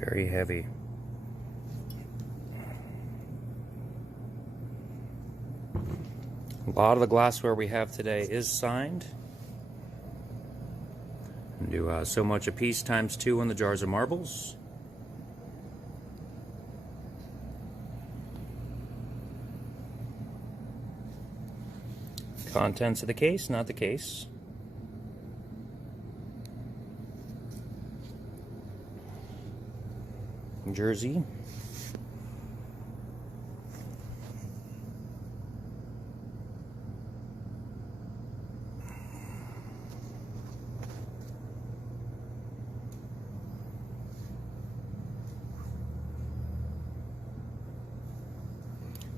Very heavy. A lot of the glassware we have today is signed. And do so much a piece times 2 on the jars of marbles. Contents of the case, not the case. Jersey.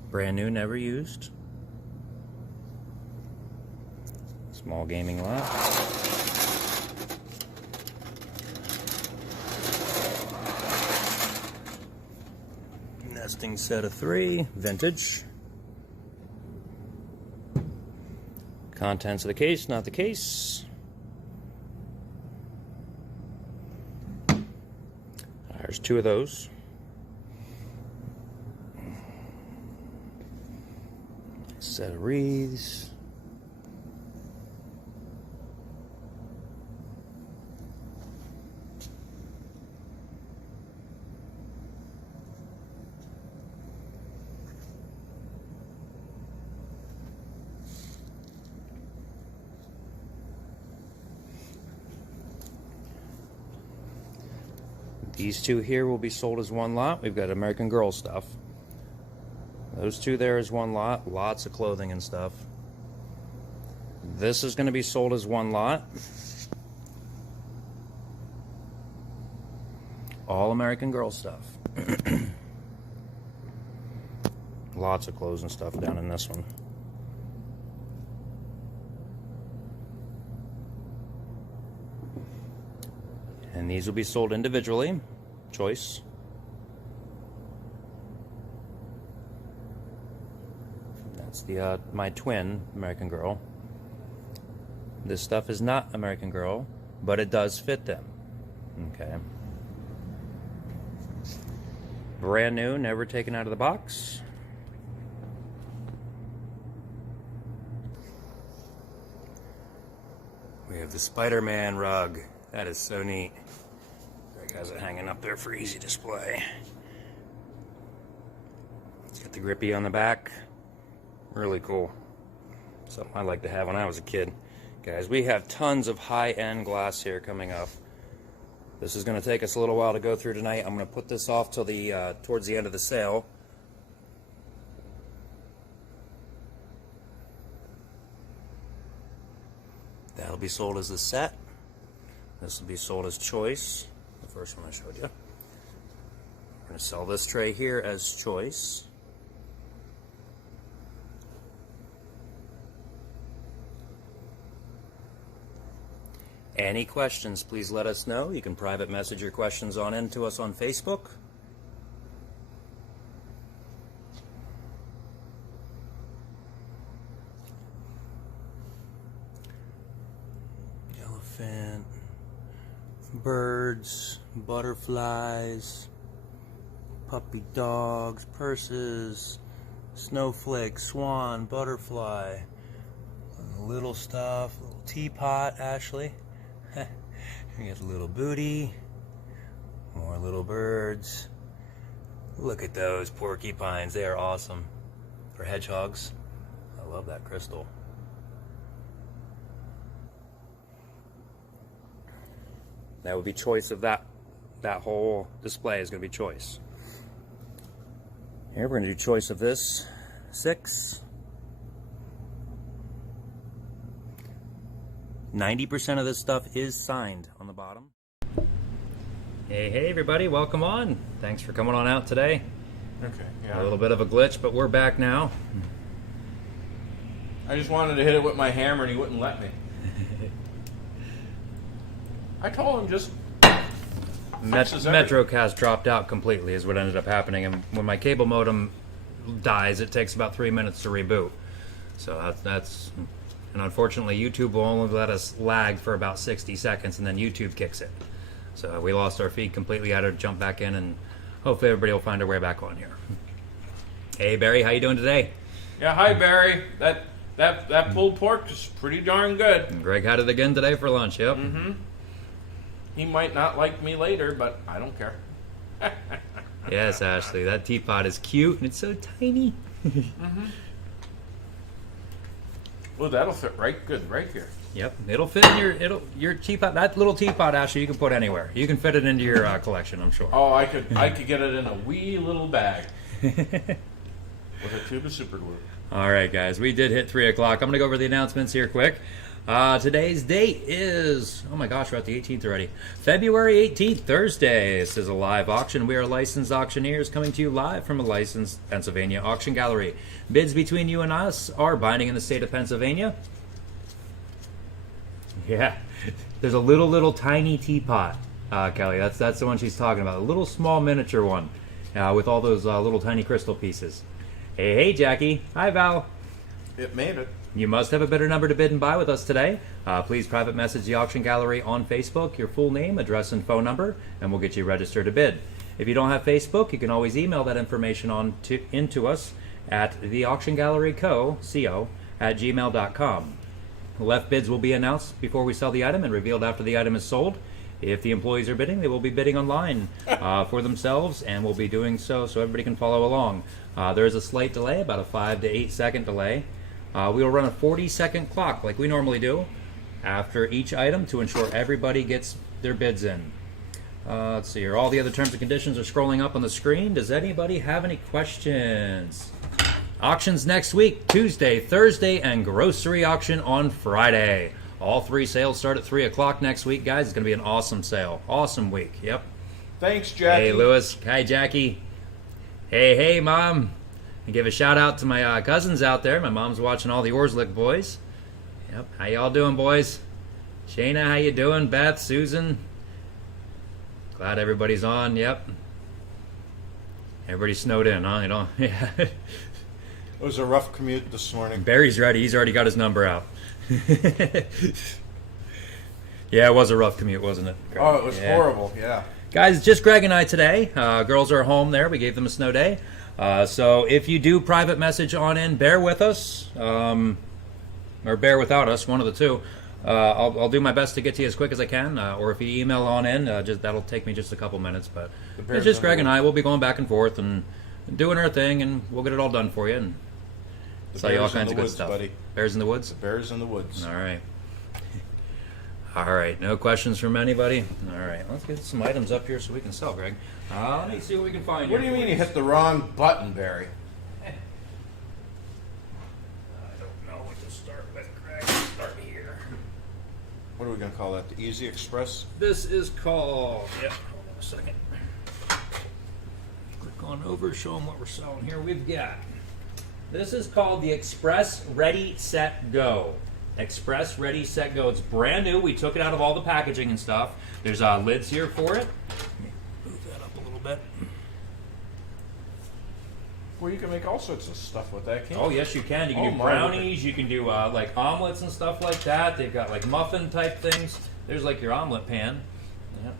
Brand new, never used. Small gaming lot. Nesting set of 3, vintage. Contents of the case, not the case. There's 2 of those. Set of wreaths. These 2 here will be sold as one lot. We've got American Girl stuff. Those 2 there is one lot. Lots of clothing and stuff. This is going to be sold as one lot. All American Girl stuff. Lots of clothes and stuff down in this one. And these will be sold individually. Choice. That's the my twin American Girl. This stuff is not American Girl, but it does fit them. Okay. Brand new, never taken out of the box. We have the Spider-Man rug. That is so neat. Greg has it hanging up there for easy display. It's got the grippy on the back. Really cool. Something I like to have when I was a kid. Guys, we have tons of high-end glass here coming up. This is going to take us a little while to go through tonight. I'm going to put this off till the towards the end of the sale. That'll be sold as a set. This will be sold as choice. The first one I showed you. We're going to sell this tray here as choice. Any questions, please let us know. You can private message your questions on in to us on Facebook. Elephant, birds, butterflies, puppy dogs, purses, snowflake, swan, butterfly, little stuff, little teapot, Ashley. We got a little booty, more little birds. Look at those porcupines, they are awesome. For hedgehogs, I love that crystal. That would be choice of that whole display is going to be choice. Here we're going to do choice of this 6. 90% of this stuff is signed on the bottom. Hey everybody, welcome on. Thanks for coming on out today. Okay, yeah. A little bit of a glitch, but we're back now. I just wanted to hit it with my hammer and he wouldn't let me. I told him just... Metrocast dropped out completely is what ended up happening, and when my cable modem dies, it takes about 3 minutes to reboot. So that's and unfortunately YouTube will only let us lag for about 60 seconds and then YouTube kicks it. So we lost our feed completely. Had to jump back in, and hopefully everybody will find their way back on here. Hey Barry, how you doing today? Yeah, hi Barry. That pulled pork is pretty darn good. And Greg had it again today for lunch. Yep. Mm-hmm. He might not like me later, but I don't care. Yes, Ashley, that teapot is cute and it's so tiny. Mm-hmm. Well, that'll fit right good right here. Yep, it'll fit in your teapot. That little teapot, Ashley, you can put anywhere. You can fit it into your collection, I'm sure. Oh, I could get it in a wee little bag with a tube of super glue. All right, guys, we did hit 3 o'clock. I'm going to go over the announcements here quick. Today's date is, oh my gosh, we're at the 18th already. February 18th, Thursday. This is a live auction. We are licensed auctioneers coming to you live from a licensed Pennsylvania auction gallery. Bids between you and us are binding in the state of Pennsylvania. Yeah, there's a little tiny teapot, Kelly. That's the one she's talking about. A little small miniature one with all those little tiny crystal pieces. Hey, Jackie. Hi, Val. It made it. You must have a better number to bid and buy with us today. Please private message the auction gallery on Facebook, your full name, address, and phone number, and we'll get you registered to bid. If you don't have Facebook, you can always email that information into us at theauctiongalleryco@gmail.com. Left bids will be announced before we sell the item and revealed after the item is sold. If the employees are bidding, they will be bidding online for themselves, and will be doing so everybody can follow along. There is a slight delay, about a 5 to 8 second delay. We will run a 40-second clock like we normally do after each item to ensure everybody gets their bids in. Let's see here. All the other terms and conditions are scrolling up on the screen. Does anybody have any questions? Auctions next week, Tuesday, Thursday, and grocery auction on Friday. All 3 sales start at 3 o'clock next week, guys. It's going to be an awesome sale. Awesome week. Yep. Thanks, Jackie. Hey, Lewis. Hi, Jackie. Hey, Mom. And give a shout out to my cousins out there. My mom's watching all the Orslick boys. Yep. How y'all doing, boys? Shayna, how you doing? Beth, Susan. Glad everybody's on. Yep. Everybody's snowed in, huh? You know? Yeah. It was a rough commute this morning. Barry's ready. He's already got his number out. Yeah, it was a rough commute, wasn't it? Greg? Oh, it was horrible. Yeah. Guys, just Greg and I today. Girls are home there. We gave them a snow day. So if you do private message on in, bear with us, or bear without us, one of the two. I'll do my best to get to you as quick as I can, or if you email on in, that'll take me just a couple minutes. But it's just Greg and I. We'll be going back and forth and doing our thing, and we'll get it all done for you and tell you all kinds of good stuff. Buddy. Bears in the woods? The bears in the woods. All right. All right, no questions from anybody? All right, let's get some items up here so we can sell, Greg. Let me see what we can find What do here. you mean you hit the wrong button, Barry? I don't know what to start with, Greg. Start here. What are we going to call that? The Easy Express? This is called, hold on a second. Click on over, show them what we're selling here. This is called the Express Ready, Set, Go. Express Ready, Set, Go. It's brand new. We took it out of all the packaging and stuff. There's lids here for it. Move that up a little bit. Well, you can make all sorts of stuff with that, can't you? Oh, yes, you can. You can do brownies. You can do like omelets and stuff like that. They've got like muffin type things. There's like your omelet pan. Yep.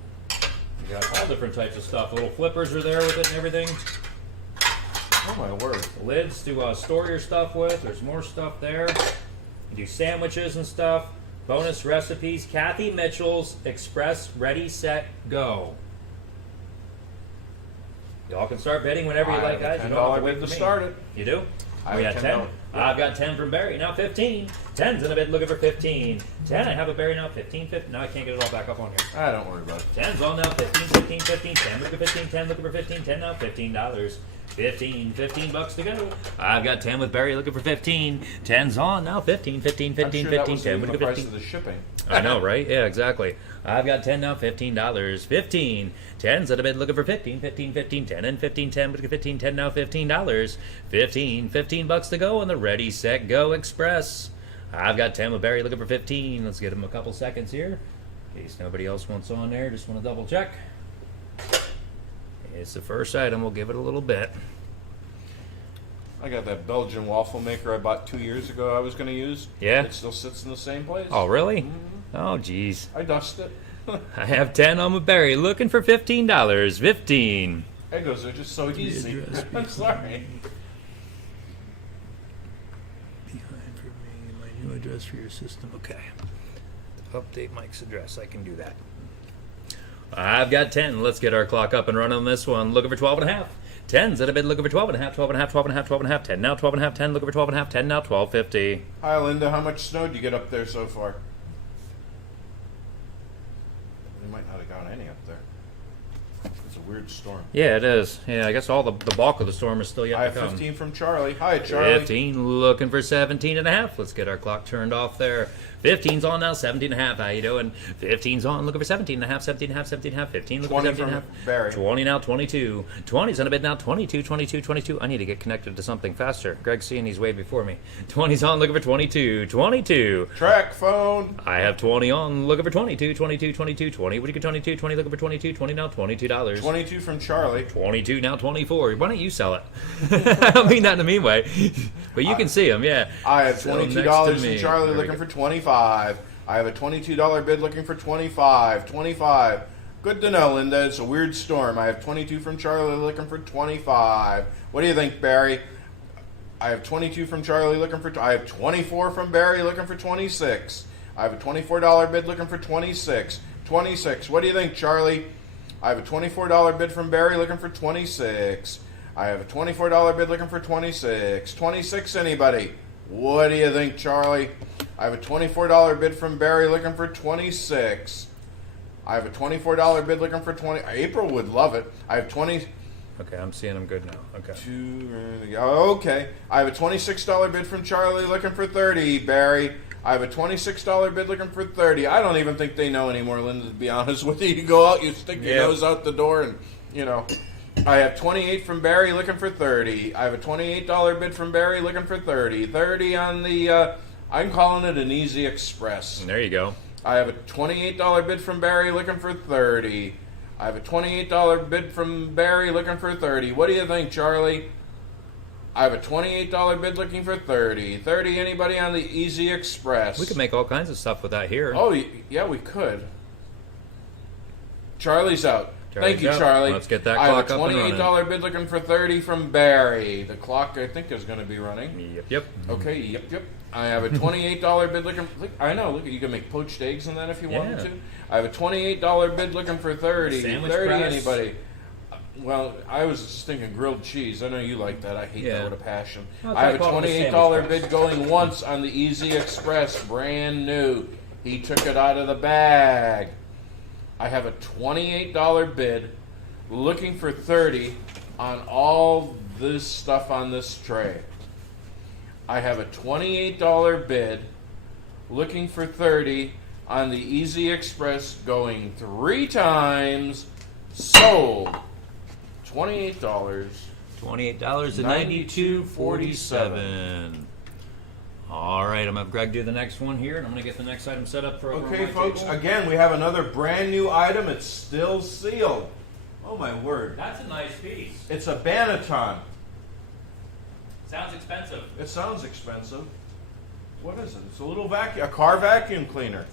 You got all different types of stuff. Little flippers are there with it and everything. Oh, my word. Lids to store your stuff with. There's more stuff there. You do sandwiches and stuff. Bonus recipes. Kathy Mitchell's Express Ready, Set, Go. Y'all can start bidding whenever you like, guys. You don't have to wait for me. Start it. You do? I We got have 10. 10. I've got 10 from Barry. Now 15. 10's in a bid looking for 15. 10, I have a Barry now. 15, 15. Now I can't get it all back up on here. Don't worry about it. 10's on now. 15, 15, 15. 10 looking for 15. 10 looking for 15. 10 now. $15. 15 bucks to go. I've got 10 with Barry looking for 15. 10's on now. 15, 15, 15, I'm sure 15, that was 10 even looking the for price 15. of the shipping. I know, right? Yeah, exactly. I've got 10 now, $15. 15. 10's at a bid looking for 15, 15, 15, 10, and 15, 10, looking for 15, 10 now, $15. 15 bucks to go on the Ready, Set, Go Express. I've got 10 with Barry looking for 15. Let's get him a couple seconds here. In case nobody else wants on there, just want to double check. It's the first item. We'll give it a little bit. I got that Belgian waffle maker I bought 2 years ago I was going to use. Yeah? It still sits in the same place. Oh, really? Mm-hmm. Oh, geez. I dust it. I have 10 on with Barry, looking for $15. 15. Egos are just so easy. I'm sorry. Behind for me, my new address for your system. Okay. Update Mike's address. I can do that. I've got 10. Let's get our clock up and running on this one. Looking for 12 and a half. 10's at a bid, looking for 12 and a half, 12 and a half, 12 and a half, 12 and a half, 10 now, 12 and a half, 10, looking for 12 and a half, 10 now, 12.50. Hi, Linda. How much snow did you get up there so far? We might not have gotten any up there. It's a weird storm. Yeah, it is. Yeah, I guess all the bulk of the storm is still yet I to have come. 15 from Charlie. Hi, Charlie. 15, looking for 17 and a half. Let's get our clock turned off there. 15's on now, 17 and a half. How you doing? 15's on, looking for 17 and a half, 17 and a half, 17 and a half, 15, looking for 17 and a half. Barry. 20 now, 22. 20's on a bid now, 22, 22, 22. I need to get connected to something faster. Greg's seeing he's way before me. 20's on, looking for 22, 22. Track phone. I have 20 on, looking for 22, 22, 22, 20. What do you get 22, 20, looking for 22, 20 now, $22. 22 from Charlie. 22 now, 24. Why don't you sell it? I don't mean that in a mean way, but you can see them, yeah. I have Sell 'em $22 next to from me. Charlie There we looking go. for 25. I have a $22 bid looking for 25. 25. Good to know, Linda. It's a weird storm. I have 22 from Charlie looking for 25. What do you think, Barry? I have 22 from Charlie looking for... I have 24 from Barry looking for 26. I have a $24 bid looking for 26. 26. What do you think, Charlie? I have a $24 bid from Barry looking for 26. I have a $24 bid looking for 26. 26, anybody? What do you think, Charlie? I have a $24 bid from Barry looking for 26. I have a $24 bid looking for 20. April would love it. I have 20. Okay, I'm seeing them good now. Okay. Okay. I have a $26 bid from Charlie looking for 30, Barry. I have a $26 bid looking for 30. I don't even think they know anymore, Linda, to be honest with you. You go out, you stick your nose out the door, and, you know. I have 28 from Barry looking for 30. I have a $28 bid from Barry looking for 30. 30 on the, I'm calling it an Easy Express. There you go. I have a $28 bid from Barry looking for 30. I have a $28 bid from Barry looking for 30. What do you think, Charlie? I have a $28 bid looking for 30. 30, anybody on the Easy Express? We could make all kinds of stuff with that here. Oh, yeah, we could. Charlie's out. Thank you, out. Charlie. Let's get that I clock have up a and $28 bid looking for 30 from Barry. The clock, I think, is going to be running. Yep. Okay, yep. I have a $28 bid looking. I know. Look, you can make poached eggs in that if you wanted to. I have a $28 bid looking for 30. Sandwich 30, press. Anybody? Well, I was just thinking grilled cheese. I know you like that. I hate that with a passion. Well, I have a call it a $28 sandwich bid press. going once on the Easy Express, brand new. He took it out of the bag. I have a $28 bid looking for 30 on all this stuff on this tray. I have a $28 bid looking for 30 on the Easy Express going 3 times. Sold. $28. $28 to $92.47. All right, I'm going to have Greg do the next one here, and I'm going to get the next item set up for over Okay, on my folks, table. again, we have another brand new item. It's still sealed. Oh, my word. That's a nice piece. It's a Banaton. Sounds expensive. It sounds expensive. What is it? It's a little a car vacuum cleaner.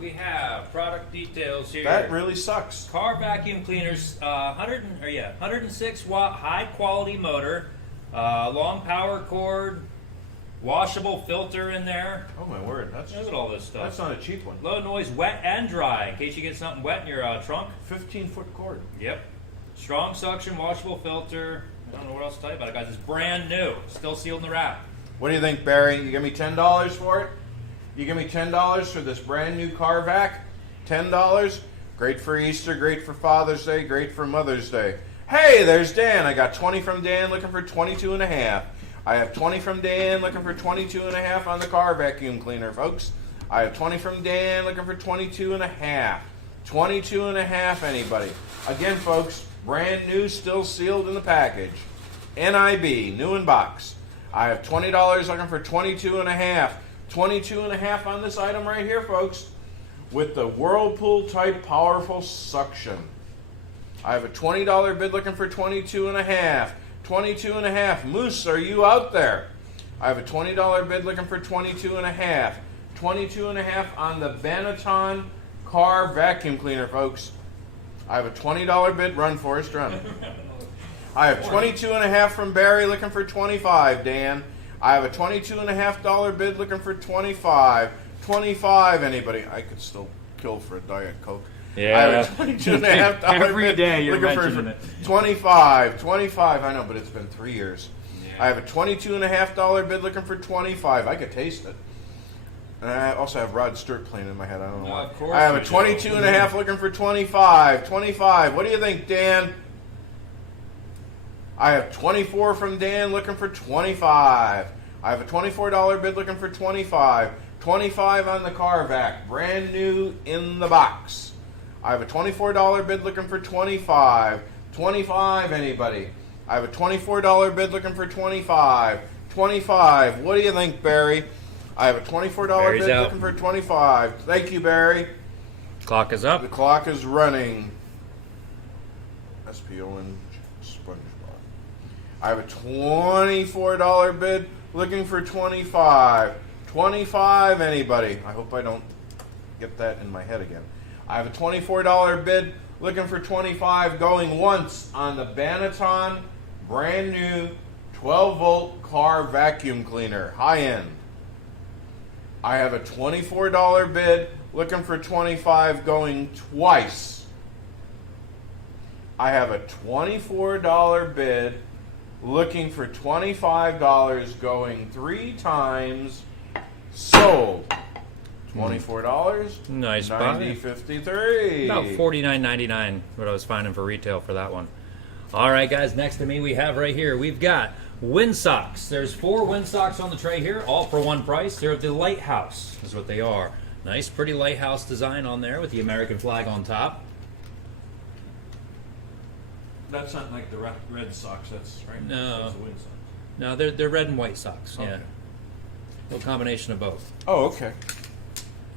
We have product details here. That really sucks. Car vacuum cleaners, 106 watt, high quality motor, long power cord, washable filter in there. Oh my word! Look at all this stuff. That's not a cheap one. Low noise, wet and dry, in case you get something wet in your trunk. 15-foot cord. Yep. Strong suction, washable filter. I don't know what else to tell you about it, guys. It's brand new, still sealed in the wrap. What do you think, Barry? You give me $10 for it? You give me $10 for this brand new car vac? $10? Great for Easter, great for Father's Day, great for Mother's Day. Hey, there's Dan. I got 20 from Dan looking for 22 and a half. I have 20 from Dan looking for 22 and a half on the car vacuum cleaner, folks. I have 20 from Dan looking for 22 and a half. 22 and a half, anybody. Again, folks, brand new, still sealed in the package. NIB, new in box. I have $20 looking for 22 and a half. 22 and a half on this item right here, folks, with the Whirlpool type powerful suction. I have a $20 bid looking for 22 and a half. 22 and a half. Moose, are you out there? I have a $20 bid looking for 22 and a half. 22.5 on the Benetton car vacuum cleaner, folks. I have a $20 bid. Run, Forrest, run. I have 22.5 from Barry, looking for 25. Dan, I have a $22.5 bid, looking for 25. 25. Anybody? I could still kill for a Diet Coke. Yeah. I have a $22.5 Every bid, day you're looking mentioning it. 25. 25. I know, but it's been 3 years. Yeah. I have a $22.5 bid, looking for 25. I could taste it. And I also have Rod Stewart playing in my head. I don't know why. Of course I have a you do. 22.5 looking for 25. 25. What do you think, Dan? I have 24 from Dan looking for 25. I have a $24 bid looking for 25. 25 on the Carvac, brand new in the box. I have a $24 bid looking for 25. 25, anybody? I have a $24 bid looking for 25. 25. What do you think, Barry? I have a $24 Barry's bid out. looking for 25. Thank you, Barry. Clock is up. The clock is running. SPO and SpongeBob. I have a $24 bid looking for 25. 25, anybody? I hope I don't get that in my head again. I have a $24 bid looking for 25, going once on the Benetton brand new 12-volt car vacuum cleaner, high end. I have a $24 bid looking for 25, going twice. I have a $24 bid looking for $25, going 3 times, sold. $24. Nice buy. 90.53. About $49.99, what I was finding for retail for that one. All right, guys, next to me we have right here, we've got windsocks. There's 4 windsocks on the tray here, all for one price. They're the Lighthouse, is what they are. Nice, pretty lighthouse design on there with the American flag on top. That's not like the Red Sox, that's right. No. That's the Wind Sox. No, they're red and white socks, yeah. Okay. A little combination of both. Oh, okay.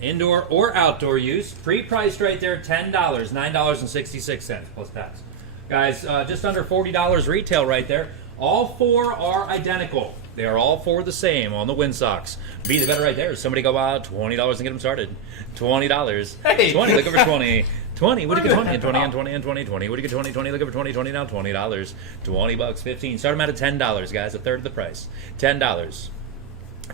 Indoor or outdoor use. Pre-priced right there, $10, $9.66 plus tax. Guys, just under $40 retail right there. All 4 are identical. They are all 4 the same on the windsocks. Be the better right there. Somebody go out, $20 and get them started. $20. Hey. 20, look over 20. 20, what do you get 20 and 20 and 20 and 20, 20. What do you get 20, 20, look over 20, 20 now, $20. 20 bucks, 15. Start them out at $10, guys, a third of the price. $10.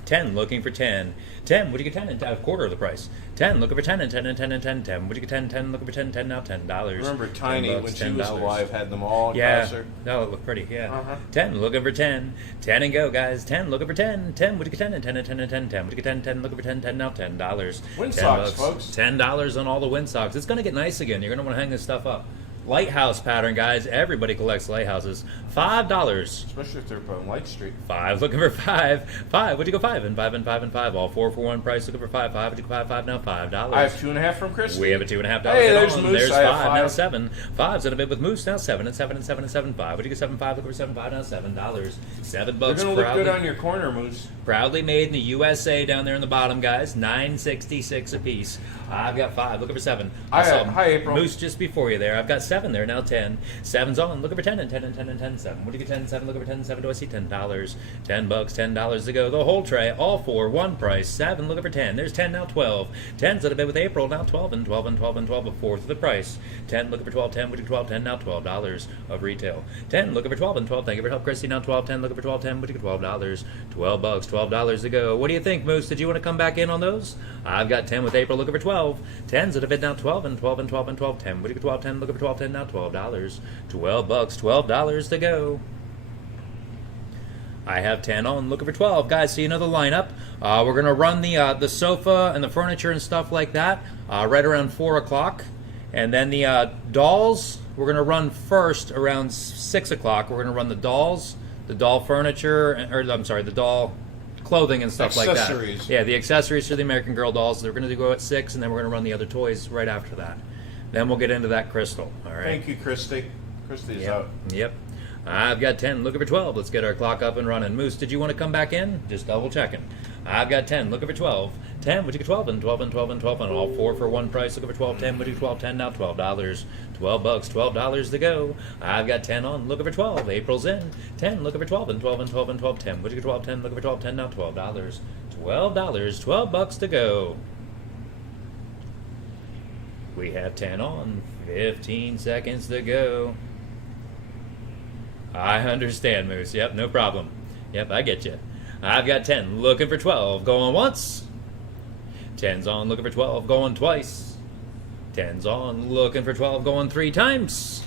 10, looking for 10. 10, would you get 10 and a quarter of the price? 10, looking for 10 and 10 and 10 and 10. 10, would you get 10, 10, looking for 10, 10 now, $10. Remember Tiny, 10 when bucks, she was $10. alive, had them all across Yeah, her? that would look pretty, yeah. Uh-huh. 10, looking for 10. 10 and go, guys. 10, looking for 10. 10, would you get 10 and 10 and 10 and 10. 10, would you get 10, 10, looking for 10, 10 now, $10. Wind 10 socks, bucks, folks. $10 on all the wind socks. It's going to get nice again. You're going to want to hang this stuff up. Lighthouse pattern, guys. Everybody collects lighthouses. $5. Especially if they're up on Light Street. 5, looking for 5. 5, would you go 5 and 5 and 5 and 5? All 4 for one price, looking for 5. 5, would you go 5, 5 now, $5. I have 2.5 from Christy. We have a $2.50. Hey, there's on. Moose. There's I have 5 now, 5. 7. 5's in a bit with Moose now, 7 and 7 and 7 and 7. 5, would you get 7, 5? Looking for 7, 5 now, $7. $7 You're bucks. going to look good proudly, on your corner, Moose. proudly made in the USA down there in the bottom, guys. $9.66 a piece. I've got 5. Looking for 7. Hi, April. Moose just before you there. I've got 7 there now. 10. 7's on. Looking for 10 and 10 and 10 and 10. 7. What do you get? 10 and 7. Looking for 10 and 7. Do I see $10? $10 bucks. $10 to go. The whole tray. All 4. One price. 7. Looking for 10. There's 10 now. 12. 10's at a bit with April now. 12 and 12 and 12 and 12. A fourth of the price. 10. Looking for 12. 10. Would you 12? 10 now. $12 of retail. 10. Looking for 12 and 12. Thank you for help, Christy. Now 12. 10. Looking for 12. 10. Would you get $12? 12 bucks. $12 to go. What do you think, Moose? Did you want to come back in on those? I've got 10 with April. Looking for 12. 10's at a bit now. 12 and 12 and 12 and 12. 10. Would you get 12? 10. Looking for 12. 10 now. $12. 12 bucks. $12 to go. I have 10 on, looking for 12. Guys, so you know the lineup. We're going to run the sofa and the furniture and stuff like that right around 4 o'clock. And then the dolls, we're going to run first around 6 o'clock. We're going to run the dolls, the doll furniture, or I'm sorry, the doll clothing and stuff like that. Accessories. Yeah, the accessories for the American Girl dolls. They're going to go at 6, and then we're going to run the other toys right after that. Then we'll get into that crystal. All right. Thank you, Christy. Christy's Yep. out. Yep. I've got 10, looking for 12. Let's get our clock up and running. Moose, did you want to come back in? Just double checking. I've got 10, looking for 12. 10, would you get 12 and 12 and 12 and 12 and all 4 for one price? Looking for 12, 10, would you 12, 10 now, $12. 12 bucks, $12 to go. I've got 10 on, looking for 12. April's in. 10, looking for 12 and 12 and 12 and 12. 10, would you get 12, 10, looking for 12, 10 now, $12. $12, 12 bucks to go. We have 10 on, 15 seconds to go. I understand, Moose. Yep, no problem. Yep, I get you. I've got 10, looking for 12, going once. 10's on, looking for 12, going twice. 10's on, looking for 12, going 3 times.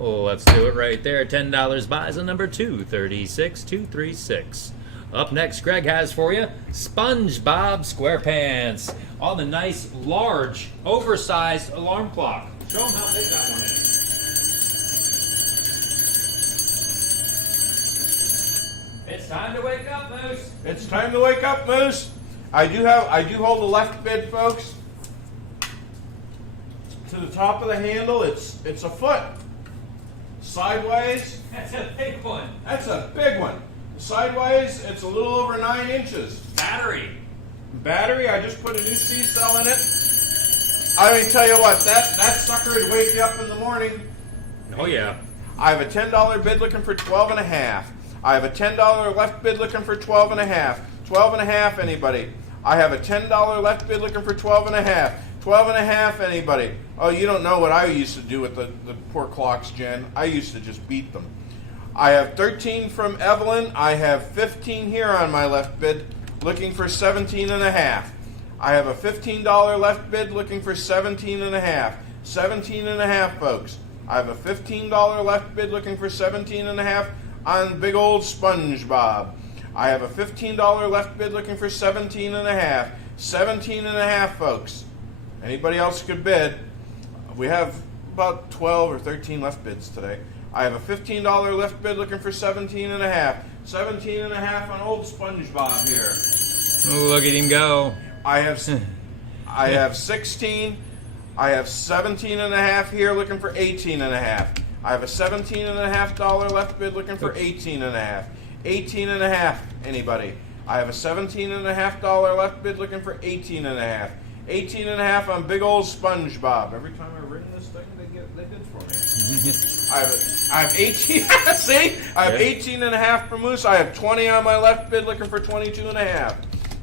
Oh, let's do it right there. $10 buys on number 236236. Up next, Greg has for you SpongeBob SquarePants on the nice, large, oversized alarm clock. Show them how big that one is. It's time to wake up, Moose. It's time to wake up, Moose. I do hold the left bid, folks. To the top of the handle, it's a foot. Sideways, That's a big one. that's a big one. Sideways, it's a little over 9 inches. Battery. Battery, I just put a new C-cell in it. I mean, tell you what, that sucker would wake you up in the morning. Oh, yeah. I have a $10 bid looking for 12 and a half. I have a $10 left bid looking for 12 and a half. 12 and a half, anybody? I have a $10 left bid looking for 12 and a half. 12 and a half, anybody? Oh, you don't know what I used to do with the poor clocks, Jen. I used to just beat them. I have 13 from Evelyn. I have 15 here on my left bid looking for 17 and a half. I have a $15 left bid looking for 17 and a half. 17 and a half, folks. I have a $15 left bid looking for 17 and a half on big old SpongeBob. I have a $15 left bid looking for 17 and a half. 17 and a half, folks. Anybody else could bid. We have about 12 or 13 left bids today. I have a $15 left bid looking for 17 and a half. 17 and a half on old SpongeBob here. Look at him go. I have 16. I have 17 and a half here looking for 18 and a half. I have a 17 and a half dollar left bid looking for 18 and a half. 18 and a half, anybody? I have a 17 and a half dollar left bid looking for 18 and a half. 18 and a half on big old SpongeBob. Every time I ring this thing, they did for me. I have 18. See? I have 18 and a half for Moose. I have 20 on my left bid looking for 22 and a half.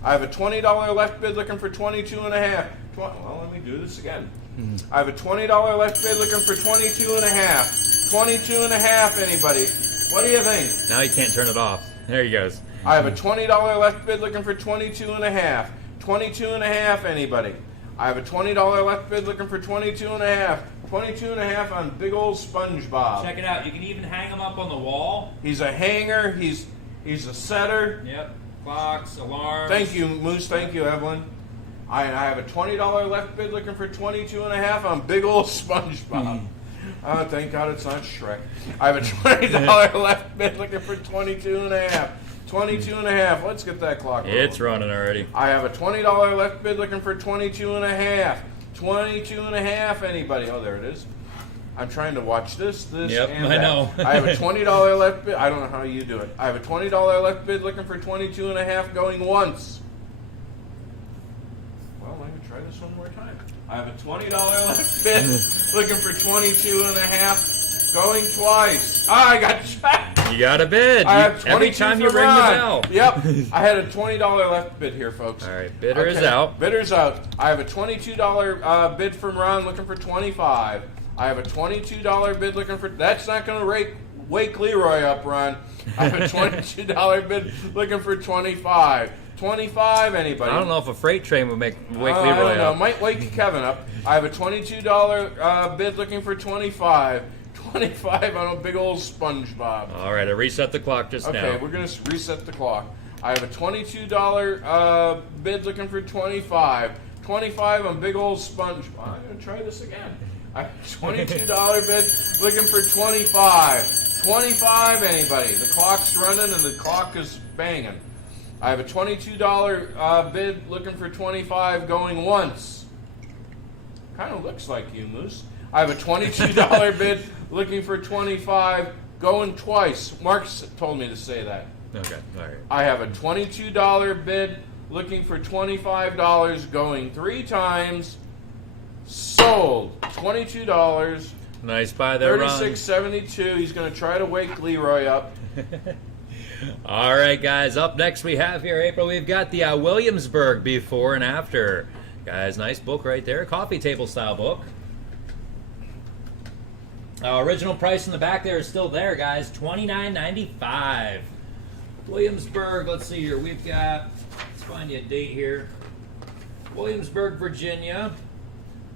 I have a $20 left bid looking for 22 and a half. Well, let me do this again. I have a $20 left bid looking for 22 and a half. 22 and a half, anybody? What do you think? Now he can't turn it off. There he goes. I have a $20 left bid looking for 22 and a half. 22 and a half, anybody? I have a $20 left bid looking for 22 and a half. 22 and a half on big old SpongeBob. Check it out. You can even hang him up on the wall. He's a hanger. He's a setter. Yep. Clocks, alarms. Thank you, Moose. Thank you, Evelyn. I have a $20 left bid looking for 22 and a half on big old SpongeBob. Oh, thank God it's not Shrek. I have a $20 left bid looking for 22 and a half. 22 and a half. Let's get that clock rolling. It's running already. I have a $20 left bid looking for 22 and a half. 22 and a half, anybody? Oh, there it is. I'm trying to watch this, Yep, and I that. know. I have a $20 left bid. I don't know how you do it. I have a $20 left bid looking for 22 and a half going once. Well, let me try this one more time. I have a $20 left bid looking for 22 and a half going twice. Ah, I got shot. You got a bid. I have 22 Every time you for ring the Ron. bell. Yep. I had a $20 left bid here, folks. All right, bidder is out. Bidder's out. I have a $22 bid from Ron looking for 25. I have a $22 bid looking for... That's not going to wake Leroy up, Ron. I have a $22 bid looking for 25. 25, anybody? I don't know if a freight train would wake Leroy I don't know. up. Might wake Kevin up. I have a $22 bid looking for 25. 25 on a big old SpongeBob. All right, I reset the clock just now. Okay, we're going to reset the clock. I have a $22 bid looking for 25. 25 on big old SpongeBob. I'm going to try this again. I have a $22 bid looking for 25. 25, anybody? The clock's running and the clock is banging. I have a $22 bid looking for 25 going once. Kind of looks like you, Moose. I have a $22 bid looking for 25 going twice. Mark told me to say that. Okay, all right. I have a $22 bid looking for $25 going 3 times. Sold. $22. Nice buy there, Ron. $36.72. He's going to try to wake Leroy up. All right, guys. Up next we have here, April, we've got the Williamsburg before and after. Guys, nice book right there. Coffee table style book. Original price in the back there is still there, guys. $29.95. Williamsburg, let's see here. We've got, let's find you a date here. Williamsburg, Virginia.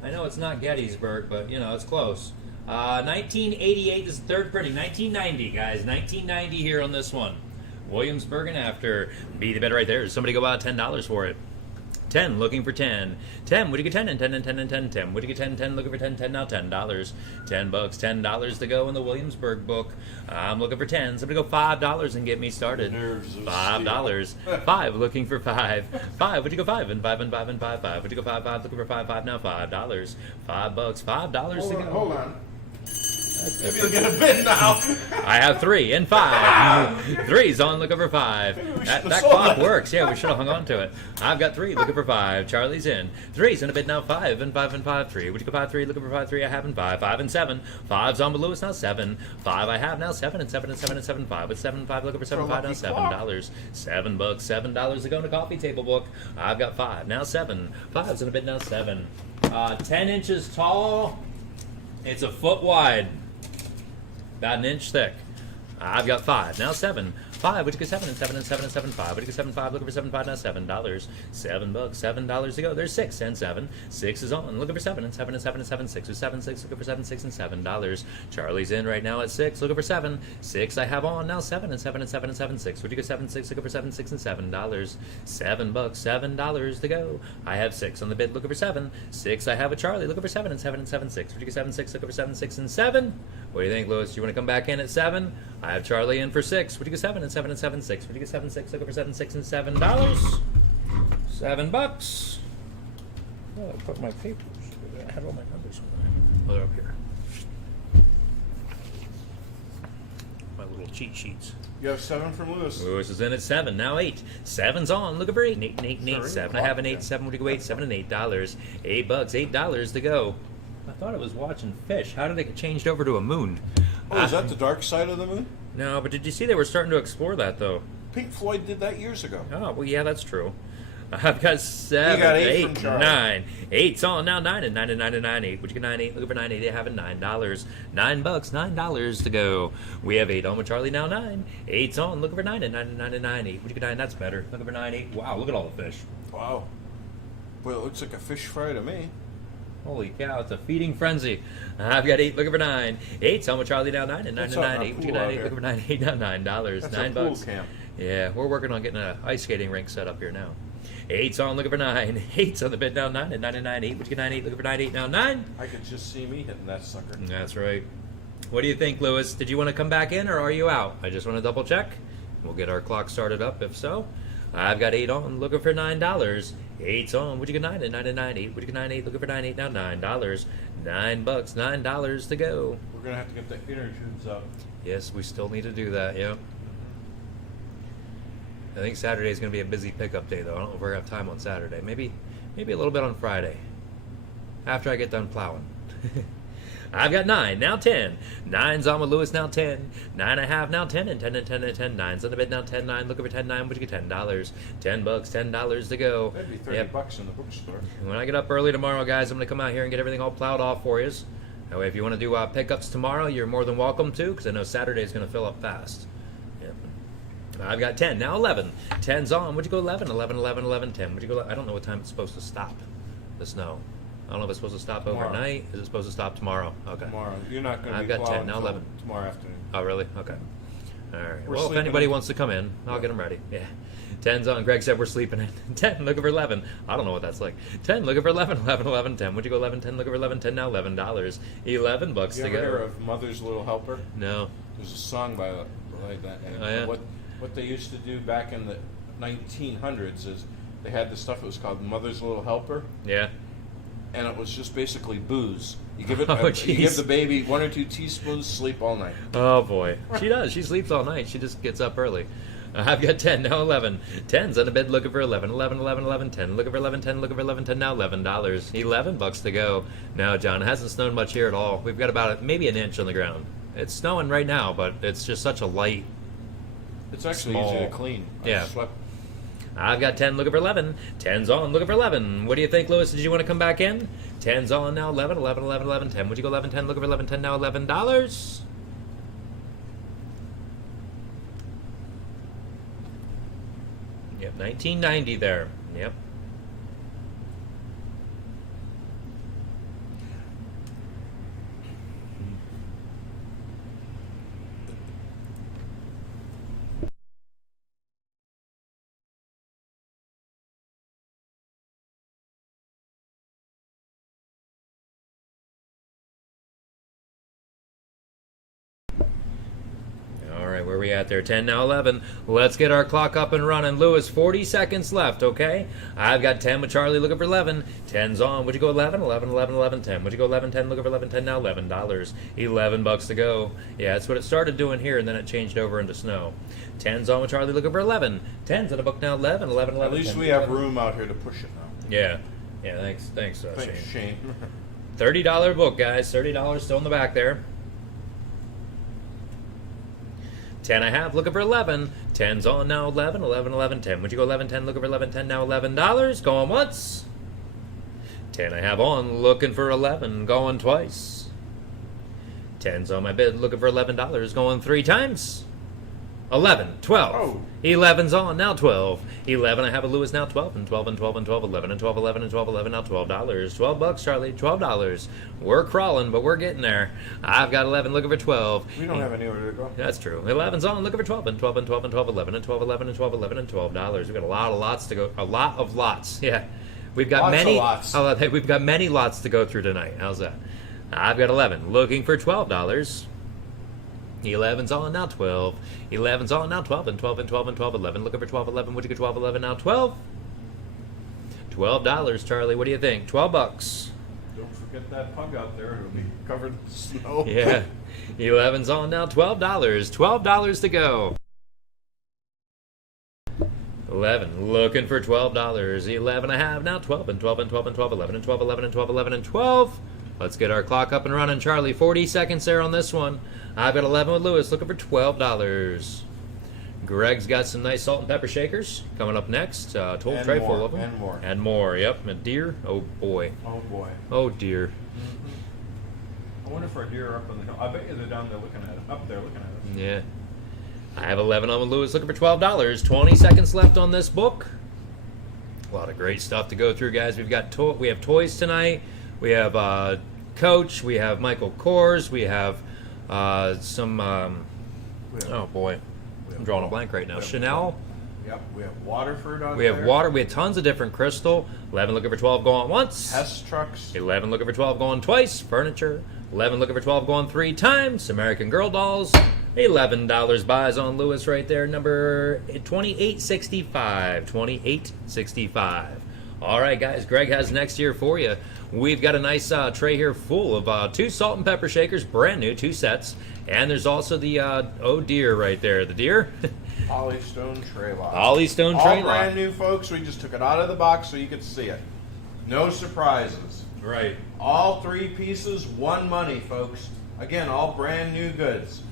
I know it's not Gettysburg, but, you know, it's close. 1988, this is third printing. 1990, guys. 1990 here on this one. Williamsburg and after. Be the bid right there. Somebody go out $10 for it. 10, looking for 10. 10, would you get 10 and 10 and 10 and 10 and 10? Would you get 10 and 10, looking for 10, 10 now, $10. $10, $10 to go in the Williamsburg book. I'm looking for 10. Somebody go $5 and get me started. $5. 5, looking for 5. 5, would you go 5 and 5 and 5 and 5, 5? Would you go 5, 5, looking for 5, 5 now, $5. $5, $5 to go. Hold on. Maybe you'll get a bid now. I have 3 and 5. 3's on, looking for 5. That clock works. Yeah, we should have hung on to it. I've got 3, looking for 5. Charlie's in. 3's in a bid now, 5 and 5 and 5, 3. Would you go 5, 3, looking for 5, 3? I have in 5. 5 and 7. 5's on with Lewis now, 7. 5 I have now, 7 and 7 and 7 and 7. 5 with 7, 5 looking for 7, 5 now, $7. $7, $7 to go in the coffee table book. I've got 5 now, 7. 5's in a bid now, 7. 10 inches tall. It's a foot wide. About an inch thick. I've got 5 now, 7. 5, would you get 7 and 7 and 7 and 7, 5? Would you get 7, 5? Looking for 7, 5 now, $7. $7, $7 to go. There's 6 and 7. 6 is on. Looking for 7 and 7 and 7 and 7. 6 with 7, 6. Looking for 7, 6 and $7. Charlie's in right now at 6. Looking for 7. 6 I have on now, 7 and 7 and 7 and 7. 6. Would you get 7, 6? Looking for 7, 6 and $7. $7, $7 to go. I have 6 on the bid. Looking for 7. 6 I have a Charlie. Looking for 7 and 7 and 7. 6. Would you get 7, 6? Looking for 7, 6 and 7. What do you think, Lewis? You want to come back in at 7? I have Charlie in for 6. Would you get 7 and 7 and 7, 6? Would you get 7, 6? Looking for 7, 6 and $7. $7. Oh, I put my papers. I had all my numbers. Oh, they're up here. My little cheat sheets. You have 7 from Lewis. Lewis is in at 7. Now 8. 7's on. Looking for 8. 8 and 8 and 8. Sorry, 7. I have an 8. 7. Would you go 8? 7 and $8. $8. $8 to go. I thought it was watching fish. How did it get changed over to a moon? Oh, is that the dark side of the moon? No, but did you see they were starting to explore that, though? Pink Floyd did that years ago. Oh, well, yeah, that's true. I've got 7, You got 8 8, from Charlie. 9. 8's on now, 9 and 9 and 9 and 9, 8. Would you get 9, 8? Looking for 9, 8. I have it, $9. $9, $9 to go. We have 8 on with Charlie now, 9. 8's on, looking for 9 and 9 and 9 and 9, 8. Would you get 9? That's better. Looking for 9, 8. Wow, look at all the fish. Wow. Well, it looks like a fish fry to me. Holy cow, it's a feeding frenzy. I've got 8, looking for 9. 8's on with Charlie now, 9 and 9 That's and out 9, in 8. our Would you get pool 9, out 8? here. Looking for 9, 8 now, $9. That's $9. a pool camp. Yeah, we're working on getting an ice skating rink set up here now. 8's on, looking for 9. 8's on the bid now, 9 and 9 and 9, 8. Would you get 9, 8? Looking for 9, 8 now, 9. I could just see me hitting that sucker. That's right. What do you think, Lewis? Did you want to come back in or are you out? I just want to double check. We'll get our clock started up if so. I've got 8 on, looking for $9. 8's on. Would you get 9 and 9 and 9, 8? Would you get 9, 8? Looking for 9, 8 now, $9. $9, $9 to go. We're going to have to get the inner tubes up. Yes, we still need to do that, yep. I think Saturday is going to be a busy pickup day, though. I don't know if we're going to have time on Saturday. Maybe a little bit on Friday, after I get done plowing. I've got 9, now 10. 9's on with Lewis, now 10. 9 I have now 10 and 10 and 10 and 10. 9's on the bid now, 10, 9. Looking for 10, 9. Would you get $10? $10, $10 to go. That'd be 30 bucks in the bookstore. And when I get up early tomorrow, guys, I'm going to come out here and get everything all plowed off for you. That way, if you want to do pickups tomorrow, you're more than welcome to, because I know Saturday is going to fill up fast. Yep. I've got 10, now 11. 10's on. Would you go 11? 11, 11, 11, 10. Would you go? I don't know what time it's supposed to stop, the snow. I don't know if it's supposed to stop Tomorrow. overnight. Is it supposed to stop tomorrow? Okay. Tomorrow. You're not going to I've be got 10, plowing now until 11. tomorrow afternoon. Oh, really? Okay. All right. We're Well, if sleeping anybody in. wants to come in, I'll get them ready. Yeah. 10's on. Greg said we're sleeping in. 10, looking for 11. I don't know what that's like. 10, looking for 11. 11, 11, 10. Would you go 11, 10, looking for 11, 10 now, $11. $11 You to ever hear go. of Mother's Little Helper? No. There's a song by like that. And Oh, yeah? what they used to do back in the 1900s is they had this stuff that was called Mother's Little Helper, Yeah. and it was just basically booze. You give it, Oh, you jeez. give the baby 1 or 2 teaspoons, sleep all night. Oh, boy. She does. She sleeps all night. She just gets up early. I've got 10, now 11. 10's on the bed looking for 11. 11, 11, 11, 10. Looking for 11, 10, looking for 11, 10, now $11. $11 to go. Now, John, it hasn't snowed much here at all. We've got about maybe an inch on the ground. It's snowing right now, but it's just such a light It's actually small. easy to clean. Yeah. I swept. I've got 10 looking for 11. 10's on looking for 11. What do you think, Lewis? Did you want to come back in? 10's on now. 11, 11, 11, 11, 10. Would you go 11, 10, looking for 11, 10 now, $11? Yep, 1990 there. Yep. All right, where we at there? 10 now, 11. Let's get our clock up and running. Lewis, 40 seconds left, okay? I've got 10 with Charlie looking for 11. 10's on. Would you go 11? 11, 11, 11, 10. Would you go 11, 10, looking for 11, 10 now, $11. $11 to go. Yeah, that's what it started doing here, and then it changed over into snow. 10's on with Charlie looking for 11. 10's in the book now, 11, 11, 11, At least 10. we have room out here to push it now. Yeah. Yeah, thanks, Thanks, Shane. Shane. $30 book, guys. $30 still in the back there. 10 I have, looking for 11. 10's on now, 11, 11, 11, 10. Would you go 11, 10, looking for 11, 10 now, $11. Going once. 10 I have on, looking for 11, going twice. 10's on my bid, looking for $11, going 3 times. 11, 12. Oh. 11's on, now 12. 11 I have a Lewis now, 12, and 12, and 12, and 12, 11, and 12, 11, and 12, 11, now $12. $12, Charlie, $12. We're crawling, but we're getting there. I've got 11, looking for 12. We don't have anywhere to go. That's true. 11's on, looking for 12, and 12, and 12, and 12, 11, and 12, 11, and 12, 11, and $12. We've got a lot of lots to go. A lot of lots. Yeah. We've got Lots of many. lots. We've got many lots to go through tonight. How's that? I've got 11, looking for $12. 11's on, now 12. 11's on, now 12, and 12, and 12, and 12, 11. Looking for 12, 11. Would you go 12, 11, now 12? $12, Charlie. What do you think? $12. Don't forget that pug out there. It'll be Covered in snow. Yeah. 11's on, now $12. $12 to go. 11, looking for $12. 11 I have now, 12, and 12, and 12, and 12, 11, and 12, 11, and 12, 11, and 12. Let's get our clock up and running, Charlie. 40 seconds there on this one. I've got 11 with Lewis, looking for $12. Greg's got some nice salt and pepper shakers coming up next. Total And tray more, full of them. and more. And more, yep. And deer, oh boy. Oh boy. Oh dear. I wonder if our deer are up on the hill. I bet you they're down there looking at it. Up there looking at us. Yeah. I have 11 on with Lewis, looking for $12. 20 seconds left on this book. A lot of great stuff to go through, guys. We have toys tonight. We have Coach. We have Michael Kors. We have some. Oh boy, I'm drawing a blank right now. Chanel. Yep, we have Waterford out We have there. water. We have tons of different crystal. 11 looking for 12 going once. Test trucks. 11 looking for 12 going twice. Furniture. 11 looking for 12 going 3 times. American Girl dolls. $11 buys on Lewis right there. Number 2865. 2865. All right, guys. Greg has next year for you. We've got a nice tray here full of 2 salt and pepper shakers, brand new, 2 sets. And there's also the, oh dear, right there. The deer. Polystone tray lot. Polystone All tray lot. brand new, folks. We just took it out of the box so you could see it. No surprises. Right. All 3 pieces, 1 money, folks. Again, all brand new goods.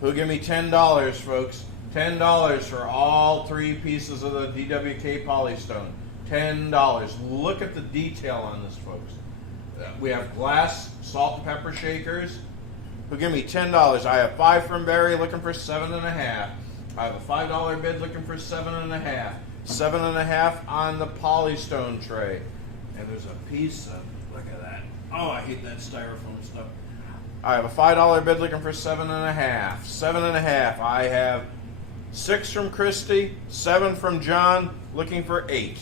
Who give me $10, folks? $10 for all 3 pieces of the DWK Polystone. $10. Look at the detail on this, folks. We have glass salt and pepper shakers. Who give me $10? I have 5 from Barry looking for 7.5. I have a $5 bid looking for 7.5. 7.5 on the Polystone tray. And there's a piece of, look at that. Oh, I hate that styrofoam stuff. I have a $5 bid looking for 7.5. 7.5. I have 6 from Christy, 7 from John, looking for 8.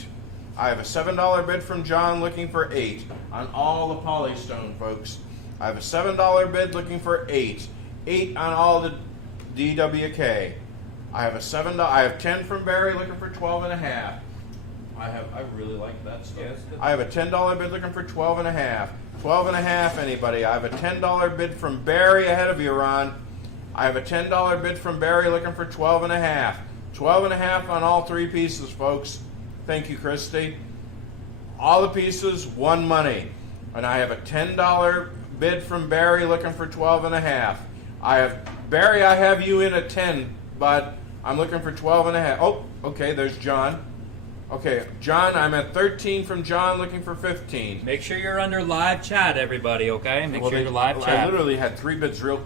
I have a $7 bid from John, looking for 8 on all the Polystone, folks. I have a $7 bid looking for 8. 8 on all the DWK. I have 10 from Barry looking for 12.5. I really like that stuff. Yes. I have a $10 bid looking for 12.5. 12.5, anybody. I have a $10 bid from Barry ahead of you, Ron. I have a $10 bid from Barry looking for 12.5. 12.5 on all 3 pieces, folks. Thank you, Christy. All the pieces, 1 money. And I have a $10 bid from Barry looking for 12.5. Barry, I have you in at 10, but I'm looking for 12 and a half. Oh, okay, there's John. Okay, John, I'm at 13 from John, looking for 15. Make sure you're under live chat, everybody, okay? Make sure you're live I chat. literally had 3 bids real.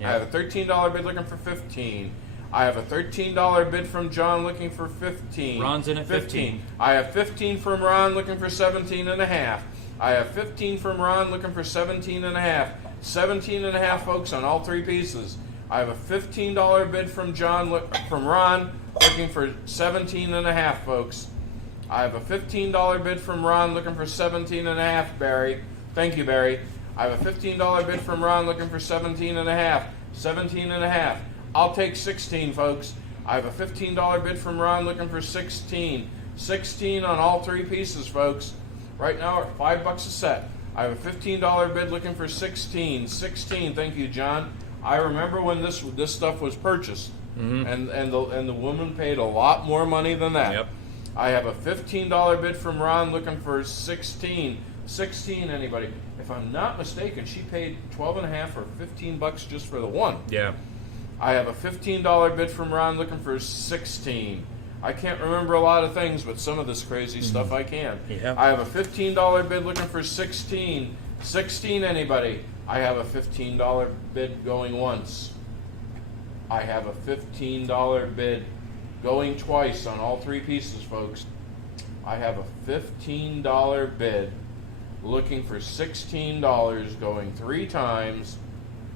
Yeah. I have a $13 bid looking for 15. I have a $13 bid from John looking for 15. Ron's in at 15. I have 15 from Ron looking for 17 and a half. I have 15 from Ron looking for 17 and a half. 17 and a half, folks, on all 3 pieces. I have a $15 bid from from Ron looking for 17 and a half, folks. I have a $15 bid from Ron looking for 17 and a half, Barry. Thank you, Barry. I have a $15 bid from Ron looking for 17 and a half. 17 and a half. I'll take 16, folks. I have a $15 bid from Ron looking for 16. 16 on all 3 pieces, folks. Right now, at $5 a set. I have a $15 bid looking for 16. 16, thank you, John. I remember when this stuff was purchased, and the woman paid a lot more money than that. Yep. I have a $15 bid from Ron looking for 16. 16, anybody? If I'm not mistaken, she paid 12 and a half or 15 bucks just for the one. Yeah. I have a $15 bid from Ron looking for 16. I can't remember a lot of things, but some of this crazy stuff I can. Yeah. I have a $15 bid looking for 16. 16, anybody? I have a $15 bid going once. I have a $15 bid going twice on all 3 pieces, folks. I have a $15 bid looking for $16 going 3 times.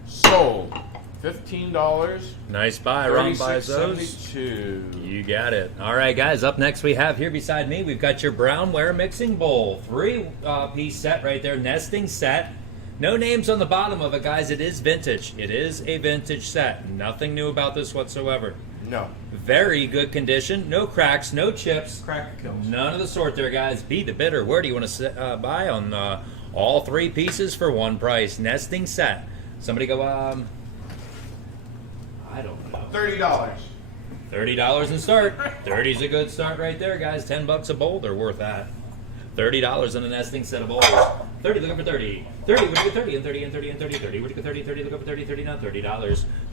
Sold. $15. Nice buy. Ron buys those. $36.72. You got it. All right, guys. Up next, we have here beside me, we've got your brownware mixing bowl. 3-piece set right there, nesting set. No names on the bottom of it, guys. It is vintage. It is a vintage set. Nothing new about this whatsoever. No. Very good condition. No cracks, no chips. Cracker kills. None of the sort there, guys. Be the bidder. Where do you want to buy on all 3 pieces for one price? Nesting set. Somebody go, I don't know. $30. $30 and start. 30's a good start right there, guys. $10 a bowl. They're worth that. $30 on a nesting set of bowls. 30, looking for 30. 30, would you get 30 and 30 and 30 and 30, 30. Would you get 30, 30, look up for 30, 30, now $30.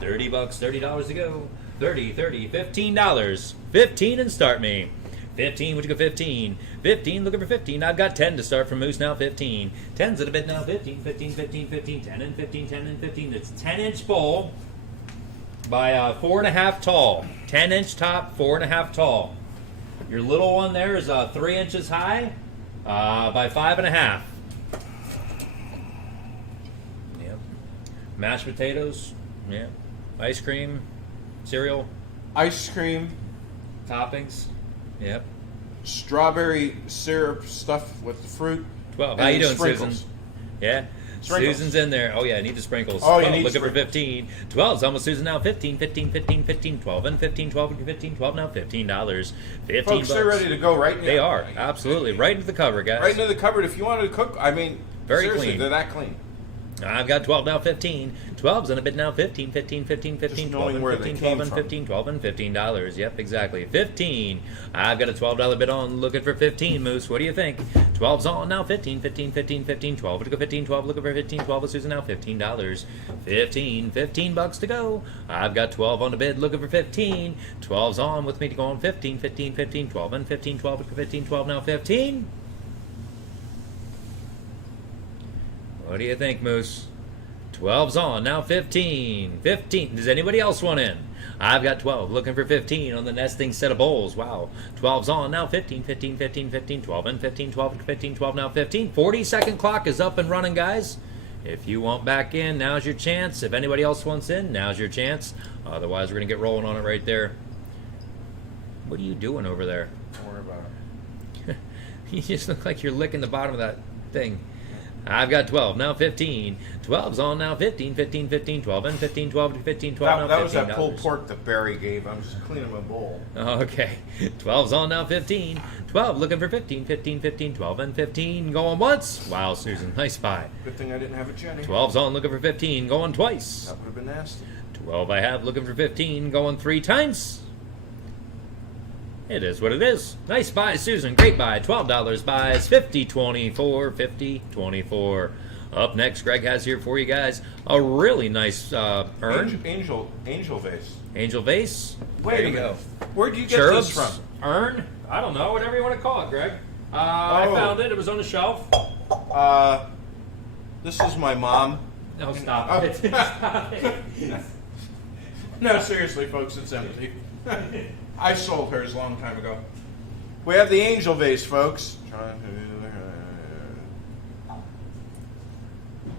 $30, $30 to go. 30, 30, $15. 15 and start me. 15, would you go 15? 15, looking for 15. I've got 10 to start from Moose now, 15. 10's at a bid now, 15, 15, 15, 15, 10 and 15, 10 and 15. It's 10-inch bowl by 4.5 tall. 10-inch top, 4.5 tall. Your little one there is 3 inches high by 5.5. Yep. Mashed potatoes. Yeah. Ice cream. Cereal. Ice cream. Toppings. Yep. Strawberry syrup stuff with the fruit. 12. And How you doing, sprinkles. Susan? Yeah. Sprinkles. Susan's in there. Oh, yeah, I need the sprinkles. Oh, you 12, need looking for sprinkles. 15. 12's almost Susan now. 15, 15, 15, 15, 12, and 15, 12, 15, 12 now. $15. 15 Folks, they're bucks. ready to go right now. They are. Absolutely. Right into the cover, guys. Right into the cupboard. If you wanted to cook, I mean, Very seriously, clean. they're that clean. I've got 12 now, 15. 12's in a bid now, 15, 15, 15, 15, Just 12, knowing and where 15, they 12, came and from. 15, 12, and $15. Yep, exactly. 15. I've got a $12 bid on, looking for 15, Moose. What do you think? 12's on now, 15, 15, 15, 15, 12. To go 15, 12, looking for 15, 12 with Susan now, $15. 15, 15 bucks to go. I've got 12 on the bid, looking for 15. 12's on with me to go on 15, 15, 15, 12, and 15, 12, looking for 15, 12 now, 15. What do you think, Moose? 12's on, now 15. 15. Does anybody else want in? I've got 12, looking for 15 on the nesting set of bowls. Wow. 12's on, now 15, 15, 15, 15, 12, and 15, 12, 15, 12, now 15. 40-second clock is up and running, guys. If you want back in, now's your chance. If anybody else wants in, now's your chance. Otherwise, we're going to get rolling on it right there. What are you doing over there? Don't worry about it. You just look like you're licking the bottom of that thing. I've got 12, now 15. 12's on now, 15, 15, 15, 12, and 15, 12, 15, 12, now That was $15. that pulled pork that Barry gave. I'm just cleaning my bowl. Okay. 12's on now, 15. 12 looking for 15, 15, 15, 12, and 15 going once. Wow, Susan, nice buy. Good thing I didn't have a Jenny. 12's on looking for 15 going twice. That would have been nasty. 12 I have looking for 15 going 3 times. It is what it is. Nice buy, Susan. Great buy. $12 buys. 50, 24, 50, 24. Up next, Greg has here for you guys a really nice urn. Angel vase. Angel vase. Wait There a you minute. go. Where'd you get Cherubs. this from? Urn? I don't know, whatever you want to call it, Greg. I Oh. found it. It was on the shelf. This is my mom. No, stop it. Stop it. No, seriously, folks, it's empty. I sold hers a long time ago. We have the angel vase, folks.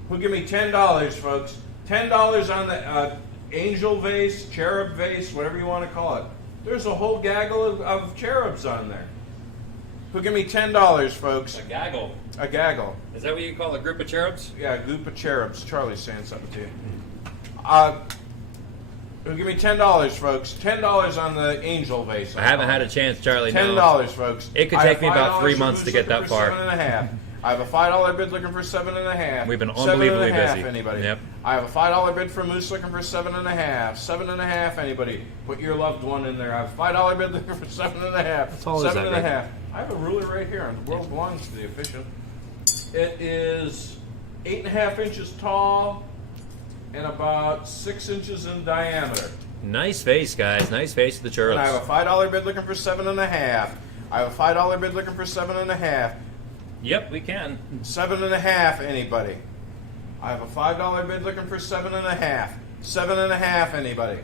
Who give me $10, folks? $10 on the angel vase, cherub vase, whatever you want to call it. There's a whole gaggle of cherubs on there. Who give me $10, folks? A gaggle. A gaggle. Is that what you call a group of cherubs? Yeah, a group of cherubs. Charlie's saying something to you. Who give me $10, folks? $10 on the angel vase. I haven't had a chance, Charlie. $10, No. folks. It could I take have me about $5 3 for months to who's get looking that for far. 7.5. I have a $5 bid looking for 7.5. We've been 7.5, unbelievably busy. Anybody? Yep. I have a $5 bid for Moose looking for 7.5. 7.5. Anybody? Put your loved one in there. I have a $5 bid looking for 7.5. That's all is that, 7.5. Greg? I have a ruler right here, and the world belongs to the official. It is 8.5 inches tall and about 6 inches in diameter. Nice face, guys. Nice face of the And I have cherubs. a $5 bid looking for 7.5. I have a $5 bid looking for 7.5. Yep, we can. 7.5. Anybody? I have a $5 bid looking for 7.5. 7.5. Anybody?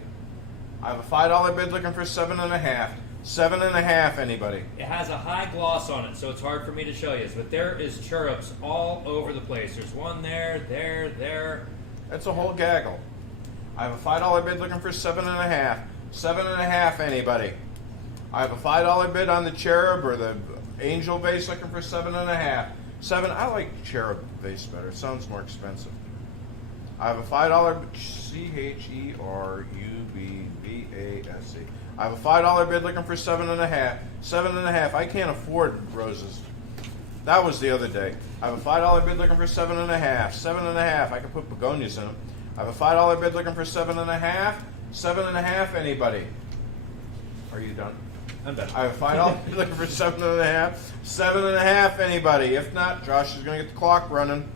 I have a $5 bid looking for 7.5. 7.5. Anybody? It has a high gloss on it, so it's hard for me to show you. But there is cherubs all over the place. There's one there, there. That's a whole gaggle. I have a $5 bid looking for 7.5. 7.5. Anybody? I have a $5 bid on the cherub or the angel vase looking for 7.5. 7. I like cherub vase better. It sounds more expensive. I have a $5 CHERUBVASE. I have a $5 bid looking for 7.5. 7.5. I can't afford roses. That was the other day. I have a $5 bid looking for 7.5. 7.5. I can put begonias in them. I have a $5 bid looking for 7.5. 7.5. Anybody? Are you done? I'm done. I have a $5 bid looking for 7.5. 7.5. Anybody? If not, Josh is going to get the clock running.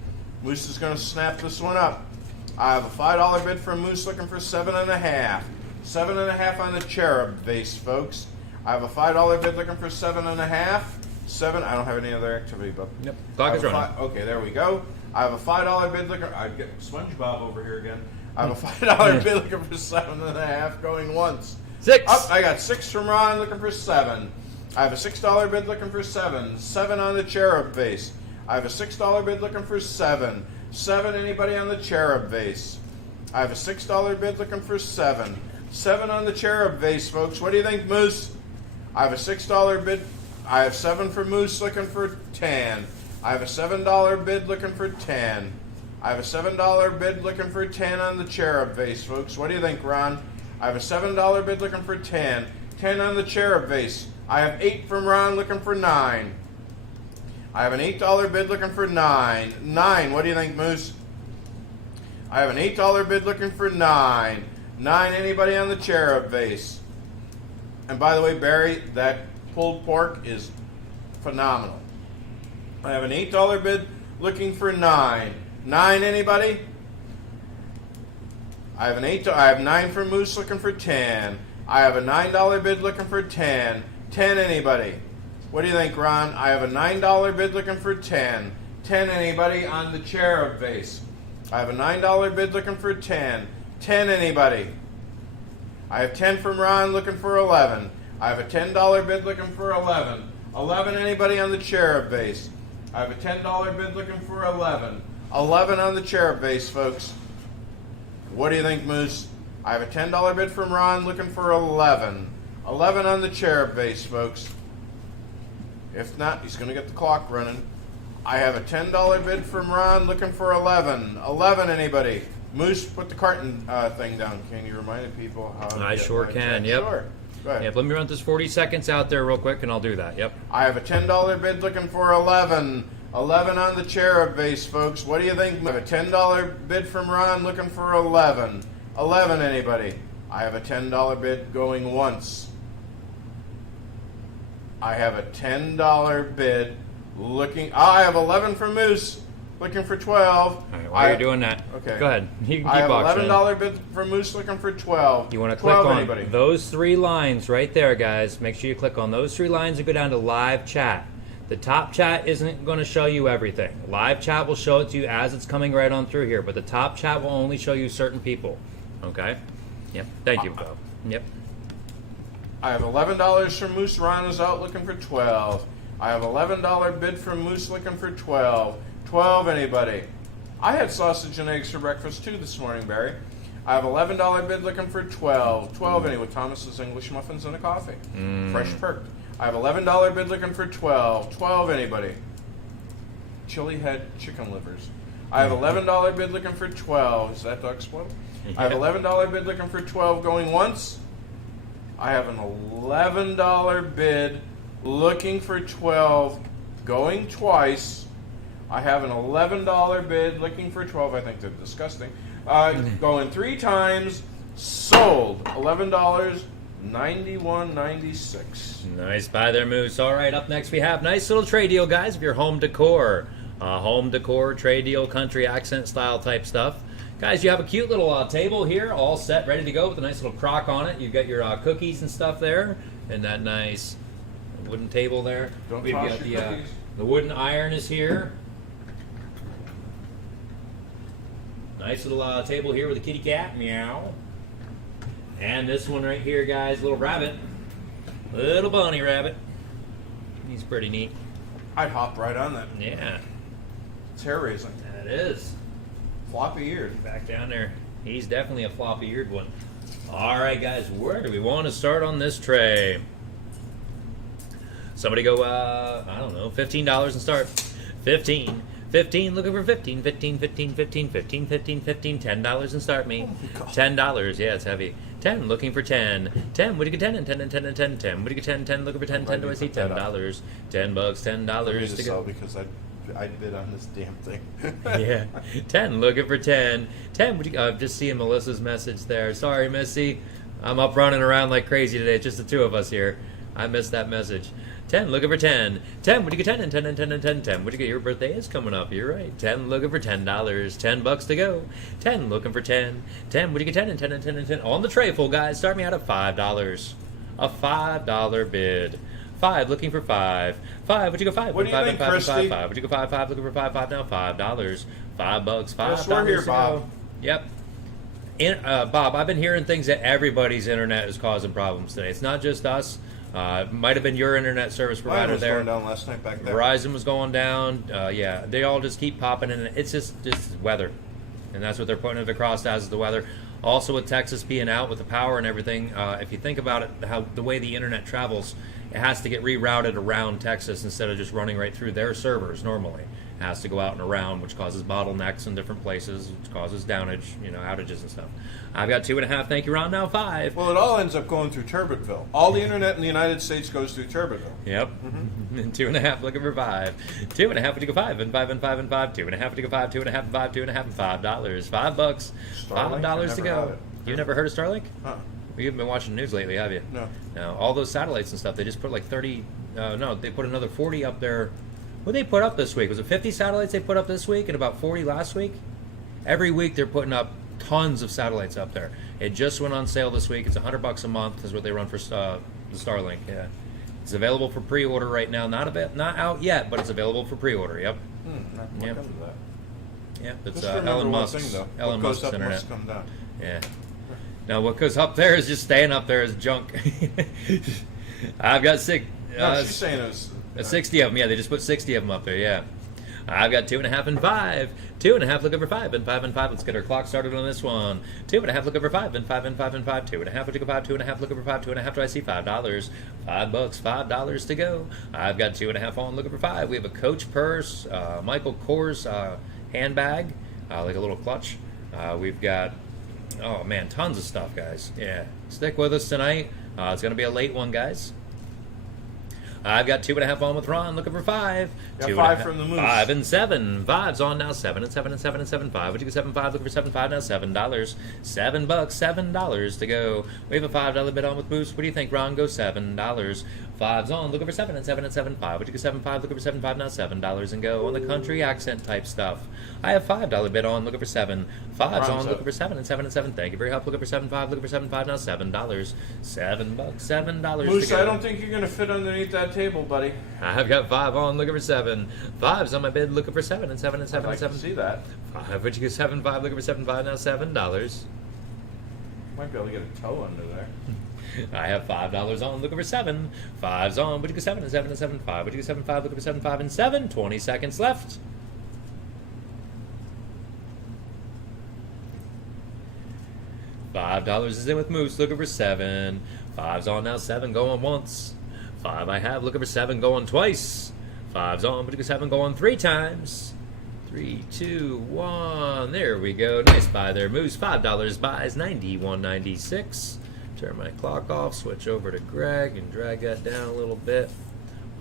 Moose is going to snap this one up. I have a $5 bid for Moose looking for 7.5. 7.5 on the cherub vase, folks. I have a $5 bid looking for 7.5. 7. I don't have any other activity, but Yep. Clock is running. Okay, there we go. I have a $5 bid looking. I get SpongeBob over here again. I have a $5 bid looking for 7.5. Going once. 6. Up. I got 6 from Ron looking for 7. I have a $6 bid looking for 7. 7 on the cherub vase. I have a $6 bid looking for 7. 7. Anybody on the cherub vase? I have a $6 bid looking for 7. 7 on the cherub vase, folks. What do you think, Moose? I have a $6 bid. I have 7 for Moose looking for 10. I have a $7 bid looking for 10. I have a $7 bid looking for 10 on the cherub vase, folks. What do you think, Ron? I have a $7 bid looking for 10. 10 on the cherub vase. I have 8 from Ron looking for 9. I have an $8 bid looking for 9. 9. What do you think, Moose? I have an $8 bid looking for 9. 9. Anybody on the cherub vase? And by the way, Barry, that pulled pork is phenomenal. I have an $8 bid looking for 9. 9. Anybody? I have I have 9 for Moose looking for 10. I have a $9 bid looking for 10. 10. Anybody? What do you think, Ron? I have a $9 bid looking for 10. 10. Anybody on the cherub vase? I have a $9 bid looking for 10. 10. Anybody? I have 10 from Ron looking for 11. I have a $10 bid looking for 11. 11. Anybody on the cherub vase? I have a $10 bid looking for 11. 11 on the cherub vase, folks. What do you think, Moose? I have a $10 bid from Ron looking for 11. 11 on the cherub vase, folks. If not, he's going to get the clock running. I have a $10 bid from Ron looking for 11. 11. Anybody? Moose, put the carton thing down. Can you remind the people how to I get sure my can, check? yep. Sure. Go ahead. Yep, let me run this 40 seconds out there real quick, and I'll do that. Yep. I have a $10 bid looking for 11. 11 on the cherub vase, folks. What do you think? I have a $10 bid from Ron looking for 11. 11. Anybody? I have a $10 bid going once. I have a $10 bid looking. I have 11 for Moose. looking for 12. All right, while you're doing that, Okay. go ahead. You can keep I have auctioning. $11 bid for Moose, looking for 12. You want to click 12, on anybody? those 3 lines right there, guys. Make sure you click on those 3 lines and go down to live chat. The top chat isn't going to show you everything. Live chat will show it to you as it's coming right on through here, but the top chat will only show you certain people. Okay? Yep. Thank you, Bob. Yep. I have $11 from Moose. Ron is out looking for 12. I have $11 bid from Moose looking for 12. 12, anybody? I had sausage and eggs for breakfast too this morning, Barry. I have $11 bid looking for 12. 12, anyway. Thomas's English muffins and a coffee. Fresh perked. I have $11 bid looking for 12. 12, anybody? Chili head chicken livers. I have $11 bid looking for 12. Is that dog exploding? I have $11 bid looking for 12 going once. I have an $11 bid looking for 12 going twice. I have an $11 bid looking for 12. I think they're disgusting. Going 3 times. Sold. $11. $91.96. Nice buy there, Moose. All right, up next we have nice little trade deal, guys, of your home decor. Home decor, trade deal, country accent style type stuff. Guys, you have a cute little table here, all set, ready to go with a nice little crock on it. You've got your cookies and stuff there, and that nice wooden table there. Don't We've toss got your the cookies. the wooden iron is here. Nice little table here with a kitty cat, meow. And this one right here, guys, little rabbit, little bunny rabbit. He's pretty neat. I'd hop right on that. Yeah, It's hair raising. that is. Floppy ears. Back down there. He's definitely a floppy-eared one. All right, guys, where do we want to start on this tray? Somebody go, I don't know, $15 and start. 15. 15, looking for 15. 15, 15, 15, 15, 15, 15. $10 and start me. $10, yeah, it's heavy. 10, looking for 10. 10, what do you get 10 and 10 and 10 and 10 and 10? What do you get 10 and 10, looking for 10, 10, do I see $10? $10, $10 to go. Because I bid on this damn thing. Yeah, 10, looking for 10. 10, would you, I'm just seeing Melissa's message there. Sorry, Missy. I'm up running around like crazy today. It's just the 2 of us here. I missed that message. 10, looking for 10. 10, would you get 10 and 10 and 10 and 10 and 10? Would you get, your birthday is coming up. You're right. 10, looking for $10. $10 to go. 10, looking for 10. 10, would you get 10 and 10 and 10 and 10? On the tray full, guys. Start me out at $5. A $5 bid. 5, looking for 5. 5, would you go 5? What do you 5 think, and 5 Christy? and 5, 5. Would you go 5, 5, looking for 5, 5 now? $5. $5. $5. Yes, we're here, to Bob. go. Yep. Bob, I've been hearing things that everybody's internet is causing problems today. It's not just us. It might have been your internet service Mine provider was there. going down last night back there. Verizon was going down. Yeah, they all just keep popping in. It's just weather, and that's what they're putting it across as the weather. Also, with Texas being out with the power and everything, if you think about it, how the way the internet travels, it has to get rerouted around Texas instead of just running right through their servers normally. It has to go out and around, which causes bottlenecks in different places, which causes downage, outages and stuff. I've got 2.5. Thank you, Ron. Now 5. Well, it all ends up going through Turbitville. All the internet in the United States goes through Turbitville. Yep. 2.5, looking for 5. 2.5 would you go 5 and 5 and 5 and 5. 2.5 would you go 5. 2.5 and 5. 2.5 and $5. $5. Starlink? $5 to I never go. had it. You've never heard of Starlink? Huh. You haven't been watching the news lately, have you? No. No. All those satellites and stuff. They just put like 30. No, they put another 40 up there. What did they put up this week? Was it 50 satellites they put up this week and about 40 last week? Every week they're putting up tons of satellites up there. It just went on sale this week. It's $100 a month is what they run for the Starlink. Yeah, it's available for pre-order right now. Not out yet, but it's available for pre-order. Yep. What Yep. comes of that? Yep. It's Just remember Elon one Musk's. thing, though. Elon What goes Musk's up internet. must come down. Yeah. Now what goes up there is just staying up there as junk. I've got six. No, she's saying it was... 60 of them. Yeah, they just put 60 of them up there. Yeah. I've got 2.5 and 5. 2.5 looking for 5 and 5 and 5. Let's get our clock started on this one. 2.5 looking for 5 and 5 and 5 and 5. 2.5 would you go 5. 2.5 looking for 5. 2.5 do I see $5? $5. $5 to go. I've got 2.5 on looking for 5. We have a Coach purse, Michael Kors handbag, like a little clutch. We've got, oh man, tons of stuff, guys. Yeah, stick with us tonight. It's gonna be a late one, guys. I've got 2.5 on with Ron, looking for 5. Got 2.5 5 from the Moose. 5 and 7. 5's on now. 7 and 7 and 7 and 7. 5. Would you go 7 5? Looking for 7 5 now. $7. $7. $7 to go. We have a $5 bid on with Moose. What do you think, Ron? Go $7. 5's on. Looking for 7 and 7 and 7 5. Would you go 7 5? Looking for 7 5 now. $7 and go on the country accent type stuff. I have $5 bid on. Looking for 7. 5's on. Looking for 7 and 7 and 7. Thank you for your help. Looking for 7 5. Looking for 7 5 now. $7. $7. $7 Moose, to go. I don't think you're going to fit underneath that table, buddy. I've got 5 on, looking for 7. 5's on my bid, looking for 7 and 7 and 7 I'd like and 7. to see that. 5, would you go 7 5? Looking for 7 5 now. $7. Might be able to get a toe under there. I have $5 on, looking for 7. 5's on, would you go 7 and 7 and 7 5? Would you go 7 5? Looking for 7 5 and 7. 20 seconds left. $5 is in with Moose, looking for 7. 5's on now. 7 going once. 5 I have, looking for 7 going twice. 5's on, would you go 7 going 3 times. 3, 2, 1. There we go. Nice buy there, Moose. $5 buys, 91.96. Turn my clock off, switch over to Greg, and drag that down a little bit.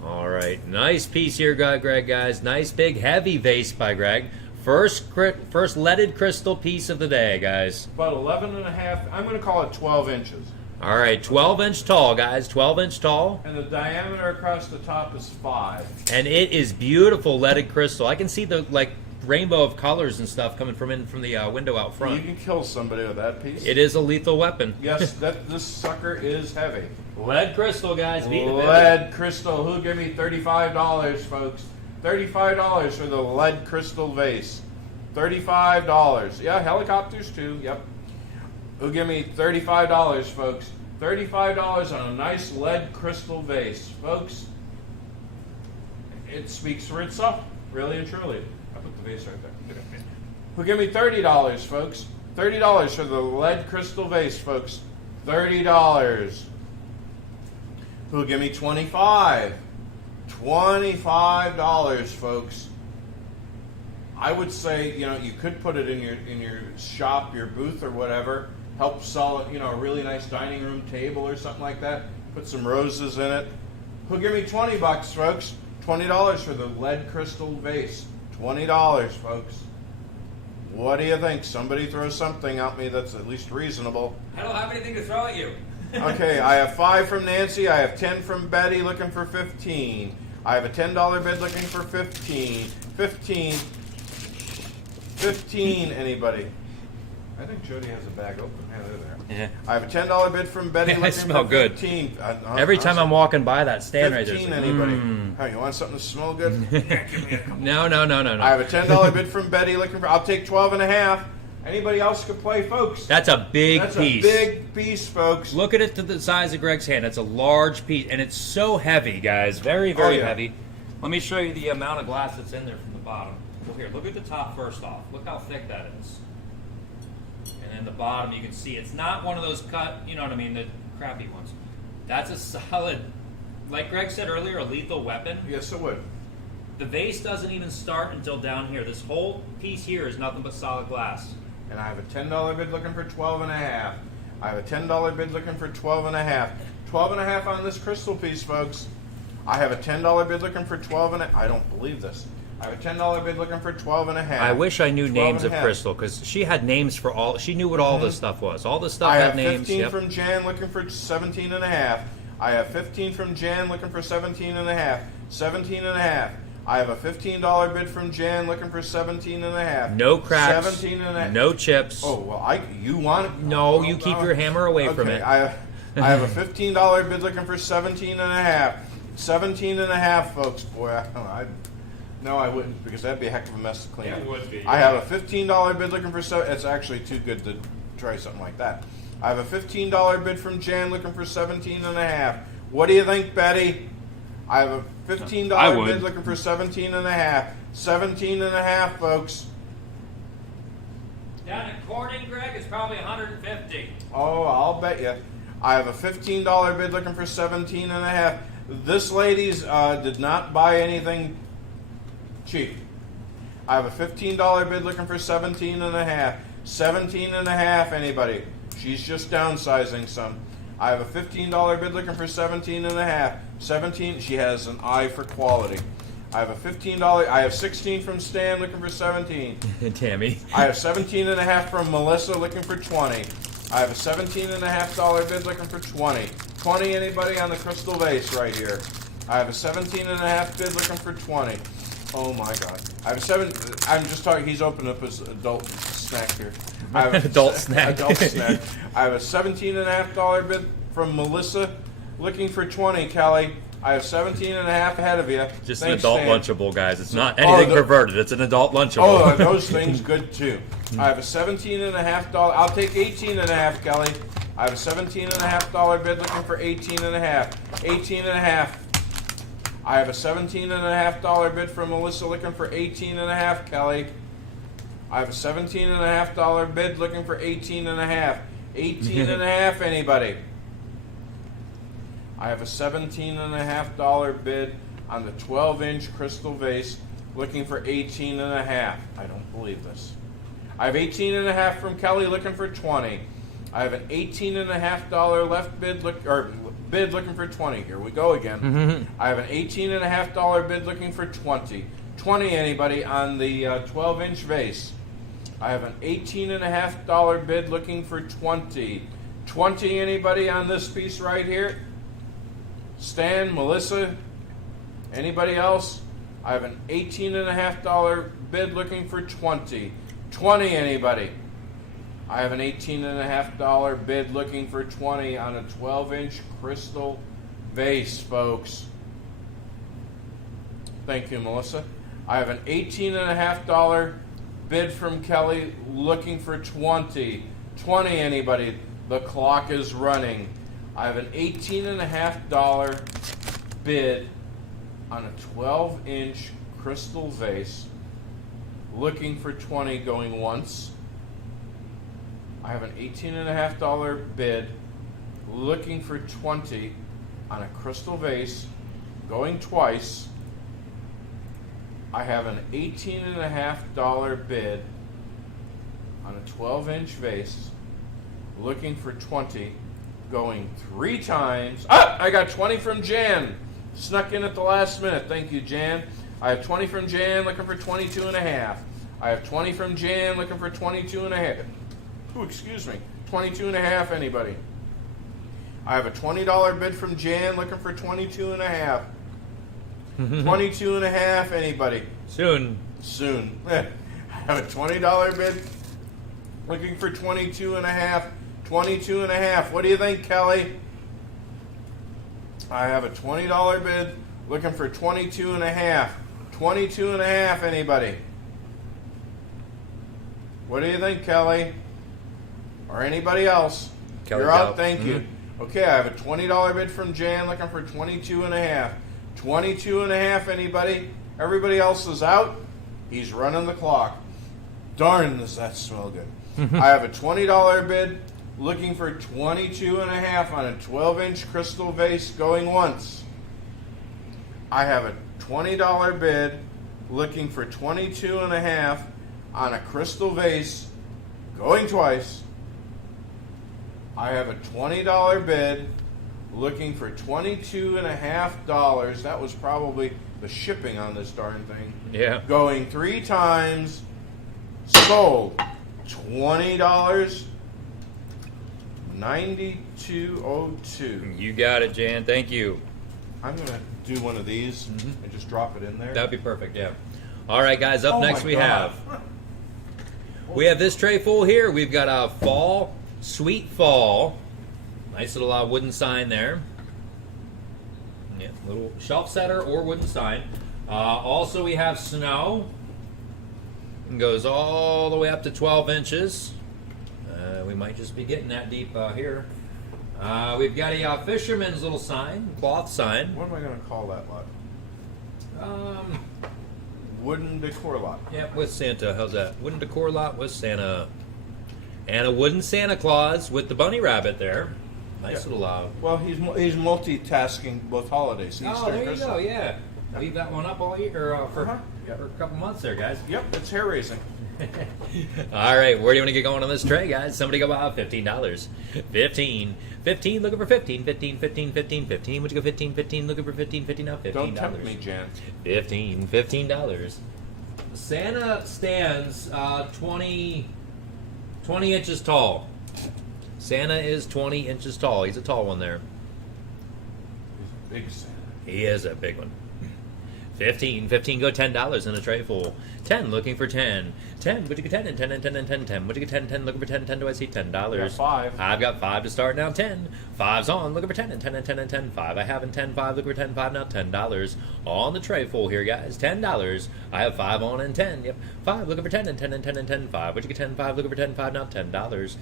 All right, nice piece here, Greg, guys. Nice big heavy vase by Greg. First leaded crystal piece of the day, guys. About 11 and a half. I'm going to call it 12 inches. All right, 12-inch tall, guys. 12-inch tall. And the diameter across the top is 5. And it is beautiful leaded crystal. I can see the rainbow of colors and stuff coming from the window out front. You can kill somebody with that piece. It is a lethal weapon. Yes, this sucker is heavy. Lead crystal, guys. Lead crystal. Who give me $35, folks? $35 for the lead crystal vase. $35. Yeah, helicopters too. Yep. Who give me $35, folks? $35 on a nice lead crystal vase, folks. It speaks for itself, really and truly. I put the vase right there. Who give me $30, folks? $30 for the lead crystal vase, folks. $30. Who give me $25? $25, folks. I would say, you could put it in your shop, your booth or whatever. Help sell, a really nice dining room table or something like that. Put some roses in it. Who'll give me $20, folks? $20 for the lead crystal vase. $20, folks. What do you think? Somebody throw something at me that's at least reasonable. I don't have anything to throw at you. Okay, I have 5 from Nancy. I have 10 from Betty, looking for 15. I have a $10 bid looking for 15. 15, anybody? I think Jody has a bag open. Yeah, they're there. Yeah. I have a $10 bid from Betty. I smell for good. 15. Every time I'm walking by that stand right there. 15, anybody? Oh, you want something to smell good? Yeah, give me a couple. No. I have a $10 bid from Betty looking for. I'll take 12 and a half. Anybody else could play, folks? That's a big piece. That's a big piece, folks. Look at it to the size of Greg's hand. It's a large piece, and it's so heavy, guys. Very, very heavy. Let me show you the amount of glass that's in there from the bottom. Well, here, look at the top first off. Look how thick that is. And then the bottom, you can see it's not one of those cut, you know what I mean, the crappy ones. That's a solid, like Greg said earlier, a lethal weapon. Yes, it would. The vase doesn't even start until down here. This whole piece here is nothing but solid glass. And I have a $10 bid looking for 12 and a half. I have a $10 bid looking for 12 and a half. 12 and a half on this crystal piece, folks. I have a $10 bid looking for 12 and a half. I don't believe this. I have a $10 bid looking for 12 and a half. I wish I knew names of Crystal, because she had names for all. She knew what all this stuff was. All this stuff had names. I have 15 from Jan looking for 17 and a half. I have 15 from Jan looking for 17 and a half. 17 and a half. I have a $15 bid from Jan looking for 17 and a half. No cracks. 17 and a half. No chips. Oh, well, you want it? No, you keep your hammer away from it. I have a $15 bid looking for 17 and a half. 17 and a half, folks. Boy, no, I wouldn't, because that'd be a heck of a mess to clean up. It would be. I have a $15 bid looking for it's actually too good to try something like that. I have a $15 bid from Jan looking for 17 and a half. What do you think, Betty? I have a $15 bid looking for 17 and a half. 17 and a half, folks. Down at Corning, Greg, it's probably 150. Oh, I'll bet you. I have a $15 bid looking for 17 and a half. This lady's did not buy anything cheap. I have a $15 bid looking for 17 and a half. 17 and a half, anybody? She's just downsizing some. I have a $15 bid looking for 17 and a half. 17, she has an eye for quality. I have a $15, I have 16 from Stan looking for 17. Tammy. I have 17 and a half from Melissa looking for 20. I have a $17.50 bid looking for 20. 20, anybody on the crystal vase right here? I have a 17.5 bid looking for 20. Oh my God. I have a 7, I'm just talking, he's opened up his adult snack here. I have Adult snack. Adult snack. I have a $17.50 bid from Melissa looking for 20, Kelly. I have 17.5 ahead of you. Just Thanks, an adult Stan. Lunchable, guys. It's not anything perverted. It's an adult Lunchable. Oh, those things good too. I have a $17.50. I'll take 18.5, Kelly. I have a $17.50 bid looking for 18.5. 18.5. I have a $17.50 bid from Melissa looking for 18.5, Kelly. I have a $17.50 bid looking for 18.5. 18.5, anybody? I have a $17.50 bid on the 12-inch crystal vase looking for 18.5. I don't believe this. I have 18.5 from Kelly looking for 20. I have an $18.50 left bid bid looking for 20. Here we go again. I have an $18.50 bid looking for 20. 20, anybody on the 12-inch vase? I have an $18.50 bid looking for 20. 20, anybody on this piece right here? Stan, Melissa, anybody else? I have an $18.50 bid looking for 20. 20, anybody? I have an $18.50 bid looking for 20 on a 12-inch crystal vase, folks. Thank you, Melissa. I have an $18.50 bid from Kelly looking for 20. 20, anybody? The clock is running. I have an $18.50 bid on a 12-inch crystal vase looking for 20 going once. I have an $18.50 bid looking for 20 on a crystal vase going twice. I have an $18.50 bid on a 12-inch vase looking for 20 going 3 times. Ah, I got 20 from Jan. Snuck in at the last minute. Thank you, Jan. I have 20 from Jan looking for 22.5. I have 20 from Jan looking for 22.5. Ooh, excuse me. 22.5, anybody? I have a $20 bid from Jan looking for 22.5. 22.5, anybody? Soon. Soon. I have a $20 bid looking for 22.5. 22.5. What do you think, Kelly? I have a $20 bid looking for 22.5. 22.5, anybody? What do you think, Kelly? Or anybody else? Kelly's You're out. out. Thank you. Okay, I have a $20 bid from Jan looking for 22.5. 22.5, anybody? Everybody else is out. He's running the clock. Darn, does that smell good. I have a $20 bid looking for 22.5 on a 12-inch crystal vase going once. I have a $20 bid looking for 22.5 on a crystal vase going twice. I have a $20 bid looking for $22.5. That was probably the shipping on this darn thing. Yeah. Going 3 times. Sold. $20. $92.02. You got it, Jan. Thank you. I'm going to do one of these and just drop it in there. That'd be perfect, yeah. All right, guys, up Oh next my we God. have this tray full here. We've got a fall, sweet fall. Nice little wooden sign there. Yeah, little shelf setter or wooden sign. Also, we have snow. It goes all the way up to 12 inches. We might just be getting that deep here. We've got a fisherman's little sign, cloth sign. What am I going to call that lot? Wooden decor lot. Yep, with Santa. How's that? Wooden decor lot with Santa. And a wooden Santa Claus with the bunny rabbit there. Nice Yeah. little... Well, he's multitasking both holidays. Easter oh, and there you Christmas. go, yeah. Leave that one up all year, for a couple months there, guys. Yep, it's hair raising. All right, where do you want to get going on this tray, guys? Somebody go out $15. 15, looking for 15. 15. Would you go 15? Looking for 15 now. $15. Don't tempt me, Jan. $15. Santa stands 20 inches tall. Santa is 20 inches tall. He's a tall one there. Big Santa. He is a big one. 15, go $10 in a tray full. 10, looking for 10. 10, would you get 10 and 10 and 10 and 10 and 10? Would you get 10, looking for 10, do I see $10? Got 5. I've got 5 to start now, 10. 5's on, looking for 10 and 10 and 10 and 10. 5, I have in 10, 5, looking for 10, 5 now, $10. On the tray full here, guys, $10. I have 5 on and 10, yep. 5, looking for 10 and 10 and 10 and 10. 5, would you get 10, 5, looking for 10, 5 now, $10. $10,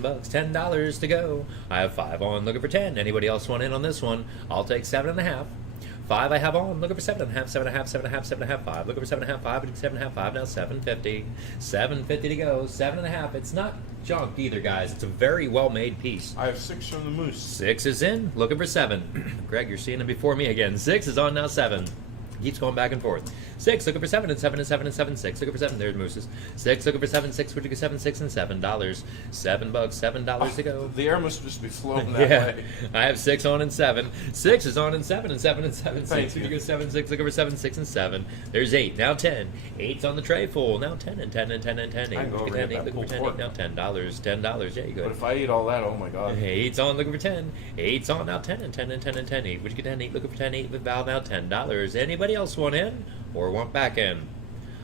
$10 to go. I have 5 on, looking for 10. Anybody else want in on this one? I'll take 7.5. 5 I have on, looking for 7.5, 5, looking for 7.5, 5, 7.5, 5, now $7.50. $7.50 to go, 7.5. It's not junk either, guys. It's a very well-made piece. I have 6 from the moose. 6 is in, looking for 7. Greg, you're seeing it before me again. 6 is on now, 7. Keeps going back and forth. 6, looking for 7 and 7 and 7 and 7. 6, looking for 7. There's mooses. 6, looking for 7. 6, would you get 7, 6 and $7. $7, $7 to go. The air must just be flowing that way. I have 6 on and 7. 6 is on and 7 and 7 and 7. 6, would you you. get 7, 6, looking for 7, 6 and 7. There's 8, now 10. 8's on the tray full. Now 10 and 10 and 10 and 10. 8, I can go would you over get and 10, 8, get looking for that 10, 8, pulled now $10. $10, yeah, you go. But if I eat all that, oh my God. 8's on, looking for 10. 8's on, now 10 and 10 and 10 and 10. 8, would you get 10, 8, looking for 10, 8 with Val, now $10. Anybody else want in or want back in?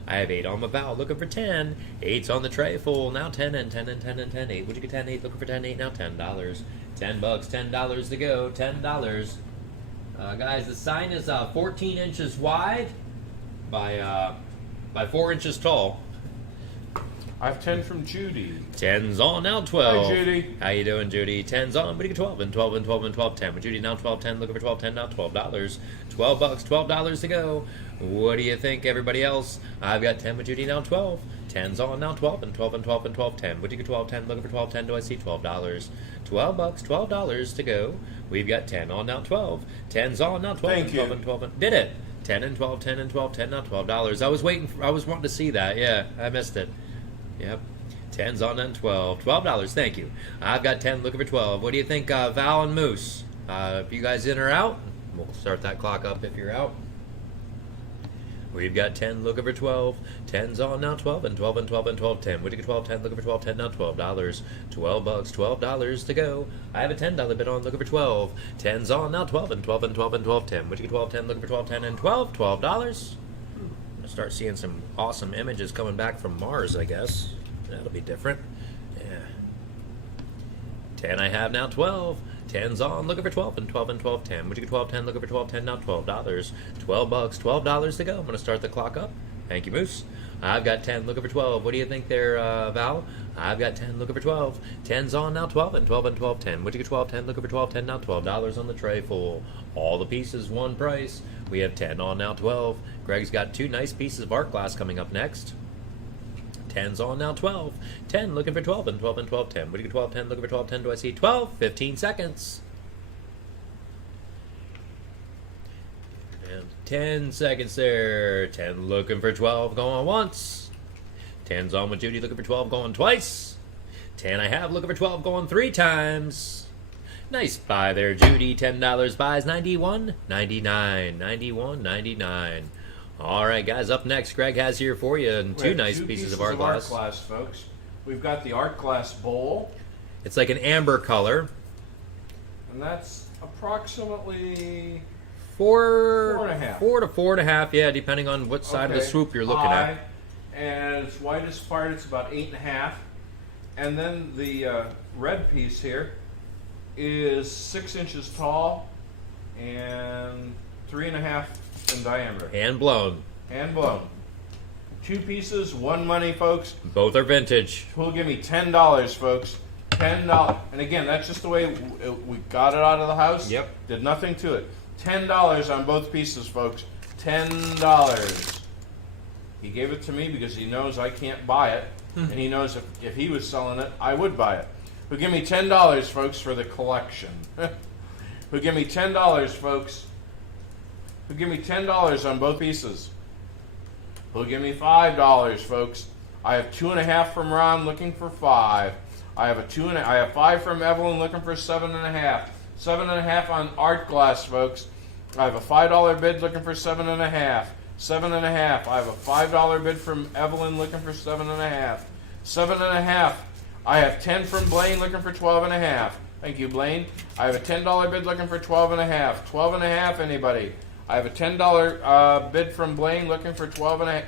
I have 8 on my Val, looking for 10. 8's on the tray full, now 10 and 10 and 10 and 10. 8, would you get 10, 8, looking for 10, 8, now $10. $10, $10 to go, $10. Guys, the sign is 14 inches wide by 4 inches tall. I have 10 from Judy. 10's on, now 12. Hi, Judy. How you doing, Judy? 10's on, but you get 12 and 12 and 12 and 12, 10. But Judy, now 12, 10, looking for 12, 10, now $12. $12, $12 to go. What do you think, everybody else? I've got 10 with Judy, now 12. 10's on, now 12 and 12 and 12 and 12, 10. Would you get 12, 10, looking for 12, 10, do I see $12? $12, $12 to go. We've got 10 on, now 12. 10's on, now 12 and 12 and 12 and... Did it! 10 and 12, 10 and 12, 10, now $12. I was wanting to see that. Yeah, I missed it. Yep. 10's on and 12. $12, thank you. I've got 10, looking for 12. What do you think, Val and Moose? If you guys in or out, we'll start that clock up if you're out. We've got 10, looking for 12. 10's on now, 12 and 12 and 12 and 12, 10. Would you get 12, 10, looking for 12, 10, now $12. $12, $12 to go. I have a $10 bid on, looking for 12. 10's on now, 12 and 12 and 12 and 12, 10. Would you get 12, 10, looking for 12, 10 and 12? $12. Start seeing some awesome images coming back from Mars, I guess. That'll be different. Yeah. 10 I have now, 12. 10's on, looking for 12 and 12 and 12, 10. Would you get 12, 10, looking for 12, 10, now $12. $12, $12 to go. I'm going to start the clock up. Thank you, Moose. I've got 10, looking for 12. What do you think there, Val? I've got 10, looking for 12. 10's on now, 12 and 12 and 12, 10. Would you get 12, 10, looking for 12, 10, now $12 on the tray full. All the pieces, one price. We have 10 on now, 12. Greg's got 2 nice pieces of art glass coming up next. 10's on now, 12. 10, looking for 12 and 12 and 12, 10. Would you get 12, 10, looking for 12, 10, do I see 12? 15 seconds. And 10 seconds there. 10 looking for 12, going once. 10's on with Judy, looking for 12, going twice. 10 I have, looking for 12, going 3 times. Nice buy there, Judy. $10 buys, $91.99. $91.99. All right, guys, up next, Greg has here for you and 2 nice pieces of art glass. Folks. We've got the art glass bowl. It's like an amber color. And that's approximately 4.5. 4 to 4.5, yeah, depending on what side of the Okay. swoop you're looking High, at. And its widest part, it's about 8.5. And then the red piece here is 6 inches tall and 3.5 in diameter. Hand blown. Hand blown. 2 pieces, 1 money, folks. Both are vintage. Who'll give me $10, folks? $10. And again, that's just the way we got it out of the house. Yep. Did nothing to it. $10 on both pieces, folks. $10. He gave it to me because he knows I can't buy it. And he knows if he was selling it, I would buy it. Who'll give me $10, folks, for the collection? Who'll give me $10, folks? Who'll give me $10 on both pieces? Who'll give me $5, folks? I have 2.5 from Ron, looking for 5. I have I have 5 from Evelyn, looking for 7.5. 7.5 on Art Glass, folks. I have a $5 bid, looking for 7.5. 7.5. I have a $5 bid from Evelyn, looking for 7.5. 7.5. I have 10 from Blaine, looking for 12.5. Thank you, Blaine. I have a $10 bid, looking for 12.5. 12.5. Anybody? I have a $10 bid from Blaine, looking for 12.5.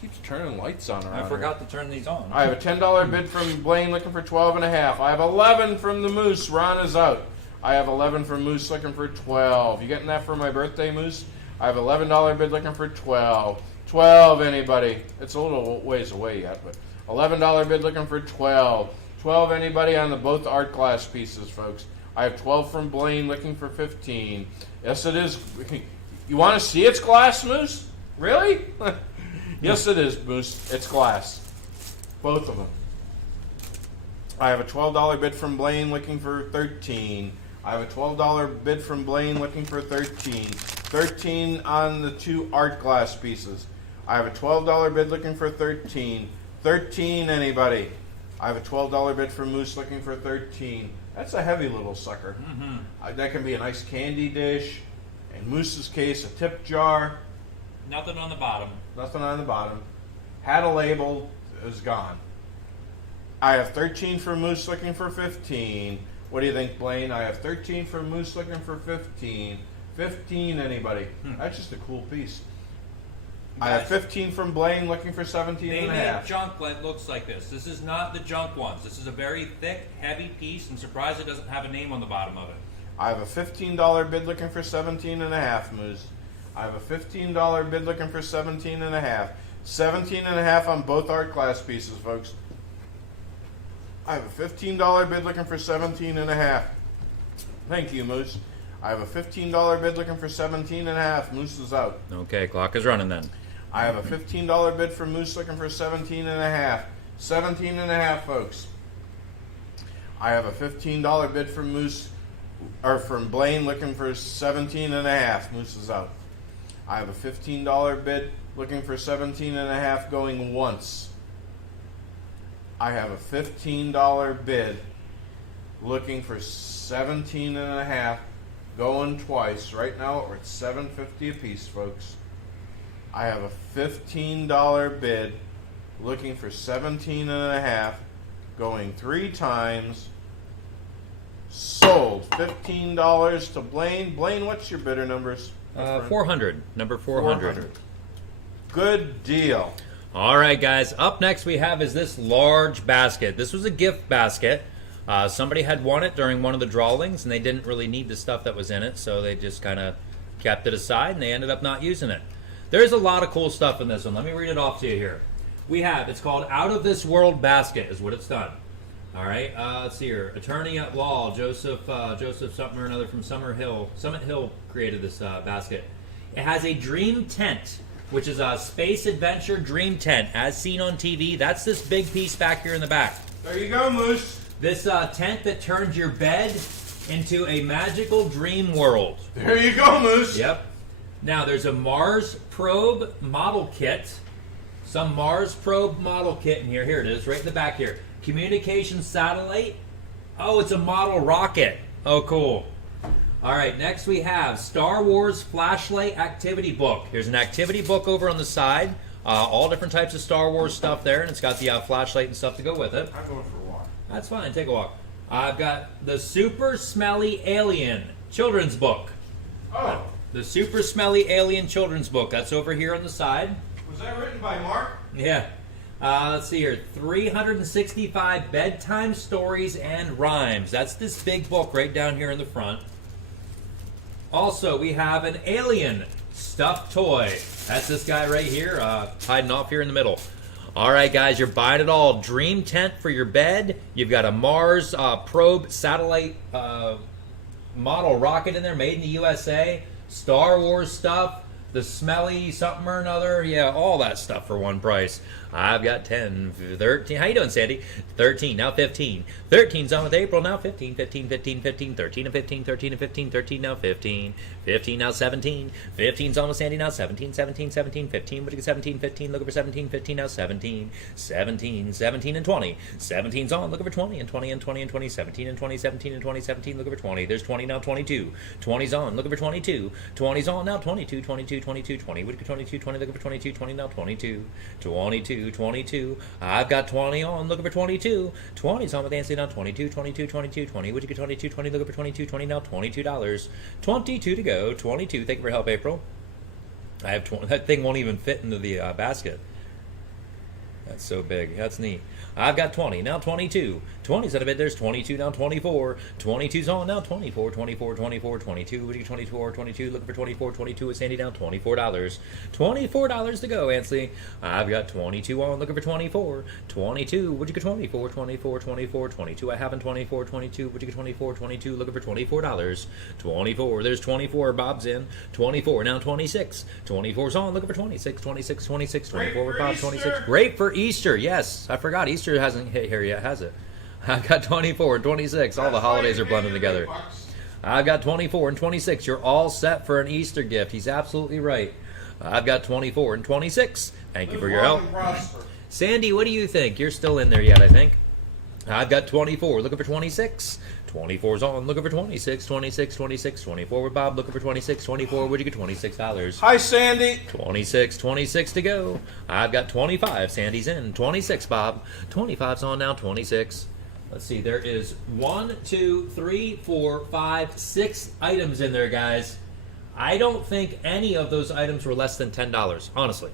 Keeps turning lights on around I forgot to turn these on. I have a $10 bid from Blaine, looking for 12.5. I have 11 from the Moose. Ron is out. I have 11 from Moose, looking for 12. You getting that for my birthday, Moose? I have $11 bid, looking for 12. 12, anybody? It's a little ways away yet, but $11 bid, looking for 12. 12, anybody on the both art glass pieces, folks? I have 12 from Blaine, looking for 15. Yes, it is. You want to see its glass, Moose? Really? Yes, it is, Moose. It's glass. Both of them. I have a $12 bid from Blaine, looking for 13. I have a $12 bid from Blaine, looking for 13. 13 on the 2 art glass pieces. I have a $12 bid, looking for 13. 13, anybody? I have a $12 bid from Moose, looking for 13. That's a heavy little sucker. That can be a nice candy dish. In Moose's case, a tip jar. Nothing on the bottom. Nothing on the bottom. Had a label, is gone. I have 13 for Moose, looking for 15. What do you think, Blaine? I have 13 for Moose, looking for 15. 15, anybody? That's just a cool piece. I have 15 from Blaine, looking for 17 They and a make half. junk that looks like this. This is not the junk ones. This is a very thick, heavy piece, and surprised it doesn't have a name on the bottom of it. I have a $15 bid, looking for 17 and a half, Moose. I have a $15 bid, looking for 17 and a half. 17 and a half on both art glass pieces, folks. I have a $15 bid, looking for 17 and a half. Thank you, Moose. I have a $15 bid, looking for 17 and a half. Moose is out. Okay, clock is running then. I have a $15 bid for Moose, looking for 17 and a half. 17 and a half, folks. I have a $15 bid from Moose, or from Blaine, looking for 17 and a half. Moose is out. I have a $15 bid, looking for 17 and a half, going once. I have a $15 bid, looking for 17 and a half, going twice. Right now we're at $7.50 a piece, folks. I have a $15 bid, looking for 17 and a half, going 3 times. Sold. $15 to Blaine. Blaine, what's your bidder numbers? 400. Number 400. Good deal. All right, guys. Up next we have is this large basket. This was a gift basket. Somebody had won it during one of the drawings, and they didn't really need the stuff that was in it, so they just kind of kept it aside, and they ended up not using it. There's a lot of cool stuff in this one. Let me read it off to you here. We have, it's called Out of This World Basket is what it's done. All right, let's see here. Attorney at law, Joseph something or another from Summit Hill created this basket. It has a dream tent, which is a space adventure dream tent, as seen on TV. That's this big piece back here in the back. There you go, Moose. This tent that turns your bed into a magical dream world. There you go, Moose. Yep. Now, there's a Mars probe model kit. Some Mars probe model kit in here. Here it is, right in the back here. Communication satellite. Oh, it's a model rocket. Oh, cool. All right, next we have Star Wars flashlight activity book. Here's an activity book over on the side. All different types of Star Wars stuff there, and it's got the flashlight and stuff to go with it. I'm going for a walk. That's fine. Take a walk. I've got the Super Smelly Alien children's book. Oh, The Super Smelly Alien children's book. That's over here on the side. was that written by Mark? Yeah. Let's see here. 365 bedtime stories and rhymes. That's this big book right down here in the front. Also, we have an alien stuffed toy. That's this guy right here, hiding off here in the middle. All right, guys, you're buying it all. Dream tent for your bed. You've got a Mars probe satellite model rocket in there, made in the USA. Star Wars stuff. The smelly something or another. Yeah, all that stuff for one price. I've got 10, 13. How you doing, Sandy? 13, now 15. 13's on with April, now 15, 15, 15, 15, 13 and 15, 13 and 15, 13, now 15. 15, now 17. 15's on with Sandy, now 17, 17, 17, 15. What do you get? 17, 15, looking for 17, 15, now 17. 17, 17 and 20. 17's on, looking for 20 and 20 and 20 and 20. 17 and 20, 17 and 20, 17, looking for 20. There's 20, now 22. 20's on, looking for 22. 20's on, now 22, 22, 22, 20. What do you get? 22, 20, looking for 22, 20, now 22. 22, 22. I've got 20 on, looking for 22. 20's on with Nancy, now 22, 22, 22, 20. Would you get? 22, 20, looking for 22, 20, now $22. 22 to go. 22. Thank you for your help, April. I have 20. That thing won't even fit into the basket. That's so big. That's neat. I've got 20. Now 22. 20's out of it. There's 22. Now 24. 22's on. Now 24. 24. 24. 22. What do you get? 24. 22. Looking for 24. 22 with Sandy down. $24. $24 to go, Ansley. I've got 22 on. Looking for 24. 22. What'd you get? 24. 24. 24. 22. I haven't 24. 22. What'd you get? 24. 22. Looking for $24. 24. There's 24. Bob's in. 24. Now 26. 24's on. Looking for 26. 26. 26. 24 with Bob. 26. Great for Easter. Yes. I forgot. Easter hasn't hit here yet, has it? I've got 24 and 26. All the holidays are blending together. I've got 24 and 26. You're all set for an Easter gift. He's absolutely right. I've got 24 and 26. Thank you for your help. Sandy, what do you think? You're still in there yet, I think. I've got 24. Looking for 26. 24's on. Looking for 26. 26. 26. 24 with Bob. Looking for 26. 24. What'd you get? $26. Hi, Sandy. 26. 26 to go. I've got 25. Sandy's in. 26, Bob. 25's on now. 26. Let's see. There is 1, 2, 3, 4, 5, 6 items in there, guys. I don't think any of those items were less than $10, honestly.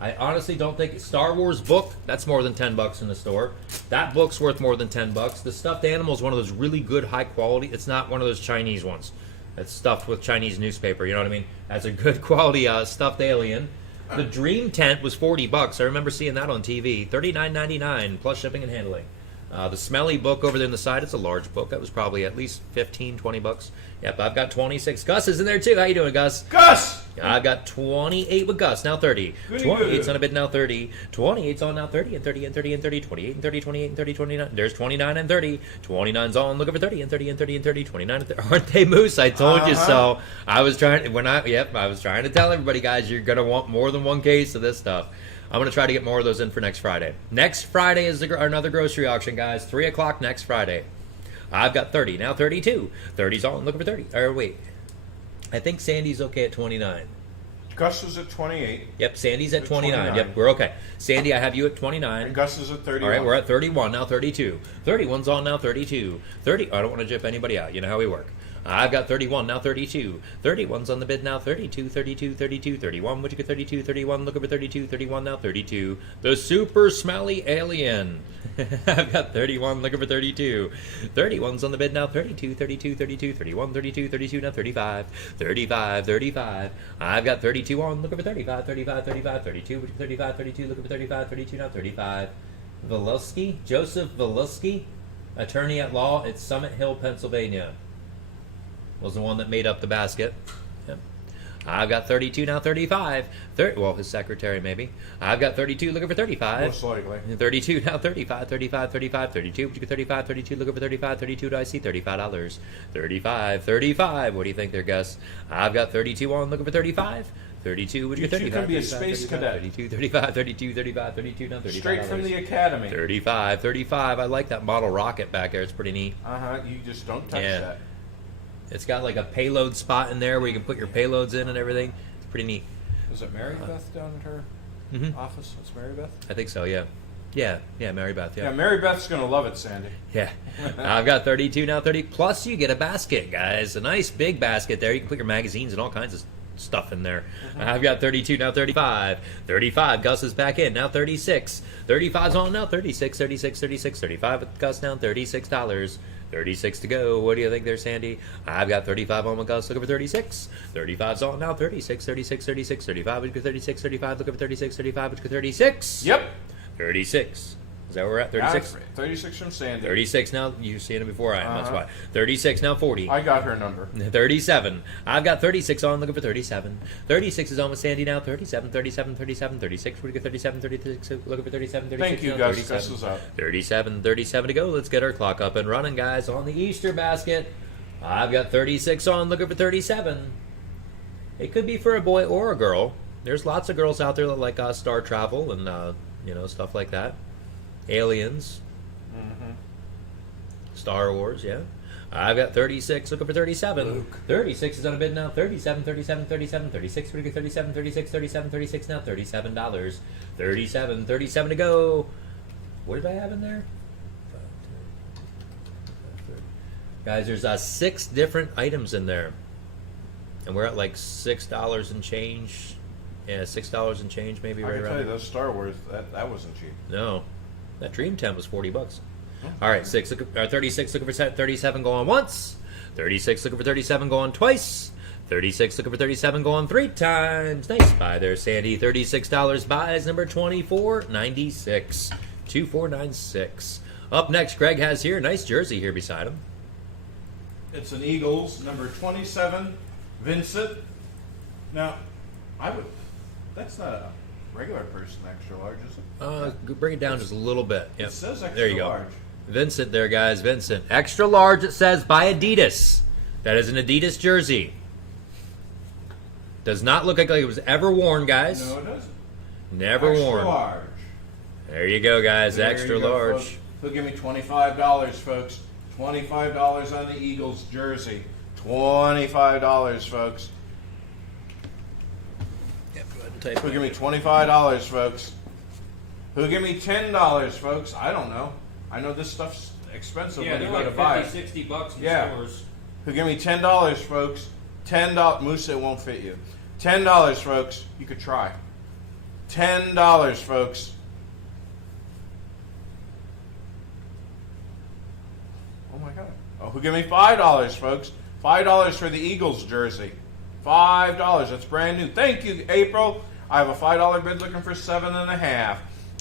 I honestly don't think Star Wars book, that's more than $10 in the store. That book's worth more than $10. The stuffed animal is one of those really good, high quality. It's not one of those Chinese ones. It's stuffed with Chinese newspaper, you know what I mean? That's a good quality stuffed alien. The Dream Tent was $40. I remember seeing that on TV. $39.99 plus shipping and handling. The smelly book over there on the side, it's a large book. That was probably at least $15, $20. Yep, I've got 26. Gus is in there too. How you doing, Gus? Gus! I've got 28 with Gus, now 30. 28's on a bit, now 30. 28's on now 30 and 30 and 30 and 30. 28 and 30, 28 and 30, 29. There's 29 and 30. 29's on, looking for 30 and 30 and 30 and 30. 29 and 30. Aren't they moose? I told you so. I was trying to tell everybody, guys, you're going to want more than one case of this stuff. I'm going to try to get more of those in for next Friday. Next Friday is another grocery auction, guys. 3 o'clock next Friday. I've got 30. Now 32. 30's on. Looking for 30. Or wait. I think Sandy's okay at 29. Gus is at 28. Yep, Sandy's at 29. Yep, we're okay. Sandy, I have you at 29. And Gus is at 31. All right, we're at 31. Now 32. 31's on now 32. 30. I don't want to jip anybody out. You know how we work. I've got 31, now 32. 31's on the bid now 32, 32, 32, 31. What'd you get? 32, 31. Look over 32, 31, now 32. The super smelly alien. I've got 31, looking for 32. 31's on the bid now 32, 32, 32, 31, 32, 32, now 35. 35, 35. I've got 32 on, looking for 35, 35, 35, 32. What'd you get? 35, 32, looking for 35, 32, now 35. Volosky, Joseph Volosky, attorney at law at Summit Hill, Pennsylvania. Was the one that made up the basket. Yep. I've got 32, now 35. Well, his secretary maybe. I've got 32, looking for 35. Most likely. 32, now 35, 35, 35, 32. Would you get 35, 32, looking for 35, 32. Do I see $35? 35, 35. What do you think there, Gus? I've got 32 on, looking for 35. 32, would you get 35? You can be a space cadet. 32, 35, 32, 35, 32, now 35. Straight from the academy. 35, 35. I like that model rocket back there. It's pretty neat. You just don't touch that. It's got like a payload spot in there where you can put your payloads in and everything. It's pretty neat. Is it Mary Beth down at her office? It's Mary Beth? I think so, yeah. Yeah, Mary Beth, yeah. Yeah, Mary Beth's going to love it, Sandy. Yeah. I've got 32, now 30. Plus you get a basket, guys. A nice big basket there. You can put your magazines and all kinds of stuff in there. I've got 32, now 35. 35, Gus is back in, now 36. 35's on now, 36, 36, 36, 35 with Gus now, $36. 36 to go. What do you think there, Sandy? I've got 35 on my Gus. Looking for 36. 35's on now. 36, 36, 36, 35. Would you go 36, 35? Looking for 36, 35. Would you go 36? Yep. 36. Is that where we're at? 36? 36 from Sandy. 36 now. You've seen it before I am. That's Uh-huh. why. 36 now 40. I got her number. 37. I've got 36 on, looking for 37. 36 is on with Sandy now. 37, 37, 37, 36. We're going to get 37, 36, looking for 37, 36. Thank you, now, Gus. 37. Gus is up. 37, 37 to go. Let's get our clock up and running, guys. On the Easter basket, I've got 36 on, looking for 37. It could be for a boy or a girl. There's lots of girls out there that like star travel and, stuff like that. Aliens. Star Wars, yeah. I've got 36, looking for 37. Luke. 36 is on a bid now. 37, 37, 37, 36. We're going to get 37, 36, 37, 36 now. $37. 37, 37 to go. What did I have in there? Guys, there's 6 different items in there. And we're at like $6 and change. Yeah, $6 and change maybe I right can tell around you, those Star Wars, that wasn't cheap. No. That Dream Tent was $40. All right, 36 looking for 37 going once. 36 looking for 37 going twice. 36 looking for 37 going 3 times. Nice buy there, Sandy. $36 buys number 2496. 2496. Up next, Greg has here nice jersey here beside him. It's an Eagles, number 27, Vincent. Now, that's not a regular person extra large, is it? Bring it down just a little bit. Yep. It says extra there you go. large. Vincent there, guys. Vincent. Extra large, it says, by Adidas. That is an Adidas jersey. Does not look like it was ever worn, guys. No, it doesn't. Never Extra worn. large. There you go, guys. There Extra you go, large. folks. He'll give me $25, folks. $25 on the Eagles jersey. $25, folks. Yep, go ahead and type Who'll give me $25, folks? Who'll give me $10, folks? I don't know. I know this stuff's expensive Yeah, when you they're go to like buy 50, it. 60 bucks in Yeah. stores. Who'll give me $10, folks? $10. Moose, it won't fit you. $10, folks. You could try. $10, folks. Oh my God. Oh, who'll give me $5, folks? $5 for the Eagles jersey. $5. That's brand new. Thank you, April. I have a $5 bid looking for 7.5.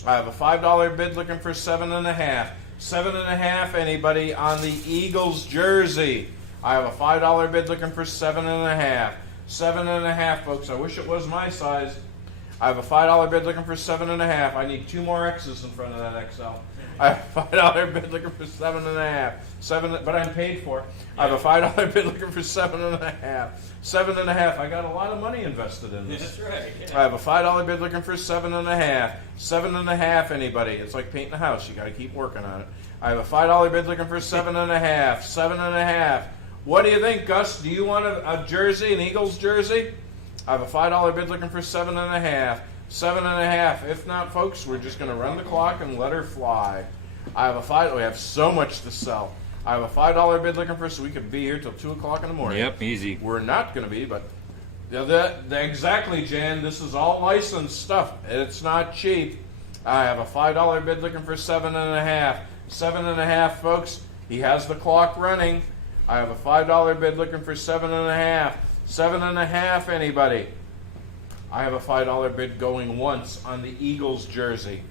I have a $5 bid looking for 7.5. 7.5. Anybody on the Eagles jersey? I have a $5 bid looking for 7.5. 7.5, folks. I wish it was my size. I have a $5 bid looking for 7.5. I need 2 more X's in front of that XL. I have a $5 bid looking for 7.5. But I'm paid for it. I have a $5 bid looking for 7.5. 7.5. I got a lot of money invested in this. That's right. Yeah. I have a $5 bid looking for 7.5. 7.5. Anybody? It's like painting a house. You got to keep working on it. I have a $5 bid looking for 7.5. 7.5. What do you think, Gus? Do you want a jersey, an Eagles jersey? I have a $5 bid looking for 7.5. 7.5. If not, folks, we're just going to run the clock and let her fly. I have a $5. We have so much to sell. I have a $5 bid looking for, so we could be here till 2 o'clock in the morning. Yep, easy. We're not going to be, but exactly, Jan. This is all licensed stuff. It's not cheap. I have a $5 bid looking for 7.5. 7.5, folks. He has the clock running. I have a $5 bid looking for 7.5. 7.5, anybody? I have a $5 bid going once on the Eagles jersey.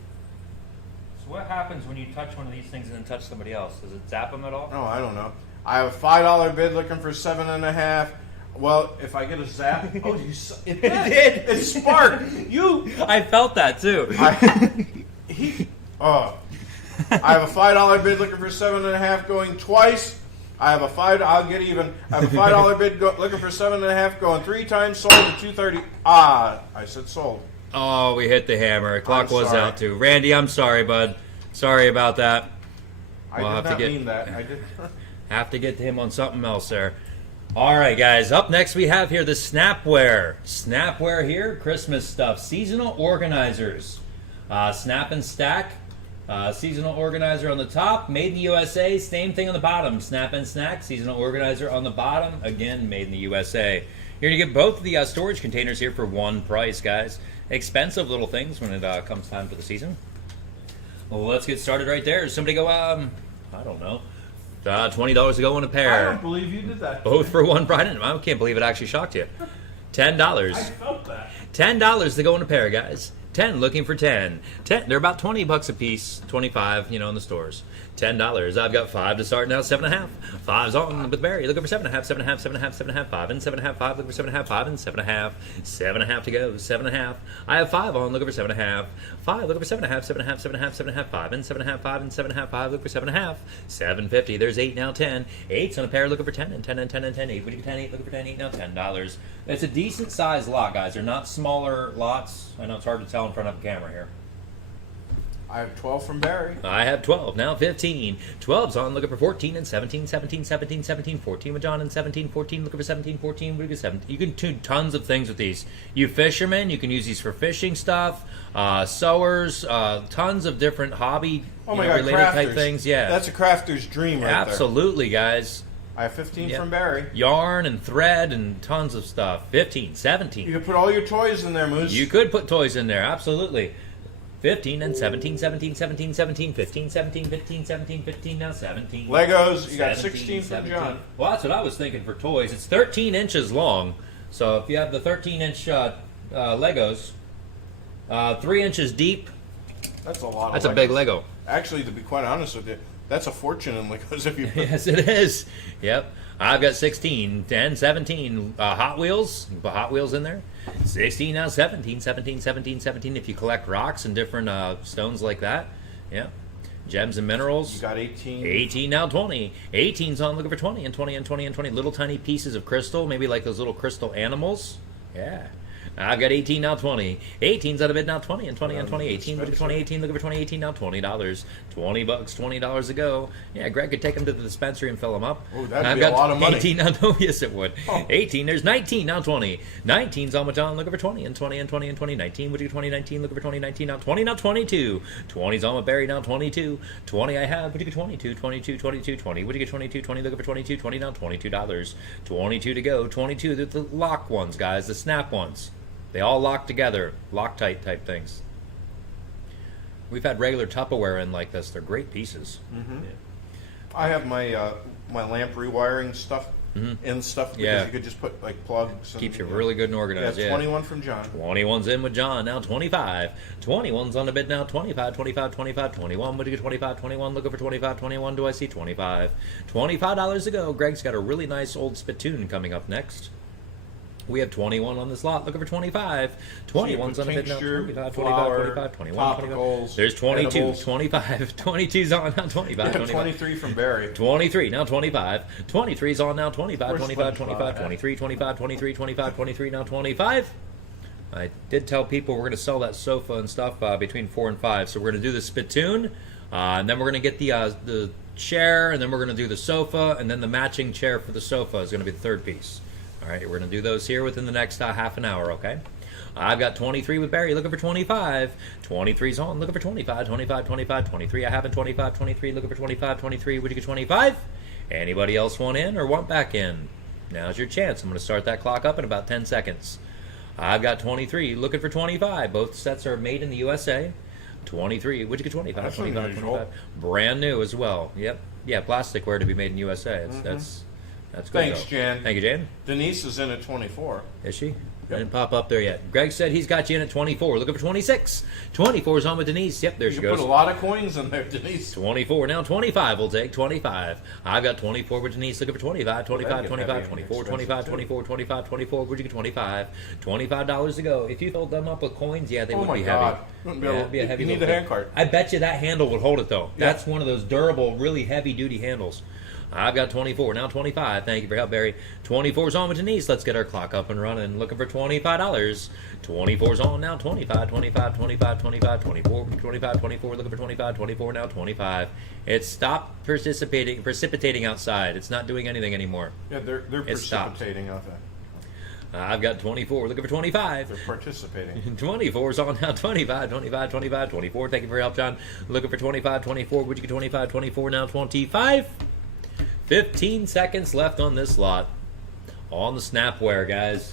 So what happens when you touch one of these things and then touch somebody else? Does it zap them at all? Oh, I don't know. I have a $5 bid looking for 7.5. Well, if I get a zap, it did. It sparked. I felt that too. I have a $5 bid looking for 7.5 going twice. I have a I'll get even. I have a $5 bid looking for 7.5 going 3 times. Sold at 2:30. I said sold. Oh, we hit the hammer. The clock I'm was sorry. out too. Randy, I'm sorry, bud. Sorry about that. I We'll did have to not get- mean that. I did. Have to get to him on something else there. All right, guys. Up next, we have here the Snapware. Snapware here, Christmas stuff. Seasonal organizers. Snap and Stack. Seasonal organizer on the top. Made in the USA. Same thing on the bottom. Snap and Snack. Seasonal organizer on the bottom. Again, made in the USA. You're going to get both of the storage containers here for one price, guys. Expensive little things when it comes time for the season. Well, let's get started right there. Somebody go, I don't know. $20 to go in a I pair. don't believe you did that. Both for one price. I can't believe it actually shocked you. $10. I felt that. $10 to go in a pair, guys. $10 10, looking for 10. 10, they're about 20 bucks a piece, 25, in the stores. $10. I've got 5 to start now, 7.5. 5's on with Barry, looking for 7.5, 7.5, 7.5, 7.5, 5 and 7.5, 5, looking for 7.5, 5 and 7.5. 7.5 to go, 7.5. I have 5 on, looking for 7.5. 5, looking for 7.5, 7.5, 7.5, 7.5, 5 and 7.5, 5 and 7.5, 5, looking for 7.5. 7.50, there's 8 now, 10. 8's on a pair, looking for 10 and 10 and 10 and 10. 8, what do you get? 10, 8, looking for 10, 8 now, $10. It's a decent sized lot, guys. They're not smaller lots. I know it's hard to tell in front of a camera here. I have 12 from Barry. I have 12, now 15. 12's on, looking for 14 and 17, 17, 17, 17, 14 with John and 17, 14, looking for 17, 14, what do you get? 17. You can do tons of things with these. You fishermen, you can use these for fishing stuff, sewers, tons of different hobby related type things. Yeah, that's a crafter's dream right Absolutely, guys. I have 15 from Barry. Yarn and thread and tons of stuff. 15, 17. You could put all your toys in there, Moose. You could put toys in there, absolutely. 15 and 17, 17, 17, 17, 15, 17, 15, 17, 15, now 17. Legos, you got 16 from John. Well, that's what I was thinking for toys. It's 13 inches long, so if you have the 13-inch Legos, 3 inches deep, that's a lot. That's of a big Lego. Actually, to be quite honest with you, that's a fortune in Legos if you put. Yes, it is. Yep. I've got 16, 10, 17 Hot Wheels. You can put Hot Wheels in there. 16 now, 17, 17, 17, 17 if you collect rocks and different stones like that. Yeah. Gems and minerals. You got 18. 18 now, 20. 18's on, looking for 20 and 20 and 20 and 20. Little tiny pieces of crystal, maybe like those little crystal animals. Yeah. I've got 18 now, 20. 18's out of bid now, 20 and 20 and 20. 18, looking for 20, 18, looking for 20, 18 now, $20. 20 bucks, $20 to go. Yeah, Greg could take them to the dispensary and fill them up. Oh, that'd be a lot of money. 18 now, no, yes it would. 18, there's 19 now, 20. 19's on with John, looking for 20 and 20 and 20 and 20. 19, would you 20, 19, looking for 20, 19 now, 20 now, 22. 20's on with Barry now, 22. 20 I have, would you get 22, 22, 22, 20. Would you get 22, 20, looking for 22, 20 now, $22. 22 to go, 22, the lock ones, guys, the snap ones. They all lock together, Loctite type things. We've had regular Tupperware in like this. They're great pieces. Mm-hmm. Yeah. I have my my lamp rewiring stuff in stuff because you could just put like plugs. Keeps you really good and organized. Yeah, 21 from John. 21's in with John. Now 25. 21's on the bid now. 25, 25, 25, 21. Would you get 25, 21? Looking for 25, 21. Do I see 25? $25 to go. Greg's got a really nice old spittoon coming up next. We have 21 on this lot, looking for 25. 21's on the bid now. 25, 25, 25, 21, 21. There's 22, edibles. 25. 22's on now, 25. 23 from Barry. 23, now 25. 23's on now, 25, 25, 25, 23, 25, 23, 25, 23, now 25. I did tell people we're going to sell that sofa and stuff between 4 and 5. So we're going to do the spittoon, and then we're going to get the chair, and then we're going to do the sofa, and then the matching chair for the sofa is going to be the third piece. All right, we're going to do those here within the next half an hour, okay? I've got 23 with Barry, looking for 25. 23's on, looking for 25, 25, 25, 23. I have in 25, 23, looking for 25, 23. Would you get 25? Anybody else want in or want back in? Now's your chance. I'm going to start that clock up in about 10 seconds. I've got 23, looking for 25. Both sets are made in the USA. 23, would you get 25? That's 25, unusual. 25. Brand new as well. Yep. Yeah, plasticware to be made in USA. That's good. Thanks, Jan. Thank you, Jan. Denise is in at 24. Is she? I didn't pop up there yet. Greg said he's got you in at 24. Looking for 26. 24's on with Denise. Yep, there she goes. You put a lot of coins in there, Denise. 24. Now 25 will take. 25. I've got 24 with Denise. Looking for 25. 25, 25, 24, 25, 24, 25, 24. Would you get 25? $25 to go. If you filled them up with coins, yeah, they would be heavy. Wouldn't Yeah, it'd be a heavy you need little the thing. hand cart. I bet you that handle would hold it, though. Yeah. That's one of those durable, really heavy-duty handles. I've got 24. Now 25. Thank you for your help, Barry. 24's on with Denise. Let's get our clock up and running. Looking for $25. 24's on now. 25, 25, 25, 25, 24, 25, 24. Looking for 25, 24 now. 25. It's stopped precipitating outside. It's not doing anything anymore. Yeah, they're It stopped. precipitating out there. I've got 24. Looking for 25. They're participating. 24's on now. 25, 25, 25, 24. Thank you for your help, John. Looking for 25, 24. Would you get 25, 24 now? 25. 15 seconds left on this lot. On the snapware, guys.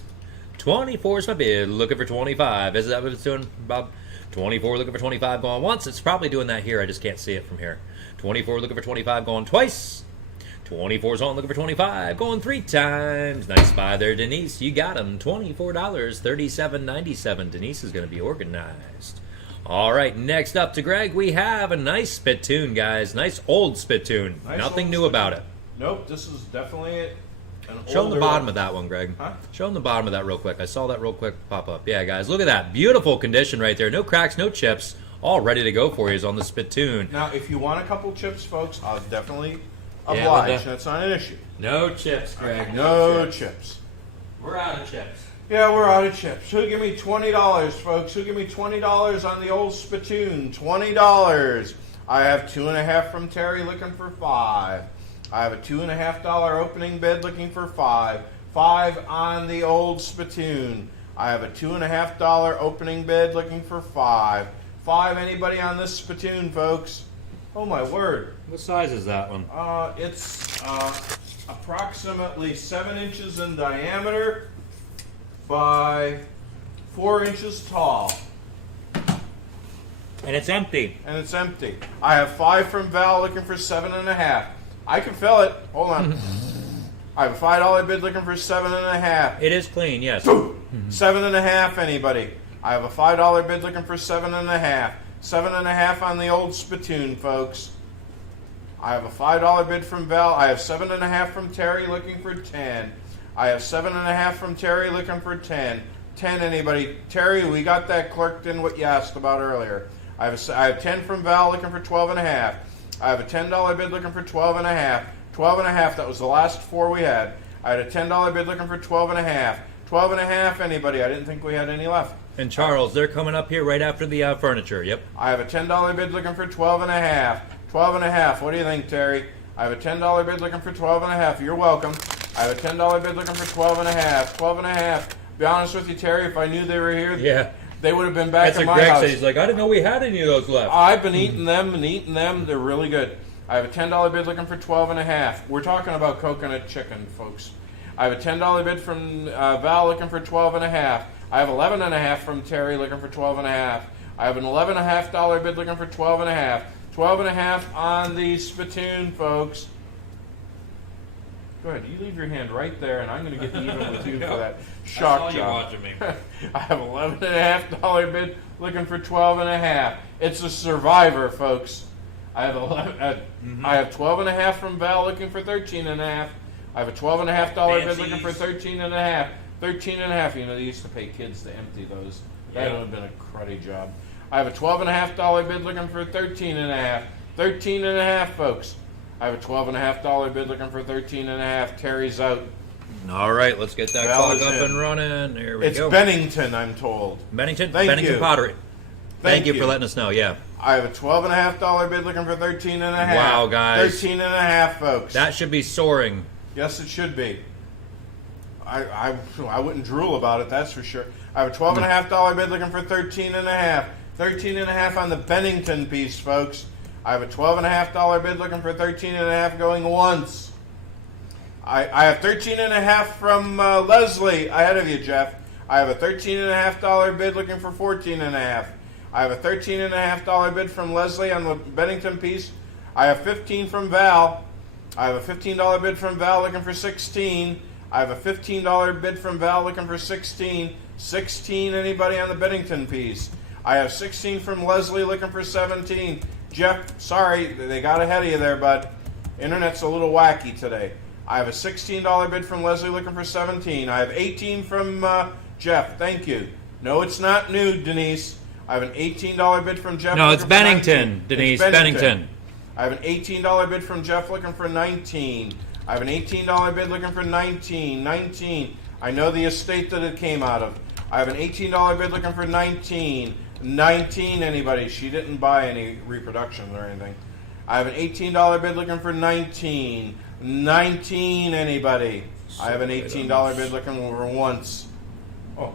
24 is my bid. Looking for 25. Is that what it's doing, Bob? 24 looking for 25 going once. It's probably doing that here. I just can't see it from here. 24 looking for 25 going twice. 24's on, looking for 25, going 3 times. Nice buy there, Denise. You got him. $24, $37.97. Denise is going to be organized. All right, next up to Greg, we have a nice spittoon, guys. Nice old spittoon. Nice Nothing old new spittoon. about it. Nope, this is definitely an Show them the older bottom one. of that one, Greg. Huh? Show them the bottom of that real quick. I saw that real quick pop up. Yeah, guys, look at that. Beautiful condition right there. No cracks, no chips. All ready to go for you is on the spittoon. Now, if you want a couple chips, folks, I'll definitely Yeah, oblige. well, That's not an issue. No chips, Greg. No chips. We're out of chips. Yeah, we're out of chips. Who give me $20, folks? Who give me $20 on the old spittoon? $20. I have 2.5 from Terry looking for 5. I have a $2.50 opening bid looking for 5. 5 on the old spittoon. I have a $2.50 opening bid looking for 5. 5. Anybody on this spittoon, folks? Oh my word! What size is that one? It's approximately 7 inches in diameter by 4 inches tall, And it's empty. and it's empty. I have 5 from Val looking for 7.5. I can fill it. Hold on. I have a $5 bid looking for 7.5. It is clean, yes. 7.5. Anybody? I have a $5 bid looking for 7.5. 7.5 on the old spittoon, folks. I have a $5 bid from Val. I have 7.5 from Terry looking for 10. I have 7.5 from Terry looking for 10. 10. Anybody? Terry, we got that clerked in what you asked about earlier. I have 10 from Val looking for 12.5. I have a $10 bid looking for 12.5. 12.5. That was the last 4 we had. I had a $10 bid looking for 12.5. 12.5. Anybody? I didn't think we had any left. And Charles, they're coming up here right after the furniture. Yep. I have a $10 bid looking for 12.5. 12.5. What do you think, Terry? I have a $10 bid looking for 12.5. You're welcome. I have a $10 bid looking for 12.5. 12.5. Be honest with you, Terry, if I knew they were here, Yeah. they would have been back That's in what my Greg house. said. He's like, I didn't know we had any of those left. I've been eating them and eating them. They're really good. I have a $10 bid looking for 12.5. We're talking about coconut chicken, folks. I have a $10 bid from Val looking for 12.5. I have 11.5 from Terry looking for 12.5. I have an $11.5 bid looking for 12.5. 12.5 on the spittoon, folks. Go ahead. You leave your hand right there, and I'm going to get even with you for that shock I saw you job. watching me. I have $11.5 bid looking for 12.5. It's a survivor, folks. I have I have 12.5 from Val looking for 13.5. I have a $12.5 bid looking for 13.5. 13.5. You know, they used to pay kids to empty those. That would have been a cruddy job. I have a $12.5 bid looking for 13.5. 13.5, folks. I have a $12.5 bid looking for 13.5. Terry's out. All right, let's get that Val clock is up in. and running. There we It's go. Bennington, I'm told. Bennington? Thank Bennington you. Pottery. Thank you you. for letting us know, yeah. I have a $12.5 bid looking for 13.5. Wow, guys. 13.5, folks. That should be soaring. Yes, it should be. I wouldn't drool about it, that's for sure. I have a $12.5 bid looking for 13.5. 13.5 on the Bennington piece, folks. I have a $12.5 bid looking for 13.5 going once. I have 13.5 from Leslie. Ahead of you, Jeff. I have a $13.5 bid looking for 14.5. I have a $13.5 bid from Leslie on the Bennington piece. I have 15 from Val. I have a $15 bid from Val looking for 16. I have a $15 bid from Val looking for 16. 16, anybody on the Bennington piece? I have 16 from Leslie looking for 17. Jeff, sorry, they got ahead of you there, bud. Internet's a little wacky today. I have a $16 bid from Leslie looking for 17. I have 18 from Jeff. Thank you. No, it's not new, Denise. I have an $18 bid from Jeff. No, it's looking for 19. Bennington, Denise. It's Bennington. I have an $18 bid from Jeff looking for 19. I have an $18 bid looking for 19. 19. I know the estate that it came out of. I have an $18 bid looking for 19. 19, anybody? She didn't buy any reproductions or anything. I have an $18 bid looking for 19. 19, anybody? I have an $18 bid looking for once. Oh,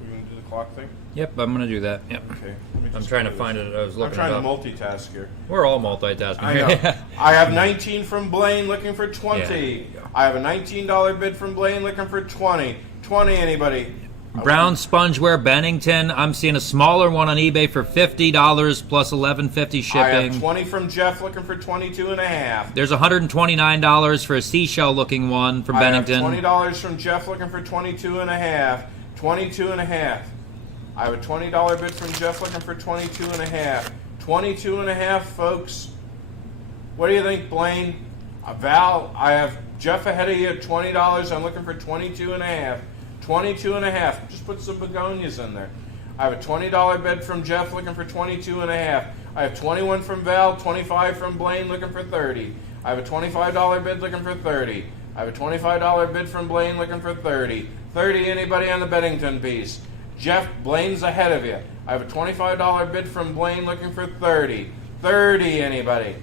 you're going to do the clock thing? Yep, I'm going to do that. Yep. Okay. let me I'm just trying to do find this. it. I was I'm looking trying it to up. multitask here. We're all multitasking. I know. I have 19 from Blaine looking for 20. Yeah, there you go. I have a $19 bid from Blaine looking for 20. 20, anybody? Brown spongeware Bennington. I'm seeing a smaller one on eBay for $50 plus $11.50 shipping. I have 20 from Jeff looking for 22 and a half. There's $129 for a seashell looking one from Bennington. I have $20 from Jeff looking for 22 and a half. 22 and a half. I have a $20 bid from Jeff looking for 22 and a half. 22 and a half, folks. What do you think, Blaine? Val, I have Jeff ahead of you at $20. I'm looking for 22 and a half. 22 and a half. Just put some begonias in there. I have a $20 bid from Jeff looking for 22 and a half. I have 21 from Val, 25 from Blaine looking for 30. I have a $25 bid looking for 30. I have a $25 bid from Blaine looking for 30. 30, anybody on the Bennington piece? Jeff, Blaine's ahead of you. I have a $25 bid from Blaine looking for 30. 30, anybody?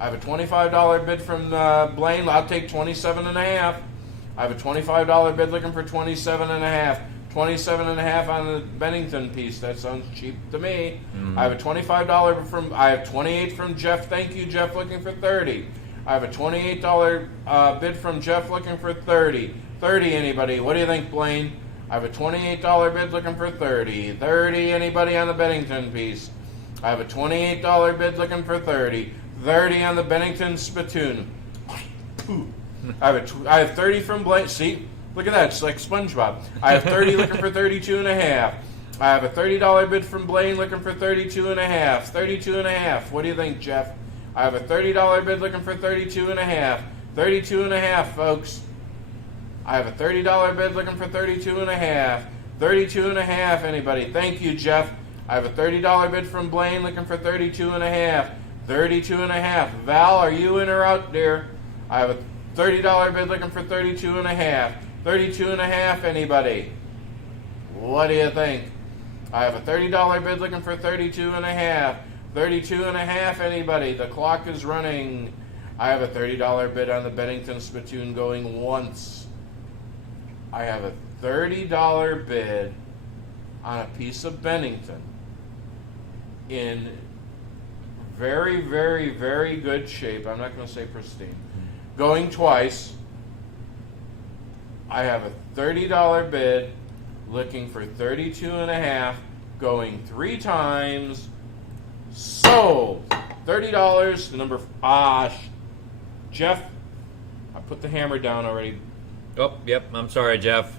I have a $25 bid from Blaine. I'll take 27 and a half. I have a $25 bid looking for 27 and a half. 27 and a half on the Bennington piece. That sounds cheap to me. I have a $25 from, I have 28 from Jeff. Thank you, Jeff, looking for 30. I have a $28 bid from Jeff looking for 30. 30, anybody? What do you think, Blaine? I have a $28 bid looking for 30. 30, anybody on the Bennington piece? I have a $28 bid looking for 30. 30 on the Bennington spittoon. I have 30 from Blaine. See? Look at that. It's like SpongeBob. I have 30 looking for 32 and a half. I have a $30 bid from Blaine looking for 32 and a half. 32 and a half. What do you think, Jeff? I have a $30 bid looking for 32 and a half. 32 and a half, folks. I have a $30 bid looking for 32 and a half. 32 and a half, anybody? Thank you, Jeff. I have a $30 bid from Blaine looking for 32 and a half. 32 and a half. Val, are you in or out, dear? I have a $30 bid looking for 32 and a half. 32 and a half, anybody? What do you think? I have a $30 bid looking for 32 and a half. 32 and a half, anybody? The clock is running. I have a $30 bid on the Bennington spittoon going once. I have a $30 bid on a piece of Bennington in very, very, very good shape. I'm not going to say pristine. Going twice. I have a $30 bid looking for 32 and a half, going 3 times. Sold. $30. The number. Jeff, I put the hammer down already. Oh, yep. I'm sorry, Jeff.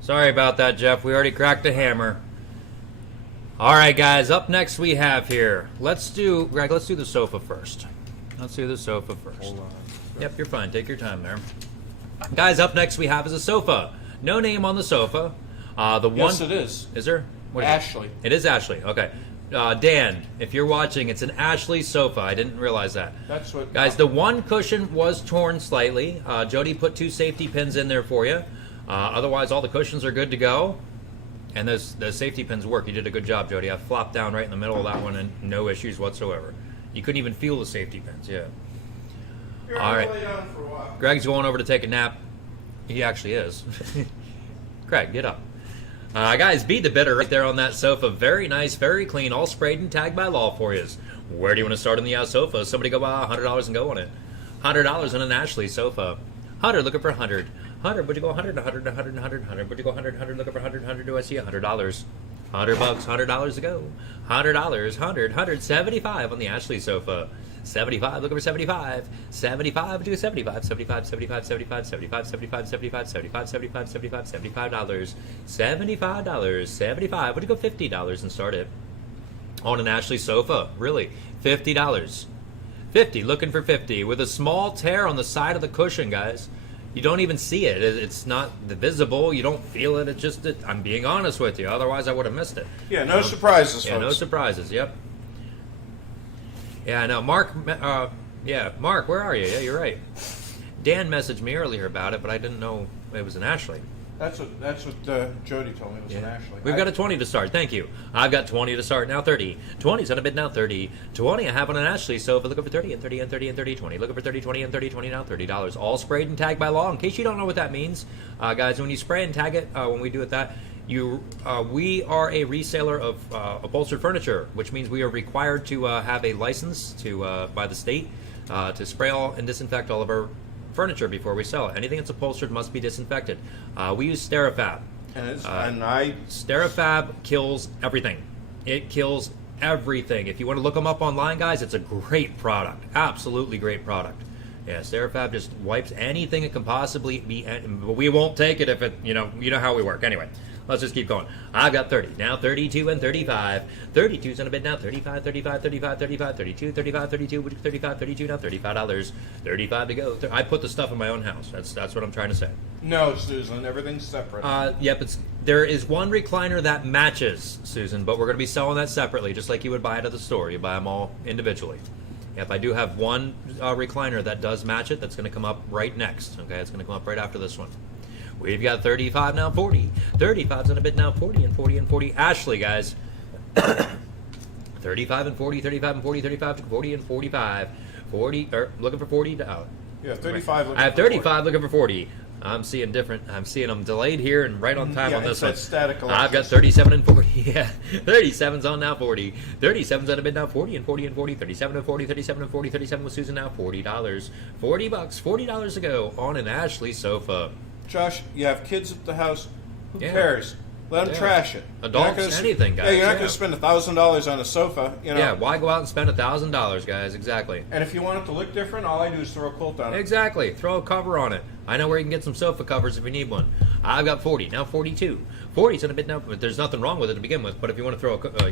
Sorry about that, Jeff. We already cracked the hammer. All right, guys. Up next we have here. Greg, let's do the sofa first. Let's do the sofa first. Hold on. Yep, you're fine. Take your time there. Guys, up next we have is a sofa. No name on the sofa. Yes, it is. Is there? What is Ashley. It is Ashley. Okay. Dan, if you're watching, it's an Ashley sofa. I didn't realize that. That's what. Guys, the one cushion was torn slightly. Jody put 2 safety pins in there for you. Otherwise, all the cushions are good to go. And those safety pins work. You did a good job, Jody. I flopped down right in the middle of that one and no issues whatsoever. You couldn't even feel the safety pins. Yeah. You're all right. really on for a while. Greg's going over to take a nap. He actually is. Greg, get up. Guys, be the bidder right there on that sofa. Very nice, very clean, all sprayed and tagged by law for you. Where do you want to start on the sofa? Somebody go buy $100 and go on it. $100 on an Ashley sofa. 100, looking for 100. 100, would you go 100, 100, 100, 100, 100? Would you go 100, 100, looking for 100, 100? Do I see $100? $100, $100 to go. $100, 100, 100, 75 on the Ashley sofa. 75, looking for 75. 75, would you go 75? 75, 75, 75, 75, 75, 75, 75, 75, 75, $75. $75, 75, would you go $50 and start it? On an Ashley sofa, really, $50. 50, looking for 50, with a small tear on the side of the cushion, guys. You don't even see it. It's not visible. You don't feel it. It's just, I'm being honest with you. Otherwise, I would have missed it. Yeah, no surprises, Yeah, folks. no surprises. Yep. Yeah, no, Mark, Mark, where are you? Yeah, you're right. Dan messaged me earlier about it, but I didn't know it was an Ashley. That's what Jody told me. It was an Ashley. We've got a 20 to start. Thank you. I've got 20 to start now. 30. 20's on a bid now. 30. 20 I have on an Ashley sofa. Looking for 30 and 30 and 30 and 30. 20. Looking for 30, 20 and 30, 20 now. $30. All sprayed and tagged by law. In case you don't know what that means, guys, when you spray and tag it, when we do it that, we are a reseller of upholstered furniture, which means we are required to have a license by the state to spray all and disinfect all of our furniture before we sell it. Anything that's upholstered must be disinfected. We use Sterifab. And I Sterafab kills everything. It kills everything. If you want to look them up online, guys, it's a great product. Absolutely great product. Yeah, Sterafab just wipes anything it can possibly be. But we won't take it if it, you know how we work. Anyway, let's just keep going. I've got 30. Now 32 and 35. 32's on a bid now. 35, 35, 35, 35, 32, 35, 32, 35, 32, now $35. 35 to go. I put the stuff in my own house. That's what I'm trying to say. No, Susan, everything's separate. Yep, there is one recliner that matches, Susan, but we're going to be selling that separately, just like you would buy it at the store. You buy them all individually. Yep, I do have one recliner that does match it. That's going to come up right next. Okay, it's going to come up right after this one. We've got 35 now, 40. 35's on a bid now, 40 and 40 and 40. Ashley, guys. 35 and 40, 35 and 40, 35 to 40 and 45. 40, looking for 40. Yeah, 35 looking I have for 35 40. looking for 40. I'm seeing different. I'm seeing them delayed here and right on time Yeah, on this it's one. that static I've got electricity. 37 and 40. Yeah, 37's on now 40. 37's on a bid now 40 and 40 and 40. 37 and 40. 37 and 40. 37 with Susan now $40. $40. $40 to go on an Ashley sofa. Josh, you have kids at the house. Who Yeah. cares? Let them Yeah. trash it. Adults, You're not gonna anything, Yeah, guys, you're not yeah. going to spend $1,000 on a sofa. You know. Yeah, why go out and spend $1,000, guys? Exactly. And if you want it to look different, all I do is throw a quilt on it. Exactly. Throw a cover on it. I know where you can get some sofa covers if you need one. I've got 40. Now 42. 40's on a bit now, but there's nothing wrong with it to begin with. But if you want to throw a, like That's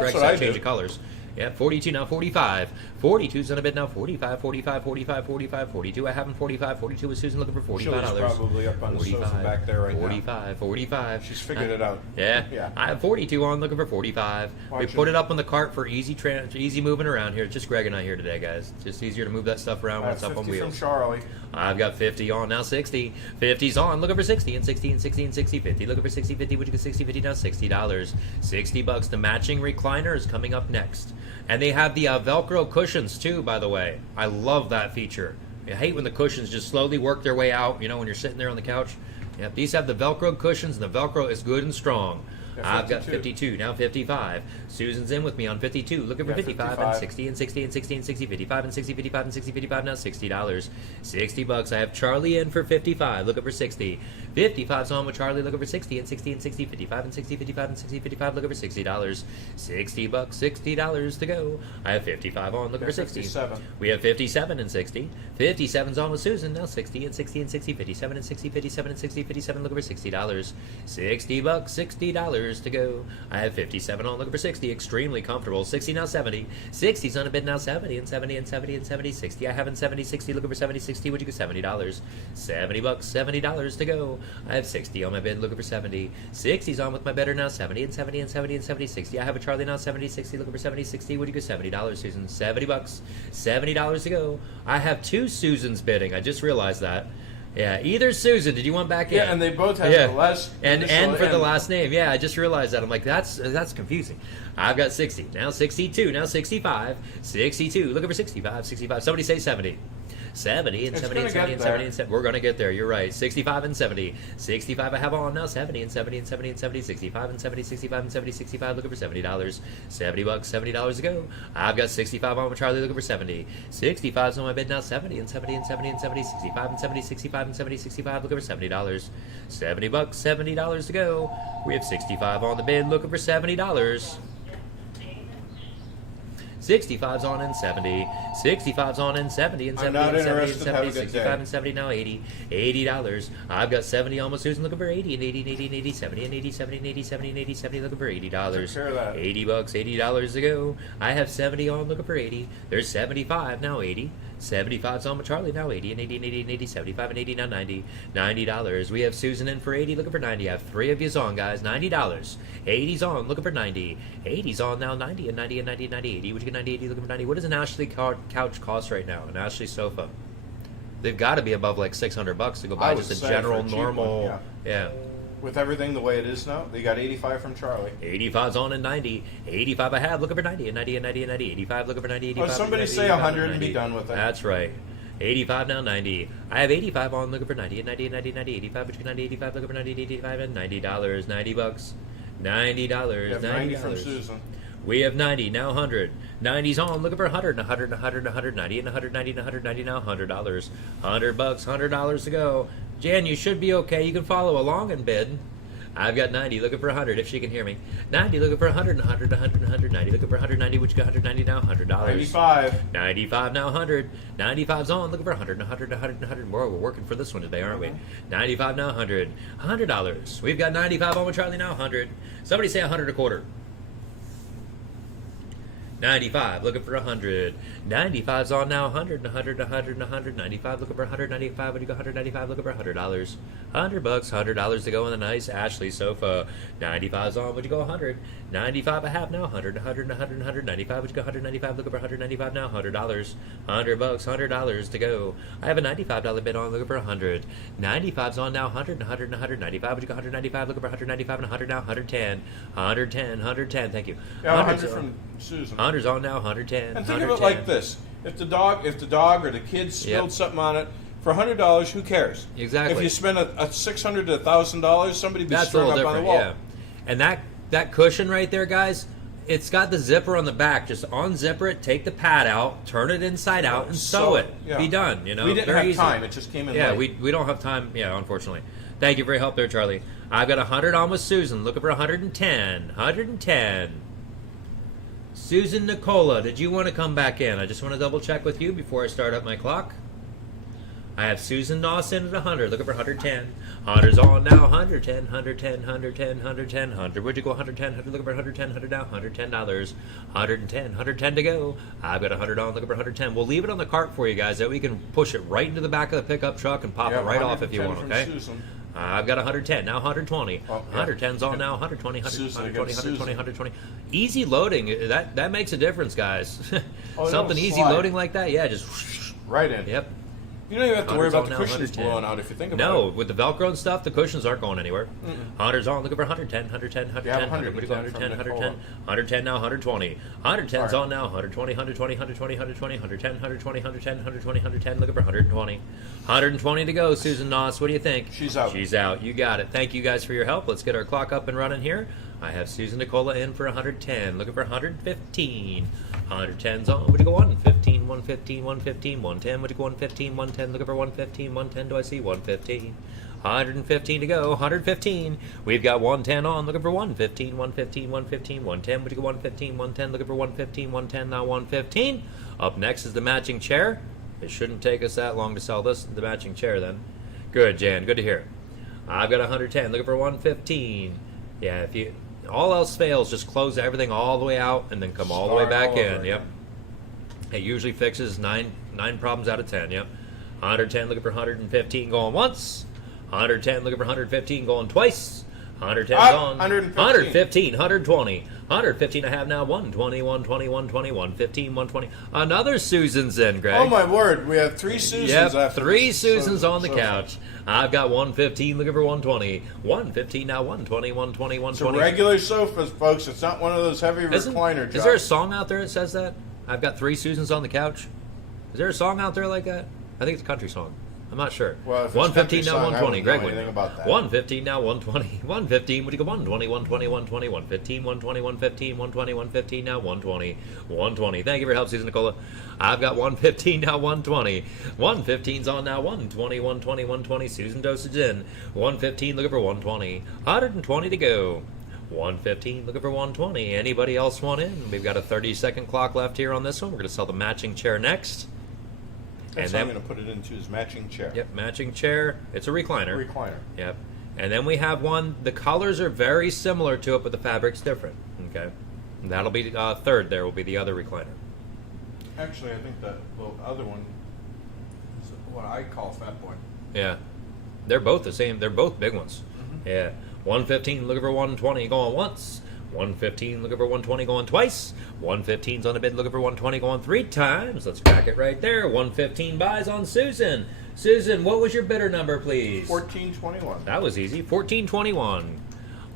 Greg what I said, change do. the colors. Yeah, 42 now 45. 42's on a bit now 45, 45, 45, 45, 42. I have him 45. 42 with Susan looking for $45. Shelley's probably up on the sofa back there right now. 45, 45. She's figured it out. Yeah. Yeah. I have 42 on, looking for 45. We Watch put it. it up on the cart for easy moving around here. It's just Greg and I here today, guys. It's just easier to move that stuff around I when have it's up on 50 from wheels. Charlie. I've got 50 on, now 60. 50's on, looking for 60 and 60 and 60 and 60, 50. Looking for 60, 50. Would you get 60, 50 now? $60. $60. The matching recliner is coming up next. And they have the Velcro cushions too, by the way. I love that feature. I hate when the cushions just slowly work their way out, when you're sitting there on the couch. Yep, these have the Velcro cushions, and the Velcro is good and strong. Yeah, I've got 52. 52, now 55. Susan's in with me on 52, looking for Yeah, 55 and 55. 60 and 60 and 60 and 60, 55 and 60, 55 and 60, 55, now $60. $60. I have Charlie in for 55, looking for 60. 55's on with Charlie, looking for 60 and 60 and 60, 55 and 60, 55 and 60, 55, looking for $60. $60, $60 to go. I have 55 on, looking Yeah, for 60. 57. We have 57 and 60. 57's on with Susan, now 60 and 60 and 60, 57 and 60, 57 and 60, 57, looking for $60. $60, $60 to go. I have 57 on, looking for 60, extremely comfortable. 60 now 70. 60's on a bid now 70 and 70 and 70 and 70, 60. I have in 70, 60, looking for 70, 60. Would you get $70? $70, $70 to go. I have 60 on my bid, looking for 70. 60's on with my bidder now 70 and 70 and 70 and 70, 60. I have a Charlie now 70, 60, looking for 70, 60. Would you get $70, Susan? $70, $70 to go. I have two Susans bidding. I just realized that. Yeah, either Susan. Did you want back in? Yeah, and they both have Yeah. the last and initial for the N. last name. Yeah, I just realized that. I'm like, that's confusing. I've got 60. Now 62. Now 65. 62. Looking for 65. 65. Somebody say 70. 70 and It's 70 and gonna 70 get and 70 there. and 70. We're going to get there. You're right. 65 and 70. 65 I have on now. 70 and 70 and 70 and 70. 65 and 70. 65 and 70. 65 looking for $70. $70, $70 to go. I've got 65 on with Charlie looking for 70. 65's on my bid now. 70 and 70 and 70 and 70. 65 and 70. 65 and 70. 65 looking for $70. $70, $70 to go. We have 65 on the bid looking for $70. 65's on and 70. 65's on and 70 and 70 I'm not and 70 and interested. 70. Have a good 65 day. and 70 now 80. $80. I've got 70 on with Susan looking for 80 and 80 and 80 and 80. 70 and 80, 70 and 80, 70 and 80, 70 looking for $80. Took care of that. $80, $80 to go. I have 70 on looking for 80. There's 75 now 80. 75's on with Charlie now 80 and 80 and 80 and 80. 75 and 80 now 90. $90. We have Susan in for 80 looking for 90. I have three of yous on, guys. $90. 80's on looking for 90. 80's on now 90 and 90 and 90 and 90. 80. Would you get 90, 80 looking for 90? What does an Ashley couch cost right now? An Ashley sofa? They've got to be above like $600 to go I buy would just a say general for a cheap normal. one, Yeah. With everything the way it is now, they got 85 from Charlie. 85's on and 90. 85 I have looking for 90 and 90 and 90 and 90. 85 looking for 90. 85 Well, somebody 90, say 85, 100 and 90. be done with it. That's right. 85 now 90. I have 85 on looking for 90 and 90 and 90 and 90. 85 between 90 85 looking for 90 85 and $90. $90. $90. You have 90 from $90. Susan. We have 90, now 100. 90's on, looking for 100, 100, 100, 190, and 190, and 190, now $100. $100, $100 to go. Jan, you should be okay. You can follow along and bid. I've got 90 looking for 100 if she can hear me. 90 looking for 100, 100, 100, 190 looking for 190. What you got? 190 now, $100. 95. 95 now, 100. 95's on, looking for 100, 100, 100, 100 more. We're working for this one today, aren't we? 95 now, 100. $100. We've got 95 on with Charlie now, 100. Somebody say 100 a quarter. 95, looking for 100. 95's on now, 100, 100, 100, 100. 95, looking for 195. When you go 195, looking for $100. $100, $100 to go on the nice Ashley sofa. 95's on, would you go 100? 95 a half now, 100, 100, 100, 100. 95, would you go 195, looking for 195 now, $100. $100, $100 to go. I have a $95 bid on, looking for 100. 95's on now, 100, 100, 100. 95, would you go 195, looking for 195 and 100 now, 110. 110, 110, thank you. Yeah, 100 from Susan. 100's on now, 110. And think of it like this: if the dog or the kids spilled something on it, for $100, who cares? Exactly. If you spend a $600 to $1,000, somebody be That's a strung little up on the different, wall. yeah. And that cushion right there, guys, it's got the zipper on the back. Just unzipper it, take the pad out, turn it inside out, and sew it. Yeah. Be done. You know, We didn't very have easy. time; it just came in. Yeah, late. we don't have time. Yeah, unfortunately. Thank you for your help there, Charlie. I've got 100 on with Susan, looking for 110. 110. Susan Nicola, did you want to come back in? I just want to double check with you before I start up my clock. I have Susan Dawson at 100, looking for 110. 100's on now, 110, 110, 110, 110, 100. Would you go 110, 100, looking for 110, 100 now, $110. 110, 110 to go. I've got 100 on, looking for 110. We'll leave it on the cart for you guys, that we can push it right into the back of the pickup truck and pop it right off if you want, 110 okay? from Susan. I've got 110, now 120. Oh, yeah. 110's on now, 120, 100, Susan, 120, Susan. 120, 120. Easy loading, that makes a difference, guys. Oh, it Something don't easy slide. loading like that, yeah, just Right in. yep. You don't even have to worry 100's about on the now, cushions 110. blowing out if you think about No, it. with the Velcro and stuff, the cushions aren't going anywhere. 100's on, looking for 110, 110, 110, Yeah, 100. What do you go, 110, 110, 110 now, 120. 110's on now, 120, 120, 120, 120, 110, 120, 110, 120, 110, looking for 120. 120 to go, Susan Noss. What do you think? She's out. She's out. You got it. Thank you guys for your help. Let's get our clock up and running here. I have Susan Nicola in for 110, looking for 115. 110's on. Would you go 115, 115, 115, 110? Would you go 115, 110? Looking for 115, 110. Do I see 115? 115 to go. 115. We've got 110 on. Looking for 115, 115, 115, 110. Would you go 115, 110? Looking for 115, 110. Now 115. Up next is the matching chair. It shouldn't take us that long to sell the matching chair then. Good, Jan. Good to hear. I've got 110. Looking for 115. Yeah, if you all else fails, just close everything all the way out and then come all the way Start back all in. over Yep. It usually fixes nine problems out of 10. Yep. 110 looking for 115 going once. 110 looking for 115 going twice. 110 on. 115, 120. 115 I have now. 120, 120, 120, 115, 120. Another Susan's in, Greg. Oh my word, we have 3 Susans Yep, after 3 this. Susans So- on the so- couch. I've got 115 looking for 120. 115 now, 120, 120, It's a 120. regular sofa, folks. It's not one of those heavy recliner jobs. Is there a song out there that says that? I've got 3 Susans on the couch. Is there a song out there like that? I think it's a country song. I'm not sure. Well, if it's 115 now, country song, I 120. wouldn't Greg know would anything know. about that. 115 now, 120. 115. Would you go 120, 120, 120, 115, 120, 115, 120, 115 now, 120. 120. Thank you for your help, Susan Nicola. I've got 115 now, 120. 115's on now, 120, 120, 120. Susan dosage in. 115 looking for 120. 120 to go. 115 looking for 120. Anybody else want in? We've got a 30-second clock left here on this one. We're going to sell the matching chair next. That's And what I'm then- going to put it into his matching chair. Yep, matching chair. It's a recliner. Recliner. Yep. And then we have one. The colors are very similar to it, but the fabric's different. Okay. And that'll be third. There will be the other recliner. Actually, I think that little other one is what I call Fat Boy. Yeah. They're both the same. They're both big ones. Yeah. 115 looking for 120 going once. 115 looking for 120 going twice. 115's on the bid looking for 120 going 3 times. Let's crack it right there. 115 buys on Susan. Susan, what was your bidder number, please? 1421. That was easy. 1421.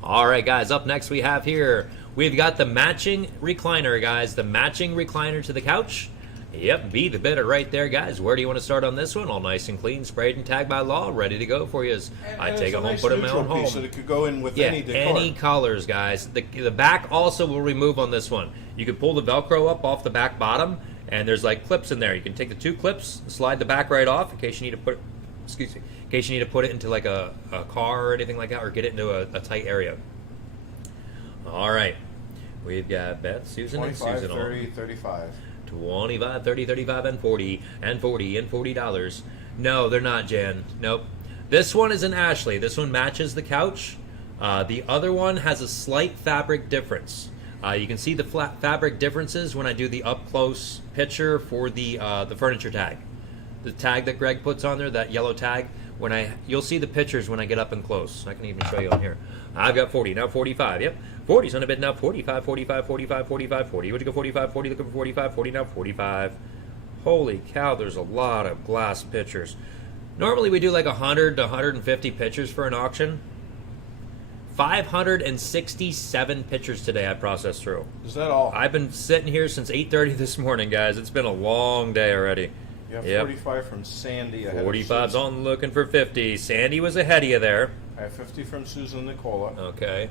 All right, guys. Up next we have here, we've got the matching recliner, guys. The matching recliner to the couch. Yep, be the bidder right there, guys. Where do you want to start on this one? All nice and clean, sprayed and tagged by law, ready to go for you. I take it home, put it in my own home. So it could go in with Yeah, any decor. any colors, guys. The back also will remove on this one. You can pull the Velcro up off the back bottom, and there's like clips in there. You can take the 2 clips, slide the back right off in case you need to excuse me, in case you need to put it into like a car or anything like that, or get it into a tight area. All right, we've got Beth, Susan, and 25, Susan 30, 35. 25, 30, 35, and 40, and 40, and $40. No, they're not, Jan. Nope. This one is an Ashley. This one matches the couch. The other one has a slight fabric difference. You can see the fabric differences when I do the up-close picture for the furniture tag. The tag that Greg puts on there, that yellow tag, you'll see the pictures when I get up and close. I can even show you on here. I've got 40, now 45. Yep, 40's on a bid now. 45, 45, 45, 45, 40. Would you go 45, 40, looking for 45, 40, now 45. Holy cow, there's a lot of glass pictures. Normally we do like 100 to 150 pictures for an auction. 567 pictures today I processed through. Is that all? I've been sitting here since 8:30 this morning, guys. It's been a long day already. You have Yep. 45 from Sandy. Ahead 45's of on looking for 50. Sandy was ahead of you there. I have 50 from Susan Nicola. Okay.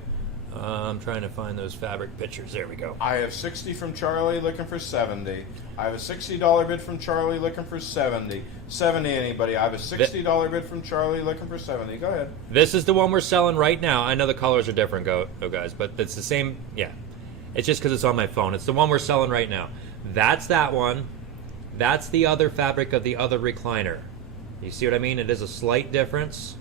I'm trying to find those fabric pictures. There we go. I have 60 from Charlie looking for 70. I have a $60 bid from Charlie looking for 70. 70 anybody? I have a $60 bid from Charlie looking for 70. Go ahead. This is the one we're selling right now. I know the colors are different, guys, but it's the same. Yeah. It's just because it's on my phone. It's the one we're selling right now. That's that one. That's the other fabric of the other recliner. You see what I mean? It is a slight difference.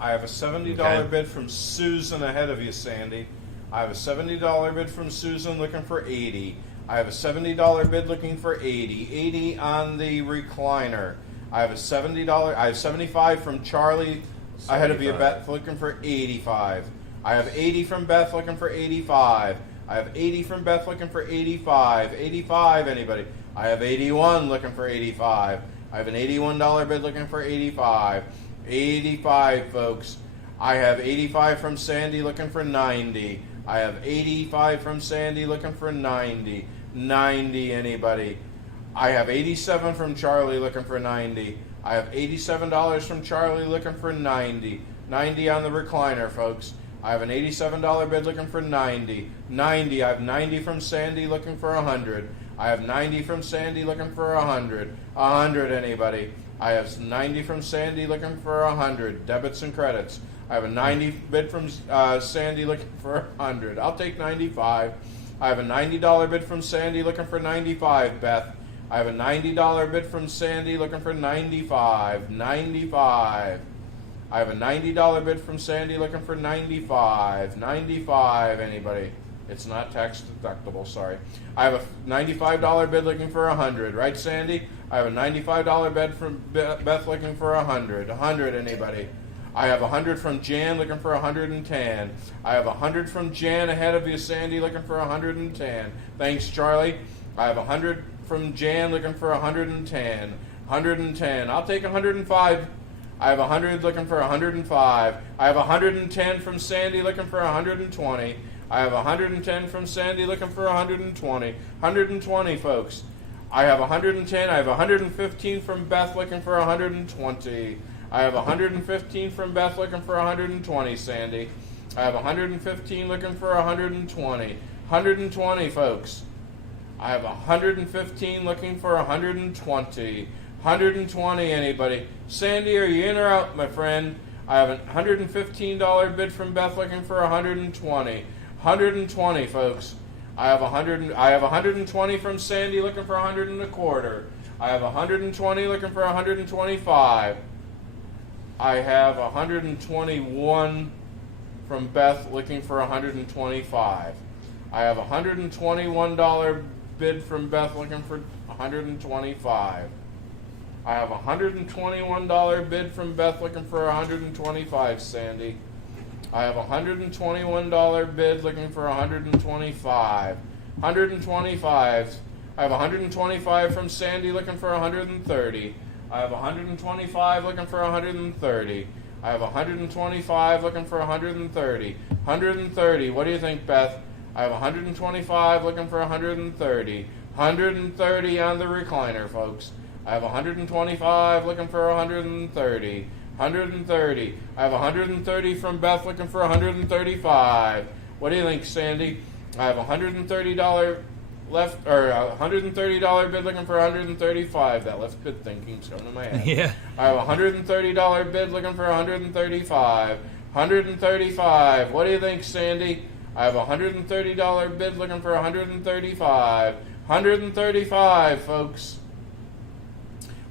I have a $70 Okay. bid from Susan ahead of you, Sandy. I have a $70 bid from Susan looking for 80. I have a $70 bid looking for 80. 80 on the recliner. I have a $70. I have 75 from Charlie ahead of you, 75. Beth, looking for 85. I have 80 from Beth looking for 85. I have 80 from Beth looking for 85. 85 anybody? I have 81 looking for 85. I have an $81 bid looking for 85. 85 folks. I have 85 from Sandy looking for 90. I have 85 from Sandy looking for 90. 90 anybody? I have 87 from Charlie looking for 90. I have $87 from Charlie looking for 90. 90 on the recliner, folks. I have an $87 bid looking for 90. 90. I have 90 from Sandy looking for 100. I have 90 from Sandy looking for 100. 100 anybody? I have 90 from Sandy looking for 100. Debits and credits. I have a 90 bid from Sandy looking for 100. I'll take 95. I have a $90 bid from Sandy looking for 95, Beth. I have a $90 bid from Sandy looking for 95. 95. I have a $90 bid from Sandy looking for 95. 95 anybody? It's not tax deductible, sorry. I have a $95 bid looking for 100, right, Sandy? I have a $95 bid from Beth looking for 100. 100 anybody? I have 100 from Jan looking for 110. I have 100 from Jan ahead of you, Sandy, looking for 110. Thanks, Charlie. I have 100 from Jan looking for 110. 110. I'll take 105. I have 100 looking for 105. I have 110 from Sandy looking for 120. I have 110 from Sandy looking for 120. 120, folks. I have 110. I have 115 from Beth looking for 120. I have 115 from Beth looking for 120, Sandy. I have 115 looking for 120. 120, folks. I have 115 looking for 120. 120, anybody? Sandy, are you in or out, my friend? I have a $115 bid from Beth looking for 120. 120, folks. I have 120 from Sandy looking for 125. I have 120 looking for 125. I have 121 from Beth looking for 125. I have a $121 bid from Beth looking for 125. I have a $121 bid from Beth looking for 125, Sandy. I have a $121 bid looking for 125. 125. I have 125 from Sandy looking for 130. I have 125 looking for 130. I have 125 looking for 130. 130. What do you think, Beth? I have 125 looking for 130. 130 on the recliner, folks. I have 125 looking for 130. 130. I have 130 from Beth looking for 135. What do you think, Sandy? I have $130 left, or $130 bid looking for $135. That left bid thing keeps coming to my head. Yeah. I have a $130 bid looking for $135. $135. What do you think, Sandy? I have a $130 bid looking for $135. $135, folks.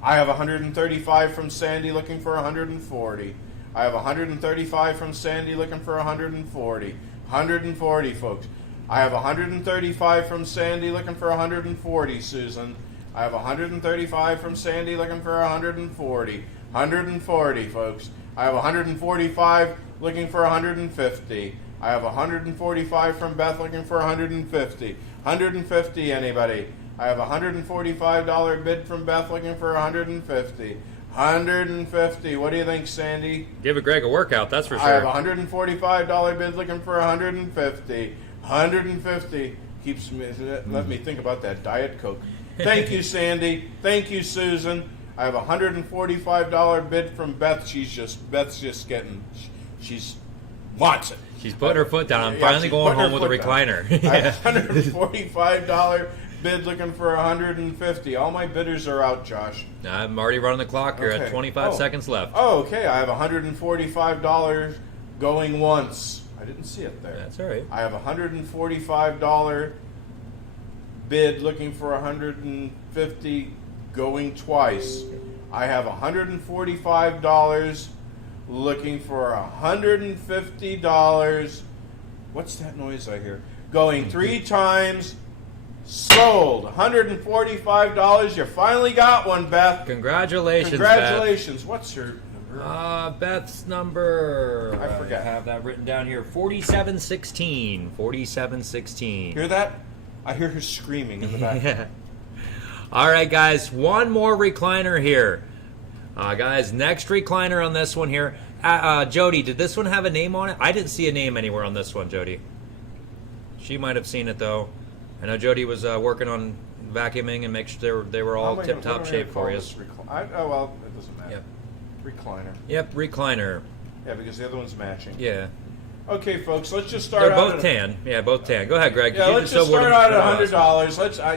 I have $135 from Sandy looking for $140. I have $135 from Sandy looking for $140. $140, folks. I have $135 from Sandy looking for $140, Susan. I have $135 from Sandy looking for $140. $140, folks. I have $145 looking for $150. I have $145 from Beth looking for $150. $150, anybody? I have a $145 bid from Beth looking for $150. $150. What do you think, Sandy? Give Greg a workout, that's for sure. I have a $145 bid looking for $150. $150. Keeps me. Let me think about that Diet Coke. Thank you, Sandy. Thank you, Susan. I have a $145 bid from Beth. Beth's just getting. She's wants it. She's putting her foot down. I'm Yeah, finally she's going putting home her with a foot down. recliner. I have a $145 bid looking for $150. All my bidders are out, Josh. I'm already running the clock here Okay. at 25 seconds left. Oh, okay. I have a $145 going once. I didn't see it there. That's all right. I have a $145 bid looking for $150 going twice. I have $145 looking for $150. What's that noise I hear? Going 3 times. Sold. $145. You finally got one, Beth. Congratulations, Congratulations. What's your number? Beth. Beth's number. I forget. I have that written down here. 4716. 4716. Hear that? I hear her screaming in the back. Yeah. All right, guys. One more recliner here. Guys, next recliner on this one here. Jody, did this one have a name on it? I didn't see a name anywhere on this one, Jody. She might have seen it, though. I know Jody was working on vacuuming and make sure they were all tip-top shape for you. Oh, well, it doesn't matter. Yep. Recliner. Yep, recliner. Yeah, because the other one's matching. Yeah. Okay, folks, let's just start They're out. both tan. Yeah, both tan. Go ahead, Greg. Yeah, You let's so just start wouldn't- out at $100. Let's, I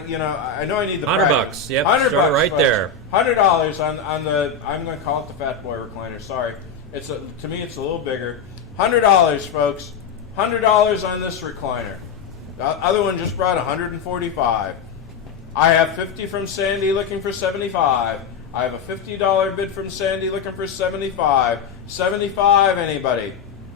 know I need the $100 price. bucks. Yep, $100 start right folks. there. $100 on the. I'm going to call it the Fat Boy recliner. Sorry, to me it's a little bigger. $100, folks. $100 on this recliner. The other one just brought $145. I have 50 from Sandy looking for 75. I have a $50 bid from Sandy looking for 75. 75, anybody?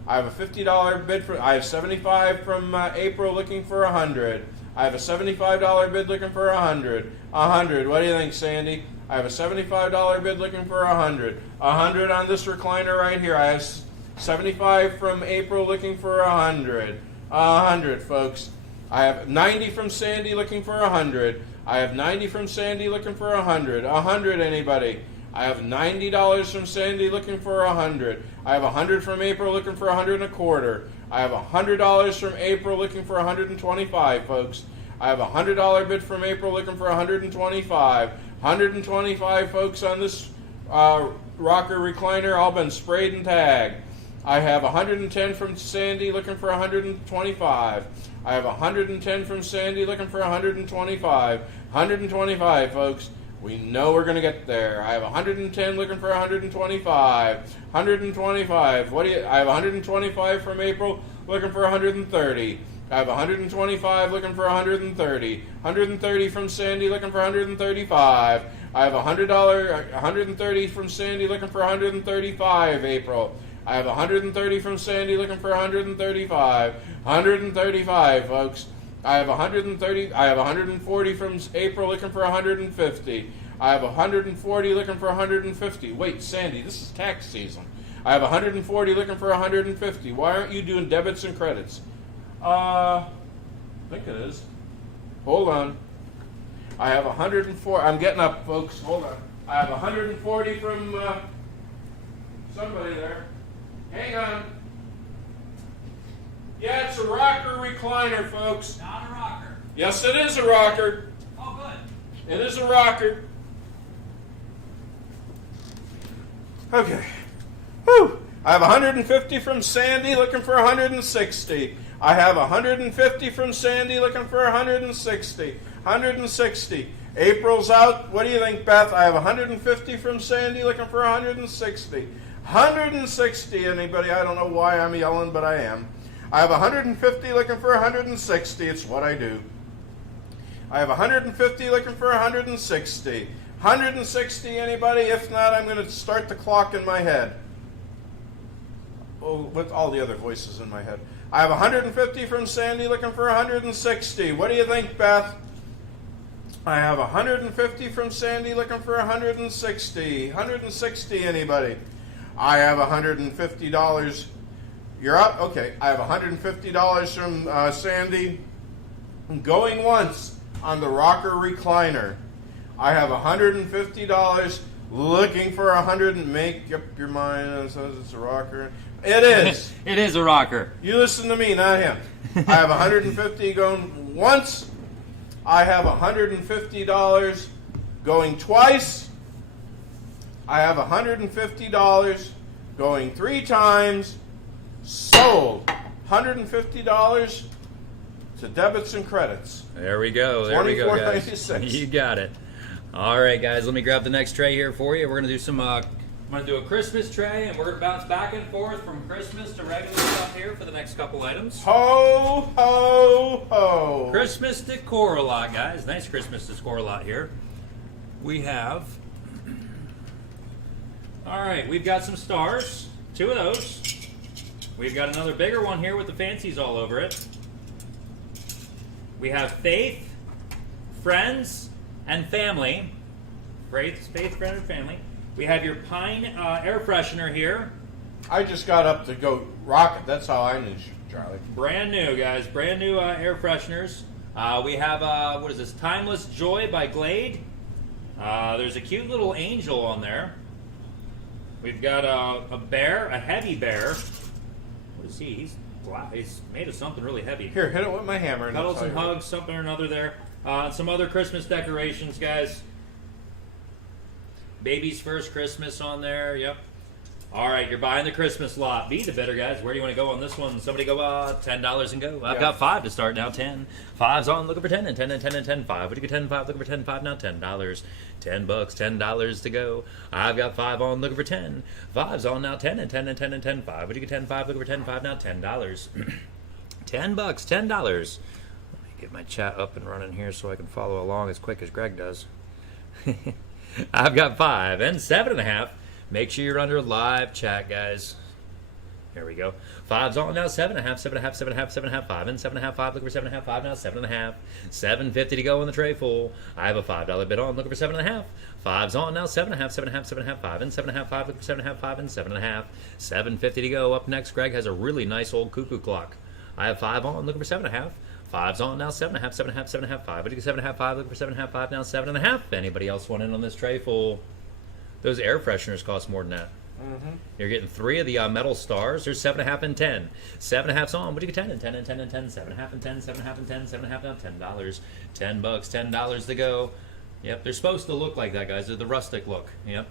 I have a $50 bid for. I have 75 from April looking for 100. I have a $75 bid looking for 100. 100. What do you think, Sandy? I have a $75 bid looking for 100. 100 on this recliner right here. I have 75 from April looking for 100. 100, folks. I have 90 from Sandy looking for 100. I have 90 from Sandy looking for 100. 100, anybody? I have $90 from Sandy looking for 100. I have 100 from April looking for 100 and a quarter. I have $100 from April looking for 125, folks. I have a $100 bid from April looking for 125. 125, folks, on this rocker recliner. All been sprayed and tagged. I have 110 from Sandy looking for 125. I have 110 from Sandy looking for 125. 125, folks. We know we're going to get there. I have 110 looking for 125. 125. What do you? I have 125 from April looking for 130. I have 125 looking for 130. 130 from Sandy looking for 135. I have $130 from Sandy looking for 135. April. I have 130 from Sandy looking for 135. 135, folks. I have 130. I have 140 from April looking for 150. I have 140 looking for 150. Wait, Sandy, this is tax season. I have 140 looking for 150. Why aren't you doing debits and credits? I think it is. Hold on. I have 104. I'm getting up, folks. Hold on. I have 140 from somebody there. Hang on. Yeah, it's a rocker recliner, folks. Not a rocker. Yes, it is a rocker. Oh, good. It is a rocker. Okay. Whew. I have 150 from Sandy looking for 160. I have 150 from Sandy looking for 160. 160. April's out. What do you think, Beth? I have 150 from Sandy looking for 160. 160, anybody? I don't know why I'm yelling, but I am. I have 150 looking for 160. It's what I do. I have 150 looking for 160. 160, anybody? If not, I'm going to start the clock in my head. Oh, with all the other voices in my head. I have 150 from Sandy looking for 160. What do you think, Beth? I have 150 from Sandy looking for 160. 160, anybody? I have $150. You're up? Okay. I have $150 from Sandy. Going once on the rocker recliner. I have $150 looking for 100 and make up your mind. It says it's a rocker. It is. It is a rocker. You listen to me, not him. I have 150 going once. I have $150 going twice. I have $150 going 3 times. Sold. $150 to debits and credits. There we go. There we go, guys. $24.96. You got it. All right, guys. Let me grab the next tray here for you. We're gonna do some. I'm gonna do a Christmas tray, and we're gonna bounce back and forth from Christmas to regular stuff here for the next couple items. Ho, ho, ho. Christmas decor a lot, guys. Nice Christmas decor a lot here. We have. All right, we've got some stars. 2 of those. We've got another bigger one here with the fancies all over it. We have faith, friends, and family. Faith, friend, and family. We have your pine air freshener here. I just got up to go rocket. That's how I knew you, Charlie. Brand new, guys. Brand new air fresheners. We have, what is this? Timeless Joy by Glade. There's a cute little angel on there. We've got a bear, a heavy bear. What is he? He's made of something really heavy. Here, hit it with my hammer. And Cuddles and hugs, something or another there. Some other Christmas decorations, guys. Baby's first Christmas on there. Yep. All right, you're buying the Christmas lot. Be the bidder, guys. Where do you want to go on this one? Somebody go $10 and go. I've got 5 to start now. 10. 5's on. Looking for 10 and 10 and 10 and 10. 5. What do you get? 10 5. Looking for 10 5 now. $10. $10. $10 to go. I've got 5 on. Looking for 10. 5's on now. 10 and 10 and 10 and 10. 5. What do you get? 10 5. Looking for 10 5 now. $10. $10. $10. Let me get my chat up and running here so I can follow along as quick as Greg does. I've got 5 and 7.5. Make sure you're under live chat, guys. There we go. 5's on now. 7.5, 7.5, 7.5, 7.5, 5 and 7.5, 5. Looking for 7.5, 5 now. 7.5, 7.50 to go on the tray full. I have a $5 bid on. Looking for 7.5. 5's on now. 7.5, 7.5, 7.5, 5 and 7.5, 5. Looking for 7.5, 5 and 7.5, 7.50 to go. Up next, Greg has a really nice old cuckoo clock. I have 5 on. Looking for 7.5. 5's on now. 7.5, 7.5, 7.5, 5. What do you get? 7.5, 5. Looking for 7.5, 5 now. 7.5. Anybody else want in on this tray full? Those air fresheners cost more than that. Mm-hmm. You're getting 3 of the metal stars. There's 7.5 and 10. 7.5's on. What do you get? 10 and 10 and 10 and 10. 7.5 and 10. 7.5 and 10. 7.5 now. $10. $10. $10 to go. Yep, they're supposed to look like that, guys. They're the rustic look. Yep.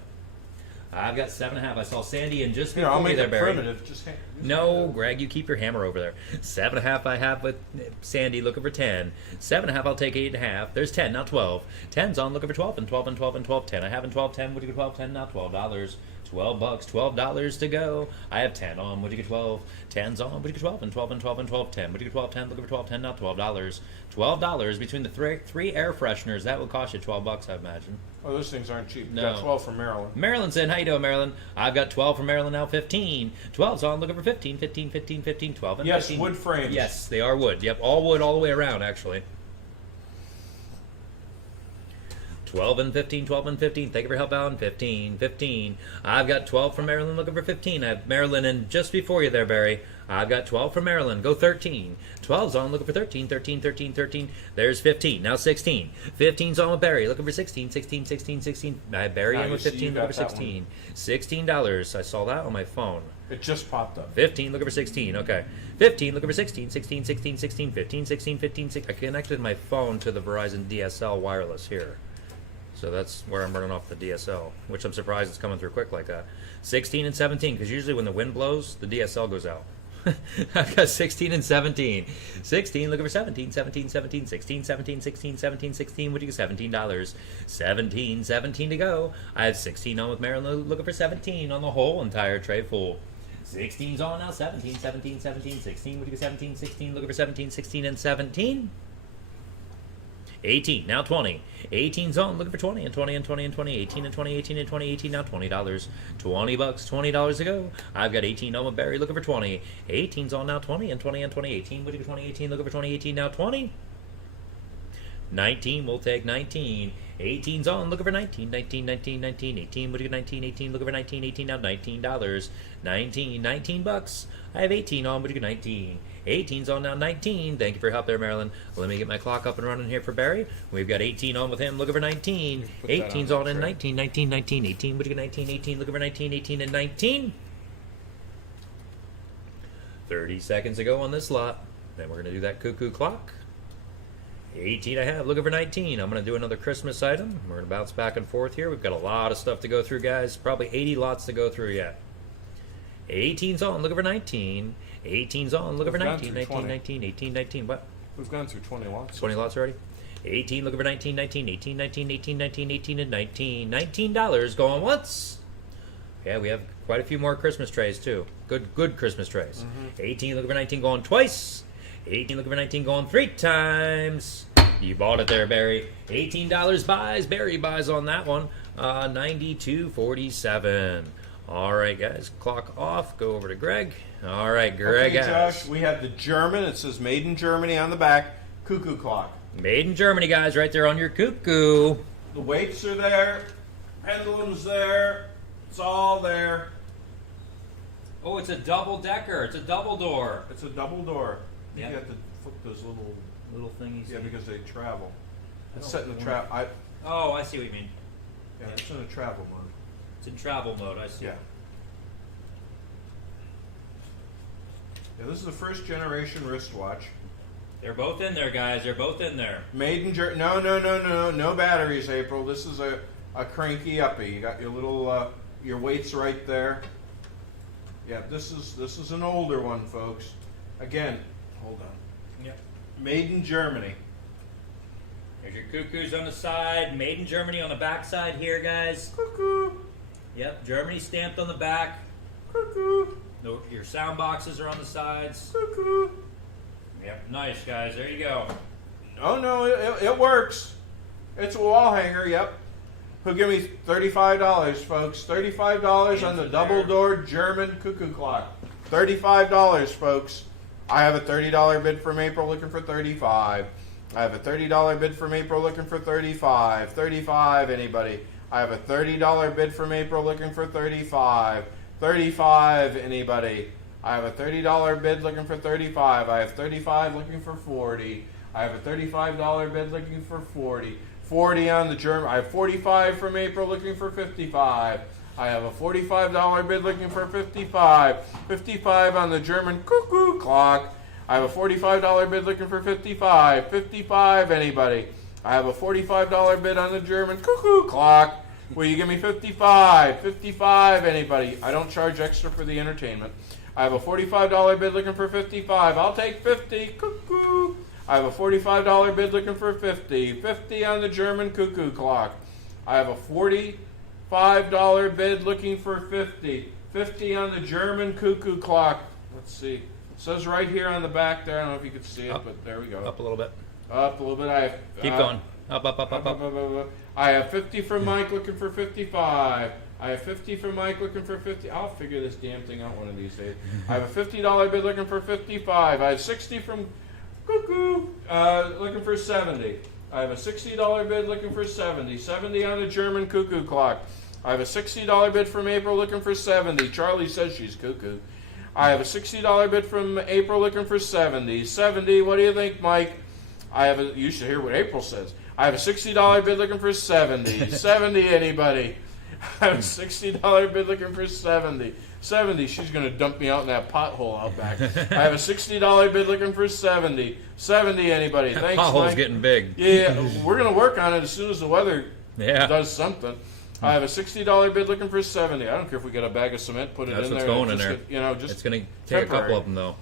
I've got 7.5. I saw Sandy in just before I'll make there, it Barry. primitive. Just No, Greg, you keep your hammer over there. 7.5 I have with Sandy looking for 10. 7.5 I'll take 8.5. There's 10, now 12. 10's on looking for 12 and 12 and 12 and 12. 10 I have in 12, 10. What do you get? 12, 10 now? $12. $12. $12 to go. I have 10 on. What do you get? 12. 10's on. What do you get? 12 and 12 and 12 and 12. 10. What do you get? 12, 10. Looking for 12, 10 now? $12. $12 between the three air fresheners. That will cost you $12, I imagine. Oh, those things aren't cheap. No. Got 12 from Maryland. Maryland's in. How you doing, Maryland? I've got 12 from Maryland now. 15. 12's on. Looking for 15. 15, 15, 15, 12, and Yes, 15. wood frames. Yes, they are wood. Yep, all wood all the way around, actually. 12 and 15, 12 and 15. Thank you for help, Alan. 15, 15. I've got 12 from Maryland looking for 15. I have Maryland in just before you there, Barry. I've got 12 from Maryland. Go 13. 12's on looking for 13, 13, 13, 13. There's 15. Now 16. 15's on with Barry looking for 16, 16, 16, 16. I have Barry in with 15 looking for 16. $16. I saw that on my phone. It just popped up. 15 looking for 16. Okay. 15 looking for 16, 16, 16, 16, 15, 16, 15, 16. I connected my phone to the Verizon DSL wireless here. So that's where I'm running off the DSL, which I'm surprised it's coming through quick like that. 16 and 17, because usually when the wind blows, the DSL goes out. I've got 16 and 17. 16, looking for 17, 17, 17, 16, 17, 16, 17, 16. What do you get? $17. 17, 17 to go. I have 16 on with Marilyn, looking for 17 on the whole entire tray full. 16's on now. 17, 17, 17, 16. What do you get? 17, 16, looking for 17, 16, and 17. 18, now 20. 18's on, looking for 20, and 20, and 20, and 20, 18, and 20, 18, and 20, 18, now $20. $20, $20 to go. I've got 18 on with Barry, looking for 20. 18's on now, 20, and 20, and 20, 18. What do you get? 20, 18, looking for 20, 18, now 20. 19, we'll take 19. 18's on, looking for 19, 19, 19, 19, 18. What do you get? 19, 18, looking for 19, 18, now $19. 19, 19 bucks. I have 18 on, what do you get? 19. 18's on now, 19. Thank you for your help there, Marilyn. Let me get my clock up and running here for Barry. We've got 18 on with him, looking for 19. 18's on in 19, 19, 19, 18. What do you get? 19, 18, looking for 19, 18, and 19. 30 seconds to go on this lot. Then we're going to do that cuckoo clock. 18 I have, looking for 19. I'm going to do another Christmas item. We're going to bounce back and forth here. We've got a lot of stuff to go through, guys. Probably 80 lots to go through yet. 18's on, looking for 19. 18's on, looking for 19, 19, 19, 18, 19. What? We've gone through 20 lots. 20 lots already? 18, looking for 19, 19, 18, 19, 18, 19, 18, and 19. $19 going once. Yeah, we have quite a few more Christmas trays, too. Good Christmas trays. 18, looking for 19, going twice. 18, looking for 19, going 3 times. You bought it there, Barry. $18 buys. Barry buys on that one. 92.47. All right, guys. Clock off. Go over to Greg. All right, Greg. Okay, Josh, we have the German. It says made in Germany on the back. Cuckoo clock. Made in Germany, guys, right there on your cuckoo. The weights are there. Pendulum's there. It's all there. Oh, it's a double decker. It's a double door. It's a double door. Yeah. You have to flip those little Thingies. Yeah, because they travel. It's Oh, set in the yeah. trap. Oh, I see what you mean. Yeah, it's in a travel mode. It's in travel mode. I see. Yeah. Yeah, this is the first generation wristwatch. They're both in there, guys. They're both in there. Made in Germany. No batteries, April. This is a cranky uppy. You got your little your weights right there. Yeah, this is an older one, folks. Again, hold on. Yep. Made in Germany. There's your cuckoos on the side. Made in Germany on the back side here, guys. Cuckoo. Yep. Germany stamped on the back. Cuckoo. Your sound boxes are on the sides. Cuckoo. Yep. Nice, guys. There you go. Oh no, it works. It's a wall hanger. Yep. Who'll give me $35, folks? $35 on the double-door German cuckoo clock. $35, folks. I have a $30 bid from April, looking for $35. I have a $30 bid from April, looking for $35. $35, anybody? I have a $30 bid from April, looking for $35. $35, anybody? I have a $30 bid, looking for $35. I have $35, looking for $40. I have a $35 bid, looking for $40. 40 on the German. I have 45 from April, looking for 55. I have a $45 bid, looking for 55. 55 on the German cuckoo clock. I have a $45 bid, looking for 55. 55, anybody? I have a $45 bid on the German cuckoo clock. Will you give me 55? 55, anybody? I don't charge extra for the entertainment. I have a $45 bid, looking for 55. I'll take 50. Cuckoo. I have a $45 bid, looking for 50. 50 on the German cuckoo clock. I have a $45 bid, looking for 50. 50 on the German cuckoo clock. Let's see. It says right here on the back there. I don't know if you can see it, but there we go. Up a little bit. Up a little bit. I have, Keep going. Up. I have 50 from Mike, looking for 55. I have 50 from Mike, looking for 50. I'll figure this damn thing out one of these days. I have a $50 bid, looking for 55. I have 60 from Cuckoo, looking for 70. I have a $60 bid, looking for 70. 70 on the German cuckoo clock. I have a $60 bid from April, looking for 70. Charlie says she's cuckoo. I have a $60 bid from April, looking for 70. 70, what do you think, Mike? You should hear what April says. I have a $60 bid, looking for 70. 70, anybody? I have a $60 bid, looking for 70. 70, she's going to dump me out in that pothole out back. I have a $60 bid, looking for 70. 70, anybody? Thanks, Pothole's Mike. getting big. Yeah, we're going to work on it as soon as the weather Yeah. does something. I have a $60 bid looking for 70. I don't care if we get a bag of cement, put it That's in what's there. going in just there. get, you know, just It's going to take a couple temporary. of them, though.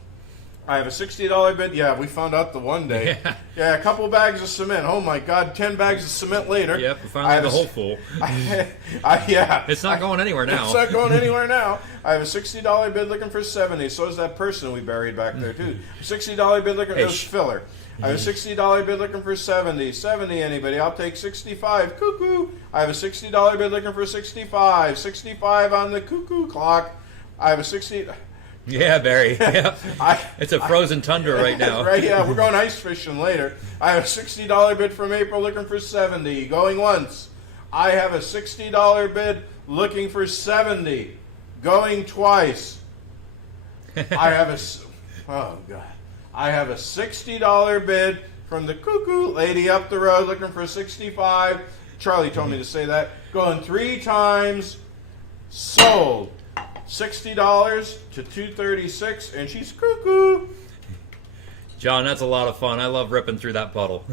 I have a $60 bid. Yeah, we found out the one day. Yeah, a couple bags of cement. Oh my God, 10 bags of cement later. Yep, we I finally have have the a hole s- full. yeah. It's not going anywhere now. It's not going anywhere now. I have a $60 bid looking for 70. So is that person we buried back there too. $60 bid looking. Hey, It was filler. I have a $60 bid looking for 70. 70 anybody? I'll take 65. Cuckoo. I have a $60 bid looking for 65. 65 on the cuckoo clock. I have a 60. Yeah, Barry. Yeah. I, It's a frozen tundra right now. Right, yeah, we're going ice fishing later. I have a $60 bid from April looking for 70. Going once. I have a $60 bid looking for 70. Going twice. I have oh God. I have a $60 bid from the cuckoo lady up the road looking for 65. Charlie told me to say that. Going 3 times. Sold. $60 to $236, and she's cuckoo. John, that's a lot of fun. I love ripping through that puddle.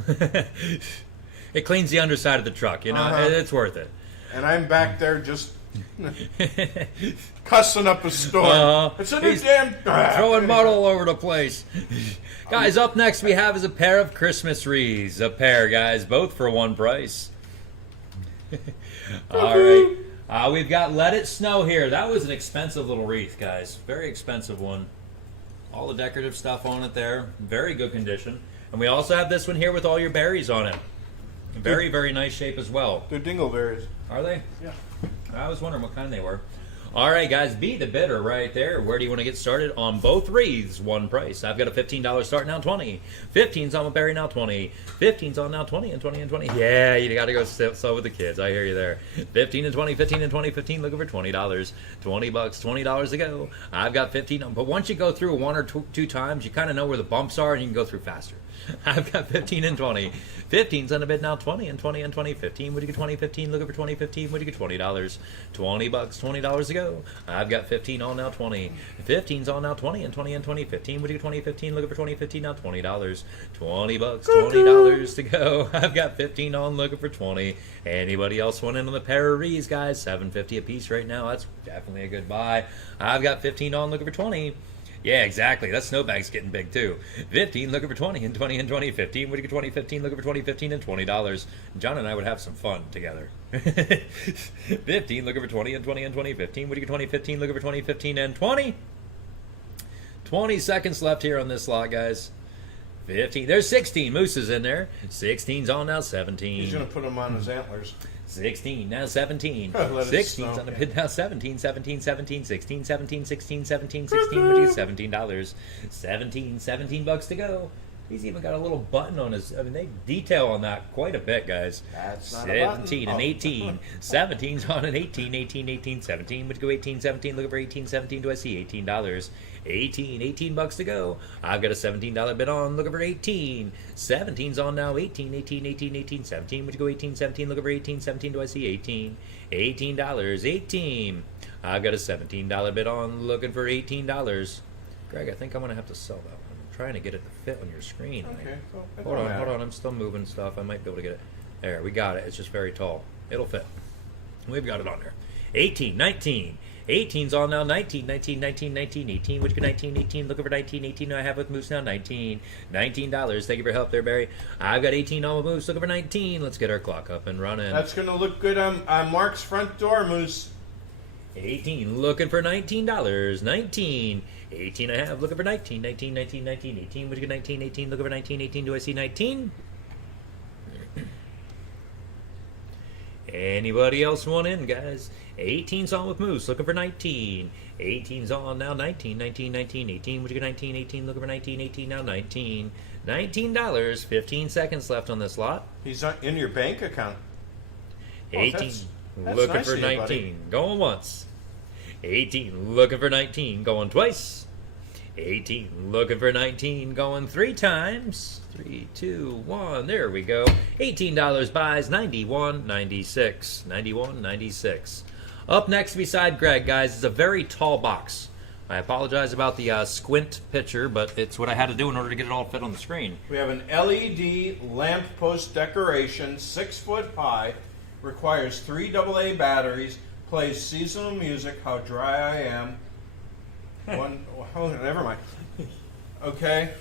It cleans the underside of the truck, you know? It's worth it. And I'm back there just cussing up a storm. It's a new He's damn throwing mud all over the place. Guys, up next we have is a pair of Christmas wreaths. A pair, guys, both for one price. All right. We've got Let It Snow here. That was an expensive little wreath, guys. Very expensive one. All the decorative stuff on it there. Very good condition. And we also have this one here with all your berries on it. Very, very nice shape as well. They're dingleberries. Are they? Yeah. I was wondering what kind they were. All right, guys, be the bidder right there. Where do you want to get started on both wreaths? One price. I've got a $15 start now, 20. 15's on with Barry now, 20. 15's on now, 20 and 20 and 20. Yeah, you got to go so with the kids. I hear you there. 15 and 20, 15 and 20, 15 looking for $20. $20, $20 to go. I've got 15. But once you go through one or two times, you kind of know where the bumps are and you can go through faster. I've got 15 and 20. 15's on the bid now, 20 and 20 and 20. 15, would you get 20? 15, looking for 20. 15, would you get $20? $20, $20 to go. I've got 15 on now, 20. 15's on now, 20 and 20 and 20. 15, would you get 20? 15, looking for 20. 15 now, $20. $20, $20 to go. I've got 15 on, looking for 20. Anybody else want in on the pair of wreaths, guys? $7.50 a piece right now. That's definitely a good buy. I've got 15 on, looking for 20. Yeah, exactly. That snowbag's getting big, too. 15, looking for 20, and 20, and 20. 15, would you get 20? 15, looking for 20, 15, and $20. John and I would have some fun together. 15, looking for 20, and 20, and 20. 15, would you get 20? 15, looking for 20, 15, and 20. 20 seconds left here on this lot, guys. 15. There's 16. Moose is in there. 16's on now, 17. He's going to put them on his antlers. 16, now 17. Let it 16's snow. on the bid now, 17, 17, 17, 16, 17, 16, 17, 16, would you get $17? 17, $17 to go. He's even got a little button on his, I mean, they detail on that quite a bit, guys. That's not a button. 17 and Oh. 18. 17's on an 18, 18, 18, 17. Would you go 18, 17, looking for 18, 17, do I see $18? 18, $18 to go. I've got a $17 bid on, looking for 18. 17's on now, 18, 18, 18, 18, 17. Would you go 18, 17, looking for 18, 17, do I see 18? $18, 18. I've got a $17 bid on, looking for $18. Greg, I think I'm going to have to sell that one. I'm trying to get it to fit on your screen. Okay. Well, it Hold don't on, matter. hold on. I'm still moving stuff. I might be able to get it. There, we got it. It's just very tall. It'll fit. We've got it on there. 18, 19. 18's on now. 19, 19, 19, 19, 18. Would you get 19, 18? Looking for 19, 18. I have with Moose now. 19. $19. Thank you for your help there, Barry. I've got 18 on with Moose. Looking for 19. Let's get our clock up and running. That's going to look good on Mark's front door, Moose. 18. Looking for $19. 19. 18 I have. Looking for 19. 19, 19, 19, 18. Would you get 19, 18? Looking for 19, 18. Do I see 19? Anybody else want in, guys? 18's on with Moose, looking for 19. 18's on now, 19, 19, 19, 18. Would you get 19, 18? Looking for 19, 18 now, 19. $19, 15 seconds left on this lot. He's in your bank account. 18, that's looking nice for of you, 19, buddy. going once. 18, looking for 19, going twice. 18, looking for 19, going 3 times. 3, 2, 1, there we go. $18 buys, 91, 96, 91, 96. Up next beside Greg, guys, is a very tall box. I apologize about the squint picture, but it's what I had to do in order to get it all fit on the screen. We have an LED lamp post decoration, 6 foot high, requires 3 AA batteries, plays seasonal music, How Dry I Am. Oh, never mind. Okay.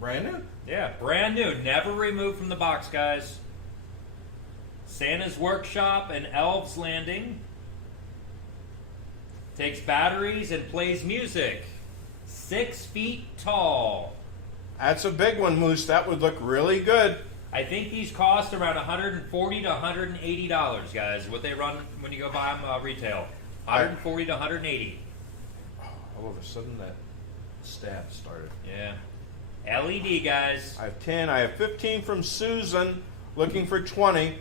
Brand new? Yeah, brand new, never removed from the box, guys. Santa's Workshop and Elves Landing. Takes batteries and plays music. 6 feet tall. That's a big one, Moose. That would look really good. I think these cost around $140 to $180, guys. What they run when you go buy them retail. $140 to $180. All of a sudden, that stab started. Yeah. LED, guys. I have 10. I have 15 from Susan, looking for 20.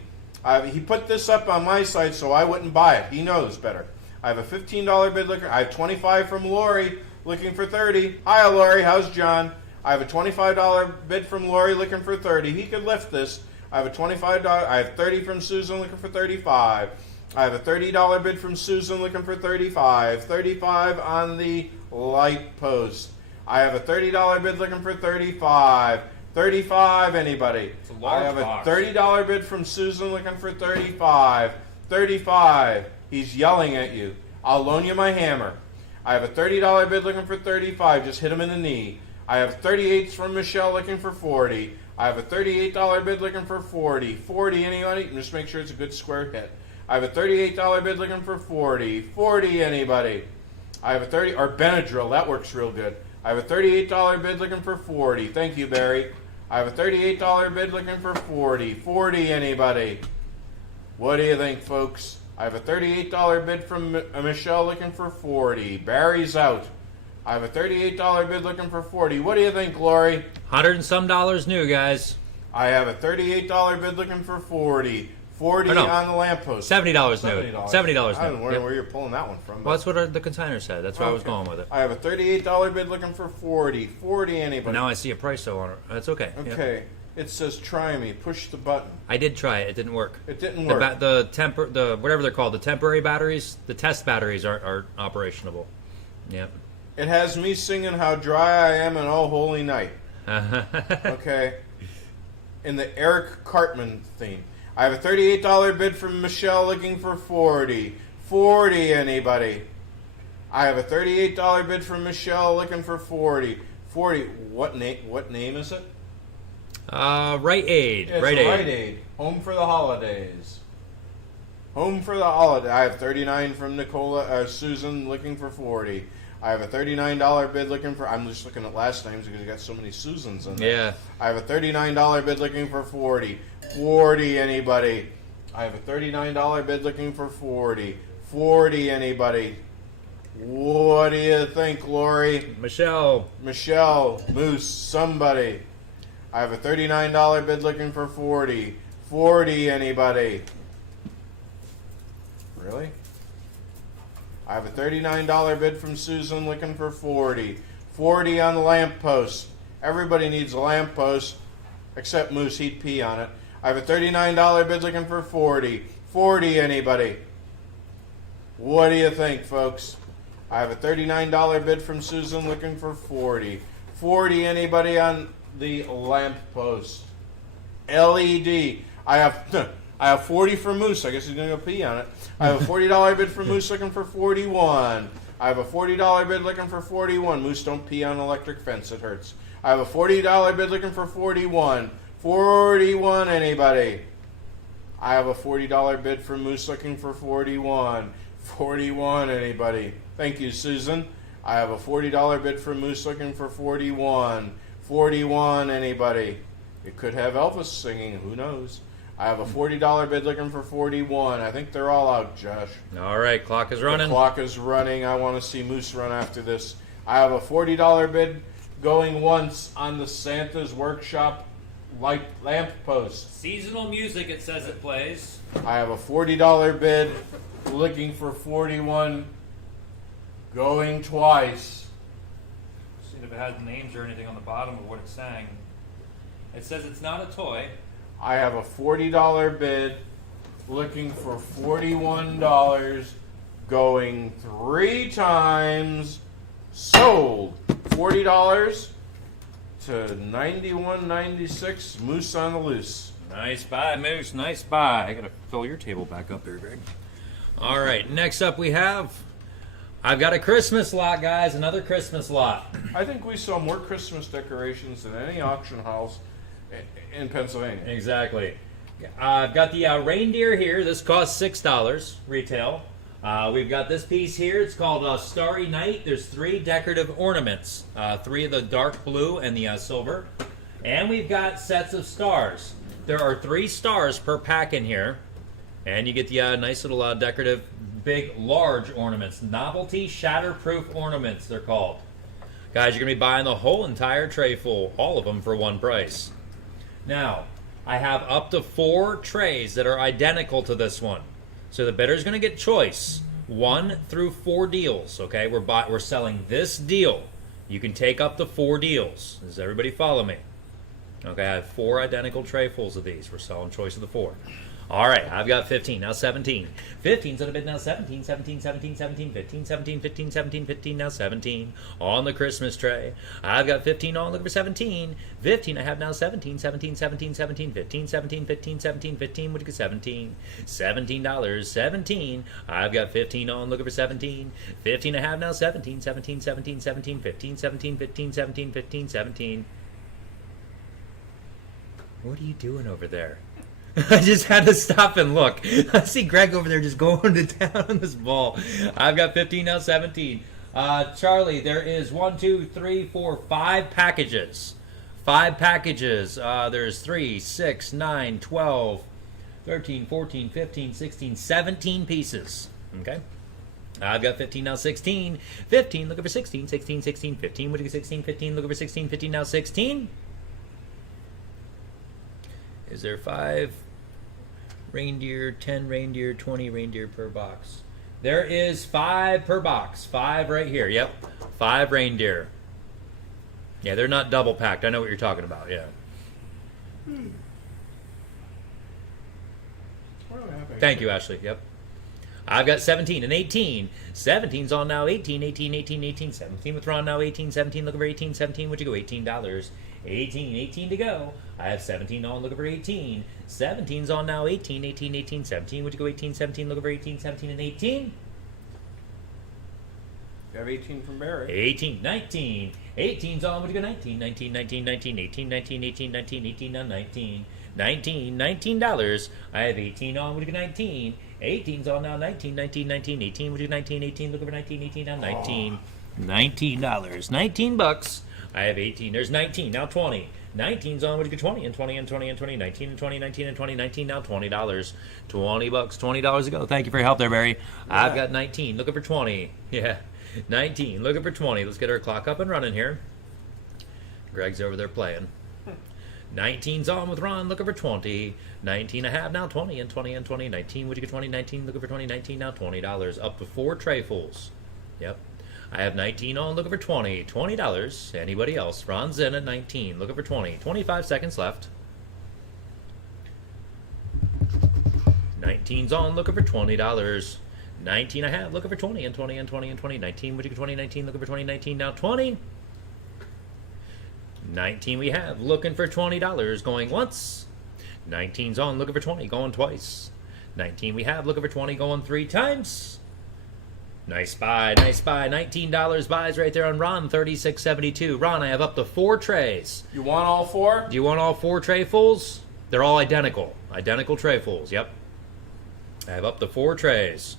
He put this up on my site so I wouldn't buy it. He knows better. I have a $15 bid looking. I have 25 from Lori, looking for 30. Hi, Lori. How's John? I have a $25 bid from Lori, looking for 30. He could lift this. I have a $25. I have 30 from Susan, looking for 35. I have a $30 bid from Susan, looking for 35. 35 on the light post. I have a $30 bid looking for 35. 35, anybody? It's a large I have box. a $30 bid from Susan looking for 35. 35. He's yelling at you. I'll loan you my hammer. I have a $30 bid looking for 35. Just hit him in the knee. I have 38s from Michelle looking for 40. I have a $38 bid looking for 40. 40, anybody? Just make sure it's a good square hit. I have a $38 bid looking for 40. 40, anybody? I have a 30, or Benadryl, that works real good. I have a $38 bid looking for 40. Thank you, Barry. I have a $38 bid looking for 40. 40, anybody? What do you think, folks? I have a $38 bid from Michelle looking for 40. Barry's out. I have a $38 bid looking for 40. What do you think, Lori? $100 and some new, guys. I have a $38 bid looking for 40. 40 on the lamppost. $70 new. $70 I don't new. know Yep. where you're pulling that one from. Well, that's what the consignor said. That's where I was going with it. I have a $38 bid looking for 40. 40, anybody? Now I see a price though on it. That's okay. Yep. Okay. It says try me. Push the button. I did try it. It didn't work. It didn't work. The whatever they're called, the temporary batteries, the test batteries are operational. Yep. It has me singing How Dry I Am and Oh Holy Night. Okay. In the Eric Cartman theme. I have a $38 bid from Michelle looking for 40. 40, anybody? I have a $38 bid from Michelle looking for 40. 40. What name is it? Rite Aid. It's Rite Rite Aid. Aid. Home for the holidays. Home for the holiday. I have 39 from Susan looking for 40. I have a $39 bid looking for. I'm just looking at last names because you got so many Susans in there. Yeah. I have a $39 bid looking for 40. 40, anybody? I have a $39 bid looking for 40. 40, anybody? What do you think, Lori? Michelle. Michelle, Moose, somebody. I have a $39 bid looking for 40. 40, anybody? Really? I have a $39 bid from Susan looking for 40. 40 on the lamppost. Everybody needs a lamppost, except Moose, he'd pee on it. I have a $39 bid looking for 40. 40, anybody? What do you think, folks? I have a $39 bid from Susan looking for 40. 40, anybody on the lamppost? LED. I have 40 for Moose. I guess he's going to go pee on it. I have a $40 bid for Moose looking for 41. I have a $40 bid looking for 41. Moose, don't pee on an electric fence. It hurts. I have a $40 bid looking for 41. 41, anybody? I have a $40 bid for Moose looking for 41. 41, anybody? Thank you, Susan. I have a $40 bid for Moose looking for 41. 41, anybody? It could have Elvis singing. Who knows? I have a $40 bid looking for 41. I think they're all out, Josh. All right, clock is running. The clock is running. I want to see Moose run after this. I have a $40 bid going once on the Santa's Workshop light lamp post. Seasonal music, it says it plays. I have a $40 bid looking for 41 going twice. See if it has names or anything on the bottom of what it's saying. It says it's not a toy. I have a $40 bid looking for $41 going 3 times. Sold. $40 to $91.96. Moose on the loose. Nice buy, Moose. Nice buy. I gotta fill your table back up there, Greg. All right, next up we have, I've got a Christmas lot, guys. Another Christmas lot. I think we saw more Christmas decorations than any auction house in Pennsylvania. Exactly. I've got the reindeer here. This costs $6 retail. We've got this piece here. It's called Starry Night. There's 3 decorative ornaments. 3 of the dark blue and the silver. And we've got sets of stars. There are 3 stars per pack in here. And you get the nice little decorative, big, large ornaments. Novelty shatterproof ornaments, they're called. Guys, you're going to be buying the whole entire tray full. All of them for one price. Now, I have up to 4 trays that are identical to this one. So the bidder's going to get choice 1 through 4 deals. Okay, we're selling this deal. You can take up to 4 deals. Does everybody follow me? Okay, I have 4 identical tray fulls of these. We're selling choice of the 4. All right, I've got 15, now 17. 15's on a bid now 17, 17, 17, 17, 15, 17, 15, 17, 15, now 17 on the Christmas tray. I've got 15 on, looking for 17. 15, I have now 17, 17, 17, 17, 15, 17, 15, 17, 15, would you get 17? $17, 17. I've got 15 on, looking for 17. 15, I have now 17, 17, 17, 17, 15, 17, 15, 17, 15, 17. What are you doing over there? I just had to stop and look. I see Greg over there just going to town on this ball. I've got 15, now 17. Charlie, there is 1, 2, 3, 4, 5 packages. 5 packages. There's 3, 6, 9, 12, 13, 14, 15, 16, 17 pieces. Okay? I've got 15, now 16. 15, looking for 16, 16, 16, 15. What do you get 16, 15, looking for 16, 15, now 16. Is there 5 reindeer, 10 reindeer, 20 reindeer per box? There is 5 per box. 5 right here. Yep. 5 reindeer. Yeah, they're not double packed. I know what you're talking about. Yeah. Thank you, Ashley. Yep. I've got 17 and 18. 17's on now. 18, 18, 18, 18. 17 with Ron now. 18, 17. Looking for 18, 17. What'd you go? $18. 18, 18 to go. I have 17 on, looking for 18. 17's on now. 18, 18, 18, 17. Would you go 18, 17, looking for 18, 17, and 18? You have 18 from Barry. 18, 19. 18's on, would you go 19, 19, 19, 19, 18, 19, 18, 19, 18, now 19. 19, $19. I have 18 on, would you go 19? 18's on now. 19, 19, 19, 18. Would you go 19, 18, looking for 19, 18, now 19. $19. 19 bucks. I have 18. There's 19. Now 20. 19's on. Would you get 20 and 20 and 20 and 20? 19 and 20, 19 and 20, 19. Now $20. 20 bucks. $20 to go. Thank you for your help there, Barry. Yeah. I've got 19. Looking for 20. Yeah. 19. Looking for 20. Let's get our clock up and running here. Greg's over there playing. 19's on with Ron. Looking for 20. 19 I have now. 20 and 20 and 20. 19. Would you get 20? 19. Looking for 20. 19 now. $20. Up to 4 trayfuls. Yep. I have 19 on, looking for 20. $20. Anybody else? Ron's in at 19, looking for 20. 25 seconds left. 19's on, looking for $20. 19 I have, looking for 20 and 20 and 20 and 20. 19, would you get 20? 19, looking for 20. 19, now 20. 19 we have, looking for $20. Going once. 19's on, looking for 20. Going twice. 19 we have, looking for 20. Going 3 times. Nice buy, nice buy. $19 buys right there on Ron, $36.72. Ron, I have up to 4 trays. You want all 4? Do you want all 4 trayfuls? They're all identical. Identical trayfuls, yep. I have up to 4 trays.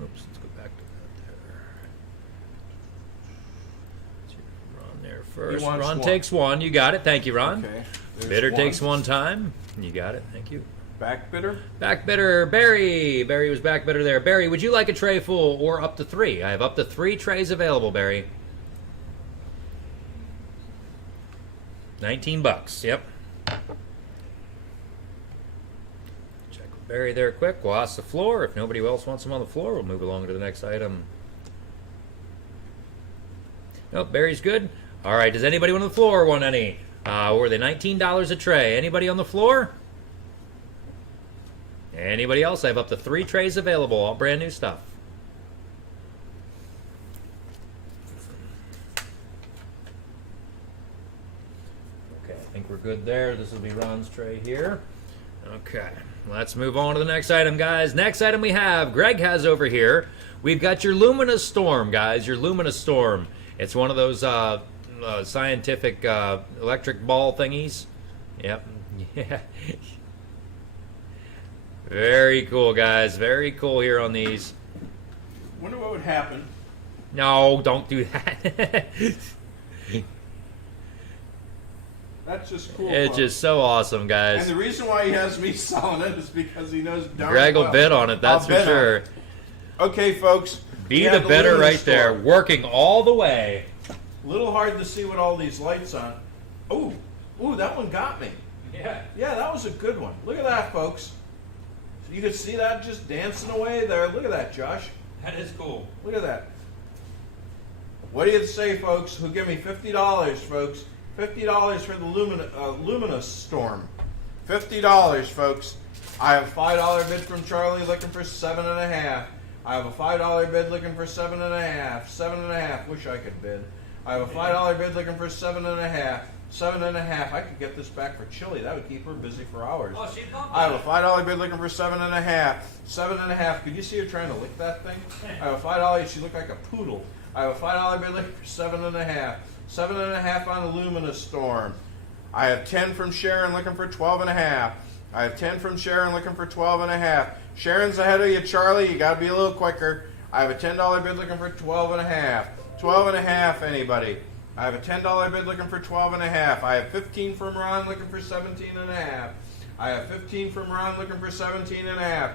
Oops, let's go back to that there. Ron there first. Ron takes 1. You got it. Thank you, Ron. Okay. Bidder takes 1 time. You got it. Thank you. Back bidder? Back bidder, Barry. Barry was back bidder there. Barry, would you like a tray full or up to 3? I have up to 3 trays available, Barry. 19 bucks. Yep. Check with Barry there quick. We'll ask the floor. If nobody else wants them on the floor, we'll move along to the next item. Nope, Barry's good. All right, does anybody on the floor want any? Were they $19 a tray? Anybody on the floor? Anybody else? I have up to 3 trays available, all brand new stuff. think we're good there. This will be Ron's tray here. Okay, let's move on to the next item, guys. Next item we have, Greg has over here. We've got your Luminous Storm, guys. Your Luminous Storm. It's one of those scientific electric ball thingies. Yep. Yeah. Very cool, guys. Very cool here on these. Wonder what would happen. No, don't do that. That's just cool. It's folks. just so awesome, And guys. the reason why he has me selling it is because he knows darn Greg will well bid on it, that's I'll for bid on sure. it. Okay, folks. Be we the have bidder Luminous right there, Storm. working all the way. A little hard to see what all these lights on. Ooh, that one got me. Yeah. Yeah, that was a good one. Look at that, folks. You could see that just dancing away there. Look at that, Josh. That is cool. Look at that. What do you say, folks? Who give me $50, folks? $50 for the Luminous Storm. $50, folks. I have a $5 bid from Charlie looking for 7.5. I have a $5 bid looking for 7.5. 7.5. Wish I could bid. I have a $5 bid looking for 7.5. 7.5. I could get this back for Chili. That would keep her busy for hours. Oh, she'd love I have a that. $5 bid looking for 7.5. 7.5. Could you see her trying to lick that thing? I have a $5. She looked like a poodle. I have a $5 bid looking for 7.5. 7.5 on the Luminous Storm. I have 10 from Sharon looking for 12.5. I have 10 from Sharon looking for 12.5. Sharon's ahead of you, Charlie. You got to be a little quicker. I have a $10 bid looking for 12.5. 12.5, anybody? I have a $10 bid looking for 12.5. I have 15 from Ron looking for 17.5. I have 15 from Ron looking for 17.5.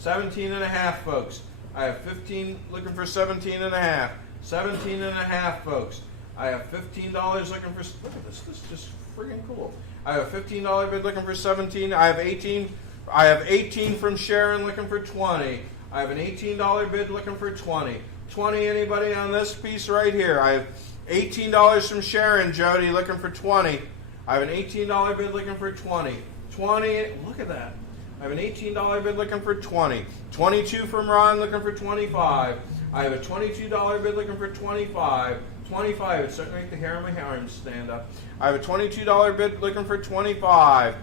17.5, folks. I have 15 looking for 17.5. 17.5, folks. I have $15 looking for. Look at this. This is just friggin' cool. I have a $15 bid looking for 17. I have 18. I have 18 from Sharon looking for 20. I have an $18 bid looking for 20. 20, anybody on this piece right here? I have $18 from Sharon, Jody, looking for 20. I have an $18 bid looking for 20. 20, look at that. I have an $18 bid looking for 20. 22 from Ron looking for 25. I have a $22 bid looking for 25. 25, it's starting to make the hair on my arms stand up. I have a $22 bid looking for 25.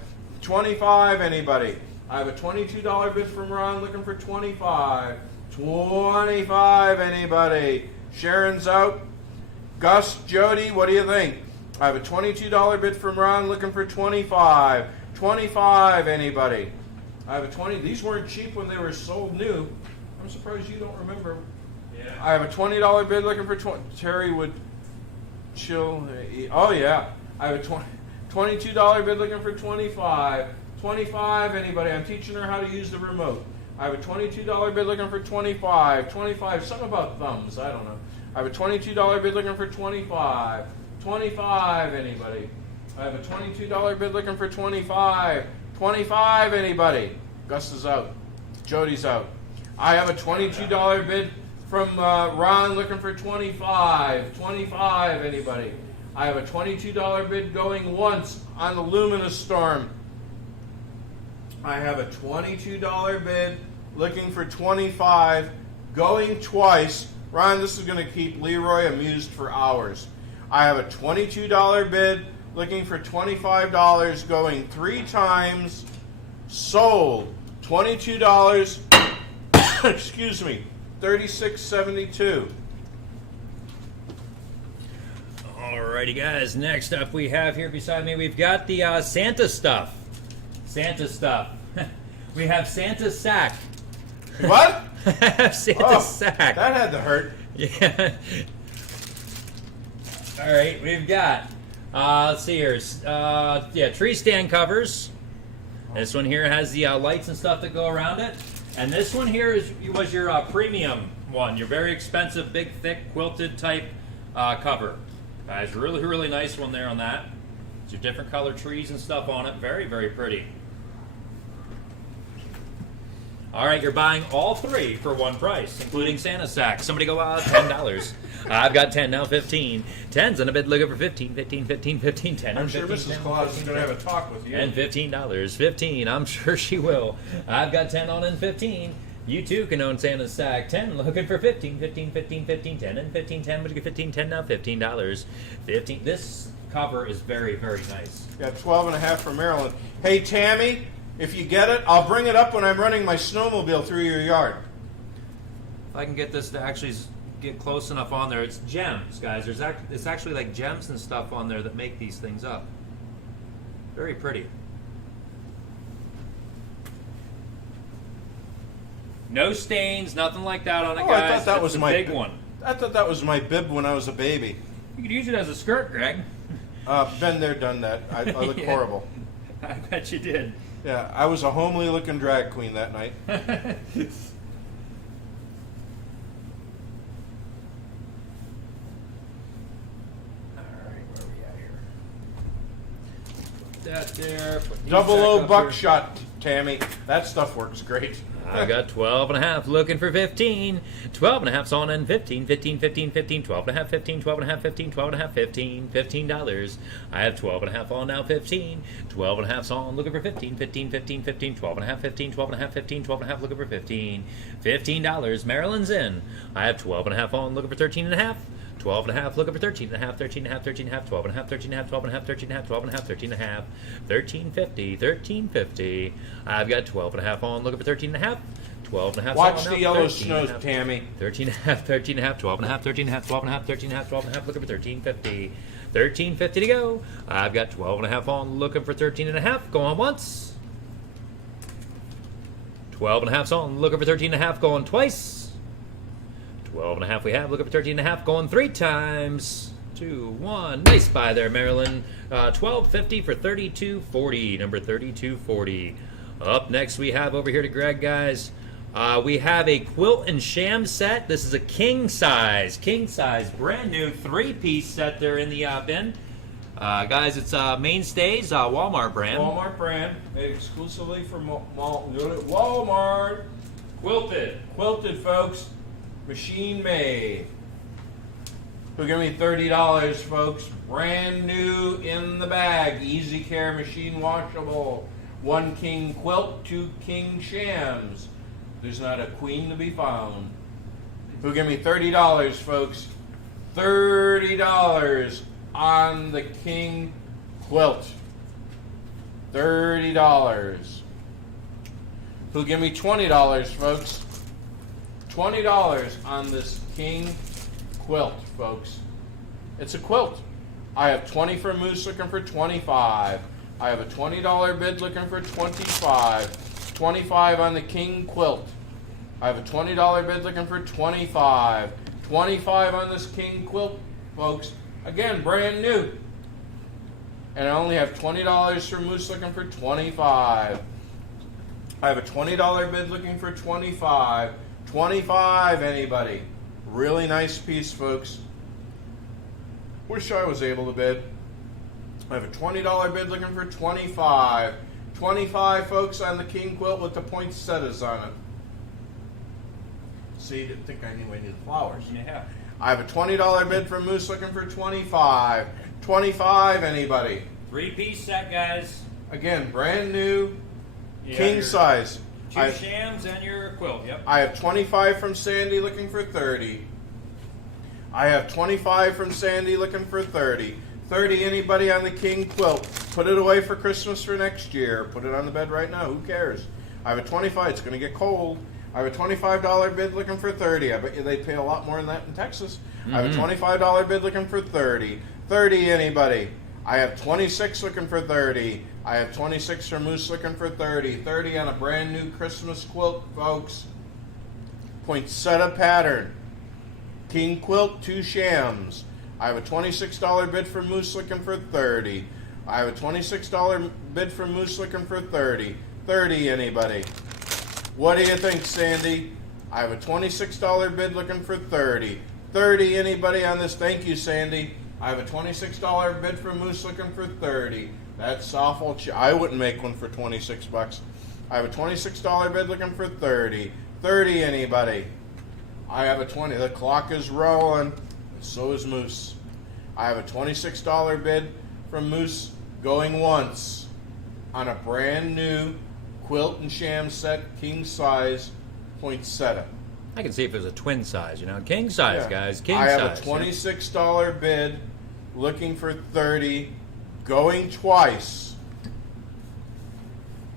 25, anybody? I have a $22 bid from Ron looking for 25. 25, anybody? Sharon's out. Gus, Jody, what do you think? I have a $22 bid from Ron looking for 25. 25, anybody? I have a 20. These weren't cheap when they were sold new. I'm surprised you don't remember. Yeah. I have a $20 bid looking for 20. Terry would chill. Oh, yeah. I have a $22 bid looking for 25. 25, anybody? I'm teaching her how to use the remote. I have a $22 bid looking for 25. 25, something about thumbs. I don't know. I have a $22 bid looking for 25. 25, anybody? I have a $22 bid looking for 25. 25, anybody? Gus is out. Jody's out. I have a $22 bid from Ron looking for 25. 25, anybody? I have a $22 bid going once on the Luminous Storm. I have a $22 bid looking for 25 going twice. Ron, this is going to keep Leroy amused for hours. I have a $22 bid looking for $25 going 3 times. Sold. $22. Excuse me. $36.72. Alrighty, guys. Next up, we have here beside me, we've got the Santa stuff. Santa stuff. We have Santa's sack. What? Santa's sack. That had to hurt. Yeah. All right, we've got. Let's see here. Tree stand covers. This one here has the lights and stuff that go around it, and this one here was your premium one, your very expensive, big, thick, quilted type cover. Guys, really, really nice one there on that. It's your different color trees and stuff on it. Very, very pretty. All right, you're buying all 3 for one price, including Santa's sack. Somebody go out $10. I've got 10 now, 15. 10's in a bid looking for 15, 15, 15, 15, 10. I'm sure 15, Mrs. 10, Claus is 15, going to 10. have a talk with you. And $15. 15, I'm sure she will. I've got 10 on and 15. You too can own Santa's sack. 10 looking for 15, 15, 15, 15, 10, and 15, 10. Would you get 15, 10 now? $15. 15. This cover is very, very nice. Yeah, 12 and a half from Maryland. Hey, Tammy, if you get it, I'll bring it up when I'm running my snowmobile through your yard. If I can get this to actually get close enough on there, it's gems, guys. It's actually like gems and stuff on there that make these things up. Very pretty. No stains, nothing like that on it, Oh, guys. I thought that That's was the my big one. I thought that was my bib when I was a baby. You could use it as a skirt, Greg. Been there, done that. I look Yeah. horrible. I bet you did. Yeah, I was a homely looking drag queen that night. All right, where are we at here? Put that there. Put these Double back O up buckshot, Tammy. That stuff works great. I've got 12 and a half looking for 15. 12 and a half's on and 15, 15, 15, 15, 12 and a half, 15, 12 and a half, 15, 12 and a half, 15, $15. I have 12 and a half on now, 15. 12 and a half's on, looking for 15, 15, 15, 15, 12 and a half, 15, 12 and a half, 15, 12 and a half, looking for 15. $15. Maryland's in. I have 12 and a half on, looking for 13 and a half. 12 and a half, looking for 13 and a half, 13 and a half, 13 and a half, 12 and a half, 13 and a half, 12 and a half, 13 and a half, 12 and a half, 13 and a half, 1350, 1350. I've got 12 and a half on, looking for 13 and a half. 12 and a half. Watch the yellow snow, Tammy. 13 and a half, 13 and a half, 12 and a half, 13 and a half, 12 and a half, 13 and a half, 12 and a half, looking for 1350. 1350 to go. I've got 12 and a half on, looking for 13 and a half. Going once. 12 and a half's on, looking for 13 and a half, going twice. 12 and a half we have, looking for 13 and a half, going 3 times. 2, 1. Nice buy there, Maryland. 1250 for 3240, number 3240. Up next we have over here to Greg, guys. We have a quilt and sham set. This is a king size, brand new 3-piece set there in the bin. Guys, it's Mainstays, Walmart brand. Walmart brand, made exclusively for Walmart. Quilted, folks. Machine made. Who give me $30, folks? Brand new in the bag. Easy care, machine washable. 1 king quilt, 2 king shams. There's not a queen to be found. Who give me $30, folks? $30 on the king quilt. $30. Who give me $20, folks? $20 on this king quilt, folks. It's a quilt. I have 20 for Moose looking for 25. I have a $20 bid looking for 25. 25 on the king quilt. I have a $20 bid looking for 25. 25 on this king quilt, folks. Again, brand new. And I only have $20 for Moose looking for 25. I have a $20 bid looking for 25. 25, anybody. Really nice piece, folks. Wish I was able to bid. I have a $20 bid looking for 25. 25, folks, on the king quilt with the poinsettias on it. See, didn't think I knew I needed flowers. Yeah. I have a $20 bid from Moose looking for 25. 25, anybody. 3-piece set, guys. Again, brand new, Yeah, king your size. 2 shams and your quilt, yep. I have 25 from Sandy looking for 30. I have 25 from Sandy looking for 30. 30, anybody on the king quilt. Put it away for Christmas for next year. Put it on the bed right now. Who cares? I have a 25. It's going to get cold. I have a $25 bid looking for 30. I bet you they pay a lot more than that in Texas. I have a $25 bid looking for 30. 30, anybody. I have 26 looking for 30. I have 26 for Moose looking for 30. 30 on a brand new Christmas quilt, folks. Poinsettia pattern. King quilt, 2 shams. I have a $26 bid for Moose looking for 30. I have a $26 bid for Moose looking for 30. 30, anybody. What do you think, Sandy? I have a $26 bid looking for 30. 30, anybody on this? Thank you, Sandy. I have a $26 bid for Moose looking for 30. That's awful. I wouldn't make one for 26 bucks. I have a $26 bid looking for 30. 30, anybody? I have a 20. The clock is rolling. So is Moose. I have a $26 bid from Moose going once on a brand new quilt and sham set, king size, poinsettia. I can see if it was a twin size, king size, Yeah. guys, king I size. have a $26 bid looking for 30, going twice.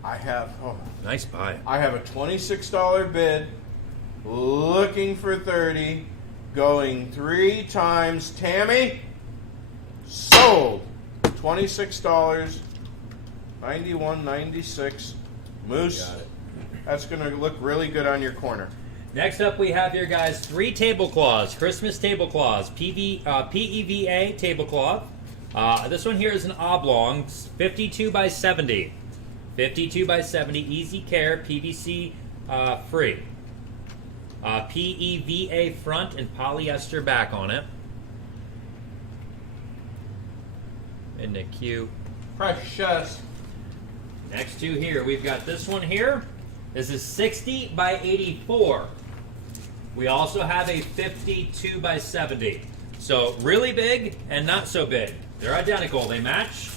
I have Nice buy. I have a $26 bid, looking for 30, going 3 times. Tammy, sold. $26, 91.96. Moose, Got it. that's going to look really good on your corner. Next up, we have here, guys, 3 tablecloths, Christmas tablecloths, PEVA tablecloth. This one here is an oblong, 52 by 70. 52 by 70, easy care, PVC free. PEVA front and polyester back on it. Isn't it cute? Precious. Next to here, we've got this one here. This is 60 by 84. We also have a 52 by 70. So really big and not so big. They're identical. They match.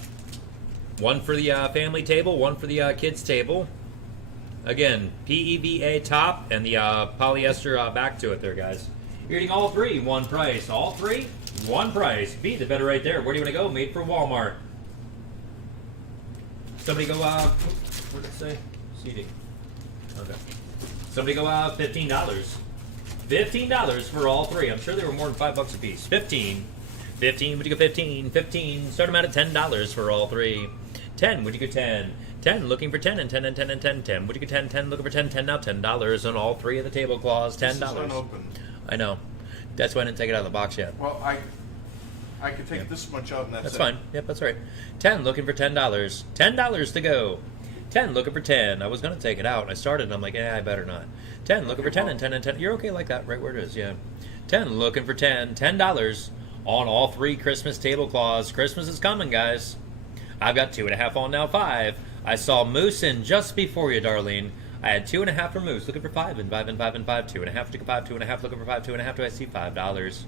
One for the family table, one for the kids table. Again, PEVA top and the polyester back to it there, guys. You're getting all 3, one price. All 3, one price. Be the better right there. Where do you want to go? Made for Walmart. Somebody go, what did it say? CD. Okay. Somebody go, $15. $15 for all 3. I'm sure they were more than $5 a piece. 15. 15, would you go 15? 15. Start them out at $10 for all 3. 10, would you go 10? 10, looking for 10 and 10 and 10 and 10. 10, would you go 10? 10, looking for 10. 10 now, $10 on all 3 of the tablecloths. $10. This is unopened. I know. That's why I didn't take it out of the box yet. Well, I could take this much out and that's That's it. fine. Yep, that's right. 10, looking for $10. $10 to go. 10, looking for 10. I was going to take it out, and I started, and I'm like, I better not. 10, looking for 10 and 10 and 10. You're okay like that, right where it is, yeah. 10, looking for 10. $10 on all 3 Christmas tablecloths. Christmas is coming, guys. I've got 2.5 on now, 5. I saw Moose in just before you, Darlene. I had 2.5 for Moose, looking for 5 and 5 and 5 and 5. 2.5 to 5, 2.5, looking for 5, 2.5. Do I see $5?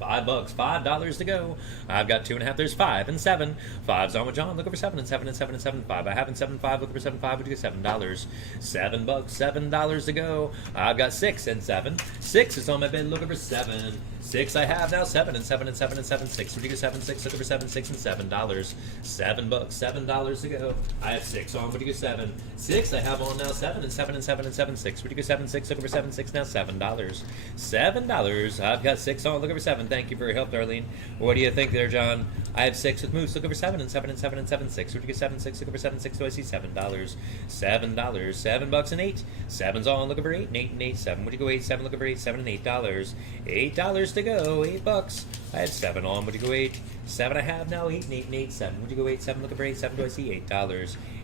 $5, $5 to go. I've got 2.5. There's 5 and 7. 5's on with John. Looking for 7 and 7 and 7 and 7. 5. I haven't 7 5. Looking for 7 5. Would you get $7? $7, $7 to go. I've got 6 and 7. 6 is on my bed. Looking for 7. 6 I have now. 7 and 7 and 7 and 7. 6. Would you get 7 6? Looking for 7 6 and $7. $7, $7 to go. I have 6 on. Would you get 7? 6 I have on now. 7 and 7 and 7 and 7. 6. Would you get 7 6? Looking for 7 6 now. $7. $7. I've got 6 on. Looking for 7. Thank you for your help, Darlene. What do you think there, John? I have 6 with Moose. Looking for 7 and 7 and 7 and 7. 6. Would you get 7 6? Looking for 7 6. Do I see $7? $7. $7 and 8. 7's on. Looking for 8 and 8 and 8. 7. Would you go 8? 7. Looking for 8. 7 and $8. $8 to go. $8. I had 7 on. Would you go 8? 7 I have now. 8 and 8 and 8. 7. Would you go 8? 7. Looking for 8. 7. Do I see $8?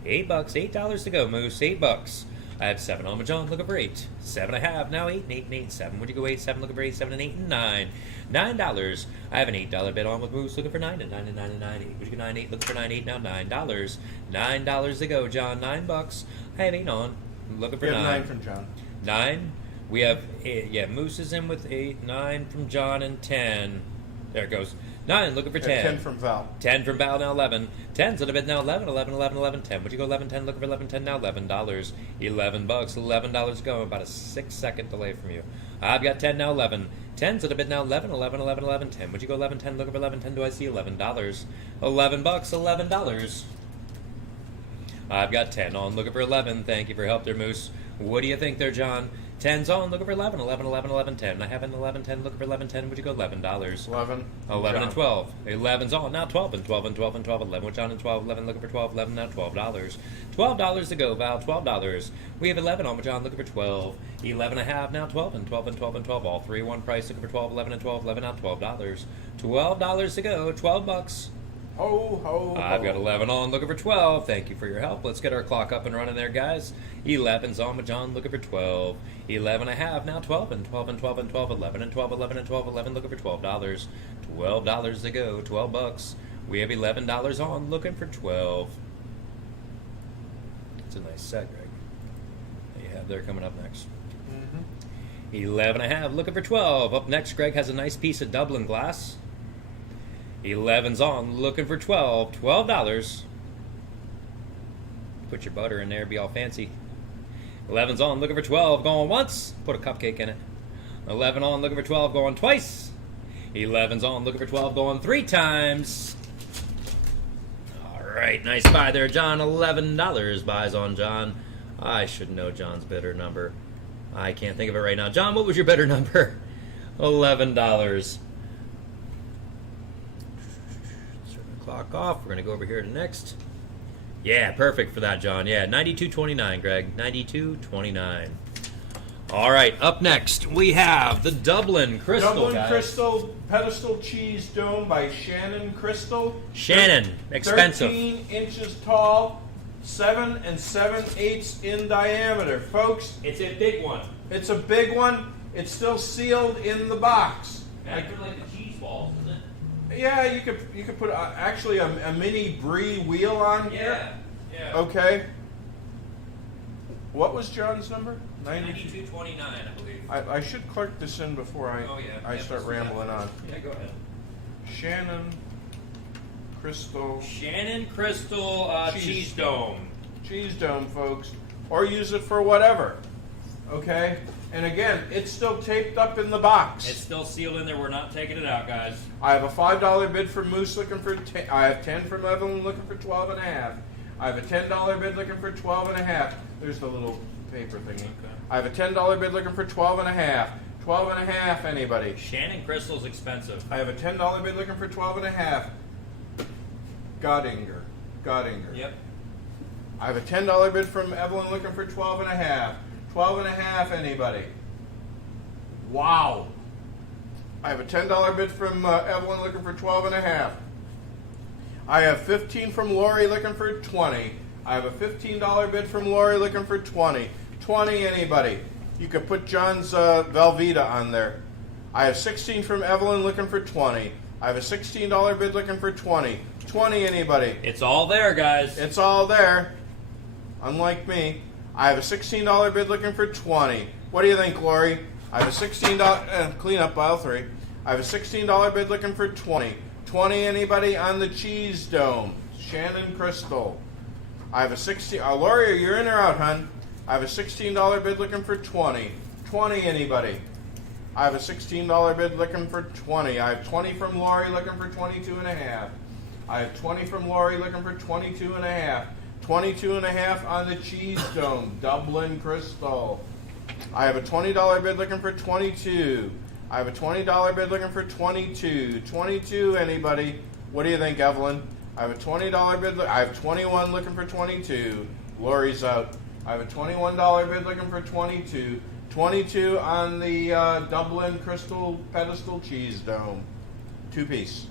$8. $8 to go, Moose. $8. I have 7 on with John. Looking for 8. 7 I have now. 8 and 8 and 8. 7. Would you go 8? 7. Looking for 8. 7 and 8 and 9. $9. I have an $8 bid on with Moose. Looking for 9 and 9 and 9 and 9. 8. Would you go 9 8? Looking for 9 8 now. $9. $9 to go, John. $9. I have 8 on. Looking for We have 9. 9 from John. 9. We have 8. Yeah, Moose is in with 8. 9 from John and 10. There it goes. 9, looking for 10. 10 from Val. 10 from Val now. 11. 10's on the bid now. 11, 11, 11, 11, 10. Would you go 11, 10? Looking for 11, 10 now. $11. $11. $11 go. About a 6-second delay from you. I've got 10 now. 11. 10's on the bid now. 11, 11, 11, 11, 10. Would you go 11, 10? Looking for 11, 10. Do I see $11? $11. $11. I've got 10 on. Looking for 11. Thank you for your help there, Moose. What do you think there, John? 10's on. Looking for 11, 11, 11, 11, 10. I have an 11, 10. Looking for 11, 10. Would you go $11? 11. 11 and 12. 11's on. Now 12 and 12 and 12 and 12. 11 with John and 12. 11 looking for 12. 11 now $12. $12 to go, Val. $12. We have 11 on with John looking for 12. 11 and a half now 12 and 12 and 12 and 12. All 3 one price looking for 12. 11 and 12. 11 now $12. $12 to go. $12. Ho, ho, I've got ho. 11 on, looking for 12. Thank you for your help. Let's get our clock up and running there, guys. 11's on with John, looking for 12. 11 and a half, now 12 and 12 and 12 and 12. 11 and 12, 11 and 12, 11, looking for $12. $12 to go, $12. We have $11 on, looking for 12. It's a nice set, Greg. That you have there coming up next. 11 and a half, looking for 12. Up next, Greg has a nice piece of Dublin glass. 11's on, looking for 12. $12. Put your butter in there, be all fancy. 11's on, looking for 12. Going once, put a cupcake in it. 11 on, looking for 12. Going twice. 11's on, looking for 12, going 3 times. All right, nice buy there, John. $11 buys on John. I should know John's bidder number. I can't think of it right now. John, what was your bidder number? $11. Turn the clock off. We're going to go over here to next. Yeah, perfect for that, John. Yeah, 92.29, Greg. 92.29. All right, up next, we have the Dublin Crystal, Dublin guys. Crystal Pedestal Cheese Dome by Shannon Crystal. Shannon, expensive. 13 inches tall, 7 7/8 in diameter. Folks, It's a big one. it's a big one. It's still sealed in the box. That's for like the cheese balls, isn't it? Yeah, you could put actually a mini brie wheel on here. Yeah. Okay. What was John's number? 92.29, I believe. I should clerk this in before I start rambling on. Yeah, go ahead. Shannon Crystal Shannon Crystal cheese dome. Cheese Dome, folks. Or use it for whatever. Okay? And again, it's still taped up in the box. It's still sealed in there. We're not taking it out, guys. I have a $5 bid from Moose looking for 10. I have 10 from Evelyn looking for 12 and a half. I have a $10 bid looking for 12 and a half. There's the little paper thingy. Okay. I have a $10 bid looking for 12 and a half. 12 and a half, anybody? Shannon Crystal's expensive. I have a $10 bid looking for 12 and a half. Godinger. Yep. I have a $10 bid from Evelyn looking for 12 and a half. 12 and a half, anybody? Wow. I have a $10 bid from Evelyn looking for 12 and a half. I have 15 from Lori looking for 20. I have a $15 bid from Lori looking for 20. 20, anybody? You could put John's Velveeta on there. I have 16 from Evelyn looking for 20. I have a $16 bid looking for 20. 20, anybody? It's all there, guys. It's all there. Unlike me. I have a $16 bid looking for 20. What do you think, Lori? I have a $16 clean up aisle 3. I have a $16 bid looking for 20. 20, anybody on the cheese dome? Shannon Crystal. I have a 16. Lori, you're in or out, hon? I have a $16 bid looking for 20. 20, anybody? I have a $16 bid looking for 20. I have 20 from Lori looking for 22 and a half. I have 20 from Lori looking for 22 and a half. 22 and a half on the cheese dome, Dublin Crystal. I have a $20 bid looking for 22. I have a $20 bid looking for 22. 22, anybody? What do you think, Evelyn? I have a $20 bid. I have 21 looking for 22. Lori's out. I have a $21 bid looking for 22. 22 on the Dublin Crystal Pedestal Cheese Dome. 2-piece.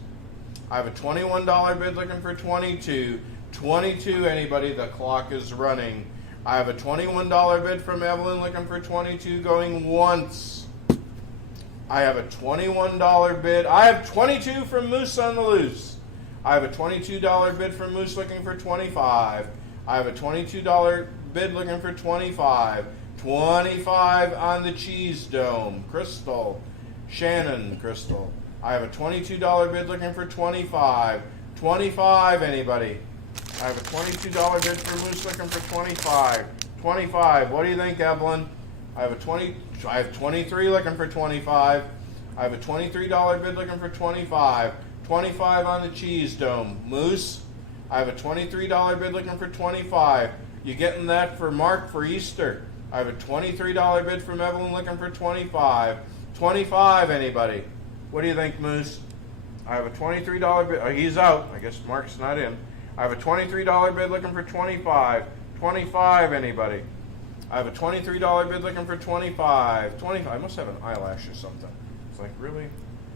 I have a $21 bid looking for 22. 22, anybody? The clock is running. I have a $21 bid from Evelyn looking for 22 going once. I have a $21 bid. I have 22 from Moose on the loose. I have a $22 bid from Moose looking for 25. I have a $22 bid looking for 25. 25 on the cheese dome. Crystal. Shannon Crystal. I have a $22 bid looking for 25. 25, anybody? I have a $22 bid for Moose looking for 25. 25. What do you think, Evelyn? I have 23 looking for 25. I have a $23 bid looking for 25. 25 on the cheese dome. Moose, I have a $23 bid looking for 25. You getting that for Mark for Easter? I have a $23 bid from Evelyn looking for 25. 25, anybody? What do you think, Moose? I have a $23 bid. Oh, he's out. I guess Mark's not in. I have a $23 bid looking for 25. 25, anybody? I have a $23 bid looking for 25. 25. I must have an eyelash or something. It's like, really?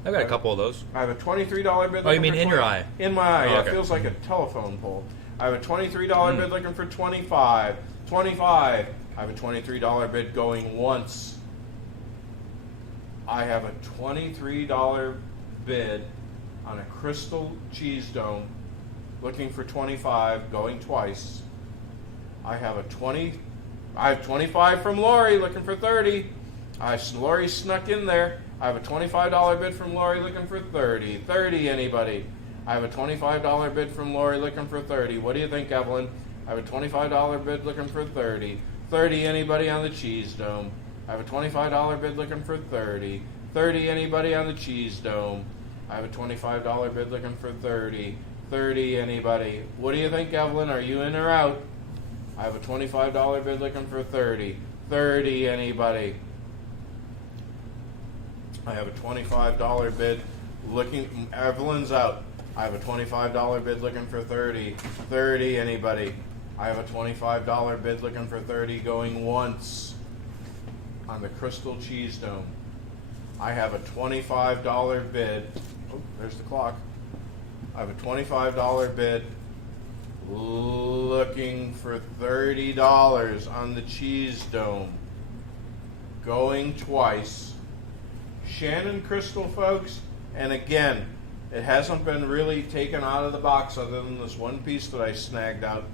I've got a couple of those. I have a $23 bid. Oh, you mean in your eye? In my eye. Oh, Yeah, okay. it feels like a telephone pole. I have a $23 bid looking for 25. 25. I have a $23 bid going once. I have a $23 bid on a crystal cheese dome looking for 25 going twice. I have 25 from Lori looking for 30. Lori snuck in there. I have a $25 bid from Lori looking for 30. 30, anybody? I have a $25 bid from Lori looking for 30. What do you think, Evelyn? I have a $25 bid looking for 30. 30, anybody on the cheese dome? I have a $25 bid looking for 30. 30, anybody on the cheese dome? I have a $25 bid looking for 30. 30, anybody? What do you think, Evelyn? Are you in or out? I have a $25 bid looking for 30. 30, anybody? I have a $25 bid looking, Evelyn's out. I have a $25 bid looking for 30. 30, anybody? I have a $25 bid looking for 30 going once on the Crystal Cheese Dome. I have a $25 bid. Oh, there's the clock. I have a $25 bid looking for $30 on the Cheese Dome going twice. Shannon Crystal, folks, and again, it hasn't been really taken out of the box other than this one piece that I snagged out.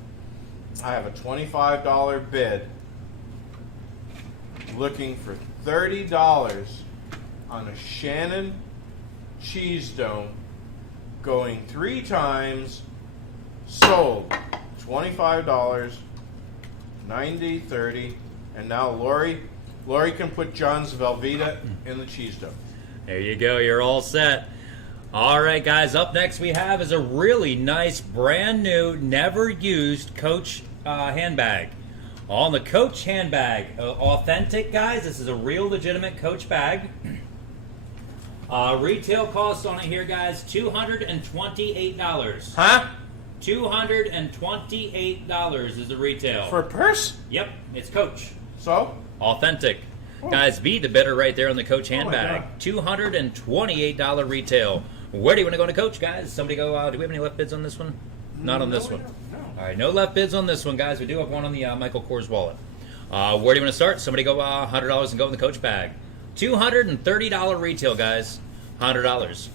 I have a $25 bid looking for $30 on a Shannon Cheese Dome going 3 times, sold. $25, 90, 30, and now Lori can put John's Velveeta in the cheese dome. There you go. You're all set. All right, guys. Up next we have is a really nice, brand new, never used Coach handbag. On the Coach handbag, authentic, guys. This is a real, legitimate Coach bag. Retail cost on it here, guys, $228. Huh? $228 is the retail. For a purse? Yep, it's Coach. So? Authentic. Oh. Guys, be the bidder right there on the Coach my handbag. God. $228 retail. Where do you want to go to Coach, guys? Somebody go, do we have any left bids on this one? Not on this No, one. we don't. No. All right, no left bids on this one, guys. We do have one on the Michael Kors wallet. Where do you want to start? Somebody go $100 and go in the Coach bag. $230 retail, guys. $100.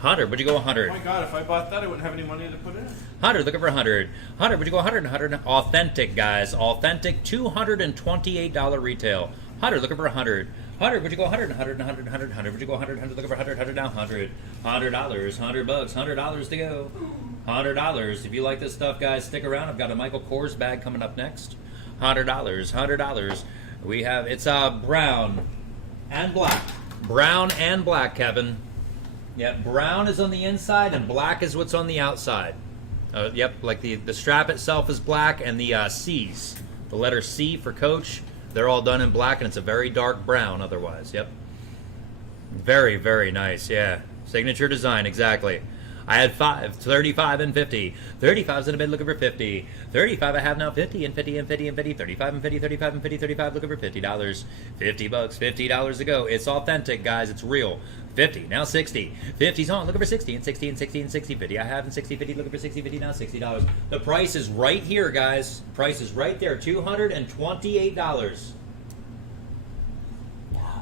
100. Would you go 100? Oh my God, if I bought that, I wouldn't have any money to put in. 100. Looking for 100. 100. Would you go 100? 100. Authentic, guys. Authentic. $228 retail. 100. Looking for 100. 100. Would you go 100? 100. 100. 100. 100. Would you go 100? 100. Looking for 100. 100 now. 100. $100. $100 bucks. $100 to go. $100. If you like this stuff, guys, stick around. I've got a Michael Kors bag coming up next. $100. $100. We have, it's brown and black. Brown and black, Kevin. Yep, brown is on the inside and black is what's on the outside. Yep, like the strap itself is black and the C's, the letter C for Coach, they're all done in black and it's a very dark brown otherwise. Yep. Very, very nice, yeah. Signature design, exactly. I had 5, 35 and 50. 35's in a bid looking for 50. 35 I have now 50 and 50 and 50 and 50. 35 and 50, 35 and 50, 35 looking for $50. 50 bucks, $50 to go. It's authentic, guys. It's real. 50, now 60. 50's on, looking for 60 and 60 and 60 and 60. 50 I have in 60, 50, looking for 60, 50, now $60. The price is right here, guys. Price is right there, $228.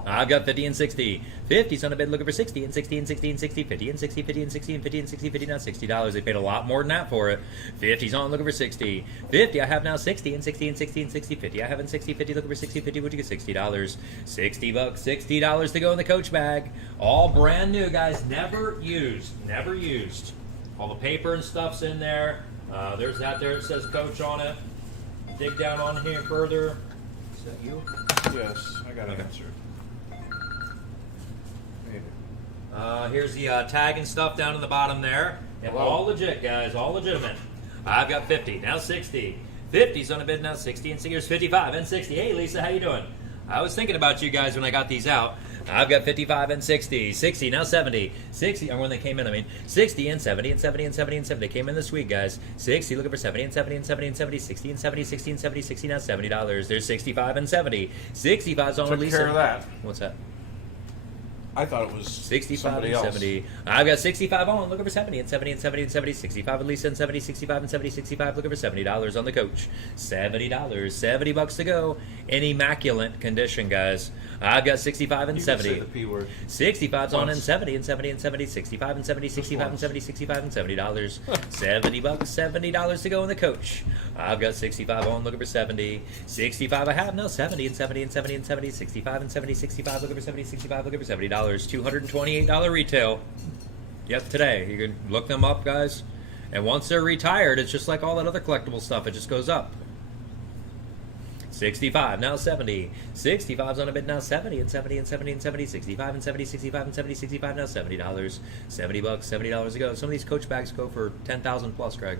I've got 50 and 60. 50's on a bid looking for 60 and 60 and 60 and 60, 50 and 60, 50 and 60 and 50 and 60, 50 now $60. They paid a lot more than that for it. 50's on looking for 60. 50 I have now 60 and 60 and 60 and 60, 50 I have in 60, 50 looking for 60, 50. Would you get $60? 60 bucks, $60 to go in the Coach bag. All brand new, guys. Never used. Never used. All the paper and stuff's in there. There's that there. It says Coach on it. Dig down on here further. Is that you? Yes, I got an answer. Here's the tag and stuff down in the bottom there. And all legit, guys. All legitimate. I've got 50. Now 60. 50's on a bid now 60 and 60. Here's 55 and 60. Hey, Lisa, how you doing? I was thinking about you guys when I got these out. I've got 55 and 60. 60, now 70. 60, or when they came in, I mean. 60 and 70 and 70 and 70 and 70. They came in this week, guys. 60, looking for 70 and 70 and 70 and 70. 60 and 70, 60 and 70, 60, now $70. There's 65 and 70. 65's on Took Lisa. care of that. What's that? I thought it was 65 somebody and else. 70. I've got 65 on, looking for 70 and 70 and 70 and 70. 65 at Lisa and 70, 65 and 70, 65 looking for $70 on the Coach. $70, 70 bucks to go. In immaculate condition, guys. I've got 65 and You can 70. say the P word. 65's on Once. and 70 and 70 and 70, 65 and 70, 65 and 70, 65 and $70. 70 bucks, $70 to go in the Coach. I've got 65 on, looking for 70. 65 I have, no, 70 and 70 and 70 and 70, 65 and 70, 65 looking for 70, 65 looking for $70. $228 retail. Yep, today. You can look them up, guys. And once they're retired, it's just like all that other collectible stuff. It just goes up. 65, now 70. 65's on a bid now 70 and 70 and 70 and 70. 65 and 70, 65 and 70, 65 now $70. $70, $70 to go. Some of these Coach bags go for 10,000 plus, Greg,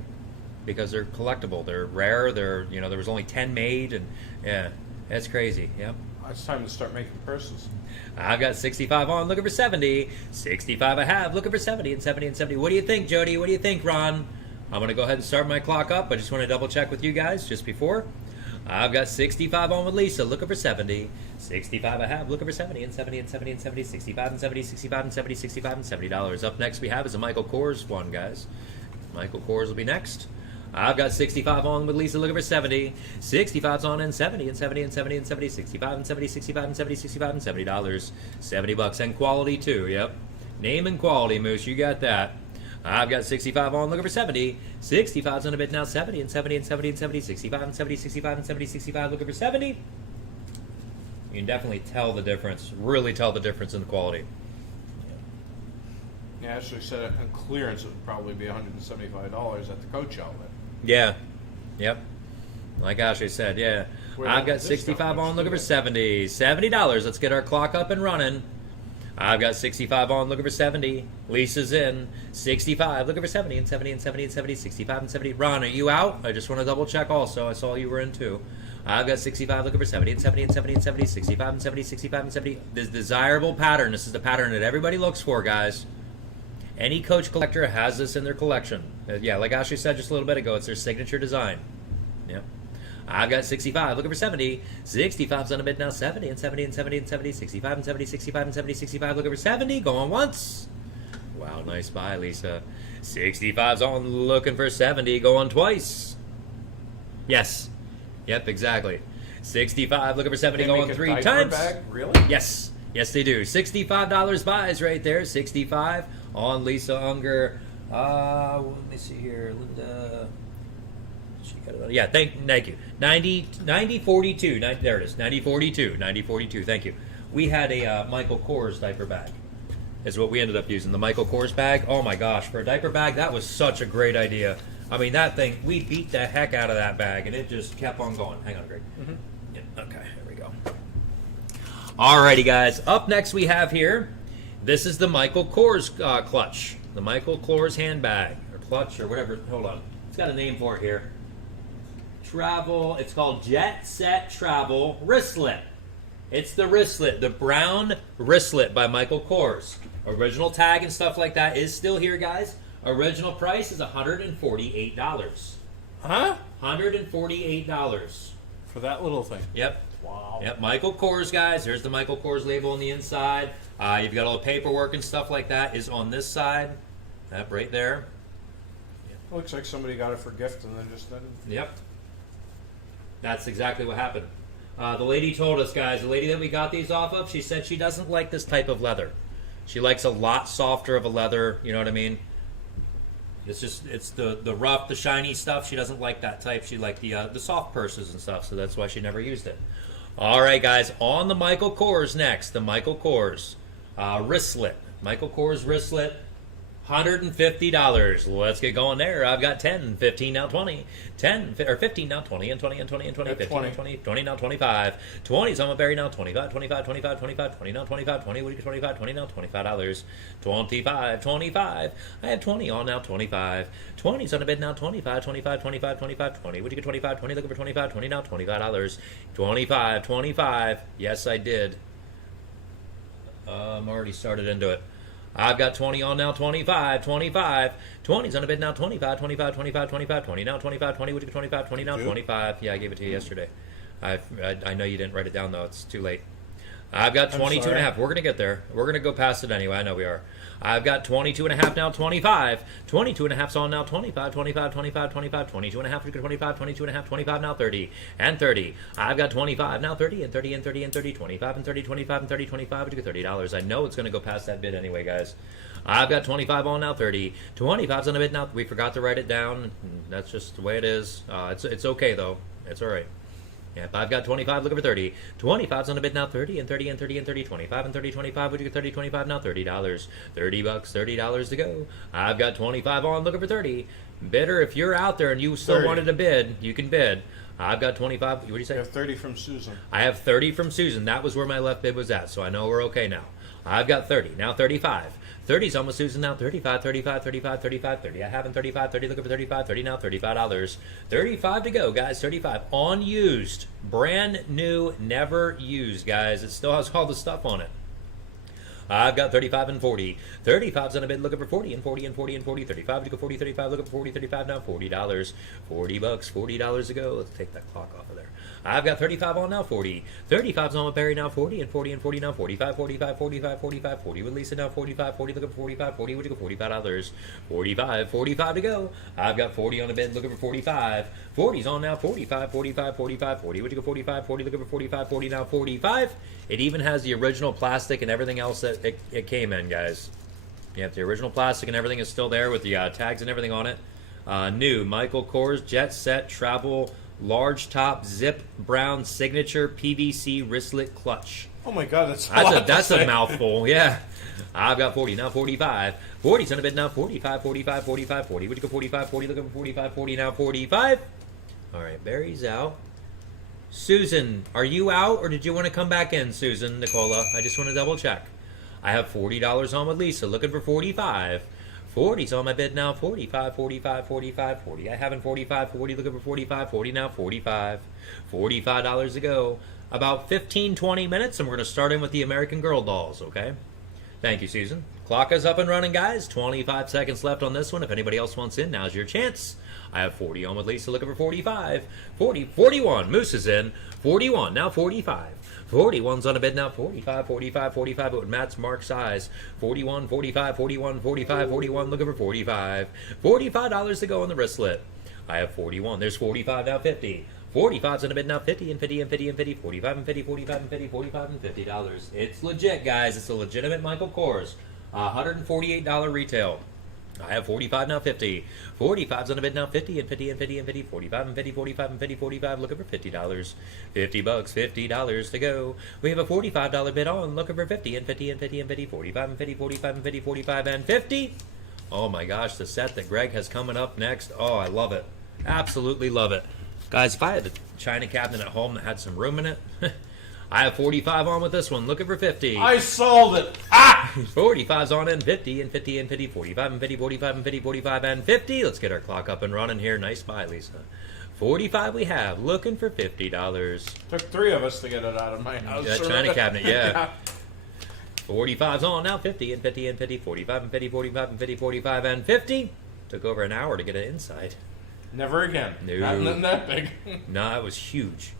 because they're collectible. They're rare. They're, you know, there was only 10 made, and yeah, that's crazy. Yep. It's time to start making purses. I've got 65 on, looking for 70. 65 I have, looking for 70 and 70 and 70. What do you think, Jody? What do you think, Ron? I'm going to go ahead and start my clock up. I just want to double check with you guys just before. I've got 65 on with Lisa, looking for 70. 65 I have, looking for 70 and 70 and 70 and 70. 65 and 70, 65 and 70, 65 and $70. Up next we have is a Michael Kors one, guys. Michael Kors will be next. I've got 65 on with Lisa, looking for 70. 65's on and 70 and 70 and 70 and 70. 65 and 70, 65 and 70, 65 and $70. $70 and quality too, yep. Name and quality, Moose, you got that. I've got 65 on, looking for 70. 65's on a bid now 70 and 70 and 70 and 70. 65 and 70, 65 and 70, 65, looking for 70. You can definitely tell the difference, really tell the difference in the quality. Yeah, actually said it on clearance it would probably be $175 at the Coach outlet. Yeah. Yep. Like Ashley said, yeah. I've got 65 on, looking for 70. $70. Let's get our clock up and running. I've got 65 on, looking for 70. Lisa's in. 65, looking for 70 and 70 and 70 and 70. 65 and 70. Ron, are you out? I just want to double check also. I saw you were in too. I've got 65, looking for 70 and 70 and 70 and 70. 65 and 70, 65 and 70. This desirable pattern. This is the pattern that everybody looks for, guys. Any Coach collector has this in their collection. Yeah, like Ashley said just a little bit ago, it's their signature design. Yeah. I've got 65, looking for 70. 65's on a bid now 70 and 70 and 70 and 70. 65 and 70, 65 and 70, 65, looking for 70. Going once. Wow, nice buy, Lisa. 65's on, looking for 70. Going twice. Yes. Yep, exactly. 65, looking for 70, going three times. Bag? Really? Yes. Yes, they do. $65 buys right there. 65 on Lisa Unger. Let me see here. Linda. She got it. Yeah, thank you. 90 42. There it is. 90 42. 90 42. Thank you. We had a Michael Kors diaper bag. Is what we ended up using. The Michael Kors bag. Oh my gosh, for a diaper bag, that was such a great idea. I mean, that thing, we beat the heck out of that bag, and it just kept on going. Hang on, Greg. Mm-hmm. Yeah, okay, here we go. Alrighty, guys. Up next we have here, this is the Michael Kors clutch. The Michael Kors handbag, or clutch, or whatever. Hold on. It's got a name for it here. Travel. It's called Jet Set Travel Wristlet. It's the wristlet, the brown wristlet by Michael Kors. Original tag and stuff like that is still here, guys. Original price is $148. Huh? $148. For that little thing? Yep. Wow. Yep, Michael Kors, guys. There's the Michael Kors label on the inside. You've got all the paperwork and stuff like that is on this side. Yep, right there. Looks like somebody got it for gift and then just didn't. Yep. That's exactly what happened. The lady told us, guys, the lady that we got these off of, she said she doesn't like this type of leather. She likes a lot softer of a leather, you know what I mean? It's the rough, the shiny stuff. She doesn't like that type. She liked the soft purses and stuff, so that's why she never used it. All right, guys, on the Michael Kors next, the Michael Kors wristlet. Michael Kors wristlet, $150. Let's get going there. I've got 10, 15, now 20. 10, or 15, now 20, and 20, and 20, and 20, 15, 20. 20, 20, now 25. 20's on my berry now 25, 25, 25, 25, 20, now 25, 20, what do you get 25, 20, now $25. 25, 25. I have 20 on now 25. 20's on the bid now 25, 25, 25, 25, 20. What do you get 25, 20, looking for 25, 20, now $25. 25, 25. Yes, I did. I'm already started into it. I've got 20 on now, 25, 25. 20's on a bid now, 25, 25, 25, 25, 20, now 25, 20, what do you get 25, 20, now 25. Yeah, I gave it to you yesterday. I know you didn't write it down, though. It's too late. I've got 22 and a half. We're going to get there. We're going to go past it anyway. I know we are. I've got 22 and a half now, 25. 22 and a half's on now, 25, 25, 25, 25, 22 and a half, 25, 22 and a half, 25 now, 30, and 30. I've got 25 now, 30, and 30, and 30, and 30, 25, and 30, 25, and 30, 25, which is $30. I know it's going to go past that bid anyway, guys. I've got 25 on now, 30. 25's on the bid now. We forgot to write it down. That's just the way it is. It's okay, though. It's all right. Yep, I've got 25 looking for 30. 25's on the bid now, 30 and 30 and 30 and 30, 25 and 30, 25. Would you get 30, 25 now, $30. $30, $30 to go. I've got 25 on looking for 30. Bidder, if you're out there and you still 30. wanted to bid, you can bid. I've got 25. What do you I say? have 30 from Susan. I have 30 from Susan. That was where my left bid was at, so I know we're okay now. I've got 30. Now 35. 30's almost Susan now. 35, 35, 35, 35, 30. I have 35, 30 looking for 35, 30 now, $35. 35 to go, guys. 35 unused. Brand new, never used, guys. It still has all the stuff on it. I've got 35 and 40. 35's on a bid looking for 40 and 40 and 40 and 40. 35 to go 40, 35 looking for 40, 35 now, $40. $40, $40 to go. Let's take that clock off of there. I've got 35 on now, 40. 35's on with Barry now, 40 and 40 and 40 now, 45, 45, 45, 45, 40 with Lisa now, 45, 40 looking for 45, 40 would you go $45. 45, 45 to go. I've got 40 on a bid looking for 45. 40's on now, 45, 45, 45, 40 would you go 45, 40 looking for 45, 40 now, 45. It even has the original plastic and everything else that it came in, guys. Yep, the original plastic and everything is still there with the tags and everything on it. New Michael Kors Jet Set Travel Large Top Zip Brown Signature PVC Wristlet Clutch. Oh my God, that's a mouthful. Yeah. I've got 40 now, 45. 40's on a bid now, 45, 45, 45, 40. Would you go 45, 40 looking for 45, 40 now, 45. All right, Barry's out. Susan, are you out or did you want to come back in, Susan, Nicola? I just want to double check. I have $40 on with Lisa, looking for 45. 40's on my bid now, 45, 45, 45, 40. I have 45, 40, looking for 45, 40 now, 45. $45 to go. About 15, 20 minutes, and we're going to start in with the American Girl dolls, okay? Thank you, Susan. Clock is up and running, guys. 25 seconds left on this one. If anybody else wants in, now's your chance. I have 40 on with Lisa, looking for 45. 40, 41. Moose is in. 41, now 45. 41's on a bid now, 45, 45, 45, but with Matt's mark size. 41, 45, 41, 45, 41, looking for 45. $45 to go on the wristlet. I have 41. There's 45, now 50. 45's on a bid now, 50 and 50 and 50 and 50, 45 and 50, 45 and 50, 45 and $50. It's legit, guys. It's a legitimate Michael Kors. $148 retail. I have 45 now, 50. 45's on a bid now, 50 and 50 and 50 and 50, 45 and 50, 45 and 50, 45, looking for $50. $50, $50 to go. We have a $45 bid on, looking for 50 and 50 and 50 and 50, 45 and 50, 45 and 50, 45 and 50. Oh my gosh, the set that Greg has coming up next. Oh, I love it. Absolutely love it. Guys, if I had a china cabinet at home that had some room in it, I have 45 on with this one, looking for 50. I sold it. 45's on in 50 and 50 and 50, 45 and 50, 45 and 50, 45 and 50. Let's get our clock up and running here. Nice buy, Lisa. 45 we have, looking for $50. Took 3 of us to get it out of my house. That china cabinet, yeah. 45's on now, 50 and 50 and 50, 45 and 50, 45 and 50, 45 and 50. Took over an hour to get it inside. Never again. No. Not nothing that big. No, it was huge.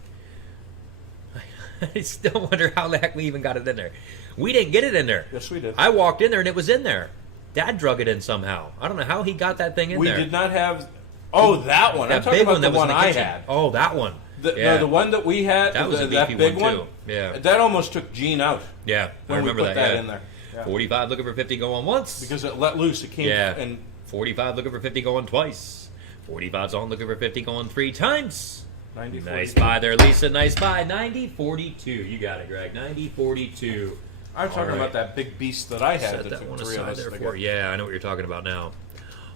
I still wonder how the heck we even got it in there. We didn't get it in there. Yes, we did. I walked in there and it was in there. Dad drug it in somehow. I don't know how he got that thing in We there. did not have. Oh, that one. That I'm talking big about one that the was one in the I kitchen. had. Oh, that one. No, the one that we had. That was a that beefy big one, too. Yeah. That almost took Gene out. Yeah, I When we remember put that. in there. Yeah. 45 looking for 50 going once. Because it let loose. It came. Yeah. And 45 looking for 50 going twice. 45's on looking for 50 going 3 times. 90, Nice buy there, Lisa. Nice buy. 90-42. You got it, Greg. 90-42. I'm talking right. about that big beast that I had Set that that took one 3 of aside us there to for get. Yeah, I know what you're talking about now.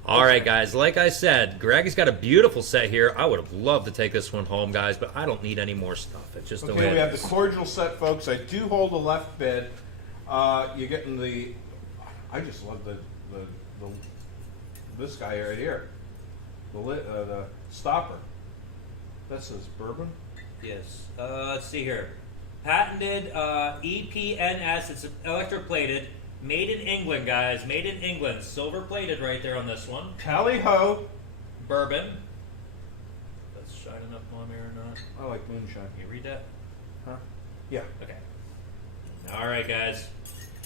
All right, guys. Like I said, Greg has got a beautiful set here. I would have loved to take this one home, guys, but I don't need any more stuff. It's just the way Okay, we it have is. the cordial set, folks. I do hold a left bid. You're getting the. I just love the this guy right here. The stopper. That says bourbon. Yes. Let's see here. Patented EPNS. It's electroplated. Made in England, guys. Made in England. Silver plated right there on this one. Tally ho. Bourbon. That's shining up on me or not. I like moonshine. Can you read that? Huh? Yeah. Okay. All right, guys.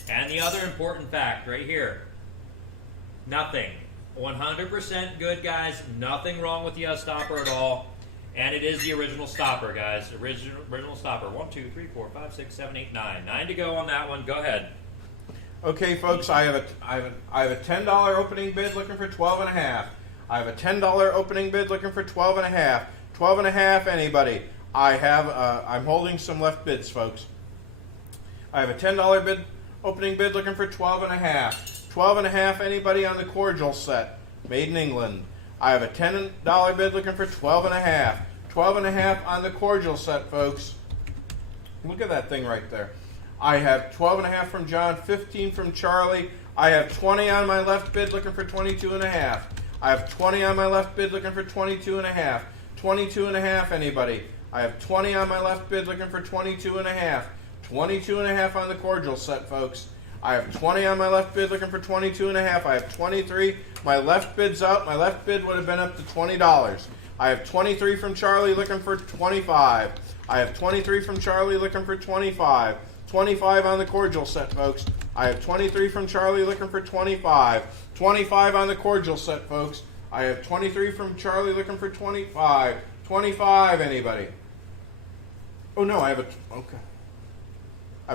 And the other important fact right here. Nothing. 100% good, guys. Nothing wrong with the stopper at all. And it is the original stopper, guys. Original stopper. 1, 2, 3, 4, 5, 6, 7, 8, 9. 9 to go on that one. Go ahead. Okay, folks. I have a $10 opening bid looking for 12.5. I have a $10 opening bid looking for 12.5. 12.5. Anybody? I'm holding some left bids, folks. I have a $10 bid, opening bid looking for 12 and a half. 12 and a half, anybody on the cordial set, made in England. I have a $10 bid looking for 12 and a half. 12 and a half on the cordial set, folks. Look at that thing right there. I have 12 and a half from John, 15 from Charlie. I have 20 on my left bid looking for 22 and a half. I have 20 on my left bid looking for 22 and a half. 22 and a half, anybody? I have 20 on my left bid looking for 22 and a half. 22 and a half on the cordial set, folks. I have 20 on my left bid looking for 22 and a half. I have 23. My left bid's out. My left bid would have been up to $20. I have 23 from Charlie looking for 25. I have 23 from Charlie looking for 25. 25 on the cordial set, folks. I have 23 from Charlie looking for 25. 25 on the cordial set, folks. I have 23 from Charlie looking for 25. 25, anybody? Oh, no, I have a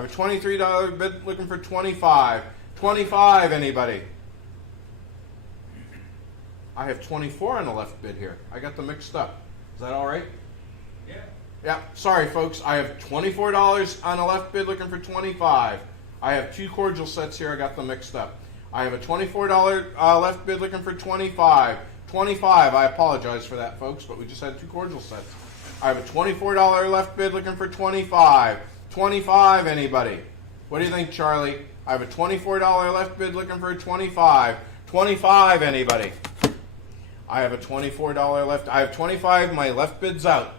$23 bid looking for 25. 25, anybody? I have 24 on the left bid here. I got them mixed up. Is that all right? Yeah. Yeah, sorry, folks. I have $24 on the left bid looking for 25. I have two cordial sets here. I got them mixed up. I have a $24 left bid looking for 25. 25. I apologize for that, folks, but we just had two cordial sets. I have a $24 left bid looking for 25. 25, anybody? What do you think, Charlie? I have a $24 left bid looking for 25. 25, anybody? I have a $24 left. I have 25. My left bid's out.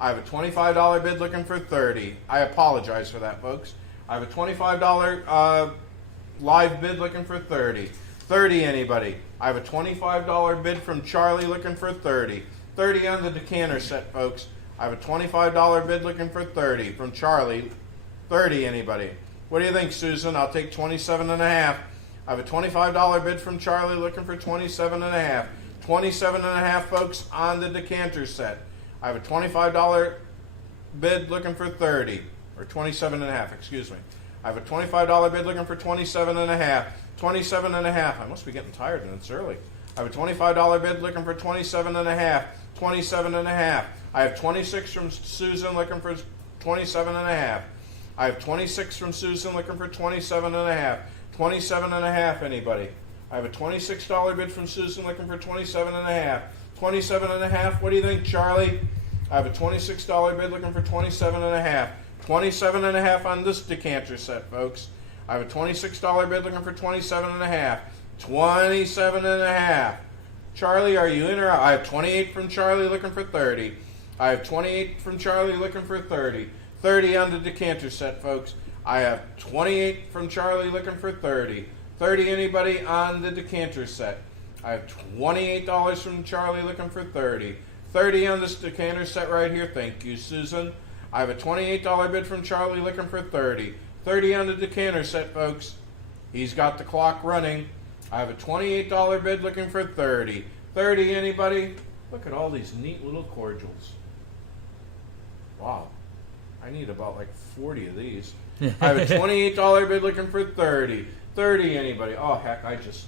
I have a $25 bid looking for 30. I apologize for that, folks. I have a $25 live bid looking for 30. 30, anybody? I have a $25 bid from Charlie looking for 30. 30 on the decanter set, folks. I have a $25 bid looking for 30 from Charlie. 30, anybody? What do you think, Susan? I'll take 27 and a half. I have a $25 bid from Charlie looking for 27 and a half. 27 and a half, folks, on the decanter set. I have a $25 bid looking for 30, or 27 and a half, excuse me. I have a $25 bid looking for 27 and a half. 27 and a half. I must be getting tired and it's early. I have a $25 bid looking for 27 and a half. 27 and a half. I have 26 from Susan looking for 27 and a half. I have 26 from Susan looking for 27 and a half. 27 and a half, anybody? I have a $26 bid from Susan looking for 27 and a half. 27 and a half. What do you think, Charlie? I have a $26 bid looking for 27 and a half. 27 and a half on this decanter set, folks. I have a $26 bid looking for 27 and a half. 27 and a half. Charlie, are you in or out? I have 28 from Charlie looking for 30. I have 28 from Charlie looking for 30. 30 on the decanter set, folks. I have 28 from Charlie looking for 30. 30, anybody on the decanter set? I have $28 from Charlie looking for 30. 30 on this decanter set right here. Thank you, Susan. I have a $28 bid from Charlie looking for 30. 30 on the decanter set, folks. He's got the clock running. I have a $28 bid looking for 30. 30, anybody? Look at all these neat little cordials. Wow. I need about like 40 of these. I have a $28 bid looking for 30. 30, anybody? Oh, heck, I just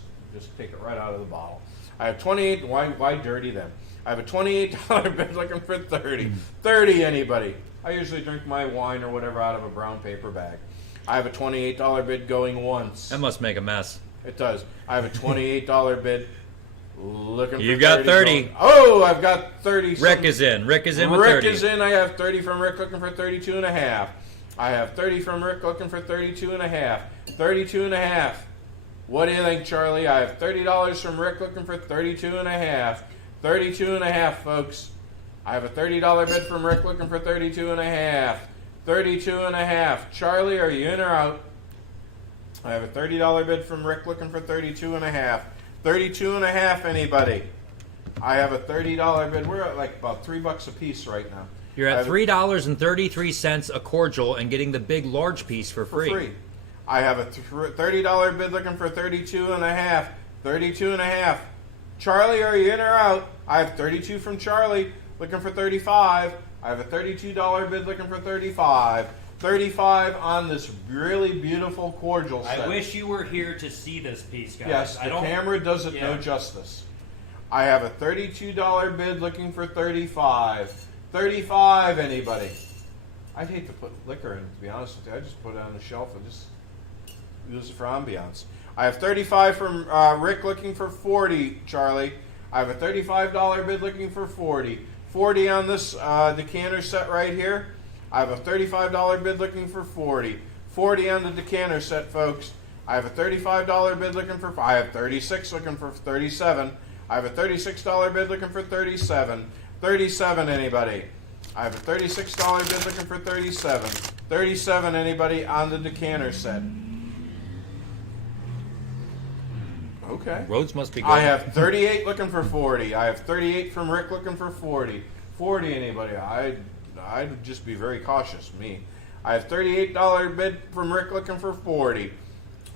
take it right out of the bottle. I have 28. Why dirty them? I have a $28 bid looking for 30. 30, anybody? I usually drink my wine or whatever out of a brown paper bag. I have a $28 bid going once. That must make a mess. It does. I have a $28 bid looking for 30. You've got 30. Oh, I've got 30. Rick is in. Rick is in with Rick 30. is in. I have 30 from Rick looking for 32 and a half. I have 30 from Rick looking for 32 and a half. 32 and a half. What do you think, Charlie? I have $30 from Rick looking for 32 and a half. 32 and a half, folks. I have a $30 bid from Rick looking for 32 and a half. 32 and a half. Charlie, are you in or out? I have a $30 bid from Rick looking for 32 and a half. 32 and a half, anybody? I have a $30 bid. We're at like about $3 a piece right now. You're at $3.33 a cordial and getting the big large piece for free. I have a $30 bid looking for 32 and a half. 32 and a half. Charlie, are you in or out? I have 32 from Charlie looking for 35. I have a $32 bid looking for 35. 35 on this really beautiful cordial set. I wish you were here to see this piece, guys. Yes, the camera does it no justice. I have a $32 bid looking for 35. 35, anybody? I'd hate to put liquor in, to be honest with you. I just put it on the shelf and just use it for ambiance. I have 35 from Rick looking for 40, Charlie. I have a $35 bid looking for 40. 40 on this decanter set right here. I have a $35 bid looking for 40. 40 on the decanter set, folks. I have a $35 bid looking for, I have 36 looking for 37. I have a $36 bid looking for 37. 37, anybody? I have a $36 bid looking for 37. 37, anybody on the decanter set? Okay. Roads must be good. I have 38 looking for 40. I have 38 from Rick looking for 40. 40, anybody? I'd just be very cautious, me. I have $38 bid from Rick looking for 40.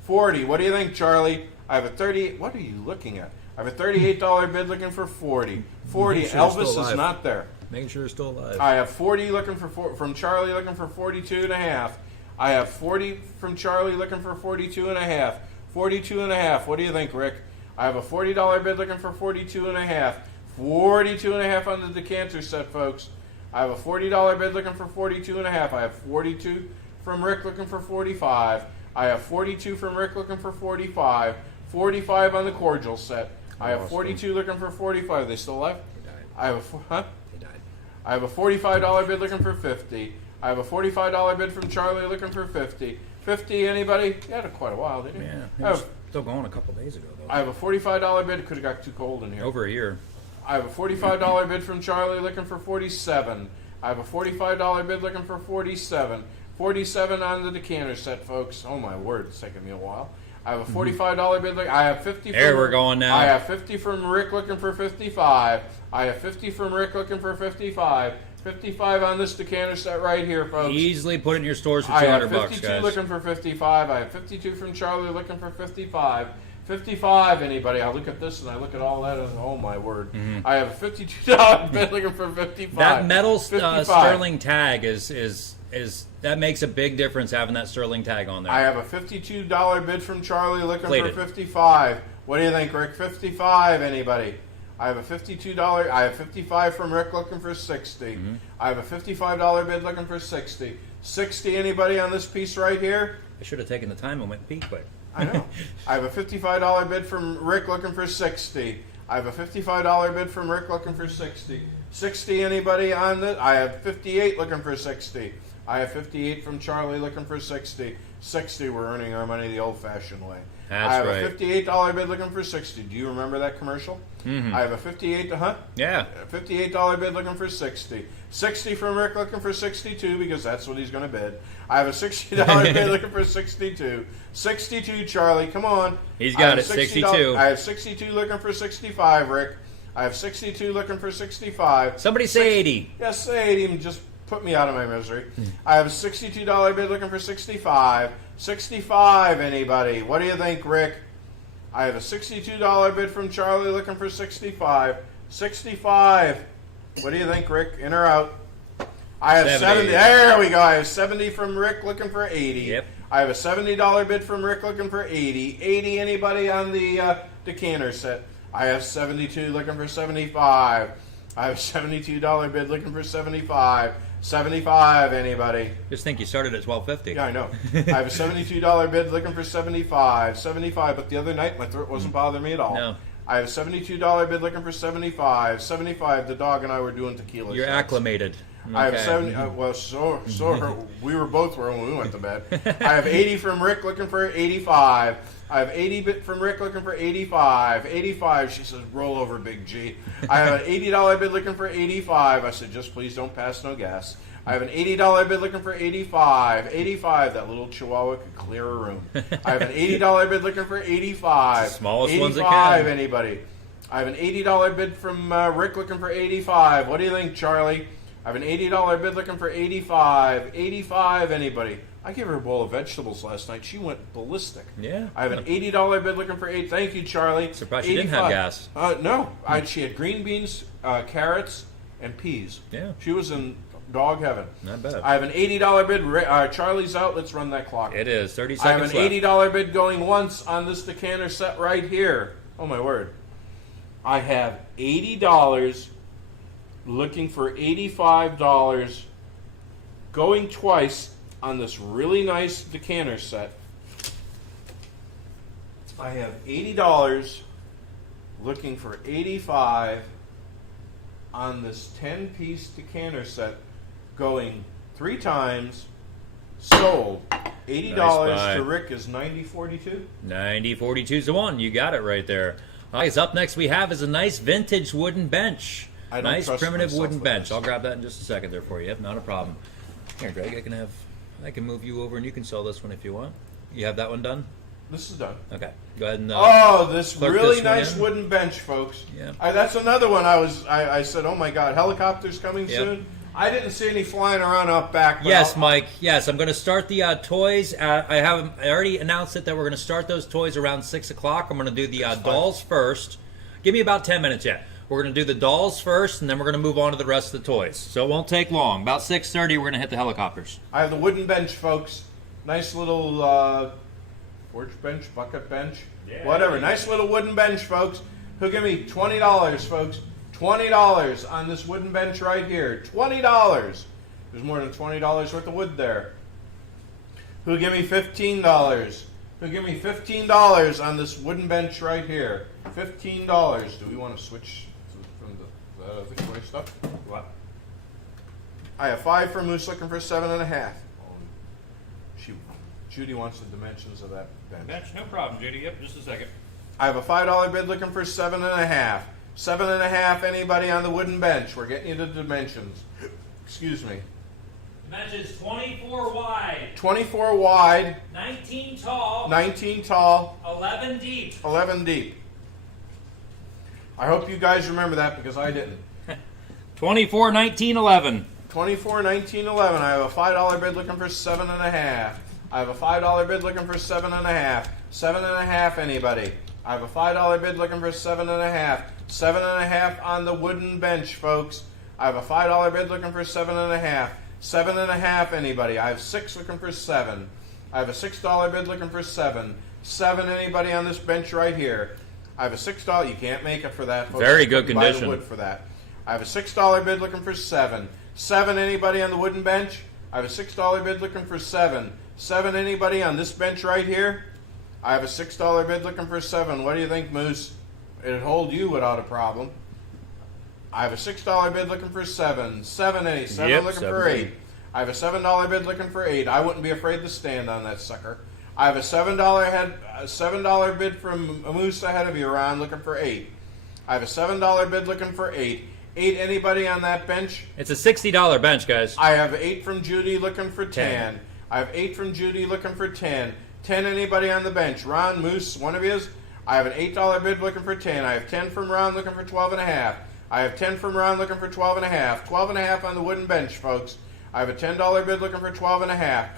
40, what do you think, Charlie? I have a 38, what are you looking at? I have a $38 bid looking for 40. 40, Making sure it's Elvis still is alive. not there. Making sure it's still alive. I have 40 looking for from Charlie looking for 42 and a half. I have 40 from Charlie looking for 42 and a half. 42 and a half. What do you think, Rick? I have a $40 bid looking for 42 and a half. 42 and a half on the decanter set, folks. I have a $40 bid looking for 42 and a half. I have 42 from Rick looking for 45. I have 42 from Rick looking for 45. 45 on the cordial set. I have 42 looking for 45. Are they still alive? They died. I have a They died. I have a $45 bid looking for 50. I have a $45 bid from Charlie looking for 50. 50, anybody? You had it quite a while, didn't you? Yeah, it I was have, still going a couple days ago, though. I have a $45 bid. Could have got too cold in here. Over a year. I have a $45 bid from Charlie looking for 47. I have a $45 bid looking for 47. 47 on the decanter set, folks. Oh my word, it's taking me a while. I have a $45 bid. I have 50. There we're going now. I have 50 from Rick looking for 55. I have 50 from Rick looking for 55. 55 on this decanter set right here, folks. Easily put it in your stores for I have $200 bucks, 52 guys. looking for 55. I have 52 from Charlie looking for 55. 55, anybody? I look at this and I look at all that and oh my word. I have a $52 bid looking for 55. That metal 55. sterling tag is that makes a big difference having that sterling tag on there. I have a $52 bid from Charlie looking Plated. for 55. What do you think, Rick? 55, anybody? I have a $52. I have 55 from Rick looking for 60. I have a $55 bid looking for 60. 60, anybody on this piece right here? I should have taken the time and went peek quick. I know. I have a $55 bid from Rick looking for 60. I have a $55 bid from Rick looking for 60. 60, anybody on this? I have 58 looking for 60. I have 58 from Charlie looking for 60. 60, we're earning our money the old-fashioned way. That's I have right. a $58 bid looking for 60. Do you remember that commercial? I have a Yeah. $58 bid looking for 60. 60 from Rick looking for 62 because that's what he's going to bid. I have a $60 bid looking for 62. 62, Charlie, come on. He's I got have it, 62. I have 62 looking for 65, Rick. I have 62 looking for 65. Somebody say 80. Yes, say 80 and just put me out of my misery. I have a $62 bid looking for 65. 65, anybody? What do you think, Rick? I have a $62 bid from Charlie looking for 65. 65. What do you think, Rick? In or out? I have 70. There we go. I have 70 from Rick looking for 80. Yep. I have a $70 bid from Rick looking for 80. 80, anybody on the decanter set? I have 72 looking for 75. I have a $72 bid looking for 75. 75, anybody? Just think you started at $12.50. Yeah, I know. I have a $72 bid looking for 75. 75, but the other night my throat wasn't bothering me at all. No. I have a $72 bid looking for 75. 75, the dog and I were doing tequila You're shots. acclimated. I have Okay. 70. Well, so we were both were when we went to bed. I have 80 from Rick looking for 85. I have 80 bit from Rick looking for 85. 85. She says, "Roll over, Big G." I have an $80 bid looking for 85. I said, "Just please don't pass no gas." I have an $80 bid looking for 85. 85. That little Chihuahua could clear a room. I have an $80 bid looking for 85. Smallest 85, ones that can. Anybody? I have an $80 bid from Rick looking for 85. What do you think, Charlie? I have an $80 bid looking for 85. 85, anybody? I gave her a bowl of vegetables last night. She went ballistic. Yeah. I have an $80 bid looking for 8. Thank you, Charlie. Surprised she didn't have 85. gas. No. She had green beans, carrots, and peas. Yeah. She was in dog heaven. Not bad. I have an $80 bid. Charlie's out. Let's run that clock. It is 30 I have seconds an left. $80 bid going once on this decanter set right here. Oh, my word. I have $80 looking for $85, going twice on this really nice decanter set. I have $80, looking for $85 on this 10-piece decanter set, going 3 times, sold. $80 Nice to buy. Rick is $90.42. 90.42's the one. You got it right there. All right, up next we have is a nice vintage wooden bench. I don't Nice trust primitive myself wooden with bench. this. I'll grab that in just a second there for you. Yep, not a problem. Here, Greg, I can move you over and you can sell this one if you want. You have that one done? This is done. Okay. Go ahead and Oh, this plug really this one nice in. wooden bench, folks. Yeah. That's another one I said, oh my God, helicopters coming Yep. soon? I didn't see any flying around up back. But Yes, I'll- Mike. Yes, I'm going to start the toys. I already announced it that we're going to start those toys around 6 o'clock. I'm going to do the dolls first. Give me about 10 minutes yet. We're going to do the dolls first, and then we're going to move on to the rest of the toys. So it won't take long. About 6:30, we're going to hit the helicopters. I have the wooden bench, folks. Nice little porch bench, bucket bench, whatever. Nice little wooden bench, folks. Who'll give me $20, folks? $20 on this wooden bench right here. $20. There's more than $20 worth of wood there. Who'll give me $15? Who'll give me $15 on this wooden bench right here? $15. Do we want to switch from the other toy stuff? What? I have 5 for Moose, looking for 7.5. Judy wants the dimensions of that bench. Bench, no problem, Judy. Yep, just a second. I have a $5 bid looking for 7.5. 7.5. Anybody on the wooden bench? We're getting you the dimensions. Excuse me. Dimensions 24 wide, 24 wide, 19 tall, 19 tall, 11 deep. 11 deep. I hope you guys remember that because I didn't. 24, 19, 11. 24, 19, 11. I have a $5 bid looking for 7.5. I have a $5 bid looking for 7.5. 7.5. Anybody? I have a $5 bid looking for 7.5. 7.5 on the wooden bench, folks. I have a $5 bid looking for 7.5. 7.5. Anybody? I have 6 looking for 7. I have a $6 bid looking for 7. 7. Anybody on this bench right here? I have a $6. You can't make it for that, folks. Very You good couldn't buy the condition. wood for that. I have a $6 bid looking for 7. 7. Anybody on the wooden bench? I have a $6 bid looking for 7. 7. Anybody on this bench right here? I have a $6 bid looking for 7. What do you think, Moose? It'd hold you without a problem. I have a $6 bid looking for 7. 7. Any? 7 Yep, looking 7's for in. 8. I have a $7 bid looking for 8. I wouldn't be afraid to stand on that sucker. I have a $7 bid from Moose ahead of you, Ron, looking for 8. I have a $7 bid looking for 8. 8. Anybody on that bench? It's a $60 bench, guys. I have 8 from Judy looking for 10. I have 8 from Judy looking for 10. 10. Anybody on the bench? Ron, Moose, one of yous? I have an $8 bid looking for 10. I have 10 from Ron looking for 12.5. I have 10 from Ron looking for 12.5. 12.5 on the wooden bench, folks. I have a $10 bid looking for 12.5.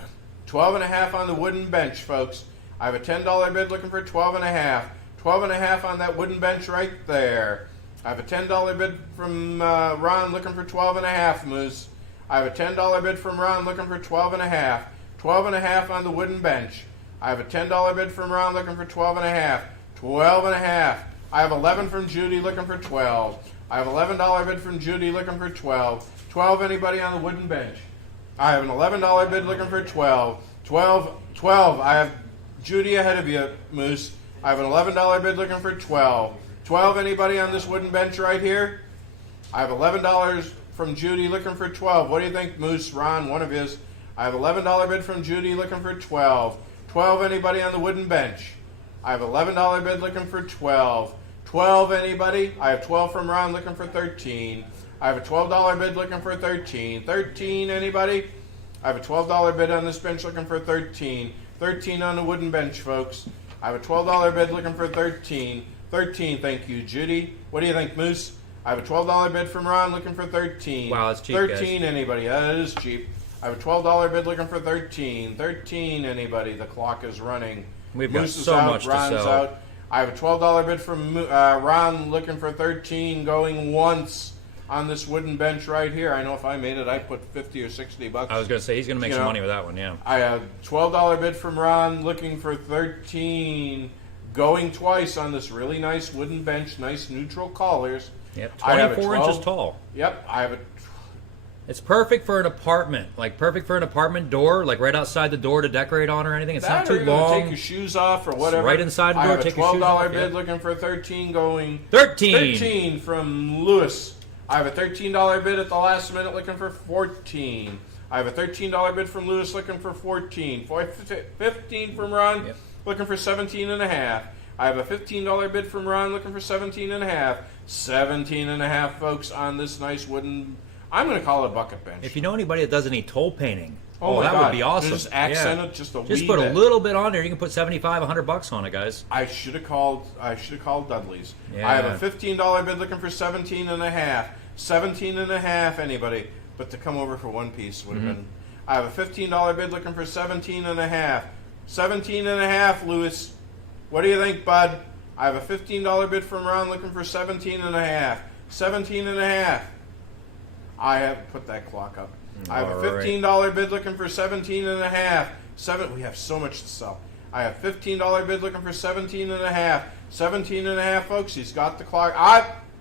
12.5 on the wooden bench, folks. I have a $10 bid looking for 12.5. 12.5 on that wooden bench right there. I have a $10 bid from Ron looking for 12.5, Moose. I have a $10 bid from Ron looking for 12.5. 12.5 on the wooden bench. I have a $10 bid from Ron looking for 12.5. 12.5. I have 11 from Judy looking for 12. I have $11 bid from Judy looking for 12. 12. Anybody on the wooden bench? I have an $11 bid looking for 12. 12. I have Judy ahead of you, Moose. I have an $11 bid looking for 12. 12. Anybody on this wooden bench right here? I have $11 from Judy looking for 12. What do you think, Moose? Ron, one of his. I have $11 bid from Judy looking for 12. 12. Anybody on the wooden bench? I have $11 bid looking for 12. 12. Anybody? I have 12 from Ron looking for 13. I have a $12 bid looking for 13. 13. Anybody? I have a $12 bid on this bench looking for 13. 13 on the wooden bench, folks. I have a $12 bid looking for 13. 13. Thank you, Judy. What do you think, Moose? I have a $12 bid from Ron looking for 13. Wow, that's cheap, 13. guys. Anybody? That is cheap. I have a $12 bid looking for 13. 13. Anybody? The clock is running. We've got Moose is so out, much to Ron's sell. out. I have a $12 bid from Ron looking for 13, going once on this wooden bench right here. I know if I made it, I'd put 50 or 60 bucks. I was going to say, he's going to make You some know, money with that one, yeah. I have $12 bid from Ron looking for 13, going twice on this really nice wooden bench, nice neutral colors. Yep, I have a 24 inches 12 tall. Yep, I have a. It's perfect for an apartment, like perfect for an apartment door, like right outside the door to decorate on or anything. It's not That, or too you're gonna long. take your shoes off or whatever. right inside the I door, have a take your shoes $12 off, bid yep. looking for 13 going. 13. 13 from Lewis. I have a $13 bid at the last minute looking for 14. I have a $13 bid from Lewis looking for 14. 15 from Ron Yep. looking for 17 and a half. I have a $15 bid from Ron looking for 17 and a half. 17 and a half, folks, on this nice wooden. I'm going to call it a bucket bench. If you know anybody that does any toll painting, Oh my that God. would be awesome. Just accent it just a Just wee put bit. a little bit on there. You can put $75, $100 on it, guys. I should have called Dudley's. Yeah. I have a $15 bid looking for 17 and a half. 17 and a half, anybody. But to come over for one piece would have been. I have a $15 bid looking for 17 and a half. 17 and a half, Lewis. What do you think, bud? I have a $15 bid from Ron looking for 17 and a half. 17 and a half. I have put that clock up. I have a $15 bid looking for 17 and a half. We have so much to sell. I have $15 bid looking for 17 and a half. 17 and a half, folks. He's got the clock.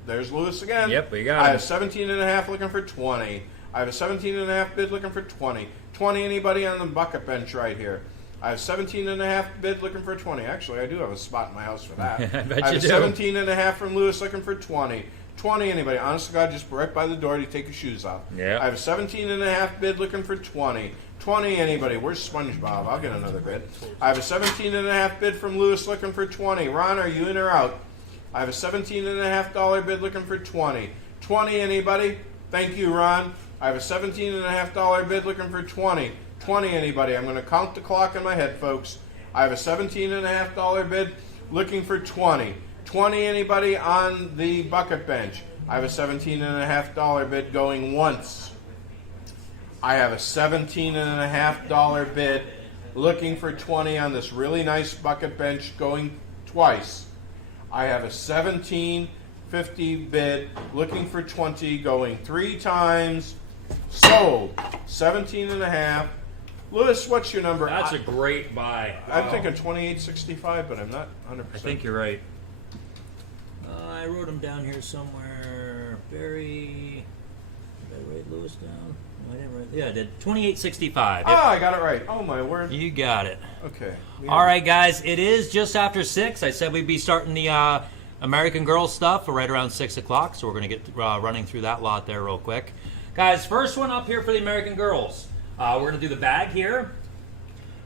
There's Lewis again. Yep, we got I him. have 17 and a half looking for 20. I have a 17 and a half bid looking for 20. 20, anybody on the bucket bench right here? I have 17 and a half bid looking for 20. Actually, I do have a spot in my house for that. I bet I have you a do. 17 and a half from Lewis looking for 20. 20, anybody? Honest to God, just right by the door to take your shoes off. Yeah. I have a 17 and a half bid looking for 20. 20, anybody? Where's SpongeBob? I'll get another bid. I have a 17 and a half bid from Lewis looking for 20. Ron, are you in or out? I have a 17 and a half dollar bid looking for 20. 20, anybody? Thank you, Ron. I have a 17 and a half dollar bid looking for 20. 20, anybody? I'm going to count the clock in my head, folks. I have a 17 and a half dollar bid looking for 20. 20, anybody on the bucket bench? I have a 17 and a half dollar bid going once. I have a 17 and a half dollar bid looking for 20 on this really nice bucket bench going twice. I have a 17.50 bid looking for 20 going 3 times. Sold. 17 and a half. Lewis, what's your number? That's a great buy. I'm thinking 28.65, but I'm not 100%. I think you're right. I wrote them down here somewhere. Barry. Did I write Lewis down? No, I didn't write. Yeah, I did. 28.65. Yep. Ah, I got it right. Oh, my word. You got it. Okay. All right, guys. It is just after 6. I said we'd be starting the American Girl stuff right around 6 o'clock, so we're going to get running through that lot there real quick. Guys, first one up here for the American Girls. We're going to do the bag here.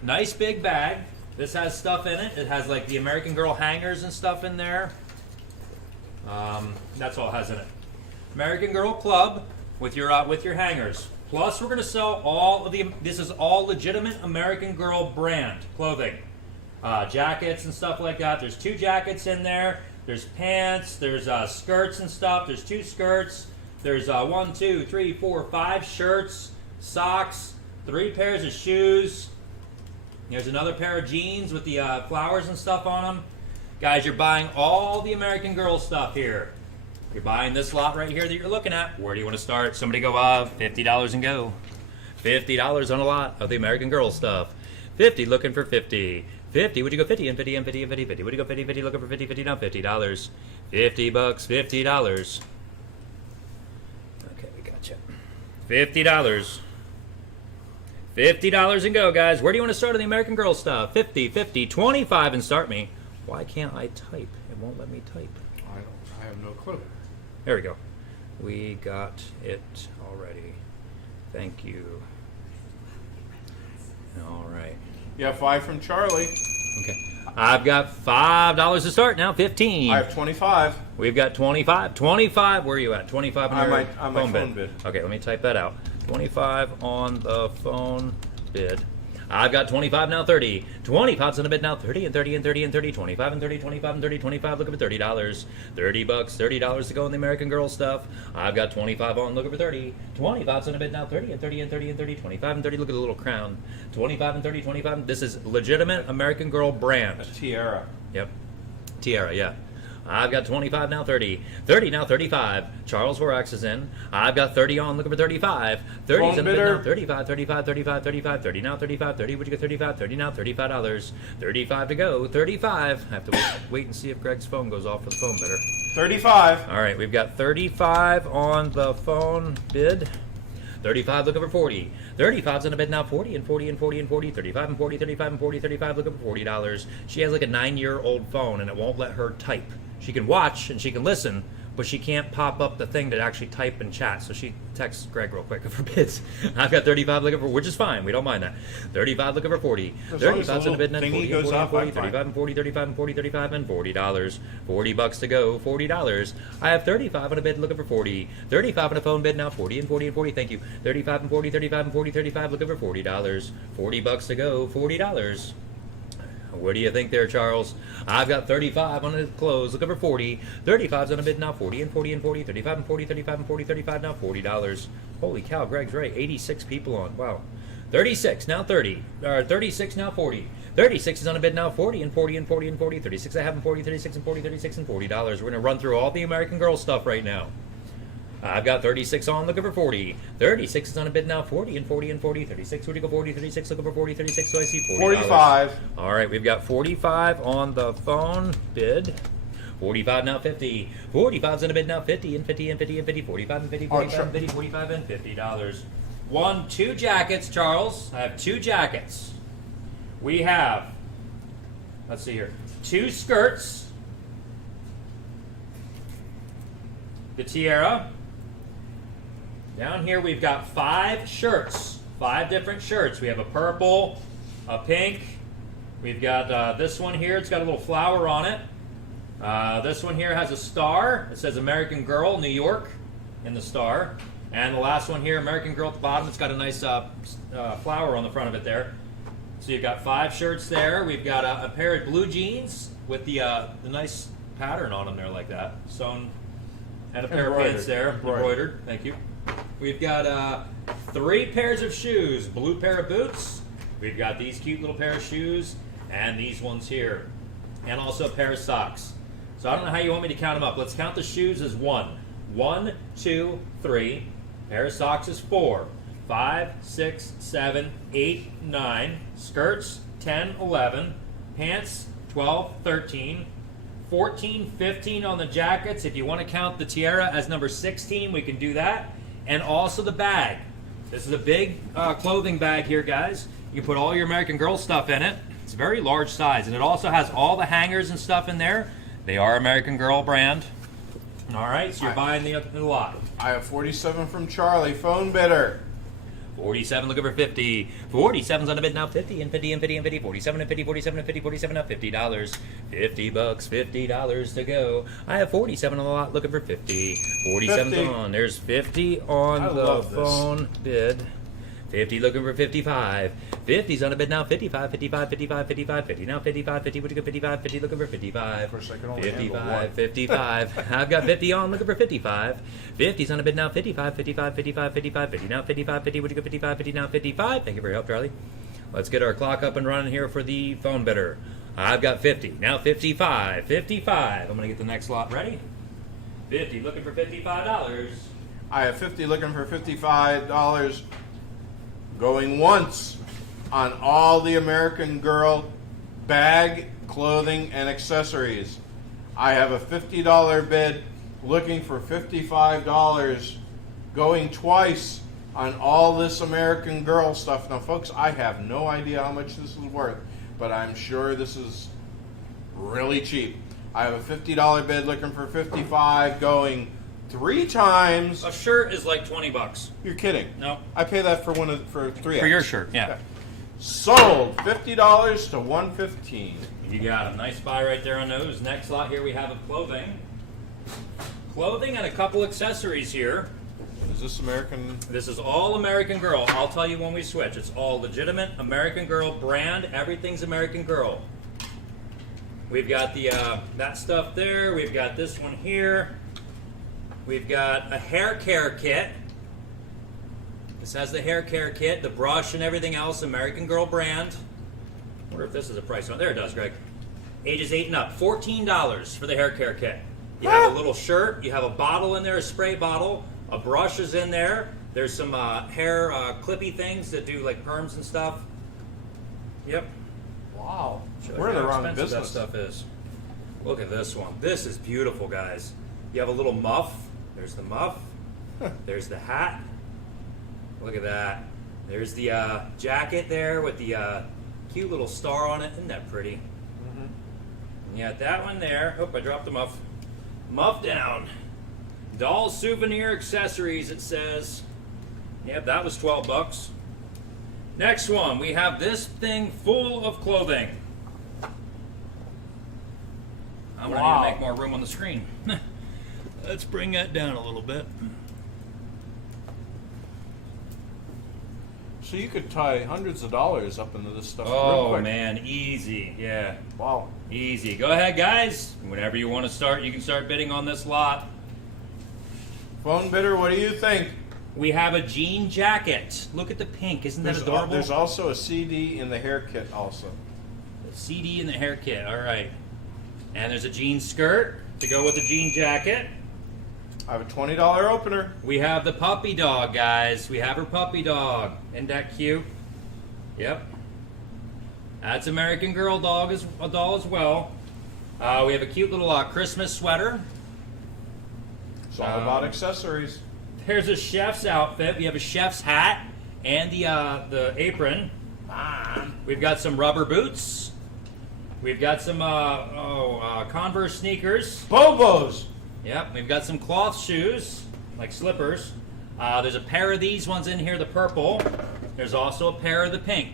Nice big bag. This has stuff in it. It has like the American Girl hangers and stuff in there. That's all it has in it. American Girl Club with your hangers. Plus, we're going to sell all of the. This is all legitimate American Girl brand clothing, jackets and stuff like that. There's 2 jackets in there. There's pants. There's skirts and stuff. There's 2 skirts. There's 1, 2, 3, 4, 5 shirts, socks, 3 pairs of shoes. There's another pair of jeans with the flowers and stuff on them. Guys, you're buying all the American Girl stuff here. You're buying this lot right here that you're looking at. Where do you want to start? Somebody go $50 and go. $50 on a lot of the American Girl stuff. 50 looking for 50. 50, would you go 50 and 50 and 50 and 50 50? Would you go 50 50 looking for 50 50 now $50. 50 bucks, $50. Okay, we gotcha. $50. $50 and go, guys. Where do you want to start on the American Girl stuff? 50, 50, 25 and start me. Why can't I type? It won't let me type. I have no clue. There we go. We got it already. Thank you. All right. You have 5 from Charlie. Okay. I've got $5 to start now. 15. I have 25. We've got 25. 25. Where are you at? 25 on your on my phone bid. Okay, let me type that out. 25 on the phone bid. I've got 25 now, 30. 25's on the bid now, 30 and 30 and 30 and 30, 25 and 30, 25 and 30, 25, looking for $30. 30 bucks, $30 to go in the American Girl stuff. I've got 25 on, looking for 30. 25's on the bid now, 30 and 30 and 30 and 30, 25 and 30, look at the little crown. 25 and 30, 25. This is legitimate American Girl brand. A tiara. Yep. Tiara, yeah. I've got 25, now 30. 30, now 35. Charles Horax is in. I've got 30 on, looking for 35. 30's in the bid now. 35, 35, 35, 35. 30 now, 35. 30, would you get 35? 30 now, $35. 35 to go. 35. I have to wait and see if Greg's phone goes off for the phone bidder. 35. All right, we've got 35 on the phone bid. 35 looking for 40. 35's on the bid now. 40 and 40 and 40 and 40. 35 and 40, 35 and 40, 35 looking for $40. She has like a 9-year-old phone and it won't let her type. She can watch and she can listen, but she can't pop up the thing to actually type and chat. So she texts Greg real quick for bids. I've got 35 looking for, which is fine. We don't mind that. 35 looking for 40. 35's on the bid now. 40 and 40 and 40. 35 and 40, 35 and 40, 35 and $40. $40 to go. $40. I have 35 on a bid looking for 40. 35 on a phone bid now. 40 and 40 and 40. Thank you. 35 and 40, 35 and 40, 35 looking for $40. $40 to go. $40. What do you think there, Charles? I've got 35 on the close, looking for 40. 35's on a bid now, 40 and 40 and 40, 35 and 40, 35 and 40, 35 now, $40. Holy cow, Greg's right. 86 people on. Wow. 36, now 30. 36, now 40. 36 is on a bid now, 40 and 40 and 40 and 40. 36 I have and 40, 36 and 40, 36 and $40. We're going to run through all the American Girl stuff right now. I've got 36 on, looking for 40. 36 is on a bid now, 40 and 40 and 40. 36, where do you go 40? 36, looking for 40. 36, so I see $40. 45. All right, we've got 45 on the phone bid. 45 now 50. 45's on a bid now, 50 and 50 and 50 and 50. 45 and 50, 45 and 50, 45 and $50. 2 jackets, Charles. I have 2 jackets. We have, let's see here, 2 skirts. The tiara. Down here we've got 5 shirts, 5 different shirts. We have a purple, a pink. We've got this one here. It's got a little flower on it. This one here has a star. It says American Girl, New York, in the star. And the last one here, American Girl at the bottom. It's got a nice flower on the front of it there. So you've got 5 shirts there. We've got a pair of blue jeans with the nice pattern on them there like that, sewn. And a pair of pants there, embroidered. Thank you. We've got 3 pairs of shoes, blue pair of boots. We've got these cute little pair of shoes and these ones here. And also a pair of socks. So I don't know how you want me to count them up. Let's count the shoes as 1. 1, 2, 3. Pair of socks is 4. 5, 6, 7, 8, 9. Skirts, 10, 11. Pants, 12, 13. 14, 15 on the jackets. If you want to count the tiara as number 16, we can do that. And also the bag. This is a big clothing bag here, guys. You can put all your American Girl stuff in it. It's a very large size, and it also has all the hangers and stuff in there. They are American Girl brand. All right, so you're buying the lot. I have 47 from Charlie, phone bidder. 47 looking for 50. 47's on the bid now, 50 and 50 and 50 and 50. 47 and 50, 47 and 50, 47 now, $50. $50, $50 to go. I have 47 on the lot looking for 50. 47's 50. on. There's 50 on the phone bid. 50 looking for 55. 50's on a bid now, 55, 55, 55, 55, 50 now, 55, 50, would you go 55, 50 looking for 55. Of course, I can only handle 55, one. 55. I've got 50 on, looking for 55. 50's on a bid now, 55, 55, 55, 55, 50 now, 55, 50, would you go 55, 50 now, 55. Thank you for your help, Charlie. Let's get our clock up and running here for the phone bidder. I've got 50, now 55, 55. I'm going to get the next lot ready. 50 looking for $55. I have 50 looking for $55. Going once on all the American Girl bag, clothing, and accessories. I have a $50 bid looking for $55. Going twice on all this American Girl stuff. Now, folks, I have no idea how much this is worth, but I'm sure this is really cheap. I have a $50 bid looking for $55. Going 3 times. A shirt is like $20. You're kidding? No. I pay that for 3. For your shirt, yeah. Sold $50 to $115. You got a nice buy right there on those. Next lot here we have of clothing. Clothing and a couple accessories here. Is this American? This is all American Girl. I'll tell you when we switch. It's all legitimate American Girl brand. Everything's American Girl. We've got the that stuff there. We've got this one here. We've got a hair care kit. This has the hair care kit, the brush and everything else, American Girl brand. I wonder if this is a price on. There it does, Greg. Ages 8 and up. $14 for the hair care kit. You have a little shirt. You have a bottle in there, a spray bottle. A brush is in there. There's some hair clippy things that do like perms and stuff. Yep. Wow. Shows We're in you the how wrong expensive business. that stuff is. Look at this one. This is beautiful, guys. You have a little muff. There's the muff. There's the hat. Look at that. There's the jacket there with the cute little star on it. Isn't that pretty? Mm-hmm. You got that one there. Oh, I dropped the muff. Muff down. Doll souvenir accessories, it says. Yep, that was $12. Next one, we have this thing full of clothing. I'm gonna need to make more room on the screen. Let's bring that down a little bit. So you could tie hundreds of dollars up into this stuff real Oh quick. man, easy. Yeah, Wow. easy. Go ahead, guys. Whenever you want to start, you can start bidding on this lot. Phone bidder, what do you think? We have a jean jacket. Look at the pink. Isn't that adorable? There's also a CD in the hair kit also. The CD in the hair kit. All right. And there's a jean skirt to go with the jean jacket. I have a $20 opener. We have the puppy dog, guys. We have her puppy dog. Isn't that cute? Yep. That's American Girl dog as a doll as well. We have a cute little Christmas sweater. It's all about accessories. There's a chef's outfit. We have a chef's hat and the apron. We've got some rubber boots. We've got some Converse sneakers. Bobos. Yep, we've got some cloth shoes, like slippers. There's a pair of these ones in here, the purple. There's also a pair of the pink.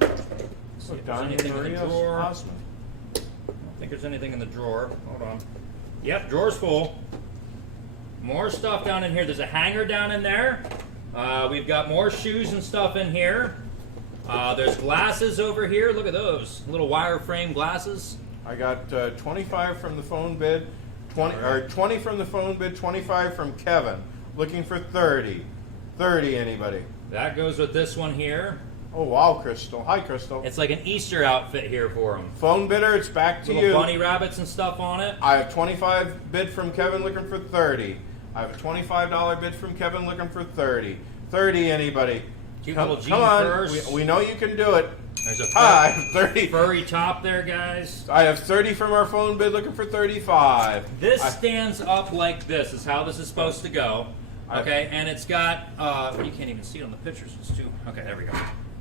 See if there's anything in the drawer. I don't think there's anything in the drawer. Hold on. Yep, drawer's full. More stuff down in here. There's a hanger down in there. We've got more shoes and stuff in here. There's glasses over here. Look at those little wire frame glasses. I got 25 from the phone bid, 20 from the phone bid, 25 from Kevin. Looking for 30. 30, anybody? That goes with this one here. Oh, wow, Crystal. Hi, Crystal. It's like an Easter outfit here for them. Phone bidder, it's back to Little you. bunny rabbits and stuff on it. I have 25 bid from Kevin looking for 30. I have a $25 bid from Kevin looking for 30. 30, anybody? Cute Come little jean on. purse. We know you can do it. There's a I have 30. furry top there, guys. I have 30 from our phone bid looking for 35. This stands up like this is how this is supposed to go. Okay, and it's got, you can't even see it on the pictures. It's too, okay, there we go.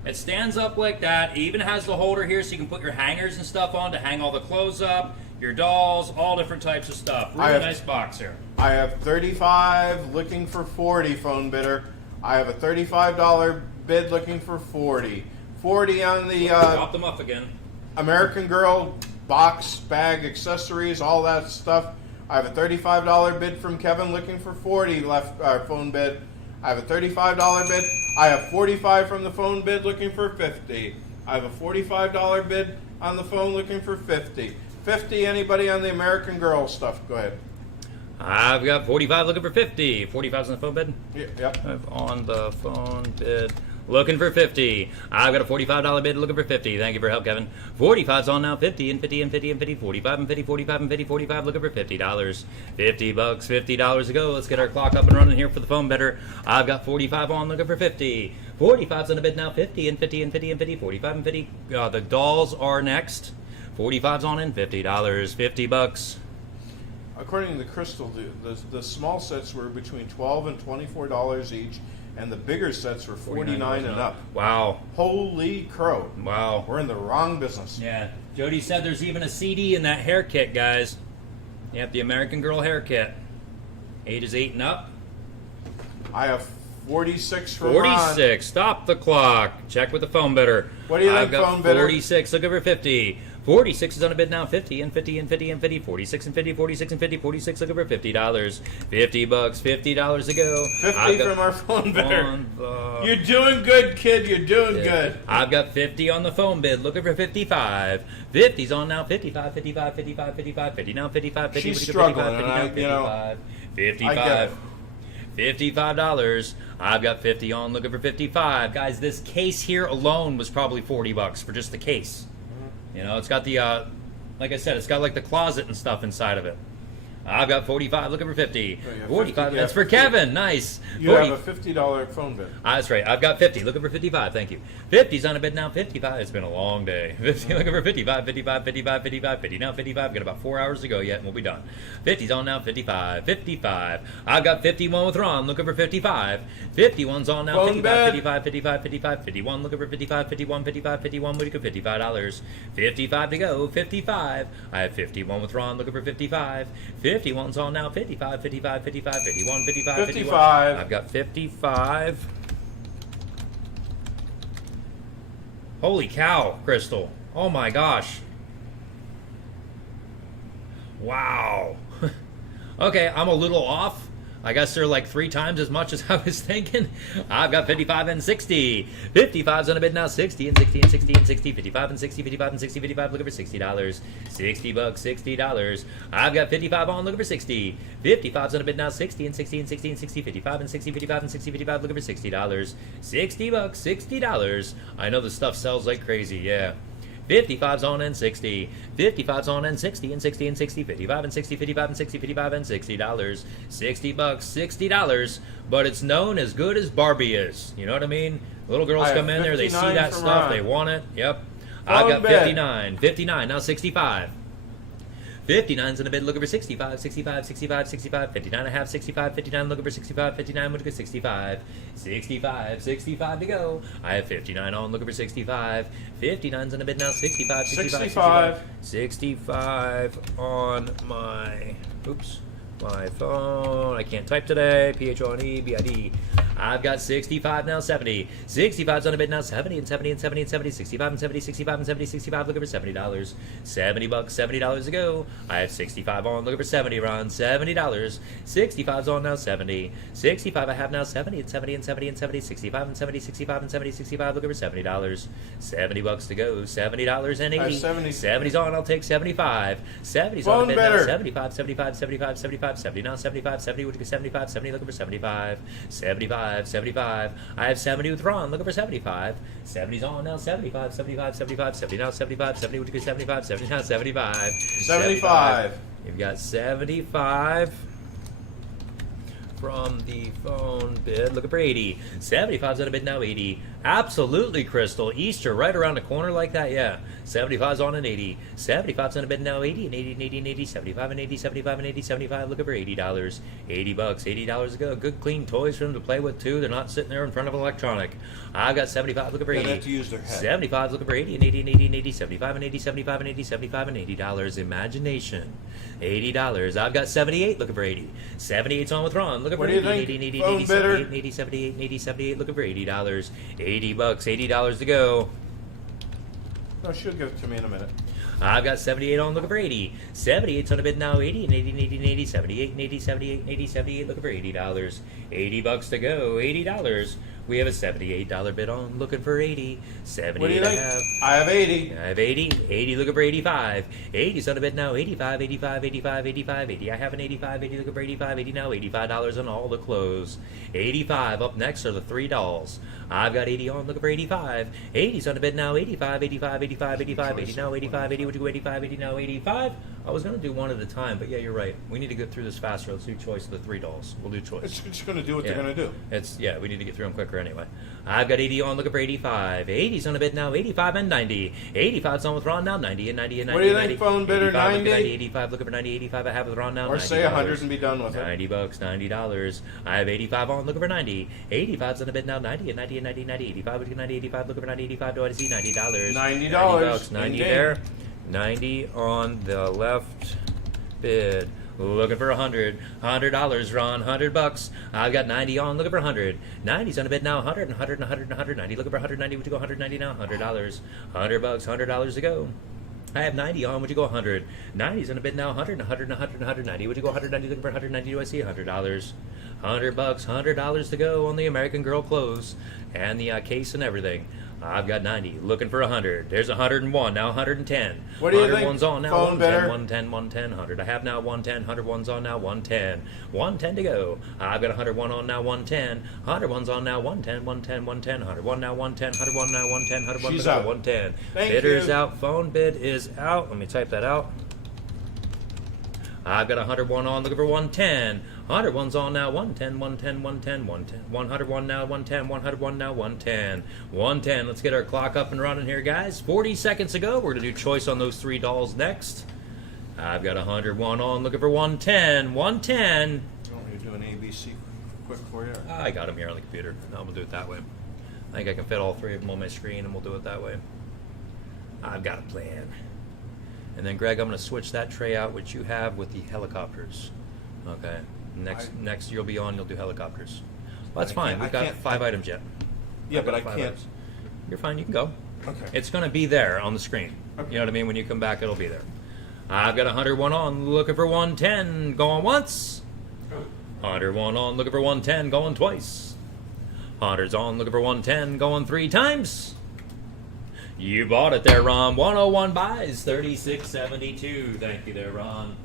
It stands up like that. It even has the holder here so you can put your hangers and stuff on to hang all the clothes up, your dolls, all different types of stuff. Really nice box here. I have 35 looking for 40, phone bidder. I have a $35 bid looking for 40. 40 on the Drop them up again. American Girl box, bag, accessories, all that stuff. I have a $35 bid from Kevin looking for 40 left phone bid. I have a $35 bid. I have 45 from the phone bid looking for 50. I have a $45 bid on the phone looking for 50. 50, anybody on the American Girl stuff? Go ahead. I've got 45 looking for 50. 45's on the phone bid? Yep. On the phone bid. Looking for 50. I've got a $45 bid looking for 50. Thank you for your help, Kevin. 45's on now. 50 and 50 and 50 and 50. 45 and 50, 45 and 50, 45 looking for $50. $50, $50 to go. Let's get our clock up and running here for the phone bidder. I've got 45 on looking for 50. 45's on the bid now. 50 and 50 and 50 and 50. 45 and 50. The dolls are next. 45's on in. $50. $50. According to the Crystal, the small sets were between $12 and $24 each, and the bigger sets were $49 and up. Wow. Holy crow. Wow. We're in the wrong business. Yeah. Jody said there's even a CD in that hair kit, guys. Yep, the American Girl hair kit. Ages 8 and up. I have 46 from 46. Stop the clock. Check with the phone bidder. What do you I've think, got phone bidder? 46. Looking for 50. 46 is on a bid now. 50 and 50 and 50 and 50. 46 and 50. 46 and 50. 46 looking for $50. $50. $50 to go. 50 from our phone bidder. You're doing good, kid. You're doing good. I've got 50 on the phone bid. Looking for 55. 50's on now. 55, 55, 55, 55, 50 now. 55, 50. She's 55, struggling, 50 and now, I, 55. I get 55. it. $55. I've got 50 on looking for 55. Guys, this case here alone was probably $40 for just the case. You know, it's got the Like I said, it's got like the closet and stuff inside of it. I've got 45, looking for 50. So you have 45, 50, that's yeah, for 50. Kevin, nice. You 40. have a $50 phone bid. That's right, I've got 50, looking for 55, thank you. 50's on a bid now, 55, it's been a long day. 50, looking for 55, 55, 55, 55, 50, now 55, got about 4 hours to go yet, and we'll be done. 50's on now, 55, 55. I've got 51 with Ron, looking for 55. 51's on now, Phone 55, bid. 55, 55, 55, 51, looking for 55, 51, 55, 51, looking for $55. 55 to go, 55. I have 51 with Ron, looking for 55. 51's on now, 55, 55, 55, 51, 55, 51. 55. I've got 55. Holy cow, Crystal. Oh my gosh. Wow. Okay, I'm a little off. I guess they're like 3 times as much as I was thinking. I've got 55 and 60. 55's on a bid now. 60 and 60 and 60 and 60. 55 and 60, 55 and 60, 55. Looking for $60. 60 bucks, $60. I've got 55 on. Looking for 60. 55's on a bid now. 60 and 60 and 60 and 60. 55 and 60, 55 and 60, 55. Looking for $60. 60 bucks, $60. I know the stuff sells like crazy. Yeah. 55's on and 60. 55's on and 60 and 60 and 60. 55 and 60, 55 and 60, 55 and $60. 60 bucks, $60. But it's known as good as Barbie is. You know what I mean? Little girls I have come in there, they see 59 that from stuff, Ron. they want it. Yep. I've got bid. 59. 59, now 65. 59's in a bid, looking for 65, 65, 65, 65, 59 and a half, 65, 59, looking for 65, 59, looking for 65, 65, 65 to go. I have 59 on, looking for 65, 59's in a bid now, 65, 65, 65, 65 on my, my phone. I can't type today. PHONE, BID. I've got 65 now, 70. 65's on a bid now, 70 and 70 and 70 and 70, 65 and 70, 65 and 70, 65, looking for $70. 70 bucks, $70 to go. I have 65 on, looking for 70, Ron. $70. 65's on now, 70. 65 I have now, 70 and 70 and 70 and 70, 65 and 70, 65 and 70, 65, looking for $70. 70 bucks to go. $70 and 80. I have 70. 70's on, I'll take 75. 70's Phone on a bid bidder. now, 75, 75, 75, 75, 70 now, 75, 70, would you get 75, 70, looking for 75. 75, 75. I have 70 with Ron, looking for 75. 70's on now, 75, 75, 75, 70 now, 75, 70, would you get 75, 70 now, 75. 75. You've got 75 from the phone bid, looking for 80. 75's on a bid now, 80. Absolutely, Crystal. Easter right around the corner like that, yeah. 75's on an 80. 75's on a bid now, 80 and 80 and 80 and 80. 75 and 80, 75 and 80, 75, looking for $80. 80 bucks, $80 to go. Good clean toys for them to play with too. They're not sitting there in front of an electronic. I've got 75 looking for They 80. have to use their head. 75 looking for 80 and 80 and 80 and 80. 75 and 80, 75 and 80, 75 and $80. Imagination. $80. I've got 78 looking for 80. 78's on with Ron. Looking for What do you 80, think? 80, 80, Phone 80, bidder? 78, 80, 78, 80, 78, looking for $80. 80 bucks, $80 to go. No, she'll give it to me in a minute. I've got 78 on, looking for 80. 78's on a bid now, 80 and 80 and 80 and 80, 78 and 80, 78 and 80, 78, looking for $80. 80 bucks to go, $80. We have a $78 bid on, looking for 80. 78 What do you I think? have. I have 80. I have 80. 80 looking for 85. 80's on a bid now. 85, 85, 85, 85, 80. I have an 85, 80 looking for 85, 80 now. $85 on all the clothes. 85. Up next are the $3. I've got 80 on, looking for 85. 80's on a bid now. 85, 85, 85, 85, 80 now. 85, 80, would you go 85, 80 now. 85. I was going to do one at a time, but yeah, you're right. We need to get through this faster. Let's do choice of the $3. We'll do choice. It's just going to do what Yeah. they're going to do. Yeah, we need to get through them quicker anyway. I've got 80 on, looking for 85. 80's on a bid now, 85 and 90. 85's on with Ron now, 90 and 90 and 90. What do you and think, 90. phone bidder, 85, looking for 90? 85 looking for 90, 85 I have with Ron now, Or $90. say 100 and be done with it. 90 bucks, $90. I have 85 on, looking for 90. 85's on a bid now, 90 and 90 and 90 and 90. 85 looking for 90, 85 looking for 90, 85 do I see $90. $90. 90 bucks, 90 Ding, ding. there. 90 on the left bid. Looking for 100. $100, Ron. 100 bucks. I've got 90 on. Looking for 100. 90's on a bid now. 100 and 100 and 100 and 190. Looking for 190. Would you go 190 now? $100. 100 bucks. $100 to go. I have 90 on. Would you go 100? 90's on a bid now. 100 and 100 and 100 and 190. Would you go 190? Looking for 190. Do I see $100? 100 bucks. $100 to go on the American Girl clothes and the case and everything. I've got 90. Looking for 100. There's 101. Now 110. What do you think? 101's on now. Phone 110, bidder? 110, 110, 100. I have now 110. 101's on now. 110. 110 to go. I've got 101 on now. 110. 101's on now. 110, 110, 110. 101 now. 110. 101 now. 110. 101 She's to go. out. 110. Thank Bidder's you. out. Phone bid is out. Let me type that out. I've got 101 on, looking for 110. 101's on now, 110, 110, 110, 110. 101 now, 110, 101 now, 110. 110. Let's get our clock up and running here, guys. 40 seconds ago. We're going to do choice on those 3 dolls next. I've got 101 on, looking for 110. 110. You want me to do an ABC quick for you? I got them here on the computer. I'm going to do it that way. I think I can fit all 3 of them on my screen, and we'll do it that way. I've got a plan. And then, Greg, I'm going to switch that tray out, which you have, with the helicopters. Okay. Next you'll be on, you'll do helicopters. Well, that's fine. We've got 5 items yet. Yeah, I've but got I 5 can't. items. You're fine. You can go. Okay. It's going to be there on the screen. Okay. You know what I mean? When you come back, it'll be there. I've got 101 on, looking for 110, going once. 101 on, looking for 110, going twice. 100's on, looking for 110, going 3 times. You bought it there, Ron. 101 buys, 36.72. Thank you there, Ron.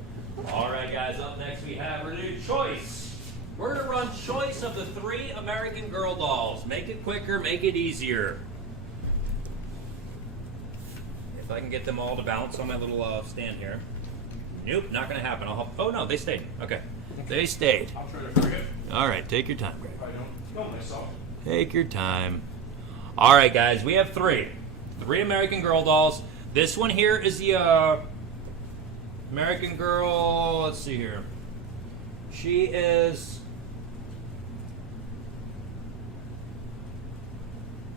All right, guys, up next we have our new choice. We're going to run choice of the 3 American Girl dolls. Make it quicker, make it easier. If I can get them all to bounce on my little stand here. Nope, not going to happen. Oh, no, they stayed. Okay. They stayed. I'll try to hurry it All right, take your time, Greg. if I don't kill myself. Take your time. All right, guys, we have 3 American Girl dolls. This one here is the American Girl. Let's see here. She is.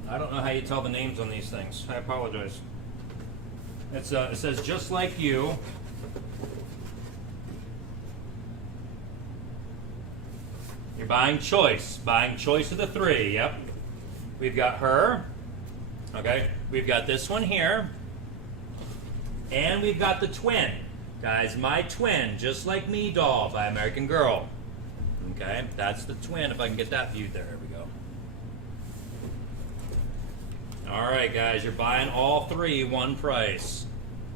I don't know how you tell the names on these things. I apologize. It says just like you. You're buying choice. Buying choice of the 3. Yep. We've got her. Okay. We've got this one here. And we've got the twin. Guys, my twin, just like me doll by American Girl. Okay. That's the twin. If I can get that viewed there. There we go. All right, guys. You're buying all 3 one price.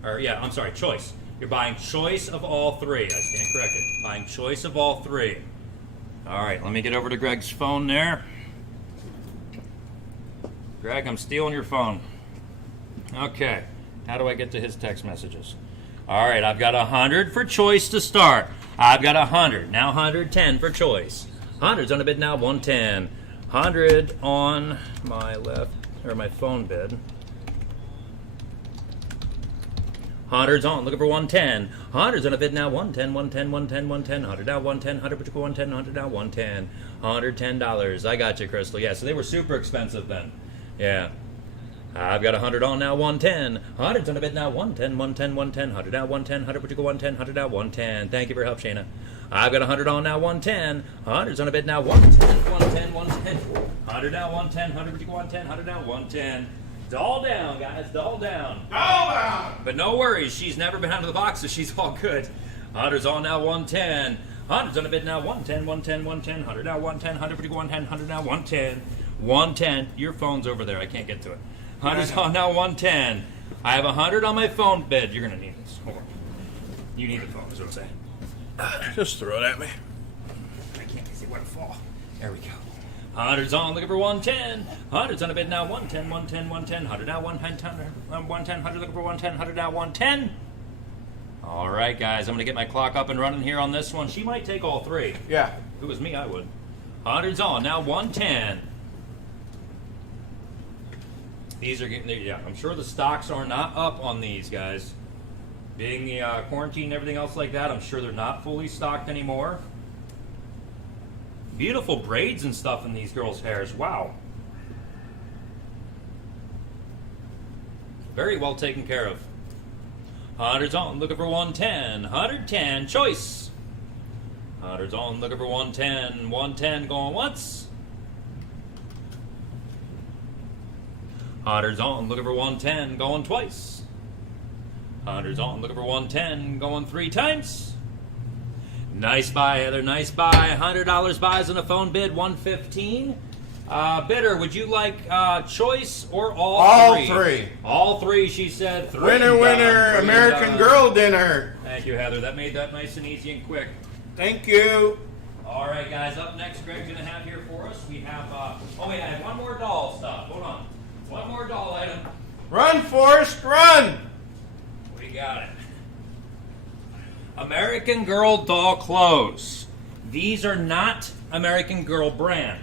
Or, yeah, I'm sorry, choice. You're buying choice of all 3. I stand corrected. Buying choice of all 3. All right, let me get over to Greg's phone there. Greg, I'm stealing your phone. Okay, how do I get to his text messages? All right, I've got 100 for choice to start. I've got 100. Now 110 for choice. 100's on a bid now, 110. 100 on my left, or my phone bid. 100's on, looking for 110. 100's on a bid now, 110, 110, 110, 110. 100 now, 110, 100, but you go 110, 100 now, 110. $110. I got you, Crystal. Yeah, so they were super expensive then. Yeah. I've got 100 on now, 110. 100's on a bid now, 110, 110, 110. 100 now, 110, 100, but you go 110, 100 now, 110. Thank you for your help, Shayna. I've got 100 on now, 110. 100's on a bid now, 110, 110, 110. 100 now, 110, 100, but you go 110, 100 now, 110. Doll down, guys, doll down. Doll down! But no worries, she's never been out of the box, so she's all good. 100's on now, 110. 100's on a bid now, 110, 110, 110. 100 now, 110, 100, but you go 110, 100 now, 110. 110. Your phone's over there, I can't get to it. 100's on now, 110. I have 100 on my phone bid. You're going to need this. Hold on. You need the phone, is what I'm saying. Just throw it at me. I can't see where to fall. There we go. 100's on, looking for 110. 100's on a bid now, 110, 110, 110. 100 now, 110, 110, 100 looking for 110. 100 now, 110. All right, guys, I'm going to get my clock up and running here on this one. She might take all 3. Yeah. If it was me, I would. 100's on, now 110. These are getting, yeah, I'm sure the stocks are not up on these, guys. Being the quarantine and everything else like that, I'm sure they're not fully stocked anymore. Beautiful braids and stuff in these girls' hairs. Wow. Very well taken care of. 100's on, looking for 110. 110, choice. 100's on, looking for 110. 110 going once. 100's on, looking for 110, going twice. 100's on, looking for 110, going 3 times. Nice buy, Heather, nice buy. $100 buys on a phone bid, 115. Bidder, would you like choice or all All three? three. All three, she said. Three Winner, done. winner, Three American done. Girl dinner. Thank you, Heather. That made that nice and easy and quick. Thank you. All right, guys. Up next, Greg's going to have here for us. We have, oh, wait, I have one more doll stuff. Hold on. One more doll item. Run, Forrest, run. We got it. American Girl doll clothes. These are not American Girl brand.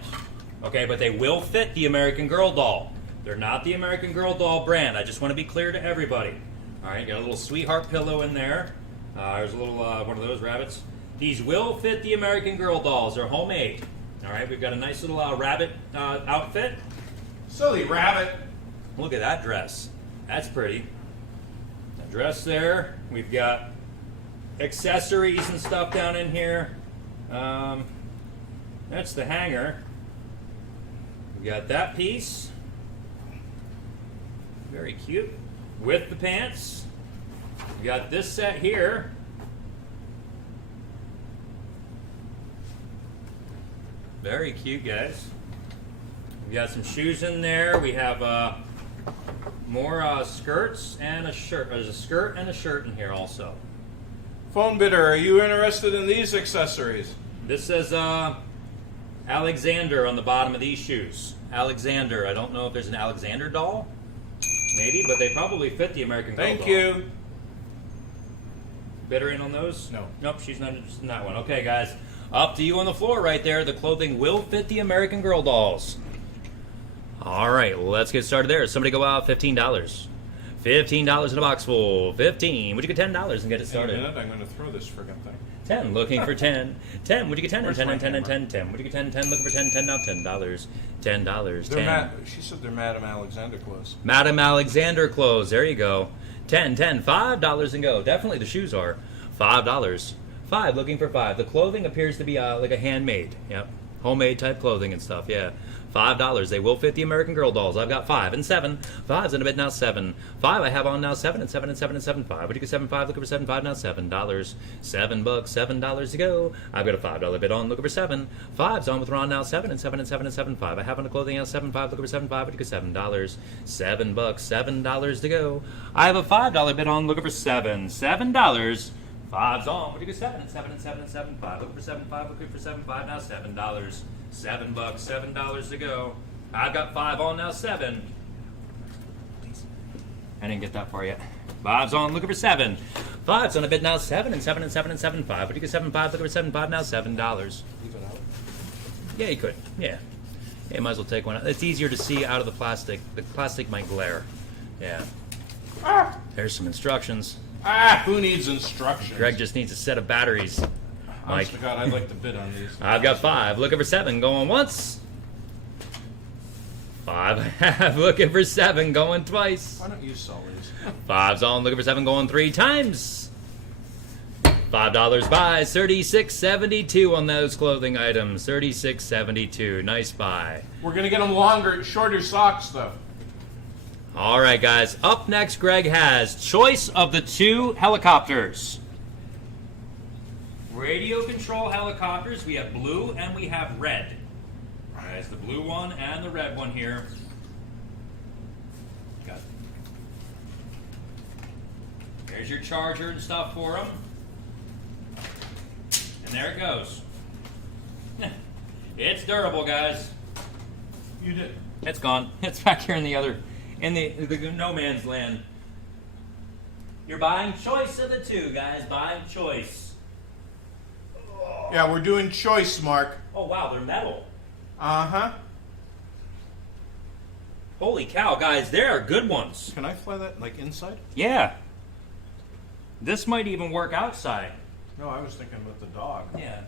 Okay, but they will fit the American Girl doll. They're not the American Girl doll brand. I just want to be clear to everybody. All right, got a little sweetheart pillow in there. There's a little one of those rabbits. These will fit the American Girl dolls. They're homemade. All right, we've got a nice little rabbit outfit. Silly rabbit. Look at that dress. That's pretty. A dress there. We've got accessories and stuff down in here. That's the hanger. We got that piece. Very cute. With the pants. We got this set here. Very cute, guys. We got some shoes in there. We have more skirts and a shirt. There's a skirt and a shirt in here also. Phone bidder, are you interested in these accessories? This says Alexander on the bottom of these shoes. Alexander. I don't know if there's an Alexander doll. Maybe, but they probably fit the American Girl Thank doll. you. Bidder in on those? No. Nope, she's not interested in that one. Okay, guys. Up to you on the floor right there. The clothing will fit the American Girl dolls. All right, well, let's get started there. Somebody go out $15. $15 in a box full. 15. Would you get $10 and get it started? In a minute, I'm going to throw this friggin' thing. 10. Looking for 10. 10. Would you get 10? And Where's 10 my and 10 and camera? 10. 10. Would you get 10? 10. Looking for 10. 10 now. $10. $10. They're 10. she said they're Madame Alexander clothes. Madame Alexander clothes. There you go. 10. 10. $5 and go. Definitely the shoes are. $5. 5. Looking for 5. The clothing appears to be like a handmade. Yep. Homemade type clothing and stuff. Yeah. $5. They will fit the American Girl dolls. I've got 5 and 7. 5's in a bit now. 7. 5 I have on now. 7 and 7 and 7 and 7. 5. Would you get 7? 5. Looking for 7. 5 now. $7. $7. $7 to go. I've got a $5 bid on. Looking for 7. 5's on with Ron now. 7 and 7 and 7 and 7. 5. I have on the clothing now. 7. 5. Looking for 7. 5. Would you get $7? $7. $7 to go. I have a $5 bid on. Looking for 7. $7. 5's on. Would you get 7 and 7 and 7 and 7? 5. Looking for 7. 5. Looking for 7. 5 now. $7. $7. $7 to go. I've got 5 on now. 7. I didn't get that far yet. 5's on. Looking for 7. 5's on a bid now. 7 and 7 and 7 and 7. 5. Would you get 7? 5. Looking for 7. 5 now. $7. Leave it out. Yeah, you could. Yeah. You might as well take one. It's easier to see out of the plastic. The plastic might glare. Yeah. There's some instructions. Who needs instructions? Greg just needs a set of batteries. Honest to God, I'd like to bid on these. I've got 5. Looking for 7. Going once. 5 I have. Looking for 7. Going twice. Why don't you sell these? 5's on. Looking for 7. Going 3 times. $5 buys. $36.72 on those clothing items. $36.72. Nice buy. We're going to get them longer, shorter socks, though. All right, guys. Up next, Greg has choice of the 2 helicopters. Radio control helicopters. We have blue and we have red. All right, it's the blue one and the red one here. Got it. There's your charger and stuff for them. And there it goes. It's durable, guys. You did. It's gone. It's back here in the other, in the no man's land. You're buying choice of the 2, guys. Buying choice. Yeah, we're doing choice, Mark. Oh, wow, they're metal. Uh-huh. Holy cow, guys, they are good ones. Can I fly that, like, inside? Yeah. This might even work outside. No, I was thinking with the dog. Yeah.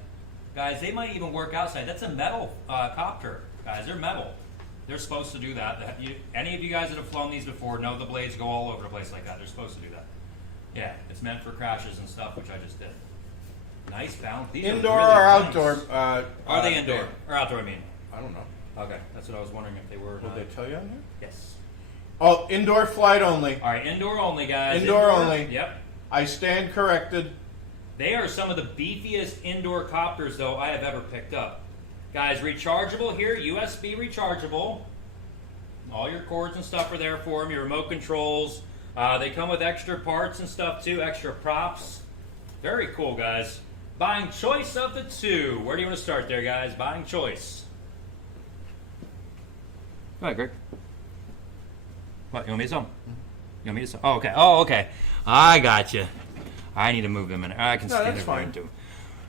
Guys, they might even work outside. That's a metal copter. Guys, they're metal. They're supposed to do that. Any of you guys that have flown these before know the blades go all over the place like that. They're supposed to do that. Yeah, it's meant for crashes and stuff, which I just did. Nice balance. These Indoor are really or nice. outdoor? Are they indoor? Or outdoor, I mean. I don't know. Okay, that's what I was wondering if they were. Did they tell you on there? Yes. Oh, indoor flight only. All right, indoor only, guys. Indoor only. Yep. I stand corrected. They are some of the beefiest indoor copters, though, I have ever picked up. Guys, rechargeable here, USB rechargeable. All your cords and stuff are there for them, your remote controls. They come with extra parts and stuff too, extra props. Very cool, guys. Buying choice of the two. Where do you want to start there, guys? Buying choice. Go ahead, Greg. What, you want me to sell? You want me to sell? Oh, okay. Oh, okay. I got you. I need to move them in. I can stand that's it fine. too.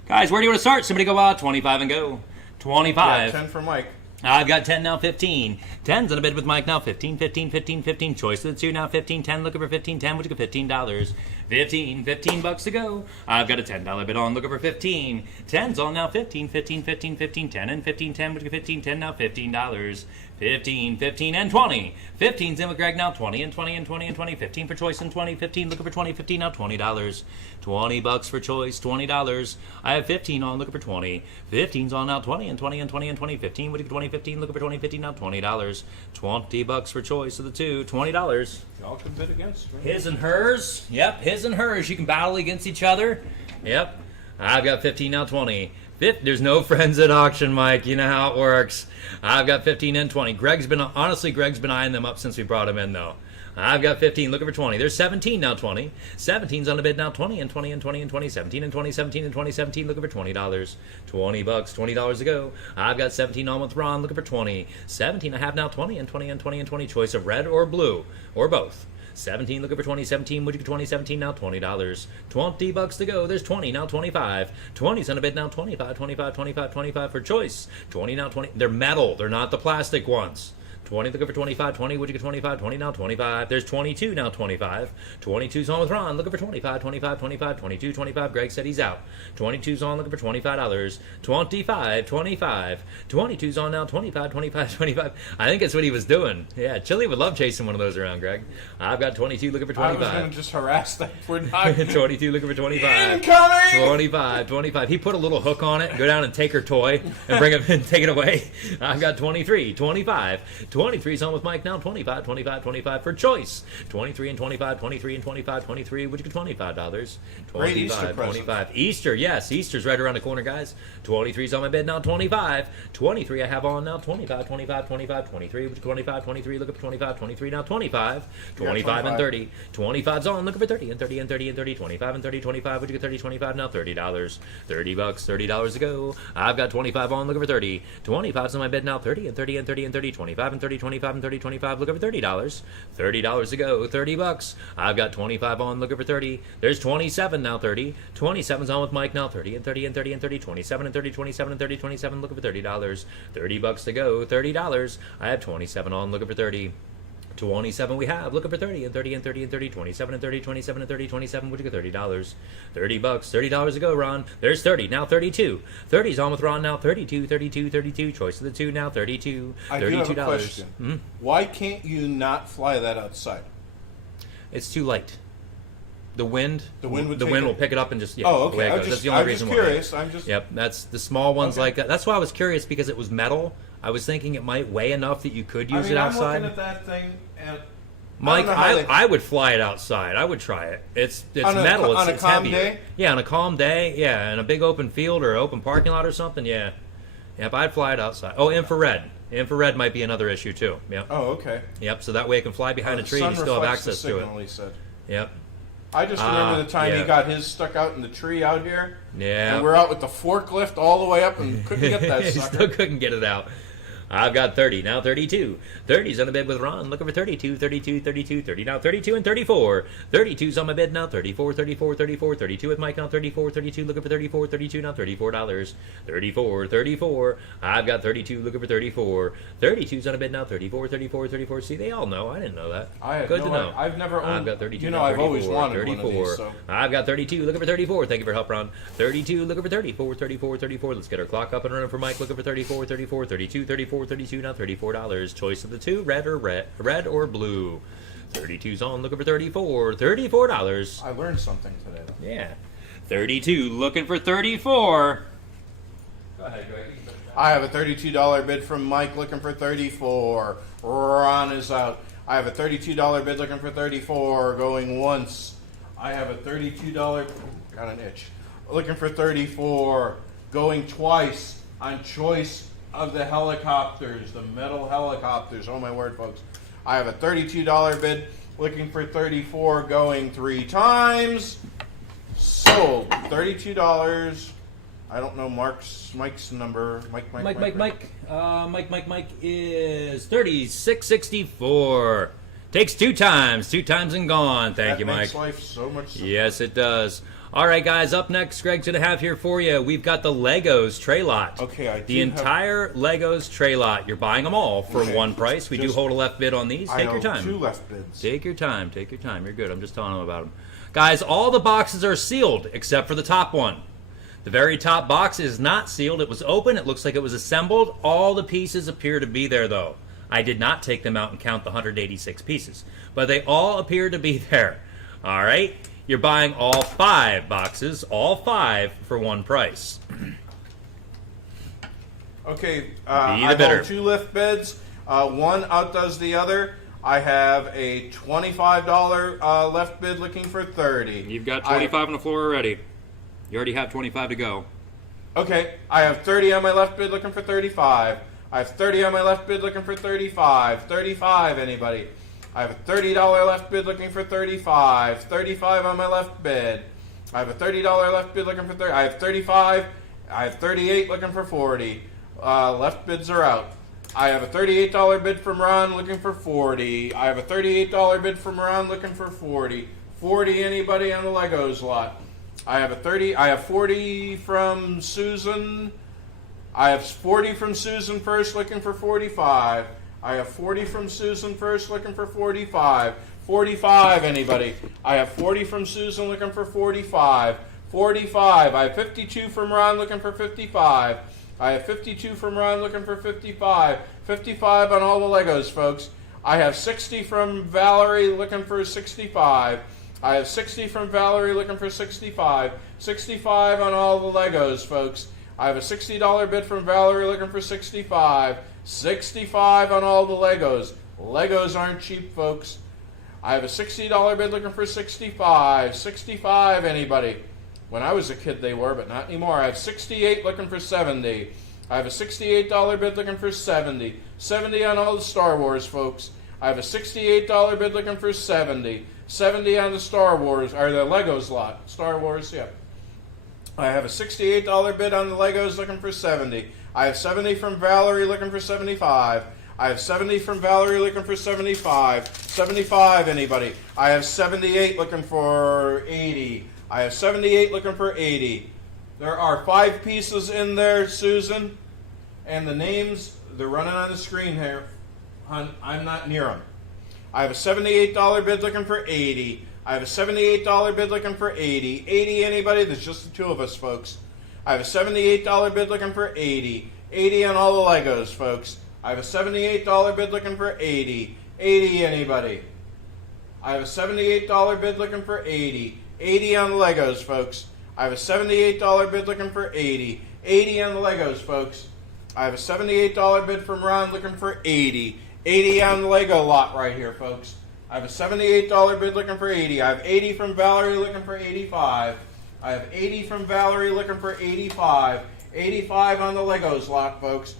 Guys, where do you want to start? Somebody go out. 25 and go. 25. Yeah, 10 for Mike. I've got 10 now, 15. 10's in a bid with Mike now, 15, 15, 15, 15. Choice of the two now, 15, 10. Looking for 15, 10. Would you get $15? 15, 15 bucks to go. I've got a $10 bid on. Looking for 15. 10's on now, 15, 15, 15, 15, 10 and 15, 10. Would you get 15, 10 now, $15. 15, 15, and 20. 15's in with Greg now, 20 and 20 and 20 and 20. 15 for choice and 20. 15 looking for 20. 15 now, $20. 20 bucks for choice, $20. I have 15 on looking for 20. 15's on now, 20 and 20 and 20 and 20. 15 would you get 20. 15 looking for 20. 15 now, $20. 20 bucks for choice of the two, $20. Y'all can bid against me. His and hers. Yep, his and hers. You can battle against each other. Yep. I've got 15 now, 20. There's no friends at auction, Mike. You know how it works. I've got 15 and 20. Greg's been eyeing them up since we brought him in, though. I've got 15, looking for 20. There's 17 now, 20. 17's on the bid now, 20 and 20 and 20 and 20. 17 and 20, 17 and 20, 17, looking for $20. 20 bucks, $20 to go. I've got 17 on with Ron, looking for 20. 17 I have now, 20 and 20 and 20 and 20. Choice of red or blue, or both. 17 looking for 20. 17 would you get 20? 17 now, $20. 20 bucks to go. There's 20 now, 25. 20's on a bid now, 25, 25, 25, 25 for choice. 20 now, 20. They're metal. They're not the plastic ones. 20 looking for 25. 20 would you get 25? 20 now, 25. There's 22 now, 25. 22's on with Ron looking for 25, 25, 25, 22, 25. Greg said he's out. 22's on looking for $25. 25, 25. 22's on now, 25, 25, 25. I think that's what he was doing. Yeah, Chili would love chasing one of those around, Greg. I've got 22 looking for 25. I was going to just harass that. We're not. 22 looking for 25. Incoming! 25, 25. He put a little hook on it, go down and take her toy and bring it and take it away. I've got 23, 25. 23's on with Mike now, 25, 25, 25 for choice. 23 and 25, 23 and 25, 23. Would you get $25? Great Easter 25, present. 25. Easter, yes. Easter's right around the corner, guys. 23's on my bed now, 25. 23 I have on now, 25, 25, 25, 23. Would you 25, 23, looking for 25, 23 now, 25. 25 and 30. 25's on, looking for 30 and 30 and 30 and 30. 25 and 30, 25. Would you get 30, 25 now, $30. 30 bucks, $30 to go. I've got 25 on, looking for 30. 25's on my bed now, 30 and 30 and 30 and 30. 25 and 30, 25 and 30, 25. Looking for $30. $30 to go. 30 bucks. I've got 25 on, looking for 30. There's 27 now, 30. 27's on with Mike now, 30 and 30 and 30 and 30. 27 and 30, 27 and 30, 27. Looking for $30. 30 bucks to go. $30. I have 27 on, looking for 30. 27 we have, looking for 30 and 30 and 30 and 30, 27 and 30, 27 and 30, 27, would you get $30? 30 bucks, $30 to go, Ron. There's 30, now 32. 30's on with Ron now, 32, 32, 32, choice of the two now, 32, $32. I do have a question. Mm-hmm. Why can't you not fly that outside? It's too light. The wind will pick it up and just Oh, okay. away it I'm goes. just, That's the only I'm reason just curious. why. I'm just. Yep, that's the small ones Okay. like that. That's why I was curious because it was metal. I was thinking it might weigh enough that you could use I mean, it I'm outside. looking at that thing and. Mike, I I would fly it outside. I would try it. It's On a metal. on a It's calm heavier. day? Yeah, on a calm day. Yeah, in a big open field or open parking lot or something. Yeah. Yep, I'd fly it outside. Oh, infrared. Infrared might be another issue too. Yep. Oh, okay. Yep. So that way it can fly behind a The tree sun and you still have reflects the access to it. signal, he said. Yep. I just remember the time yeah. he got his stuck out in the tree out here. Yeah. And we're out with the forklift all the way up and couldn't get that He sucker. still couldn't get it out. I've got 30, now 32. 30's on the bid with Ron, looking for 32, 32, 32, 30, now 32 and 34. 32's on my bid now, 34, 34, 34, 32 with Mike now, 34, 32, looking for 34, 32 now, $34. 34, 34. I've got 32, looking for 34. 32's on a bid now, 34, 34, 34. See, they all know. I didn't know that. I had Good no to know. idea. I've never owned. I've got 32. You know, now, I've 34, always wanted 34. one of these. So. I've got 32, looking for 34. Thank you for help, Ron. 32, looking for 34, 34, 34. Let's get our clock up and running for Mike, looking for 34, 34, 32, 34, 32, now $34. Choice of the two, red or blue. 32's on, looking for 34. $34. I learned something today. Yeah. 32, looking for 34. Go ahead, Greg. I have a $32 bid from Mike looking for 34. Ron is out. I have a $32 bid looking for 34 going once. I have a $32 got an itch looking for 34 going twice on choice of the helicopters, the metal helicopters. Oh my word, folks. I have a $32 bid, looking for 34, going 3 times. Sold. $32. I don't know Mike's number. Mike is 3664. Takes 2 times and gone. Thank you, Mike. That makes life so much simpler. Yes, it does. All right, guys, up next, Greg's going to have here for you, we've got the Legos tray lot. Okay, the entire Legos tray lot. You're buying them all for one price. We do hold a left bid on these. Take your time. 2 left bids. Take your time. Take your time. You're good. I'm just telling them about them. Guys, all the boxes are sealed except for the top one. The very top box is not sealed. It was open. It looks like it was assembled. All the pieces appear to be there, though. I did not take them out and count the 186 pieces, but they all appear to be there. All right? You're buying all 5 boxes, all 5 for one price. Okay, Be the I bidder. hold 2 lift bids. One outdoes the other. I have a $25 left bid looking for 30. You've got 25 on the floor already. You already have 25 to go. Okay, I have 30 on my left bid looking for 35. I have 30 on my left bid looking for 35. 35, anybody? I have a $30 left bid looking for 35. 35 on my left bid. I have a $30 left bid looking for 30. I have 35. I have 38 looking for 40. Left bids are out. I have a $38 bid from Ron looking for 40. I have a $38 bid from Ron looking for 40. 40, anybody on the Legos lot? I have 40 from Susan. I have 40 from Susan first looking for 45. I have 40 from Susan first looking for 45. 45, anybody? I have 40 from Susan looking for 45. 45. I have 52 from Ron looking for 55. I have 52 from Ron looking for 55. 55 on all the Legos, folks. I have 60 from Valerie looking for 65. I have 60 from Valerie looking for 65. 65 on all the Legos, folks. I have a $60 bid from Valerie looking for 65. 65 on all the Legos. Legos aren't cheap, folks. I have a $60 bid looking for 65. 65, anybody? When I was a kid they were, but not anymore. I have 68 looking for 70. I have a $68 bid looking for 70. 70 on all the Star Wars, folks. I have a $68 bid looking for 70. 70 on the Star Wars, or the Legos lot. Star Wars, yeah. I have a $68 bid on the Legos looking for 70. I have 70 from Valerie looking for 75. I have 70 from Valerie looking for 75. 75, anybody? I have 78 looking for 80. I have 78 looking for 80. There are 5 pieces in there, Susan. And the names, they're running on the screen here. Hon, I'm not near them. I have a $78 bid looking for 80. I have a $78 bid looking for 80. 80, anybody? There's just the 2 of us, folks. I have a $78 bid looking for 80. 80 on all the Legos, folks. I have a $78 bid looking for 80. 80, anybody? I have a $78 bid looking for 80. 80 on the Legos, folks. I have a $78 bid looking for 80. 80 on the Legos, folks. I have a $78 bid from Ron looking for 80. 80 on the Lego lot right here, folks. I have a $78 bid looking for 80. I have 80 from Valerie looking for 85. I have 80 from Valerie looking for 85. 85 on the Legos lot, folks.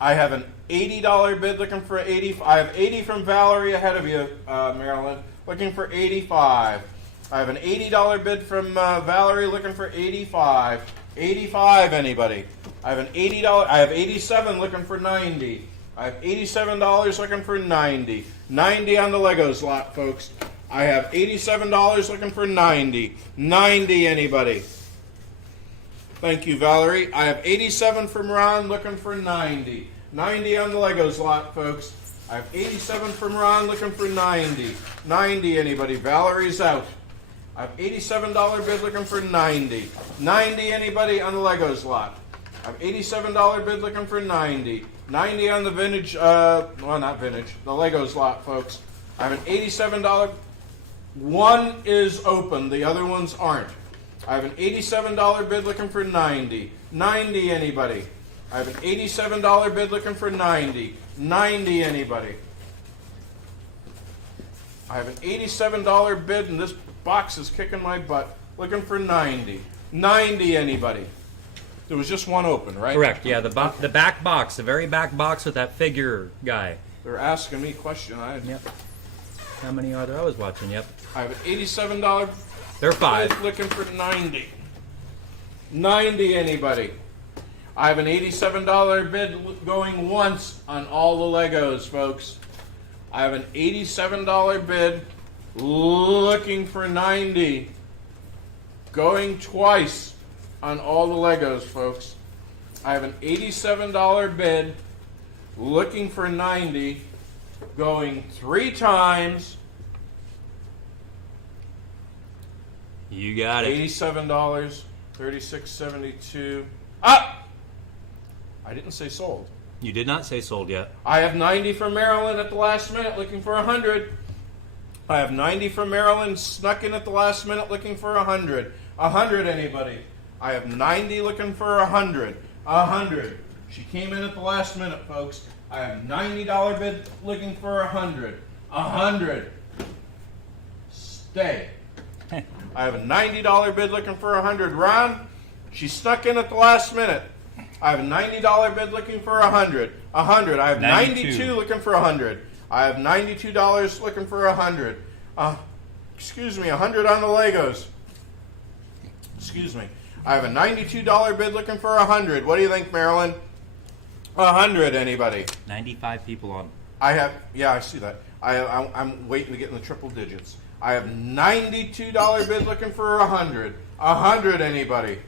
I have an $80 bid looking for 80. I have 80 from Valerie ahead of you, Marilyn, looking for 85. I have an $80 bid from Valerie looking for 85. 85, anybody? I have an $80. I have 87 looking for 90. I have $87 looking for 90. 90 on the Legos lot, folks. I have $87 looking for 90. 90, anybody? Thank you, Valerie. I have 87 from Ron looking for 90. 90 on the Legos lot, folks. I have 87 from Ron looking for 90. 90, anybody? Valerie's out. I have $87 bid looking for 90. 90, anybody on the Legos lot? I have $87 bid looking for 90. 90 on the vintage, well, not vintage, the Legos lot, folks. I have an $87. One is open, the other ones aren't. I have an $87 bid looking for 90. 90, anybody? I have an $87 bid looking for 90. 90, anybody? I have an $87 bid, and this box is kicking my butt, looking for 90. 90, anybody? There was just one open, right? Correct. Yeah, the back box, the very back box with that figure guy. They're asking me a question. Yep. How many are there? I was watching. Yep. I have an $87 They're 5. bid looking for 90. 90, anybody? I have an $87 bid going once on all the Legos, folks. I have an $87 bid looking for 90. Going twice on all the Legos, folks. I have an $87 bid looking for 90. Going 3 times. You got it. $87, $36.72. Ah! I didn't say sold. You did not say sold yet. I have 90 from Maryland at the last minute looking for 100. I have 90 from Maryland snuck in at the last minute looking for 100. 100, anybody? I have 90 looking for 100. 100. She came in at the last minute, folks. I have $90 bid looking for 100. 100. Stay. I have a $90 bid looking for 100. Ron, she snuck in at the last minute. I have a $90 bid looking for 100. 100. I have 92 looking for 100. I have $92 looking for 100. Excuse me, 100 on the Legos. Excuse me. I have a $92 bid looking for 100. What do you think, Marilyn? 100, anybody? 95 people on. I have, yeah, I see that. I'm waiting to get in the triple digits. I have $92 bid looking for 100. 100, anybody?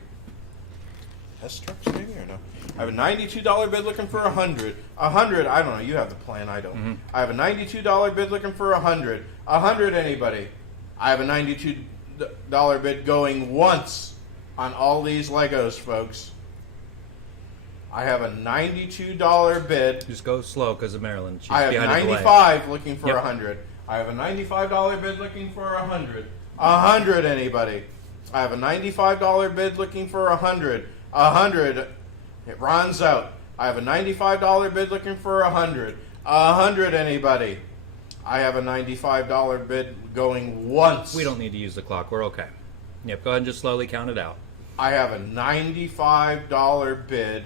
Hess trucks maybe or no? I have a $92 bid looking for 100. 100, I don't know. You have the plan. I don't. Mm-hmm. I have a $92 bid looking for 100. 100, anybody? I have a $92 bid going once on all these Legos, folks. I have a $92 bid. Just go slow because of Maryland. She's I have behind a delay. 95 looking for Yep. 100. I have a $95 bid looking for 100. 100, anybody? I have a $95 bid looking for 100. 100. It runs out. I have a $95 bid looking for 100. 100, anybody? I have a $95 bid going once. We don't need to use the clock. We're okay. Yep, go ahead and just slowly count it out. I have a $95 bid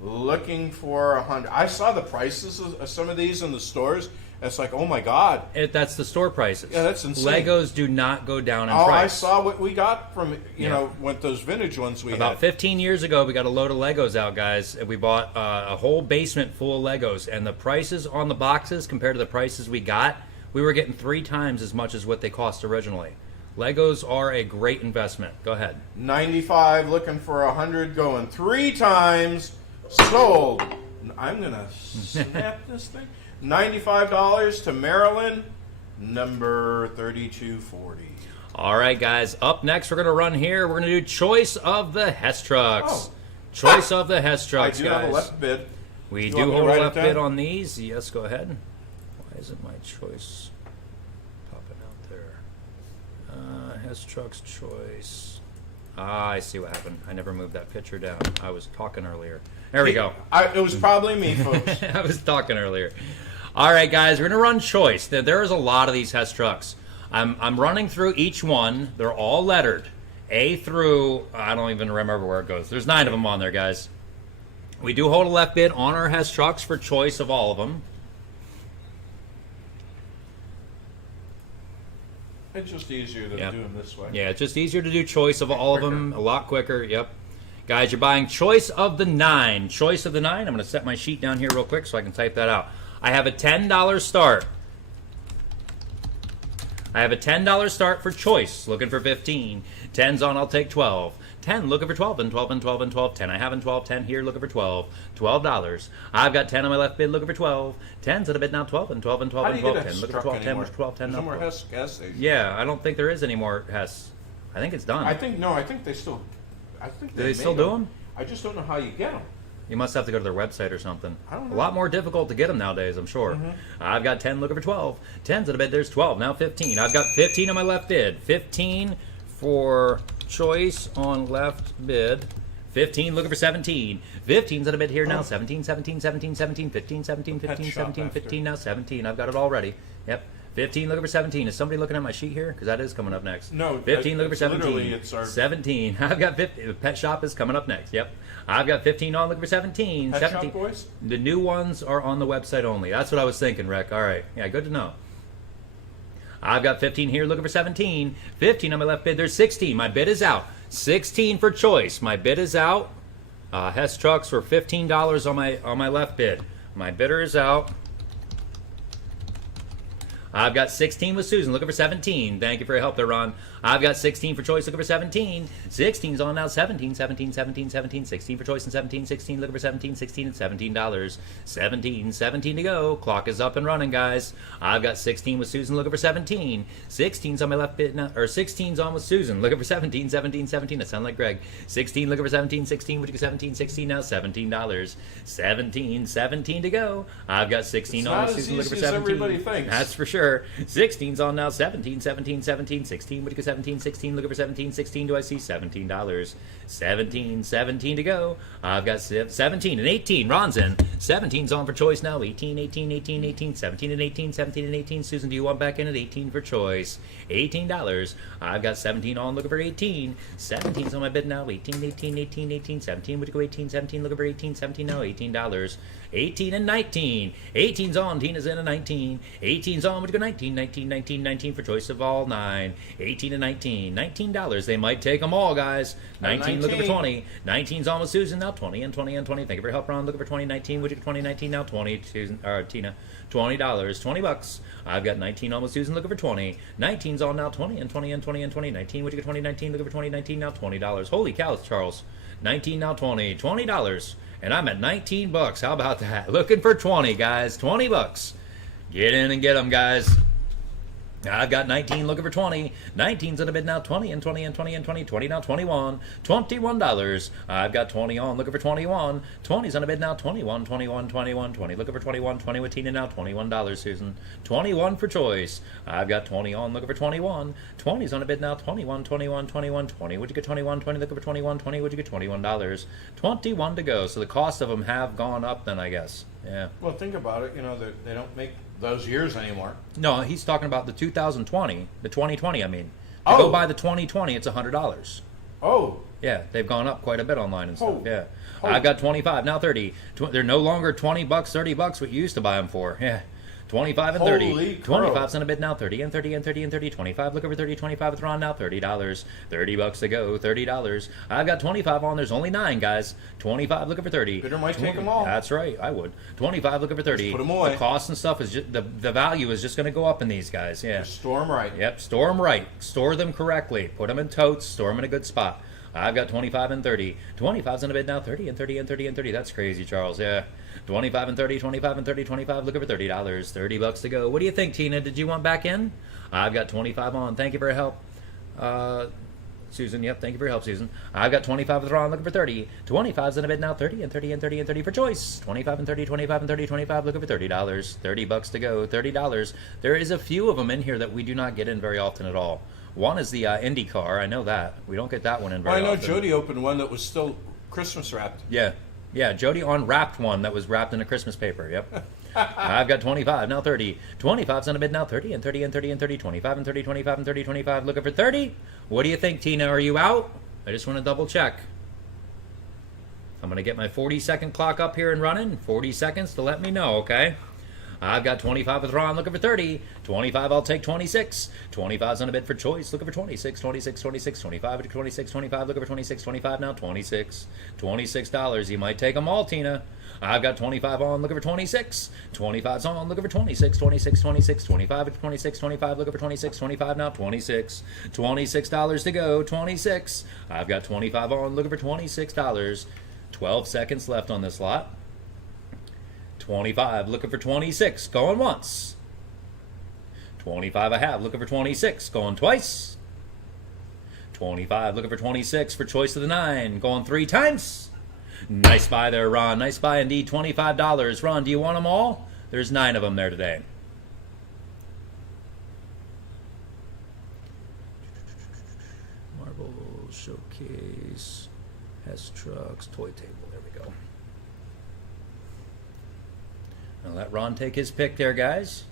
looking for 100. I saw the prices of some of these in the stores. It's like, oh my God. That's the store prices. Yeah, that's insane. Legos do not go down in Oh, price. I saw what we got from, you Yeah. know, with those vintage ones we About had. 15 years ago, we got a load of Legos out, guys. And we bought a whole basement full of Legos. And the prices on the boxes compared to the prices we got, we were getting 3 times as much as what they cost originally. Legos are a great investment. Go ahead. 95 looking for 100 going 3 times. Sold. I'm going to snap this thing. $95 to Maryland, number 3240. All right, guys. Up next, we're going to run here. We're going to do Choice of the Hess Trucks. Oh. Choice of the Hess Trucks, I do guys. have a left bid. We You do want me to hold a write it left down? bid on these. Yes, go ahead. Why isn't my choice popping out there? Hess Trucks choice. Ah, I see what happened. I never moved that picture down. I was talking earlier. There we go. It was probably me, folks. I was talking earlier. All right, guys, we're going to run choice. There is a lot of these Hess trucks. I'm running through each one. They're all lettered. A through, I don't even remember where it goes. There's 9 of them on there, guys. We do hold a left bid on our Hess trucks for choice of all of them. It's just easier than Yep. doing this way. Yeah, it's just easier to do choice of all of them. A lot quicker. Yep. Guys, you're buying choice of the 9. Choice of the 9. I'm going to set my sheet down here real quick so I can type that out. I have a $10 start. I have a $10 start for choice. Looking for 15. 10's on, I'll take 12. 10, looking for 12, and 12, and 12, and 12. 10, I have in 12. 10 here, looking for 12. $12. I've got 10 on my left bid, looking for 12. 10's at a bid now, 12, and 12, and 12, How and do you 12. get a 10, looking for truck 12, 10, anymore? which 12, 10, There's now no more 12. Hess gas station. Yeah, I don't think there is any more Hess. I think it's done. I think they still. I think Do they still do them? I just don't know how you get them. You must have to go to their website or something. I don't know. A lot more difficult to get them nowadays, I'm sure. I've got 10 looking for 12. 10's at a bid, there's 12. Now 15. I've got 15 on my left bid. 15 for choice on left bid. 15 looking for 17. 15's at a bid here now. 17, 17, 17, 17, 15, 17, 15, Pet shop 17, after. 15, now 17. I've got it all ready. Yep. 15, looking for 17. Is somebody looking at my sheet here? Because that is coming up next. No, 15, looking for it's 17. literally, it's our- 17. I've got 50. The pet shop is coming up next. Yep. I've got 15 on, looking for 17. Pet 17. shop boys? The new ones are on the website only. That's what I was thinking, Rec. All right. Yeah, good to know. I've got 15 here, looking for 17. 15 on my left bid. There's 16. My bid is out. 16 for choice. My bid is out. Hess trucks for $15 on my left bid. My bidder is out. I've got 16 with Susan, looking for 17. Thank you for your help there, Ron. I've got 16 for choice, looking for 17. 16's on now, 17, 17, 17, 17. 16 for choice and 17, 16, looking for 17, 16 and $17. 17, 17 to go. Clock is up and running, guys. I've got 16 with Susan, looking for 17. 16's on my left bid now, or 16's on with Susan, looking for 17, 17, 17. I sound like Greg. 16, looking for 17, 16, would you go 17, 16 now, $17. 17, 17 to go. I've got 16 It's on not with as Susan, looking for easy as 17. everybody thinks. That's for sure. 16's on now, 17, 17, 17, 16. Would you go 17, 16, looking for 17, 16. Do I see $17? 17, 17 to go. I've got 17 and 18. Ron's in. 17's on for choice now. 18, 18, 18, 18, 17 and 18, 17 and 18. Susan, do you want back in at 18 for choice? $18. I've got 17 on, looking for 18. 17's on my bid now. 18, 18, 18, 18, 17. Would you go 18, 17, looking for 18, 17 now. $18. 18 and 19. 18's on. Tina's in at 19. 18's on. Would you go 19, 19, 19, 19 for choice of all 9. 18 and 19. $19. They might take them all, guys. 19, looking for 20. 19's on with Susan now. 20 and 20 and 20. Thank you for your help, Ron. Looking for 2019. Would you go 2019 now? 20. Susan, or Tina. $20. $20. I've got 19 on with Susan. Looking for 20. 19's on now. 20 and 20 and 20 and 20. 19. Would you go 2019? Looking for 2019 now. $20. Holy cow, Charles. 19 now. 20. $20. And I'm at $19. How about that? Looking for 20, guys. $20. Get in and get them, guys. I've got 19 looking for 20. 19's in a bid now. 20 and 20 and 20 and 20. 20 now. 21. $21. I've got 20 on looking for 21. 20's on a bid now. 21, 21, 21, 20. Looking for 21. 20 with Tina now. $21, Susan. 21 for choice. I've got 20 on looking for 21. 20's on a bid now. 21, 21, 21, 20. Would you get 21? 20 looking for 21. 20. Would you get $21? 21 to go. So the cost of them have gone up then, I guess. Yeah. Well, think about it. You know, they don't make those years anymore. No, he's talking about the 2020, the 2020. I mean, to Oh. go by the 2020, it's $100. Oh, Yeah, they've gone up quite a bit online and stuff. Oh. Yeah, Oh. I've got 25 now. 30. They're no longer $20, $30. What you used to buy them for? Yeah. 25 and 30. Holy crow. 25's on a bid now. 30 and 30 and 30 and 30. 25 look over 30. 25 with Ron now. $30. $30 to go. $30. I've got 25 on. There's only 9 guys. 25 looking for 30. Bidder might take them all. That's right. I would. 25 looking for 30. Just put 'em away. The cost and stuff is just the value is just going to go up in these guys. Yeah. storm right. Yep, store them right. Store them correctly. Put them in totes. Store them in a good spot. I've got 25 and 30. 25's on a bid now. 30 and 30 and 30 and 30. That's crazy, Charles. Yeah. 25 and 30, 25 and 30, 25. Looking for $30. $30 to go. What do you think, Tina? Did you want back in? I've got 25 on. Thank you for your help. Susan, yep, thank you for your help, Susan. I've got 25 with Ron, looking for 30. 25's in a bid now, 30 and 30 and 30 and 30 for choice. 25 and 30, 25 and 30, 25, looking for $30. $30 to go, $30. There is a few of them in here that we do not get in very often at all. One is the Indy car. I know that. We don't get that one in very Well, I know often. Jody opened one that was still Christmas wrapped. Yeah. Yeah, Jody unwrapped one that was wrapped in a Christmas paper. Yep. I've got 25, now 30. 25's on a bid now, 30 and 30 and 30 and 30. 25 and 30, 25 and 30, 25. Looking for 30. What do you think, Tina? Are you out? I just want to double check. I'm going to get my 40-second clock up here and running. 40 seconds to let me know, okay? I've got 25 with Ron, looking for 30. 25, I'll take 26. 25's on a bid for choice, looking for 26. 26, 26, 25, 26, 25, looking for 26, 25 now, 26. $26. You might take them all, Tina. I've got 25 on, looking for 26. 25's on, looking for 26. 26, 26, 25, 26, 25, looking for 26. 25 now, 26. $26 to go, 26. I've got 25 on, looking for $26. 12 seconds left on this lot. 25, looking for 26, going once. 25 I have, looking for 26, going twice. 25, looking for 26 for choice of the 9, going 3 times. Nice buy there, Ron. Nice buy indeed, $25. Ron, do you want them all? There's 9 of them there today. Marble showcase, Hess trucks, toy table, there we go. Now let Ron take his pick there, guys.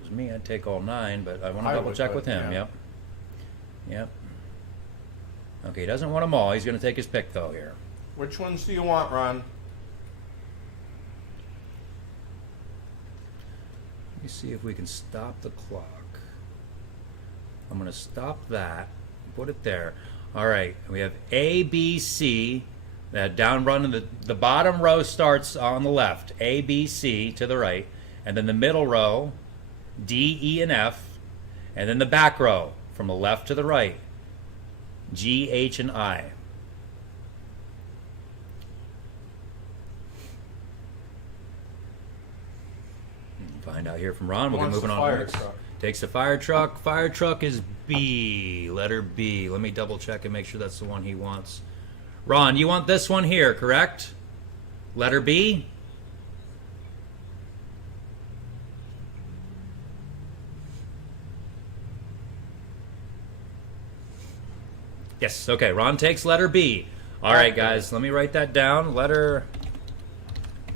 There's me, I'd take all 9, but I want to I double would, check but, with him. yeah. Yep. Yep. Okay, he doesn't want them all. He's going to take his pick, though, here. Which ones do you want, Ron? Let me see if we can stop the clock. I'm going to stop that. Put it there. All right, we have A, B, C. That down run, the bottom row starts on the left. A, B, C to the right. And then the middle row, D, E, and F. And then the back row, from the left to the right, G, H, and I. Find out here from Ron. We'll get moving on. Next. Takes the fire truck. Fire truck is B, letter B. Let me double check and make sure that's the one he wants. Ron, you want this one here, correct? Letter B? Yes, okay, Ron takes letter B. All right, guys, let me write that down. Letter,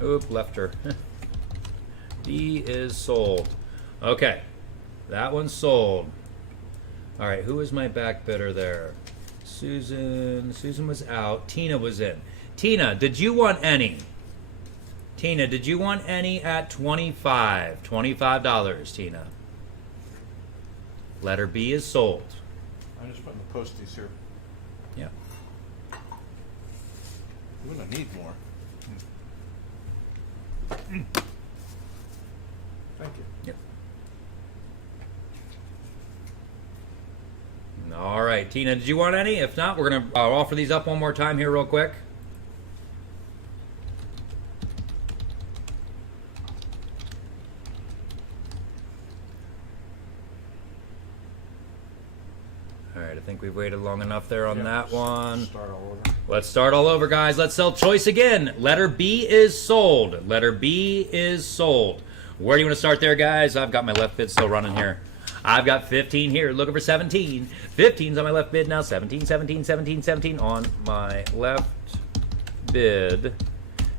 oop, left her. B is sold. Okay, that one's sold. All right, who was my back bidder there? Susan was out. Tina was in. Tina, did you want any? Tina, did you want any at $25? Tina. Letter B is sold. I'm just putting the posties here. Yeah. We're going to need more. Thank you. Yep. All right, Tina, did you want any? If not, we're going to offer these up one more time here real quick. All right, I think we've waited long enough there on that one. Start all over. Let's start all over, guys. Let's sell choice again. Letter B is sold. Letter B is sold. Where do you want to start there, guys? I've got my left bid still running here. I've got 15 here, looking for 17. 15's on my left bid now. 17, 17, 17, 17 on my left bid.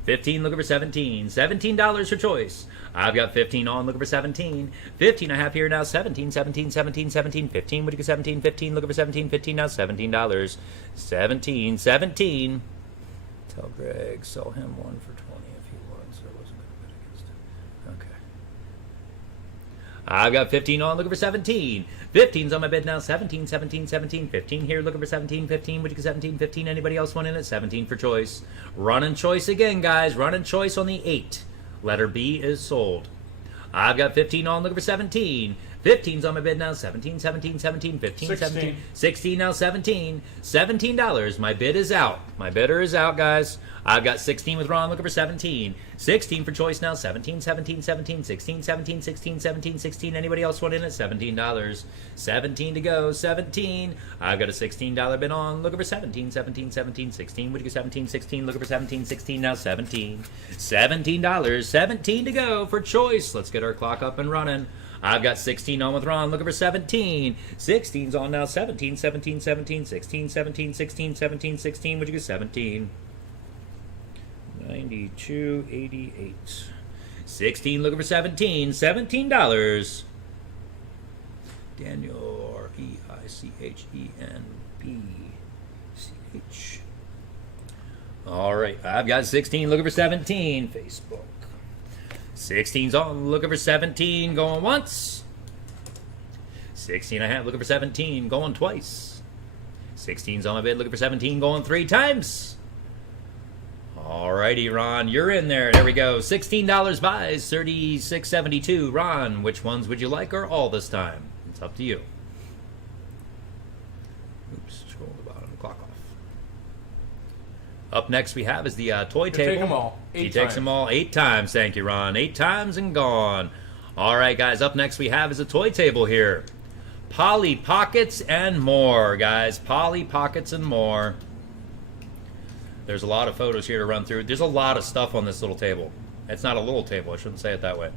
15 looking for 17. $17 for choice. I've got 15 on, looking for 17. 15 I have here now. 17, 17, 17, 17, 15. What do you get? 17, 15, looking for 17, 15 now. $17. 17, 17. Tell Greg, sell him one for 20 if he wants. I wasn't going to bid against him. Okay. I've got 15 on, looking for 17. 15's on my bid now. 17, 17, 17, 15 here, looking for 17, 15. Would you get 17, 15? Anybody else want in it? 17 for choice. Running choice again, guys. Running choice on the 8. Letter B is sold. I've got 15 on, looking for 17. 15's on my bid now. 17, 17, 17, 15, 16. 17. 16 now, 17. $17. My bid is out. My bidder is out, guys. I've got 16 with Ron, looking for 17. 16 for choice now. 17, 17, 17, 16, 17, 16, 17, 16. Anybody else want in it? $17. 17 to go. 17. I've got a $16 bid on, looking for 17, 17, 17, 16. Would you get 17, 16? Looking for 17, 16 now. 17. $17. 17 to go for choice. Let's get our clock up and running. I've got 16 on with Ron, looking for 17. 16's on now. 17, 17, 17, 16, 17, 16, 17, 16. Would you get 17? 92.88. 16 looking for 17. $17. Daniel, R-E-I-C-H-E-N-B-C-H. All right, I've got 16 looking for 17. Facebook. 16's on, looking for 17, going once. 16 I have, looking for 17, going twice. 16's on my bid, looking for 17, going 3 times. Alrighty, Ron, you're in there. There we go. $16 buys, $36.72. Ron, which ones would you like, or all this time? It's up to you. Oops, scroll to the bottom, clock off. Up next we have is the toy table. Take them all. He takes them all 8 times. Thank you, Ron. 8 times and gone. All right, guys. Up next we have is a toy table here. Polly Pockets and more, guys. Polly Pockets and more. There's a lot of photos here to run through. There's a lot of stuff on this little table. It's not a little table. I shouldn't say it that way.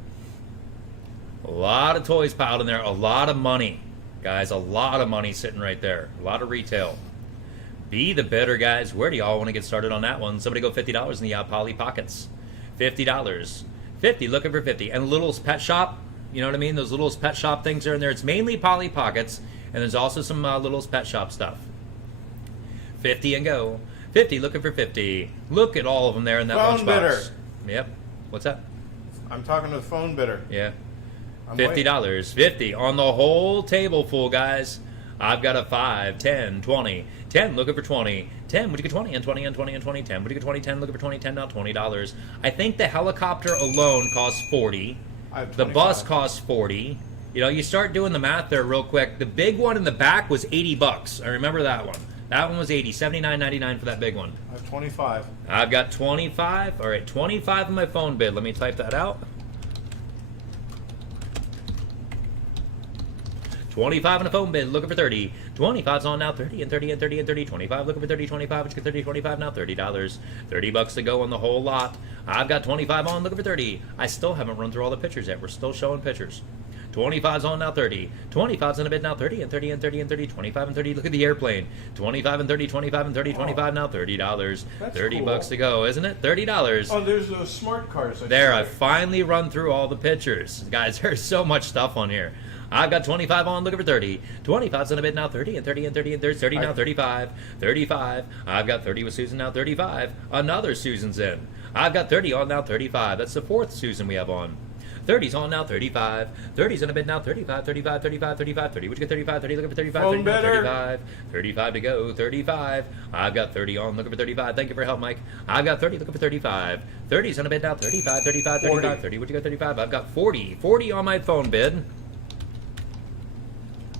A lot of toys piled in there. A lot of money, guys. A lot of money sitting right there. A lot of retail. Be the bidder, guys. Where do y'all want to get started on that one? Somebody go $50 in the Polly Pockets. $50. 50, looking for 50. And Little's Pet Shop, You know what I mean? Those little pet shop things are in there. It's mainly Polly Pockets, and there's also some little pet shop stuff. 50 and go. 50, looking for 50. Look at all of them there in that Phone lunchbox. bidder. Yep. What's that? I'm talking to the phone bidder. Yeah. I'm $50. 50 on the whole table full, guys. I've got a 5, 10, 20. 10, looking for 20. 10, would you get 20 and 20 and 20 and 20? 10, would you get 20? 10, looking for 20. 10, now $20. I think the helicopter alone costs 40. I have The 25. bus costs 40. You know, you start doing the math there real quick. The big one in the back was $80. I remember that one. That one was 80, $79.99 for that big one. I have 25. I've got 25. All right, 25 on my phone bid. Let me type that out. 25 on a phone bid, looking for 30. 25's on now, 30 and 30 and 30 and 30. 25, looking for 30, 25, which is 30, 25 now, $30. $30 to go on the whole lot. I've got 25 on, looking for 30. I still haven't run through all the pictures yet. We're still showing pictures. 25's on now, 30. 25's in a bid now, 30 and 30 and 30 and 30. 25 and 30, look at the airplane. 25 and 30, 25 and 30, 25 now, $30. That's 30 cool. bucks to go, isn't it? $30. Oh, there's those smart cars. There, I finally run through all the pictures. Guys, there's so much stuff on here. I've got 25 on, looking for 30. 25's in a bid now, 30 and 30 and 30 and 30. 30 now, 35. 35. I've got 30 with Susan now, 35. Another Susan's in. I've got 30 on now, 35. That's the fourth Susan we have on. 30's on now, 35. 30's in a bid now, 35, 35, 35, 35, 30. Would you get 35, 30, looking for 35, Phone 30, now, bidder. 35. 35 to go, 35. I've got 30 on, looking for 35. Thank you for your help, Mike. I've got 30, looking for 35. 30's in a bid now, 35, 35, 35, 40. 30. Would you get 35? I've got 40. 40 on my phone bid.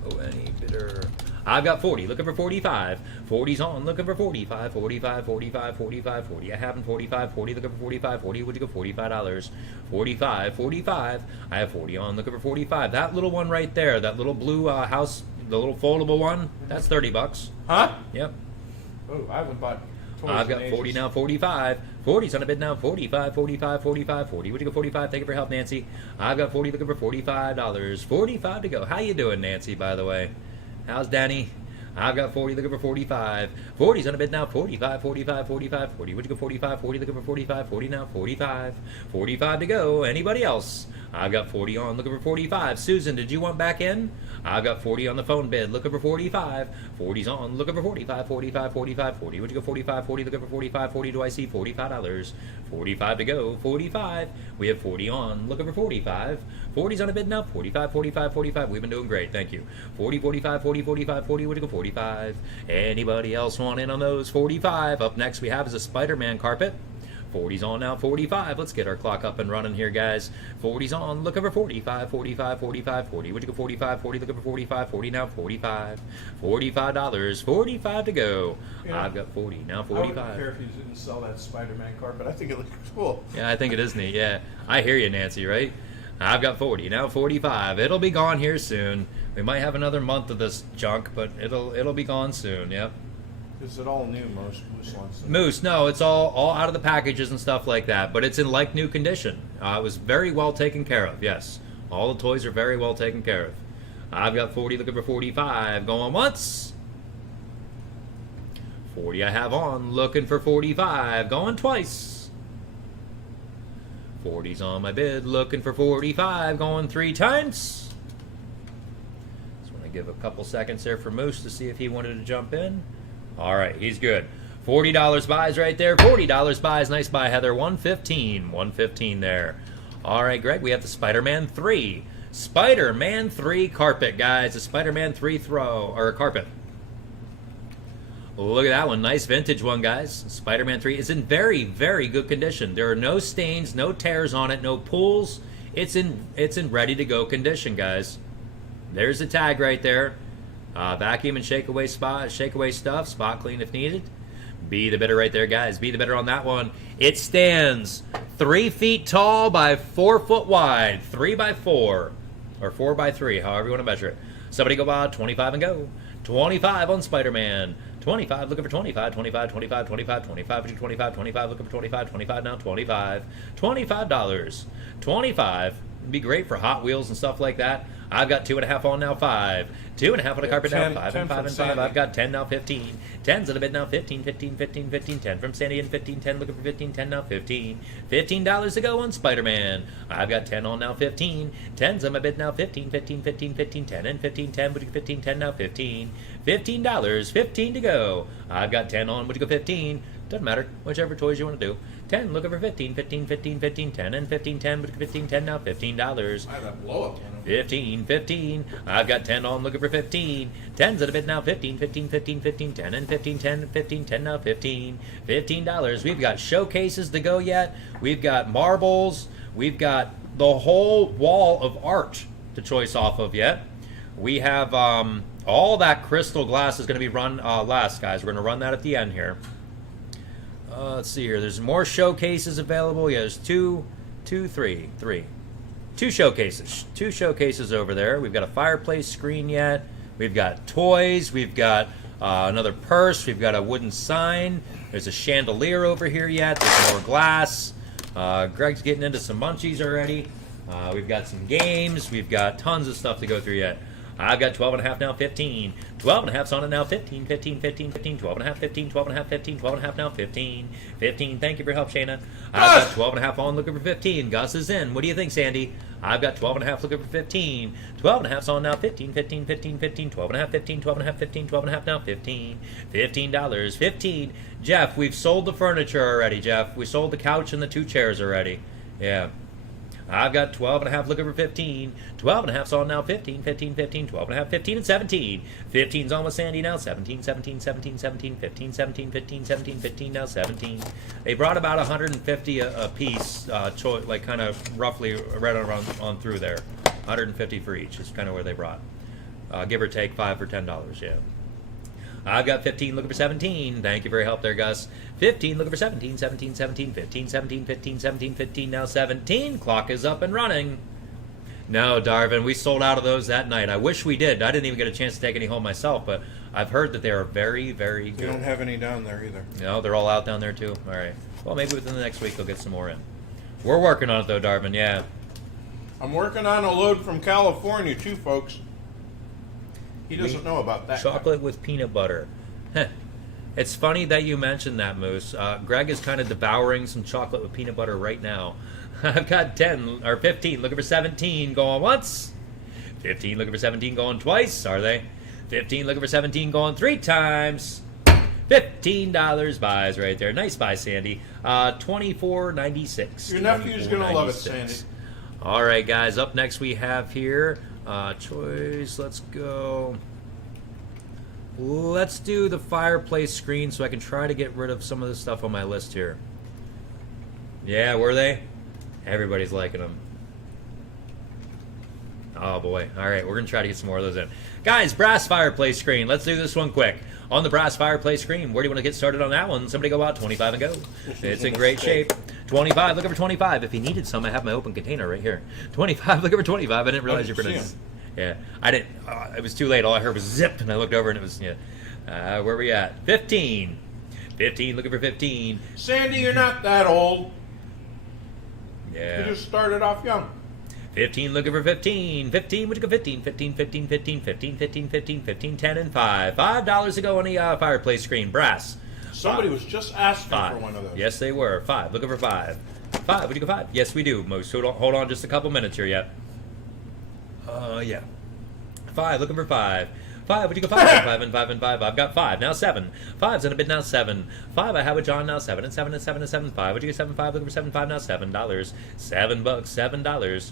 Oh, any bidder. I've got 40, looking for 45. 40's on, looking for 45. 45, 45, 45, 40. I have in 45, 40, looking for 45. 40, would you go $45? 45, 45. I have 40 on, looking for 45. That little one right there, that little blue house, the little foldable one, that's $30. Huh? Yep. Oh, I haven't bought toys I've in got ages. 40 now, 45. 40's on a bid now, 45, 45, 45, 40. Would you go 45? Thank you for your help, Nancy. I've got 40, looking for $45. 45 to go. How you doing, Nancy, by the way? How's Danny? I've got 40, looking for 45. 40's on a bid now, 45, 45, 45, 40. Would you go 45? 40, looking for 45. 40 now, 45. 45 to go. Anybody else? I've got 40 on, looking for 45. Susan, did you want back in? I've got 40 on the phone bid, looking for 45. 40's on, looking for 45, 45, 45, 40. Would you go 45, 40, looking for 45, 40, do I see $45? 45 to go, 45. We have 40 on, looking for 45. 40's on a bid now, 45, 45, 45. We've been doing great, thank you. 40, 45, 40, 45, 40. Would you go 45? Anybody else want in on those? 45. Up next we have is a Spider-Man carpet. 40's on now, 45. Let's get our clock up and running here, guys. 40's on, looking for 45, 45, 45, 40. Would you go 45, 40, looking for 45, 40 now, 45. $45, 45 to go. Yeah. I've got 40, now I wouldn't 45. care if you didn't sell that Spider-Man carpet. I think it looks cool. Yeah, I think it is neat, yeah. I hear you, Nancy, right? I've got 40, now 45. It'll be gone here soon. We might have another month of this junk, but it'll be gone soon, yep. Is it all new? Moose wants them. Moose, no, it's all out of the packages and stuff like that, but it's in like new condition. It was very well taken care of, yes. All the toys are very well taken care of. I've got 40, looking for 45. Going once. 40 I have on, looking for 45. Going twice. 40's on my bid, looking for 45. Going 3 times. Just want to give a couple seconds there for Moose to see if he wanted to jump in. All right, he's good. $40 buys right there. $40 buys. Nice buy, Heather. 115. 115 there. All right, Greg, we have the Spider-Man 3. Spider-Man 3 carpet, guys. The Spider-Man 3 carpet. Look at that one. Nice vintage one, guys. Spider-Man 3 is in very, very good condition. There are no stains, no tears on it, no pulls. It's in ready to go condition, guys. There's the tag right there. Vacuum and shake away stuff, spot clean if needed. Be the bidder right there, guys. Be the bidder on that one. It stands 3 feet tall by 4 foot wide, 3 by 4, or 4 by 3, however you want to measure it. Somebody go by 25 and go. 25 on Spider-Man. 25, looking for 25, 25, 25, 25, 25, 25, 25, looking for 25, 25 now, 25. $25. 25. It'd be great for Hot Wheels and stuff like that. I've got 2.5 on now, 5. 2.5 on the carpet now, 10 5 and 5 from and 5. Sandy. I've got 10 now, 15. 10's at a bid now, 15, 15, 15, 15, 10 from Sandy and 15, 10 looking for 15, 10 now, 15. $15 to go on Spider-Man. I've got 10 on now, 15. 10's on my bid now, 15, 15, 15, 15, 10 and 15, 10, would you go 15, 10 now, 15. $15, 15 to go. I've got 10 on, would you go 15? Doesn't matter, whichever toys you want to do. 10, looking for 15, 15, 15, 15, 10 and 15, 10, would you go 15, 10 now, $15. I have that blow up one. 15, 15. I've got 10 on, looking for 15. 10's at a bid now, 15, 15, 15, 15, 10 and 15, 10, 15, 10 now, 15. $15. We've got showcases to go yet. We've got marbles. We've got the whole wall of art to choice off of yet. We have all that crystal glass is going to be run last, guys. We're going to run that at the end here. Let's see here. There's more showcases available. Yeah, there's three. Two showcases over there. We've got a fireplace screen yet. We've got toys. We've got another purse. We've got a wooden sign. There's a chandelier over here yet. There's more glass. Greg's getting into some munchies already. We've got some games. We've got tons of stuff to go through yet. I've got 12.5 now, 15. 12.5's on it now, 15, 15, 15, 15, 12.5, 15, 12.5, 15, 12.5 now, 15. 15, thank you for your help, Shayna. I've got 12.5 on, looking for 15. Gus is in. What do you think, Sandy? I've got 12.5, looking for 15. 12.5's on now, 15, 15, 15, 15, 12.5, 15, 12.5, 15, 12.5 now, 15. $15, 15. Jeff, we've sold the furniture already, Jeff. We sold the couch and the 2 chairs already. Yeah. I've got 12.5 looking for 15. 12.5's on now, 15, 15, 15, 12.5, 15, and 17. 15's on with Sandy now, 17, 17, 17, 17, 15, 17, 15, 17, 15, now 17. They brought about 150 a piece, like kind of roughly right around on through there. 150 for each is kind of where they brought. Give or take 5 for $10, yeah. I've got 15 looking for 17. Thank you for your help there, Gus. 15 looking for 17, 17, 17, 15, 17, 15, 17, 15, now 17. Clock is up and running. No, Darvin, we sold out of those that night. I wish we did. I didn't even get a chance to take any home myself, but I've heard that they are very, very good. You don't have any down there either. No, they're all out down there too. All right. Well, maybe within the next week they'll get some more in. We're working on it though, Darvin, yeah. I'm working on a load from California too, folks. He doesn't know about that. Chocolate with peanut butter. Heh. It's funny that you mentioned that, Moose. Greg is kind of devouring some chocolate with peanut butter right now. I've got 10 or 15 looking for 17 going once. 15 looking for 17 going twice. Are they? 15 looking for 17 going 3 times. $15 buys right there. Nice buy, Sandy. $24.96. Your nephew's gonna love it, Sandy. All right, guys. Up next we have here choice. Let's go. Let's do the fireplace screen so I can try to get rid of some of the stuff on my list here. Yeah, were they? Everybody's liking them. Oh boy. All right, we're going to try to get some more of those in. Guys, brass fireplace screen. Let's do this one quick. On the brass fireplace screen, where do you want to get started on that one? Somebody go out, 25 and go. It's in great shape. 25, looking for 25. If you needed some, I have my open container right here. 25, looking for 25. I didn't realize you pronounced. Yeah, I didn't. It was too late. All I heard was zip, and I looked over, and it was, yeah. Where are we at? 15. 15, looking for 15. Sandy, you're not that old. Yeah. You just started off young. 15, looking for 15. 15, would you go 15? 15, 15, 15, 15, 15, 15, 15, 10, and 5. $5 to go on the fireplace screen. Brass. Somebody was just asking 5. for one of those. Yes, they were. 5, looking for 5. 5, would you go 5? Yes, we do. Most. Hold on just a couple minutes here yet. Yeah. 5, looking for 5. 5, would you go 5? 5 and 5 and 5. I've got 5. Now 7. 5's in a bid now 7. 5, I have with John now 7 and 7 and 7 and 7. 5, would you go 7? 5, looking for 7. 5 now $7. $7, $7.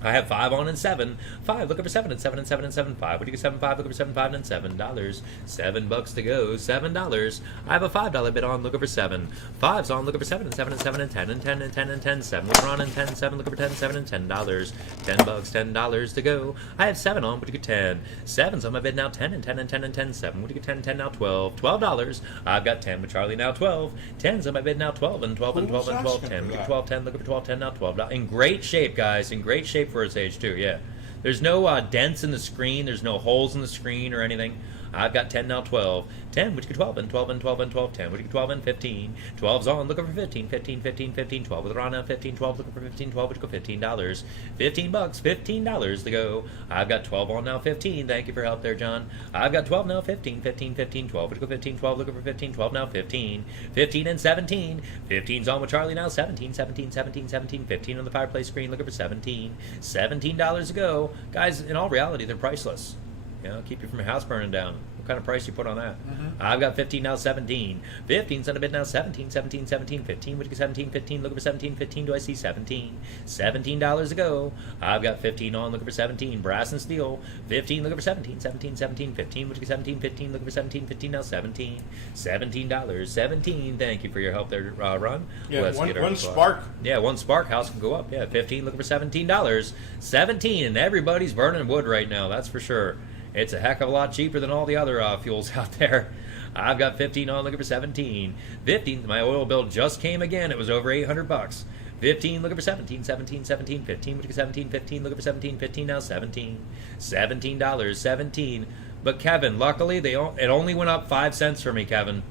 I have 5 on and 7. 5 looking for 7 and 7 and 7 and 7. 5. Would you get 7? 5 looking for 7, 5 and $7. $7 to go. $7. I have a $5 bid on looking for 7. 5's on looking for 7 and 7 and 7 and 10 and 10 and 10 and 10. 7 looking on and 10. 7 looking for 10, 7 and $10. $10. $10 to go. I have 7 on. Would you get 10? 7's on my bid now 10 and 10 and 10 and 10. 7. Would you get 10? 10 now 12. $12. I've got 10 with Charlie now 12. 10's on my bid now 12 and 12 and 12 and 12. 10. Would you get 12? 10 looking for 12. 10 now $12. In great shape, guys. In great shape for its age too. Yeah, there's no dents in the screen, there's no holes in the screen or anything. I've got 10 now, 12. 10, which you get 12 and 12 and 12 and 12. 10, which you get 12 and 15. 12's on, looking for 15. 15, 15, 15. 12 with a round now, 15. 12 looking for 15. 12, which you go $15. 15 bucks, $15 to go. I've got 12 on now, 15. Thank you for help there, John. I've got 12 now, 15. 15, 15. 12, which you go 15. 12 looking for 15. 12 now, 15. 15 and 17. 15's on with Charlie now, 17. 17, 17, 17. 15 on the fireplace screen, looking for 17. $17 to go. Guys, in all reality, they're priceless. You know, keep you from your house burning down. What kind of price you put on that? I've got 15 now, 17. 15's on a bid now, 17, 17, 17, 15. Would you get 17, 15? Looking for 17, 15. Do I see 17? $17 to go. I've got 15 on, looking for 17. Brass and steel. 15, looking for 17, 17, 17, 15. Would you get 17, 15? Looking for 17, 15. Now 17. $17. 17. Thank you for your help there, Ron. Yeah, Let's get our one spark. Yeah, one spark house can go up. Yeah, 15 looking for $17. 17, and everybody's burning wood right now, that's for sure. It's a heck of a lot cheaper than all the other fuels out there. I've got 15 on, looking for 17. 15, my oil bill just came again. It was over $800. 15 looking for 17, 17, 17, 15. Would you get 17, 15? Looking for 17, 15. Now 17. $17, 17. But Kevin, luckily it only went up 5 cents for me, Kevin.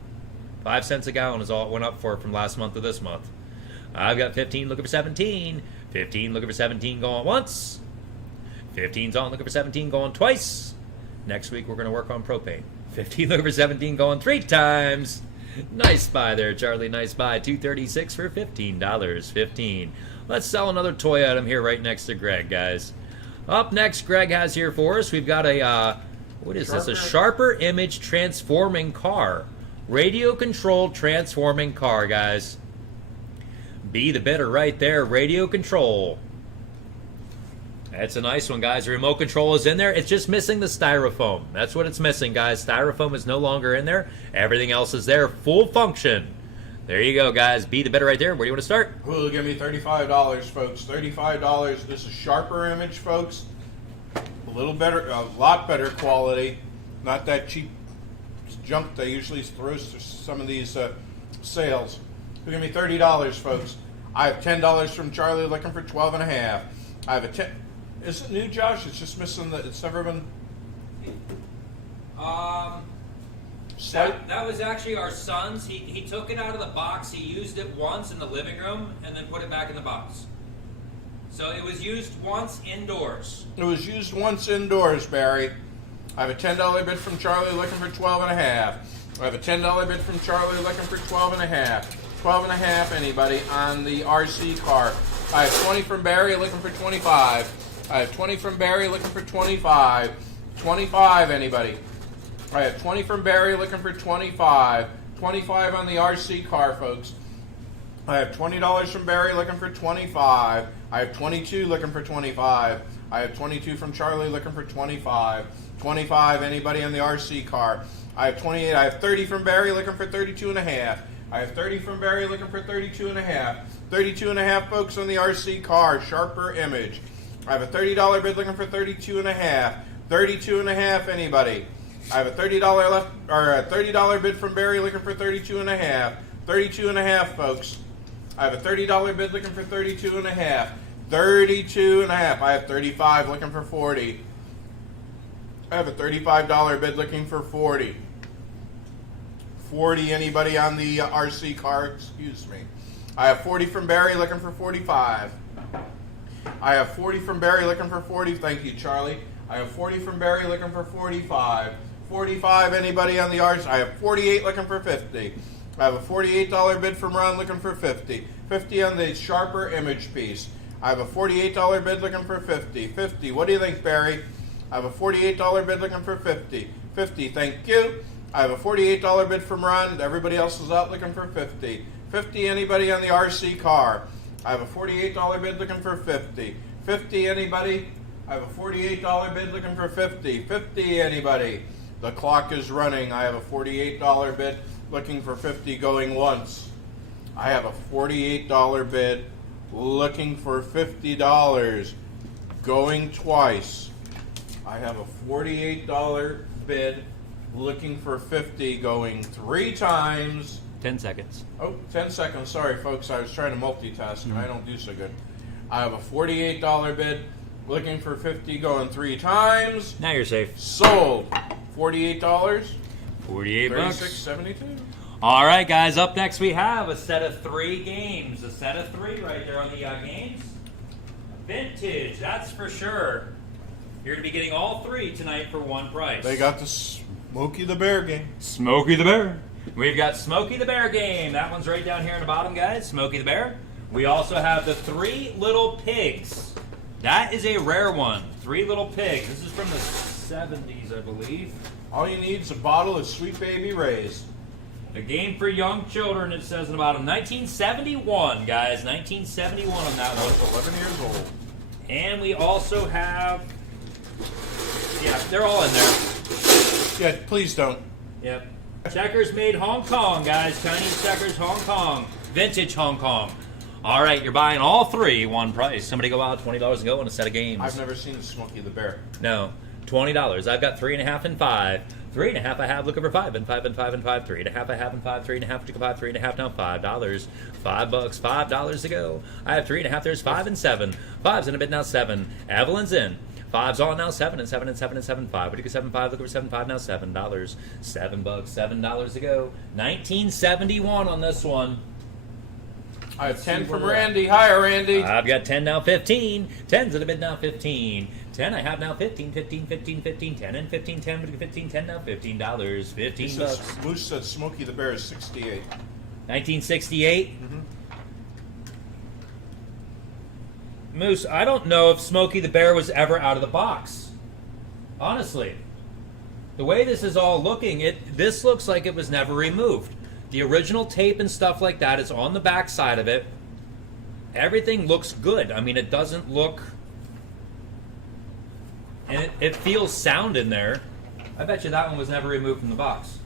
5 cents a gallon is all it went up for from last month to this month. I've got 15 looking for 17. 15 looking for 17 going once. 15's on looking for 17 going twice. Next week we're going to work on propane. 15 looking for 17 going 3 times. Nice buy there, Charlie. Nice buy. $236 for $15. 15. Let's sell another toy item here right next to Greg, guys. Up next, Greg has here for us, we've got a, what is this? A Sharper Image transforming car. Radio controlled transforming car, guys. Be the bidder right there. Radio control. That's a nice one, guys. The remote control is in there. It's just missing the styrofoam. That's what it's missing, guys. Styrofoam is no longer in there. Everything else is there. Full function. There you go, guys. Be the bidder right there. Where do you want to start? Who'll give me $35, folks? $35. This is Sharper Image, folks. A little better, a lot better quality. Not that cheap junk they usually throw to some of these sales. Who'll give me $30, folks? I have $10 from Charlie looking for 12 and a half. I have a 10. Is it new, Josh? It's just missing the. It's never been. That was actually our son's. He took it out of the box. He used it once in the living room and then put it back in the box. So it was used once indoors. It was used once indoors, Barry. I have a $10 bid from Charlie looking for 12 and a half. I have a $10 bid from Charlie looking for 12 and a half. 12 and a half, anybody, on the RC car. I have 20 from Barry looking for 25. I have 20 from Barry looking for 25. 25, anybody. I have 20 from Barry looking for 25. 25 on the RC car, folks. I have $20 from Barry looking for 25. I have 22 looking for 25. I have 22 from Charlie looking for 25. 25, anybody on the RC car. I have 28. I have 30 from Barry looking for 32 and a half. I have 30 from Barry looking for 32 and a half. 32 and a half, folks, on the RC car. Sharper Image. I have a $30 bid looking for 32 and a half. 32 and a half, anybody. I have a $30 left, or a $30 bid from Barry looking for 32 and a half. 32 and a half, folks. I have a $30 bid looking for 32 and a half. 32 and a half. I have 35 looking for 40. I have a $35 bid looking for 40. 40, anybody on the RC car? Excuse me. I have 40 from Barry looking for 45. I have 40 from Barry looking for 40. Thank you, Charlie. I have 40 from Barry looking for 45. 45, anybody on the RC? I have 48 looking for 50. I have a $48 bid from Ron looking for 50. 50 on the Sharper Image piece. I have a $48 bid looking for 50. 50, what do you think, Barry? I have a $48 bid looking for 50. 50, thank you. I have a $48 bid from Ron. Everybody else is out looking for 50. 50, anybody on the RC car? I have a $48 bid looking for 50. 50, anybody? I have a $48 bid looking for 50. 50, anybody? The clock is running. I have a $48 bid looking for 50 going once. I have a $48 bid looking for $50 going twice. I have a $48 bid looking for 50 going 3 times. 10 seconds. Oh, 10 seconds. Sorry, folks. I was trying to multitask, and I don't do so good. I have a $48 bid looking for 50 going 3 times. Now you're safe. Sold. $48. 48 bucks. $36.72. All right, guys. Up next, we have a set of 3 games. A set of 3 right there on the games. Vintage, that's for sure. You're going to be getting all 3 tonight for one price. They got the Smokey the Bear game. Smokey the Bear. We've got Smokey the Bear game. That one's right down here in the bottom, guys. Smokey the Bear. We also have the 3 Little Pigs. That is a rare one. 3 Little Pigs. This is from the 70s, I believe. All you need is a bottle of Sweet Baby Ray's. A game for young children, it says in the bottom. 1971, guys. 1971 on that I one. was 11 years old. And we also have... Yeah, they're all in there. Yeah, please don't. Yep. Checkers made Hong Kong, guys. Chinese Checkers Hong Kong. Vintage Hong Kong. All right, you're buying all 3, one price. Somebody go out, $20 and go on a set of games. I've never seen Smokey the Bear. No, $20. I've got 3.5 and 5. 3.5 I have, looking for 5 and 5 and 5 and 5. 3.5 I have and 5. 3.5 looking for 5. 3.5 now, $5. $5, $5 to go. I have 3.5. There's 5 and 7. 5's in a bid now, 7. Evelyn's in. 5's on now, 7 and 7 and 7 and 7. 5. What do you get? 7, 5. Looking for 7, 5 now, $7. $7, $7 to go. 1971 on this one. I have 10 from Randy. Hi, Randy. I've got 10 now, 15. 10's in a bid now, 15. 10 I have now, 15, 15, 15, 15, 10 and 15, 10, 15, 10 now, $15, 15 bucks. Moose said Smokey the Bear is 68. 1968. Mm-hmm. Moose, I don't know if Smokey the Bear was ever out of the box. Honestly. The way this is all looking, this looks like it was never removed. The original tape and stuff like that is on the back side of it. Everything looks good. I mean, it doesn't look... And it feels sound in there. I bet you that one was never removed from the box.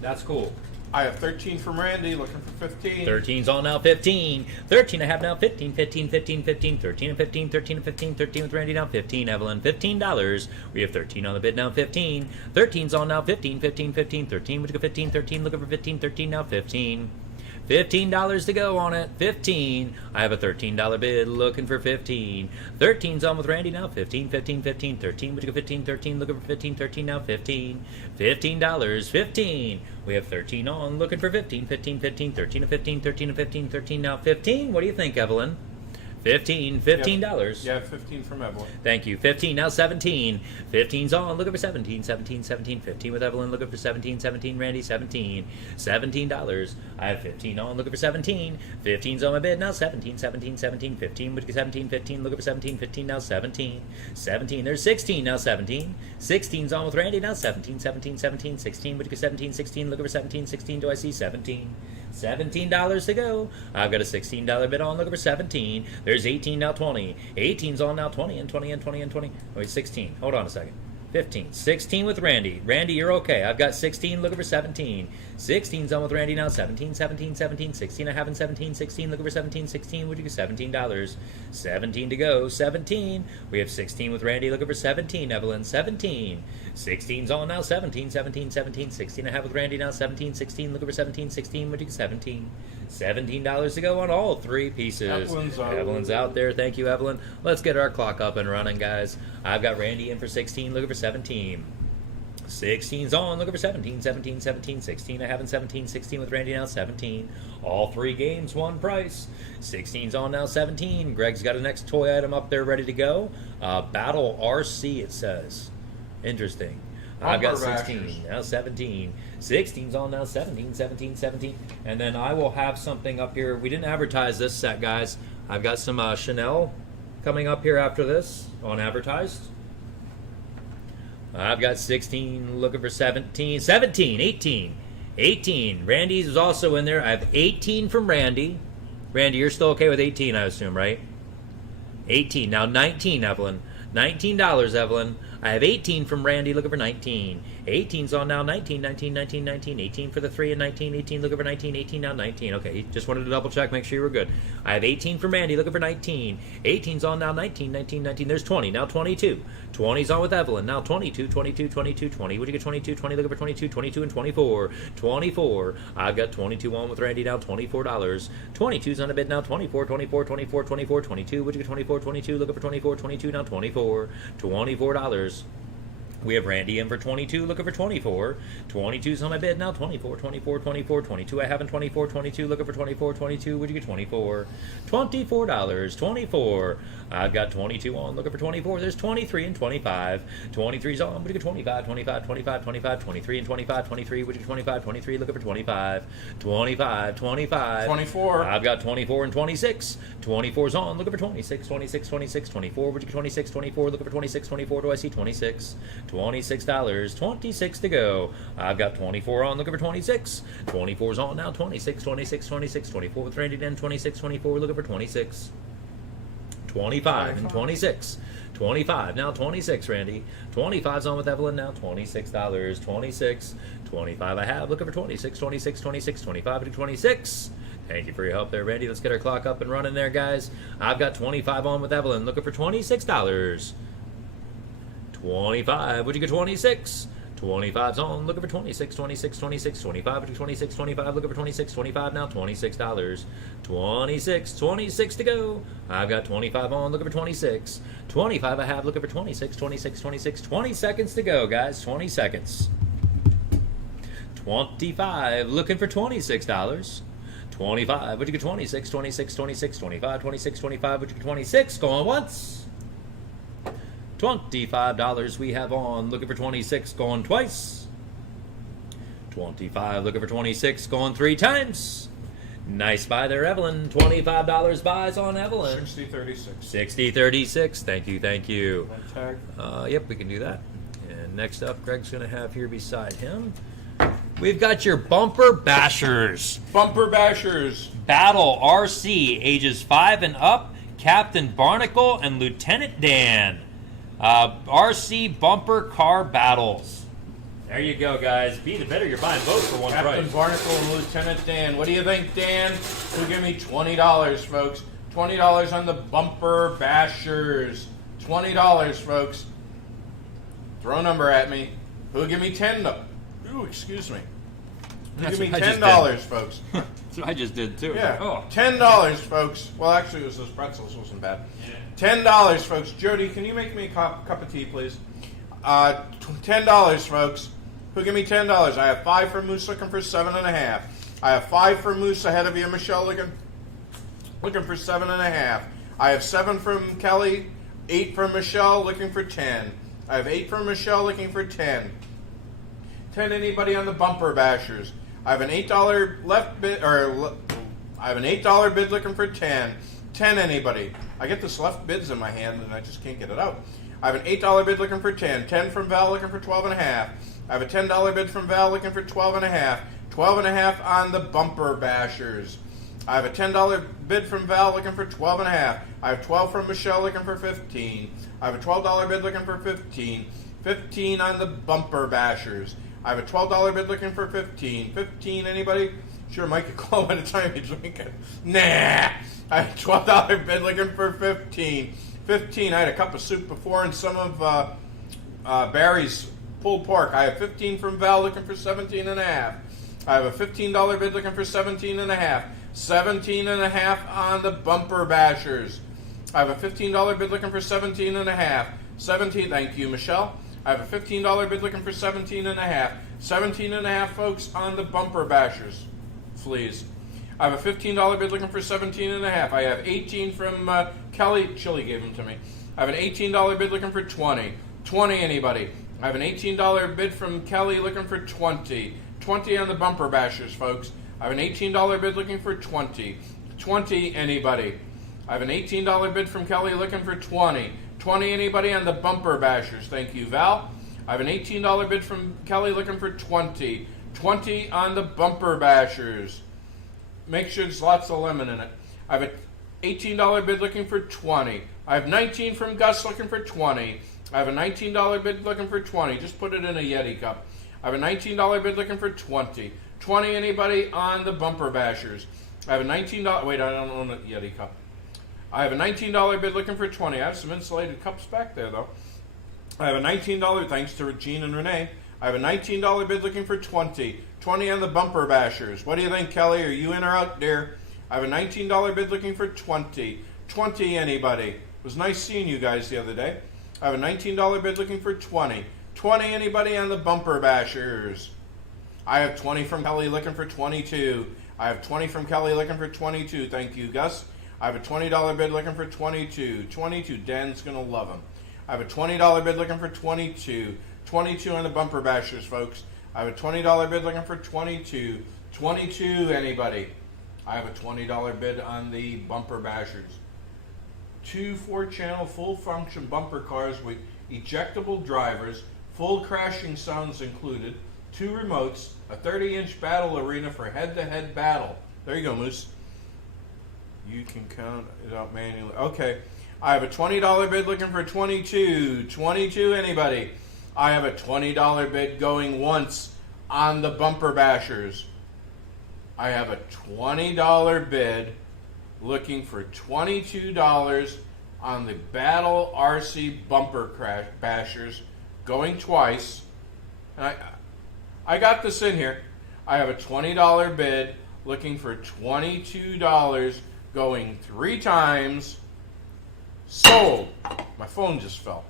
That's cool. I have 13 from Randy, looking for 15. 13's all now, 15. 13 I have now, 15, 15, 15, 15, 13 and 15, 13 and 15, 13 with Randy now, 15. Evelyn, $15. We have 13 on the bid now, 15. 13's all now, 15, 15, 15, 13. We go 15, 13, looking for 15, 13 now, 15. $15 to go on it. 15. I have a $13 bid looking for 15. 13's on with Randy now. 15, 15, 15, 13. Would you go 15, 13? Looking for 15, 13 now. 15. $15. 15. We have 13 on looking for 15, 15, 15, 13 and 15, 13 and 15, 13 now. 15. What do you think, Evelyn? 15. $15. Yeah, 15 from Evelyn. Thank you. 15, now 17. 15's on, looking for 17, 17, 17, 15 with Evelyn, looking for 17, 17, Randy, 17. $17. I have 15 on, looking for 17. 15's on my bid, now 17, 17, 17, 15, would you get 17, 15, looking for 17, 15, now 17. 17, there's 16, now 17. 16's on with Randy, now 17, 17, 17, 16, would you get 17, 16, looking for 17, 16, do I see 17? $17 to go. I've got a $16 bid on, looking for 17. There's 18 now, 20. 18's on now, 20 and 20 and 20 and 20. Wait, 16. Hold on a second. 15. 16 with Randy. Randy, you're okay. I've got 16 looking for 17. 16's on with Randy now. 17, 17, 17. 16 I have in 17. 16 looking for 17. 16, would you get $17? 17 to go. 17. We have 16 with Randy looking for 17. Evelyn, 17. 16's on now. 17, 17, 17. 16 I have with Randy now. 17, 16 looking for 17. 16, would you get 17? $17 to go on all 3 pieces. Evelyn's out there. Thank you, Evelyn. Let's get our clock up and running, guys. I've got Randy in for 16, looking for 17. 16's on, looking for 17, 17, 17, 16. I have in 17, 16 with Randy now, 17. All 3 games, one price. 16's on now, 17. Greg's got a next toy item up there ready to go. Battle RC, it says. Interesting. I've got 16, now 17. 16's on now, 17, 17, 17. And then I will have something up here. We didn't advertise this set, guys. I've got some Chanel coming up here after this on advertised. I've got 16, looking for 17, 17, 18. 18. Randy's is also in there. I have 18 from Randy. Randy, you're still okay with 18, I assume, right? 18. Now 19, Evelyn. $19, Evelyn. I have 18 from Randy, looking for 19. 18's on now, 19, 19, 19, 19. 18 for the 3 and 19, 18, looking for 19, 18 now, 19. Okay, just wanted to double check, make sure you were good. I have 18 from Randy, looking for 19. 18's on now, 19, 19, 19. There's 20, now 22. 20's on with Evelyn, now 22, 22, 22, 20. Would you get 22, 20, looking for 22, 22 and 24. 24, I've got 22 on with Randy now, $24. 22's on a bid now, 24, 24, 24, 24, 22. Would you get 24, 22, looking for 24, 22, now 24. $24. We have Randy in for 22, looking for 24. 22's on my bid now. 24, 24, 24, 22. I have in 24, 22, looking for 24, 22. Would you get 24? $24, 24. I've got 22 on, looking for 24. There's 23 and 25. 23's on. Would you get 25, 25, 25, 25, 23 and 25, 23. Would you get 25, 23, looking for 25. 25, 25. 24. I've got 24 and 26. 24's on, looking for 26, 26, 26, 24. Would you get 26, 24, looking for 26, 24. Do I see 26? $26, 26 to go. I've got 24 on, looking for 26. 24's on now, 26, 26, 26, 24 with Randy then 26, 24, looking for 26. 25 and 26. 25, now 26, Randy. 25's on with Evelyn now, $26, 26. 25 I have, looking for 26, 26, 26, 25 to 26. Thank you for your help there, Randy. Let's get our clock up and running there, guys. I've got 25 on with Evelyn, looking for $26. 25, would you get 26? 25's on, looking for 26, 26, 26, 25, would you get 26, 25, looking for 26, 25 now, $26. 26, 26 to go. I've got 25 on, looking for 26. 25 I have, looking for 26, 26, 26, 20 seconds to go, guys, 20 seconds. 25, looking for $26. 25, would you get 26, 26, 26, 25, 26, 25, would you get 26, going once. $25 we have on, looking for 26, going twice. 25, looking for 26, going 3 times. Nice buy there, Evelyn. $25 buys on Evelyn. 60-36. 60-36. Thank you, thank you. Tag. Yep, we can do that. And next up, Greg's going to have here beside him, we've got your Bumper Bashers. Bumper Bashers. Battle RC, ages 5 and up, Captain Barnacle and Lieutenant Dan. RC bumper car battles. There you go, guys. Be the better. You're buying both for one Captain price. Barnacle and Lieutenant Dan. What do you think, Dan? Who give me $20, folks? $20 on the Bumper Bashers. $20, folks. Throw a number at me. Who give me $10? Ooh, excuse me. Who give me $10, folks? That's what I just did too. Yeah. Oh. $10, folks. Well, actually, it was those pretzels. Wasn't bad. $10, folks. Jody, can you make me a cup of tea, please? $10, folks. Who give me $10? I have 5 for Moose looking for 7.5. I have 5 for Moose ahead of you, Michelle, looking for 7.5. I have 7 from Kelly, 8 from Michelle, looking for 10. I have 8 from Michelle, looking for 10. 10 anybody on the Bumper Bashers? I have an $8 left bid, I have an $8 bid looking for 10. 10 anybody? I get this left bids in my hand and I just can't get it out. I have an $8 bid looking for 10. 10 from Val looking for 12.5. I have a $10 bid from Val looking for 12.5. 12.5 on the Bumper Bashers. I have a $10 bid from Val looking for 12.5. I have 12 from Michelle looking for 15. I have a $12 bid looking for 15. 15 on the Bumper Bashers. I have a $12 bid looking for 15. 15 anybody? Sure, Mike could call by the time you drink it. Nah! I have a $12 bid looking for 15. 15, I had a cup of soup before and some of Barry's pulled pork. I have 15 from Val looking for 17.5. I have a $15 bid looking for 17.5. 17.5 on the Bumper Bashers. I have a $15 bid looking for 17.5. 17, thank you, Michelle. I have a $15 bid looking for 17.5. 17.5, folks, on the Bumper Bashers. Fleas. I have a $15 bid looking for 17.5. I have 18 from Kelly. Chili gave them to me. I have an $18 bid looking for 20. 20 anybody? I have an $18 bid from Kelly looking for 20. 20 on the Bumper Bashers, folks. I have an $18 bid looking for 20. 20 anybody? I have an $18 bid from Kelly looking for 20. 20 anybody on the Bumper Bashers? Thank you, Val. I have an $18 bid from Kelly looking for 20. 20 on the Bumper Bashers. Make sure there's lots of lemon in it. I have an $18 bid looking for 20. I have 19 from Gus looking for 20. I have a $19 bid looking for 20. Just put it in a Yeti cup. I have a $19 bid looking for 20. 20 anybody on the Bumper Bashers? I have a $19... Wait, I don't own a Yeti cup. I have a $19 bid looking for 20. I have some insulated cups back there, though. I have a $19... Thanks to Gene and Renee. I have a $19 bid looking for 20. 20 on the Bumper Bashers. What do you think, Kelly? Are you in or out there? I have a $19 bid looking for 20. 20 anybody? It was nice seeing you guys the other day. I have a $19 bid looking for 20. 20 anybody on the bumper bashers? I have 20 from Kelly looking for 22. I have 20 from Kelly looking for 22. Thank you, Gus. I have a $20 bid looking for 22. 22. Dan's going to love them. I have a $20 bid looking for 22. 22 on the bumper bashers, folks. I have a $20 bid looking for 22. 22, anybody? I have a $20 bid on the bumper bashers. 2 4-channel full-function bumper cars with ejectable drivers, full crashing sounds included, 2 remotes, a 30-inch battle arena for head-to-head battle. There you go, Moose. You can count it out manually. Okay. I have a $20 bid looking for 22. 22, anybody? I have a $20 bid going once on the bumper bashers. I have a $20 bid looking for $22 on the Battle RC bumper bashers going twice. And I got this in here. I have a $20 bid looking for $22 going 3 times. Sold. My phone just fell.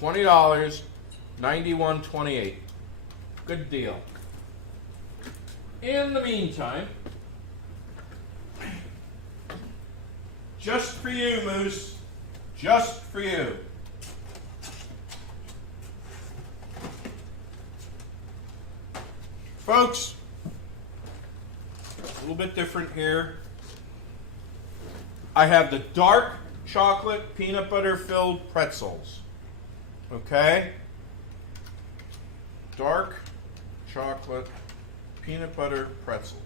$20, $91.28. Good deal. In the meantime, just for you, Moose. Just for you. Folks, a little bit different here. I have the dark chocolate peanut butter filled pretzels. Okay? Dark chocolate peanut butter pretzels.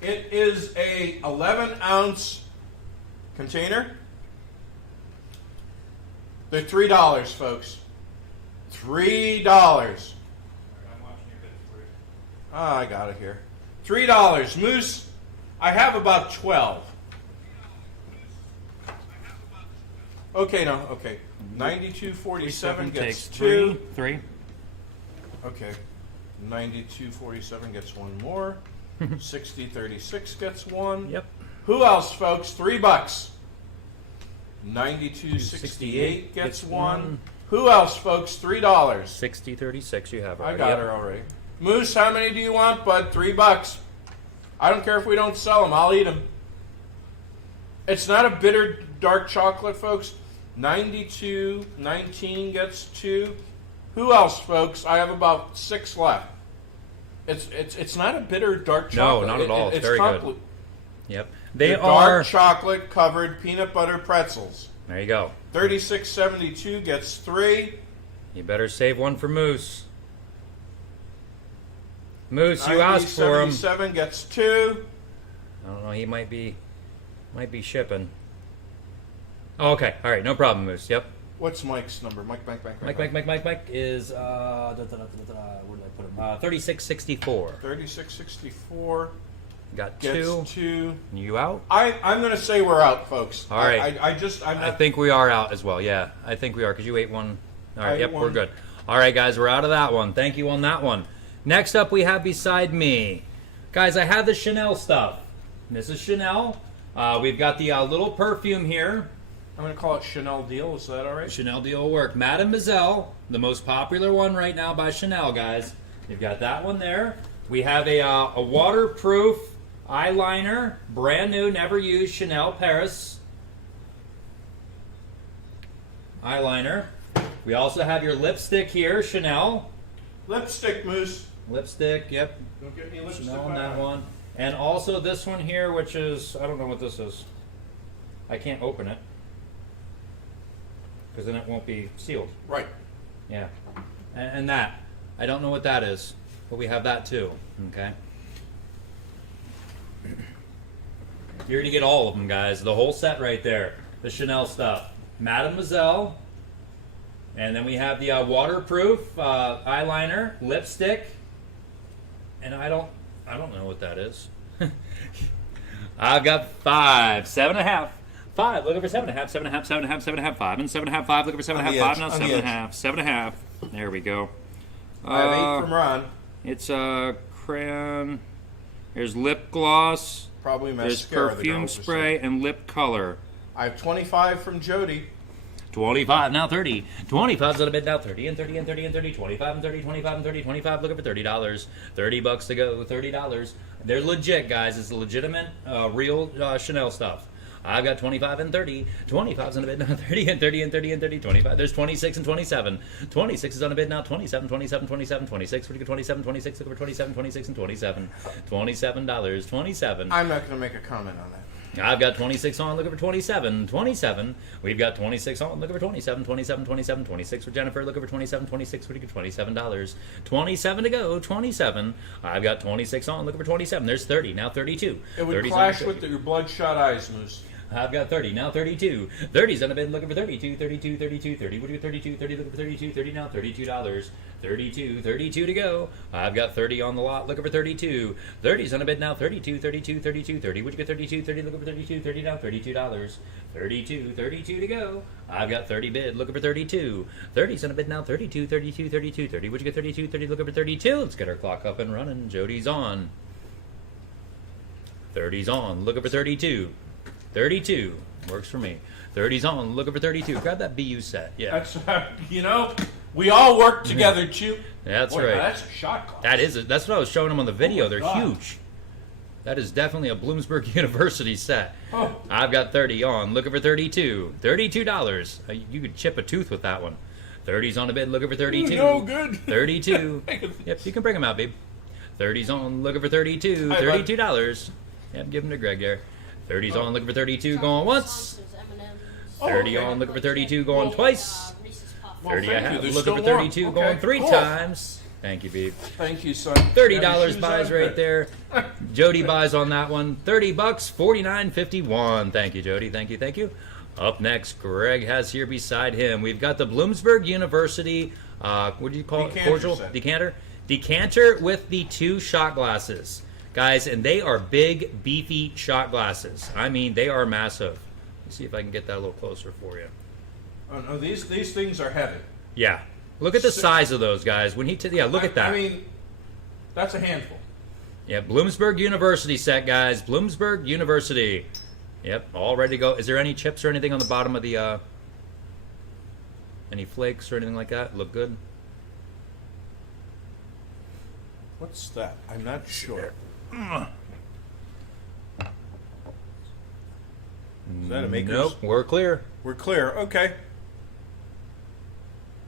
It is a 11-ounce container. They're $3, folks. $3. Ah, I got it here. $3. Moose, I have about 12. Okay, no, okay. 92.47 gets 2. 3. Okay. 92.47 gets 1 more. 60.36 gets 1. Yep. Who else, folks? $3. 92.68 gets 1. Who else, folks? $3. 60.36 you have I already. got Yep. her already. Moose, how many do you want, bud? $3. I don't care if we don't sell them. I'll eat them. It's not a bitter dark chocolate, folks. 92.19 gets 2. Who else, folks? I have about 6 left. It's not a bitter dark chocolate. No, not at all. It's very good. Yep. They the are dark chocolate covered peanut butter pretzels. There you go. 36.72 gets 3. You better save one for Moose. Moose, you asked for him. 77 gets 2. I don't know. He might be shipping. Oh, okay. All right. No problem, Moose. Yep. What's Mike's number? Mike is where did I put him? 3664. 3664 Got gets 2. 2. You out? I'm going to say we're out, folks. All right. I'm I not, think we are out as well. Yeah, I think we are because you ate one. All I right. ate Yep. one. We're good. All right, guys. We're out of that one. Thank you on that one. Next up, we have beside me, guys. I have the Chanel stuff. This is Chanel. We've got the little perfume here. I'm going to call it Chanel Deal. Is that all right? Chanel Deal will work. Mademoiselle, the most popular one right now by Chanel, guys. You've got that one there. We have a waterproof eyeliner, brand new, never used, Chanel Paris eyeliner. We also have your lipstick here, Chanel. Lipstick, Moose. Lipstick, yep. Don't get any lipstick Chanel on on that one. And also this one here, which is, I don't know what this is. I can't open it. Because then it won't be sealed. Right. Yeah. And that. I don't know what that is. But we have that too. Okay. You're going to get all of them, guys. The whole set right there. The Chanel stuff. Mademoiselle. And then we have the waterproof eyeliner, lipstick. And I don't know what that is. I've got 5, 7.5. 5, looking for 7.5, 7.5, 7.5, 7.5, 5, and 7.5, 5, looking for 7.5, 5, now 7.5, 7.5. There we go. I have 8 from Ron. It's a crayon. There's lip gloss. Probably There's mascara. perfume spray and lip color. I have 25 from Jody. 25, now 30. 25's on a bid now, 30 and 30 and 30 and 30. 25 and 30, 25 and 30, 25. Looking for $30. $30 to go, $30. They're legit, guys. It's legitimate, real Chanel stuff. I've got 25 and 30. 25's on a bid now. 30 and 30 and 30 and 30. 25. There's 26 and 27. 26 is on a bid now. 27, 27, 27, 26. We're 27, 26. Look over 27, 26, and 27. $27. 27. I'm not going to make a comment on that. I've got 26 on, looking for 27. 27. We've got 26 on, looking for 27. 27, 27, 26 for Jennifer. Looking for 27, 26 for $27. 27 to go. 27. I've got 26 on, looking for 27. There's 30. Now 32. It would 30's clash on with your bloodshot eyes, Moose. I've got 30. Now 32. 30's on a bid, looking for 32. 32, 32, 30. What do you 32? 30, looking for 32. 30 now. $32. 32. 32 to go. I've got 30 on the lot, looking for 32. 30's on a bid now. 32, 32, 32, 30. Would you get 32? 30, looking for 32. 30 now. $32. 32. 32 to go. I've got 30 bid, looking for 32. 30's on a bid now. 32, 32, 32, 30. Would you get 32? 30, looking for 32. Let's get our clock up and running. Jody's on. 30's on, looking for 32. 32 works for me. 30's on, looking for 32. Grab that BU set. Yeah, That's we all work together, Chew. that's Boy, right. That's a shot call. That is it. That's what I was showing them on the video. Oh, They're God. huge. That is definitely a Bloomsburg University set. Oh. I've got 30 on, looking for 32. $32. You could chip a tooth with that one. 30's on a bid, looking for 32. Ooh, no good. 32. Yep, you can bring them out, babe. 30's on, looking for 32. Hi, bud. $32. Yep, give them to Greg there. 30's on, looking for 32, going once. 30 on, looking for 32, going twice. 30 thank I you. have, There's looking for still more. 32, Okay, going 3 cool. times. Thank you, Beep. Thank you, son. $30 Got your shoes buys on? right Good. there. Jody buys on that one. $30, $49.51. Thank you, Jody. Thank you, thank you. Up next, Greg has here beside him. We've got the Bloomsburg University. What do you call Decanter it? Cordial set. decanter with the 2 shot glasses, guys, and they are big, beefy shot glasses. I mean, they are massive. Let's see if I can get that a little closer for you. Oh, no, these things are heavy. Yeah, look at the size of those guys. When look at that. I mean, that's a handful. Yeah, Bloomsburg University set, guys. Bloomsburg University. Yep, all ready to go. Is there any chips or anything on the bottom of the, any flakes or anything like that? Look good? What's that? I'm not sure. Is that a maker's? Nope, we're clear. We're clear. Okay.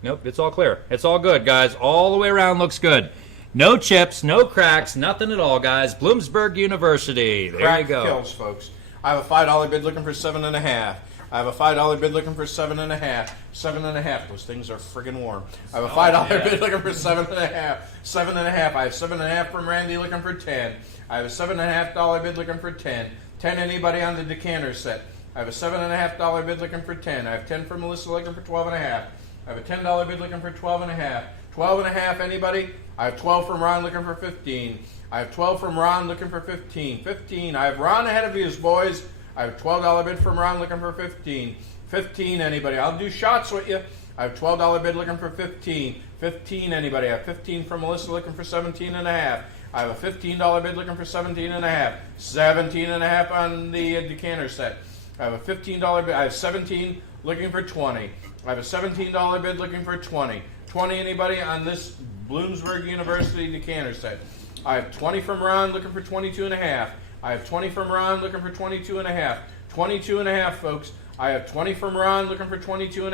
Nope, it's all clear. It's all good, guys. All the way around looks good. No chips, no cracks, nothing at all, guys. Bloomsburg University. There Crack you go. kills, folks. I have a $5 bid looking for 7.5. I have a $5 bid looking for 7.5. 7.5. Those things are friggin' warm. I have a $5 bid looking for 7.5. 7.5. I have 7.5 from Randy looking for 10. I have a $7.5 bid looking for 10. 10 anybody on the decanter set. I have a $7.5 bid looking for 10. I have 10 from Melissa looking for 12.5. I have a $10 bid looking for 12.5. 12.5 anybody? I have 12 from Ron looking for 15. I have 12 from Ron looking for 15. 15. I have Ron ahead of you, boys. I have $12 bid from Ron looking for 15. 15 anybody? I'll do shots with you. I have $12 bid looking for 15. 15 anybody? I have 15 from Melissa looking for 17.5. I have a $15 bid looking for 17.5. 17.5 on the decanter set. I have a $15 bid. I have 17 looking for 20. I have a $17 bid looking for 20. 20 anybody on this Bloomsburg University decanter set. I have 20 from Ron looking for 22.5. I have 20 from Ron looking for 22.5. 22.5, folks. I have 20 from Ron looking for 22.5.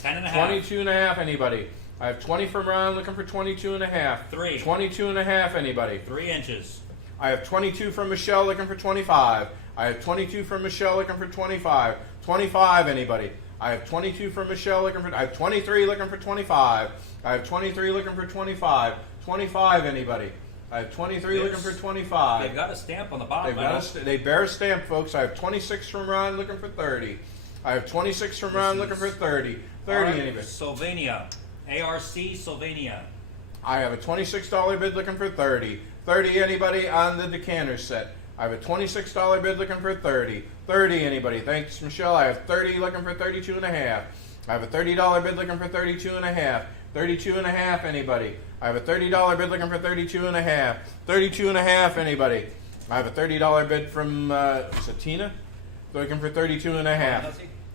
10.5. 22.5 anybody. I have 20 from Ron looking for 22.5. 3. 22.5 anybody. 3 inches. I have 22 from Michelle looking for 25. I have 22 from Michelle looking for 25. 25 anybody. I have 22 from Michelle looking for. I have 23 looking for 25. I have 23 looking for 25. 25 anybody. I have 23 looking for 25. They've got a stamp on the bottom. They bear a stamp, folks. I have 26 from Ron looking for 30. I have 26 from Ron looking for 30. 30 anybody. Sylvania. ARC Sylvania. I have a $26 bid looking for 30. 30 anybody on the decanter set. I have a $26 bid looking for 30. 30 anybody. Thanks, Michelle. I have 30 looking for 32.5. I have a $30 bid looking for 32.5. 32.5 anybody. I have a $30 bid looking for 32.5. 32.5 anybody. I have a $30 bid from is it Tina? Looking for 32.5.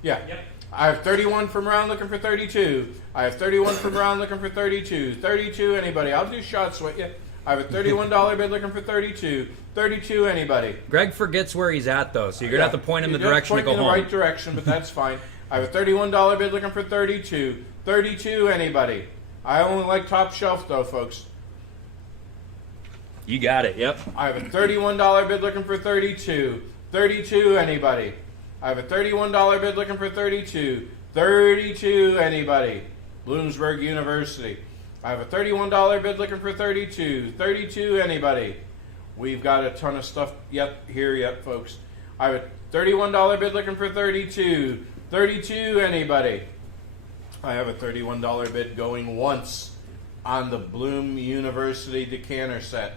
Yeah. Yep. I have 31 from Ron looking for 32. I have 31 from Ron looking for 32. 32, anybody? I'll do shots with you. I have a $31 bid looking for 32. 32, anybody? Greg forgets where he's at, though, so you're going to have to point him the direction to go point me home. in the right direction, but that's fine. I have a $31 bid looking for 32. 32, anybody? I only like top shelf, though, folks. You got it, yep. I have a $31 bid looking for 32. 32, anybody? I have a $31 bid looking for 32. 32, anybody? Bloomsburg University. I have a $31 bid looking for 32. 32, anybody? We've got a ton of stuff yet, folks. I have a $31 bid looking for 32. 32, anybody? I have a $31 bid going once on the Bloom University decanter set.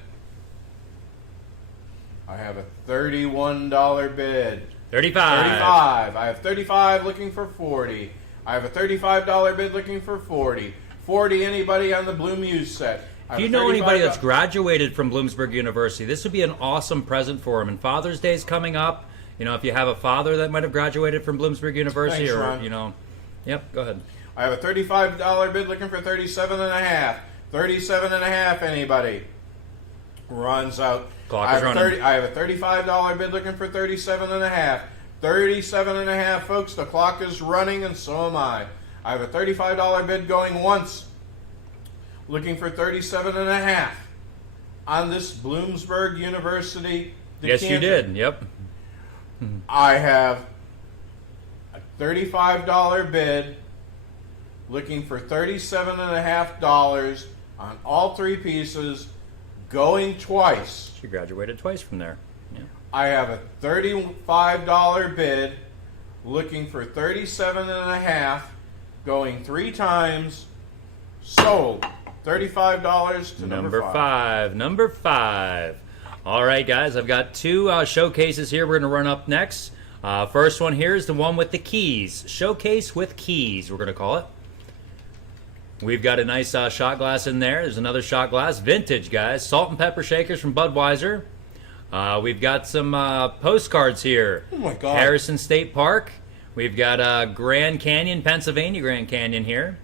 I have a $31 bid. 35. 35. I have 35 looking for 40. I have a $35 bid looking for 40. 40, anybody on the Bloom U set? If you know anybody that's graduated from Bloomsburg University, this would be an awesome present for them. And Father's Day is coming up. You know, if you have a father that might have graduated from Bloomsburg University, Thanks, or, Ron. you know. Yep, go ahead. I have a $35 bid looking for 37 and a half. 37 and a half, anybody? Ron's out. Clock is running. I have a $35 bid looking for 37 and a half. 37 and a half, folks. The clock is running, and so am I. I have a $35 bid going once, looking for 37 and a half on this Bloomsburg University decanter. Yes, you did. Yep. I have a $35 bid looking for $37.50 on all three pieces, going twice. She graduated twice from there. Yeah. I have a $35 bid looking for $37.50, going three times, sold. $35 to number five. Number 5. All right, guys, I've got two showcases here we're going to run up next. First one here is the one with the keys. Showcase with keys, we're going to call it. We've got a nice shot glass in there. There's another shot glass. Vintage, guys. Salt and pepper shakers from Budweiser. We've got some postcards here. Oh, my God. Harrison State Park. We've got Grand Canyon, Pennsylvania Grand Canyon here.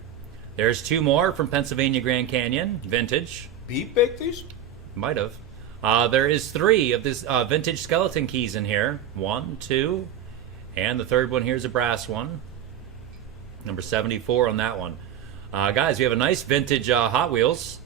There's two more from Pennsylvania Grand Canyon. Vintage. Beef baked these? Might have. There is 3 of this vintage skeleton keys in here. 1, 2, and the third one here is a brass one. Number 74 on that one. Guys, we have a nice vintage Hot Wheels.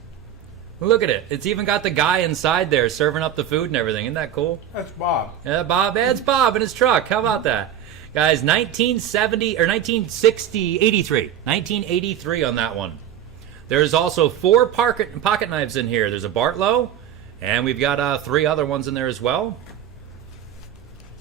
Look at it. It's even got the guy inside there serving up the food and everything. Isn't that cool? That's Bob. Yeah, Bob. It's Bob in his truck. How about that? Guys, 1970 or 1960, 83. 1983 on that one. There's also 4 pocket knives in here. There's a Bartlow, and we've got 3 other ones in there as well.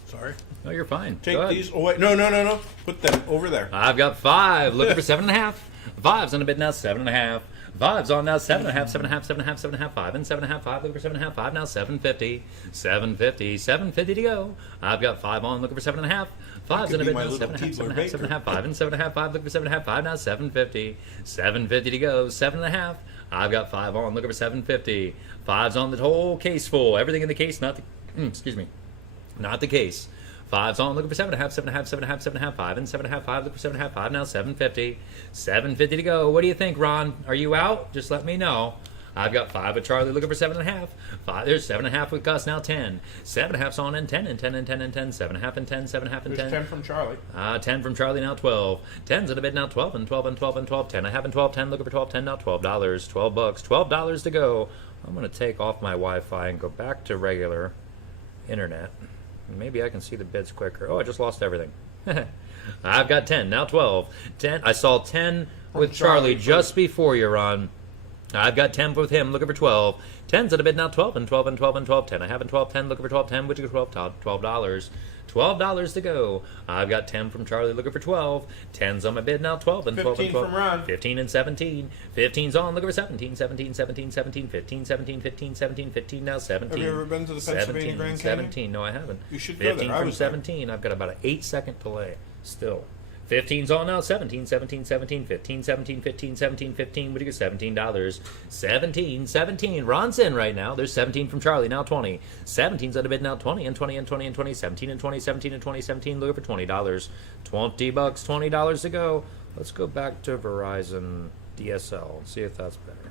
Sorry. No, you're fine. Take Go ahead. these away. No. Put them over there. I've got 5. Looking for 7.5. 5's on the bid now. 7.5. 5's on now. 7.5. 7.5. 7.5. 7.5. 5 and 7.5. 5 looking for 7.5. 5 now. 750. 750. 750 to go. I've got 5 on. Looking for 7.5. 5's in a bid now. 7.5. 7.5. 7.5. 5 and 7.5. 5 looking for 7.5. 5 now. 750. 750 to go. 7.5. I've got 5 on. Looking for 750. 5's on the whole case full. Everything in the case. Not the. Excuse me. Not the case. 5's on, looking for 7.5, 7.5, 7.5, 7.5, 5 and 7.5, 5 looking for 7.5, 5 now, 750. 750 to go. What do you think, Ron? Are you out? Just let me know. I've got 5 with Charlie looking for 7.5. 5, there's 7.5 with Gus, now 10. 7.5's on and 10 and 10 and 10 and 10. 7.5 and 10, 7.5 and 10. There's 10 from Charlie. 10 from Charlie, now 12. 10's in a bid now, 12 and 12 and 12 and 12. 10 I have and 12, 10 looking for 12, 10 now, $12. $12. $12 to go. I'm going to take off my Wi-Fi and go back to regular internet. Maybe I can see the bids quicker. Oh, I just lost everything. I've got 10, now 12. 10. I saw 10 with Charlie just before you're on. I've got 10 with him, looking for 12. 10's at a bid now, 12 and 12 and 12 and 12. 10 I have and 12, 10 looking for 12, 10 would you go 12? $12. $12 to go. I've got 10 from Charlie looking for 12. 10's on my bid now, 12 and 12 and 12. 15 from Ron. 15 and 17. 15's on looking for 17. 17, 17, 17, 15, 17, 15, 17, 15 now, 17. Have you ever been to the Pennsylvania Grand Canyon? 17, no I haven't. You should go 15 there. I from was there. 17. I've got about an 8-second delay still. 15's on now. 17, 17, 17, 15, 17, 15, 17, 15. What do you get? $17. 17, 17. Ron's in right now. There's 17 from Charlie. Now 20. 17's on a bid now. 20 and 20 and 20 and 20. 17 and 20. 17 and 20. 17. Looking for $20. $20. $20 to go. Let's go back to Verizon DSL and see if that's better.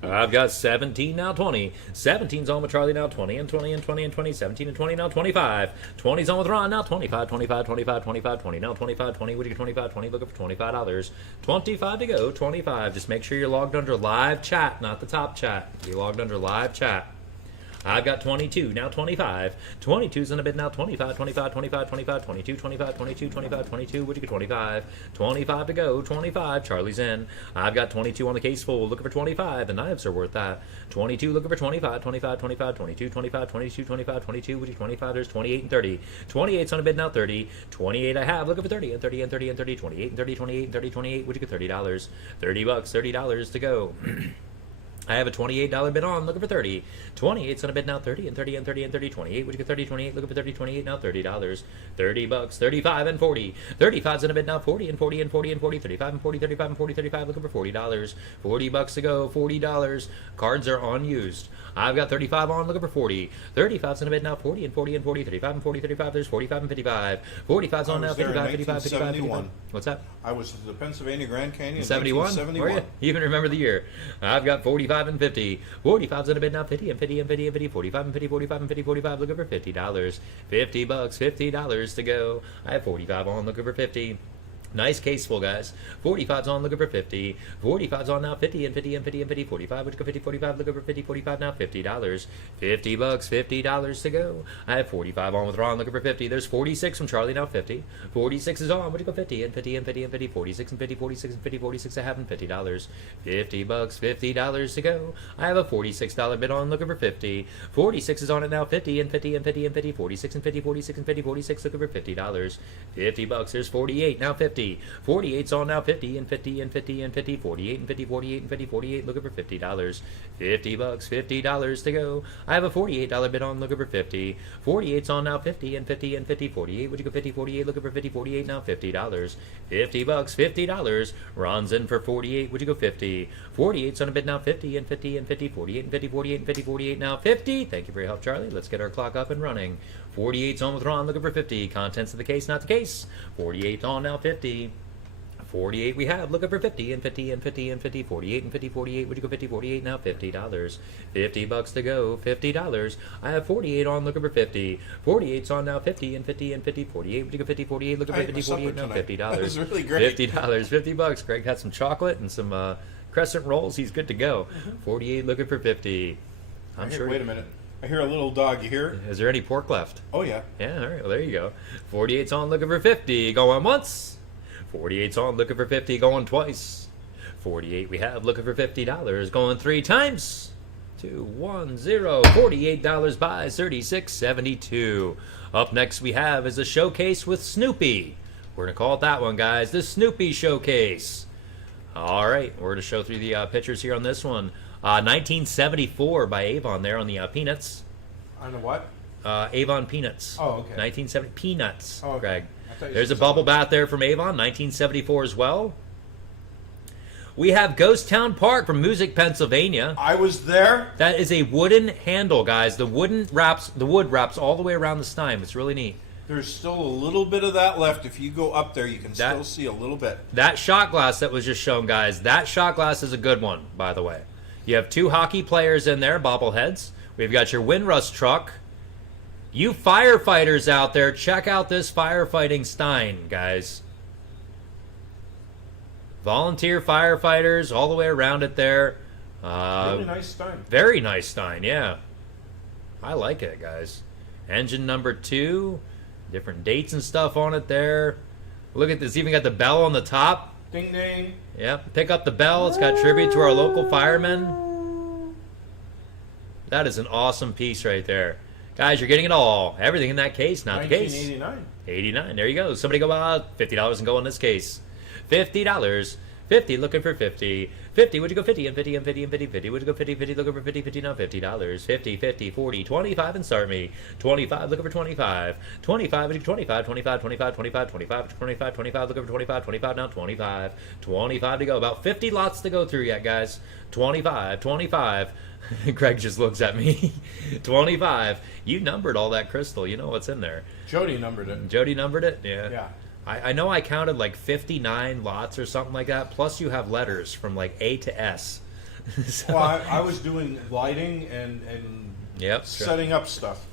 I've got 17 now 20. 17's on with Charlie now 20 and 20 and 20 and 20. 17 and 20 now 25. 20's on with Ron now 25, 25, 25, 25, 20. Now 25, 20. What do you get? 25, 20. Looking for $25. 25 to go. 25. Just make sure you're logged under live chat, not the top chat. Be logged under live chat. I've got 22, now 25. 22's on a bid now. 25, 25, 25, 25, 22, 25, 22, 25, 22. What'd you get? 25. 25 to go. 25. Charlie's in. I've got 22 on the case full. Looking for 25. The knives are worth that. 22 looking for 25, 25, 25, 22, 25, 22, 25, 22. What'd you get? 25. There's 28 and 30. 28's on a bid now. 30. 28 I have. Looking for 30 and 30 and 30 and 30. 28 and 30, 28 and 30, 28. What'd you get? $30. $30. $30 to go. I have a $28 bid on, looking for 30. 28's on a bid now. 30 and 30 and 30 and 30. 28. Would you get 30? 28. Looking for 30. 28 now. $30. $30. 35 and 40. 35's on a bid now. 40 and 40 and 40 and 40. 35 and 40. 35 and 40. 35. Looking for $40. $40 to go. $40. Cards are unused. I've got 35 on, looking for 40. 35's on a bid now. 40 and 40 and 40. 35 and 40. 35. There's 45 and 55. 45's on now. 55, 55, 55, 55. What's that? I was at the Pennsylvania Grand Canyon in 71? 1971. Were you? You even remember the year. I've got 45 and 50. 45's on a bid now. 50 and 50 and 50 and 50. 45 and 50, 45 and 50, 45. Looking for $50. $50. $50 to go. I have 45 on, looking for 50. Nice case full, guys. 45's on, looking for 50. 45's on now. 50 and 50 and 50 and 50. 45, which go 50, 45, looking for 50, 45 now. $50. $50. $50 to go. I have 45 on with Ron, looking for 50. There's 46 from Charlie now. 50. 46 is on. Would you go 50 and 50 and 50 and 50? 46 and 50, 46 and 50, 46 I have and $50. $50. $50 to go. I have a $46 bid on, looking for 50. 46 is on it now. 50 and 50 and 50 and 50. 46 and 50, 46 and 50, 46 looking for $50. $50. There's 48 now. 50. 48's on now. 50 and 50 and 50 and 50. 48 and 50, 48 and 50, 48 looking for $50. $50. $50 to go. I have a $48 bid on, looking for 50. 48's on now. 50 and 50 and 50. 48. Would you go 50, 48 looking for 50, 48 now. $50. $50. $50. Ron's in for 48. Would you go 50? 48's on a bid now. 50 and 50 and 50. 48 and 50, 48 and 50, 48 now. 50. Thank you for your help, Charlie. Let's get our clock up and running. 48's on with Ron, looking for 50. Contents of the case, not the case. 48 on now. 50. 48 we have, looking for 50 and 50 and 50 and 50. 48 and 50, 48. Would you go 50, 48 now? $50. $50 to go. $50. I have 48 on, looking for 50. 48's on now. 50 and 50 and 50. 48. Would you go 50, 48? Looking for 50, 48 now. $50. That was really great. $50. $50. Greg had some chocolate and some crescent rolls. He's good to go. 48 looking for 50. I'm sure. Wait a minute. I hear a little dog. You hear? Is there any pork left? Oh, yeah. Yeah, all right. Well, there you go. 48's on, looking for 50. Going once. 48's on, looking for 50. Going twice. 48 we have, looking for $50. Going three times. 2, 1, 0. $48 buys, $36.72. Up next we have is a showcase with Snoopy. We're going to call it that one, guys. The Snoopy Showcase. All right. We're going to show through the pictures here on this one. 1974 by Avon there on the Peanuts. On the what? Avon Peanuts. Oh, okay. 1970 Peanuts, Oh, okay. Greg. I thought you There's a said bubble something. bath there from Avon, 1974 as well. We have Ghost Town Park from Music, Pennsylvania. I was there. That is a wooden handle, guys. The wood wraps all the way around the stein. It's really neat. There's still a little bit of that left. If you go up there, you can still see a little bit. That shot glass that was just shown, guys, that shot glass is a good one, by the way. You have two hockey players in there, bobbleheads. We've got your Windrush truck. You firefighters out there, check out this firefighting stein, guys. Volunteer firefighters all the way around it there. Really nice stein. Very nice stein, yeah. I like it, guys. Engine number 2. Different dates and stuff on it there. Look at this. Even got the bell on the top. Ding ding. Yep. Pick up the bell. It's got tribute to our local firemen. That is an awesome piece right there. Guys, you're getting it all. Everything in that case, not the case. 1989. 89. There you go. Somebody go $50 and go in this case. $50. 50, looking for 50. 50, would you go 50 and 50 and 50 and 50, 50, would you go 50, 50, looking for 50, 50, now $50. 50, 50, 40, 25 and start me. 25, looking for 25. 25, would you go 25, 25, 25, 25, 25, 25, 25, looking for 25, 25, now 25. 25 to go. About 50 lots to go through yet, guys. 25, 25. Greg just looks at me. 25. You numbered all that crystal. You know what's in there. Jody numbered it. Jody numbered it? Yeah. Yeah. I know I counted like 59 lots or something like that. Plus you have letters from like A to S. So, Well, I was doing lighting and yep. setting up stuff.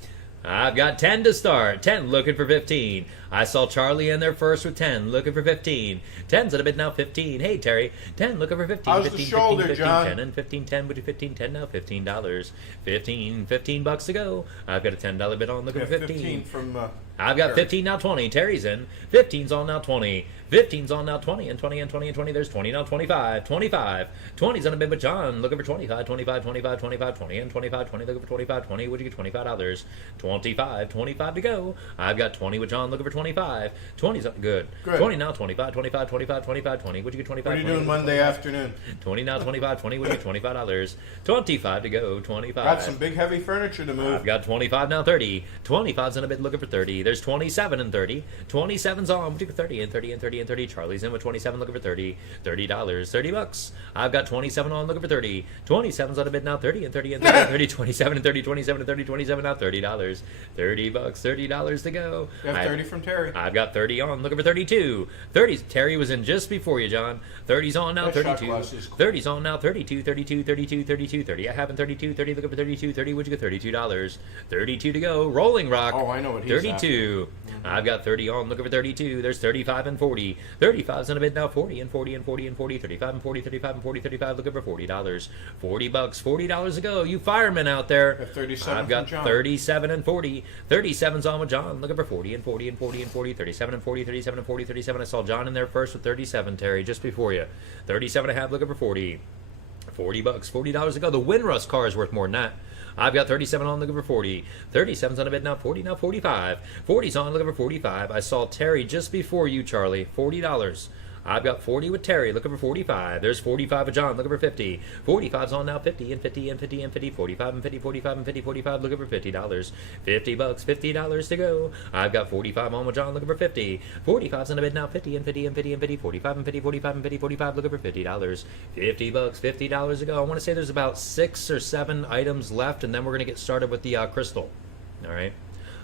I've got 10 to start. 10 looking for 15. I saw Charlie in there first with 10 looking for 15. 10's at a bid now 15. Hey, Terry. 10 looking for 15. How's the 15, shoulder, 15, 15, John? 10 and 15, 10. Would you 15, 10 now? $15. 15 bucks to go. I've got a $10 bid on looking Yeah, for 15. 15 from. I've got Terry. 15 now 20. Terry's in. 15's on now 20. 15's on now 20 and 20 and 20 and 20. There's 20 now 25. 25. 20's on a bid with John. Looking for 25. 25, 25, 25, 20 and 25. 20 looking for 25. 20. Would you get $25? 25. 25 to go. I've got 20 with John looking for 25. 20's up good. 20 now 25. 25, 25, 25, 20. Would you get 25? What are you doing Monday afternoon? 20 now 25. 20. Would you get $25? 25 to go. 25. Got some big heavy furniture to move. I've got 25 now 30. 25's in a bid looking for 30. There's 27 and 30. 27's on. Would you get 30 and 30 and 30 and 30? Charlie's in with 27 looking for 30. $30. 30 bucks. I've got 27 on looking for 30. 27's on a bid now 30 and 30 and 30 and 30. 27 and 30. 27 and 30. 27 now $30. 30 bucks. $30 to go. You have 30 from Terry. I've got 30 on, looking for 32. 30's Terry was in just before you, John. 30's on now, That shot 32. glass is cool. 30's on now, 32, 32, 32, 32, 30. I have in 32, 30, looking for 32, 30. Would you get $32? 32 to go. Rolling Rock. Oh, I know what he's 32. I've got 30 on, looking for 32. There's 35 and 40. 35's in a bid now, 40 and 40 and 40 and 40. 35 and 40, 35 and 40, 35, looking for $40. 40 bucks, $40 to go. You firemen out there. Got 37 I've got from John. 37 and 40. 37's on with John, looking for 40 and 40 and 40 and 40. 37 and 40, 37 and 40, 37. I saw John in there first with 37, Terry, just before you. 37 and a half, looking for 40. 40 bucks, $40 to go. The Windrush car is worth more than that. I've got 37 on, looking for 40. 37's on a bid now, 40, now 45. 40's on, looking for 45. I saw Terry just before you, Charlie. $40. I've got 40 with Terry, looking for 45. There's 45 with John, looking for 50. 45's on now, 50 and 50 and 50 and 50. 45 and 50, 45 and 50, 45, looking for $50. 50 bucks, $50 to go. I've got 45 on with John, looking for 50. 45's on a bid now, 50 and 50 and 50 and 50. 45 and 50, 45 and 50, 45, looking for $50. 50 bucks, $50 to go. I want to say there's about 6 or 7 items left, and then we're going to get started with the crystal. All right.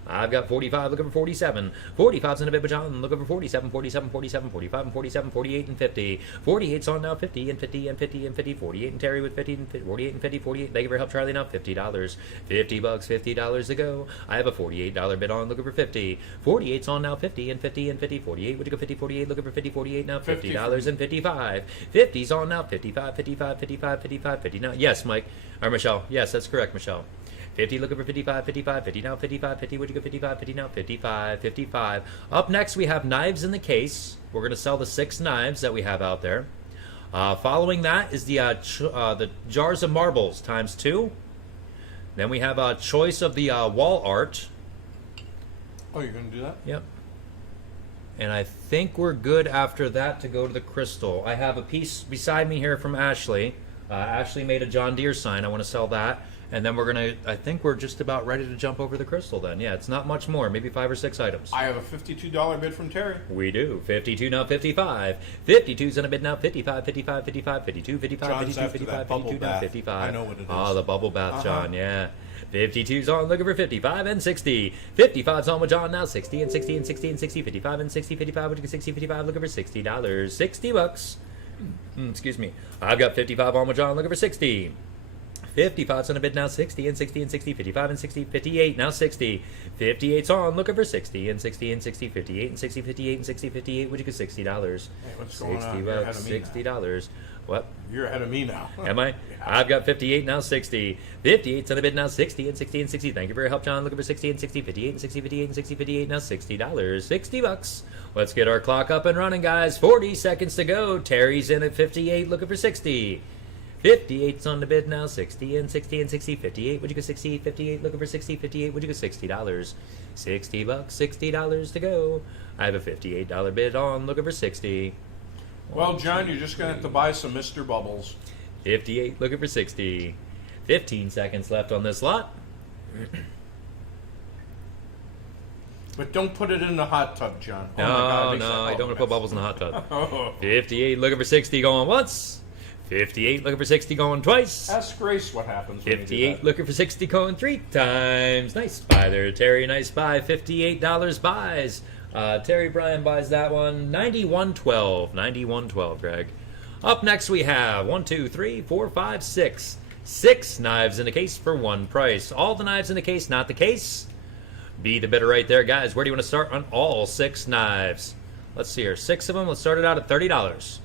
I've got 45, looking for 47. 45's in a bit, but John, looking for 47, 47, 47, 45, and 47, 48, and 50. 48's on now, 50, and 50, and 50, and 50. 48 and Terry with 50, and 50, 48, and 50, 48. Thank you for your help, Charlie. Now $50. 50 bucks, $50 to go. I have a $48 bid on, looking for 50. 48's on now, 50, and 50, and 50. 48, would you go 50, 48, looking for 50, 48, now $50 and 55. 50's on now, 55, 55, 55, 55, 50. Now, yes, Mike, or Michelle. Yes, that's correct, Michelle. 50 looking for 55, 55, 50 now 55, 50, would you go 55, 50 now 55, 55. Up next we have knives in the case. We're going to sell the 6 knives that we have out there. Following that is the jars of marbles times 2. Then we have a choice of the wall art. Oh, you're going to do that? Yep. And I think we're good after that to go to the crystal. I have a piece beside me here from Ashley. Ashley made a John Deere sign. I want to sell that. And then I think we're just about ready to jump over the crystal then. Yeah, it's not much more, maybe 5 or 6 items. I have a $52 bid from Terry. We do. 52 now, 55. 52's in a bid now, 55, 55, 55, 52, 55, John's 52, after 55, that bubble 52 now, bath. 55. I know what it is. Oh, the bubble bath, John, yeah. 52's on, looking for 55 and 60. 55's on with John now, 60 and 60 and 60 and 60, 55 and 60, 55, would you get 60, 55, looking for $60. 60 bucks. Excuse me. I've got 55 on with John, looking for 60. 55's on a bid now, 60 and 60 and 60, 55 and 60, 58, now 60. 58's on, looking for 60 and 60 and 60, 58 and 60, 58 and 60, 58, would you get $60? Hey, what's going 60 on? You're ahead bucks, of me now. $60. What? You're ahead of me now. Am I? I've got 58 now, 60. 58's on a bid now, 60 and 60 and 60. Thank you for your help, John. Looking for 60 and 60, 58 and 60, 58 and 60, 58, now $60. 60 bucks. Let's get our clock up and running, guys. 40 seconds to go. Terry's in at 58, looking for 60. 58's on the bid now, 60 and 60 and 60, 58, would you go 60, 58, looking for 60, 58, would you go $60? 60 bucks, $60 to go. I have a $58 bid on, looking for 60. Well, John, you're just going to have to buy some Mr. Bubbles. 58, looking for 60. 15 seconds left on this lot. But don't put it in the hot tub, John. Oh No, my God, no, I don't want to put bubbles in the hot tub. Oh. 58, looking for 60, going once. 58, looking for 60, going twice. Ask Grace what happens when you do 58, that. looking for 60, going 3 times. Nice buy there, Terry. Nice buy. $58 buys. Terry Bryan buys that one. 91.12. 91.12, Greg. Up next we have 1, 2, 3, 4, 5, 6. 6 knives in the case for one price. All the knives in the case, not the case. Be the bidder right there, guys. Where do you want to start on all 6 knives? Let's see here. 6 of them. Let's start it out at $30.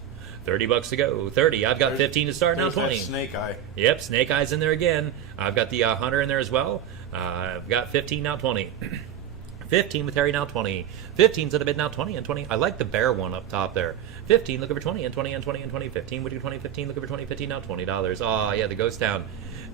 $30 to go. 30. I've got 15 to start now. There's that 20. snake eye. Yep, snake eyes in there again. I've got the Hunter in there as well. I've got 15 now. 20. 15 with Harry now. 20. 15's at a bid now. 20 and 20. I like the bear one up top there. 15 looking for 20 and 20 and 20 and 20. 15 would you 20? 15 looking for 20. 15 now. $20. Oh yeah, the ghost town.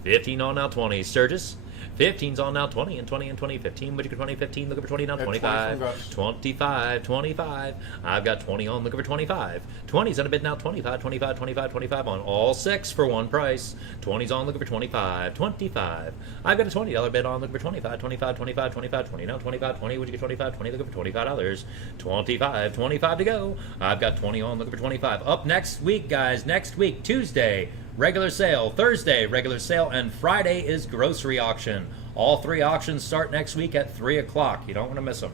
15 on now. 20. Sturgis. 15's on now. 20 and 20 and 20. 15 would you 20? 15 looking for 20 now. 25. 25. 25. I've got 20 on looking for 25. 20's on a bid now. 25. 25. 25. 25 on all 6 for one price. 20's on looking for 25. 25. I've got a $20 bid on looking for 25. 25. 25. 25. 20 now. 25. 20 would you get 25? 20 looking for $25. 25. 25 to go. I've got 20 on looking for 25. Up next week, guys. Next week, Tuesday. Regular sale, Thursday, regular sale, and Friday is grocery auction. All 3 auctions start next week at 3 o'clock. You don't want to miss them.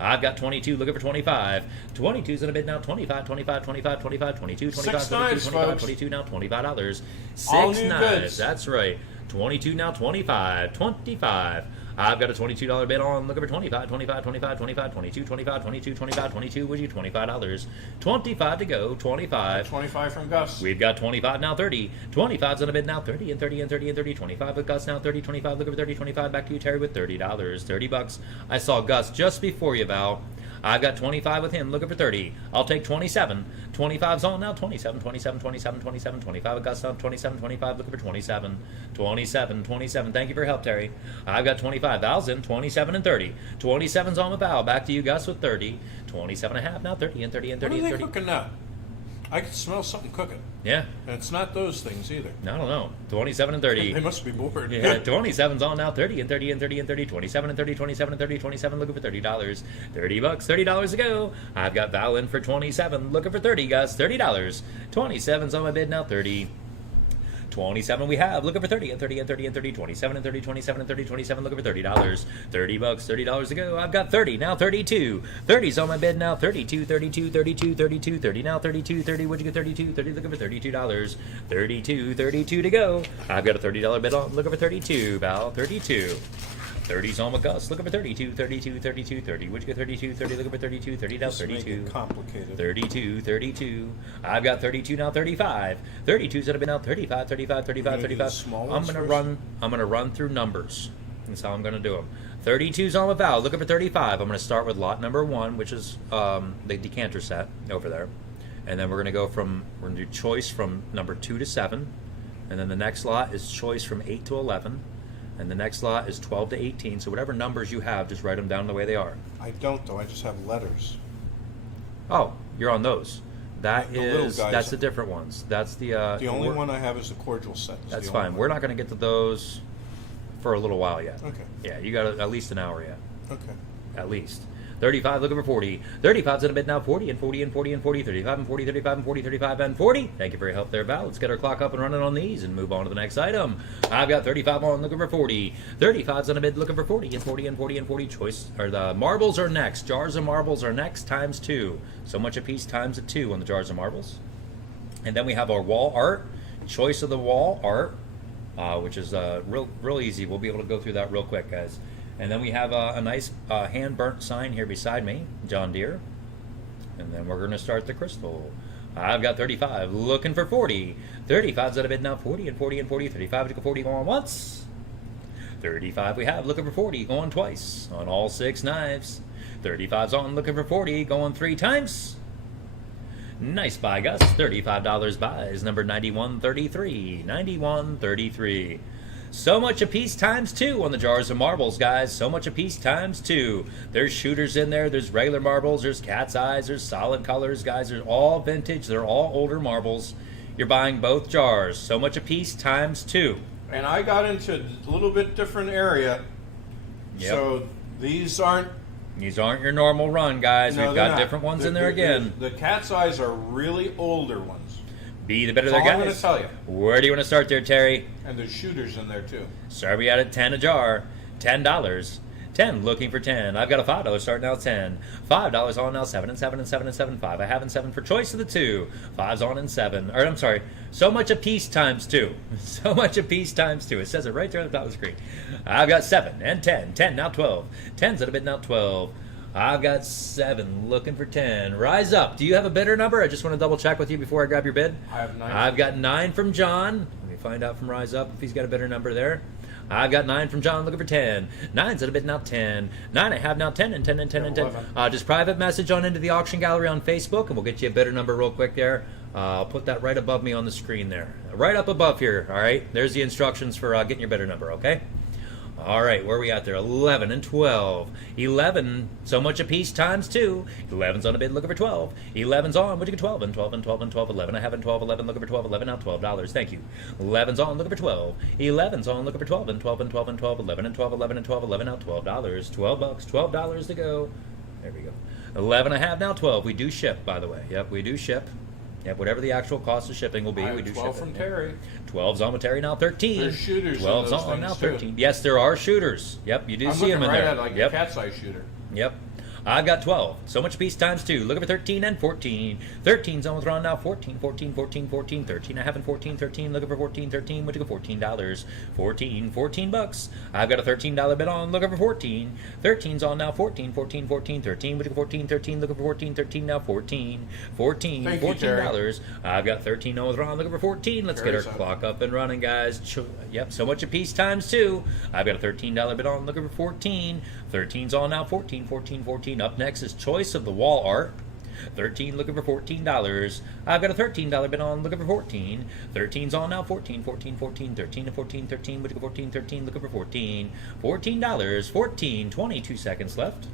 I've got 22 looking for 25. 22's in a bid now. 25, 25, 25, 25, 22, 25, 6 22, knives, 25, folks. 22 now, $25. 6 All new knives. goods. That's right. 22 now, 25, 25. I've got a $22 bid on looking for 25, 25, 25, 25, 22, 25, 22, 25, 22. Would you $25? 25 to go. 25. 25 from Gus. We've got 25 now, 30. 25's on a bid now, 30 and 30 and 30 and 30. 25 with Gus now, 30, 25, looking for 30, 25. Back to you, Terry, with $30. $30. I saw Gus just before you, Val. I've got 25 with him, looking for 30. I'll take 27. 25's on now, 27, 27, 27, 27, 25 with Gus now, 27, 25, looking for 27. 27, 27. Thank you for your help, Terry. I've got 25. Val's in, 27 and 30. 27's on with Val. Back to you, Gus, with 30. 27 and a half now, 30 and 30 and 30 What are and they 30. cooking now? I can smell something cooking. Yeah. And it's not those things either. I don't know. 27 and 30. They must be bored. Yeah, 27's on now, 30 and 30 and 30 and 30, 27 and 30, 27 and 30, 27 looking for $30. $30, $30 to go. I've got Val in for 27, looking for 30, Gus, $30. 27's on my bid now, 30. 27 we have, looking for 30 and 30 and 30 and 30, 27 and 30, 27 and 30, 27, looking for $30. $30, $30 to go. I've got 30, now 32. 30's on my bid now, 32, 32, 32, 32, 30, now 32, 30, what'd you get 32, 30, looking for $32. 32, 32 to go. I've got a $30 bid on, looking for 32, Val, 32. 30's on with Gus, looking for 32, 32, 32, 30. What'd you get 32, 30, looking for 32, 30 now, This is making 32. it complicated. 32, 32. I've got 32 now, 35. 32's gonna be now 35, 35, 35, You're gonna do the 35. small I'm ones gonna first? run through numbers. That's how I'm gonna do them. 32's on with Val, looking for 35. I'm gonna start with lot number 1, which is the decanter set over there. And then we're gonna do choice from number 2 to 7. And then the next lot is choice from 8 to 11. And the next lot is 12 to 18. So whatever numbers you have, just write them down the way they are. I don't, though. I just have letters. Oh, you're on those. That The little is guys. that's the different ones. That's the The only one I have is the cordial set. It's That's the only fine. one. We're not going to get to those for a little while yet. Okay. Yeah, you got at least an hour yet. Okay. At least. 35 looking for 40. 35's in a bid now. 40 and 40 and 40 and 40. 35 and 40, 35 and 40, 35 and 40. Thank you for your help there, Val. Let's get our clock up and running on these and move on to the next item. I've got 35 on looking for 40. 35's in a bid looking for 40 and 40 and 40 and 40. Choice, or the marbles are next. Jars of marbles are next times 2. So much a piece times a 2 on the jars of marbles. And then we have our wall art. Choice of the wall art, which is real easy. We'll be able to go through that real quick, guys. And then we have a nice hand-burnt sign here beside me, John Deere. And then we're going to start the crystal. I've got 35, looking for 40. 35's at a bid now, 40 and 40 and 40. 35 to go 40 going once. 35 we have, looking for 40, going twice on all 6 knives. 35's on, looking for 40, going 3 times. Nice buy, Gus. $35 buys, number 9133. 9133. So much a piece times 2 on the jars of marbles, guys. So much a piece times 2. There's shooters in there. There's regular marbles. There's cat's eyes. There's solid colors, guys. They're all vintage. They're all older marbles. You're buying both jars. So much a piece times 2. And I got into a little bit different area. Yep. So these aren't. These aren't your normal run, guys. No, We've they're got not. different ones in there again. The cat's eyes are really older ones. Be the better That's there, all I'm guys. going to tell you. Where do you want to start there, Terry? And there's shooters in there too. Start me out at 10 a jar. $10. 10, looking for 10. I've got a $5 starting out 10. $5 on now 7 and 7 and 7 and 7 5. I have in 7 for choice of the 2. 5's on in 7. Or I'm sorry, so much a piece times 2. So much a piece times 2. It says it right there at the top of the screen. I've got 7 and 10. 10 now 12. 10's at a bit now 12. I've got 7 looking for 10. Rise up. Do you have a bidder number? I just want to double check with you before I grab your bid. I have 9. I've got 9 from John. Let me find out from Rise Up if he's got a bidder number there. I've got 9 from John looking for 10. 9's at a bit now 10. 9 I have now 10 and 10 and 10 and 10. 11. Just private message on into the auction gallery on Facebook and we'll get you a bidder number real quick there. I'll put that right above me on the screen there. Right up above here, all right? There's the instructions for getting your bidder number, okay? All right, where are we at there? 11 and 12. 11, so much a piece times 2. 11's on a bid looking for 12. 11's on, what do you get 12 and 12 and 12 and 12, 11. I have in 12, 11 looking for 12, 11 now $12. Thank you. 11's on looking for 12. 11's on looking for 12 and 12 and 12 and 12, 11 and 12, 11 and 12, 11 now $12. 12 bucks, $12 to go. There we go. 11 I have now 12. We do ship, by the way. Yep, we do ship. Yep, whatever the actual cost of shipping will be, I we have do 12 ship. from Terry. 12's on with Terry now 13. There's shooters in 12's those on now things, too. 13. Yes, there are shooters. Yep, you do I'm see them looking in right there. at like Yep. a cat's eye shooter. Yep. I've got 12. So much piece times 2. Looking for 13 and 14. 13's on with Ron now. 14, 14, 14, 14, 13. I have in 14, 13. Looking for 14, 13. What you go? $14. 14 bucks. I've got a $13 bid on. Looking for 14. 13's on now. 14, 14, 14, 13. What you go? 14, 13. Looking for 14, 13 now. 14, 14, Thank you, $14. I've got 13 on with Ron. Looking for 14. Let's get our Terry's up. clock up and running, guys. Yep. So much a piece times 2. I've got a $13 bid on. Looking for 14. 13's on now. 14, 14, 14. Up next is Choice of the Wall Art. 13 looking for $14. I've got a $13 bid on looking for 14. 13's on now. 14, 14, 14, 13 and 14, 13. Looking for 14, 13 looking for 14. $14, 14, 22 seconds left.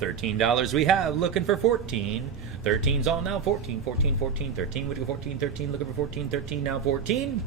$13 we have looking for 14. 13's on now. 14, 14, 14, 13. Looking for 14, 13 looking for 14, 13 now 14.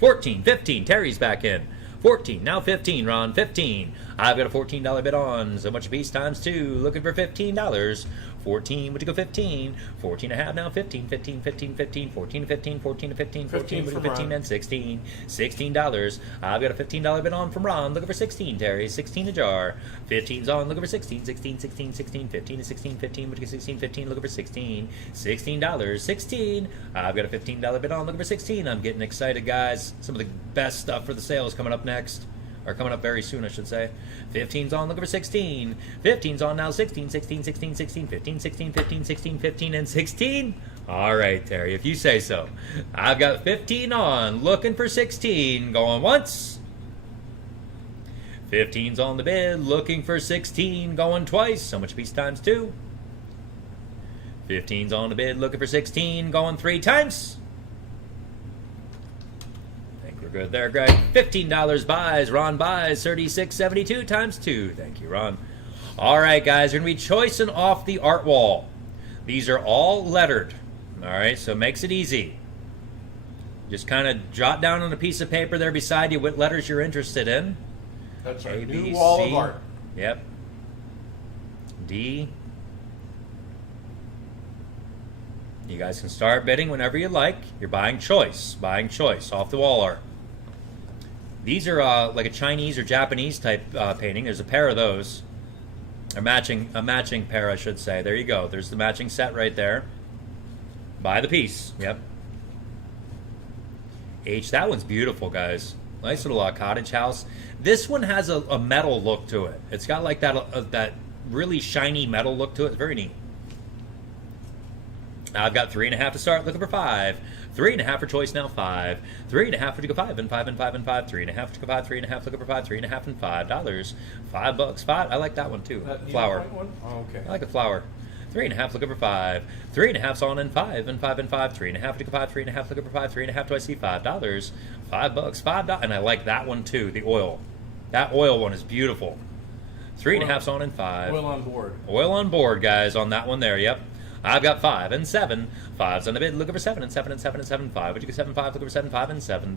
14, 15. Terry's back in. 14, now 15, Ron, 15. I've got a $14 bid on. So much a piece times 2. Looking for $15. 14, would you go 15? 14 and a half now, 15, 15, 15, 15, 14 to 15, 14 to 15, 14, would you go 15 and 16. $16. I've got a $15 bid on from Ron. Looking for 16, Terry. 16 a jar. 15's on. Looking for 16, 16, 16, 16, 15 to 16, 15, would you go 16, 15, looking for 16. $16. 16. I've got a $15 bid on. Looking for 16. I'm getting excited, guys. Some of the best stuff for the sale is coming up next. Or coming up very soon, I should say. 15's on, looking for 16. 15's on now, 16, 16, 16, 16, 15, 16, 15, 16, 15, and 16. All right, Terry, if you say so. I've got 15 on, looking for 16. Going once. 15's on the bid, looking for 16. Going twice. So much piece times 2. 15's on the bid, looking for 16. Going 3 times. We're good there, Greg. $15 buys. Ron buys. 36.72 times 2. Thank you, Ron. All right, guys. We're going to be choicing off the art wall. These are all lettered. All right, so it makes it easy. Just kind of jot down on a piece of paper there beside you what letters you're interested in. That's our A, new B, wall C. of art. Yep. D. You guys can start bidding whenever you like. You're buying choice off the wall art. These are like a Chinese or Japanese type painting. There's a pair of those. A matching pair, I should say. There you go. There's the matching set right there. Buy the piece. Yep. H. That one's beautiful, guys. Nice little cottage house. This one has a metal look to it. It's got like that really shiny metal look to it. It's very neat. I've got 3.5 to start. Looking for 5. 3.5 for choice now. 5. 3.5 for to go 5 and 5 and 5 and 5. 3.5 to go 5. 3.5 looking for 5. 3.5 and $5. $5. $5. I like that one too. That Flower. needlepoint one? Oh, okay. I like a flower. 3.5, looking for 5. 3.5's on and 5 and 5 and 5. 3.5, looking for 5. 3.5, looking for 5. 3.5, do I see $5? $5, $5. And I like that one too, the oil. That oil one is beautiful. 3.5's on and 5. Oil on board. Oil on board, guys, on that one there, yep. I've got 5 and 7. 5's on the bid, looking for 7 and 7 and 7 and 7. 5. Would you get 7, 5, looking for 7, 5 and $7.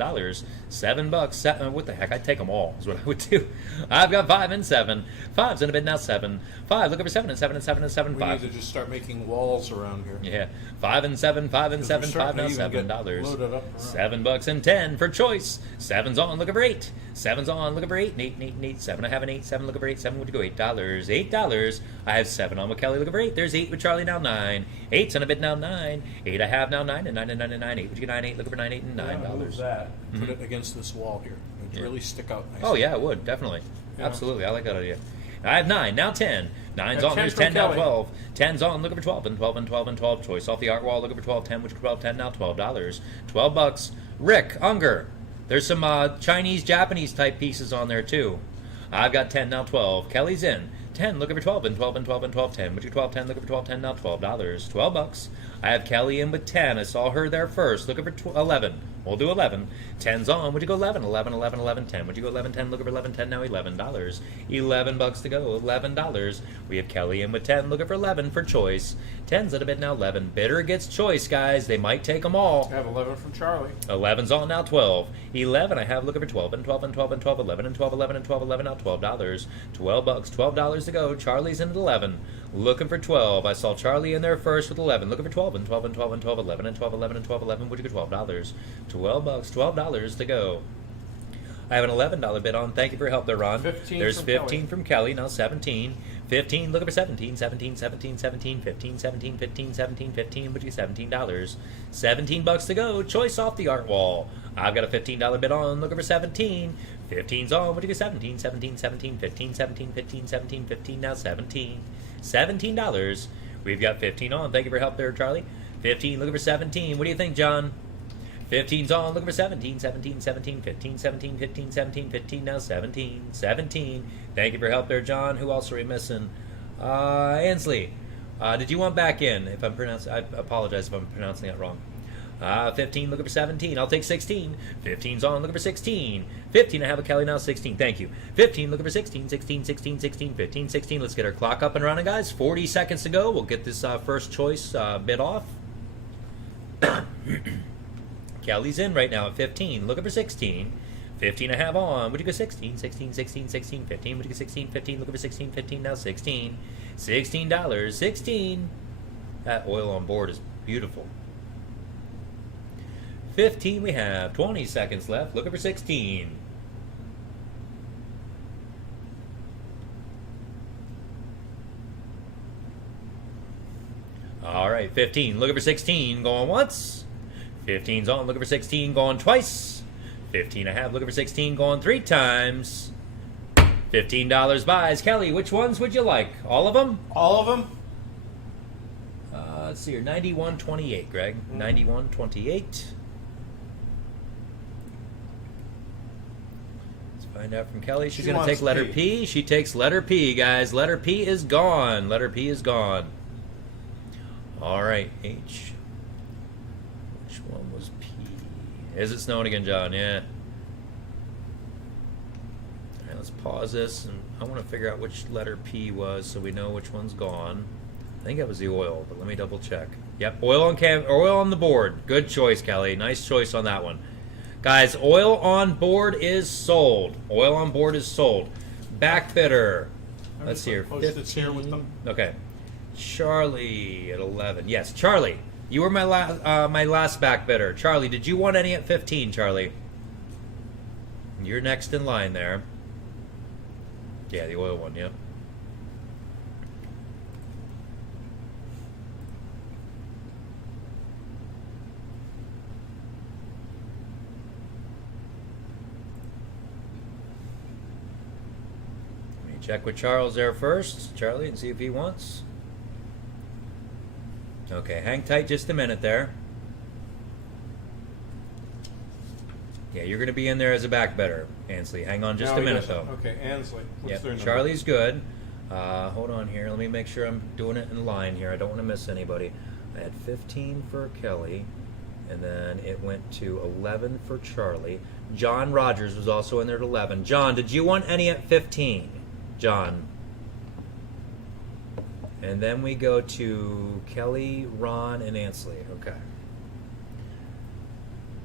$7. What the heck? I'd take them all, is what I would do. I've got 5 and 7. 5's on the bid now, 7. 5, looking for 7 and 7 and 7 and 7. We 5. need to just start making walls around here. Yeah. 5 and 7, 5 and 7, 5 now, $7. $7 and 10 for choice. 7's on, looking for 8. 7's on, looking for 8. 8, 8, 8. 7, I have an 8. 7, looking for 8. 7, would you go $8? $8. I have 7 on with Kelly, looking for 8. There's 8 with Charlie now, 9. 8's on a bid now, 9. 8 I have now, 9 and 9 and 9 and 9. 8, would you get 9, 8, looking for 9, 8 and $9. That. Put it against this wall here. It would really stick out nicely. Oh yeah, it would, definitely. Yeah. Absolutely, I like that idea. I have 9, now 10. 9's on, 10 there's from 10 now, Kelly. 12. 10's on, looking for 12 and 12 and 12 and 12. Choice off the art wall, looking for 12, 10, which 12, 10 now, $12. $12. Rick Unger. There's some Chinese, Japanese type pieces on there too. I've got 10 now, 12. Kelly's in. 10, looking for 12 and 12 and 12 and 12, 10. Which 12, 10, looking for 12, 10 now, $12. $12. I have Kelly in with 10. I saw her there first, looking for 11. We'll do 11. 10's on. Would you go 11? 11, 11, 11, 10. Would you go 11, 10? Looking for 11, 10 now, $11. $11 to go. $11. We have Kelly in with 10, looking for 11 for choice. 10's at a bid now, 11. Bidder gets choice, guys. They might take them all. I have 11 from Charlie. 11's on now, 12. 11 I have looking for 12 and 12 and 12 and 12, 11 and 12, 11 and 12, 11 now, $12. $12, $12 to go. Charlie's in at 11. Looking for 12. I saw Charlie in there first with 11. Looking for 12 and 12 and 12 and 12, 11 and 12, 11 and 12, 11. Would you get $12? $12, $12 to go. I have an $11 bid on. Thank you for your help there, Ron. 15 There's from 15 Kelly. from Kelly. Now 17. 15, looking for 17. 17, 17, 17, 15, 17, 15, 17, 15. Would you get $17? $17 to go. Choice off the art wall. I've got a $15 bid on. Looking for 17. 15's on. Would you get 17? 17, 17, 15, 17, 15, 17, 15. Now 17. $17. We've got 15 on. Thank you for your help there, Charlie. 15, looking for 17. What do you think, John? 15's on, looking for 17, 17, 17, 15, 17, 15, 17, 15, now 17, 17. Thank you for your help there, John. Who else are we missing? Ansley. Did you want back in? If I'm pronouncing, I apologize if I'm pronouncing that wrong. 15, looking for 17. I'll take 16. 15's on, looking for 16. 15, I have a Kelly now, 16. Thank you. 15, looking for 16, 16, 16, 16, 15, 16. Let's get our clock up and running, guys. 40 seconds to go. We'll get this first choice bid off. Kelly's in right now at 15. Looking for 16. 15 I have on. Would you go 16? 16, 16, 16, 15. Would you go 16, 15? Looking for 16, 15. Now 16. $16. 16. That oil on board is beautiful. 15 we have. 20 seconds left. Looking for 16. All right, 15. Looking for 16. Going once. 15's on. Looking for 16. Going twice. 15 I have. Looking for 16. Going 3 times. $15 buys. Kelly, which ones would you like? All of them? All of them? Let's see here. 91.28, Greg. 91.28. Let's find out from Kelly. She's She going to take wants letter P. P. She takes letter P, guys. Letter P is gone. Letter P is gone. All right, H. Which one was P? Is it snowing again, John? Yeah. All right, let's pause this, and I want to figure out which letter P was so we know which one's gone. I think that was the oil, but let me double check. Yep, oil on the board. Good choice, Kelly. Nice choice on that one. Guys, oil on board is sold. Oil on board is sold. Back bidder. Let's see here. Post-its here with them. Okay. Charlie at 11. Yes, Charlie. You were my last back bidder. Charlie, did you want any at 15, Charlie? You're next in line there. Yeah, the oil one, yep. Let me check with Charles there first, Charlie, and see if he wants. Okay, hang tight just a minute there. Yeah, you're going to be in there as a back bidder, Ansley. Hang on just No, a he minute, doesn't. though. Okay, Ansley. What's their Yep, number? Charlie's good. Hold on here. Let me make sure I'm doing it in line here. I don't want to miss anybody. I had 15 for Kelly, and then it went to 11 for Charlie. John Rogers was also in there at 11. John, did you want any at 15? John. And then we go to Kelly, Ron, and Ansley. Okay.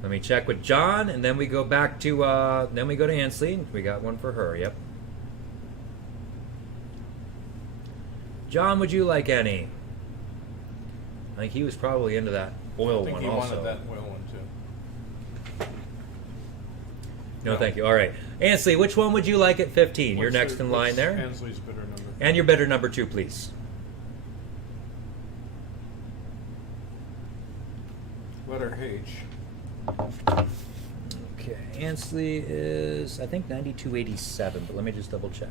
Let me check with John, and then we go back to, then we go to Ansley. We got one for her, yep. John, would you like any? I think he was probably into that oil I think one he also. wanted that oil one too. No, thank you. All right. Ansley, which one would you like at 15? You're next in line there. Ansley's bidder number. And your bidder number 2, please. Letter H. Okay. Ansley is, I think, 9287, but let me just double check.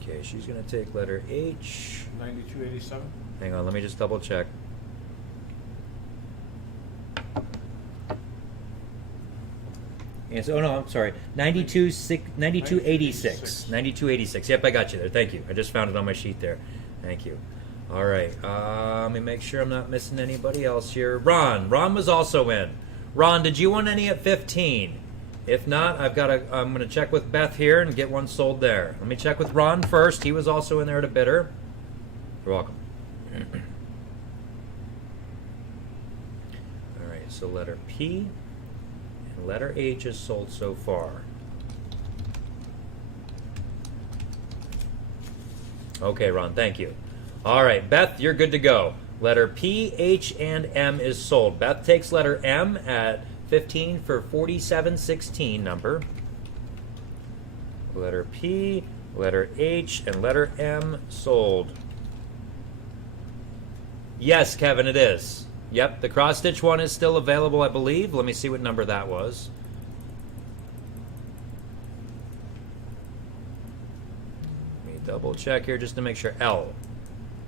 Okay, she's going to take letter H. 9287. Hang on, let me just double check. Yes, oh no, I'm sorry. 9286. 9286. Yep, I got you there. Thank you. I just found it on my sheet there. Thank you. All right. Let me make sure I'm not missing anybody else here. Ron. Ron was also in. Ron, did you want any at 15? If not, I'm going to check with Beth here and get one sold there. Let me check with Ron first. He was also in there at a bidder. You're welcome. All right, so letter P and letter H is sold so far. Okay, Ron, thank you. All right, Beth, you're good to go. Letter P, H, and M is sold. Beth takes letter M at 15 for 4716 number. Letter P, letter H, and letter M sold. Yes, Kevin, it is. Yep, the cross-stitch one is still available, I believe. Let me see what number that was. Let me double check here just to make sure. L.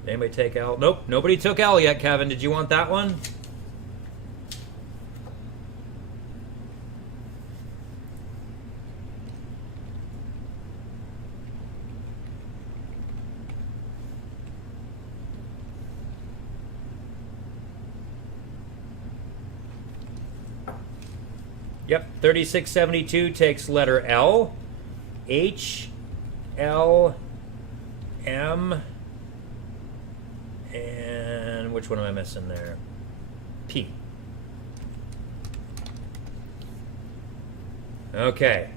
Did anybody take L? Nope, nobody took L yet, Kevin. Did you want that one? Yep, 3672 takes letter L, H, L, M, and which one am I missing there? P. Okay.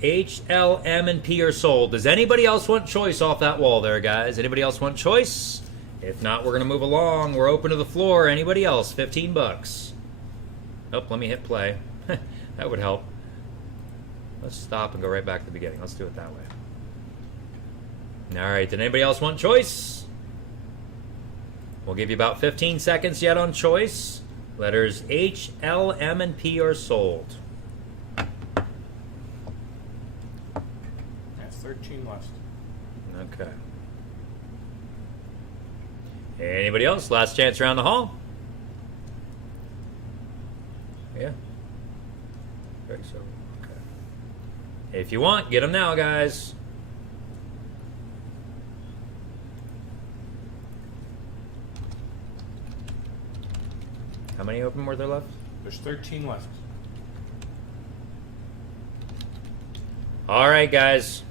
H, L, M, and P are sold. Does anybody else want choice off that wall there, guys? Anybody else want choice? If not, we're going to move along. We're open to the floor. Anybody else? 15 bucks. Oh, let me hit play. That would help. Let's stop and go right back to the beginning. Let's do it that way. All right, did anybody else want choice? We'll give you about 15 seconds yet on choice. Letters H, L, M, and P are sold. That's 13 left. Okay. Anybody else? Last chance around the hall. Yeah. Very so. Okay. If you want, get them now, guys. How many open were there left? There's 13 left. All right, guys.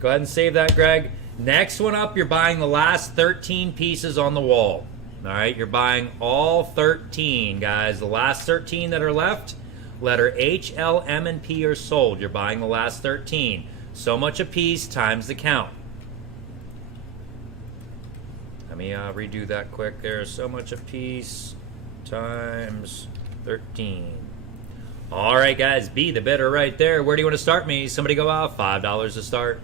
Go ahead and save that, Greg. Next one up, you're buying the last 13 pieces on the wall. All right, you're buying all 13, guys. The last 13 that are left, letter H, L, M, and P are sold. You're buying the last 13. So much a piece times the count. Let me redo that quick there. So much a piece times 13. All right, guys, be the bidder right there. Where do you want to start me? Somebody go out. $5 to start.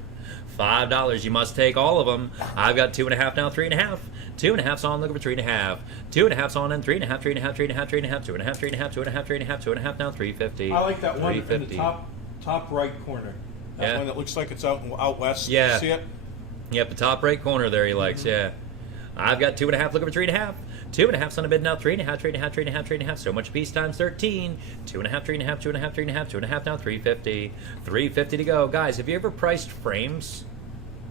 $5. You must take all of them. I've got 2.5 now, 3.5. 2.5's on, looking for 3.5. 2.5's on, and 3.5, 3.5, 3.5, 3.5, 2.5, 3.5, 2.5, 3.5, 2.5 now, 350. I like that one in the 350. top right corner. That one that looks like it's out west. Yeah. See it? Yep, the top right corner there he likes, yeah. I've got 2.5, looking for 3.5. 2.5's on the bid now. 3.5, 3.5, 3.5, 3.5. So much apiece times 13. 2.5, 3.5, 2.5, 3.5, 2.5 now. 350. 350 to go. Guys, have you ever priced frames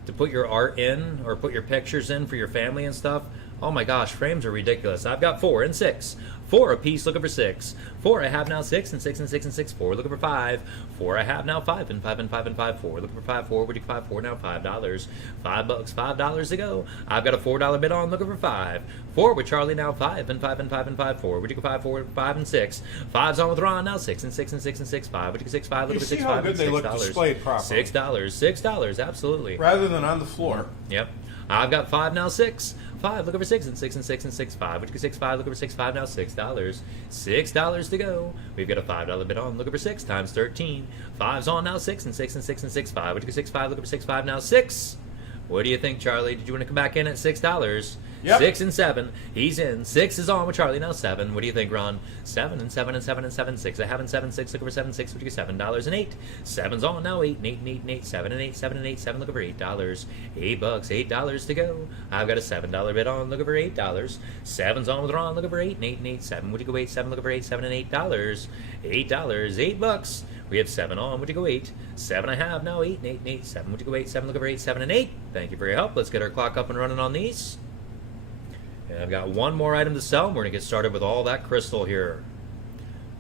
to put your art in or put your pictures in for your family and stuff? Oh my gosh, frames are ridiculous. I've got 4 and 6. 4 a piece, looking for 6. 4 I have now, 6 and 6 and 6 and 6. 4 looking for 5. 4 I have now, 5 and 5 and 5 and 5. 4 looking for 5. 4 would you 5? 4 now, $5. $5, $5 to go. I've got a $4 bid on, looking for 5. 4 with Charlie now, 5 and 5 and 5 and 5. 4 would you go 5? 4, 5 and 6. 5's on with Ron now, 6 and 6 and 6 and 6. 5 would you go 6? 5 looking for 6. 5 and $6. They look displayed properly. $6, absolutely. Rather than on the floor. Yep. I've got 5 now, 6. 5 looking for 6 and 6 and 6 and 6. 5 which is 6. 5 looking for 6. 5 now, $6. $6 to go. We've got a $5 bid on, looking for 6 times 13. 5's on now, 6 and 6 and 6 and 6. 5 which is 6. 5 looking for 6. 5 now, 6. What do you think, Charlie? Did you want to come back in at $6? Yep. 6 and 7. He's in. 6 is on with Charlie now. 7. What do you think, Ron? 7 and 7 and 7 and 7. 6. I haven't 7. 6 looking for 7. 6 would you get $7 and 8. 7's on now. 8 and 8 and 8 and 8. 7 and 8. 7 and 8. 7 looking for $8. $8. $8 to go. I've got a $7 bid on, looking for $8. 7's on with Ron, looking for 8 and 8 and 8. 7 would you go 8? 7 looking for 8. 7 and $8. $8. $8. We have 7 on. Would you go 8? 7 I have now. 8 and 8 and 8. 7 would you go 8? 7 looking for 8. 7 and 8. Thank you for your help. Let's get our clock up and running on these. And I've got one more item to sell. We're going to get started with all that crystal here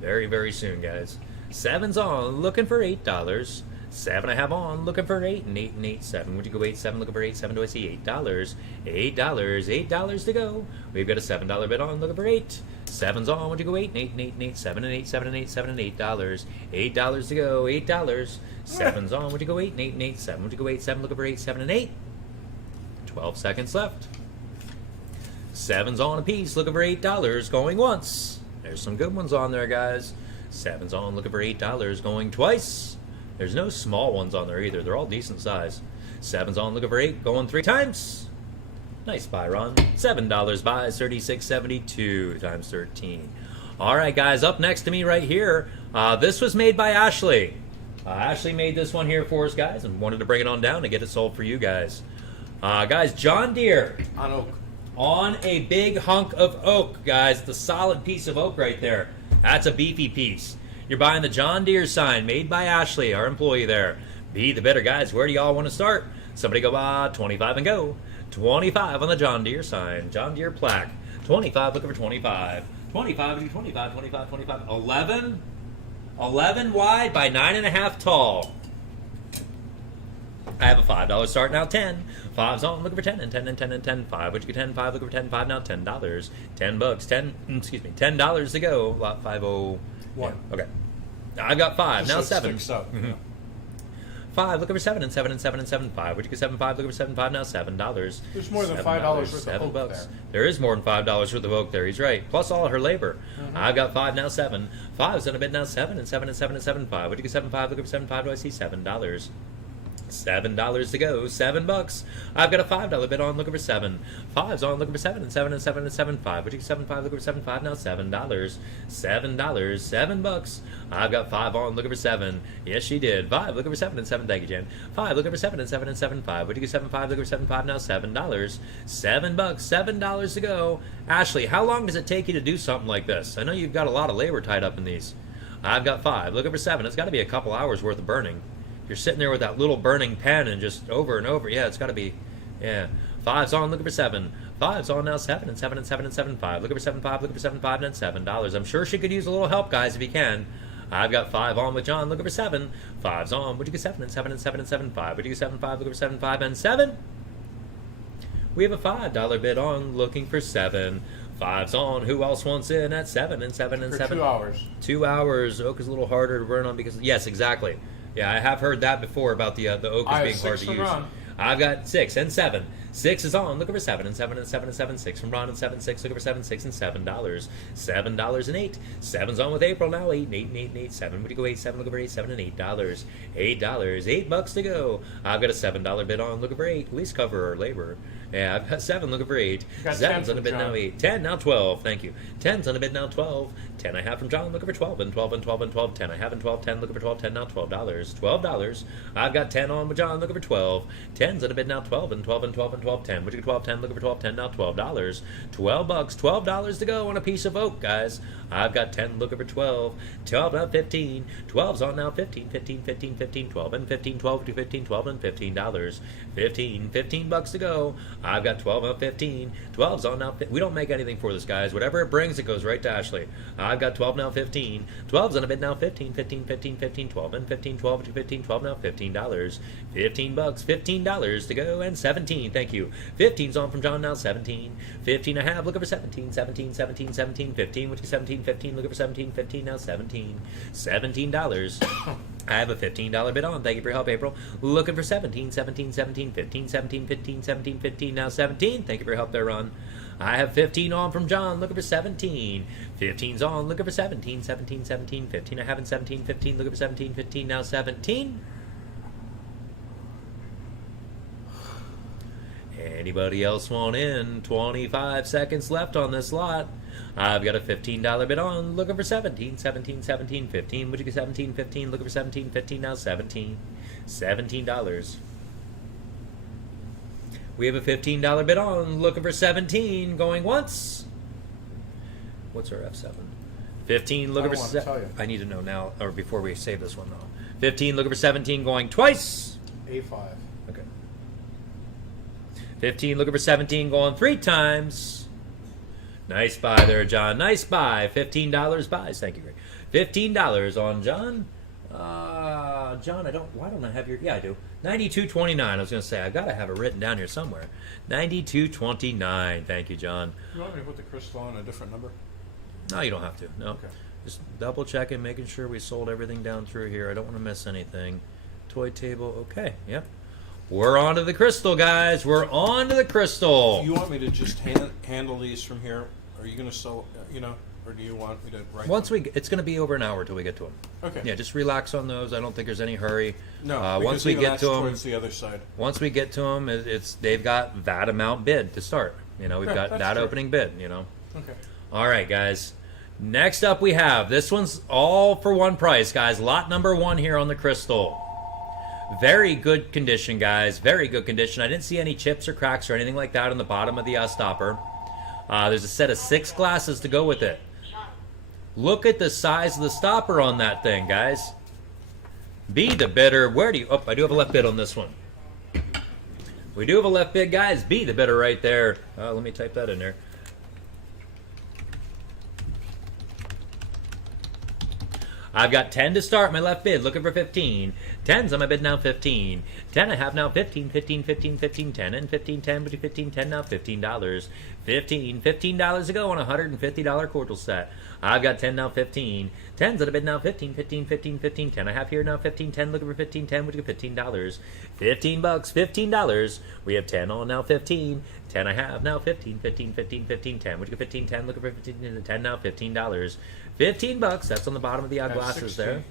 very, very soon, guys. 7's on, looking for $8. 7 I have on, looking for 8 and 8 and 8. 7 would you go 8? 7 looking for 8. 7 do I see $8? $8. $8 to go. We've got a $7 bid on, looking for 8. 7's on, would you go 8 and 8 and 8 and 8. 7 and 8. 7 and 8. 7 and $8. $8 to go. $8. 7's on, would you go 8 and 8 and 8. 7 would you go 8? 7 looking for 8. 7 and 8. 12 seconds left. 7's on a piece, looking for $8, going once. There's some good ones on there, guys. 7's on, looking for $8, going twice. There's no small ones on there either. They're all decent size. 7's on, looking for 8, going 3 times. Nice buy, Ron. $7 buys, $36.72 times 13. All right, guys, up next to me right here. This was made by Ashley. Ashley made this one here for us, guys, and wanted to bring it on down to get it sold for you guys. Guys, John Deere. On oak. On a big hunk of oak, guys. The solid piece of oak right there. That's a beefy piece. You're buying the John Deere sign made by Ashley, our employee there. Be the better, guys. Where do y'all want to start? Somebody go 25 and go. 25 on the John Deere sign. John Deere plaque. 25 looking for 25. 25, 25, 25, 25. 11? 11 wide by 9.5 tall. I have a $5 start now. 10. 5's on, looking for 10 and 10 and 10 and 10. 5, would you get 10? 5, looking for 10. 5 now, $10. $10. 10. Excuse me, $10 to go. Lot 501. Yeah, okay. I've got 5 now. 7. Mm-hmm. 5 looking for 7 and 7 and 7 and 7. 5, would you get 7? 5 looking for 7. 5 now. $7. There's more than $5 worth of oak there. There is more than $5 worth of oak there. He's right. Plus all of her labor. I've got 5 now. 7. 5's on a bid now. 7 and 7 and 7 and 7. 5, would you get 7? 5 looking for 7. 5 do I see $7? $7 to go. $7. I've got a $5 bid on, looking for 7. 5's on, looking for 7 and 7 and 7 and 7. 5. Would you get 7? 5 looking for 7. 5 now. $7. $7. I've got 5 on, looking for 7. Yes, she did. 5 looking for 7 and 7. Thank you, Jen. 5 looking for 7 and 7 and 7. 5. Would you get 7? 5 looking for 7. 5 now. $7. $7. $7 to go. Ashley, how long does it take you to do something like this? I know you've got a lot of labor tied up in these. I've got 5 looking for 7. It's got to be a couple hours worth of burning. You're sitting there with that little burning pen and just over and over. Yeah, it's got to be. Yeah. 5's on, looking for 7. 5's on now. 7 and 7 and 7 and 7. 5 looking for 7. 5 looking for 7. 5 and $7. I'm sure she could use a little help, guys, if you can. I've got 5 on with John, looking for 7. 5's on. Would you get 7 and 7 and 7 and 7? 5. Would you get 7? 5 looking for 7. 5 and 7. We have a $5 bid on, looking for 7. 5's on. Who else wants in at 7 and 7 and 7? For 2 hours. 2 hours. Oak is a little harder to burn on because yes, exactly. Yeah, I have heard that before about the oak is being hard to use. Ron. I've got 6 and 7. 6 is on, looking for 7 and 7 and 7 and 7. 6 from Ron and 7. 6 looking for 7. 6 and $7. $7 and 8. 7's on with April now. 8 and 8 and 8 and 8. 7 would you go 8? 7 looking for 8. 7 and $8. $8. $8 to go. I've got a $7 bid on, looking for 8. At least cover our labor. Yeah, I've got 7 looking for 8. 7's on the bid now. 8. 10 now. 12. Thank you. 10's on the bid now. 12. 10 I have from John, looking for 12, and 12, and 12, and 12, 10 I have, and 12, 10, looking for 12, 10 now, $12, $12. I've got 10 on with John, looking for 12, 10's at a bid now, 12, and 12, and 12, and 12, 10, would you get 12, 10, looking for 12, 10 now, $12, 12 bucks, $12 to go on a piece of oak, guys. I've got 10, looking for 12, 12 now, 15, 12's on now, 15, 15, 15, 15, 12, and 15, 12 to 15, 12, and $15, 15, 15 bucks to go. I've got 12 now, 15, 12's on now, we don't make anything for this, guys. Whatever it brings, it goes right to Ashley. I've got 12 now, 15. 12's on a bid now, 15, 15, 15, 15, 12, and 15, 12 to 15, 12 now, $15. 15 bucks, $15 to go, and 17, thank you. 15's on from John now, 17. 15 I have, looking for 17, 17, 17, 17, 15, which is 17, 15, looking for 17, 15 now, 17. $17. I have a $15 bid on. Thank you for your help, April. Looking for 17, 17, 17, 15, 17, 15, 17, 15, now 17. Thank you for your help there, Ron. I have 15 on from John, looking for 17. 15's on, looking for 17, 17, 17, 15. I haven't 17, 15, looking for 17, 15, now 17. Anybody else want in? 25 seconds left on this lot. I've got a $15 bid on, looking for 17, 17, 17, 15. Would you get 17, 15, looking for 17, 15, now 17. $17. We have a $15 bid on, looking for 17, going once. What's our F7? 15, looking for 7. I need to know now, or before we save this one though. 15, looking for 17, going twice. A5. Okay. 15, looking for 17, going 3 times. Nice buy there, John. Nice buy. $15 buys. Thank you, Greg. $15 on John. John, why don't I have your, yeah, I do. 92.29. I was going to say, I've got to have it written down here somewhere. 92.29. Thank you, John. You want me to put the crystal on a different number? No, you don't have to. No. Okay. Just double checking, making sure we sold everything down through here. I don't want to miss anything. Toy table. Okay. Yep. We're on to the crystal, guys. We're on to the crystal. Do you want me to just handle these from here? Are you going to sell, or do you want me to write It's going to be over an hour till we get to them. Okay. Yeah, just relax on those. I don't think there's any hurry. No, once we get to them, towards the other side. Once we get to them, they've got that amount bid to start. We've got that true. opening bid. Okay. All right, guys. Next up, we have this one's all for one price, guys. Lot number 1 here on the crystal. Very good condition, guys. Very good condition. I didn't see any chips or cracks or anything like that on the bottom of the stopper. There's a set of 6 glasses to go with it. Look at the size of the stopper on that thing, guys. Be the bidder. Where do you... Oh, I do have a left bid on this one. We do have a left bid, guys. Be the bidder right there. Let me type that in there. I've got 10 to start my left bid, looking for 15. 10's on my bid now, 15. 10 I have now, 15, 15, 15, 15, 10, and 15, 10, but 15, 10 now, $15. 15, $15 to go on a $150 cordial set. I've got 10 now, 15. 10's at a bid now, 15, 15, 15, 15, 10 I have here now, 15, 10, looking for 15, 10, would you get $15? 15 bucks, $15. We have 10 on now, 15. 10 I have now, 15, 15, 15, 15, 10. Would you get 15, 10, looking for 15, 10 now, $15. 15 bucks, that's on the bottom of the glasses 16. there.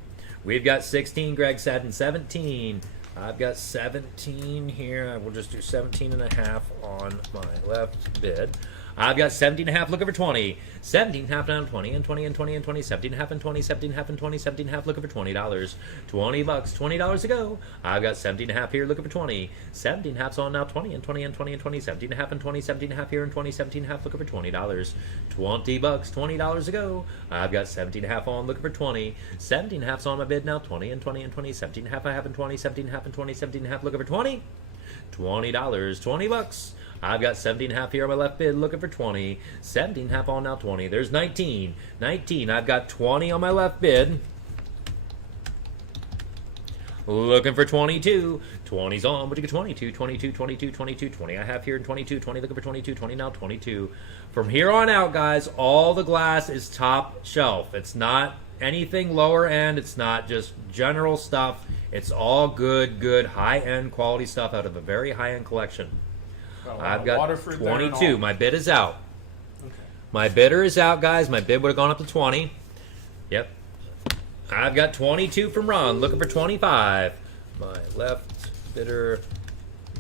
We've got 16, Greg said, and 17. I've got 17 here. I will just do 17 and a half on my left bid. I've got 17 and a half looking for 20. 17 and a half down 20 and 20 and 20 and 20. 17 and a half and 20. 17 and a half and 20. 17 and a half looking for $20. 20 bucks. $20 to go. I've got 17 and a half here looking for 20. 17 and a half's on now 20 and 20 and 20 and 20. 17 and a half and 20. 17 and a half here and 20. 17 and a half looking for $20. 20 bucks. $20 to go. I've got 17 and a half on looking for 20. 17 and a half's on my bid now 20 and 20 and 20. 17 and a half I have and 20. 17 and a half and 20. 17 and a half looking for 20. $20. 20 bucks. I've got 17 and a half here on my left bid looking for 20. 17 and a half on now 20. There's 19. 19. I've got 20 on my left bid. Looking for 22. 20's on. Would you get 22? 22, 22, 22, 20. I have here in 22. 20 looking for 22. 20 now 22. From here on out, guys, all the glass is top shelf. It's not anything lower end. It's not just general stuff. It's all good, high-end quality stuff out of a very high-end collection. I've got 22. My bid is out. Okay. My bidder is out, guys. My bid would have gone up to 20. Yep. I've got 22 from Ron. Looking for 25. My left bidder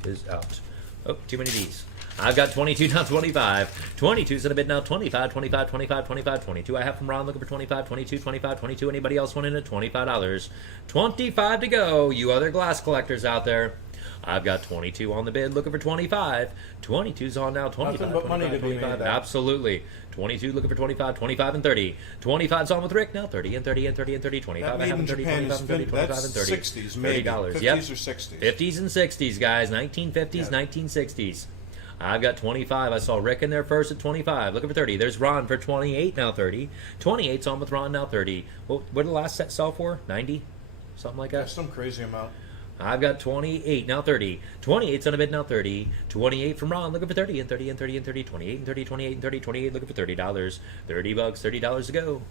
is out. Oh, too many D's. I've got 22 now 25. 22's in a bid now 25, 25, 25, 25, 22. I have from Ron looking for 25, 22, 25, 22. Anybody else want in at $25? 25 to go. You other glass collectors out there. I've got 22 on the bid looking for 25. 22's on now 25. Nothing but money to be made. Absolutely. 22 looking for 25, 25 and 30. 25's on with Rick now 30 and 30 and 30 and 30. 25 That I have made in 30, Japan 25 is and 30, 25 that's and 30. 60s, maybe. $30. 50s Yep. or 60s. 50s and 60s, guys. 1950s, 1960s. I've got 25. I saw Rick in there first at 25. Looking for 30. There's Ron for 28 now 30. 28's on with Ron now 30. What did the last set sell for? 90? Something like that? That's some crazy amount. I've got 28 now 30. 28's on a bid now 30. 28 from Ron looking for 30 and 30 and 30 and 30. 28 and 30, 28 and 30, 28 looking for $30. $30, $30 to go.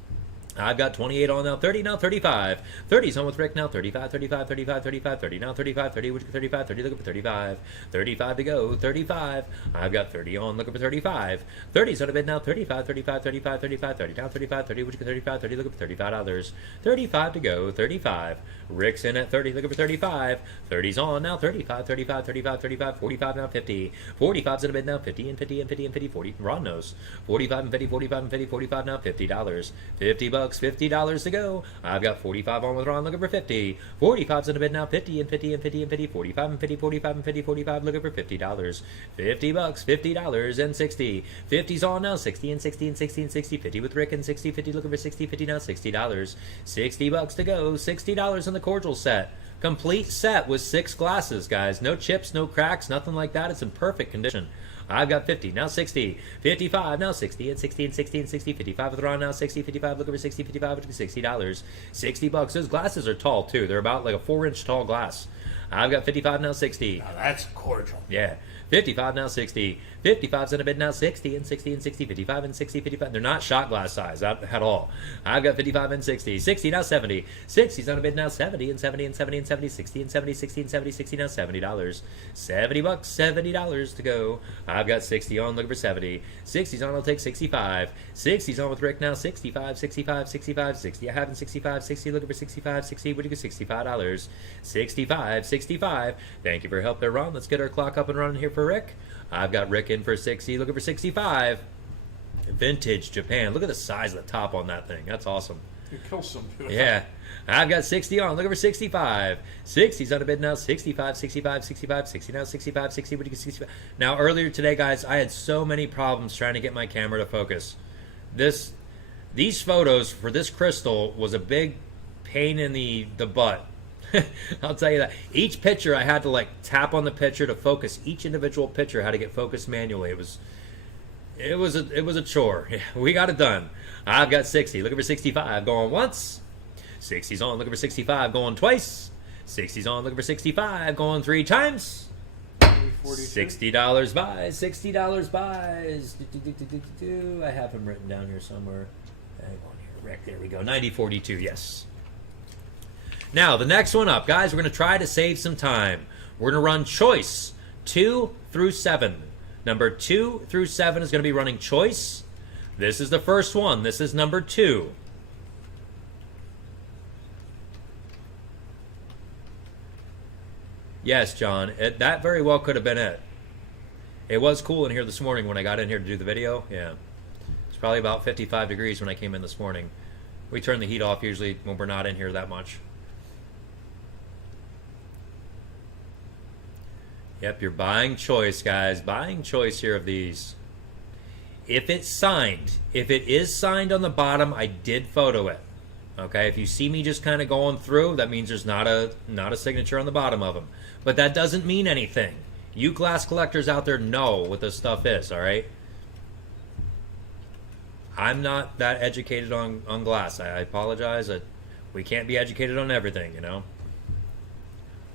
I've got 28 on now 30, now 35. 30's on with Rick now 35, 35, 35, 35, 30 now 35, 30, 35, 30 looking for 35. 35 to go, 35. I've got 30 on looking for 35. 30's on a bid now 35, 35, 35, 35, 30 now 35, 30, 35, 30 looking for $35. 35 to go, 35. Rick's in at 30 looking for 35. 30's on now 35, 35, 35, 35, 45 now 50. 45's in a bid now 50 and 50 and 50 and 50, 40. Ron knows. 45 and 50, 45 and 50, 45 now $50. $50, $50 to go. I've got 45 on with Ron looking for 50. 45's in a bid now 50 and 50 and 50 and 50, 45 and 50, 45 and 50, 45 looking for $50. $50, $50 and 60. 50's on now 60 and 60 and 60 and 60. 50 with Rick and 60, 50 looking for 60, 50 now $60. $60 to go. $60 on the cordial set. Complete set with 6 glasses, guys. No chips, no cracks, nothing like that. It's in perfect condition. I've got 50, now 60, 55, now 60, and 60, and 60, and 60, 55 with Ron now 60, 55, looking for 60, 55, looking for $60. $60. Those glasses are tall, too. They're about like a 4-inch tall glass. I've got 55, now 60. Now that's cordial. Yeah. 55 now 60. 55's in a bid now 60 and 60 and 60. 55 and 60, 55. They're not shot glass size at all. I've got 55 and 60. 60 now 70. 60's on a bid now 70 and 70 and 70 and 70. 60 and 70, 60 and 70, 60 now $70. $70, $70 to go. I've got 60 on looking for 70. 60's on, I'll take 65. 60's on with Rick now 65, 65, 65, 60. I have in 65, 60 looking for 65, 60. What do you get? $65. 65, 65. Thank you for your help there, Ron. Let's get our clock up and running here for Rick. I've got Rick in for 60, looking for 65. Vintage Japan. Look at the size of the top on that thing. That's awesome. You kill some people. Yeah. I've got 60 on, looking for 65. 60's on a bid now, 65, 65, 65, 60 now, 65, 60. What do you get? 65. Now, earlier today, guys, I had so many problems trying to get my camera to focus. These photos for this crystal was a big pain in the butt. I'll tell you that. Each picture I had to like tap on the picture to focus. Each individual picture had to get focused manually. It was a chore. We got it done. I've got 60. Looking for 65. Going once. 60's on. Looking for 65. Going twice. 60's on. Looking for 65. Going 3 times. $60 buys. $60 buys. I have him written down here somewhere. Hang on here, Rick. There we go. 9042. Yes. Now, the next one up, guys, we're going to try to save some time. We're going to run choice 2 through 7. Number 2 through 7 is going to be running choice. This is the first one. This is number 2. Yes, John, that very well could have been it. It was cool in here this morning when I got in here to do the video. Yeah. It's probably about 55 degrees when I came in this morning. We turn the heat off usually when we're not in here that much. Yep, you're buying choice, guys. Buying choice here of these. If it's signed, if it is signed on the bottom, I did photo it. Okay, if you see me just kind of going through, that means there's not a signature on the bottom of them. But that doesn't mean anything. You glass collectors out there know what this stuff is, all right? I'm not that educated on glass. I apologize. We can't be educated on everything, you know?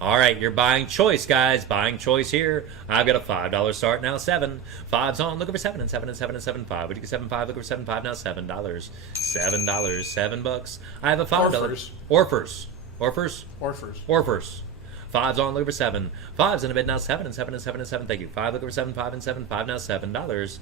All right, you're buying choice, guys. Buying choice here. I've got a $5 start now. 7. 5's on. Looking for 7 and 7 and 7 and 7. 5. What do you get? 7 5. Looking for 7 5 now. $7. $7. $7. I have a $5. Orfers. 5's on. Looking for 7. 5's in a bid now. 7 and 7 and 7 and 7. Thank you. 5 looking for 7. 5 and 7. 5 now. $7. $7.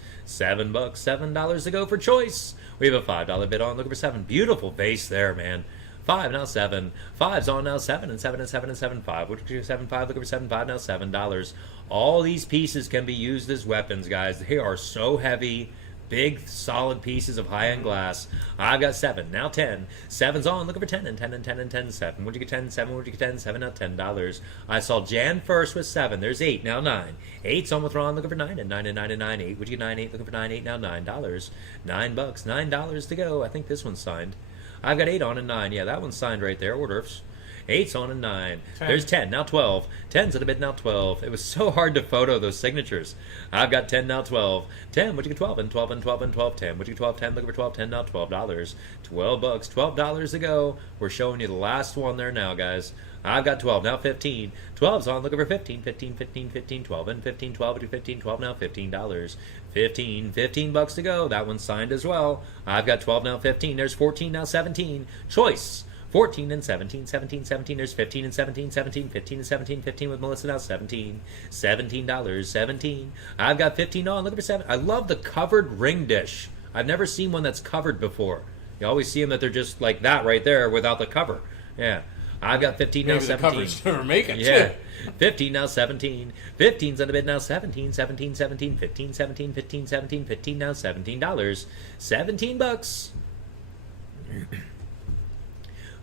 $7 to go for choice. We have a $5 bid on. Looking for 7. Beautiful vase there, man. 5 now 7. 5's on now 7 and 7 and 7 and 7 5. What did you do? 7 5. Looking for 7 5 now $7. All these pieces can be used as weapons, guys. They are so heavy. Big, solid pieces of high-end glass. I've got 7. Now 10. 7's on. Looking for 10 and 10 and 10 and 10. 7. What'd you get? 10. 7. What'd you get? 10. 7. Now $10. I saw Jan first with 7. There's 8. Now 9. 8's on with Ron. Looking for 9 and 9 and 9 and 9. 8. What'd you get? 9. 8. Looking for 9. 8. Now $9. $9. $9 to go. I think this one's signed. I've got 8 on and 9. Yeah, that one's signed right there. Hors d'oeuvres. 8's on and 9. 10. There's 10. Now 12. 10's in a bit. Now 12. It was so hard to photo those signatures. I've got 10. Now 12. 10. What'd you get? 12 and 12 and 12 and 12. 10. What'd you get? 12. 10. Looking for 12. 10. Now $12. $12. $12 to go. We're showing you the last one there now, guys. I've got 12. Now 15. 12's on. Looking for 15. 15. 15. 15. 12 and 15. 12 to 15. 12 now $15. 15. $15 to go. That one's signed as well. I've got 12. Now 15. There's 14. Now 17. Choice. 14 and 17, 17, 17. There's 15 and 17, 17, 15 and 17, 15 with Melissa now 17, $17, 17. I've got 15 on. Look at 7. I love the covered ring dish. I've never seen one that's covered before. You always see them that they're just like that right there without the cover. Yeah. I've got 15 now, Maybe the 17. covers never make it, Yeah. too. 15 now 17. 15's on a bid now 17, 17, 17, 15, 17, 15, 17, 15 now $17. $17.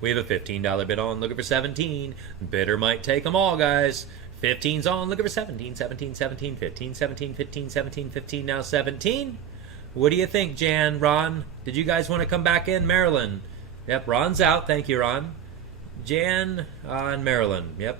We have a $15 bid on, looking for 17. Bidder might take them all, guys. 15's on, looking for 17, 17, 17, 15, 17, 15, 17, 15, now 17. What do you think, Jan, Ron? Did you guys want to come back in? Maryland. Yep, Ron's out. Thank you, Ron. Jan and Maryland. Yep.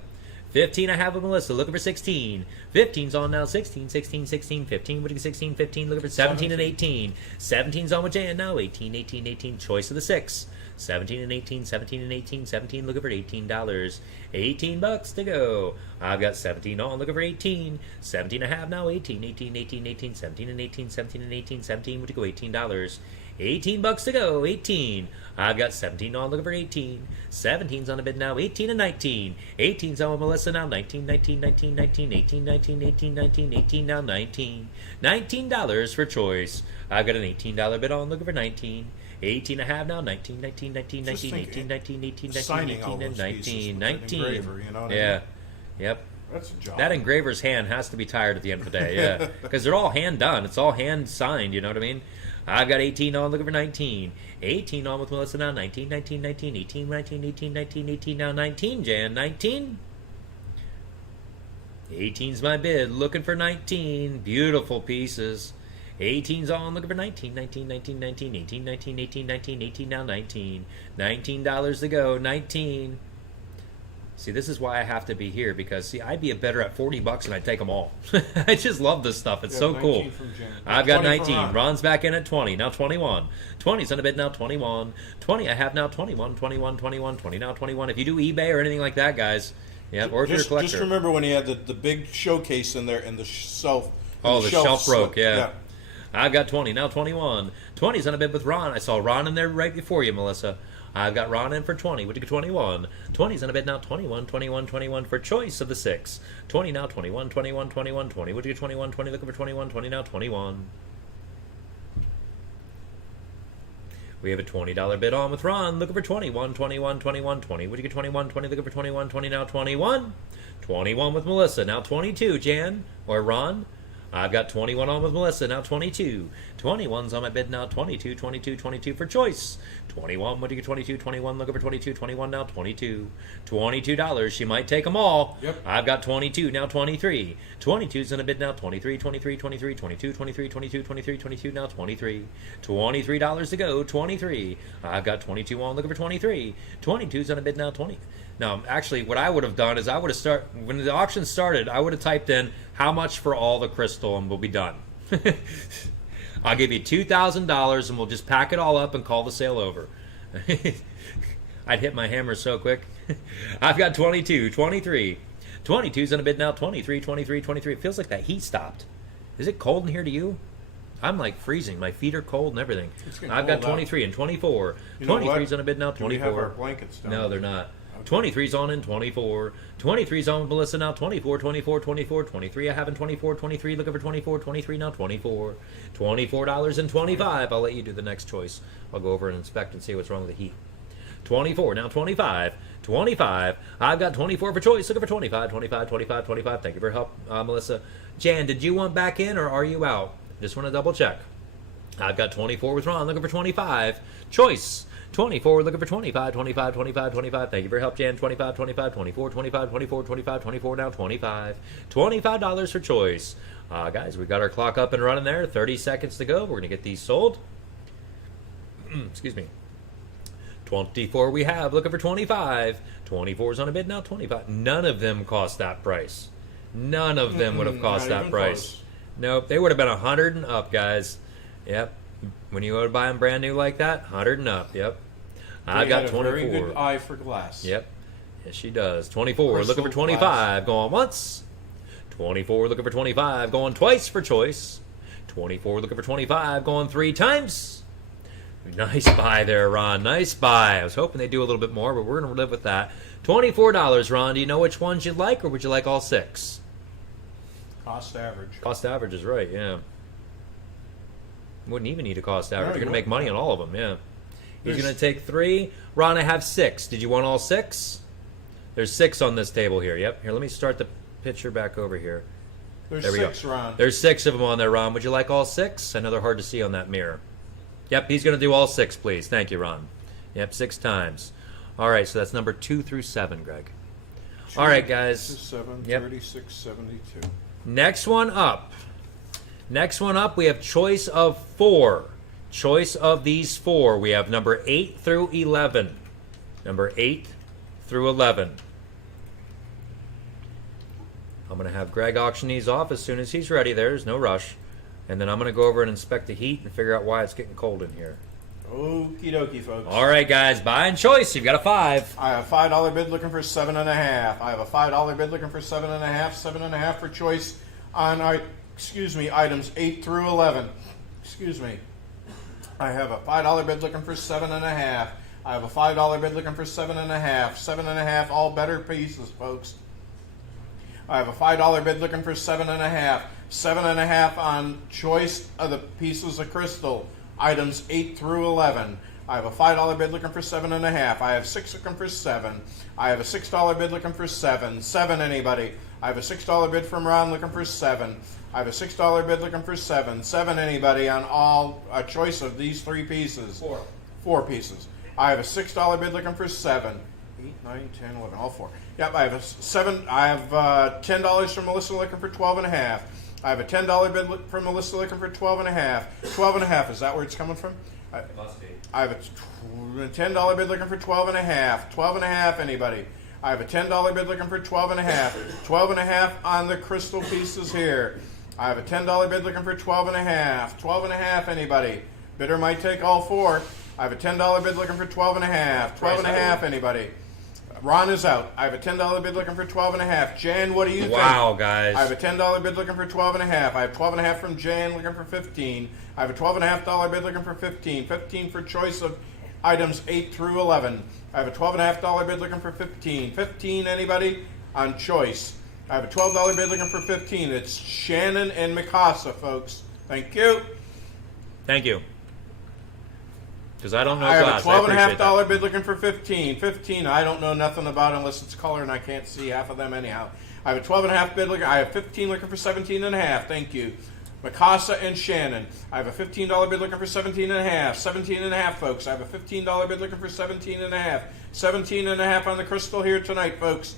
15 I have with Melissa, looking for 16. 15's on now, 16, 16, 16, 15. What do you get? 16, 15, looking for 17 and 18. 17's on with Jan now, 18, 18, 18. Choice of the 6. 17 and 18, 17 and 18, 17 looking for $18. $18 to go. I've got 17 on, looking for 18. 17 I have now, 18, 18, 18, 18, 17 and 18, 17 and 18, 17 would go $18. $18 to go, 18. I've got 17 on, looking for 18. 17's on a bid now, 18 and 19. 18's on with Melissa now, 19, 19, 19, 19, 18, 19, 18, 19, 18 now 19. $19 for choice. I've got an $18 bid on, looking for 19. 18 I have now, 19, 19, 19, 19, 18, 19, 18, 19, 18, and 19, 19. Engraver, you know what I Yeah. mean? Yep. That's a job. That engraver's hand has to be tired at the end of the day, yeah. Because they're all hand done. It's all hand signed, you know what I mean? I've got 18 on, looking for 19. 18 on with Melissa now, 19, 19, 19, 18, 19, 18, 19, 18, now 19, Jan, 19. 18's my bid, looking for 19. Beautiful pieces. 18's on, looking for 19, 19, 19, 19, 18, 19, 18, 19, 18, now 19. $19 to go, 19. See, this is why I have to be here, because, see, I'd be a bidder at $40 and I'd take them all. I just love this stuff. It's so cool. from Jan. I've got 20 for 19. Ron. Ron's back in at 20. Now 21. 20's on a bid now, 21. 20 I have now, 21, 21, 21, 20 now, 21. If you do eBay or anything like that, guys, yeah, or if you're a collector. Just remember when he had the big showcase in there and the shelf. Oh, the shelf broke, slipped. yeah. I've got 20, now 21. 20's on a bid with Ron. I saw Ron in there right before you, Melissa. I've got Ron in for 20. What do you get? 21. 20's on a bid now, 21, 21, 21 for choice of the 6. 20 now, 21, 21, 21, 20. What do you get? 21, 20, looking for 21, 20 now, 21. We have a $20 bid on with Ron, looking for 21, 21, 21, 20. What do you get? 21, 20, looking for 21, 20 now, 21. 21 with Melissa, now 22, Jan, or Ron. I've got 21 on with Melissa, now 22. 21's on my bid now, 22, 22, 22 for choice. 21, what do you get? 22, 21, looking for 22, 21 now, 22. $22, she might take them all. Yep. I've got 22, now 23. 22's on a bid now, 23, 23, 23, 22, 23, 22, 23, 22, now 23. $23 to go, 23. I've got 22 on, looking for 23. 22's on a bid now, 20. Now, actually, what I would have done is I would have when the auction started, I would have typed in how much for all the crystal and we'll be done. I'll give you $2,000 and we'll just pack it all up and call the sale over. I'd hit my hammer so quick. I've got 22, 23. 22's on a bid now, 23, 23, 23. It feels like that heat stopped. Is it cold in here to you? I'm like freezing. My feet are cold and everything. I've got 23 and 24. You know 23's what? on a bid now, Do we 24. have our blankets down? No, they're not. 23's on in 24. 23's on with Melissa now, 24, 24, 24, 23. I have in 24, 23, looking for 24, 23 now, 24. $24 and 25. I'll let you do the next choice. I'll go over and inspect and see what's wrong with the heat. 24, now 25. 25. I've got 24 for choice. Looking for 25, 25, 25, 25. Thank you for your help, Melissa. Jan, did you want back in or are you out? Just want to double check. I've got 24 with Ron. Looking for 25. Choice. 24. Looking for 25, 25, 25, 25. Thank you for your help, Jan. 25, 25, 24, 25, 24, 25, 24. Now 25. $25 for choice. Guys, we've got our clock up and running there. 30 seconds to go. We're going to get these sold. Excuse me. 24 we have. Looking for 25. 24 is on a bid now. 25. None of them cost that price. None of them would have cost that price. Close. Nope. They would have been 100 and up, guys. Yep. When you go to buy them brand new like that, 100 and up. Yep. I got 24. Very good eye for glass. Yep. Yes, she does. 24. Crystal Looking for 25. glass. Going once. 24. Looking for 25. Going twice for choice. 24. Looking for 25. Going 3 times. Nice buy there, Ron. Nice buy. I was hoping they'd do a little bit more, but we're going to live with that. $24, Ron. Do you know which ones you'd like, or would you like all 6? Cost average. Cost average is right, yeah. Wouldn't even need a cost average. No, You're you going to make money on all of them, yeah. He's There's- going to take 3. Ron, I have 6. Did you want all 6? There's 6 on this table here. Yep. Here, let me start the picture back over here. There's There we 6, go. Ron. There's 6 of them on there, Ron. Would you like all 6? I know they're hard to see on that mirror. Yep, he's going to do all 6, please. Thank you, Ron. Yep, 6 times. All right, so that's number 2 through 7, Greg. All right, guys. 7, Yep. 36, 72. Next one up. Next one up, we have choice of 4. Choice of these 4. We have number 8 through 11. Number 8 through 11. I'm going to have Greg auction these off as soon as he's ready. There's no rush. And then I'm going to go over and inspect the heat and figure out why it's getting cold in here. Okie dokie, folks. All right, guys, buying choice. You've got a 5. I have a $5 bid looking for 7.5. I have a $5 bid looking for 7.5. 7.5 for choice on items 8 through 11. Excuse me. I have a $5 bid looking for 7.5. I have a $5 bid looking for 7.5. 7.5, all better pieces, folks. I have a $5 bid looking for 7.5. 7.5 on choice of the pieces of crystal, items 8 through 11. I have a $5 bid looking for 7.5. I have 6 looking for 7. I have a $6 bid looking for 7. 7, anybody? I have a $6 bid from Ron looking for 7. I have a $6 bid looking for 7. 7, anybody on all choice of these 3 pieces? 4 pieces. I have a $6 bid looking for 7. 8, 9, 10, 11, all 4. Yep, I have a 7. I have $10 from Melissa looking for 12.5. I have a $10 bid from Melissa looking for 12.5. 12.5, is that where it's coming from? I have a $10 bid looking for 12.5. 12.5, anybody? I have a $10 bid looking for 12.5. 12.5 on the crystal pieces here. I have a $10 bid looking for 12.5. 12.5, anybody? Bidder might take all 4. I have a $10 bid looking for 12.5. 12.5, anybody? Ron is out. I have a $10 bid looking for 12.5. Jan, what do you think? Wow, guys. I have a $10 bid looking for 12.5. I have 12.5 from Jan looking for 15. I have a $12.5 bid looking for 15. 15 for choice of items 8 through 11. I have a $12.5 bid looking for 15. 15, anybody? On choice. I have a $12 bid looking for 15. It's Shannon and Mikasa, folks. Thank you. Thank you. Because I don't know I have glass. a $12.5 bid looking for 15. 15, I don't know nothing about unless it's color, and I can't see half of them anyhow. I have a 12.5 bid looking. I have 15 looking for 17.5. Thank you. Mikasa and Shannon. I have a $15 bid looking for 17.5. 17.5, folks. I have a $15 bid looking for 17.5. 17.5 on the crystal here tonight, folks.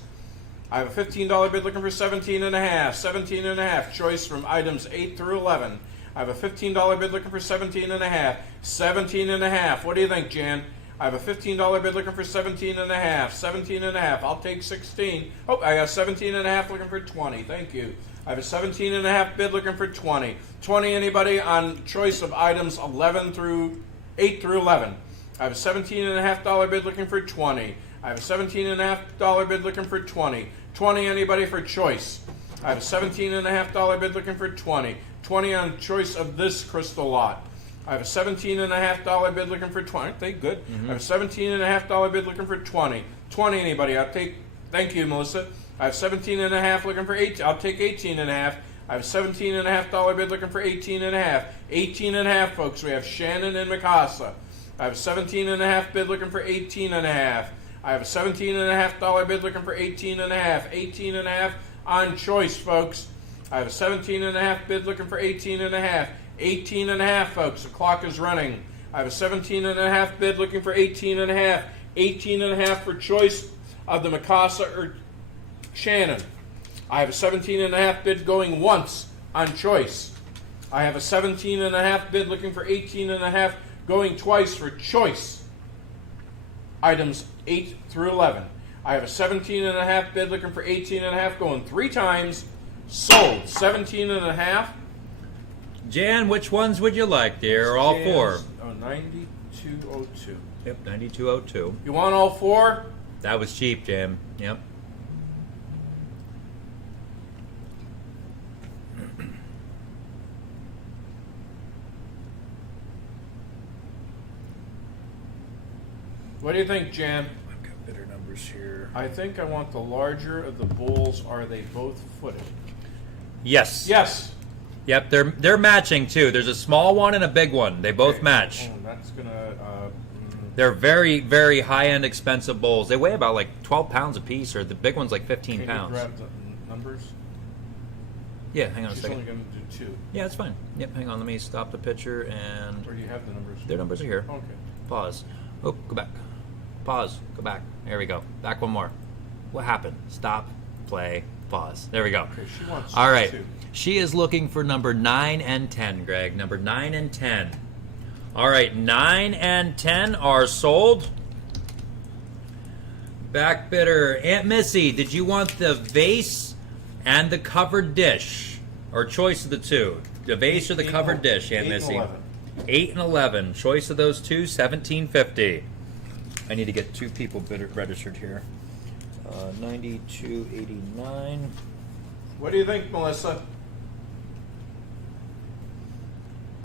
I have a $15 bid looking for 17.5. 17.5. Choice from items 8 through 11. I have a $15 bid looking for 17.5. 17.5. What do you think, Jan? I have a $15 bid looking for 17.5. 17.5. I'll take 16. Oh, I got 17.5 looking for 20. Thank you. I have a 17.5 bid looking for 20. 20, anybody on choice of items 8 through 11. I have a $17.5 bid looking for 20. I have a $17.5 bid looking for 20. 20, anybody for choice. I have a $17.5 bid looking for 20. 20 on choice of this crystal lot. I have a $17.5 bid looking for 20. Aren't they good? I have a $17.5 bid looking for 20. 20, anybody? I'll take. Thank you, Melissa. I have 17.5 looking for 18. I'll take 18.5. I have a $17.5 bid looking for 18.5. 18.5, folks. We have Shannon and Mikasa. I have a 17.5 bid looking for 18.5. I have a $17.5 bid looking for 18.5. 18.5 on choice, folks. I have a 17.5 bid looking for 18.5. 18.5, folks. The clock is running. I have a 17.5 bid looking for 18.5. 18.5 for choice of the Mikasa or Shannon. I have a 17.5 bid going once on choice. I have a 17.5 bid looking for 18.5 going twice for choice. Items 8 through 11. I have a 17.5 bid looking for 18.5 going 3 times. Sold. 17.5. Jan, which ones would you like, dear? All 4. Oh, 9202. Yep, 9202. You want all 4? That was cheap, Jan. Yep. What do you think, Jan? I've got bidder numbers here. I think I want the larger of the bulls. Are they both footed? Yes. Yes. Yep, they're matching too. There's a small one and a big one. They both Okay. match. Oh, that's gonna. They're very, very high-end, expensive bulls. They weigh about like 12 pounds a piece, or the big one's like 15 Can pounds. you grab the numbers? Yeah, hang on a She's second. only gonna do 2. Yeah, it's fine. Yep, hang on. Let me stop the picture and Where do you have the numbers? their numbers are here. Okay. Pause. Oh, go back. Pause. Go back. There we go. Back one more. What happened? Stop. Play. Pause. There we go. Okay, she wants All right. 2. She is looking for number 9 and 10, Greg. Number 9 and 10. All right, 9 and 10 are sold. Back bidder, Aunt Missy, did you want the vase and the covered dish? Or choice of the 2? The vase or the covered dish, Aunt 8 and Missy? 11. 8 and 11. Choice of those 2, $17.50. I need to get 2 people bidder registered here. 92.89. What do you think, Melissa?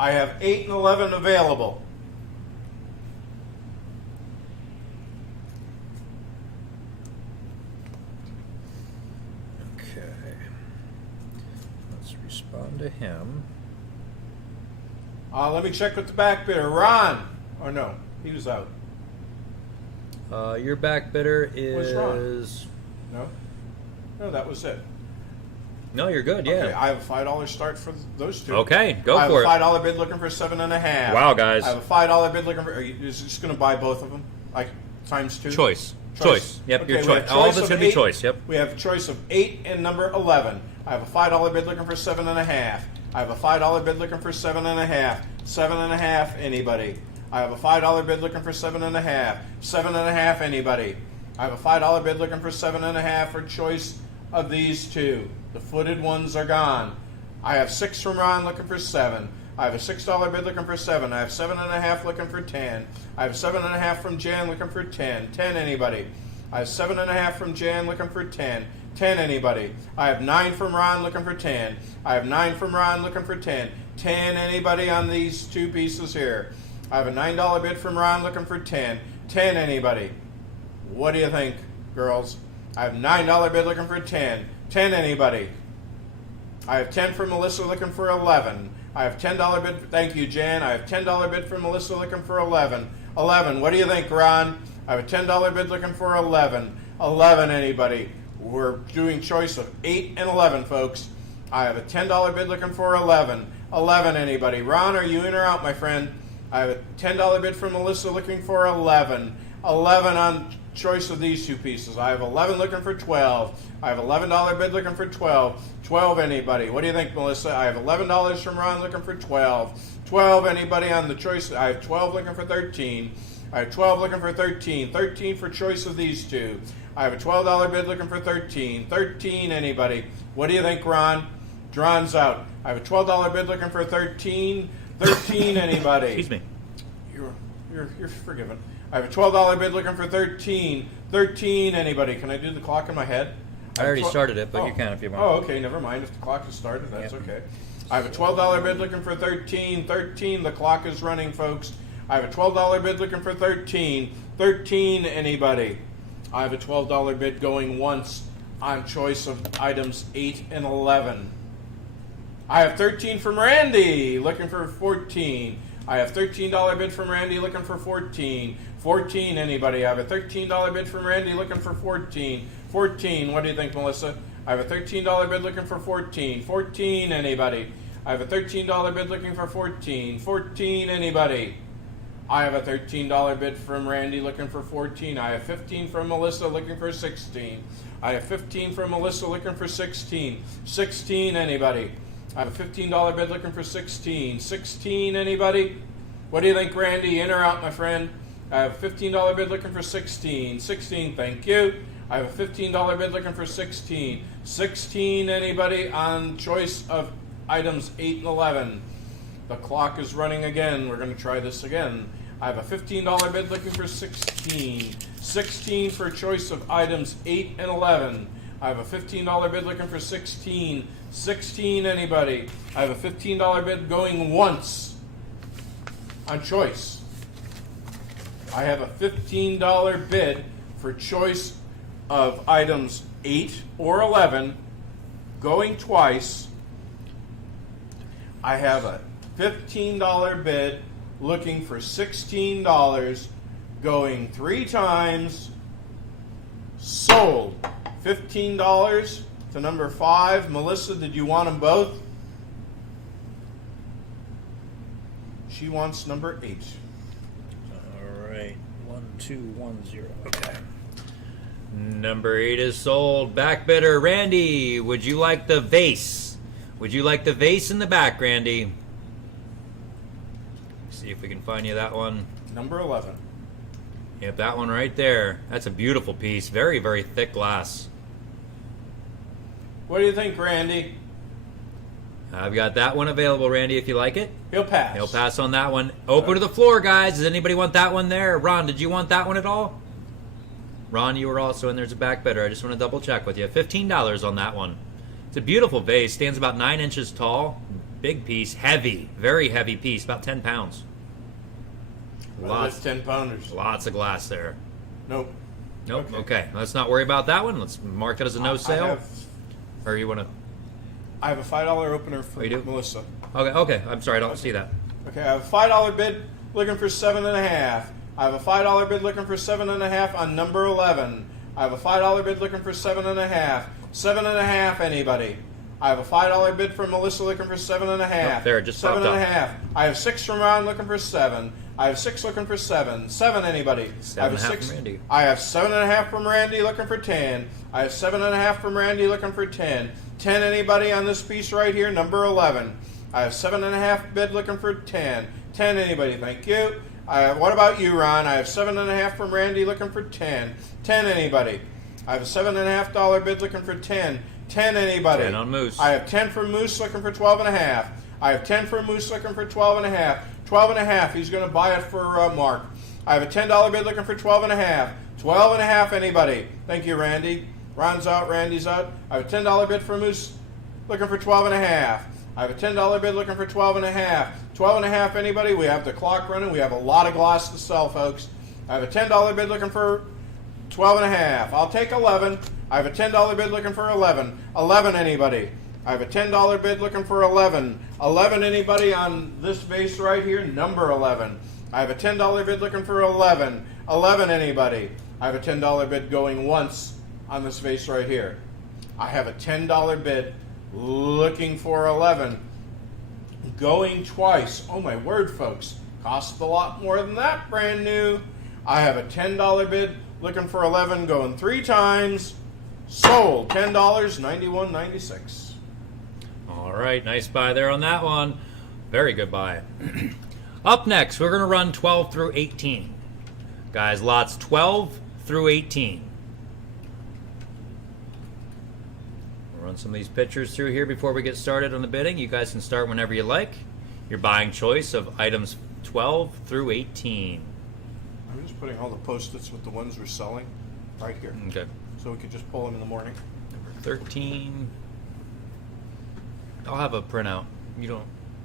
I have 8 and 11 available. Okay. Let's respond to him. Let me check with the back bidder. Ron. Oh, no. He was out. Your back bidder What's wrong? is. No? No, that was it. No, you're good. Yeah. Okay, I have a $5 start for those 2. Okay, go I have for a it. $5 bid looking for 7.5. Wow, guys. I have a $5 bid looking for. Are you just going to buy both of them? Like times 2? Choice. Yep, Okay, your we choice. have All of choice it's of going to be 8. choice. Yep. We have a choice of 8 and number 11. I have a $5 bid looking for 7.5. I have a $5 bid looking for 7.5. 7.5. Anybody? I have a $5 bid looking for 7.5. 7.5. Anybody? I have a $5 bid looking for 7.5 for choice of these 2. The footed ones are gone. I have 6 from Ron looking for 7. I have a $6 bid looking for 7. I have 7.5 looking for 10. I have 7.5 from Jan looking for 10. 10 anybody? I have 7.5 from Jan looking for 10. 10 anybody? I have 9 from Ron looking for 10. I have 9 from Ron looking for 10. 10 anybody on these 2 pieces here? I have a $9 bid from Ron looking for 10. 10 anybody? What do you think, girls? I have $9 bid looking for 10. 10 anybody? I have 10 from Melissa looking for 11. I have $10 bid. Thank you, Jan. I have $10 bid from Melissa looking for 11. 11. What do you think, Ron? I have a $10 bid looking for 11. 11 anybody? We're doing choice of 8 and 11, folks. I have a $10 bid looking for 11. 11 anybody? Ron, are you in or out, my friend? I have a $10 bid from Melissa looking for 11. 11 on choice of these 2 pieces. I have 11 looking for 12. I have $11 bid looking for 12. 12 anybody? What do you think, Melissa? I have $11 from Ron looking for 12. 12 anybody on the choice? I have 12 looking for 13. I have 12 looking for 13. 13 for choice of these 2. I have a $12 bid looking for 13. 13 anybody? What do you think, Ron? Ron's out. I have a $12 bid looking for 13. 13 anybody? Excuse me. You're forgiven. I have a $12 bid looking for 13. 13 anybody? Can I do the clock in my head? I already started it, but you can if you want. Oh, okay. Never mind. If the clock has started, that's Yep. okay. I have a $12 bid looking for 13. 13. The clock is running, folks. I have a $12 bid looking for 13. 13 anybody? I have a $12 bid going once on choice of items 8 and 11. I have 13 from Randy looking for 14. I have $13 bid from Randy looking for 14. 14, anybody? I have a $13 bid from Randy looking for 14. 14, what do you think, Melissa? I have a $13 bid looking for 14. 14, anybody? I have a $13 bid looking for 14. 14, anybody? I have a $13 bid from Randy looking for 14. I have 15 from Melissa looking for 16. I have 15 from Melissa looking for 16. 16, anybody? I have a $15 bid looking for 16. 16, anybody? What do you think, Randy? In or out, my friend? I have a $15 bid looking for 16. 16, thank you. I have a $15 bid looking for 16. 16, anybody on choice of items 8 and 11? The clock is running again. We're going to try this again. I have a $15 bid looking for 16. 16 for choice of items 8 and 11. I have a $15 bid looking for 16. 16, anybody? I have a $15 bid going once on choice. I have a $15 bid for choice of items 8 or 11 going twice. I have a $15 bid looking for $16 going 3 times. Sold. $15 to number 5. Melissa, did you want them both? She wants number 8. All right. 1210. Okay. Number 8 is sold. Back bidder, Randy, would you like the vase? Would you like the vase in the back, Randy? See if we can find you that one. Number 11. Yep, that one right there. That's a beautiful piece. Very, very thick glass. What do you think, Randy? I've got that one available, Randy, if you like it. He'll pass. He'll pass on that one. Open to the floor, guys. Does anybody want that one there? Ron, did you want that one at all? Ron, you were also in. There's a back bidder. I just want to double check with you. $15 on that one. It's a beautiful vase. Stands about 9 inches tall. Big piece. Heavy. Very heavy piece. About 10 pounds. Lots. 10 pounders. Lots of glass there. Nope. Nope. Okay. Let's not worry about that one. Let's mark it as a no sale. Or you want to? I have a $5 opener for you do? Melissa. Okay. I'm sorry. I don't see that. Okay, I have a $5 bid looking for 7.5. I have a $5 bid looking for 7.5 on number 11. I have a $5 bid looking for 7.5. 7.5, anybody? I have a $5 bid from Melissa looking for 7.5. Oh, there, it just popped up. 7.5. I have 6 from Ron looking for 7. I have 6 looking for 7. 7, anybody? 7.5 from Randy. I have 7.5 from Randy looking for 10. I have 7.5 from Randy looking for 10. 10, anybody on this piece right here? Number 11. I have 7.5 bid looking for 10. 10, anybody? Thank you. What about you, Ron? I have 7.5 from Randy looking for 10. 10, anybody? I have a $7.5 bid looking for 10. 10, anybody? 10 on Moose. I have 10 from Moose looking for 12.5. I have 10 from Moose looking for 12.5. 12.5. He's going to buy it for Mark. I have a $10 bid looking for 12.5. 12.5, anybody? Thank you, Randy. Ron's out. Randy's out. I have a $10 bid for Moose looking for 12.5. I have a $10 bid looking for 12.5. 12.5, anybody? We have the clock running. We have a lot of glass to sell, folks. I have a $10 bid looking for 12.5. I'll take 11. I have a $10 bid looking for 11. 11, anybody? I have a $10 bid looking for 11. 11, anybody on this vase right here? Number 11. I have a $10 bid looking for 11. 11, anybody? I have a $10 bid going once on this vase right here. I have a $10 bid looking for 11. Going twice. Oh, my word, folks. Costs a lot more than that, brand new. I have a $10 bid looking for 11 going 3 times. Sold. $10, $91.96. All right, nice buy there on that one. Very good buy. Up next, we're going to run 12 through 18. Guys, lots 12 through 18. We'll run some of these pictures through here before we get started on the bidding. You guys can start whenever you like. Your buying choice of items 12 through 18. I'm just putting all the Post-its with the ones we're selling right here. Okay. So we could just pull them in the morning. Number 13. I'll have a printout.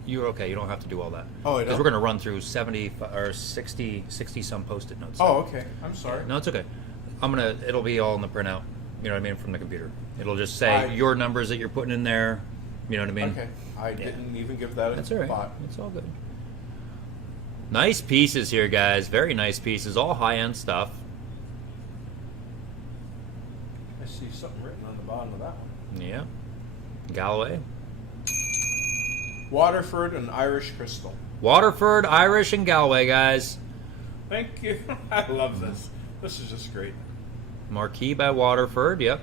You're okay. You don't have to do all that. Oh, I Because don't? we're going to run through 70 or 60 some Post-it notes. Oh, okay. I'm sorry. No, it's okay. It'll be all in the printout. You know what I mean, from the computer. It'll just say your numbers that you're putting in there. You know what I mean? Okay. I didn't even give that a That's all right. thought. It's all good. Nice pieces here, guys. Very nice pieces. All high-end stuff. I see something written on the bottom of that one. Yeah. Galloway. Waterford and Irish Crystal. Waterford, Irish, and Galway, guys. Thank you. I love this. This is just great. Marquee by Waterford, yep.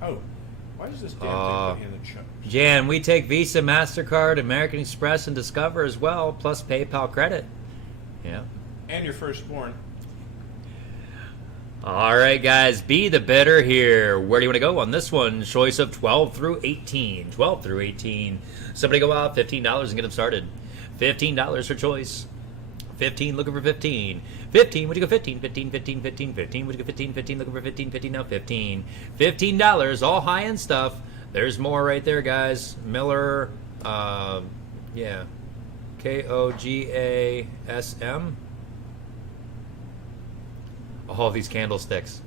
Oh, why does this damn thing put you in the chunk? Jan, we take Visa, MasterCard, American Express, and Discover as well, plus PayPal credit. Yeah. And your firstborn. All right, guys, be the bidder here. Where do you want to go on this one? Choice of 12 through 18. 12 through 18. Somebody go out, $15 and get them started. $15 for choice. 15, looking for 15. 15, would you go 15? 15, 15, 15, 15, would you go 15? 15, looking for 15, 15, now 15. $15, all high-end stuff. There's more right there, guys. Miller, yeah. Kogasm. Oh, these candlesticks.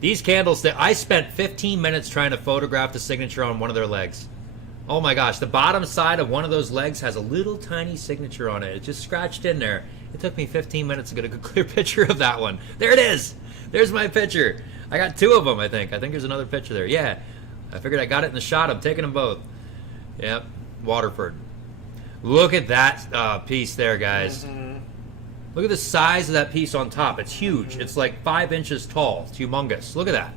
These candlesticks, I spent 15 minutes trying to photograph the signature on one of their legs. Oh my gosh, the bottom side of one of those legs has a little tiny signature on it. It's just scratched in there. It took me 15 minutes to get a good clear picture of that one. There it is. There's my picture. I got two of them, I think. I think there's another picture there. Yeah, I figured I got it in the shot. I'm taking them both. Yep, Waterford. Look at that piece there, guys. Look at the size of that piece on top. It's huge. It's like 5 inches tall. It's humongous. Look at that.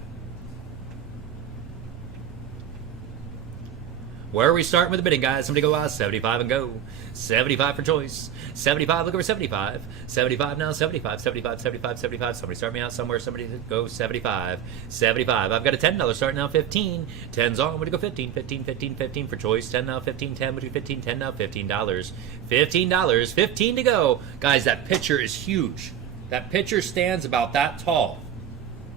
Where are we starting with the bidding, guys? Somebody go out, 75 and go. 75 for choice. 75, look over 75. 75 now, 75, 75, 75, 75. Somebody start me out somewhere. Somebody go 75. 75. I've got a $10 start now, 15. 10's on. Would you go 15, 15, 15, 15 for choice? 10 now, 15, 10. Would you 15, 10 now, $15. $15, 15 to go. Guys, that picture is huge. That picture stands about that tall.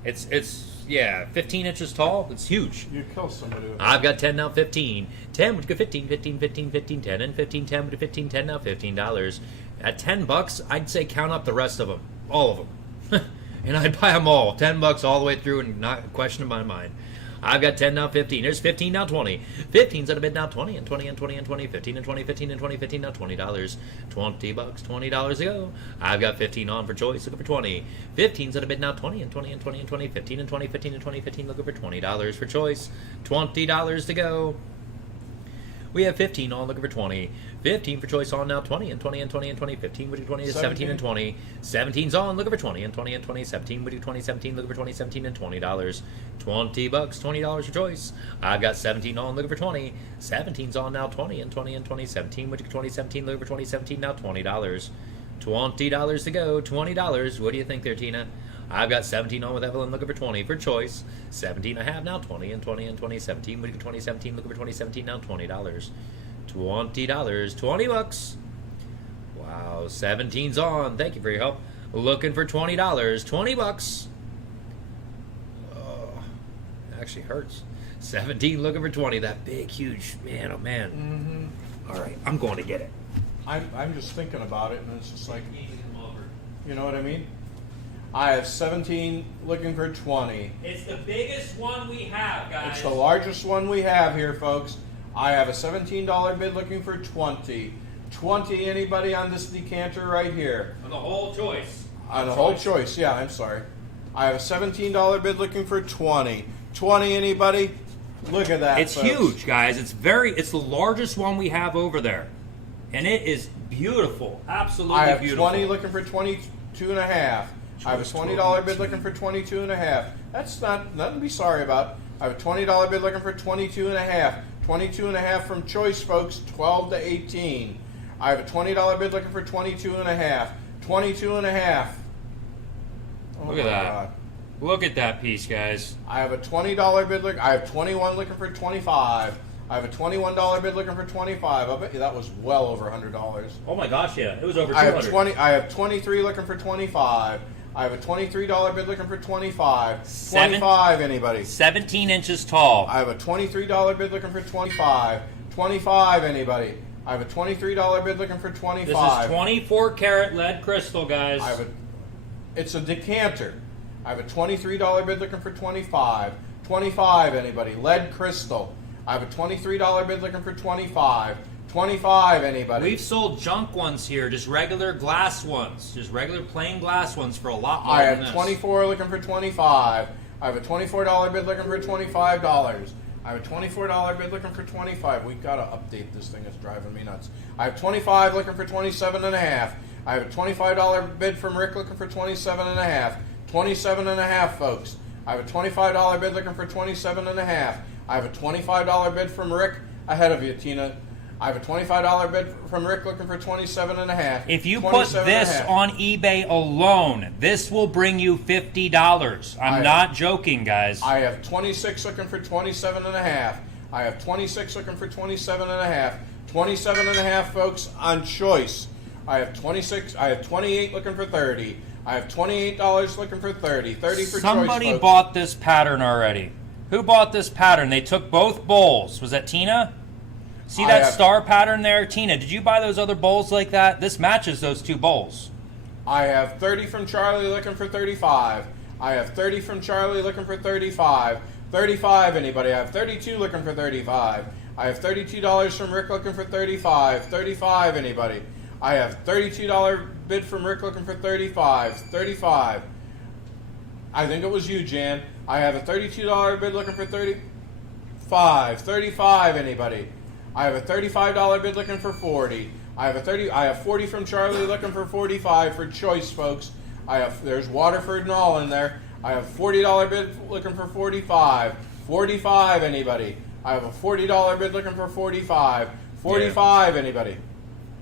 It's yeah, 15 inches tall. It's huge. You kill somebody with I've got 10 now, 15. 10 would go 15, 15, 15, 15, 10, and 15, 10 would go 15, 10 now, $15. At $10, I'd say count up the rest of them, all of them, and I'd buy them all. $10 all the way through, and not question in my mind. I've got 10 now, 15. There's 15 now, 20. 15's at a bid now, 20 and 20 and 20 and 20. 15 and 20, 15 and 20, 15 now, $20. $20, $20 to go. I've got 15 on for choice, looking for 20. 15's at a bid now, 20 and 20 and 20 and 20. 15 and 20, 15 and 20, 15, looking for $20 for choice. $20 to go. We have 15 on, looking for 20. 15 for choice on now, 20 and 20 and 20 and 20. 15 would do 20, 17 and 20. 17's on, looking for 20 and 20 and 20. 17 would do 20, 17, looking for 20, 17 and $20. $20, $20 for choice. I've got 17 on, looking for 20. 17's on now, 20 and 20 and 20. 17 would do 20, 17, looking for 20, 17 now, $20. $20 to go, $20. What do you think there, Tina? I've got 17 on with Evelyn, looking for 20 for choice. 17 I have now, 20 and 20 and 20. 17 would do 20, 17, looking for 20, 17 now, $20. $20, $20. Wow, 17's on. Thank you for your help. Looking for $20. $20. Oh, actually hurts. 17 looking for 20. That big, huge man. Oh man. All right, I'm going to get it. I'm just thinking about it, and it's just like, you know what I mean? I have 17 looking for 20. It's the biggest one we have, guys. It's the largest one we have here, folks. I have a $17 bid looking for 20. 20, anybody on this decanter right here? On the whole choice. On the whole choice, yeah, I'm sorry. I have a $17 bid looking for 20. 20, anybody? Look at that, It's folks. huge, guys. It's the largest one we have over there. And it is beautiful. Absolutely I have beautiful. 20 looking for 22 and a half. I have a $20 bid looking for 22 and a half. That's not nothing to be sorry about. I have a $20 bid looking for 22 and a half. 22 and a half from choice, folks, 12 to 18. I have a $20 bid looking for 22 and a half. 22 and a half. Oh Look at my that. God. Look at that piece, guys. I have a $20 bid I have 21 looking for 25. I have a $21 bid looking for 25. I bet you that was well over $100. Oh my gosh, yeah. It was over I 200. have 20. I have 23 looking for 25. I have a $23 bid looking for 25. 25, anybody? 17 inches tall. I have a $23 bid looking for 25. 25, anybody? I have a $23 bid looking for 25. This is 24 karat lead crystal, guys. It's a decanter. I have a $23 bid looking for 25. 25, anybody? Lead crystal. I have a $23 bid looking for 25. 25, anybody? We've sold junk ones here, just regular glass ones, just regular plain glass ones for a lot more I than have this. 24 looking for 25. I have a $24 bid looking for $25. I have a $24 bid looking for 25. We gotta update this thing. It's driving me nuts. I have 25 looking for 27.5. I have a $25 bid from Rick looking for 27.5. 27.5, folks. I have a $25 bid looking for 27.5. I have a $25 bid from Rick ahead of you, Tina. I have a $25 bid from Rick looking for 27.5. If you put this on eBay alone, this will bring you $50. I'm not joking, guys. I have 26 looking for 27.5. I have 26 looking for 27.5. 27.5, folks, on choice. I have 26. I have 28 looking for 30. I have $28 looking for 30. 30 for choice, Somebody folks. bought this pattern already. Who bought this pattern? They took both bowls. Was that Tina? See that star pattern there? Tina, did you buy those other bowls like that? This matches those two bowls. I have 30 from Charlie looking for 35. I have 30 from Charlie looking for 35. 35, anybody? I have 32 looking for 35. I have $32 from Rick looking for 35. 35, anybody? I have $32 bid from Rick looking for 35. 35. I think it was you, Jan. I have a $32 bid looking for 35. 35, anybody? I have a $35 bid looking for 40. I have 40 from Charlie looking for 45 for choice, folks. There's Waterford and all in there. I have $40 bid looking for 45. 45, anybody? I have a $40 bid looking for 45. 45, anybody?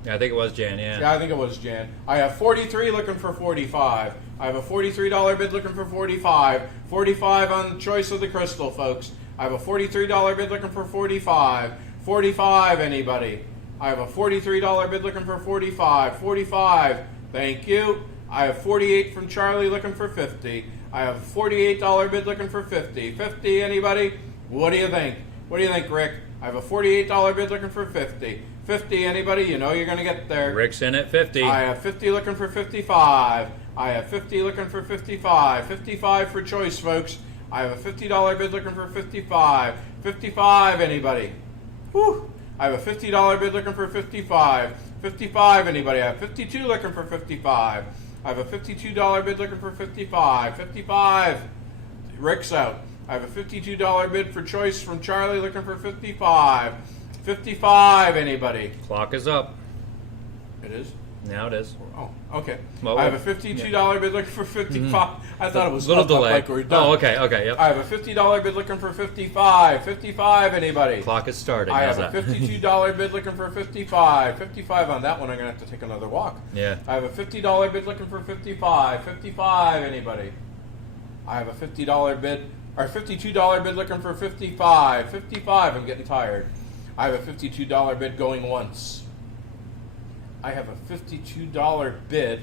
Yeah, I think it was Jan, yeah. Yeah, I think it was Jan. I have 43 looking for 45. I have a $43 bid looking for 45. 45 on choice of the crystal, folks. I have a $43 bid looking for 45. 45, anybody? I have a $43 bid looking for 45. 45, thank you. I have 48 from Charlie looking for 50. I have a $48 bid looking for 50. 50, anybody? What do you think? What do you think, Rick? I have a $48 bid looking for 50. 50, anybody? You know you're going to get there. Rick's in at 50. I have 50 looking for 55. I have 50 looking for 55. 55 for choice, folks. I have a $50 bid looking for 55. 55, anybody? Whew. I have a $50 bid looking for 55. 55, anybody? I have 52 looking for 55. I have a $52 bid looking for 55. 55. Rick's out. I have a $52 bid for choice from Charlie looking for 55. 55, anybody? Clock is up. It is? Now it is. Oh, okay. Well, I have a $52 bid looking for 55. I thought it was a little up, up delay. like we're done. Oh, okay, yep. I have a $50 bid looking for 55. 55, anybody? Clock is starting. I How's have a that? $52 bid looking for 55. 55 on that one, I'm going to have to take another walk. Yeah. I have a $50 bid looking for 55. 55, anybody? I have a $50 bid, or $52 bid looking for 55. 55, I'm getting tired. I have a $52 bid going once. I have a $52 bid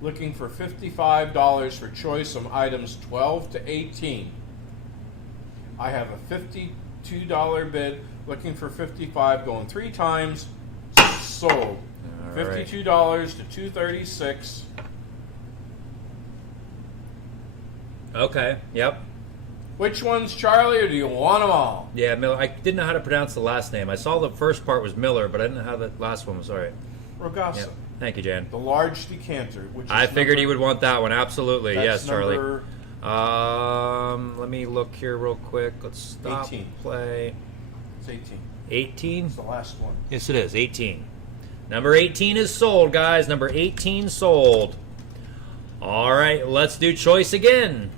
looking for $55 for choice on items 12 to 18. I have a $52 bid looking for 55 going 3 times. Sold. All right. $52 to $236. Okay, yep. Which one's Charlie, or do you want them all? Yeah, Miller. I didn't know how to pronounce the last name. I saw the first part was Miller, but I didn't know how the last one was. All right. Rogassa. Yep. Thank you, Jan. The large decanter. Which is I figured you would want that one. Absolutely. That's Yes, Charlie. number- Let me look here real quick. Let's stop 18. play. It's 18. 18? It's the last one. Yes, it is. 18. Number 18 is sold, guys. Number 18 sold. All right, let's do choice again.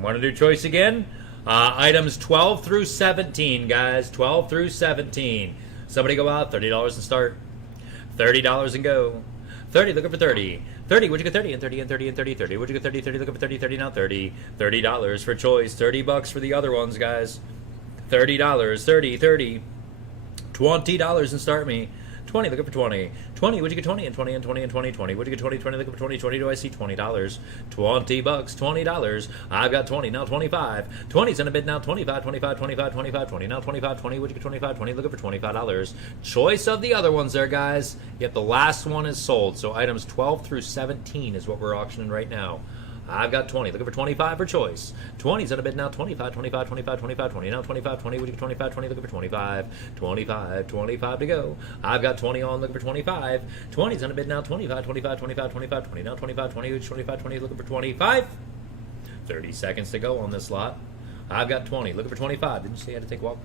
Want to do choice again? Items 12 through 17, guys. 12 through 17. Somebody go out. $30 and start. $30 and go. 30, looking for 30. 30, would you get 30 and 30 and 30 and 30, 30? Would you get 30, 30, looking for 30, 30 now, 30. $30 for choice. $30 for the other ones, guys. $30, 30, 30. $20 and start me. 20, looking for 20. 20, would you get 20 and 20 and 20 and 20, 20? Would you get 20, 20, looking for 20, 20? Do I see $20? $20, $20. I've got 20, now 25. 20's in a bid now, 25, 25, 25, 25, 20. Now 25, 20, would you get 25, 20? Looking for $25. Choice of the other ones there, guys. Yep, the last one is sold. So items 12 through 17 is what we're auctioning right now. I've got 20. Looking for 25 for choice. 20's on a bid now. 25, 25, 25, 25, 20. Now 25, 20. Would you get 25, 20? Looking for 25. 25, 25 to go. I've got 20 on. Looking for 25. 20's on a bid now. 25, 25, 25, 25, 20. Now 25, 20. Would you 25, 20? Looking for 25. 30 seconds to go on this lot. I've got 20. Looking for 25. Didn't you say you had to take a walk?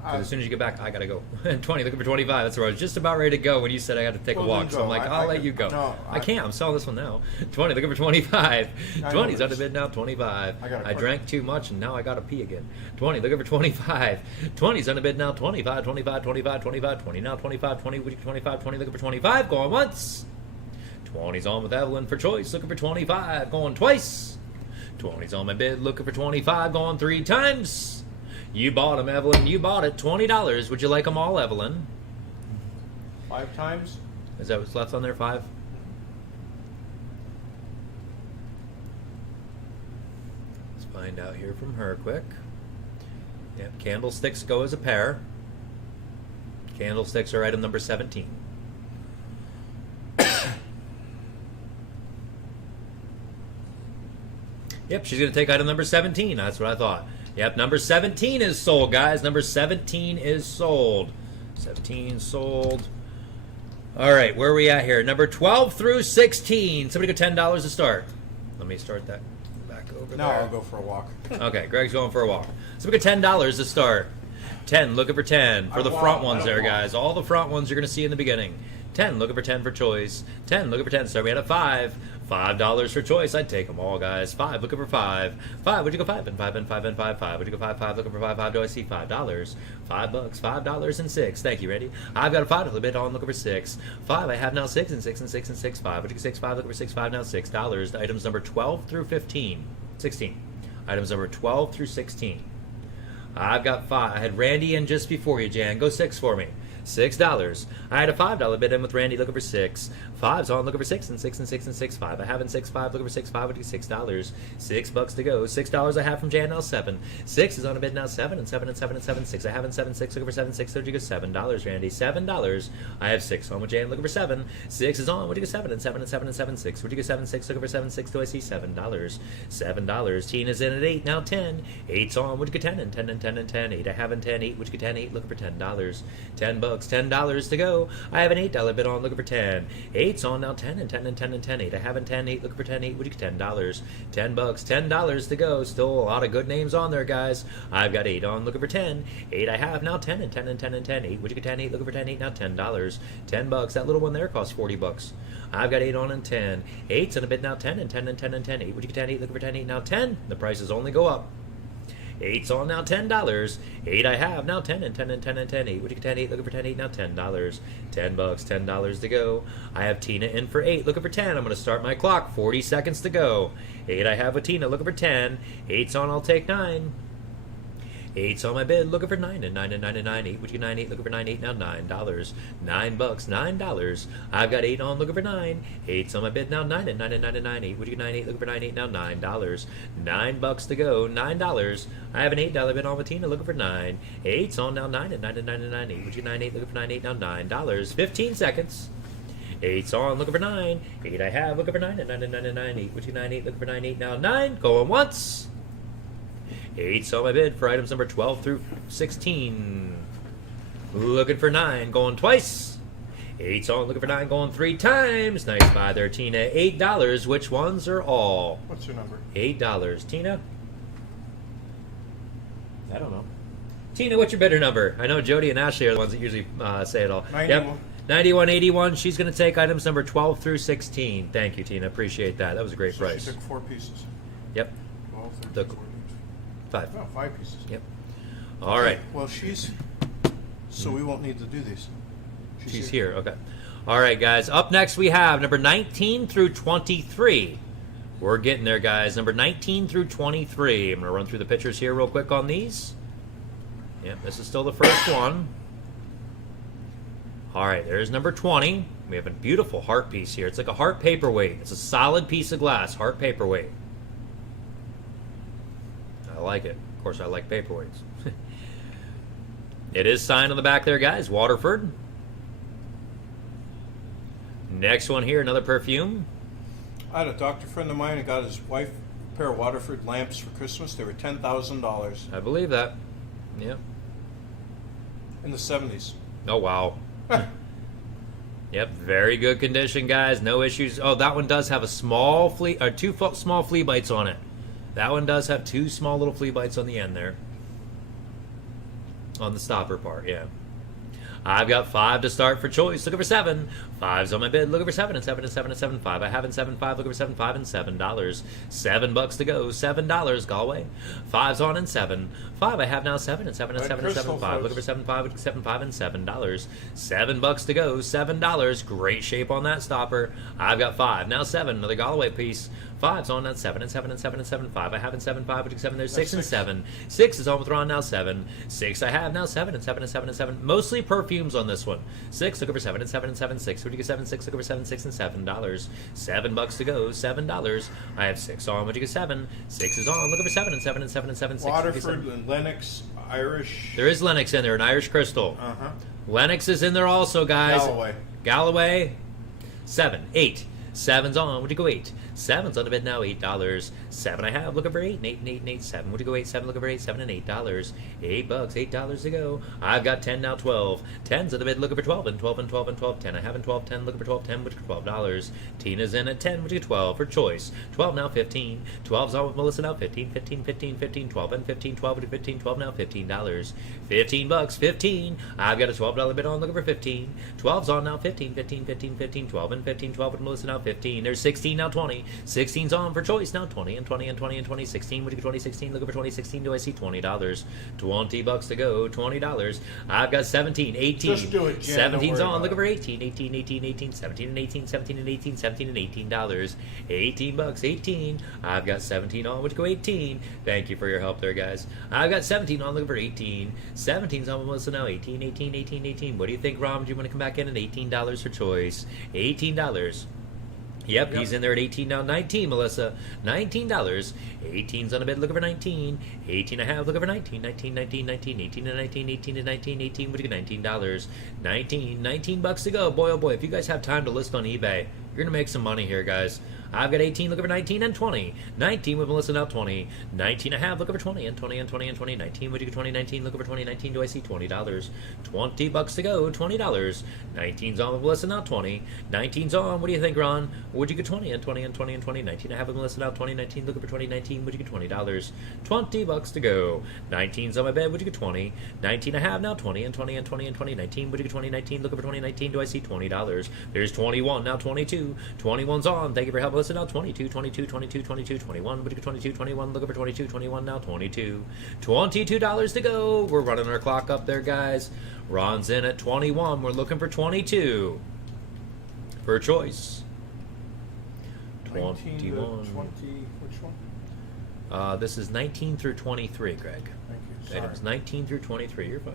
'Cause as soon as you get back, I gotta go. 20, looking for 25. That's where I was just about ready to go when you said I had to take a Well, walk. then So I'm go. like, I'll let you go. No, I can't. I'm selling this one now. 20, looking for 25. I 20's know on the bid now. 25. I I drank too much and now I gotta pee again. 20, looking for 25. 20's on the bid now. 25, 25, 25, 25, 20. Now 25, 20. Would you 25, 20? Looking for 25. Going once. 20's on with Evelyn for choice. Looking for 25. Going twice. 20's on my bid. Looking for 25. Going 3 times. You bought them, Evelyn. You bought it. $20. Would you like them all, Evelyn? 5 times? Is that what's left on there? 5? Let's find out here from her quick. Yep, candlesticks go as a pair. Candlesticks are item number 17. Yep, she's going to take item number 17. That's what I thought. Yep, number 17 is sold, guys. Number 17 is sold. 17 sold. All right, where are we at here? Number 12 through 16. Somebody go $10 to start. Let me start that back over No, there. I'll go for a walk. Okay, Greg's going for a walk. So we got $10 to start. 10, looking for 10 for the front ones there, guys. All the front ones you're going to see in the beginning. 10, looking for 10 for choice. 10, looking for 10. Start we had a 5. $5 for choice. I'd take them all, guys. 5, looking for 5. 5, would you go 5 and 5 and 5 and 5? 5, would you go 5? 5, looking for 5. 5, do I see $5? $5, $5 and 6. Thank you, Randy. I've got a $5 bid on, looking for 6. 5, I have now 6 and 6 and 6 and 6. 5, would you go 6? 5, looking for 6. 5, now $6. The items number 12 through 15. 16. Items number 12 through 16. I've got 5. I had Randy in just before you, Jan. Go 6 for me. $6. I had a $5 bid in with Randy looking for 6. 5's on looking for 6 and 6 and 6 and 6. 5. I have in 6. 5 looking for 6. 5 would be $6. $6 to go. $6 I have from Jan now 7. 6 is on a bid now 7 and 7 and 7 and 7. 6 I have in 7. 6 looking for 7. 6 would you go $7, Randy? $7. I have 6 on with Jan looking for 7. 6 is on. Would you go 7 and 7 and 7 and 7? 6 would you go 7? 6 looking for 7. 6 do I see $7? $7. Tina's in at 8 now 10. 8's on. Would you go 10 and 10 and 10 and 10? 8 I have in 10. 8 would you go 10? 8 looking for $10. $10. $10 to go. I have an $8 bid on looking for 10. 8's on now 10 and 10 and 10 and 10. 8 I have in 10. 8 looking for 10. 8 would you get $10? $10. $10 to go. Still a lot of good names on there, guys. I've got 8 on looking for 10. 8 I have now 10 and 10 and 10 and 10. 8 would you get 10? 8 looking for 10. 8 now $10. $10. That little one there costs $40. I've got 8 on and 10. 8's on a bid now 10 and 10 and 10 and 10. 8 would you get 10? 8 looking for 10. 8 now 10. The prices only go up. 8's on now $10. 8 I have now 10 and 10 and 10 and 10. 8 would you get 10? 8 looking for 10. 8 now $10. $10. $10 to go. I have Tina in for 8 looking for 10. I'm going to start my clock. 40 seconds to go. 8 I have with Tina looking for 10. 8's on. I'll take 9. 8's on my bid looking for 9 and 9 and 9 and 9. 8 would you get 9? 8 looking for 9. 8 now $9. $9. $9. I've got 8 on looking for 9. 8's on my bid now 9 and 9 and 9 and 9. 8 would you get 9? 8 looking for 9. 8 now $9. $9 to go. $9. I have an $8 bid on with Tina looking for 9. 8's on now 9 and 9 and 9 and 9. 8 would you get 9? 8 looking for 9. 8 now $9. 15 seconds. 8's on looking for 9. 8 I have looking for 9 and 9 and 9 and 9. 8 would you get 9? 8 looking for 9. 8 now 9. Going once. 8's on my bid for items number 12 through 16. Looking for 9, going twice. 8's on, looking for 9, going 3 times. Nice buy there, Tina. $8. Which ones are all? What's your number? $8. Tina? I don't know. Tina, what's your bidder number? I know Jody and Ashley are the ones that usually say it all. 91. Yep. 9181. She's going to take items number 12 through 16. Thank you, Tina. Appreciate that. That was a great So price. she took 4 pieces. Yep. 12, 13, The- 14. 5. No, 5 pieces. Yep. All right. Well, she's... So we won't need to do these. She's here. Okay. All right, guys. Up next, we have number 19 through 23. We're getting there, guys. Number 19 through 23. I'm going to run through the pictures here real quick on these. Yep, this is still the first one. All right, there's number 20. We have a beautiful heart piece here. It's like a heart paperweight. It's a solid piece of glass, heart paperweight. I like it. Of course, I like paperweights. It is signed on the back there, guys. Waterford. Next one here, another perfume. I had a doctor friend of mine who got his wife a pair of Waterford lamps for Christmas. They were $10,000 I believe that. Yep. in the 70s. Oh, wow. Yep, very good condition, guys. No issues. Oh, that one does have a small flea, or small flea bites on it. That one does have 2 small little flea bites on the end there. On the stopper part, yeah. I've got 5 to start for choice. Looking for 7. 5's on my bid. Looking for 7 and 7 and 7 and 7. 5. I have in 7. 5. Looking for 7. 5 and $7. $7 to go. $7. Galway. 5's on and 7. 5. I have now 7 and 7 and 7 and 7. 5. Looking for 7. 5. 7. 5 and $7. $7 to go. $7. Great shape on that stopper. I've got 5 now 7. Another Galway piece. 5's on at 7 and 7 and 7 and 7. 5 I have in 7. 5 7. There's 6 and 7. 6 is on with Ron now 7. 6 I have now 7 and 7 and 7 and 7. Mostly perfumes on this one. 6 looking for 7 and 7 and 7. 6 would you get 7? 6 looking for 7. 6 and $7. $7 to go. $7. I have 6 on. Would you get 7? 6 is on. Looking for 7 and 7 and 7 and 7. 6 Waterford and Lennox, Irish. There is Lennox in there, an Irish crystal. Uh-huh. Lennox is in there also, guys. Galloway. Galloway. 7. 8. 7's on. Would you go 8? 7's on the bid now. $8. 7 I have. Looking for 8 and 8 and 8 and 8. 7. Would you go 8? 7 looking for 8. 7 and $8. $8. $8 to go. I've got 10 now. 12. 10's on the bid. Looking for 12 and 12 and 12 and 12. 10 I have in 12. 10 looking for 12. 10 would you get $12. Tina's in at 10. Would you get 12 for choice? 12 now. 15. 12's on with Melissa now. 15. 15. 15. 15. 12 and 15. 12 would you 15. 12 now. $15. $15. 15. I've got a $12 bid on. Looking for 15. 12's on now. 15. 15. 15. 15. 12 and 15. 12 with Melissa now. 15. There's 16 now. 20. 16's on for choice now. 20 and 20 and 20 and 20. 16. Would you get 20? 16. Looking for 20. 16. Do I see $20? $20 to go. $20. I've got 17. 18. Just do it, Jen. 17's Don't worry on. Looking about for 18. 18. 18. 18. 17 and 18. 17 and 18. 17 and $18. $18. 18. I've got 17 on. Would you go 18? Thank you for your help there, guys. I've got 17 on. Looking for 18. 17's on with Melissa now. 18. 18. 18. 18. What do you think, Rom? Do you want to come back in at $18 for choice? $18. Yep, he's in there at 18 now. 19, Melissa. $19. 18's on a bid. Looking for 19. 18 I have. Looking for 19. 19, 19, 19, 18 and 19, 18 and 19, 18. Would you get $19? 19. $19 to go. Boy, oh boy, if you guys have time to list on eBay, you're going to make some money here, guys. I've got 18, looking for 19 and 20. 19 with Melissa now 20. 19 I have, looking for 20 and 20 and 20 and 20. 19, would you get 20? 19, looking for 20. 19, do I see $20? $20 to go, $20. 19's on with Melissa now 20. 19's on, what do you think, Ron? Would you get 20 and 20 and 20 and 20? 19 I have with Melissa now 20. 19, looking for 20. 19, would you get $20? $20 to go. 19's on my bed, would you get 20? 19 I have now 20 and 20 and 20 and 20. 19, would you get 20? 19, looking for 20. 19, do I see $20? There's 21, now 22. 21's on, thank you for helping. Listen now 22, 22, 22, 22, 21. Would you get 22, 21? Looking for 22, 21 now 22. $22 to go. We're running our clock up there, guys. Ron's in at 21. We're looking for 22 for choice. 19 to 21. 20, which one? This is 19 through 23, Greg. Thank you. Items Sorry. 19 through 23. You're fine.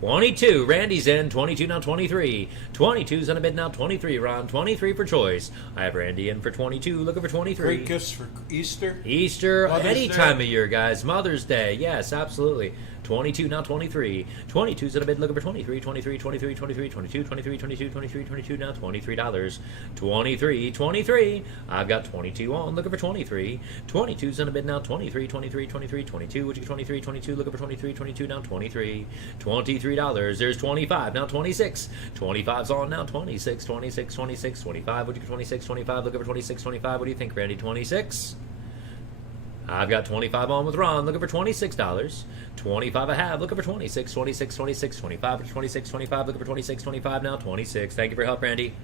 22. Randy's in. 22 now 23. 22's on a bid now 23. Ron, 23 for choice. I have Randy in for 22. Looking for 23. Great gifts for Easter. Easter, Mother's any Day. time of year, guys. Mother's Day, yes, absolutely. 22 now 23. 22's on a bid looking for 23. 23, 23, 23, 22, 23, 22, 23, 22 now $23. 23, 23. I've got 22 on looking for 23. 22's on a bid now 23, 23, 23, 22. Would you get 23, 22 looking for 23, 22 now 23. $23. There's 25 now 26. 25's on now 26, 26, 26, 25. Would you get 26, 25 looking for 26, 25. What do you think, Randy? 26. I've got 25 on with Ron, looking for $26. 25 I have, looking for 26, 26, 26, 25, 26, 25, looking for 26, 25 now, 26. Thank you for your help, Randy.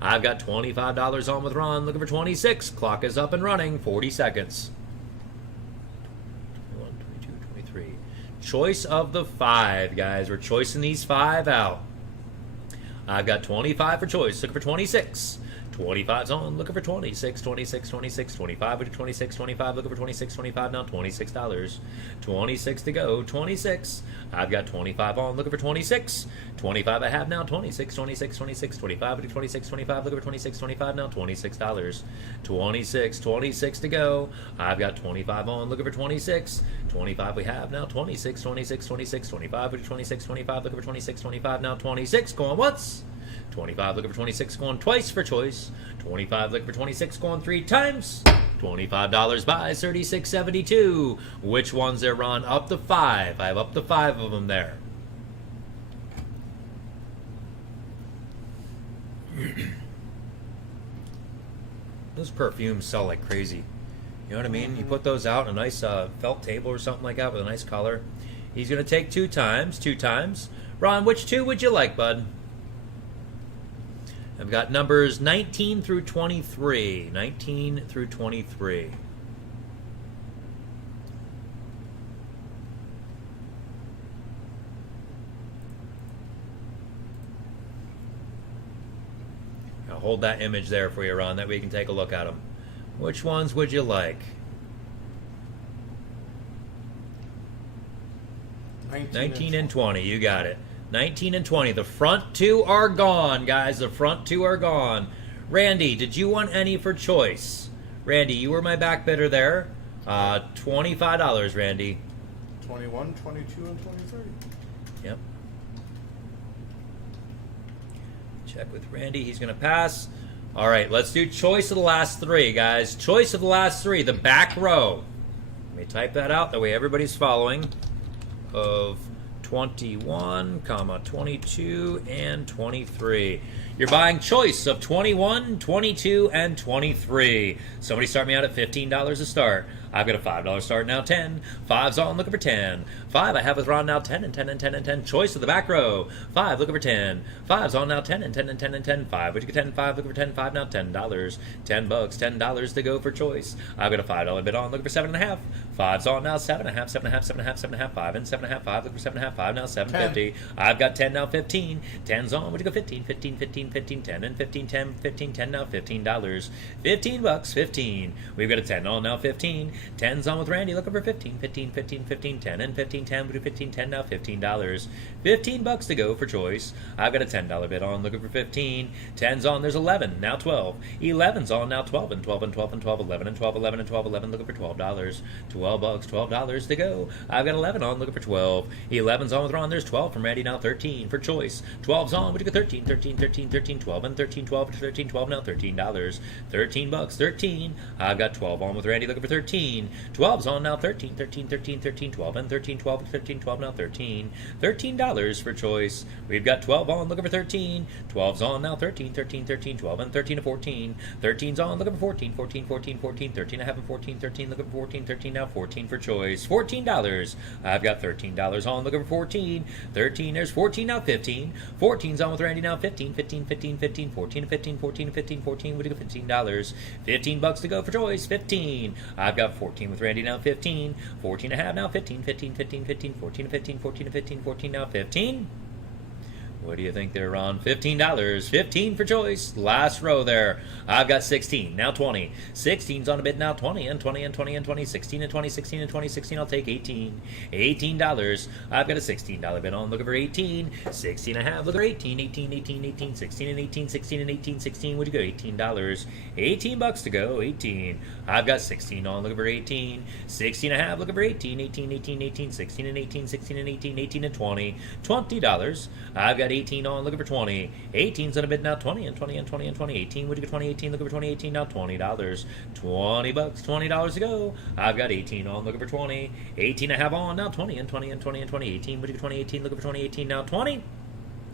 I've got $25 on with Ron, looking for 26. Clock is up and running, 40 seconds. 21, 22, 23. Choice of the 5, guys. We're choicing these 5 out. I've got 25 for choice, looking for 26. 25's on, looking for 26, 26, 26, 25, with 26, 25, looking for 26, 25, now $26. 26 to go, 26. I've got 25 on, looking for 26. 25 I have now, 26, 26, 26, 25, with 26, 25, looking for 26, 25, now $26. 26, 26 to go. I've got 25 on, looking for 26. 25 we have now, 26, 26, 26, 25, with 26, 25, looking for 26, 25, now 26. Going once. 25 looking for 26, going twice for choice. 25 looking for 26, going 3 times. $25 buys, 36.72. Which ones there, Ron? Up to 5. I have up to 5 of them there. Those perfumes sell like crazy. You know what I mean? You put those out in a nice felt table or something like that with a nice color. He's going to take 2 times. 2 times. Ron, which 2 would you like, bud? I've got numbers 19 through 23. 19 through 23. I'll hold that image there for you, Ron. That way you can take a look at them. Which ones would you like? 19 and 20. You got it. 19 and 20. The front 2 are gone, guys. The front 2 are gone. Randy, did you want any for choice? Randy, you were my back bidder there. $25, Randy. 21, 22, and 23. Yep. Check with Randy. He's going to pass. All right, let's do choice of the last 3, guys. Choice of the last 3, the back row. Let me type that out. That way everybody's following. Of 21, 22, and 23. You're buying choice of 21, 22, and 23. Somebody start me out at $15 to start. I've got a $5 start now, 10. 5's on, looking for 10. 5 I have with Ron now, 10 and 10 and 10 and 10. Choice of the back row. 5 looking for 10. 5's on now, 10 and 10 and 10 and 10. 5, would you get 10? 5 looking for 10. 5 now, $10. $10, $10 to go for choice. I've got a $5 bid on, looking for 7.5. 5's on now, 7.5, 7.5, 7.5, 7.5, 5 and 7.5. 5 looking for 7.5. 5 now, 7.50. I've got 10 now, 15. 10's on, would you go 15, 15, 15, 15, 10 and 15, 10, 15, 10 now, $15. $15, 15. We've got a 10 on now, 15. 10's on with Randy, looking for 15, 15, 15, 15, 10 and 15, 10, we do 15, 10 now, $15. $15 to go for choice. I've got a $10 bid on, looking for 15. 10's on, there's 11, now 12. 11's on, now 12 and 12 and 12 and 12, 11 and 12, 11 and 12, 11, looking for $12. $12, $12 to go. I've got 11 on, looking for 12. 11's on with Ron, there's 12 from Randy, now 13 for choice. 12's on, would you go 13, 13, 13, 13, 12 and 13, 12, 13, 12, now $13. $13, 13. I've got 12 on with Randy, looking for 13. 12's on now, 13, 13, 13, 13, 12 and 13, 12, 13, 12 now $13. $13 for choice. We've got 12 on, looking for 13. 12's on now, 13, 13, 13, 12 and 13 to 14. 13's on, looking for 14, 14, 14, 14, 13 I have 14, 13, looking for 14, 13 now 14 for choice. $14. I've got $13 on, looking for 14. 13, there's 14 now 15. 14's on with Randy now, 15, 15, 15, 15, 14 to 15, 14 to 15, 14, we do $15. $15 to go for choice. 15. I've got 14 with Randy now, 15. 14 and a half now, 15, 15, 15, 15, 14 to 15, 14 to 15, 14 now 15. What do you think they're on? $15. 15 for choice. Last row there. I've got 16. Now 20. 16's on a bid now. 20 and 20 and 20 and 20. 16 and 20. 16 and 20. 16. I'll take 18. $18. I've got a $16 bid on. Looking for 18. 16 and a half. Look for 18. 18, 18, 18. 16 and 18. 16 and 18. 16. Would you go? $18. $18 to go. 18. I've got 16 on. Looking for 18. 16 and a half. Looking for 18. 18, 18, 18. 16 and 18. 16 and 18. 18 and 20. $20. I've got 18 on, looking for 20. 18's on a bid now, 20 and 20 and 20 and 20. 18, would you get 20, 18, looking for 20, 18 now, $20. $20, $20 to go. I've got 18 on, looking for 20. 18 I have on, now 20 and 20 and 20 and 20. 18, would you get 20, 18, looking for 20, 18 now, 20.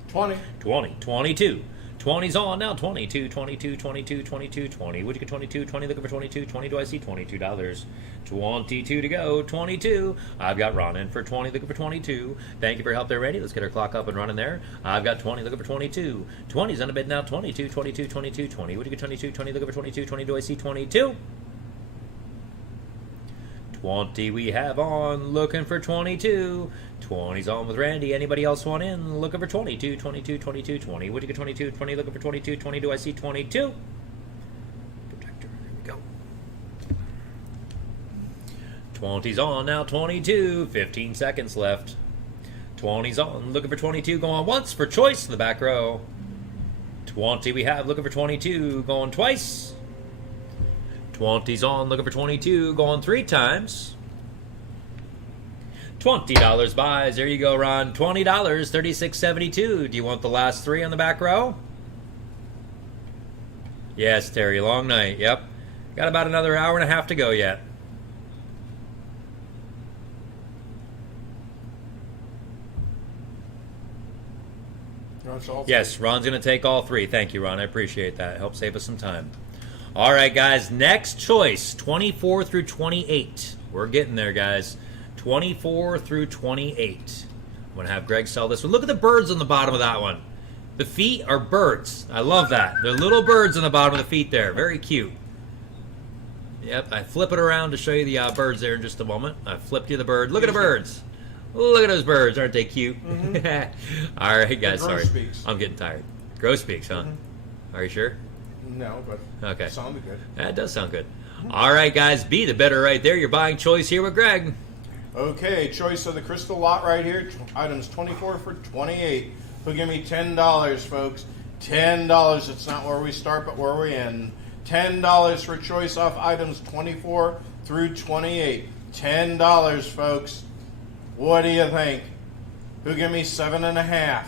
20. 20, 22. 20's on now, 22, 22, 22, 22, 20. Would you get 22, 20, looking for 22, 20, do I see $22? 22 to go, 22. I've got Ron in for 20, looking for 22. Thank you for your help there, Randy. Let's get our clock up and running there. I've got 20, looking for 22. 20's on a bid now, 22, 22, 22, 20. Would you get 22, 20, looking for 22, 20, do I see 22? 20 we have on, looking for 22. 20's on with Randy. Anybody else want in? Looking for 22, 22, 22, 20. Would you get 22, 20, looking for 22, 20, do I see 22? Protector, here we go. 20's on now, 22. 15 seconds left. 20's on, looking for 22, going once for choice in the back row. 20 we have, looking for 22, going twice. 20's on, looking for 22, going 3 times. $20 buys. There you go, Ron. $20, $36.72. Do you want the last three on the back row? Yes, Terry. Long night. Yep. Got about another hour and a half to go yet. Yes, Ron's going to take all three. Thank you, Ron. I appreciate that. Help save us some time. All right, guys. Next choice, 24 through 28. We're getting there, guys. 24 through 28. I'm going to have Greg sell this one. Look at the birds on the bottom of that one. The feet are birds. I love that. They're little birds on the bottom of the feet there. Very cute. Yep, I flip it around to show you the birds there in just a moment. I flipped you the bird. Look at the birds. Look at those birds. Aren't they cute? Mm-hmm. All right, guys. Sorry. I'm getting tired. Grosbeaks, huh? Mm-hmm. Are you sure? No, but okay. It sounded good. That does sound good. Mm-hmm. All right, guys. Be the better right there. You're buying choice here with Greg. Okay, choice of the crystal lot right here. Items 24 for 28. Who'll give me $10, folks? $10. It's not where we start, but where we end. $10 for choice off items 24 through 28. $10, folks. What do you think? Who give me 7.5?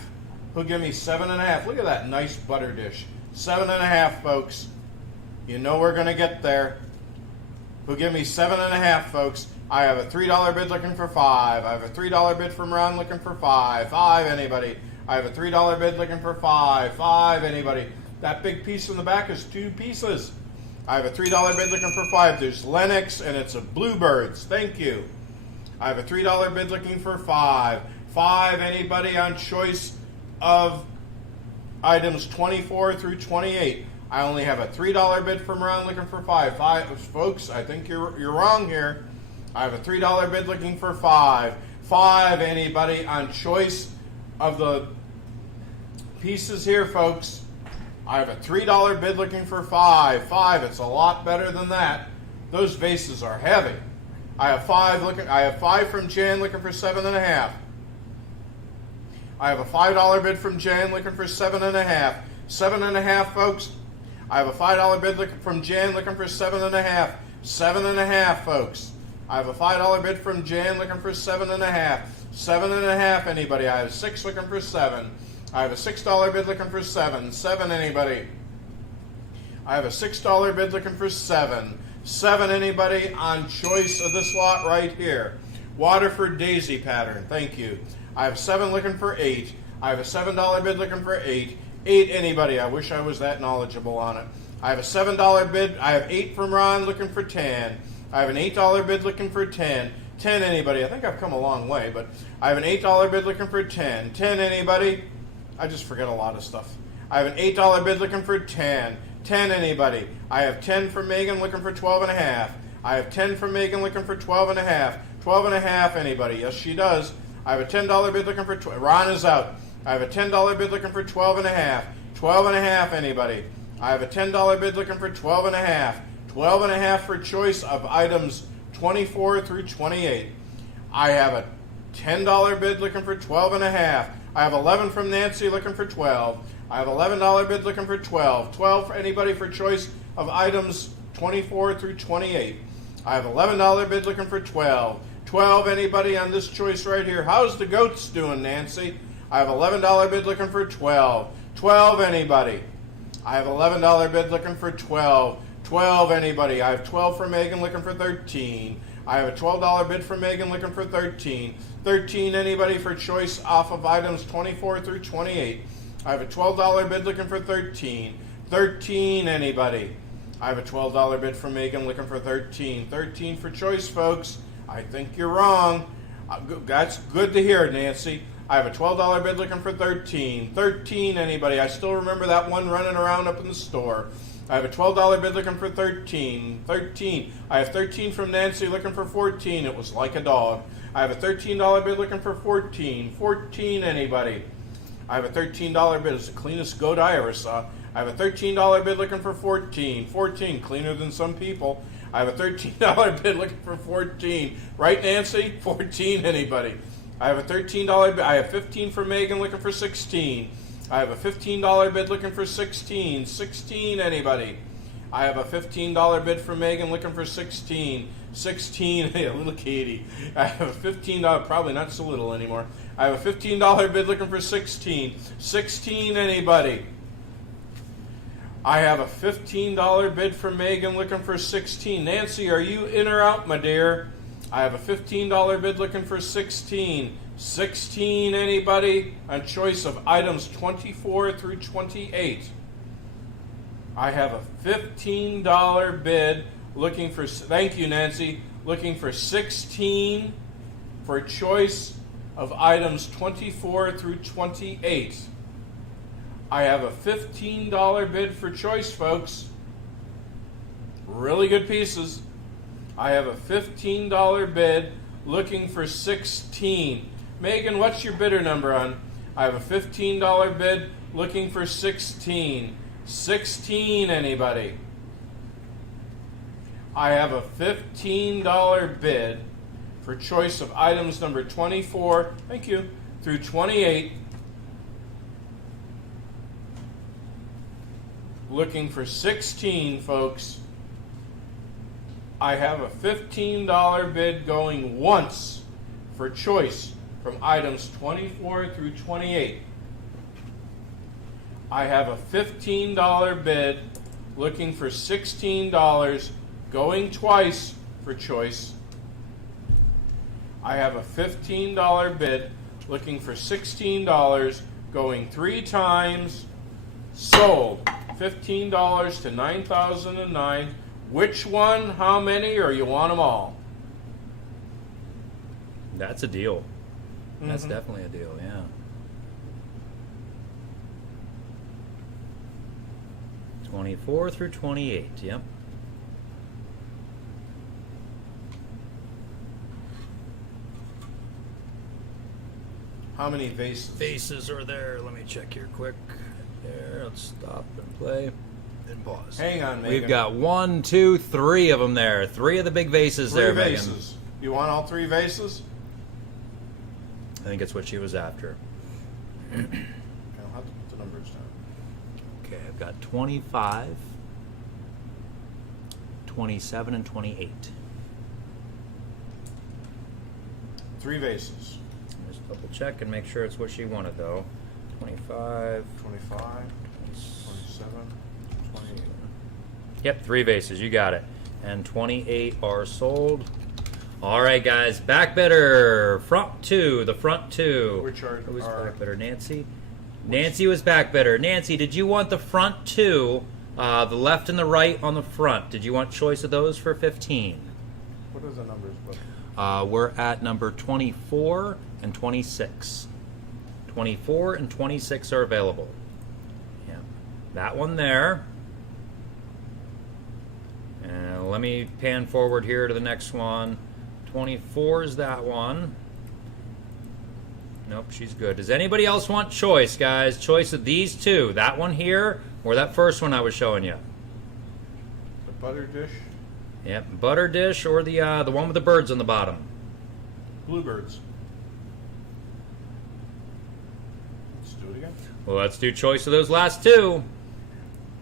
Who give me 7.5? Look at that nice butter dish. 7.5, folks. You know we're going to get there. Who give me 7.5, folks? I have a $3 bid looking for 5. I have a $3 bid from Ron looking for 5. 5, anybody? I have a $3 bid looking for 5. 5, anybody? That big piece in the back is 2 pieces. I have a $3 bid looking for 5. There's Lennox, and it's a Bluebirds. Thank you. I have a $3 bid looking for 5. 5, anybody on choice of items 24 through 28? I only have a $3 bid from Ron looking for 5. 5, folks, I think you're wrong here. I have a $3 bid looking for 5. 5, anybody on choice of the pieces here, folks? I have a $3 bid looking for 5. 5, it's a lot better than that. Those vases are heavy. I have 5 from Jan looking for 7.5. I have a $5 bid from Jan looking for 7.5. 7.5, folks. I have a $5 bid from Jan looking for 7.5. 7.5, folks. I have a $5 bid from Jan looking for 7.5. 7.5, anybody? I have 6 looking for 7. I have a $6 bid looking for 7. 7, anybody? I have a $6 bid looking for 7. 7, anybody on choice of this lot right here? Waterford Daisy pattern, thank you. I have 7 looking for 8. I have a $7 bid looking for 8. 8, anybody? I wish I was that knowledgeable on it. I have a $7 bid. I have 8 from Ron looking for 10. I have an $8 bid looking for 10. 10, anybody? I think I've come a long way, but I have an $8 bid looking for 10. 10, anybody? I just forget a lot of stuff. I have an $8 bid looking for 10. 10, anybody? I have 10 from Megan looking for 12.5. I have 10 from Megan looking for 12.5. 12.5, anybody? Yes, she does. I have a $10 bid looking for 12. Ron is out. I have a $10 bid looking for 12.5. 12.5, anybody? I have a $10 bid looking for 12.5. 12.5 for choice of items 24 through 28. I have a $10 bid looking for 12.5. I have 11 from Nancy looking for 12. I have $11 bid looking for 12. 12 for anybody for choice of items 24 through 28. I have $11 bid looking for 12. 12, anybody on this choice right here? How's the goats doing, Nancy? I have $11 bid looking for 12. 12, anybody? I have $11 bid looking for 12. 12, anybody? I have 12 for Megan looking for 13. I have a $12 bid from Megan looking for 13. 13, anybody for choice off of items 24 through 28? I have a $12 bid looking for 13. 13, anybody? I have a $12 bid from Megan looking for 13. 13 for choice, folks. I think you're wrong. That's good to hear, Nancy. I have a $12 bid looking for 13. 13, anybody? I still remember that one running around up in the store. I have a $12 bid looking for 13. 13. I have 13 from Nancy looking for 14. It was like a dog. I have a $13 bid looking for 14. 14, anybody? I have a $13 bid. It's the cleanest goat I ever saw. I have a $13 bid looking for 14. 14, cleaner than some people. I have a $13 bid looking for 14. Right, Nancy? 14, anybody? I have a $13 bid. I have 15 for Megan looking for 16. I have a $15 bid looking for 16. 16, anybody? I have a $15 bid for Megan looking for 16. 16. Hey, little Katie. I have a $15, probably not so little anymore. I have a $15 bid looking for 16. 16, anybody? I have a $15 bid from Megan looking for 16. Nancy, are you in or out, my dear? I have a $15 bid looking for 16. 16, anybody? On choice of items 24 through 28. I have a $15 bid looking for, thank you, Nancy, looking for 16 for choice of items 24 through 28. I have a $15 bid for choice, folks. Really good pieces. I have a $15 bid looking for 16. Megan, what's your bidder number on? I have a $15 bid looking for 16. 16, anybody? I have a $15 bid for choice of items number 24, thank you, through 28. Looking for 16, folks. I have a $15 bid going once for choice from items 24 through 28. I have a $15 bid looking for $16 going twice for choice. I have a $15 bid looking for $16 going 3 times. Sold. $15 to 9,009. Which one? How many? Or you want them all? That's a deal. That's definitely a deal, yeah. 24 through 28, yep. How many vases? Vases are there. Let me check here quick. There, let's stop and play and pause. Hang on, Megan. We've got 1, 2, 3 of them there. 3 of the big vases there, Three Megan. vases. You want all 3 vases? I think it's what she was after. I'll have to put the numbers down. Okay, I've got 25, 27, and 28. 3 vases. Just double check and make sure it's what she wanted, though. 25, 25, 27, 28. Yep, 3 vases. You got it. And 28 are sold. All right, guys. Back bidder. Front 2. The front 2. Which are- Who was are- back bidder? Nancy? Nancy was back bidder. Nancy, did you want the front 2, the left and the right on the front? Did you want choice of those for 15? What are the numbers? We're at number 24 and 26. 24 and 26 are available. Yeah, that one there. And let me pan forward here to the next one. 24 is that one. Nope, she's good. Does anybody else want choice, guys? Choice of these 2. That one here or that first one I was showing you? The butter dish? Yep, butter dish or the one with the birds on the bottom. Bluebirds. Let's do it again. Well, let's do choice of those last 2.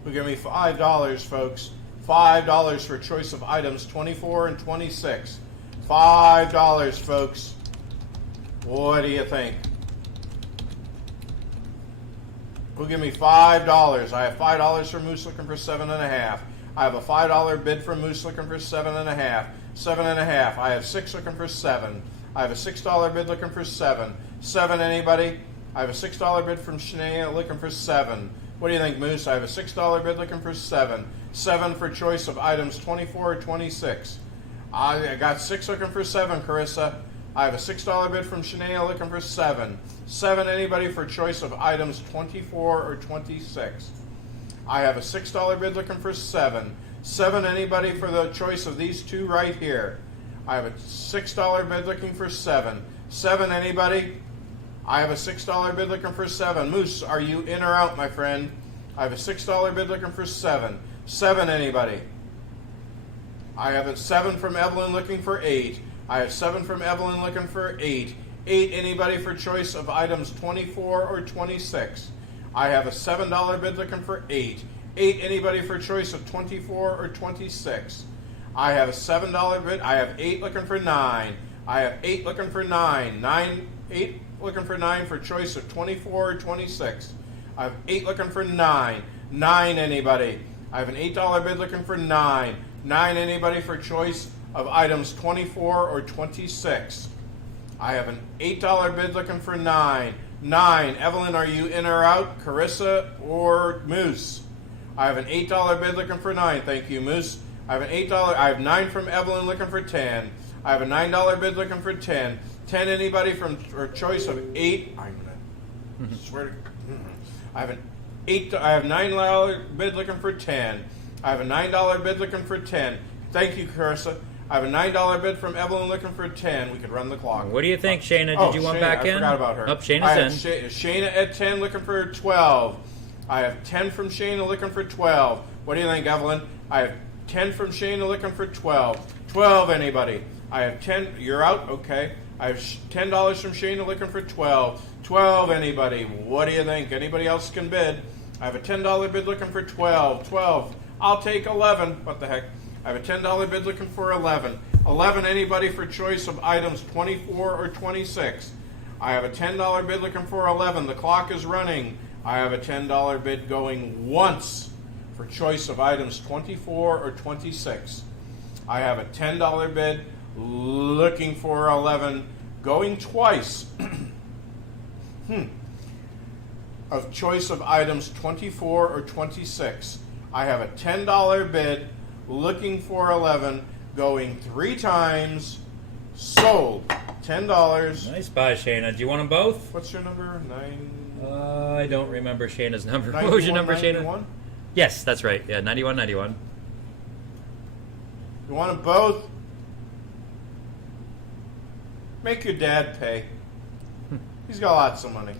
Who give me $5, folks? $5 for choice of items 24 and 26. $5, folks. What do you think? Who give me $5? I have $5 for Moose looking for 7.5. I have a $5 bid from Moose looking for 7.5. 7.5. I have 6 looking for 7. I have a $6 bid looking for 7. 7, anybody? I have a $6 bid from Shania looking for 7. What do you think, Moose? I have a $6 bid looking for 7. 7 for choice of items 24 or 26. I got 6 looking for 7, Carissa. I have a $6 bid from Shania looking for 7. 7, anybody for choice of items 24 or 26. I have a $6 bid looking for 7. 7, anybody for the choice of these 2 right here. I have a $6 bid looking for 7. 7, anybody? I have a $6 bid looking for 7. Moose, are you in or out, my friend? I have a $6 bid looking for 7. 7, anybody? I have a 7 from Evelyn looking for 8. I have 7 from Evelyn looking for 8. 8, anybody for choice of items 24 or 26. I have a $7 bid looking for 8. 8, anybody for choice of 24 or 26. I have a $7 bid. I have 8 looking for 9. I have 8 looking for 9. 8 looking for 9 for choice of 24 or 26. I have 8 looking for 9. 9 anybody. I have an $8 bid looking for 9. 9 anybody for choice of items 24 or 26. I have an $8 bid looking for 9. 9. Evelyn, are you in or out? Carissa or Moose? I have an $8 bid looking for 9. Thank you, Moose. I have an $8. I have 9 from Evelyn looking for 10. I have a $9 bid looking for 10. 10 anybody for choice of 8. I'm gonna swear to. I have an I have $9 bid looking for 10. I have a $9 bid looking for 10. Thank you, Carissa. I have a $9 bid from Evelyn looking for 10. We could run the clock. What do you think, Shayna? Did you want Shayna, back in? I forgot about her. Oh, Shayna's in. Shayna at 10 looking for 12. I have 10 from Shayna looking for 12. What do you think, Evelyn? I have 10 from Shayna looking for 12. 12 anybody? I have 10. You're out? Okay. I have $10 from Shayna looking for 12. 12 anybody? What do you think? Anybody else can bid? I have a $10 bid looking for 12. 12. I'll take 11. What the heck? I have a $10 bid looking for 11. 11 anybody for choice of items 24 or 26. I have a $10 bid looking for 11. The clock is running. I have a $10 bid going once for choice of items 24 or 26. I have a $10 bid looking for 11 going twice of choice of items 24 or 26. I have a $10 bid looking for 11 going 3 times. Sold. $10. Nice buy, Shayna. Do you want them both? What's your number? 9. I don't remember Shayna's number. What was your number, Shayna? 91? Yes, that's right. Yeah, 91. You want them both? Make your dad pay. He's got lots of money.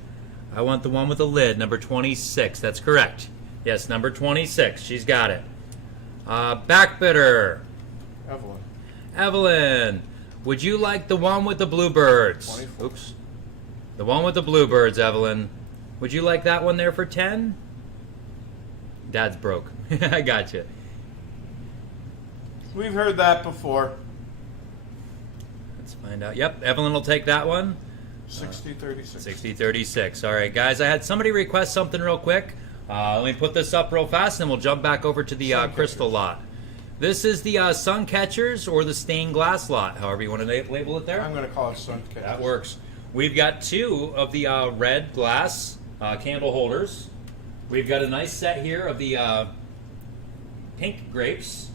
I want the one with the lid, number 26. That's correct. Yes, number 26. She's got it. Back bidder. Evelyn, would you like the one with the bluebirds? 24. Oops. The one with the bluebirds, Evelyn. Would you like that one there for 10? Dad's broke. I got you. We've heard that before. Let's find out. Yep, Evelyn will take that one. 60-36. 60-36. All right, guys. I had somebody request something real quick. Let me put this up real fast, and then we'll jump back over to the crystal lot. This is the sun catchers or the stained glass lot, however you want to label it there. I'm going to call it sun catchers. That works. We've got 2 of the red glass candle holders. We've got a nice set here of the pink grapes.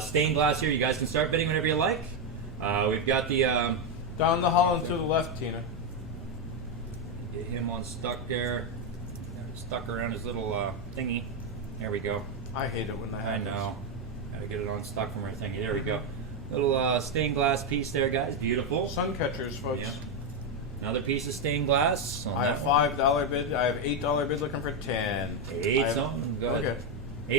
Stained glass here. You guys can start bidding whenever you like. We've got the... Down the hall and to the left, Tina. Get him on stuck there. Stuck around his little thingy. There we go. I hate it when that I happens. know. Gotta get it unstuck from our thingy. There we go. Little stained glass piece there, guys. Beautiful. Sun catchers, folks. Yep. Another piece of stained glass. On I have that $5 bid. I have $8 bid looking for 10. one. 8's on. Go ahead. Okay.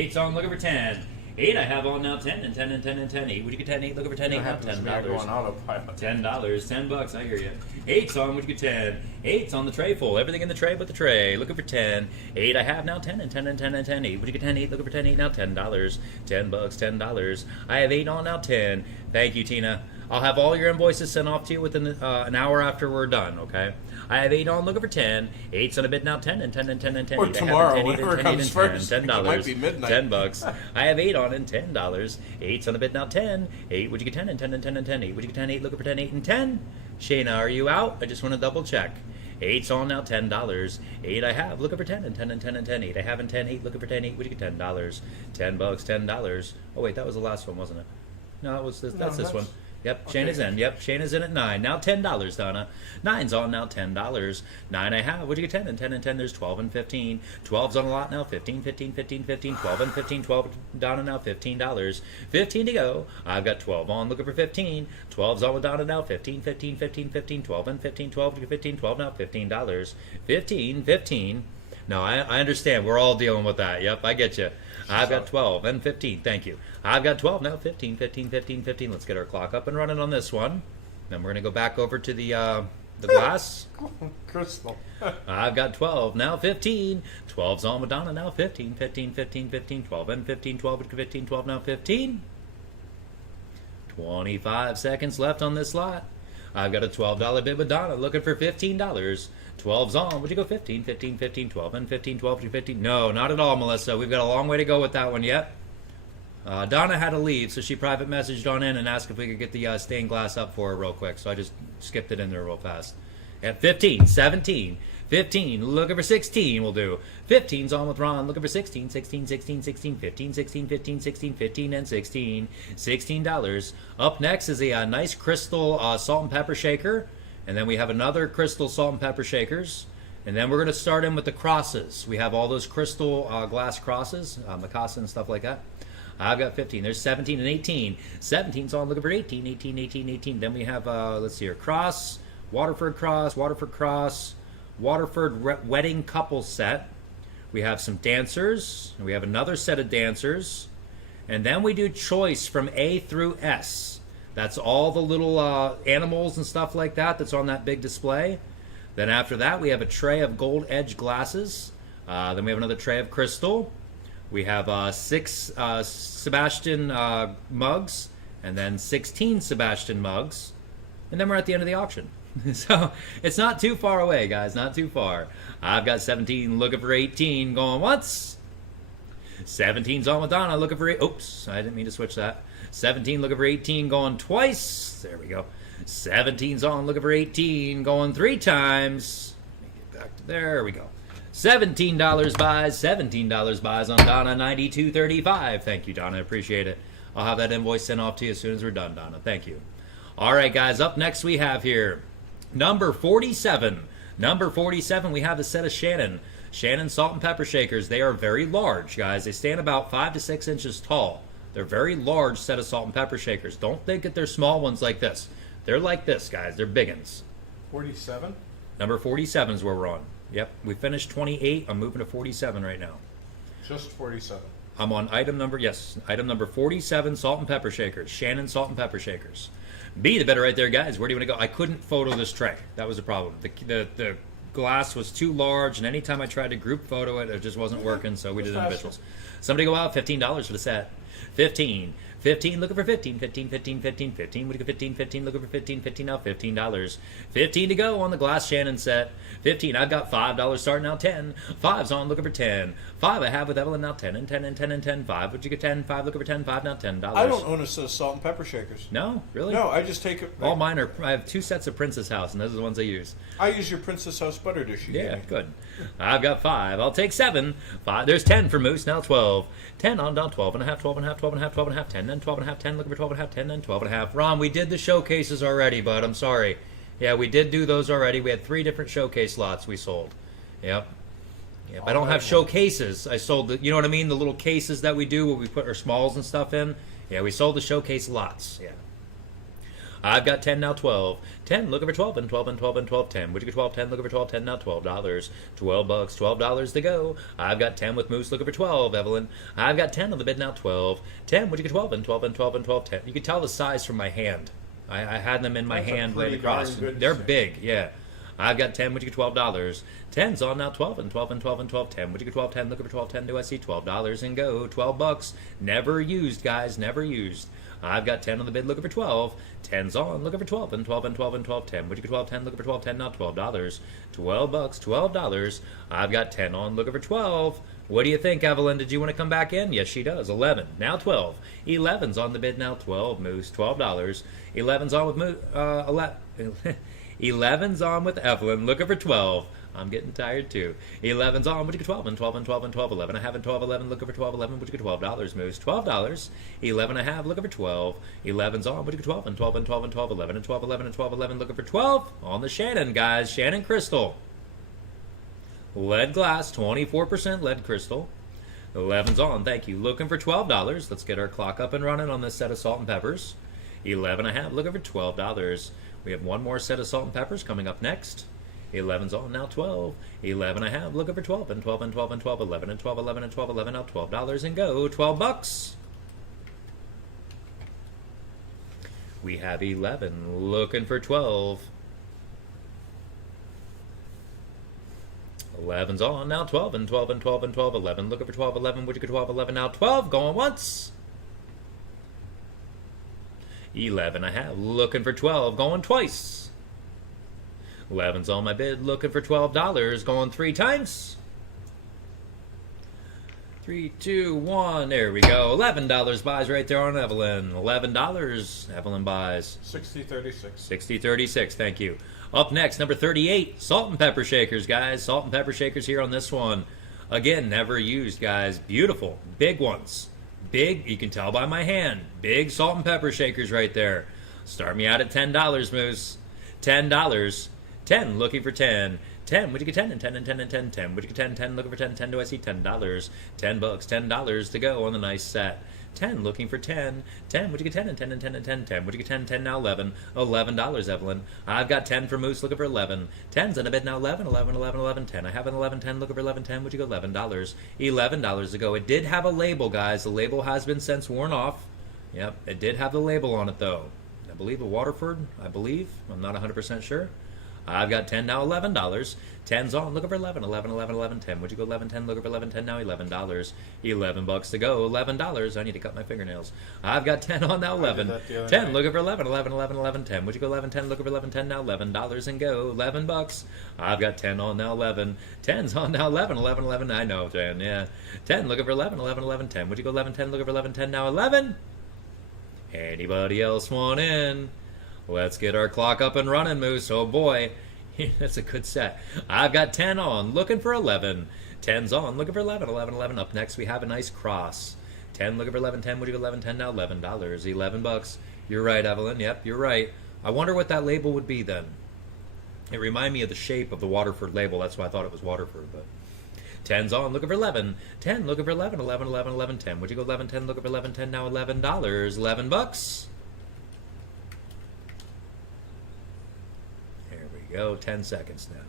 8's on. Looking for 10. 8 I have on now. 10 and 10 and 10 and 10. 8. Would you get 10? 8. Looking for 10. 8 now. $10. Go on autopilot. $10. $10. I hear you. 8's on. Would you get 10? 8's on the tray full. Everything in the tray but the tray. Looking for 10. 8 I have now. 10 and 10 and 10 and 10. 8. Would you get 10? 8. Looking for 10. 8 now. $10. $10. $10. I have 8 on now. 10. Thank you, Tina. I'll have all your invoices sent off to you within an hour after we're done, okay? I have 8 on, looking for 10. 8's on a bid now, 10 and 10 and 10 and 10. Or tomorrow, 10, whatever 10, comes 10, first. $10. It might be midnight. $10. I have 8 on and $10. 8's on a bid now, 10. 8, would you get 10 and 10 and 10 and 10? 8, would you get 10? 8, looking for 10, 8 and 10. Shayna, are you out? I just want to double check. 8's on now, $10. 8 I have, looking for 10 and 10 and 10 and 10. 8 I have and 10, 8, looking for 10, 8, would you get $10? $10, $10. Oh wait, that was the last one, wasn't it? No, it was this, that's this one. Yep, Okay. Shayna's in. Yep, Shayna's in at 9. Now $10, Donna. 9's on now, $10. 9 I have. What'd you get 10? And 10 and 10, there's 12 and 15. 12's on a lot now, 15, 15, 15, 15. 12 and 15, 12 Donna now, $15. 15 to go. I've got 12 on, looking for 15. 12's on with Donna now, 15, 15, 15, 15. 12 and 15, 12 to 15, 12 now, $15. 15, 15. No, I understand. We're all dealing with that. Yep, I get you. I've got 12 and 15. Thank you. I've got 12 now. 15, 15, 15, 15. Let's get our clock up and running on this one. Then we're going to go back over to the the glass. Crystal. I've got 12, now 15. 12's on Madonna, now 15. 15, 15, 15, 12, and 15, 12, 15, 12, now 15. 25 seconds left on this slot. I've got a $12 bid with Donna looking for $15. 12's on. Would you go 15, 15, 15, 12, and 15, 12, 15? No, not at all, Melissa. We've got a long way to go with that one yet. Donna had to leave, so she private messaged on in and asked if we could get the stained glass up for her real quick. So I just skipped it in there real fast. At 15, 17, 15, looking for 16 we'll do. 15's on with Ron, looking for 16, 16, 16, 16, 15, 16, 15, 16, 15, and 16. $16. Up next is a nice crystal salt and pepper shaker. And then we have another crystal salt and pepper shakers. And then we're going to start in with the crosses. We have all those crystal glass crosses, Mikasa and stuff like that. I've got 15. There's 17 and 18. 17's on, looking for 18, 18, 18, 18. Then we have, let's see here, cross, Waterford cross, Waterford wedding couple set. We have some dancers. And we have another set of dancers. And then we do choice from A through S. That's all the little animals and stuff like that that's on that big display. Then after that, we have a tray of gold edge glasses. Then we have another tray of crystal. We have 6 Sebastian mugs, and then 16 Sebastian mugs. And then we're at the end of the auction. So it's not too far away, guys, not too far. I've got 17 looking for 18 going once. 17's on Madonna looking for 8. Oops, I didn't mean to switch that. 17 looking for 18 going twice. There we go. 17's on looking for 18 going 3 times. Let me get back to there we go. $17 buys, $17 buys on Donna, $92.35. Thank you, Donna. I appreciate it. I'll have that invoice sent off to you as soon as we're done, Donna. Thank you. All right, guys. Up next we have here number 47. Number 47, we have a set of Shannon salt and pepper shakers. They are very large, guys. They stand about 5 to 6 inches tall. They're very large set of salt and pepper shakers. Don't think that they're small ones like this. They're like this, guys. They're big ones. 47? Number 47 is where we're on. Yep, we finished 28. I'm moving to 47 right now. Just 47. I'm on item number 47, salt and pepper shakers. Shannon salt and pepper shakers. Be the better right there, guys. Where do you want to go? I couldn't photo this tray. That was the problem. The glass was too large, and anytime I tried to group photo it, it just wasn't working, so we did individuals. Somebody go out, $15 for the set. 15, looking for 15, 15, 15, 15, 15. What do you get? 15, 15, looking for 15, 15 now, $15. 15 to go on the glass Shannon set. 15, I've got $5 starting now, 10. 5's on, looking for 10. 5 I have with Evelyn now, 10 and 10 and 10 and 10. 5, would you get 10? 5, looking for 10, 5 now, $10. I don't own a set of salt and pepper shakers. No, really? No, I just take it. All mine are, I have 2 sets of Princess House, and those are the ones I use. I use your Princess House butter dish. Yeah, good. I've got 5. I'll take 7. 5. There's 10 for Moose, now 12. 10 on down, 12 and a half, 12 and a half, 12 and a half, 12 and a half, 10, then 12 and a half, 10, looking for 12 and a half, 10, then 12 and a half. Ron, we did the showcases already, bud. I'm sorry. Yeah, we did do those already. We had 3 different showcase lots we sold. Yep. I don't have showcases. I sold the, you know what I mean? The little cases that we do where we put our smalls and stuff in. Yeah, we sold the showcase lots. Yeah. I've got 10 now, 12. 10, looking for 12 and 12 and 12 and 12, 10. Would you get 12, 10, looking for 12, 10 now, $12. $12, $12 to go. I've got 10 with Moose looking for 12, Evelyn. I've got 10 on the bid now, 12. 10, would you get 12 and 12 and 12 and 12, 10. You can tell the size from my hand. I had them in my hand right across. They're big, yeah. I've got 10, would you get $12? 10's on now, 12 and 12 and 12 and 12, 10. Would you get 12, 10, looking for 12, 10, do I see $12 and go. $12. Never used, guys, never used. I've got 10 on the bid looking for 12. 10's on, looking for 12 and 12 and 12 and 12, 10. Would you get 12, 10, looking for 12, 10, now $12. $12, $12. I've got 10 on, looking for 12. What do you think, Evelyn? Did you want to come back in? Yes, she does. 11, now 12. 11's on the bid now, 12, Moose, $12. 11's on with Moose, 11's on with Evelyn, looking for 12. I'm getting tired too. 11's on, would you get 12 and 12 and 12 and 12, 11 I have and 12, 11, looking for 12, 11, would you get $12, Moose, $12. 11 I have, looking for 12. 11's on, would you get 12 and 12 and 12 and 12, 11 and 12, 11 and 12, 11, looking for 12 on the Shannon, guys. Shannon Crystal. Lead glass, 24% lead crystal. 11's on, thank you. Looking for $12. Let's get our clock up and running on this set of salt and peppers. 11 I have, looking for $12. We have one more set of salt and peppers coming up next. 11's on, now 12. 11 I have, looking for 12 and 12 and 12 and 12, 11 and 12, 11 and 12, 11, now $12 and go. $12. We have 11, looking for 12. 11's on, now 12 and 12 and 12 and 12, 11. Looking for 12, 11. Would you go 12, 11? Now 12, going once. 11 I have, looking for 12, going twice. 11's on my bid, looking for $12, going 3 times. 3, 2, 1, there we go. $11 buys right there on Evelyn. $11, Evelyn buys. 60-36. 60-36, thank you. Up next, number 38, salt and pepper shakers, guys. Salt and pepper shakers here on this one. Again, never used, guys. Beautiful, big ones. Big, you can tell by my hand. Big salt and pepper shakers right there. Start me out at $10, Moose. $10. 10, looking for 10. 10, would you get 10 and 10 and 10 and 10, 10? Would you get 10, 10, looking for 10, 10, do I see $10? $10, $10 to go on the nice set. 10, looking for 10, 10, would you get 10 and 10 and 10 and 10, 10, would you get 10, 10, now 11, $11, Evelyn. I've got 10 for Moose, looking for 11. 10's in a bid now, 11, 11, 11, 11, 10. I have an 11, 10, looking for 11, 10, would you go $11? $11 to go. It did have a label, guys. The label has been since worn off. Yep, it did have the label on it, though. I believe a Waterford, I believe. I'm not 100% sure. I've got 10 now, $11. 10's on, looking for 11, 11, 11, 11, 10. Would you go 11, 10, looking for 11, 10 now, $11. $11 to go, $11. I need to cut my fingernails. I've got 10 on now, 11. 10, looking for 11, 11, 11, 11, 10. Would you go 11, 10, looking for 11, 10 now, $11 and go, $11. I've got 10 on now, 11. 10's on now, 11, 11, 11. I know, 10, yeah. 10, looking for 11, 11, 11, 10. Would you go 11, 10, looking for 11, 10 now, 11? Anybody else want in? Let's get our clock up and running, Moose. Oh boy, that's a good set. I've got 10 on, looking for 11. 10's on, looking for 11, 11, 11. Up next, we have a nice cross. 10, looking for 11, 10. Would you go 11, 10 now? $11. $11. You're right, Evelyn. Yep, you're right. I wonder what that label would be then. It reminded me of the shape of the Waterford label. That's why I thought it was Waterford, but 10's on, looking for 11. 10, looking for 11, 11, 11, 11, 10. Would you go 11, 10, looking for 11, 10 now? $11. $11. Go 10 seconds now.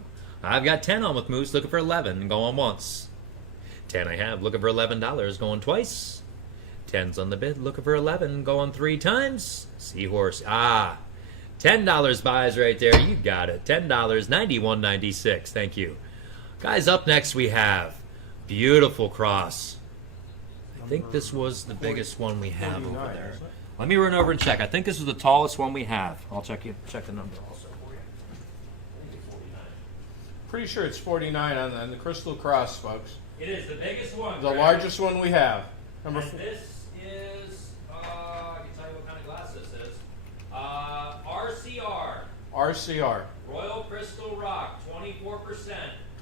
I've got 10 on with Moose, looking for 11, going once. 10 I have, looking for $11, going twice. 10's on the bid, looking for 11, going 3 times. Seahorse, $10 buys right there. You got it. $10, $91.96. Thank you. Guys, up next we have beautiful cross. I think this was the biggest one we have over there. Let me run over and check. I think this is the tallest one we have. I'll check the number also. Pretty sure it's 49 on the Crystal Cross, folks. It is the biggest one. The largest one we have. Number and this is, I can tell you what kind of glass this is. RCR. RCR. Royal Crystal Rock, 24%.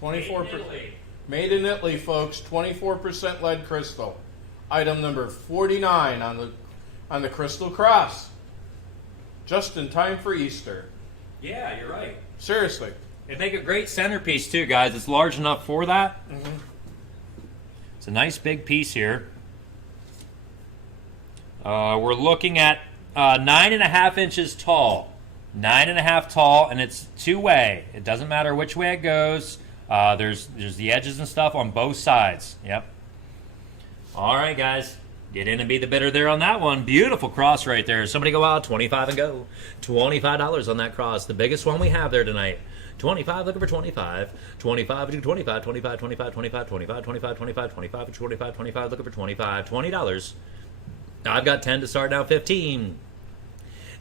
24%. Made in Italy, folks. 24% lead crystal. Item number 49 on the Crystal Cross. Just in time for Easter. Yeah, you're right. Seriously. It'd make a great centerpiece too, guys. It's large enough for that. Mm-hmm. It's a nice big piece here. We're looking at 9.5 inches tall. 9.5 tall, and it's two-way. It doesn't matter which way it goes. There's the edges and stuff on both sides. Yep. All right, guys. Get in and be the bidder there on that one. Beautiful cross right there. Somebody go out, 25 and go. $25 on that cross. The biggest one we have there tonight. 25, looking for 25. 25, 25, 25, 25, 25, 25, 25, 25, 25, 25, 25, looking for 25. $20. I've got 10 to start now, 15.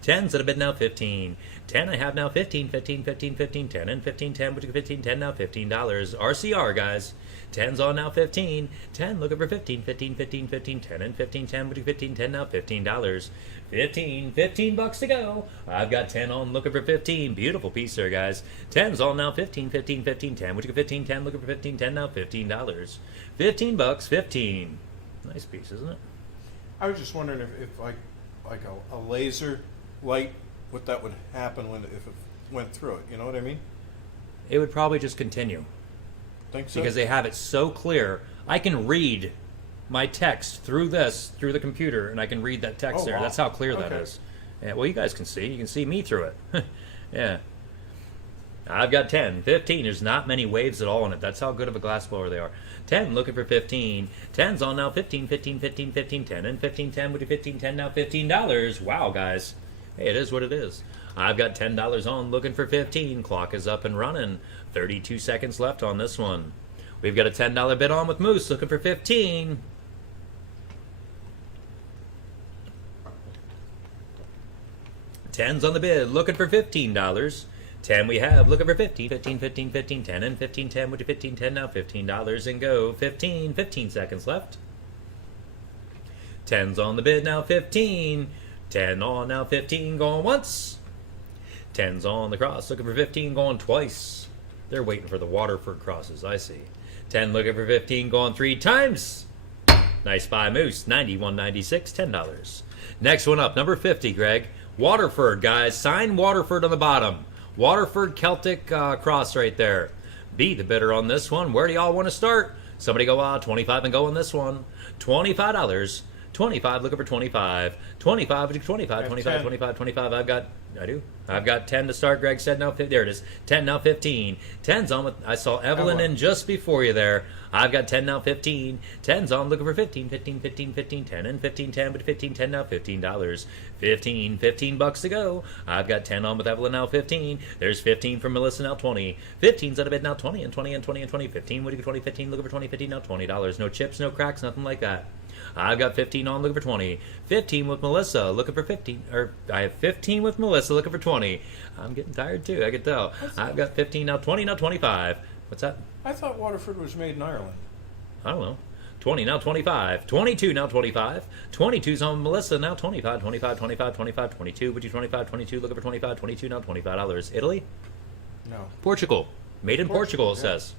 10's at a bid now, 15. 10 I have now, 15, 15, 15, 15, 10, and 15, 10, which is 15, 10 now, $15. RCR, guys. 10's on now, 15. 10, looking for 15, 15, 15, 15, 10, and 15, 10, which is 15, 10 now, $15. 15, $15 to go. I've got 10 on, looking for 15. Beautiful piece there, guys. 10's on now, 15, 15, 15, 10, which is 15, 10, looking for 15, 10 now, $15. $15, 15. Nice piece, isn't it? I was just wondering if like a laser light, what that would happen if it went through it. You know what I mean? It would probably just continue. Think so? Because they have it so clear. I can read my text through the computer, and I can read that text there. Wow. That's how clear that Okay. is. Yeah, well, you guys can see. You can see me through it. Yeah. I've got 10. 15. There's not many waves at all in it. That's how good of a glass blower they are. 10, looking for 15. 10's on now, 15, 15, 15, 15, 10, and 15, 10, with 15, 10 now, $15. Wow, guys. Hey, it is what it is. I've got $10 on, looking for 15. Clock is up and running. 32 seconds left on this one. We've got a $10 bid on with Moose looking for 15. Tens on the bid looking for $15. 10 we have looking for 15, 15, 15, 15, 10 and 15, 10 with 15, 10 now $15 and go. 15, 15 seconds left. 10's on the bid now 15. 10 on now 15 going once. 10's on the cross looking for 15 going twice. They're waiting for the Waterford crosses, I see. 10 looking for 15 going 3 times. Nice buy, Moose. 91.96, $10. Next one up, number 50, Greg. Waterford, guys. Sign Waterford on the bottom. Waterford Celtic cross right there. Be the bidder on this one. Where do y'all want to start? Somebody go 25 and go on this one. $25. 25 looking for 25. 25, 25, 25, 25, 25. I've got 10 to start. Greg said now. There it is. 10 now 15. 10's on with. I saw Evelyn in just before you there. I've got 10 now 15. 10's on looking for 15. 15, 15, 15, 10 and 15, 10 but 15, 10 now $15. 15, 15 bucks to go. I've got 10 on with Evelyn now 15. There's 15 from Melissa now 20. 15's out of bid now 20 and 20 and 20 and 20. 15. What do you get? 20, 15 looking for 20, 15 now $20. No chips, no cracks, nothing like that. I've got 15 on looking for 20. 15 with Melissa looking for 15. Or I have 15 with Melissa looking for 20. I'm getting tired too, I can tell. I've got 15 now 20 now 25. What's that? I thought Waterford was made in Ireland. I don't know. 20 now 25. 22 now 25. 22's on Melissa now 25. 25, 25, 25, 22. Would you 25, 22 looking for 25. 22 now $25. Italy? No. Portugal. Made in Portugal, it yeah. says.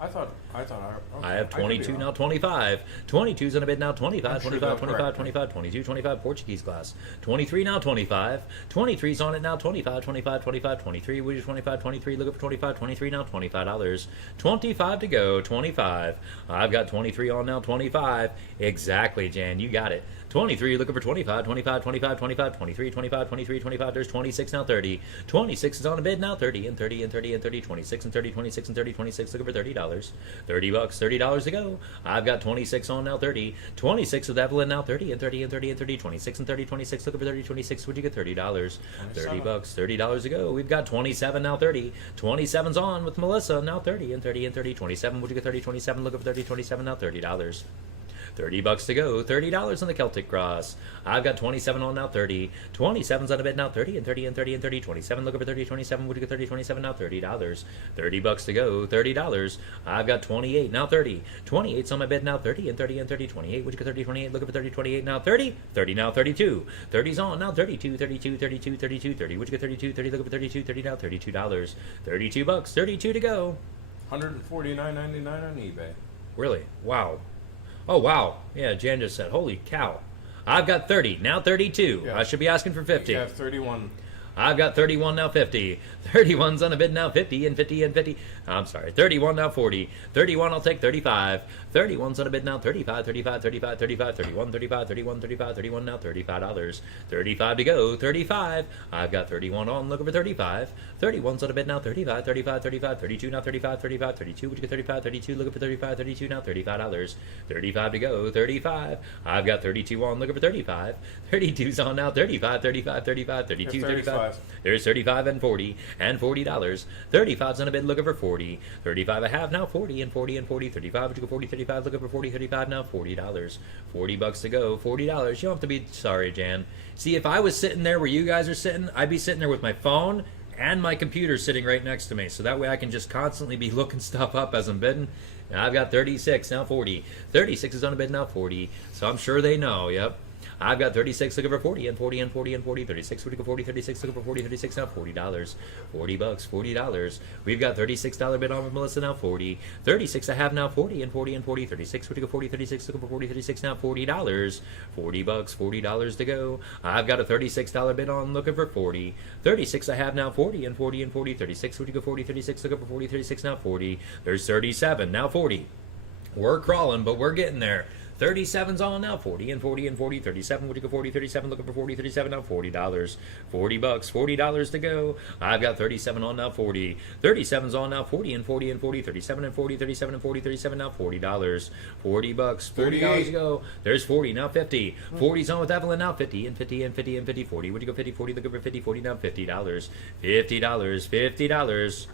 I thought. Okay, I have 22 now 25. 22's on a bid now 25, 25, 25, 25, 22, 25 Portuguese glass. 23 now 25. 23's on it now 25, 25, 25, 23. We just 25, 23. Look up for 25, 23 now $25. 25 to go, 25. I've got 23 on now 25. Exactly, Jan, you got it. 23, looking for 25, 25, 25, 25, 23, 25, 23, 25. There's 26 now 30. 26 is on a bid now 30 and 30 and 30 and 30. 26 and 30, 26 and 30, 26. Looking for $30. 30 bucks, $30 to go. I've got 26 on now 30. 26 with Evelyn now 30 and 30 and 30 and 30. 26 and 30, 26. Looking for 30, 26. Would you get $30? 30 bucks, $30 to go. We've got 27 now 30. 27's on with Melissa now 30 and 30 and 30. 27, would you get 30, 27? Looking for 30, 27 now $30. 30 bucks to go. $30 on the Celtic cross. I've got 27 on now 30. 27's on a bid now 30 and 30 and 30 and 30. 27 looking for 30, 27. Would you get 30, 27 now $30. 30 bucks to go. $30. I've got 28 now 30. 28's on my bid now 30 and 30 and 30. 28. Would you get 30, 28? Looking for 30, 28 now 30. 30 now 32. 30's on now 32, 32, 32, 32, 30. Would you get 32, 30? Looking for 32, 30 now $32. 32 bucks. 32 to go. $149.99 on eBay. Really? Wow. Oh, wow. Yeah, Jan just said, holy cow. I've got 30, now 32. Yeah. I should be asking for 50. You have 31. I've got 31, now 50. 31's on a bid now 50 and 50 and 50. I'm sorry, 31 now 40. 31, I'll take 35. 31's on a bid now 35, 35, 35, 35, 31, 35, 31, 35, 31 now $35. 35 to go, 35. I've got 31 on, looking for 35. 31's on a bid now 35, 35, 35, 32 now 35, 35, 32. Would you get 35, 32? Looking for 35, 32 now $35. 35 to go, 35. I've got 32 on, looking for 35. 32's on now 35, 35, 35, 32, 35. There's 35 and 40 and $40. 35's on a bid looking for 40. 35 I have now 40 and 40 and 40. 35 would you go 40, 35 looking for 40, 35 now $40. 40 bucks to go, $40. You don't have to be sorry, Jan. See, if I was sitting there where you guys are sitting, I'd be sitting there with my phone and my computer sitting right next to me. So that way I can just constantly be looking stuff up as I'm bidding. And I've got 36, now 40. 36 is on a bid now 40. So I'm sure they know, yep. I've got 36 looking for 40 and 40 and 40 and 40. 36 looking for 40, 36 looking for 40, 36 now $40. 40 bucks, $40. We've got $36 bid on with Melissa now 40. 36 I have now 40 and 40 and 40. 36 looking for 40, 36 looking for 40, 36 now $40. 40 bucks, $40 to go. I've got a $36 bid on looking for 40. 36 I have now 40 and 40 and 40. 36 would you go 40, 36 looking for 40, 36 now 40. There's 37 now 40. We're crawling, but we're getting there. 37's on now, 40 and 40 and 40. 37, would you go 40, 37, looking for 40, 37 now, $40. 40 bucks, $40 to go. I've got 37 on now, 40. 37's on now, 40 and 40 and 40. 37 and 40, 37 and 40, 37 now, $40. 40 bucks, $40 to go. There's 40, now 50. 40's on with Evelyn now, 50 and 50 and 50 and 50. 40, would you go 50, 40, looking for 50, 40 now, $50. $50, $50.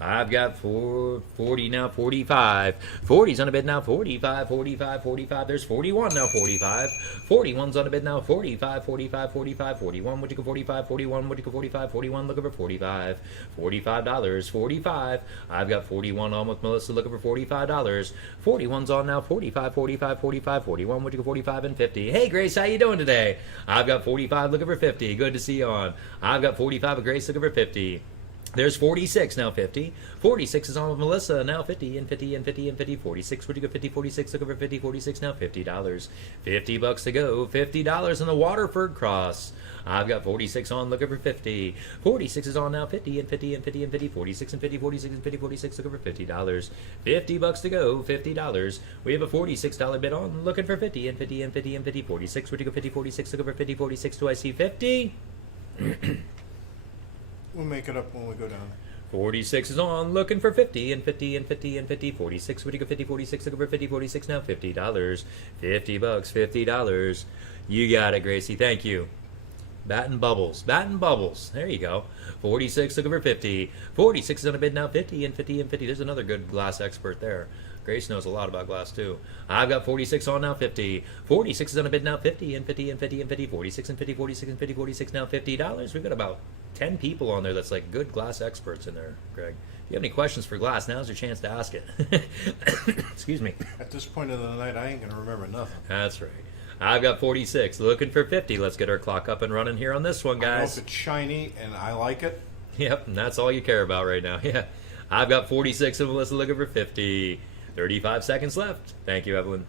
I've got 40 now, 45. 40's on a bid now, 45, 45, 45. There's 41 now, 45. 41's on a bid now, 45, 45, 45, 41. Would you go 45, 41? Would you go 45, 41? Looking for 45. $45, 45. I've got 41 on with Melissa, looking for $45. 41's on now, 45, 45, 45, 41. Would you go 45 and 50? Hey, Grace, how you doing today? I've got 45, looking for 50. Good to see you on. I've got 45 with Grace, looking for 50. There's 46 now, 50. 46 is on with Melissa, now 50 and 50 and 50 and 50. 46, would you go 50, 46, look over 50, 46 now, $50. $50 to go, $50 on the Waterford Cross. I've got 46 on, looking for 50. 46 is on now, 50 and 50 and 50 and 50. 46 and 50, 46 and 50, 46, looking for $50. $50 to go, $50. We have a $46 bid on, looking for 50 and 50 and 50 and 50. 46, would you go 50, 46, looking for 50, 46, do I see 50? We'll make it up when we go down. 46 is on, looking for 50 and 50 and 50 and 50. 46, would you go 50, 46, looking for 50, 46 now, $50. $50, $50. You got it, Gracie. Thank you. Bat and bubbles. Bat and bubbles. There you go. 46, looking for 50. 46 is on a bid now, 50 and 50 and 50. There's another good glass expert there. Grace knows a lot about glass too. I've got 46 on now, 50. 46 is on a bid now, 50 and 50 and 50 and 50. 46 and 50, 46 and 50, 46 now, $50. We've got about 10 people on there that's like good glass experts in there, Greg. If you have any questions for glass, now's your chance to ask it. Excuse me. At this point of the night, I ain't gonna remember nothing. That's right. I've got 46, looking for 50. Let's get our clock up and running here on this one, I know guys. if it's shiny and I like it. Yep, and that's all you care about right now. Yeah. I've got 46 and Melissa looking for 50. 35 seconds left. Thank you, Evelyn.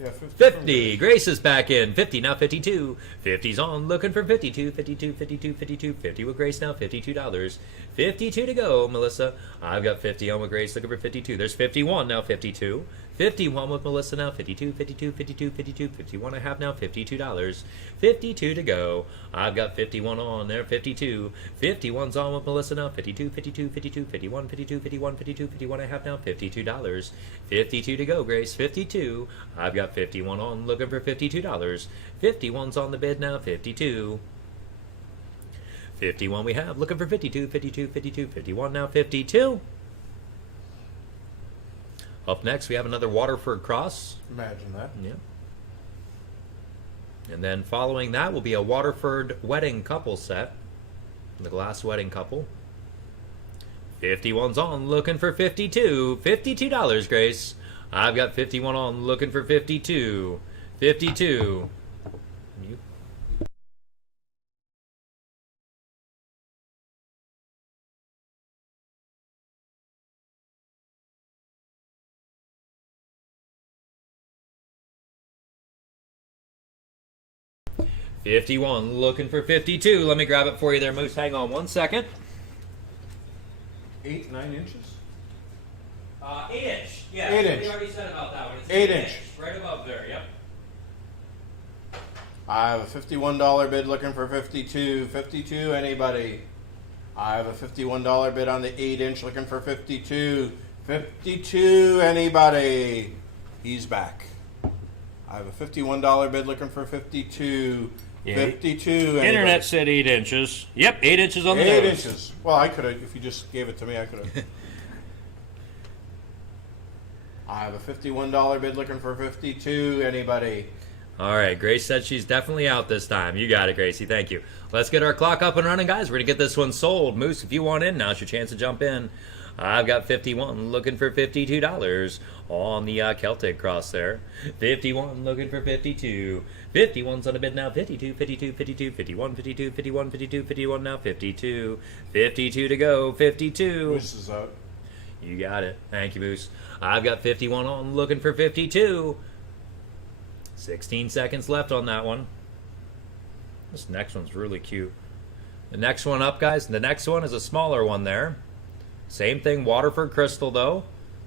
Yeah, 50. Grace is back in. 50 now, 52. 50's on, looking for 52. 52, 52, 52. 50 with Grace now, $52. 52 to go, Melissa. I've got 50 on with Grace, looking for 52. There's 51 now, 52. 51 with Melissa now, 52, 52, 52, 52, 51 I have now, $52. 52 to go. I've got 51 on there, 52. 51's on with Melissa now, 52, 52, 52, 51, 52, 51, 52, 51 I have now, $52. 52 to go, Grace, 52. I've got 51 on, looking for $52. 51's on the bid now, 52. 51 we have, looking for 52, 52, 52, 51 now, 52. Up next, we have another Waterford Cross. Imagine that. Yeah. And then following that will be a Waterford Wedding Couple set. The glass wedding couple. 51's on, looking for 52. $52, Grace. I've got 51 on, looking for 52. 52. You. $51, looking for 52. Let me grab it for you there, Moose. Hang on 1 second. 8, 9 inches? 8 inch. Yeah, 8 we inch. already said about that one. It's 8 inch. Right above there, yep. I have a $51 bid looking for 52. 52, anybody? I have a $51 bid on the 8 inch looking for 52. 52, anybody? He's back. I have a $51 bid looking for 52. Yeah. 52, anybody? Internet said 8 inches. Yep, 8 inches on the 8 nose. inches. Well, I could have, if you just gave it to me, I could have. I have a $51 bid looking for 52. Anybody? All right, Grace said she's definitely out this time. You got it, Gracie. Thank you. Let's get our clock up and running, guys. We're going to get this one sold. Moose, if you want in, now's your chance to jump in. I've got 51 looking for $52 on the Celtic Cross there. 51 looking for 52. 51's on a bid now. 52, 52, 52, 51, 52, 51, 52, 51 now. 52. 52 to go. 52. Moose is out. You got it. Thank you, Moose. I've got 51 on, looking for 52. 16 seconds left on that one. This next one's really cute. The next one up, guys, the next one is a smaller one there. Same thing, Waterford Crystal, though.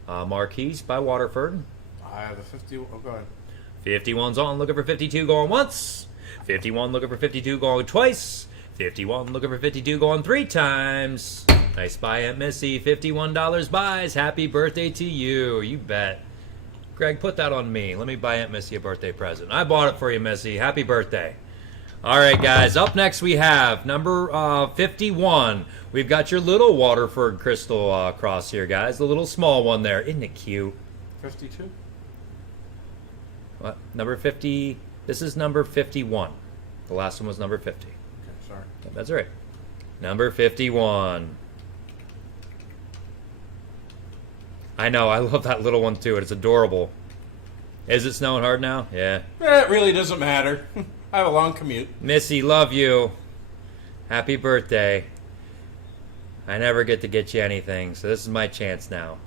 Marquise by Waterford. I have a 50. Oh, go ahead. 51's on, looking for 52, going once. 51 looking for 52, going twice. 51 looking for 52, going 3 times. Nice buy, Aunt Missy. $51 buys. Happy birthday to you. You bet. Greg, put that on me. Let me buy Aunt Missy a birthday present. I bought it for you, Missy. Happy birthday. All right, guys. Up next we have number 51. We've got your little Waterford crystal cross here, guys. The little small one there. Isn't it cute? 52. What? Number 50. This is number 51. The last one was number 50. Okay, sorry. That's right. Number 51. I know. I love that little one, too. It's adorable. Is it snowing hard now? Yeah. It really doesn't matter. I have a long commute. Missy, love you. Happy birthday. I never get to get you anything, so this is my chance now.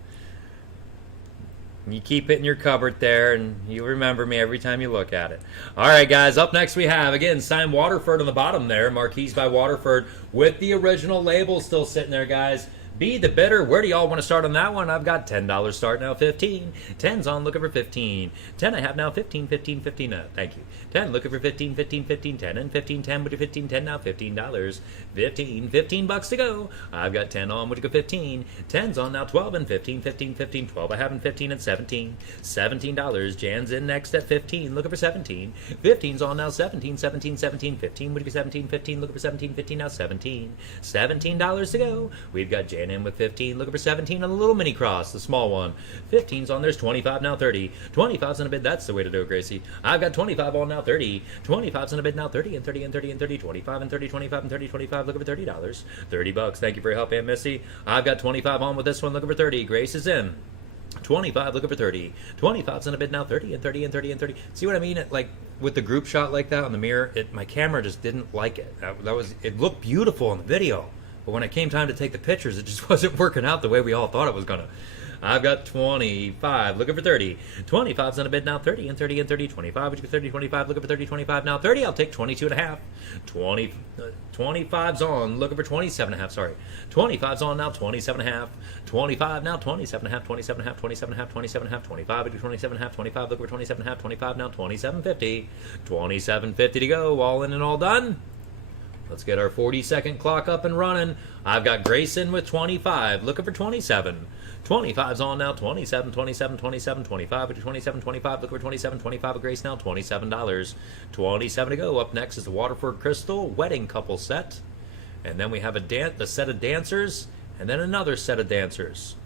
You keep it in your cupboard there, and you remember me every time you look at it. All right, guys, up next we have, again, signed Waterford on the bottom there. Marquise by Waterford with the original label still sitting there, guys. Be the bidder. Where do y'all want to start on that one? I've got $10 start now, 15. 10's on, looking for 15. 10 I have now, 15, 15, 15. Thank you. 10 looking for 15, 15, 15, 10 and 15, 10 with your 15, 10 now, $15. 15, 15 bucks to go. I've got 10 on, would you go 15? 10's on now, 12 and 15, 15, 15, 12 I have in 15 and 17. $17. Jan's in next at 15, looking for 17. 15's on now, 17, 17, 17, 15, would you go 17, 15, looking for 17, 15 now, 17. $17 to go. We've got Jan in with 15, looking for 17 on the little mini cross, the small one. 15's on, there's 25 now, 30. 25's in a bid, that's the way to do it, Gracie. I've got 25 on now, 30. 25's in a bid now, 30 and 30 and 30 and 30, 25 and 30, 25 and 30, 25, looking for $30. 30 bucks. Thank you for your help, Aunt Missy. I've got 25 on with this one, looking for 30. Grace is in. 25 looking for 30. 25's in a bid now, 30 and 30 and 30 and 30. See what I mean? Like with the group shot like that on the mirror, my camera just didn't like it. It looked beautiful in the video, but when it came time to take the pictures, it just wasn't working out the way we all thought it was gonna. I've got 25 looking for 30. 25's in a bid now, 30 and 30 and 30. 25, which is 30, 25 looking for 30, 25 now, 30. I'll take 22 and a half. 25's on, looking for 27 and a half, sorry. 25's on now, 27 and a half. 25 now, 27 and a half, 27 and a half, 27 and a half, 27 and a half, 25, which is 27 and a half, 25 looking for 27 and a half, 25 now, 27.50. 27.50 to go, all in and all done. Let's get our 40-second clock up and running. I've got Grayson with 25, looking for 27. 25's on now, 27, 27, 27, 25, which is 27, 25, looking for 27, 25 of Grace now, $27. 27 to go. Up next is the Waterford Crystal Wedding Couple set. And then we have a set of dancers, and then another set of dancers.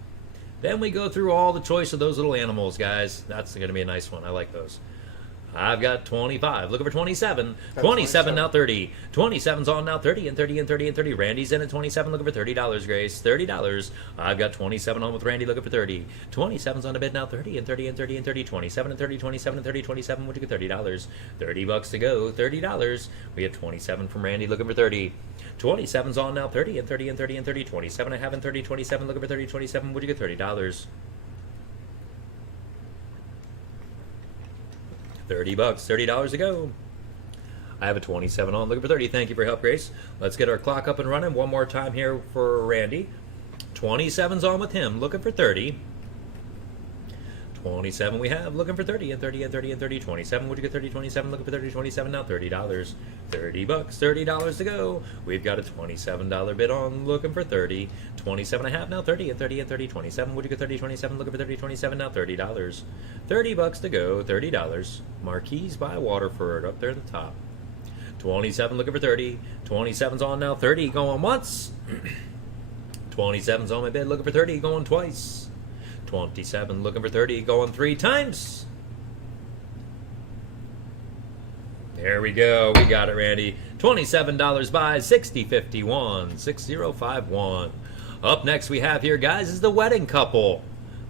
Then we go through all the choice of those little animals, guys. That's going to be a nice one. I like those. I've got 25, looking for 27. 27 now, 30. 27's on now, 30 and 30 and 30 and 30. Randy's in at 27, looking for $30, Grace. $30. I've got 27 on with Randy, looking for 30. 27's on the bid now, 30 and 30 and 30 and 30. 27 and 30, 27 and 30, 27. Would you get $30? 30 bucks to go, $30. We have 27 from Randy, looking for 30. 27's on now, 30 and 30 and 30 and 30. 27 I have in 30, 27 looking for 30, 27. Would you get $30? 30 bucks, $30 to go. I have a 27 on, looking for 30. Thank you for your help, Grace. Let's get our clock up and running one more time here for Randy. 27's on with him, looking for 30. 27 we have, looking for 30 and 30 and 30 and 30. 27, would you get 30? 27, looking for 30, 27 now, $30. 30 bucks, $30 to go. We've got a $27 bid on, looking for 30. 27 and a half now, 30 and 30 and 30. 27, would you get 30? 27, looking for 30, 27 now, $30. 30 bucks to go, $30. Marquise by Waterford up there at the top. 27 looking for 30. 27's on now, 30 going once. 27's on my bid, looking for 30 going twice. 27 looking for 30 going 3 times. There we go. We got it, Randy. $27 by 6051. 6051. Up next we have here, guys, is the Wedding Couple.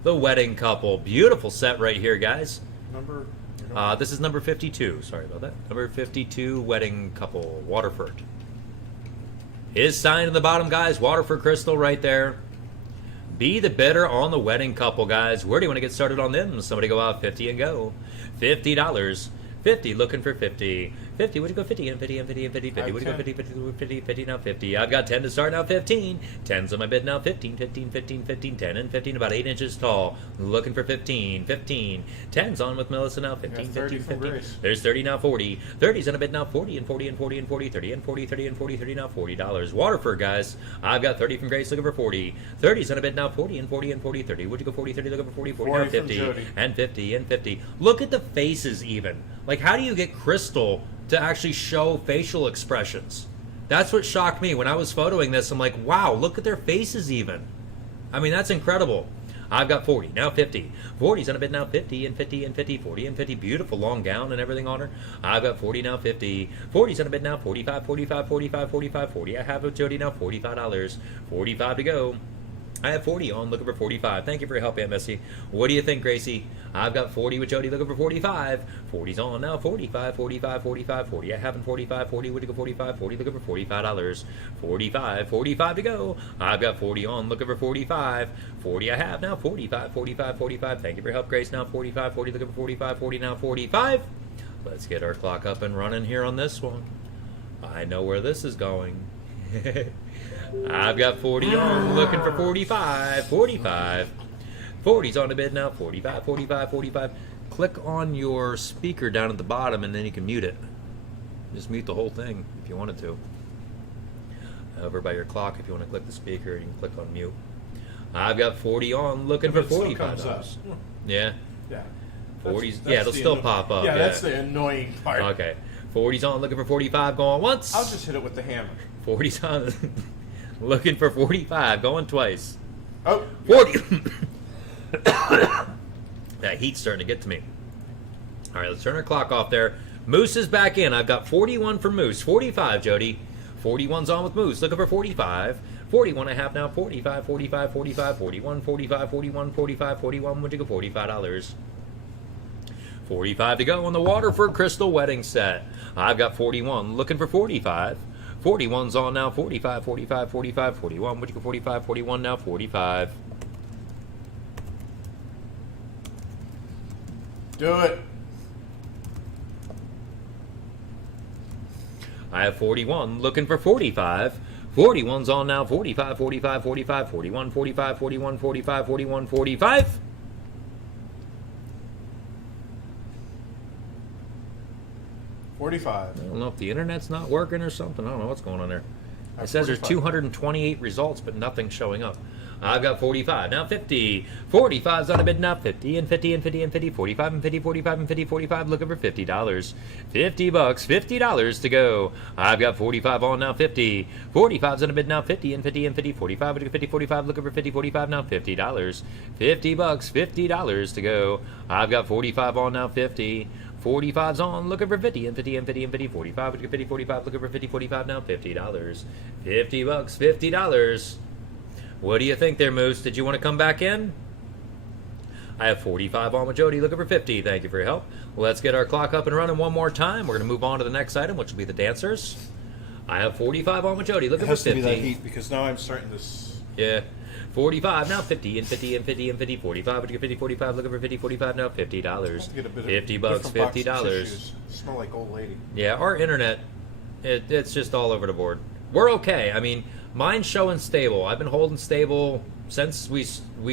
The Wedding Couple. Beautiful set right here, guys. Number? This is number 52. Sorry about that. Number 52, Wedding Couple, Waterford. His sign in the bottom, guys. Waterford Crystal right there. Be the bidder on the Wedding Couple, guys. Where do you want to get started on them? Somebody go out 50 and go. $50. 50, looking for 50. 50, would you go 50 and 50 and 50 and 50, 50? Would you go 50, 50, 50, 50, now 50? I've got 10 to start now, 15. 10's on my bid now, 15, 15, 15, 15, 10 and 15, about 8 inches tall. Looking for 15, 15. 10's on with Melissa now, 15, 15, 15. There's 30 now, 40. 30's on a bid now, 40 and 40 and 40 and 40, 30 and 40, 30 and 40, 30 now, $40. Waterford, guys. I've got 30 from Grace, looking for 40. 30's on a bid now, 40 and 40 and 40, 30. Would you go 40, 30, looking for 40, 40 now, 50. And 50 and 50. Look at the faces even. Like, how do you get crystal to actually show facial expressions. That's what shocked me when I was photoing this. I'm like, wow, look at their faces even. I mean, that's incredible. I've got 40, now 50. 40's on a bid now 50 and 50 and 50, 40 and 50. Beautiful long gown and everything on her. I've got 40, now 50. 40's on a bid now 45, 45, 45, 45, 40. I have with Jody now $45. 45 to go. I have 40 on, looking for 45. Thank you for your help, Aunt Missy. What do you think, Gracie? I've got 40 with Jody, looking for 45. 40's on now, 45, 45, 45, 40. I have in 45, 40, would you go 45, 40, looking for $45. 45, 45 to go. I've got 40 on, looking for 45. 40 I have now, 45, 45, 45. Thank you for your help, Grace. Now 45, 40, looking for 45, 40, now 45. Let's get our clock up and running here on this one. I know where this is going. I've got 40 on, looking for 45, 45. 40's on the bid now, 45, 45, 45. Click on your speaker down at the bottom and then you can mute it. Just mute the whole thing if you wanted to. Over by your clock, if you want to click the speaker, you can click on mute. I've got 40 on, looking for $45. Yeah. Yeah. 40's, yeah, it'll still pop up. Yeah, that's the annoying part. Okay. 40's on, looking for 45, going once. I'll just hit it with the hammer. 40's on, looking for 45, going twice. Oh, 40. That heat's starting to get to me. All right, let's turn our clock off there. Moose is back in. I've got 41 for Moose. 45, Jody. 41's on with Moose. Looking for 45. 41 I have now. 45, 45, 45, 41, 45, 41, 45, 41. Would you go $45? 45 to go on the Waterford Crystal Wedding Set. I've got 41. Looking for 45. 41's on now. 45, 45, 45, 41. Would you go 45, 41 now? 45. do it. I have 41, looking for 45. 41's on now, 45, 45, 45, 41, 45, 41, 45, 41, 45. $45. I don't know if the internet's not working or something. I don't know what's going on there. It says there's 228 results, but nothing's showing up. I've got 45, now 50. 45's on a bid now, 50 and 50 and 50 and 50, 45 and 50, 45 and 50, 45, looking for $50. 50 bucks, $50 to go. I've got 45 on now, 50. 45's on a bid now, 50 and 50 and 50, 45 and 50, 45, looking for 50, 45 now, $50. 50 bucks, $50 to go. I've got 45 on now, 50. 45's on, looking for 50 and 50 and 50 and 50, 45, 50, 45, looking for 50, 45 now, $50. 50 bucks, $50. What do you think there, Moose? Did you want to come back in? I have 45 on with Jody, looking for 50. Thank you for your help. Let's get our clock up and running one more time. We're going to move on to the next item, which will be the dancers. I have 45 on with Jody, looking It for has 50. to be that heat because now I'm starting to. Yeah. 45, now 50 and 50 and 50 and 50, 45, would you get 50, 45, looking for 50, 45, now $50. Get a bit of 50 bucks, different box of $50. tissues. Smell like old lady. Yeah, our internet, it's just all over the board. We're okay. I mean, mine's showing stable. I've been holding stable since we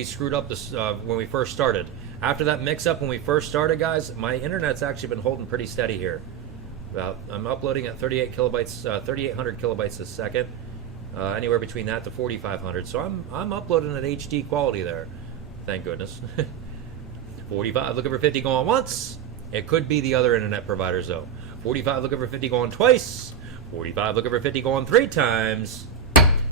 screwed up this when we first started. After that mix-up when we first started, guys, my internet's actually been holding pretty steady here. I'm uploading at 3,800 kilobytes a second. Anywhere between that to 4,500. So I'm uploading at HD quality there. Thank goodness. 45 looking for 50 going once. It could be the other internet providers though. 45 looking for 50 going twice. 45 looking for 50 going 3 times.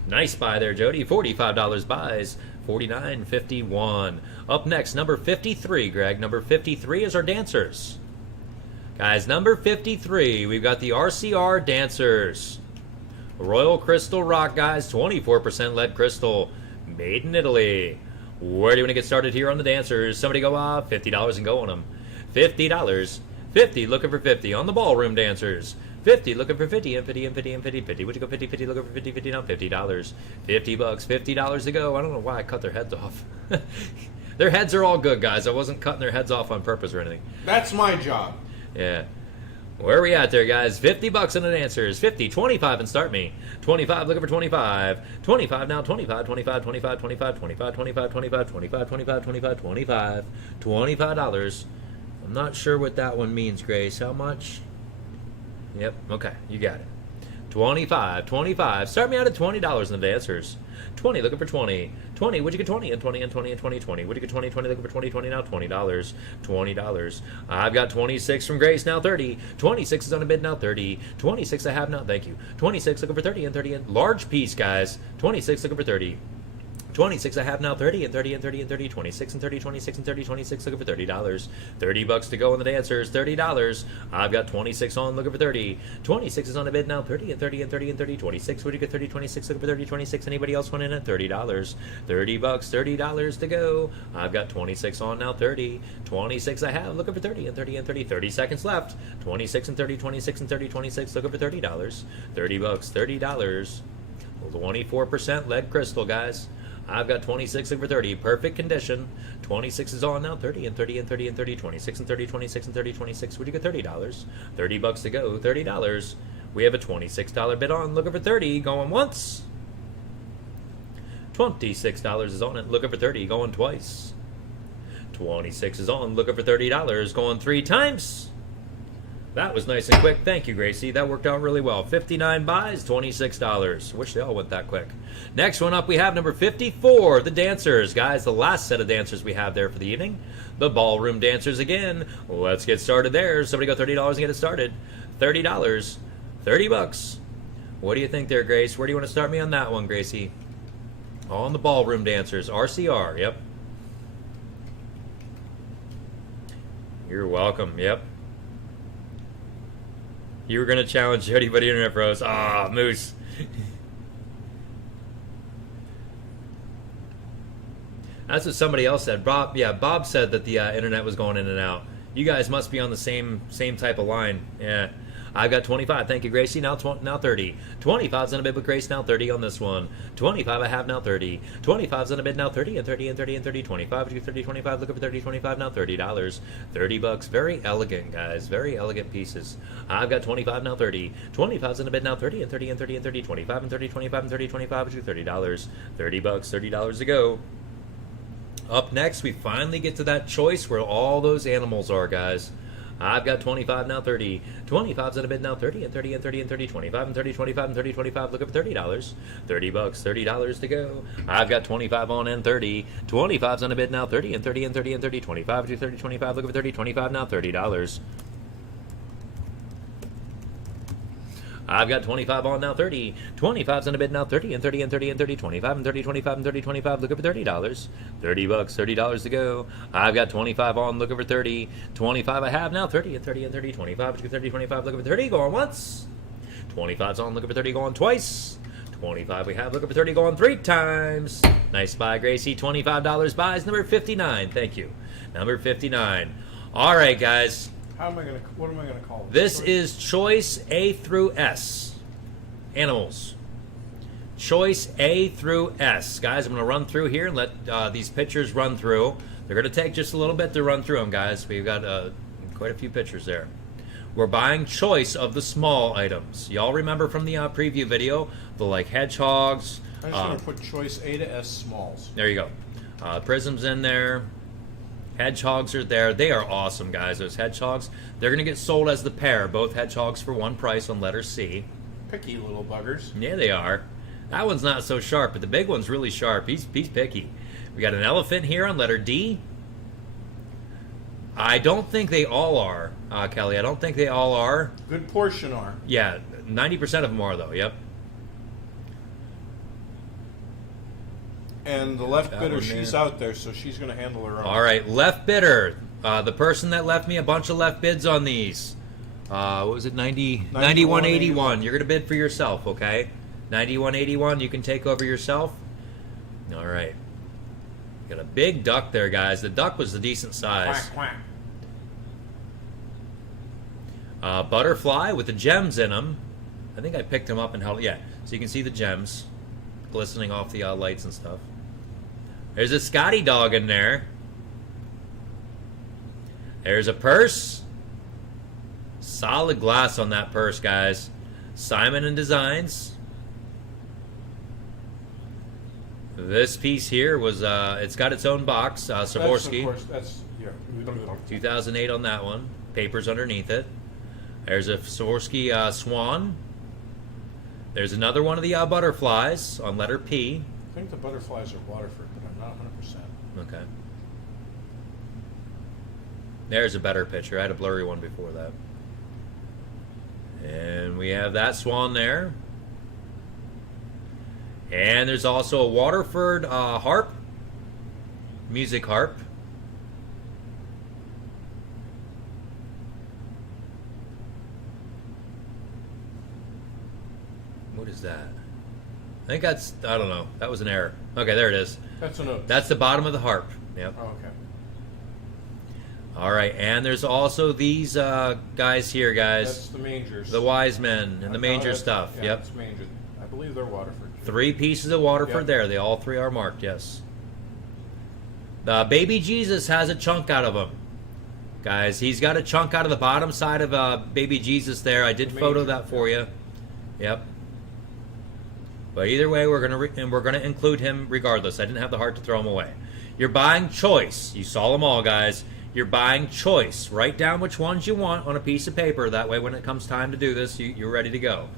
Nice buy there, Jody. $45 buys. 49.51. Up next, number 53, Greg. Number 53 is our dancers. Guys, number 53, we've got the RCR dancers. Royal Crystal Rock, guys, 24% lead crystal, made in Italy. Where do you want to get started here on the dancers? Somebody go $50 and go on them. $50. 50 looking for 50 on the ballroom dancers. 50 looking for 50 and 50 and 50 and 50. 50 would you go 50 50 looking for 50 50 now $50. 50 bucks, $50 to go. I don't know why I cut their heads off. Their heads are all good, guys. I wasn't cutting their heads off on purpose or anything. That's my job. Yeah. Where are we at there, guys? 50 bucks on the dancers. 50, 25 and start me. 25 looking for 25. 25 now, 25, 25, 25, 25, 25, 25, 25, 25, 25, 25, 25. $25. I'm not sure what that one means, Grace. How much? Yep, okay, you got it. 25, 25. Start me out at $20 in the dancers. 20, looking for 20. 20, would you get 20? And 20, and 20, and 20, 20. Would you get 20, 20, looking for 20, 20 now? $20. $20. I've got 26 from Grace, now 30. 26 is on a bid, now 30. 26 I have now, thank you. 26 looking for 30, and 30, and large piece, guys. 26 looking for 30. 26 I have now, 30 and 30 and 30 and 30, 26 and 30, 26 and 30, 26 looking for $30. $30 to go on the dancers, $30. I've got 26 on looking for 30. 26 is on the bid now, 30 and 30 and 30 and 30, 26. Would you get 30, 26 looking for 30, 26? Anybody else want in at $30? $30, $30 to go. I've got 26 on now, 30. 26 I have looking for 30 and 30 and 30, 30 seconds left. 26 and 30, 26 and 30, 26 looking for $30. $30, $30. 24% lead crystal, guys. I've got 26 looking for 30. Perfect condition. 26 is on now. 30 and 30 and 30 and 30. 26 and 30, 26 and 30, 26. Would you get $30? $30 to go. $30. We have a $26 bid on. Looking for 30. Going once. $26 is on it. Looking for 30. Going twice. 26 is on. Looking for $30. Going 3 times. That was nice and quick. Thank you, Gracie. That worked out really well. 59 buys, $26. Wish they all went that quick. Next one up, we have number 54, the dancers. Guys, the last set of dancers we have there for the evening. The ballroom dancers again. Let's get started there. Somebody go $30 and get it started. $30. $30. What do you think there, Grace? Where do you want to start me on that one, Gracie? On the ballroom dancers. RCR, yep. You're welcome, yep. You were going to challenge Jody, but Internet Bros. Ah, Moose. That's what somebody else said. Bob, yeah, Bob said that the internet was going in and out. You guys must be on the same type of line. Yeah. I've got 25. Thank you, Gracie. Now 30. 25's on a bid with Grace. Now 30 on this one. 25 I have now 30. 25's on a bid now 30 and 30 and 30 and 30. 25 to 30, 25. Looking for 30, 25 now $30. $30. Very elegant, guys. Very elegant pieces. I've got 25 now 30. 25's on a bid now 30 and 30 and 30 and 30. 25 and 30, 25 and 30, 25 to $30. $30. $30 to go. Up next, we finally get to that choice where all those animals are, guys. I've got 25 now 30. 25's on a bid now 30 and 30 and 30 and 30. 25 and 30, 25 and 30, 25. Looking for $30. $30. $30 to go. I've got 25 on and 30. 25's on a bid now 30 and 30 and 30 and 30. 25 to 30, 25. Looking for 30. 25 now $30. I've got 25 on now 30. 25's on a bid now 30 and 30 and 30 and 30. 25 and 30, 25 and 30, 25. Looking for $30. $30. $30 to go. I've got 25 on looking for 30. 25 I have now 30 and 30 and 30. 25 to 30, 25 looking for 30. Going once. 25's on looking for 30. Going twice. 25 we have looking for 30. Going 3 times. Nice buy, Gracie. $25 buys number 59. Thank you. Number 59. All right, guys. What am I gonna call this? This is choice A through S. Animals. Choice A through S. Guys, I'm going to run through here and let these pictures run through. They're going to take just a little bit to run through them, guys. We've got quite a few pictures there. We're buying choice of the small items. Y'all remember from the preview video, the like hedgehogs. I'm just going to put choice A to S smalls. There you go. Prisms in there. Hedgehogs are there. They are awesome, guys. Those hedgehogs. They're going to get sold as the pair. Both hedgehogs for one price on letter C. Picky little buggers. Yeah, they are. That one's not so sharp, but the big one's really sharp. He's picky. We got an elephant here on letter D. I don't think they all are, Kelly. I don't think they all are. Good portion are. Yeah, 90% of them are, though. Yep. And the left bidder, she's out there, so she's going to handle her own. All right, left bidder. The person that left me a bunch of left bids on these. What was it? 91.81. You're going to bid for yourself, okay? 91.81. You can take over yourself. All right. Got a big duck there, guys. The duck was a decent size. Quack, quack. Butterfly with the gems in them. I think I picked them up and held. Yeah, so you can see the gems glistening off the lights and stuff. There's a Scotty dog in there. There's a purse. Solid glass on that purse, guys. Simon and Designs. This piece here was, it's got its own box. Swarovski. That's 2008 on that one. Papers underneath it. There's a Swarovski Swan. There's another one of the butterflies on letter P. I think the butterflies are Waterford, but I'm not 100%. Okay. There's a better picture. I had a blurry one before that. And we have that swan there. And there's also a Waterford harp. Music harp. What is that? I think that's, I don't know. That was an error. Okay, there it is. That's a note. That's the bottom of the harp. Yep. Oh, okay. All right, and there's also these guys here, guys. That's the mangers. The wise men and the manger stuff. Yeah, Yep. That's manger. I believe they're Waterford. 3 pieces of Waterford Yep. there. They all 3 are marked, yes. The baby Jesus has a chunk out of him. Guys, he's got a chunk out of the bottom side of baby Jesus there. I did The photo manger, that for you. Yep. But either way, we're gonna include him regardless. I didn't have the heart to throw him away. You're buying choice. You saw them all, guys. You're buying choice. Write down which ones you want on a piece of paper. That way, when it comes time to do this, you're ready to go.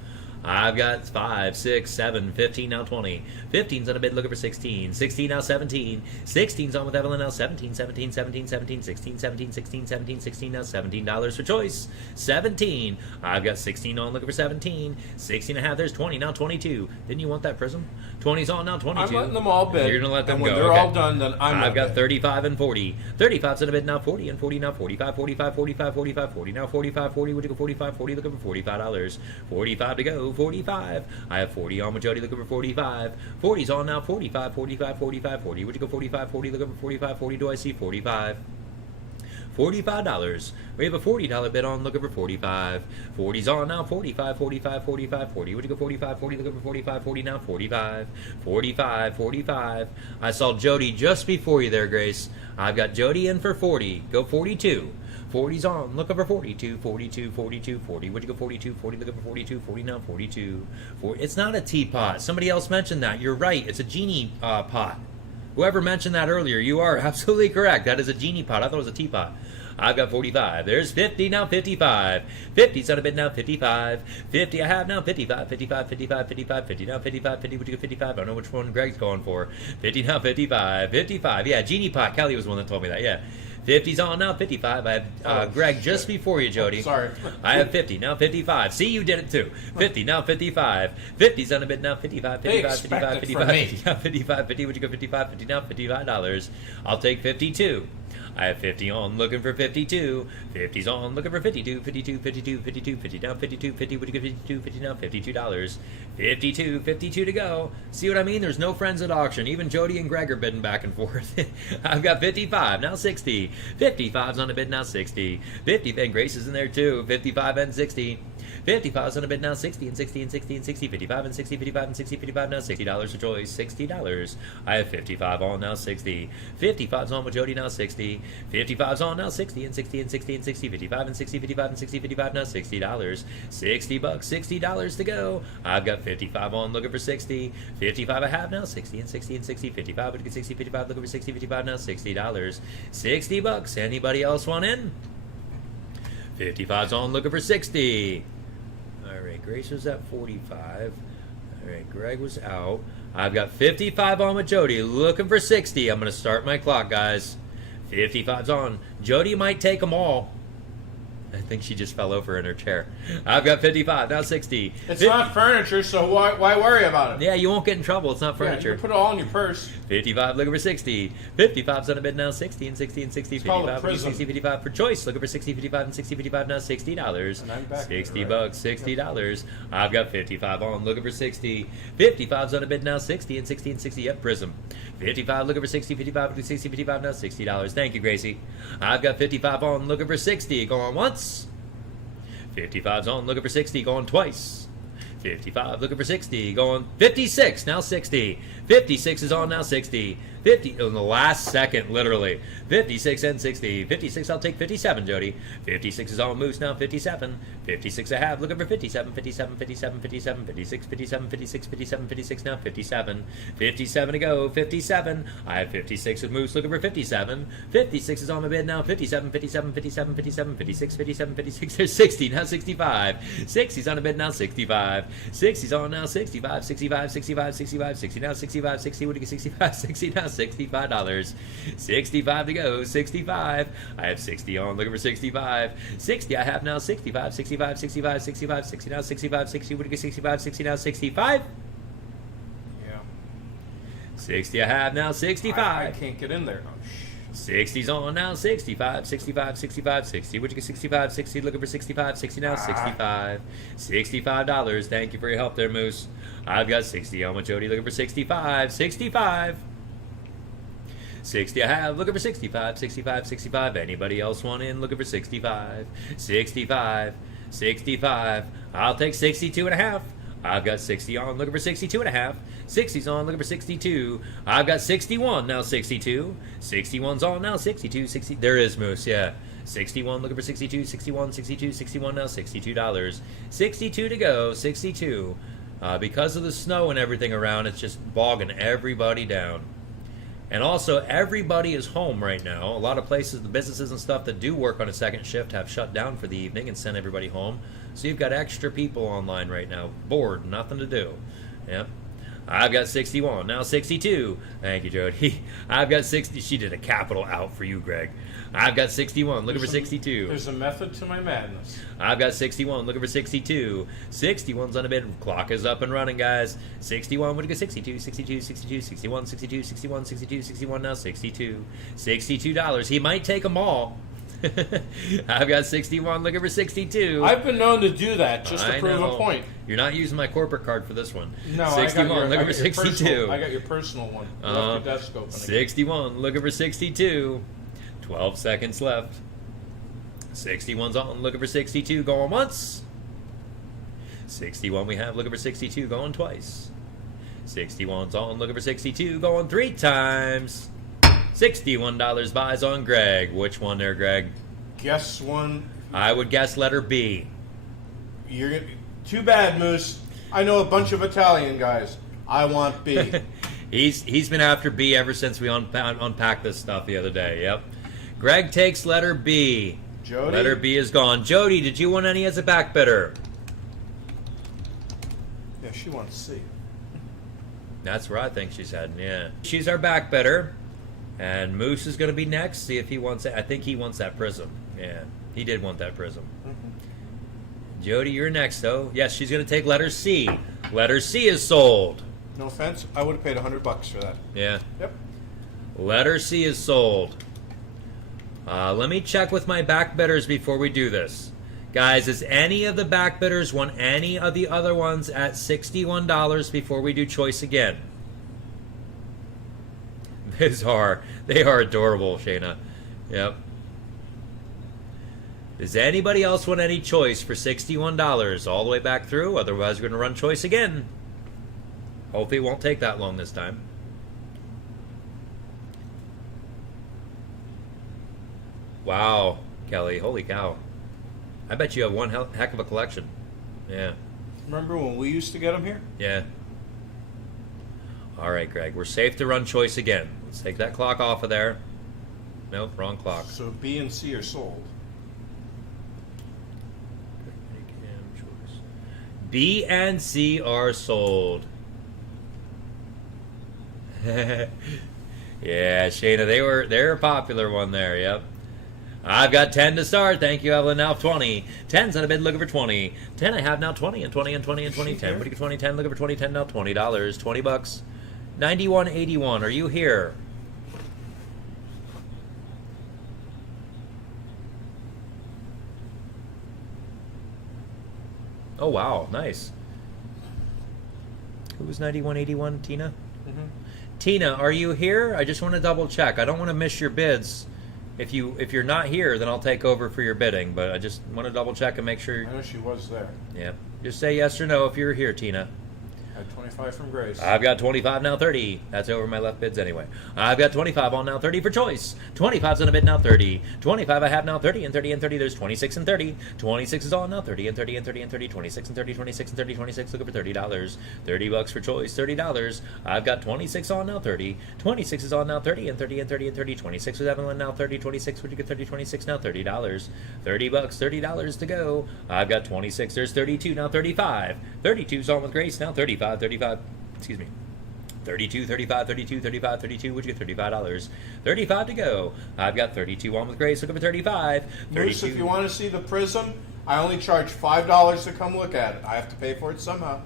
I've got 5, 6, 7, 15, now 20. 15's on a bid looking for 16. 16 now 17. 16's on with Evelyn now 17, 17, 17, 17, 16, 17, 16, 17, 16 now $17 for choice. 17. I've got 16 on looking for 17. 16 and a half, there's 20, now 22. Didn't you want that Prism? 20's on now 22. I'm letting them all bid. You're going to let them and when go. they're Okay. all done, then I've got bid. 35 and 40. 35's on a bid now 40 and 40 now 45, 45, 45, 45, 40. Now 45, 40. Would you go 45, 40? Looking for $45. 45 to go. 45. I have 40 on with Jody looking for 45. 40's on now 45, 45, 45, 40. Would you go 45, 40? Looking for 45, 40. Do I see 45? $45. We have a $40 bid on looking for 45. 40's on now 45, 45, 45, 40. Would you go 45, 40? Looking for 45, 40 now 45. 45, 45. I saw Jody just before you there, Grace. I've got Jody in for 40. Go 42. 40's on, looking for 42, 42, 42, 40. Would you go 42, 40, looking for 42, 40 now, 42. It's not a teapot. Somebody else mentioned that. You're right. It's a genie pot. Whoever mentioned that earlier, you are absolutely correct. That is a genie pot. I thought it was a teapot. I've got 45. There's 50, now 55. 50's on a bid now 55. 50 I have now 55. 55, 55, 55, 50 now 55. 50, would you go 55? I don't know which one Greg's going for. 50 now 55. 55. Yeah, genie pot. Kelly was the one that told me that. Yeah. 50's on now 55. I have Greg just before you, Jody. Sorry. I have 50 now 55. See, you did it too. 50 now 55. 50's on a bid now 55. 55, 55, 55, 50 now 55. 50. Would you go 55? 50 now $55. I'll take 52. I have 50 on, looking for 52. 50's on, looking for 52. 52, 52, 52, 50 down, 52, 50. Would you get 52? 50 down, $52. 52, 52 to go. See what I mean? There's no friends at auction. Even Jody and Greg are bidding back and forth. I've got 55, now 60. 55's on a bid, now 60. 50, and Grace is in there too. 55 and 60. 55's on a bid now 60 and 60 and 60 and 60. 55 and 60, 55 and 60, 55 now $60 a choice. $60. I have 55 on now 60. 55's on with Jody now 60. 55's on now 60 and 60 and 60 and 60. 55 and 60, 55 and 60, 55 now $60. $60, $60 to go. I've got 55 on, looking for 60. 55 I have now 60 and 60 and 60. 55 would get 60, 55 looking for 60, 55 now $60. $60. Anybody else want in? 55's on, looking for 60. All right, Grace was at 45. All right, Greg was out. I've got 55 on with Jody, looking for 60. I'm going to start my clock, guys. 55's on. Jody might take them all. I think she just fell over in her chair. I've got 55, now 60. It's not furniture, so why worry about it? Yeah, you won't get in trouble. It's not Yeah, furniture. you put it all in your purse. 55 looking for 60. 55's on a bid now 60 and 60 and 60. It's called a 55 prism. 60, 55 for choice. Looking for 60, 55 and 60, 55 now $60. And I'm back $60, there, right? $60. I've got 55 on, looking for 60. 55's on a bid now 60 and 60 and 60. Yep, Prism. 55 looking for 60, 55 to 60, 55 now $60. Thank you, Gracie. I've got 55 on, looking for 60. Going once. 55's on, looking for 60, going twice. 55 looking for 60, going 56, now 60. 56 is on, now 60. 50 in the last second, literally. 56 and 60. 56, I'll take 57, Jody. 56 is on Moose now. 57. 56 I have. Looking for 57. 57, 57, 57, 56, 57, 56, 57, 56 now. 57. 57 to go. 57. I have 56 with Moose. Looking for 57. 56 is on my bid now. 57, 57, 57, 57, 56, 57, 56. There's 60. Now 65. 60's on a bid now. 65. 60's on now. 65, 65, 65, 65, 60 now. 65, 60. What do you get? 65, 60 now. $65. 65 to go. 65. I have 60 on. Looking for 65. 60 I have now. 65, 65, 65, 65, 60 now. 65, 60. What do you get? 65, 60 now. 65. Yeah. 60 I have now. 65. I can't get in there. Oh, 60's on now. 65, 65, 65, 60. Would you get 65, 60? Looking for 65, 60 now. 65. $65. Thank you for your help there, Moose. I've got 60 on with Jody. Looking for 65. 65. 60 I have. Looking for 65. 65, 65. Anybody else want in? Looking for 65. 65. 65. I'll take 62 and a half. I've got 60 on, looking for 62 and a half. 60's on, looking for 62. I've got 61, now 62. 61's on, now 62. 60. There is Moose, yeah. 61, looking for 62. 61, 62, 61, now $62. 62 to go, 62. Because of the snow and everything around, it's just bogging everybody down. And also, everybody is home right now. A lot of places, the businesses and stuff that do work on a second shift have shut down for the evening and sent everybody home. So you've got extra people online right now, bored, nothing to do. Yep. I've got 61, now 62. Thank you, Jody. I've got 60. She did a capital out for you, Greg. I've got 61, looking for 62. There's a method to my madness. I've got 61, looking for 62. 61's on the bid. Clock is up and running, guys. 61, what do you get? 62, 62, 62, 61, 62, 61, 62, 61, now 62. $62. He might take them all. I've got 61, looking for 62. I've been known to do that just to I prove know. a point. You're not using my corporate card for this one. No, 61, looking for 62. I got your personal one. You left your desk open again. 61, looking for 62. 12 seconds left. 61's on, looking for 62, going once. 61 we have, looking for 62, going twice. 61's on, looking for 62, going 3 times. $61 buys on Greg. Which one there, Greg? Guess one. I would guess letter B. You're too bad, Moose. I know a bunch of Italian guys. I want B. He's been after B ever since we unpacked this stuff the other day. Yep. Greg takes letter B. Jody? Letter B is gone. Jody, did you want any as a back bidder? Yeah, she wants C. That's where I think she's heading, yeah. She's our back bidder. And Moose is going to be next. See if he wants it. I think he wants that prism. Yeah, he did want that prism. Mm-hmm. Jody, you're next, though. Yes, she's going to take letter C. Letter C is sold. No offense, I would have paid $100 for that. Yeah. Yep. Letter C is sold. Let me check with my back bidders before we do this. Guys, does any of the back bidders want any of the other ones at $61 before we do choice again? They are adorable, Shayna. Yep. Does anybody else want any choice for $61 all the way back through? Otherwise, we're going to run choice again. Hopefully it won't take that long this time. Wow, Kelly. Holy cow. I bet you have one heck of a collection. Yeah. Remember when we used to get them here? Yeah. All right, Greg. We're safe to run choice again. Let's take that clock off of there. Nope, wrong clock. So B and C are sold. B and C are sold. Yeah, Shayna, they're a popular one there, yep. I've got 10 to start. Thank you, Evelyn. Now 20. 10's on a bid, looking for 20. 10 I have now 20 and 20 and 20 and 20. 10. What do you get 20? 10, looking for 20. 10 now $20. $20. 91.81. Are you here? Oh, wow. Nice. Who was 91.81? Tina? Mm-hmm. Tina, are you here? I just want to double check. I don't want to miss your bids. If you're not here, then I'll take over for your bidding. But I just want to double check and make sure. I know she was there. Yeah. Just say yes or no if you're here, Tina. At 25 from Grace. I've got 25 now, 30. That's over my left bids anyway. I've got 25 on now, 30 for choice. 25's on a bid now, 30. 25 I have now, 30 and 30 and 30. There's 26 and 30. 26 is on now, 30 and 30 and 30 and 30. 26 and 30, 26 and 30, 26. Looking for $30. $30 for choice, $30. I've got 26 on now, 30. 26 is on now, 30 and 30 and 30 and 30. 26 with Evelyn now, 30. 26, would you get 30? 26 now, $30. $30, $30 to go. I've got 26. There's 32 now, 35. 32's on with Grace now, 35, 35. Excuse me. 32, 35, 32, 35, 32. Would you get $35? 35 to go. I've got 32 on with Grace. Looking for 35. Moose, if you want to see the prism, I only charge $5 to come look at it. I have to pay for it somehow.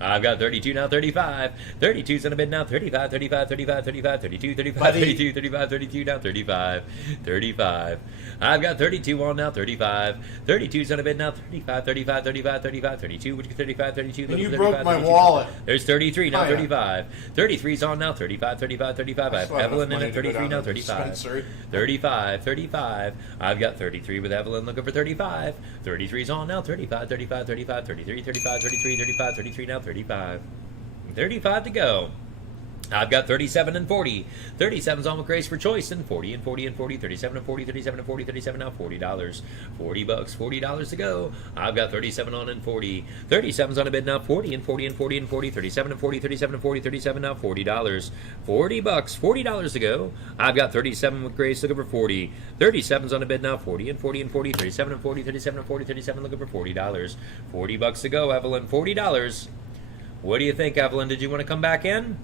I've got 32 now, 35. 32's in a bid now, 35, 35, 35, 35, 32, 35, Buddy. 32, 35, 32 now, 35, 35. I've got 32 on now, 35. 32's in a bid now, 35, 35, 35, 35, 32. Would you get 35, 32? And you 35, broke my 32. wallet. There's 33 now, Oh, yeah. 35. 33's on now, 35, 35, 35. I have still have Evelyn enough in money at to go 33 down now, to the 35. dispensary. 35, 35. I've got 33 with Evelyn looking for 35. 33's on now, 35, 35, 35, 33, 35, 33, 35, 33 now, 35. 35 to go. I've got 37 and 40. 37's on with Grace for choice, and 40 and 40 and 40. 37 and 40, 37 and 40, 37 now, $40. $40, $40 to go. I've got 37 on and 40. 37's on a bid now, 40 and 40 and 40 and 40. 37 and 40, 37 and 40, 37 now, $40. $40, $40 to go. I've got 37 with Grace looking for 40. 37's on a bid now, 40 and 40 and 40. 37 and 40, 37 and 40, 37 looking for $40. $40 to go, Evelyn. $40. What do you think, Evelyn? Did you want to come back in?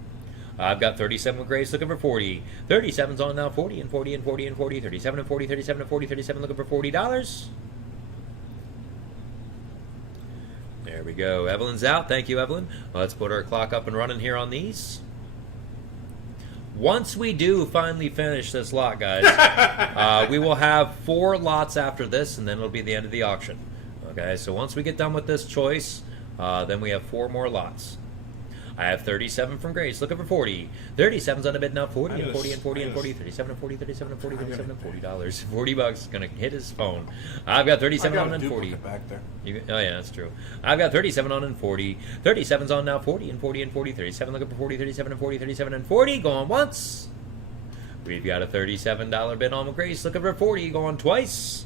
I've got 37 with Grace looking for 40. 37's on now, 40 and 40 and 40 and 40. 37 and 40, 37 and 40, 37 looking for $40. There we go. Evelyn's out. Thank you, Evelyn. Let's put our clock up and running here on these. Once we do finally finish this lot, guys, we will have 4 lots after this, and then it'll be the end of the auction. Okay, so once we get done with this choice, then we have 4 more lots. I have 37 from Grace looking for 40. 37's on a bid now, 40 and 40 and 40 and 40. 37 and 40, 37 and 40, 37 and $40. $40 gonna hit his phone. I've got 37 on and 40. Back there. Oh yeah, that's true. I've got 37 on and 40. 37's on now, 40 and 40 and 40. 37 looking for 40, 37 and 40, 37 and 40. Going once. We've got a $37 bid on with Grace looking for 40. Going twice.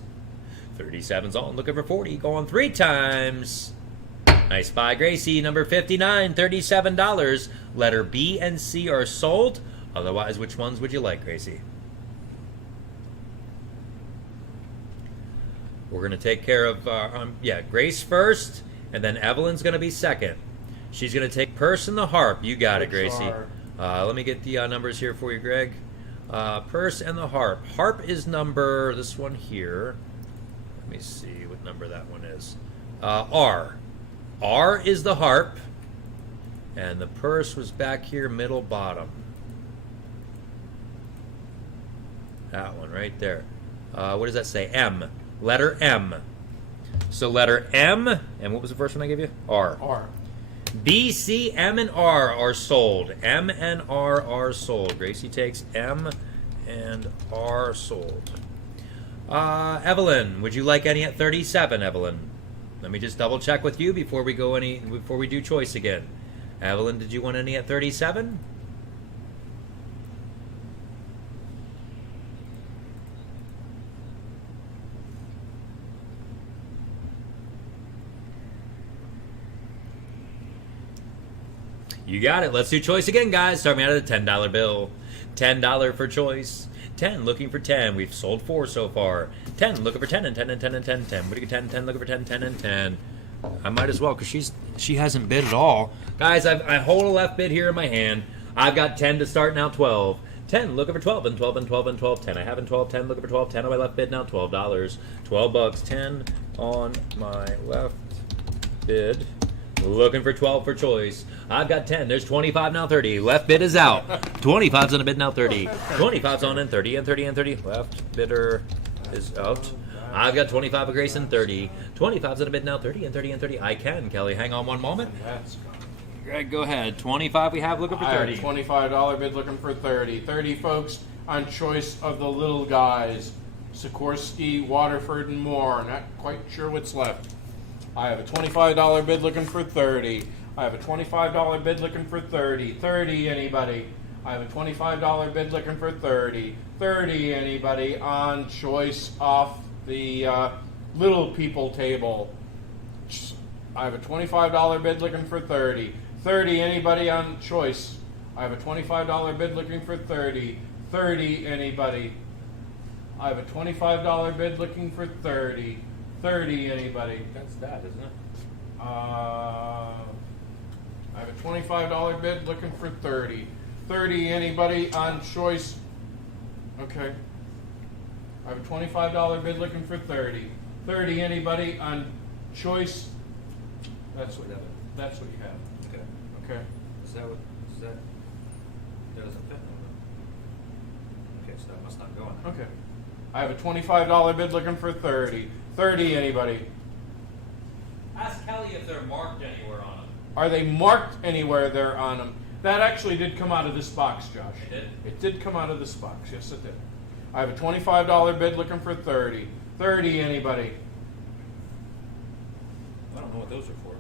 37's on looking for 40. Going 3 times. Nice buy, Gracie. Number 59, $37. Letter B and C are sold. Otherwise, which ones would you like, Gracie? We're going to take care of, Grace first, and then Evelyn's going to be second. She's going to take Purse and the Harp. You got it, Gracie. Let me get the numbers here for you, Greg. Purse and the Harp. Harp is number, this one here. Let me see what number that one is. R. R is the Harp, and the Purse was back here, middle bottom. That one right there. What does that say? M. Letter M. So letter M, and what was the first one I gave you? R. R. B, C, M, and R are sold. M and R are sold. Gracie takes M and R sold. Evelyn, would you like any at 37, Evelyn? Let me just double check with you before we do choice again. Evelyn, did you want any at 37? You got it. Let's do choice again, guys. Start me out at a $10 bill. $10 for choice. 10 looking for 10. We've sold 4 so far. 10 looking for 10 and 10 and 10 and 10 10. What do you get? 10 10 looking for 10 10 and 10. I might as well because she hasn't bid at all. Guys, I hold a left bid here in my hand. I've got 10 to start now. 12. 10 looking for 12 and 12 and 12 and 12. 10 I have in 12. 10 looking for 12. 10 on my left bid now. $12. $12. 10 on my left bid. Looking for 12 for choice. I've got 10. There's 25 now, 30. Left bid is out. 25's on a bid now, 30. 25's on and 30 and 30 and 30. Left bidder is out. I've got 25 of Grace and 30. 25's on a bid now, 30 and 30 and 30. I can, Kelly. Hang on one moment. Greg, go ahead. 25 we have looking for 30. I have $25 bid looking for 30. 30, folks, on choice of the little guys. Sikorsky, Waterford, and more. Not quite sure what's left. I have a $25 bid looking for 30. I have a $25 bid looking for 30. 30, anybody? I have a $25 bid looking for 30. 30, anybody? On choice off the little people table. I have a $25 bid looking for 30. 30, anybody on choice? I have a $25 bid looking for 30. 30, anybody? I have a $25 bid looking for 30. 30, anybody? That's that, isn't it? I have a $25 bid looking for 30. 30, anybody on choice? Okay. I have a $25 bid looking for 30. 30, anybody on choice? That's what you have. Okay. Okay. Is that that doesn't fit? Okay, so that must not go in there. Okay. I have a $25 bid looking for 30. 30, anybody? Ask Kelly if they're marked anywhere on them. Are they marked anywhere there on them? That actually did come out of this box, Josh. It did? It did come out of this box. Yes, it did. I have a $25 bid looking for 30. 30, anybody? I don't know what those are for.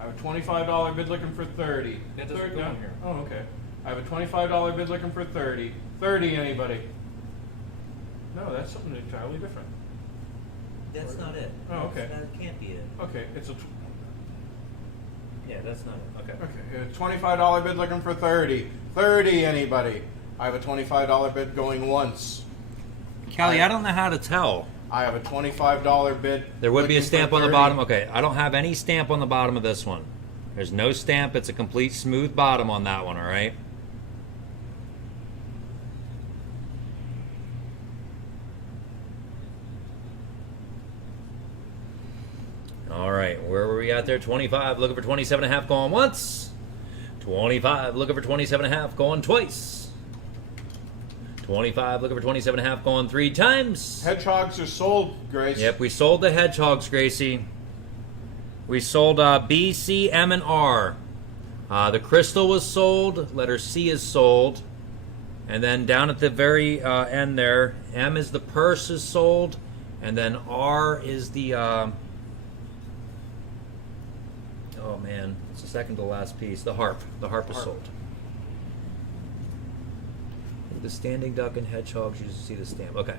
I have a $25 bid looking for 30. That doesn't 30 go in no. here. Oh, okay. I have a $25 bid looking for 30. 30, anybody? No, that's something entirely different. That's not it. Oh, okay. That can't be it. Okay, it's a Yeah, that's not it. Okay. okay. A $25 bid looking for 30. 30, anybody? I have a $25 bid going once. Kelly, I don't know how to tell. I have a $25 bid. There would be a looking stamp for on the 30. bottom. Okay, I don't have any stamp on the bottom of this one. There's no stamp. It's a complete smooth bottom on that one, all right? All right, where were we at there? 25, looking for 27.5, going once. 25, looking for 27.5, going twice. 25, looking for 27.5, going 3 times. Hedgehogs are sold, Grace. Yep, we sold the hedgehogs, Gracie. We sold B, C, M, and R. The crystal was sold. Letter C is sold. And then down at the very end there, M is the purse is sold. And then R is the... oh, man. It's the second to last piece. The harp. The harp is sold. The standing duck and hedgehogs, you see the stamp. Okay.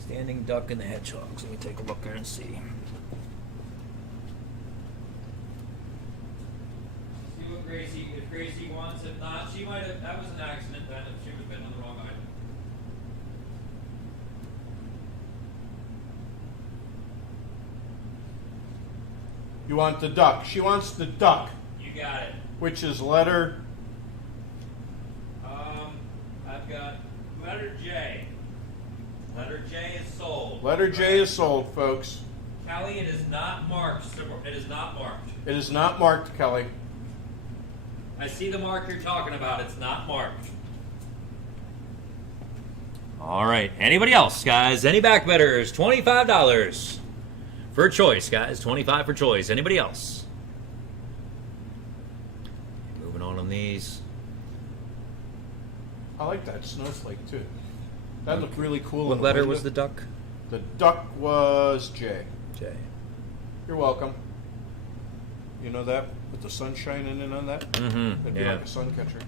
Standing duck and the hedgehogs. Let me take a look there and see. See what Gracie, if Gracie wants. If not, she might have, that was an accident then if she was bidding on the wrong item. You want the duck. She wants the duck, You got it. which is letter... I've got letter J. Letter J is sold. Letter J is sold, folks. Kelly, it is not marked. It is not marked. It is not marked, Kelly. I see the mark you're talking about. It's not marked. All right. Anybody else, guys? Any back betters? $25 for choice, guys. 25 for choice. Anybody else? Moving on these. I like that snowflake, too. That looked really cool. What in letter window. was the duck? The duck was J. J. You're welcome. You know that? With the sun shining in on that? Mm-hmm. It'd be Yeah. like a sun catcher.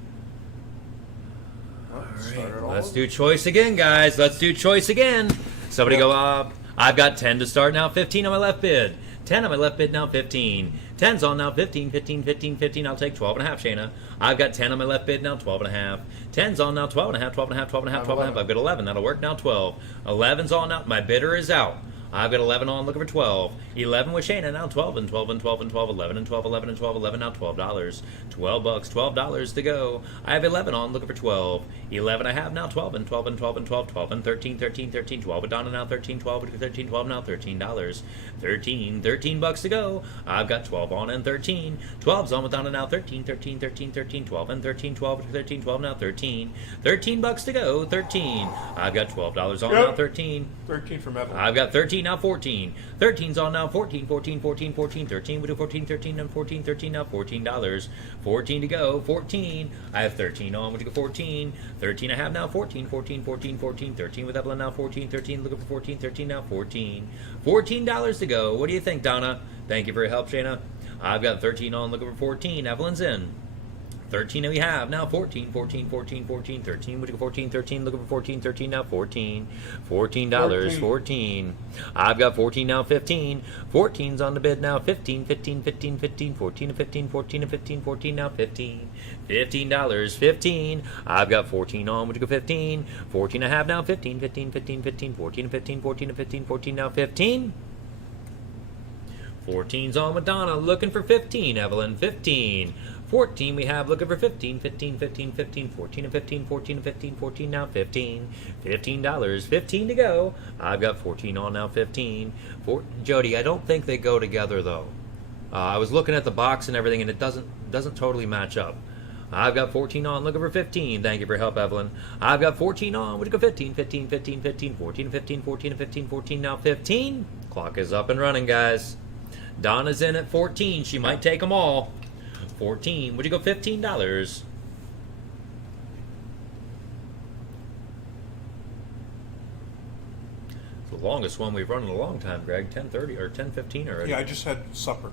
Well, start it all Let's over. do choice again, guys. Let's do choice again. Somebody Yep. go up. I've got 10 to start now. 15 on my left bid. 10 on my left bid now. 15. 10's on now. 15, 15, 15, 15. I'll take 12.5, Shayna. I've got 10 on my left bid now. 12.5. 10's on now. 12.5, 12.5, 12.5, 12.5. I've got 11. That'll work now. 12. 11's on now. My bidder is out. I've got 11 on, looking for 12. 11 with Shayna, now 12 and 12 and 12 and 12, 11 and 12, 11 and 12, 11, now $12. 12 bucks, $12 to go. I have 11 on, looking for 12. 11 I have now 12 and 12 and 12 and 12, 12 and 13, 13, 13, 12 with Donna now 13, 12 with 13, 12 now $13. 13 bucks to go. I've got 12 on and 13. 12's on with Donna now 13, 13, 13, 13, 12 and 13, 12 with 13, 12 now 13. 13 bucks to go, 13. I've got $12 on Yep. now 13. 13 from Evelyn. I've got 13 13, now 14. 13's on now 14, 14, 14, 14, 13. We do 14, 13, now 14, 13, now $14. 14 to go, 14. I have 13 on, we do 14. 13 I have now 14, 14, 14, 14, 13 with Evelyn now 14, 13, looking for 14, 13 now 14. $14 to go. What do you think, Donna? Thank you for your help, Shayna. I've got 13 on, looking for 14. Evelyn's in. 13 that we have now 14, 14, 14, 14, 13. We go 14, 13, looking for 14, 13 now 14. $14, 14. I've got 14 now 15. 14's on the bid now 15, 15, 15, 15, 14 and 15, 14 and 15, 14 now 15. $15, 15. I've got 14 on, we go 15. 14 I have now 15, 15, 15, 15, 14 and 15, 14 and 15, 14 now 15. 14's on Madonna, looking for 15. Evelyn, 15. 14 we have, looking for 15, 15, 15, 15, 14 and 15, 14 and 15, 14 now 15. $15, 15 to go. I've got 14 on now, 15. Jody, I don't think they go together though. I was looking at the box and everything, and it doesn't totally match up. I've got 14 on, looking for 15. Thank you for your help, Evelyn. I've got 14 on, we go 15, 15, 15, 15, 14 and 15, 14 and 15, 14 now 15. Clock is up and running, guys. Donna's in at 14. She might take them all. 14. Would you go $15? It's the longest one we've run in a long time, Greg. 10:30 or 10:15 already. Yeah, I just had supper.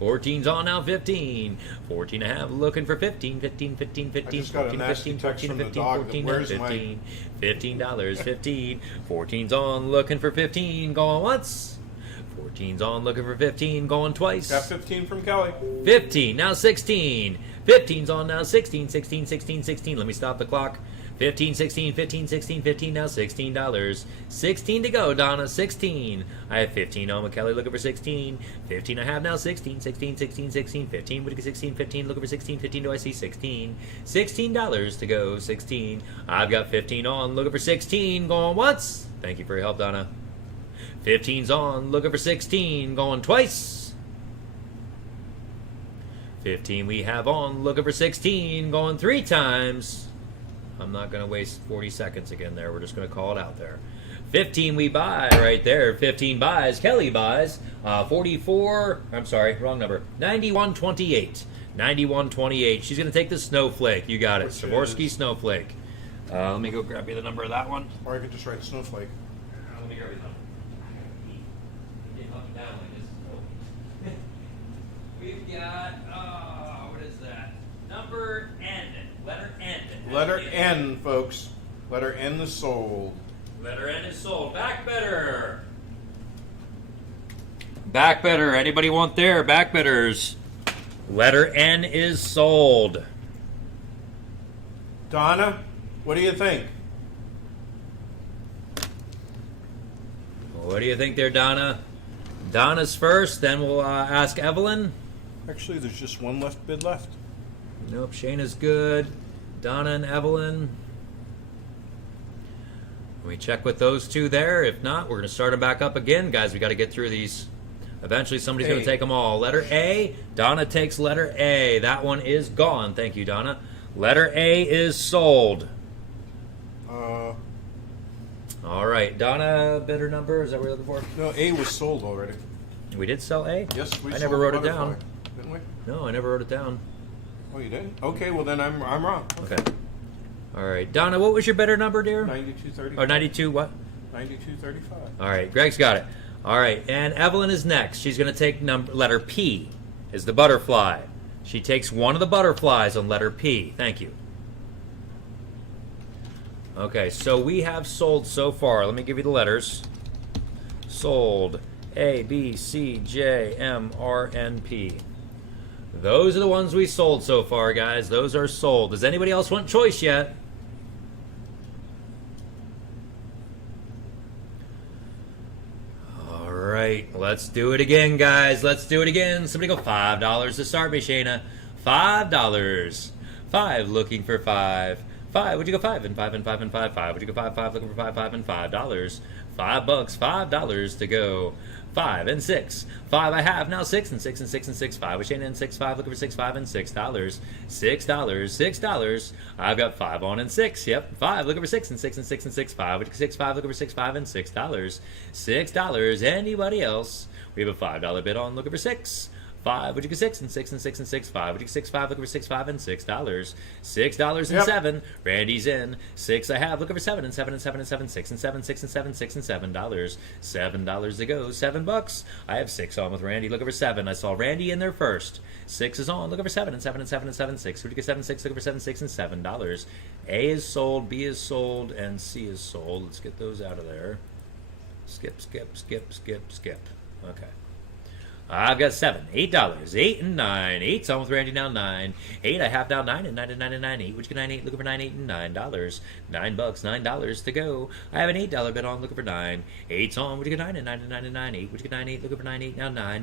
14's on now, 15. 14 and a half, looking for 15, 15, 15, 15, I just got a 14, nasty 15, text 14, from the 15, dog. 14, Where's 15, $15, 15. 14's on, looking for 15, going once. 14's on, looking for 15, going twice. Got 15 from Kelly. 15, now 16. 15's on now, 16, 16, 16, 16. Let me stop the clock. 15, 16, 15, 16, 15, now $16. 16 to go, Donna, 16. I have 15 on with Kelly, looking for 16. 15 I have now, 16, 16, 16, 16, 15. Would you get 16, 15, looking for 16, 15, do I see 16? $16 to go, 16. I've got 15 on, looking for 16, going once. Thank you for your help, Donna. 15's on, looking for 16, going twice. 15 we have on, looking for 16, going 3 times. I'm not going to waste 40 seconds again there. We're just going to call it out there. 15 we buy right there. 15 buys. Kelly buys. 44, I'm sorry, wrong number. 91.28. 91.28. She's going to take the Snowflake. You got it. Which Swarovski is- Snowflake. Let me go grab you the number of that one. Or I could just write Snowflake. Let me grab you the number. Get up and down like this. We've got, what is that? Number N. Letter N. Letter N, folks. Letter N is sold. Letter N is sold. Back better. Back better. Anybody want there? Back betters. Letter N is sold. Donna, what do you think? What do you think there, Donna? Donna's first, then we'll ask Evelyn. Actually, there's just one left bid left. Nope, Shayna's good. Donna and Evelyn. We check with those two there. If not, we're going to start them back up again. Guys, we got to get through these. Eventually, somebody's going to take them all. Letter A. Donna takes letter A. That one is gone. Thank you, Donna. Letter A is sold. All right. Donna, bidder number. Is that what you're looking for? No, A was sold already. We did sell A? Yes, we I sold never wrote it Butterfly, down. didn't we? No, I never wrote it down. Oh, you didn't? Okay, well then I'm wrong. Okay. All right. Donna, what was your bidder number, dear? 92.30. Oh, 92 what? 92.35. All right, Greg's got it. All right, and Evelyn is next. She's going to take letter P, is the butterfly. She takes one of the butterflies on letter P. Thank you. Okay, so we have sold so far. Let me give you the letters. Sold A, B, C, J, M, R, N, P. Those are the ones we sold so far, guys. Those are sold. Does anybody else want choice yet? All right, let's do it again, guys. Let's do it again. Somebody go $5 to start me, Shayna. $5. 5 looking for 5. 5. Would you go 5 and 5 and 5 and 5? 5. Would you go 5? 5. Looking for 5. 5 and $5. $5. $5 to go. 5 and 6. 5 I have now 6 and 6 and 6 and 6. 5 with Shane and 6. 5 looking for 6. 5 and $6. $6. I've got 5 on and 6. Yep. 5 looking for 6 and 6 and 6 and 6. 5 with 6. 5 looking for 6. 5 and $6. $6. Anybody else? We have a $5 bid on looking for 6. 5, would you go 6 and 6 and 6 and 6? 5, would you go 6, 5, looking for 6, 5 and $6. $6 and Yep. 7. Randy's in. 6 I have, looking for 7 and 7 and 7 and 7, 6 and 7, 6 and 7, 6 and $7. $7 to go, $7. I have 6 on with Randy, looking for 7. I saw Randy in there first. 6 is on, looking for 7 and 7 and 7 and 7, 6. Would you get 7, 6, looking for 7, 6 and $7. A is sold, B is sold, and C is sold. Let's get those out of there. Skip. Okay. I've got 7, $8, 8 and 9. 8's on with Randy now, 9. 8 I have now, 9 and 9 and 9 and 9. 8, would you get 9, 8, looking for 9, 8 and $9. $9, $9 to go. I have an $8 bid on, looking for 9. 8's on, would you get 9 and 9 and 9 and 9. 8, would you get 9, 8, looking for 9, 8, now $9.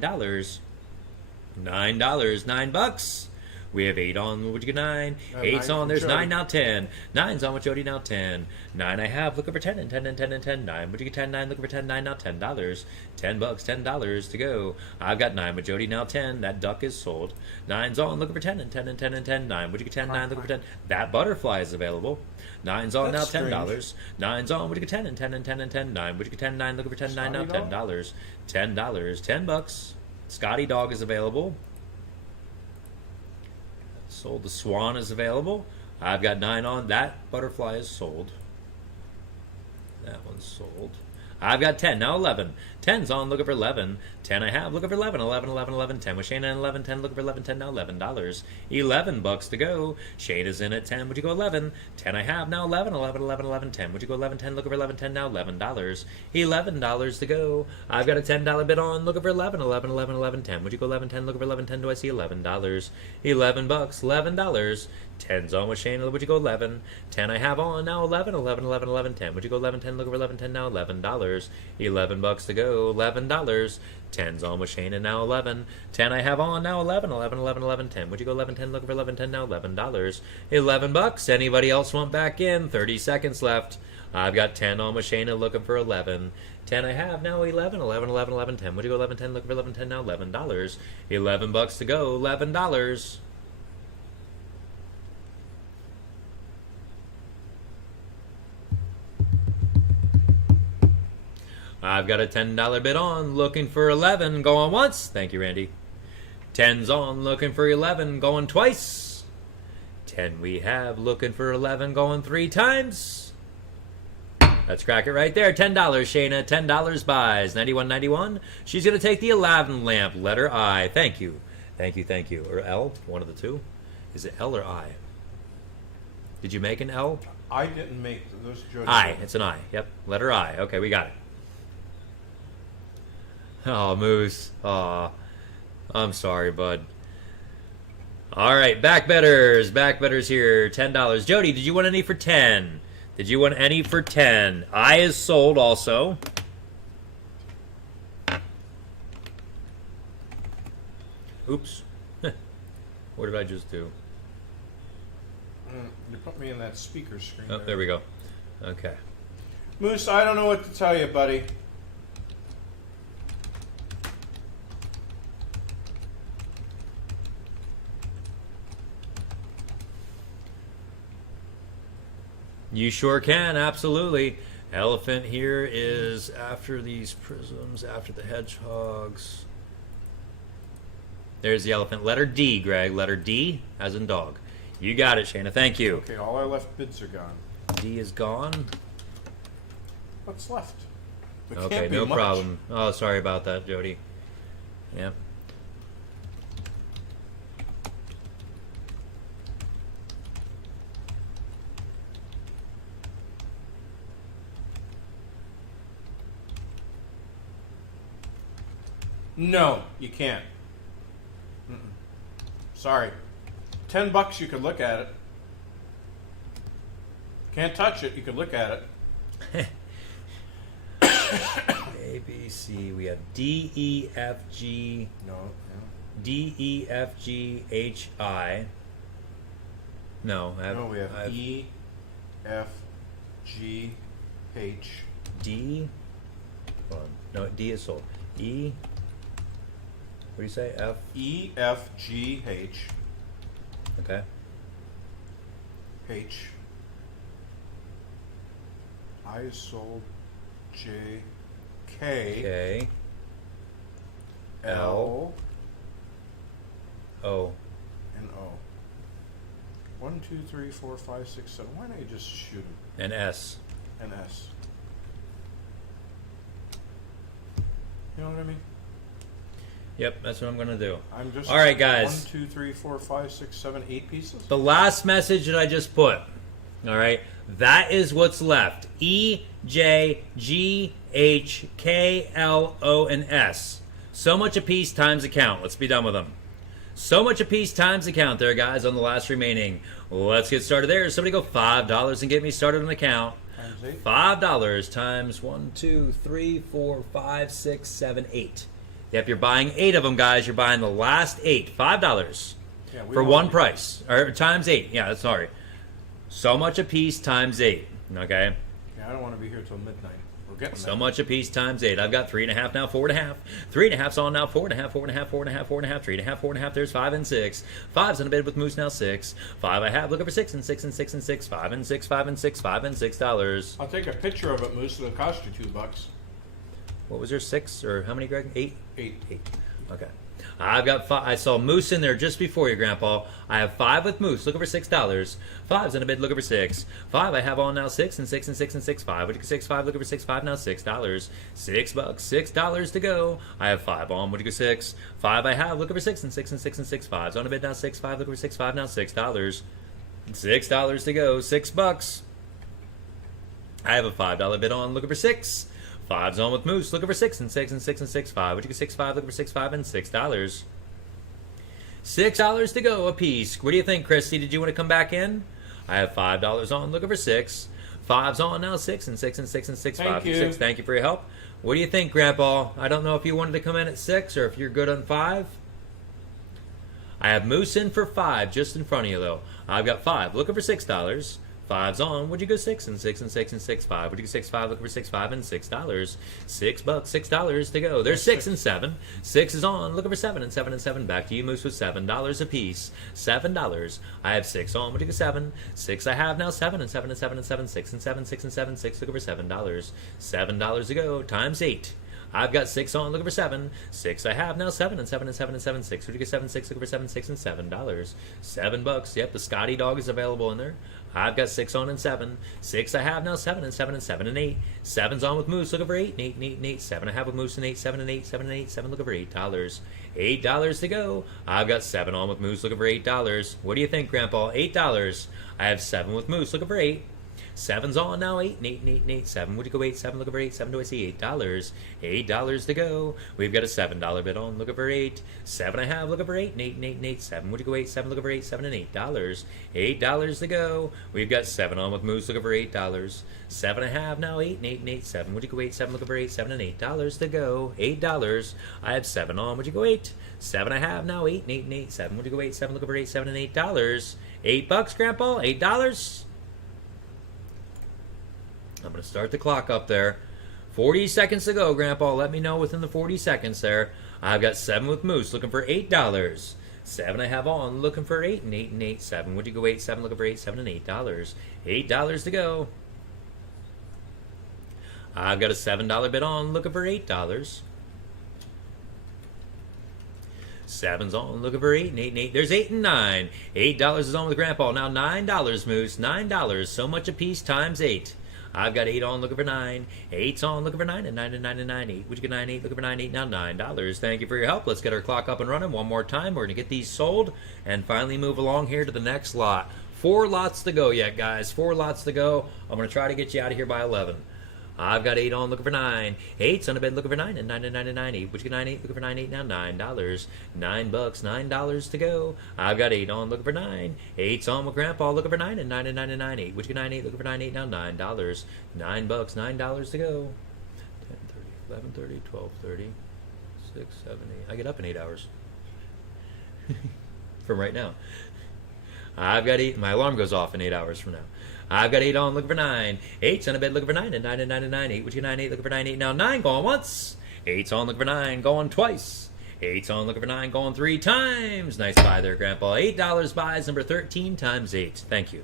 $9, $9. We have 8 on, would you get 9? 8's 9 on, from there's Jody. 9 now, 10. 9's on with Jody now, 10. 9 I have, looking for 10 and 10 and 10 and 10. 9, would you get 10, 9, looking for 10, 9 now, $10. $10, $10 to go. I've got 9 with Jody now, 10. That duck is sold. 9's on, looking for 10 and 10 and 10 and 10. 9, would you get 10, 9, looking for 10. That butterfly is available. 9's on That's now, $10. strange. 9's on, would you get 10 and 10 and 10 and 10. 9, would you get 10, 9, looking for 10, 9 now, Scotty dog? $10. $10, $10. Scotty Dog is available. Sold. The Swan is available. I've got 9 on. That butterfly is sold. That one's sold. I've got 10. Now 11. 10's on, looking for 11. 10 I have, looking for 11. 11, 11, 11. 10 with Shane and 11. 10 looking for 11. 10 now, $11. $11 to go. Shane is in at 10. Would you go 11? 10 I have, now 11. 11, 11, 11. 10. Would you go 11? 10 looking for 11. 10 now, $11. $11 to go. I've got a $10 bid on, looking for 11. 11, 11, 11. 10. Would you go 11? 10 looking for 11. 10. Do I see $11? $11. $11. 10's on with Shane. Would you go 11? 10 I have on, now 11. 11, 11, 11. 10. Would you go 11? 10 looking for 11. 10 now, $11. $11 to go. $11. 10's on with Shane and now 11. 10 I have on, now 11. 11, 11, 11. 10. Would you go 11? 10 looking for 11. 10 now, $11. $11. Anybody else want back in? 30 seconds left. I've got 10 on with Shayna looking for 11. 10 I have now, 11. 11, 11, 11. 10. Would you go 11? 10 looking for 11. 10 now, $11. $11 to go. $11. I've got a $10 bid on, looking for 11, going once. Thank you, Randy. 10's on, looking for 11, going twice. 10 we have, looking for 11, going 3 times. Let's crack it right there. $10, Shayna. $10 buys. 91.91. She's going to take the Aladdin lamp, letter I. Thank you. Thank you. Or L, one of the two. Is it L or I? Did you make an L? I didn't make those. Jody I. did. It's an I. Yep. Letter I. Okay, we got it. Oh, Moose. Oh, I'm sorry, bud. All right, back betters. Back betters here. $10. Jody, did you want any for 10? Did you want any for 10? I is sold also. Oops. What did I just do? You put me in that speaker screen. Oh, there we go. Okay. Moose, I don't know what to tell you, buddy. You sure can, absolutely. Elephant here is after these prisms, after the hedgehogs. There's the elephant. Letter D, Greg. Letter D, as in dog. You got it, Shayna. Thank you. Okay, all our left bids are gone. D is gone. What's left? There Okay, can't be no much. problem. Oh, sorry about that, Jody. Yeah. No, you can't. Mm-mm. Sorry. $10 you could look at it. Can't touch it. You could look at it. A, B, C. We have D, E, F, G. No. D, E, F, G, H, I. No, I have, No, we have I have E, F, G, H. D. Hold on. No, D is sold. E. What do you say? F. E, F, G, H. Okay. H. I is sold. J, K, K. L, O. and O. 1, 2, 3, 4, 5, 6, 7. Why don't you just shoot them? And S. And S. You know what I mean? Yep, that's what I'm gonna do. I'm just. All right, guys. 1, 2, 3, 4, 5, 6, 7, 8 pieces. The last message that I just put. All right, that is what's left. E, J, G, H, K, L, O, and S. So much a piece times a count. Let's be done with them. So much a piece times the count there, guys, on the last remaining. Let's get started there. Somebody go $5 and get me started on the count. Times 8. $5 times 1, 2, 3, 4, 5, 6, 7, 8. Yep, you're buying 8 of them, guys. You're buying the last 8. $5 Yeah, we for want- one price. Or times 8. Yeah, sorry. So much a piece times 8. Okay? Yeah, I don't want to be here till midnight. We're getting So there. much a piece times 8. I've got 3.5 now, 4.5. 3.5's on now, 4.5, 4.5, 4.5, 4.5, 3.5, 4.5. There's 5 and 6. 5's in a bid with Moose now, 6. 5 I have. Look over 6 and 6 and 6 and 6. 5 and 6, 5 and 6, 5 and $6. I'll take a picture of it, Moose. It'll cost you $2. What was there? 6 or how many, Greg? 8? 8. 8. Okay. I've got 5. I saw Moose in there just before you, Grandpa. I have 5 with Moose. Look over $6. 5's in a bid. Look over 6. 5 I have on now, 6 and 6 and 6 and 6. 5. What do you 6? 5. Look over 6. 5 now, $6. $6. $6 to go. I have 5 on. What do you 6? 5 I have. Look over 6 and 6 and 6 and 6. 5's on a bid now, 6. 5. Look over 6. 5 now, $6. $6 to go. $6. I have a $5 bid on. Look over 6. 5's on with Moose. Look over 6 and 6 and 6 and 6. 5. What do you 6? 5. Look over 6. 5 and $6. $6 to go a piece. What do you think, Christy? Did you want to come back in? I have $5 on. Look over 6. 5's on now. 6 and 6 and 6 and 6. 5 Thank and you. 6. Thank you for your help. What do you think, Grandpa? I don't know if you wanted to come in at 6 or if you're good on 5. I have Moose in for 5 just in front of you, though. I've got 5. Look over $6. 5's on. Would you go 6 and 6 and 6 and 6? 5. Would you go 6? 5. Look over 6. 5 and $6. $6. $6 to go. There's 6 and 7. 6 is on. Look over 7 and 7 and 7. Back to you, Moose, with $7 a piece. $7. I have 6 on. Would you go 7? 6 I have now. 7 and 7 and 7 and 7. 6 and 7. 6 and 7. 6. Look over $7. $7 to go. Times 8. I've got 6 on. Look over 7. 6 I have now. 7 and 7 and 7 and 7. 6. Would you get 7? 6. Look over 7. 6 and $7. $7. Yep, the Scotty dog is available in there. I've got 6 on and 7. 6 I have now. 7 and 7 and 7 and 8. 7's on with Moose. Look over 8 and 8 and 8 and 8. 7 I have with Moose and 8. 7 and 8. 7 and 8. 7. Look over $8. $8 to go. I've got 7 on with Moose. Look over $8. What do you think, Grandpa? $8. I have 7 with Moose. Look over 8. 7's on now. 8 and 8 and 8 and 8. 7. Would you go 8? 7. Look over 8. 7 do I see? $8. $8 to go. We've got a $7 bid on. Look over 8. 7 I have. Look over 8 and 8 and 8 and 8. 7. Would you go 8? 7. Look over 8. 7 and $8. $8 to go. We've got 7 on with Moose. Look over $8. 7 I have now. 8 and 8 and 8. 7. Would you go 8? 7. Look over 8. 7 and $8 to go. $8. I have 7 on. Would you go 8? 7 I have now. 8 and 8 and 8. 7. Would you go 8? 7. Look over 8. 7 and $8. $8, Grandpa. $8. I'm going to start the clock up there. 40 seconds to go, Grandpa. Let me know within the 40 seconds there. I've got 7 with Moose, looking for $8. 7 I have on, looking for 8 and 8 and 8. 7. Would you go 8? 7, looking for 8, 7 and $8. $8 to go. I've got a $7 bid on, looking for $8. 7's on, looking for 8 and 8 and 8. There's 8 and 9. $8 is on with Grandpa. Now $9, Moose. $9. So much a piece times 8. I've got 8 on, looking for 9. 8's on, looking for 9 and 9 and 9 and 9. 8. Would you get 9, 8, looking for 9, 8, now $9. Thank you for your help. Let's get our clock up and running one more time. We're going to get these sold and finally move along here to the next lot. 4 lots to go yet, guys. 4 lots to go. I'm going to try to get you out of here by 11. I've got 8 on, looking for 9. 8's on a bed, looking for 9 and 9 and 9 and 9. 8. Would you get 9, 8, looking for 9, 8, now $9. $9, $9 to go. I've got 8 on, looking for 9. 8's on with Grandpa, looking for 9 and 9 and 9 and 9. 8. Would you get 9, 8, looking for 9, 8, now $9. $9, $9 to go. 10:30, 11:30, 12:30, 6, 7, 8. I get up in 8 hours. From right now. I've got 8. My alarm goes off in 8 hours from now. I've got 8 on, looking for 9. 8's on a bed, looking for 9, and 9 and 9 and 9. 8, would you 9, 8, looking for 9, 8. Now 9, going once. 8's on, looking for 9, going twice. 8's on, looking for 9, going 3 times. Nice buy there, Grandpa. $8 buys, number 13 times 8. Thank you.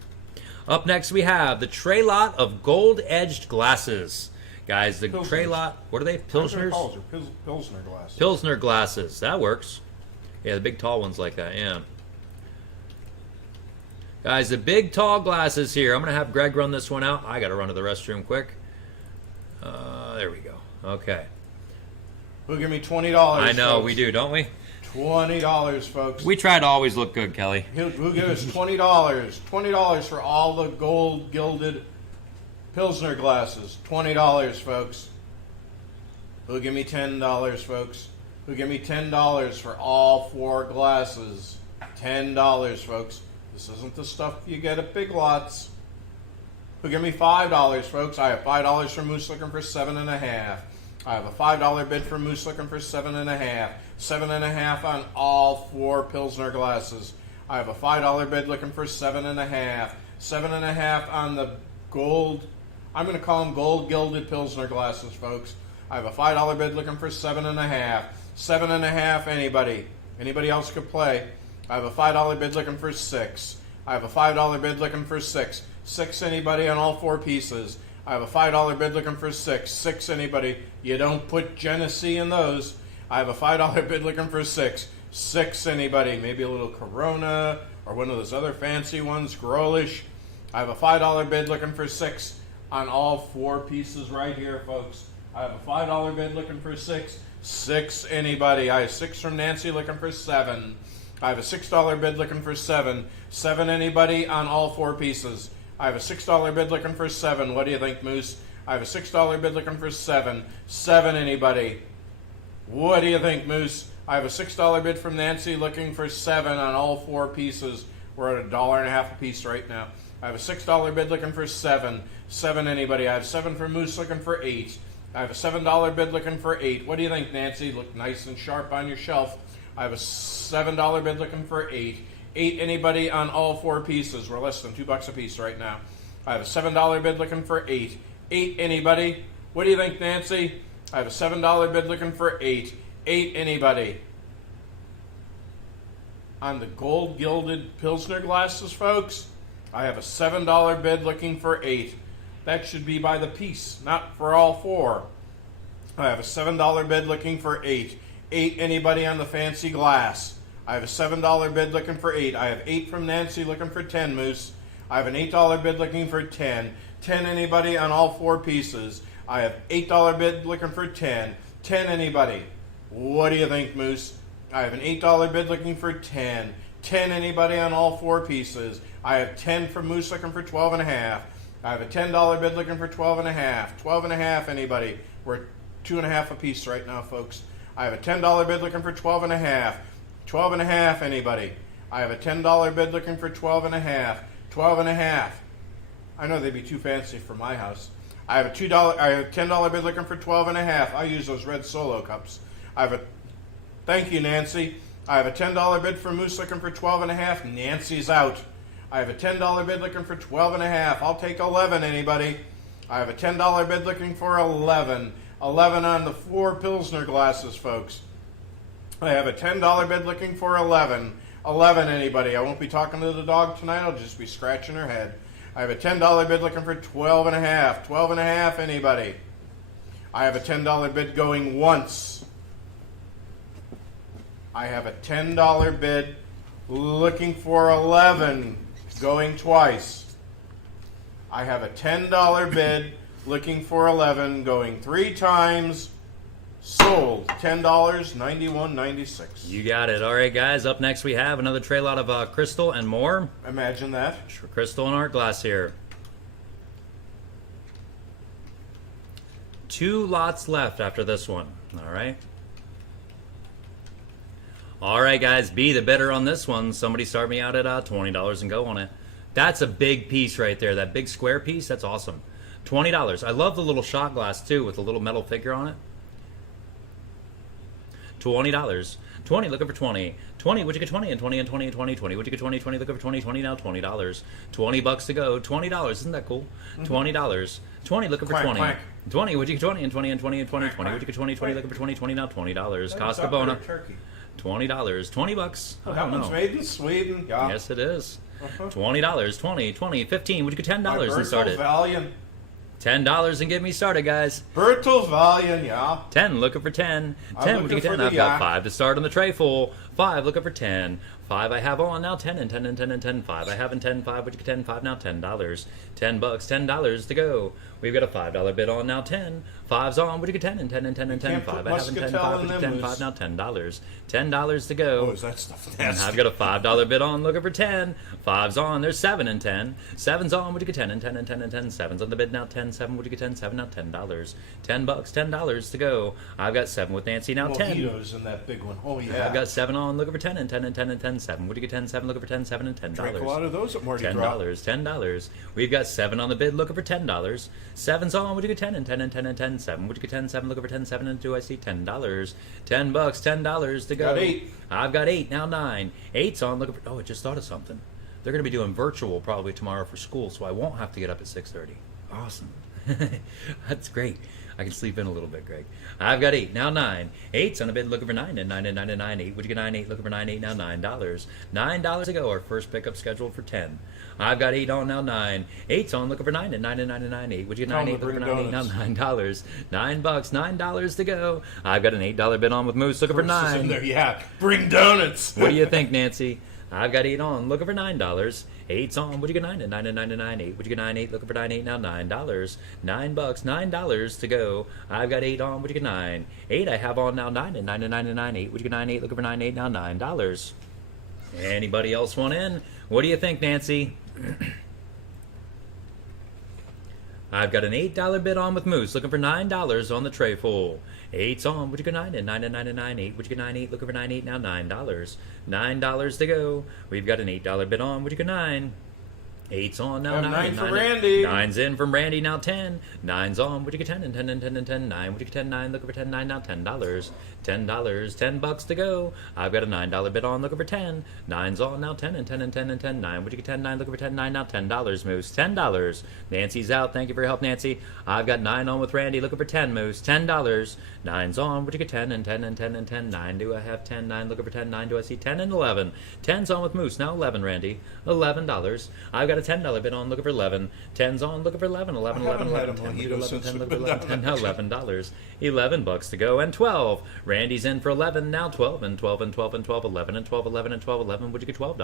Up next, we have the tray lot of gold-edged glasses. Guys, the Pilsners. tray lot, what are they? Pilsners? Pilsner glasses. Pilsner glasses. That works. Yeah, the big tall ones like that, yeah. Guys, the big tall glasses here. I'm going to have Greg run this one out. I got to run to the restroom quick. There we go. Okay. Who'll give me $20? I know, folks? we do, don't we? $20, folks. We try to always look good, Kelly. Who give us $20? $20 for all the gold gilded Pilsner glasses. $20, folks. Who'll give me $10, folks? Who'll give me $10 for all 4 glasses? $10, folks. This isn't the stuff you get at Big Lots. Who'll give me $5, folks? I have $5 for Moose looking for 7.5. I have a $5 bid for Moose looking for 7.5. 7.5 on all 4 Pilsner glasses. I have a $5 bid looking for 7.5. 7.5 on the gold. I'm going to call them gold gilded Pilsner glasses, folks. I have a $5 bid looking for 7.5. 7.5. Anybody? Anybody else could play? I have a $5 bid looking for 6. I have a $5 bid looking for 6. 6. Anybody on all 4 pieces? I have a $5 bid looking for 6. 6. Anybody? You don't put Genesee in those. I have a $5 bid looking for 6. 6. Anybody? Maybe a little Corona or one of those other fancy ones, Grolish. I have a $5 bid looking for 6 on all 4 pieces right here, folks. I have a $5 bid looking for 6. 6. Anybody? I have 6 from Nancy looking for 7. I have a $6 bid looking for 7. 7. Anybody on all 4 pieces? I have a $6 bid looking for 7. What do you think, Moose? I have a $6 bid looking for 7. 7. Anybody? What do you think, Moose? I have a $6 bid from Nancy looking for 7 on all 4 pieces. We're at $1.50 a piece right now. I have a $6 bid looking for 7. 7. Anybody? I have 7 for Moose looking for 8. I have a $7 bid looking for 8. What do you think, Nancy? Look nice and sharp on your shelf. I have a $7 bid looking for 8. 8. Anybody on all 4 pieces? We're less than $2 a piece right now. I have a $7 bid looking for 8. 8. Anybody? What do you think, Nancy? I have a $7 bid looking for 8. 8. Anybody? On the gold gilded Pilsner glasses, folks, I have a $7 bid looking for 8. That should be by the piece, not for all 4. I have a $7 bid looking for 8. 8. Anybody on the fancy glass? I have a $7 bid looking for 8. I have 8 from Nancy looking for 10, Moose. I have an $8 bid looking for 10. 10. Anybody on all 4 pieces? I have $8 bid looking for 10. 10. Anybody? What do you think, Moose? I have an $8 bid looking for 10. 10. Anybody on all 4 pieces? I have 10 from Moose looking for 12.5. I have a $10 bid looking for 12.5. 12.5. Anybody? We're at 2.50 a piece right now, folks. I have a $10 bid looking for 12.5. 12.5. Anybody? I have a $10 bid looking for 12.5. 12.5. I know they'd be too fancy for my house. I have a $10 bid looking for 12.5. I use those red Solo cups. Thank you, Nancy. I have a $10 bid for Moose looking for 12.5. Nancy's out. I have a $10 bid looking for 12.5. I'll take 11. Anybody? I have a $10 bid looking for 11. 11 on the 4 Pilsner glasses, folks. I have a $10 bid looking for 11. 11. Anybody? I won't be talking to the dog tonight. I'll just be scratching her head. I have a $10 bid looking for 12.5. 12.5. Anybody? I have a $10 bid going once. I have a $10 bid looking for 11 going twice. I have a $10 bid looking for 11 going 3 times. Sold. $10, $91.96. You got it. All right, guys. Up next, we have another tray lot of crystal and more. Imagine that. Crystal and art glass here. 2 lots left after this one. All right. All right, guys. Be the bidder on this one. Somebody start me out at $20 and go on it. That's a big piece right there. That big square piece. That's awesome. $20. I love the little shot glass too with the little metal figure on it. $20. 20, looking for 20. 20, would you get 20 and 20 and 20 and 20, 20, would you get 20, 20, look over 20, 20 now, $20. 20 bucks to go, $20, isn't that cool? $20. 20, looking for Quack, 20. quack. 20, would you get 20 and 20 and 20 and 20, Quack, 20, would you get 20, 20, quack. looking for 20, 20 now, $20. That Costa was Bona, up there, turkey. $20, 20 bucks. I That don't one's know. made in Sweden. Yeah. Yes, it is. Uh-huh. $20, 20, 20, 15, would you get By $10 and start it? Valiant. $10 and get me started, guys. Bertel Valiant, yeah. 10, looking for 10. I'm 10, would you looking get 10? for the I've got yak. 5 to start on the tray full. 5, looking for 10. 5 I have on now, 10 and 10 and 10 and 10. 5 I have in 10, 5, would you get 10? 5 now, $10. 10 bucks, $10 to go. We've got a $5 bid on now, 10. 5's on, would you get 10 and 10 and 10 and 10? can't 5 put I have in 10, muscatel 5, in would you get them 10? 5 moose. now, $10. $10 to go. Oh, is that stuff And nasty? I've got a $5 bid on, looking for 10. 5's on, there's 7 and 10. 7's on, would you get 10 and 10 and 10 and 10? 7's on the bid now, 10. 7, would you get 10? 7 now, $10. 10 bucks, $10 to go. I've got 7 with Nancy now, 10. Mojitos in that big one. Oh, yeah. I've got 7 on, looking for 10 and 10 and 10 and 10. 7, would you get 10? 7, looking for 10, 7 and $10. Drank a lot of those at Mardi $10, Gras. $10. We've got 7 on the bid, looking for $10. 7's on, would you get 10 and 10 and 10 and 10? 7, would you get 10? 7, looking for 10, 7 and 2, I see $10. 10 bucks, $10 to go. Got 8. I've got 8, now 9. 8's on, looking for, oh, I just thought of something. They're going to be doing virtual probably tomorrow for school, so I won't have to get up at 6:30. Awesome. That's great. I can sleep in a little bit, Greg. I've got 8, now 9. 8's on a bid, looking for 9 and 9 and 9 and 9. 8, would you get 9? 8, looking for 9, 8, now $9. $9 to go, our first pickup scheduled for 10. I've got 8 on now, 9. 8's on, looking for 9 and 9 and 9 and 9. 8, would you get 9? Tell 8, them to looking for 9, 8, now bring $9. 9 bucks, $9 to go. I've got an $8 bid on with Moose, looking for Versus in 9. there, yeah. Bring donuts. What do you think, Nancy? I've got 8 on, looking for $9. 8's on, would you get 9 and 9 and 9 and 9? 8, would you get 9? 8, looking for 9, 8, now $9. 9 bucks, $9 to go. I've got 8 on, would you get 9? 8 I have on now, 9 and 9 and 9 and 9. 8, would you get 9? 8, looking for 9, 8, now $9. Anybody else want in? What do you think, Nancy? I've got an $8 bid on with Moose, looking for $9 on the tray full. 8's on, would you get 9 and 9 and 9 and 9? 8, would you get 9? 8, looking for 9, 8, now $9. $9 to go. We've got an $8 bid on, would you get 9? 8's on now, Have 9. 9 for 9 Randy. 9's in from Randy, now 10. 9's on, would you get 10 and 10 and 10 and 10? 9, would you get 10? 9, looking for 10, 9, now $10. $10, 10 bucks to go. I've got a $9 bid on, looking for 10. 9's on now, 10 and 10 and 10 and 10. 9, would you get 10? 9, looking for 10, 9, now $10, Moose. $10. Nancy's out, thank you for your help, Nancy. I've got 9 on with Randy, looking for 10, Moose. $10. 9's on, would you get 10 and 10 and 10 and 10? 9, do I have 10? 9, looking for 10. 9, do I see 10 and 11? 10's on with Moose, now 11, Randy. $11. I've got a $10 bid on, looking for 11. 10's on, looking for 11. 11, I 11, haven't had 11, a 10, mojito 11, since 10, we've 11, been 11, down 10, now $11. 11 bucks to go, and 12. Randy's in for 11, now 12, and 12, and 12, and 12, 11, and 12, 11, and 12, 11. Would you get $12?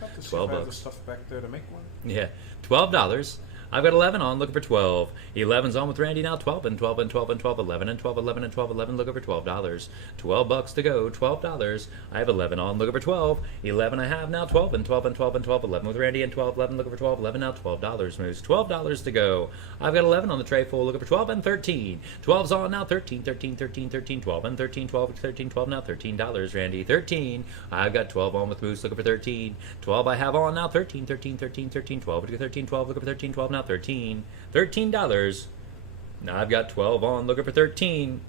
Have to see if 12 I have the bucks. stuff back there to make one. Yeah, $12. I've got 11 on, looking for 12. 11's on with Randy now, 12 and 12 and 12 and 12, 11 and 12, 11 and 12, 11, looking for $12. 12 bucks to go, $12. I have 11 on, looking for 12. 11 I have now, 12 and 12 and 12 and 12, 11 with Randy and 12, 11, looking for 12, 11 now, $12, Moose. $12 to go. I've got 11 on the tray full, looking for 12 and 13. 12's on now, 13, 13, 13, 13, 12 and 13, 12, 13, 12 now, $13, Randy. 13. I've got 12 on with Moose, looking for 13. 12 I have on now, 13, 13, 13, 13, 12. Would you get 13, 12, looking for 13, 12 now, 13. $13. Now I've got 12 on, looking for 13.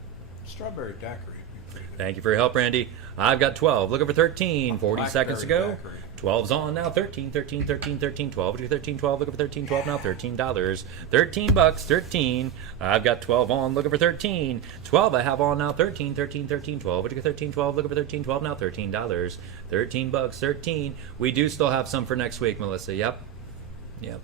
Strawberry daiquiri would be pretty good. Thank you for your help, Randy. I've got 12, looking for 13. 40 seconds to go. Blackberry 12's on now, 13, 13, 13, 13, 12. Would you get 13, 12, looking for 13, 12 now, $13. 13 bucks, 13. I've got 12 on, looking for 13. 12 I have on now, 13, 13, 13, 12. Would you get 13, 12, looking for 13, 12 now, $13. 13 bucks, 13. We do still have some for next week, Melissa. Yep. Yep.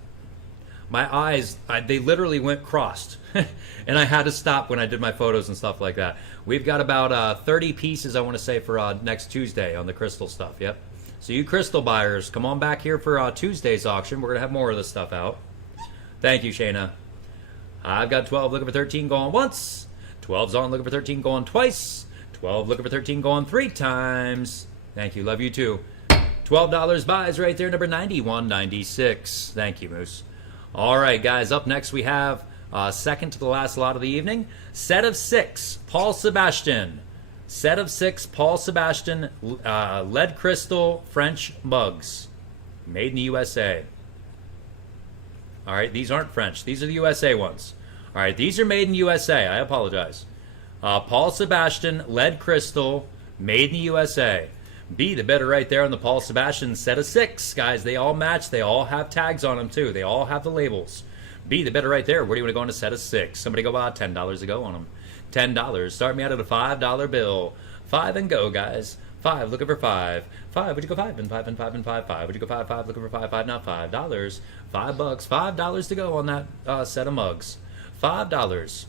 My eyes, they literally went crossed. And I had to stop when I did my photos and stuff like that. We've got about 30 pieces, I want to say, for next Tuesday on the crystal stuff. Yep. So you crystal buyers, come on back here for Tuesday's auction. We're going to have more of this stuff out. Thank you, Shayna. I've got 12 looking for 13 going once. 12's on looking for 13 going twice. 12 looking for 13 going 3 times. Thank you. Love you too. $12 buys right there, number 9196. Thank you, Moose. All right, guys, up next we have second to the last lot of the evening. Set of 6, Paul Sebastian. Set of 6, Paul Sebastian, lead crystal French mugs. Made in the USA. All right, these aren't French. These are the USA ones. All right, these are made in USA. I apologize. Paul Sebastian, lead crystal, made in the USA. Be the bidder right there on the Paul Sebastian set of 6. Guys, they all match. They all have tags on them, too. They all have the labels. Be the bidder right there. Where do you want to go on a set of 6? Somebody go out $10 to go on them. $10. Start me out at a $5 bill. 5 and go, guys. 5, looking for 5. 5, would you go 5 and 5 and 5 and 5? 5, would you go 5, 5, looking for 5, 5, now $5. $5. $5 to go on that set of mugs. $5.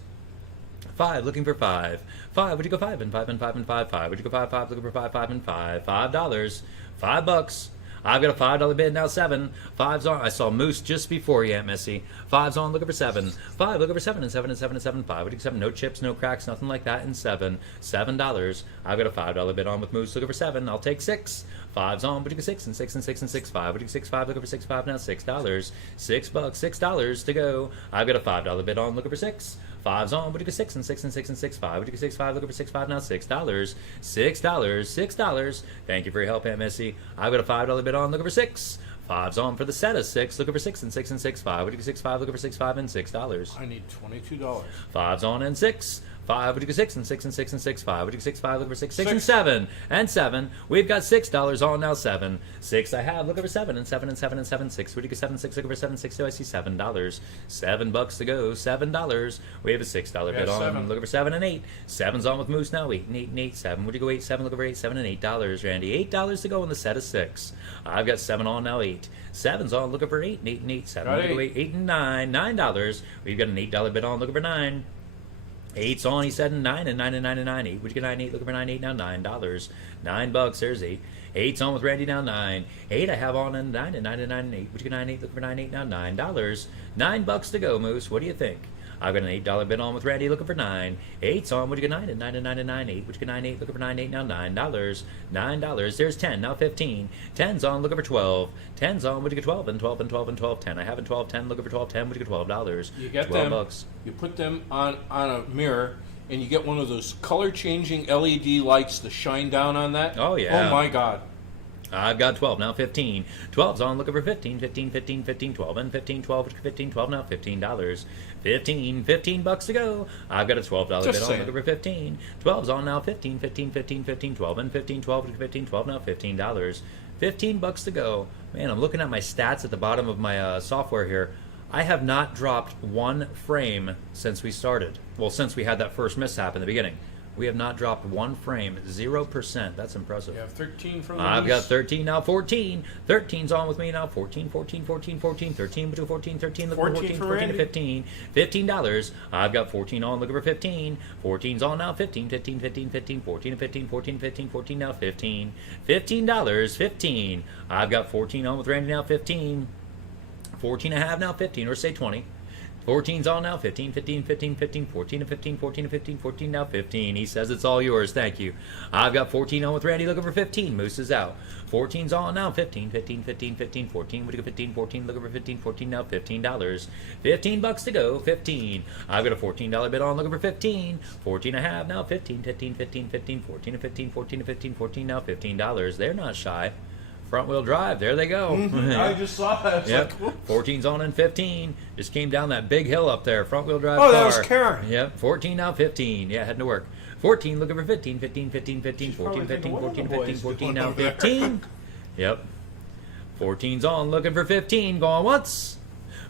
5, looking for 5. 5, would you go 5 and 5 and 5 and 5? 5, would you go 5, 5, looking for 5, 5 and 5? $5. $5. I've got a $5 bid now. 7. 5's on. I saw Moose just before you, Aunt Missy. 5's on, looking for 7. 5, looking for 7 and 7 and 7 and 7. 5, would you go 7? No chips, no cracks, nothing like that. And 7. $7. I've got a $5 bid on with Moose, looking for 7. I'll take 6. 5's on, would you go 6 and 6 and 6 and 6? 5, would you go 6, 5, looking for 6, 5 now. $6. $6. $6 to go. I've got a $5 bid on, looking for 6. 5's on, would you go 6 and 6 and 6 and 6? 5, would you go 6, 5, looking for 6, 5 now. $6. $6. $6. Thank you for your help, Aunt Missy. I've got a $5 bid on, looking for 6. 5's on for the set of 6, looking for 6 and 6 and 6. 5, would you go 6, 5, looking for 6, 5 and $6. I need $22. 5's on and 6. 5, would you go 6 and 6 and 6 and 6? 5, would you go 6, 5, looking for 6, 6 and 7 and 7. We've got $6 on now. 7. 6 I have, looking for 7 and 7 and 7 and 7. 6, would you go 7, 6, looking for 7, 6? Do I see $7? $7 to go. $7. We have a $6 bid on. 7. Looking for 7 and 8. 7's on with Moose now. 8 and 8 and 8. 7. Would you go 8, 7? Looking for 8, 7 and $8. Randy, $8 to go on the set of 6. I've got 7 on now. 8. 7's on, looking for 8 and 8 and 8. 7. Would you go 8, 8 and 9. $9. We've got an $8 bid on. Looking for 9. 8's on, he said, and 9 and 9 and 9 and 9. 8, would you get 9, 8, looking for 9, 8 now, $9. $9, there's 8. 8's on with Randy now, 9. 8 I have on and 9 and 9 and 9 and 8. Would you get 9, 8, looking for 9, 8 now, $9. $9 to go, Moose. What do you think? I've got an $8 bid on with Randy, looking for 9. 8's on, would you get 9 and 9 and 9 and 9? 8, would you get 9, 8, looking for 9, 8 now, $9. $9, there's 10, now 15. 10's on, looking for 12. 10's on, would you get 12 and 12 and 12 and 12? 10, I have in 12, 10, looking for 12, 10, would you get $12? You get 12 them. bucks. You put them on a mirror, and you get one of those color-changing LED lights to shine down on that. Oh, yeah. Oh, my God. I've got 12, now 15. 12's on, looking for 15, 15, 15, 15, 12, and 15, 12, 15, 12, now $15. 15 bucks to go. I've got a $12 bid on, looking for 15. 12's on now, 15, 15, 15, 15, 12, and 15, 12, 15, 12, now $15. 15 bucks to go. Man, I'm looking at my stats at the bottom of my software here. I have not dropped one frame since we started. Well, since we had that first mishap in the beginning. We have not dropped one frame. 0%. That's impressive. You have 13 from the I've got lease. 13 now. 14. 13's on with me now. 14, 14, 14, 14. 13 between 14, 13. Look for 14, 14 to 15. $15. I've got 14 on. Looking for 15. 14's on now. 15, 15, 15, 15. 14 to 15, 14, 15, 14 now. 15. $15. 15. I've got 14 on with Randy now. 15. 14 I have now. 15, or say 20. 14's on now, 15, 15, 15, 15, 14 to 15, 14 to 15, 14 now 15. He says it's all yours, thank you. I've got 14 on with Randy, looking for 15. Moose is out. 14's on now, 15, 15, 15, 15, 14. Would you go 15, 14, looking for 15, 14 now, $15. 15 bucks to go, 15. I've got a $14 bid on, looking for 15. 14 I have now, 15, 15, 15, 15, 14 to 15, 14 to 15, 14 now, $15. They're not shy. Front wheel drive, there they go. I just saw that. It's Yep. like, whoops. 14's on and 15. Just came down that big hill up there. Front wheel drive Oh, car. that was Karen. Yep. 14 now 15. Yeah, heading to work. 14 looking for 15. 15, 15, 15, She's 14, probably 15, thinking, what are 14, the 15, boys 14 doing now over there? 15. Yep. 14's on looking for 15. Going once.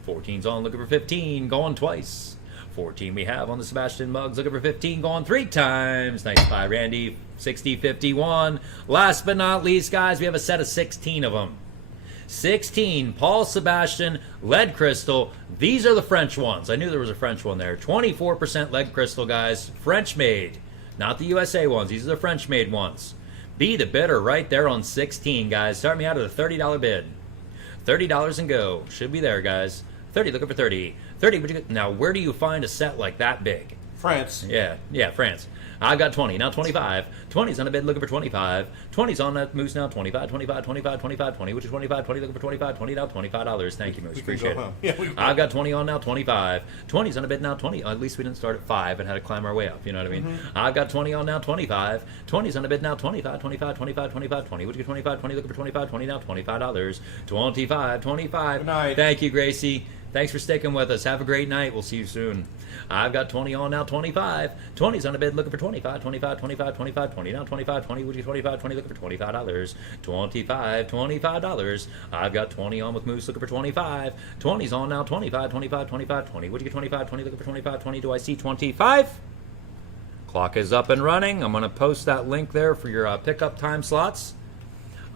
14's on looking for 15. Going twice. 14 we have on the Sebastian mugs. Looking for 15. Going 3 times. Nice buy, Randy. 60, 51. Last but not least, guys, we have a set of 16 of them. 16, Paul Sebastian, lead crystal. These are the French ones. I knew there was a French one there. 24% lead crystal, guys. French made. Not the USA ones. These are the French made ones. Be the bidder right there on 16, guys. Start me out at a $30 bid. $30 and go. Should be there, guys. 30, looking for 30. 30, would you get? Now, where do you find a set like that big? France. Yeah, France. I've got 20. Now 25. 20's on a bid looking for 25. 20's on that Moose now. 25, 25, 25, 25, 20, which is 25, 20 looking for 25, 20 now, $25. Thank you, Moose. We can Appreciate go it. home. Yeah, we can. I've got 20 on now, 25. 20's on a bid now, 20. At least we didn't start at 5 and had to climb our way up, you know what I mean? I've got 20 on now, 25. 20's on a bid now, 25, 25, 25, 25, 20. Would you get 25, 20 looking for 25, 20 now, $25. 25, 25. Good night. Thank you, Gracie. Thanks for sticking with us. Have a great night. We'll see you soon. I've got 20 on now, 25. 20's on a bid looking for 25, 25, 25, 25, 20 now, 25, 20, would you 25, 20 looking for $25. 25, $25. I've got 20 on with Moose looking for 25. 20's on now, 25, 25, 25, 20. Would you get 25, 20 looking for 25, 20? Do I see 25? Clock is up and running. I'm going to post that link there for your pickup time slots.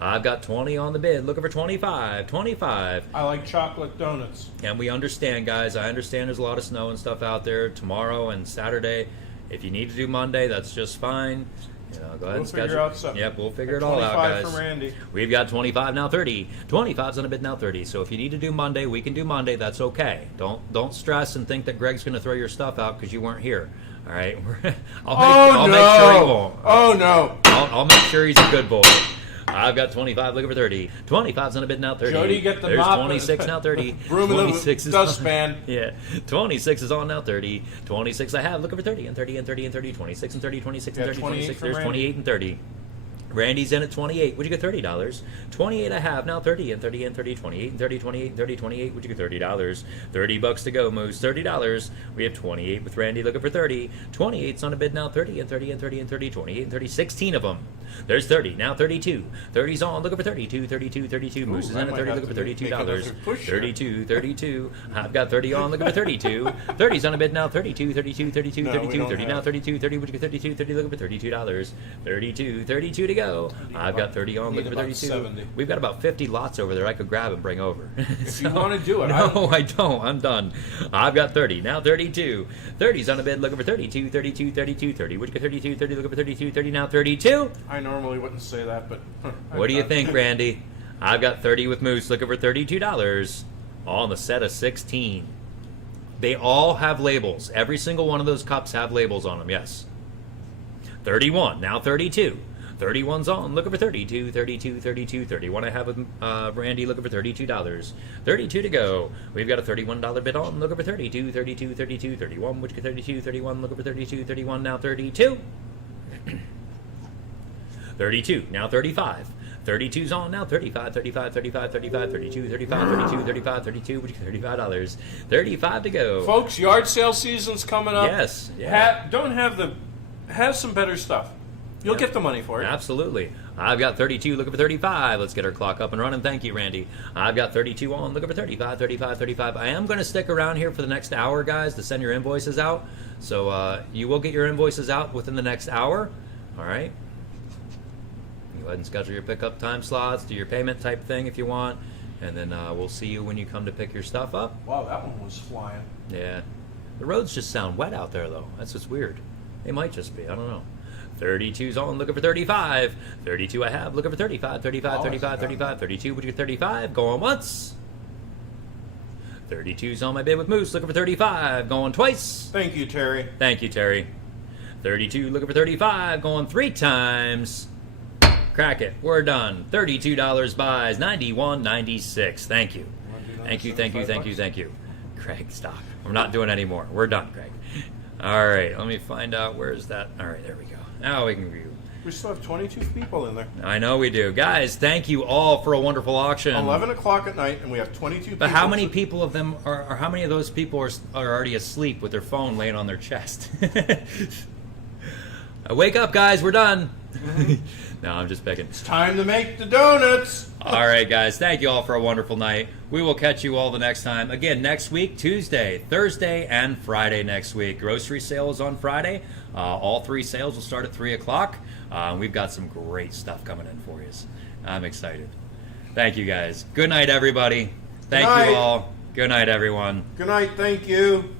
I've got 20 on the bid, looking for 25, 25. I like chocolate donuts. And we understand, guys. I understand there's a lot of snow and stuff out there tomorrow and Saturday. If you need to do Monday, that's just fine. You know, go ahead and schedule. We'll figure out something. Yep, we'll figure it all out, guys. 25 from Randy. We've got 25 now, 30. 25's on a bid now, 30. So if you need to do Monday, we can do Monday. That's okay. Don't stress and think that Greg's going to throw your stuff out because you weren't here. All right. I'll make sure he won't. Oh no! I'll make sure he's a good boy. I've got 25 looking for 30. 25's on a bid now, 30. Jody, get the There's mop. 26 now, 30. Broom in 26 the is dustpan. Yeah. 26 is on now, 30. 26 I have looking for 30 and 30 and 30 and 30. 26 and 30, 26 and 30, 26. There's 28 and 30. Randy's in at 28. Would you get $30? 28 I have now, 30 and 30 and 30, 28 and 30, 28 and 30, 28. Would you get $30? $30 to go, Moose. $30. We have 28 with Randy looking for 30. 28's on a bid now, 30 and 30 and 30 and 30, 28 and 30, 16 of them. There's 30 now, 32. 30's on looking for 32, 32, 32. Moose is in at 30 looking for $32. 32, 32. I've got 30 on looking for 32. 30's on a bid now, 32, 32, 32, 32, 30 now, 32, 30. Would you get 32, 30 looking for $32? 32, 32 to go. I've got 30 on looking for 32. 70. We've got about 50 lots over there I could grab and bring over. If you want to do it. No, I don't. I'm done. I've got 30. Now 32. 30's on a bid looking for 32, 32, 32, 30. Would you get 32, 30 looking for 32, 30 now 32? I normally wouldn't say that, but... What do you think, Randy? I've got 30 with Moose looking for $32 on the set of 16. They all have labels. Every single one of those cups have labels on them, yes. 31. Now 32. 31's on, looking for 32, 32, 32, 31 I have with Randy looking for $32. 32 to go. We've got a $31 bid on, looking for 32, 32, 32, 31, which get 32, 31, looking for 32, 31, now 32. 32, now 35. 32's on now, 35, 35, 35, 35, 32, 35, 32, 35, 32, which is $35. 35 to go. Folks, yard sale season's coming up. Yes. Yeah. Have some better stuff. You'll get the money for it. Absolutely. I've got 32 looking for 35. Let's get our clock up and running. Thank you, Randy. I've got 32 on looking for 35, 35, 35. I am going to stick around here for the next hour, guys, to send your invoices out. So you will get your invoices out within the next hour. All right. Go ahead and schedule your pickup time slots, do your payment type thing if you want. And then we'll see you when you come to pick your stuff up. Wow, that one was flying. Yeah. The roads just sound wet out there, though. That's just weird. They might just be. I don't know. 32's on, looking for 35. 32 I have, looking for 35, 35, 35, 35, 32. Would you get 35? Going once. 32's on my bid with Moose, looking for 35. Going twice. Thank you, Terry. Thank you, Terry. 32 looking for 35. Going 3 times. Crack it. We're done. $32 buys. 91.96. Thank you. Thank you, thank you, thank you, thank you. Craig, stop. We're not doing any more. We're done, Craig. All right, let me find out where's that. All right, there we go. Now we can view. We still have 22 people in there. I know we do. Guys, thank you all for a wonderful auction. 11 o'clock at night, and we have 22 people. But how many people of them are, or how many of those people are already asleep with their phone laying on their chest? Wake up, guys. We're done. No, I'm just picking. It's time to make the donuts. All right, guys. Thank you all for a wonderful night. We will catch you all the next time. Again, next week, Tuesday, Thursday, and Friday next week. Grocery sale is on Friday. All 3 sales will start at 3 o'clock. We've got some great stuff coming in for you. I'm excited. Thank you, guys. Good night, everybody. Thank you all. Good night, everyone. Good night. Thank you.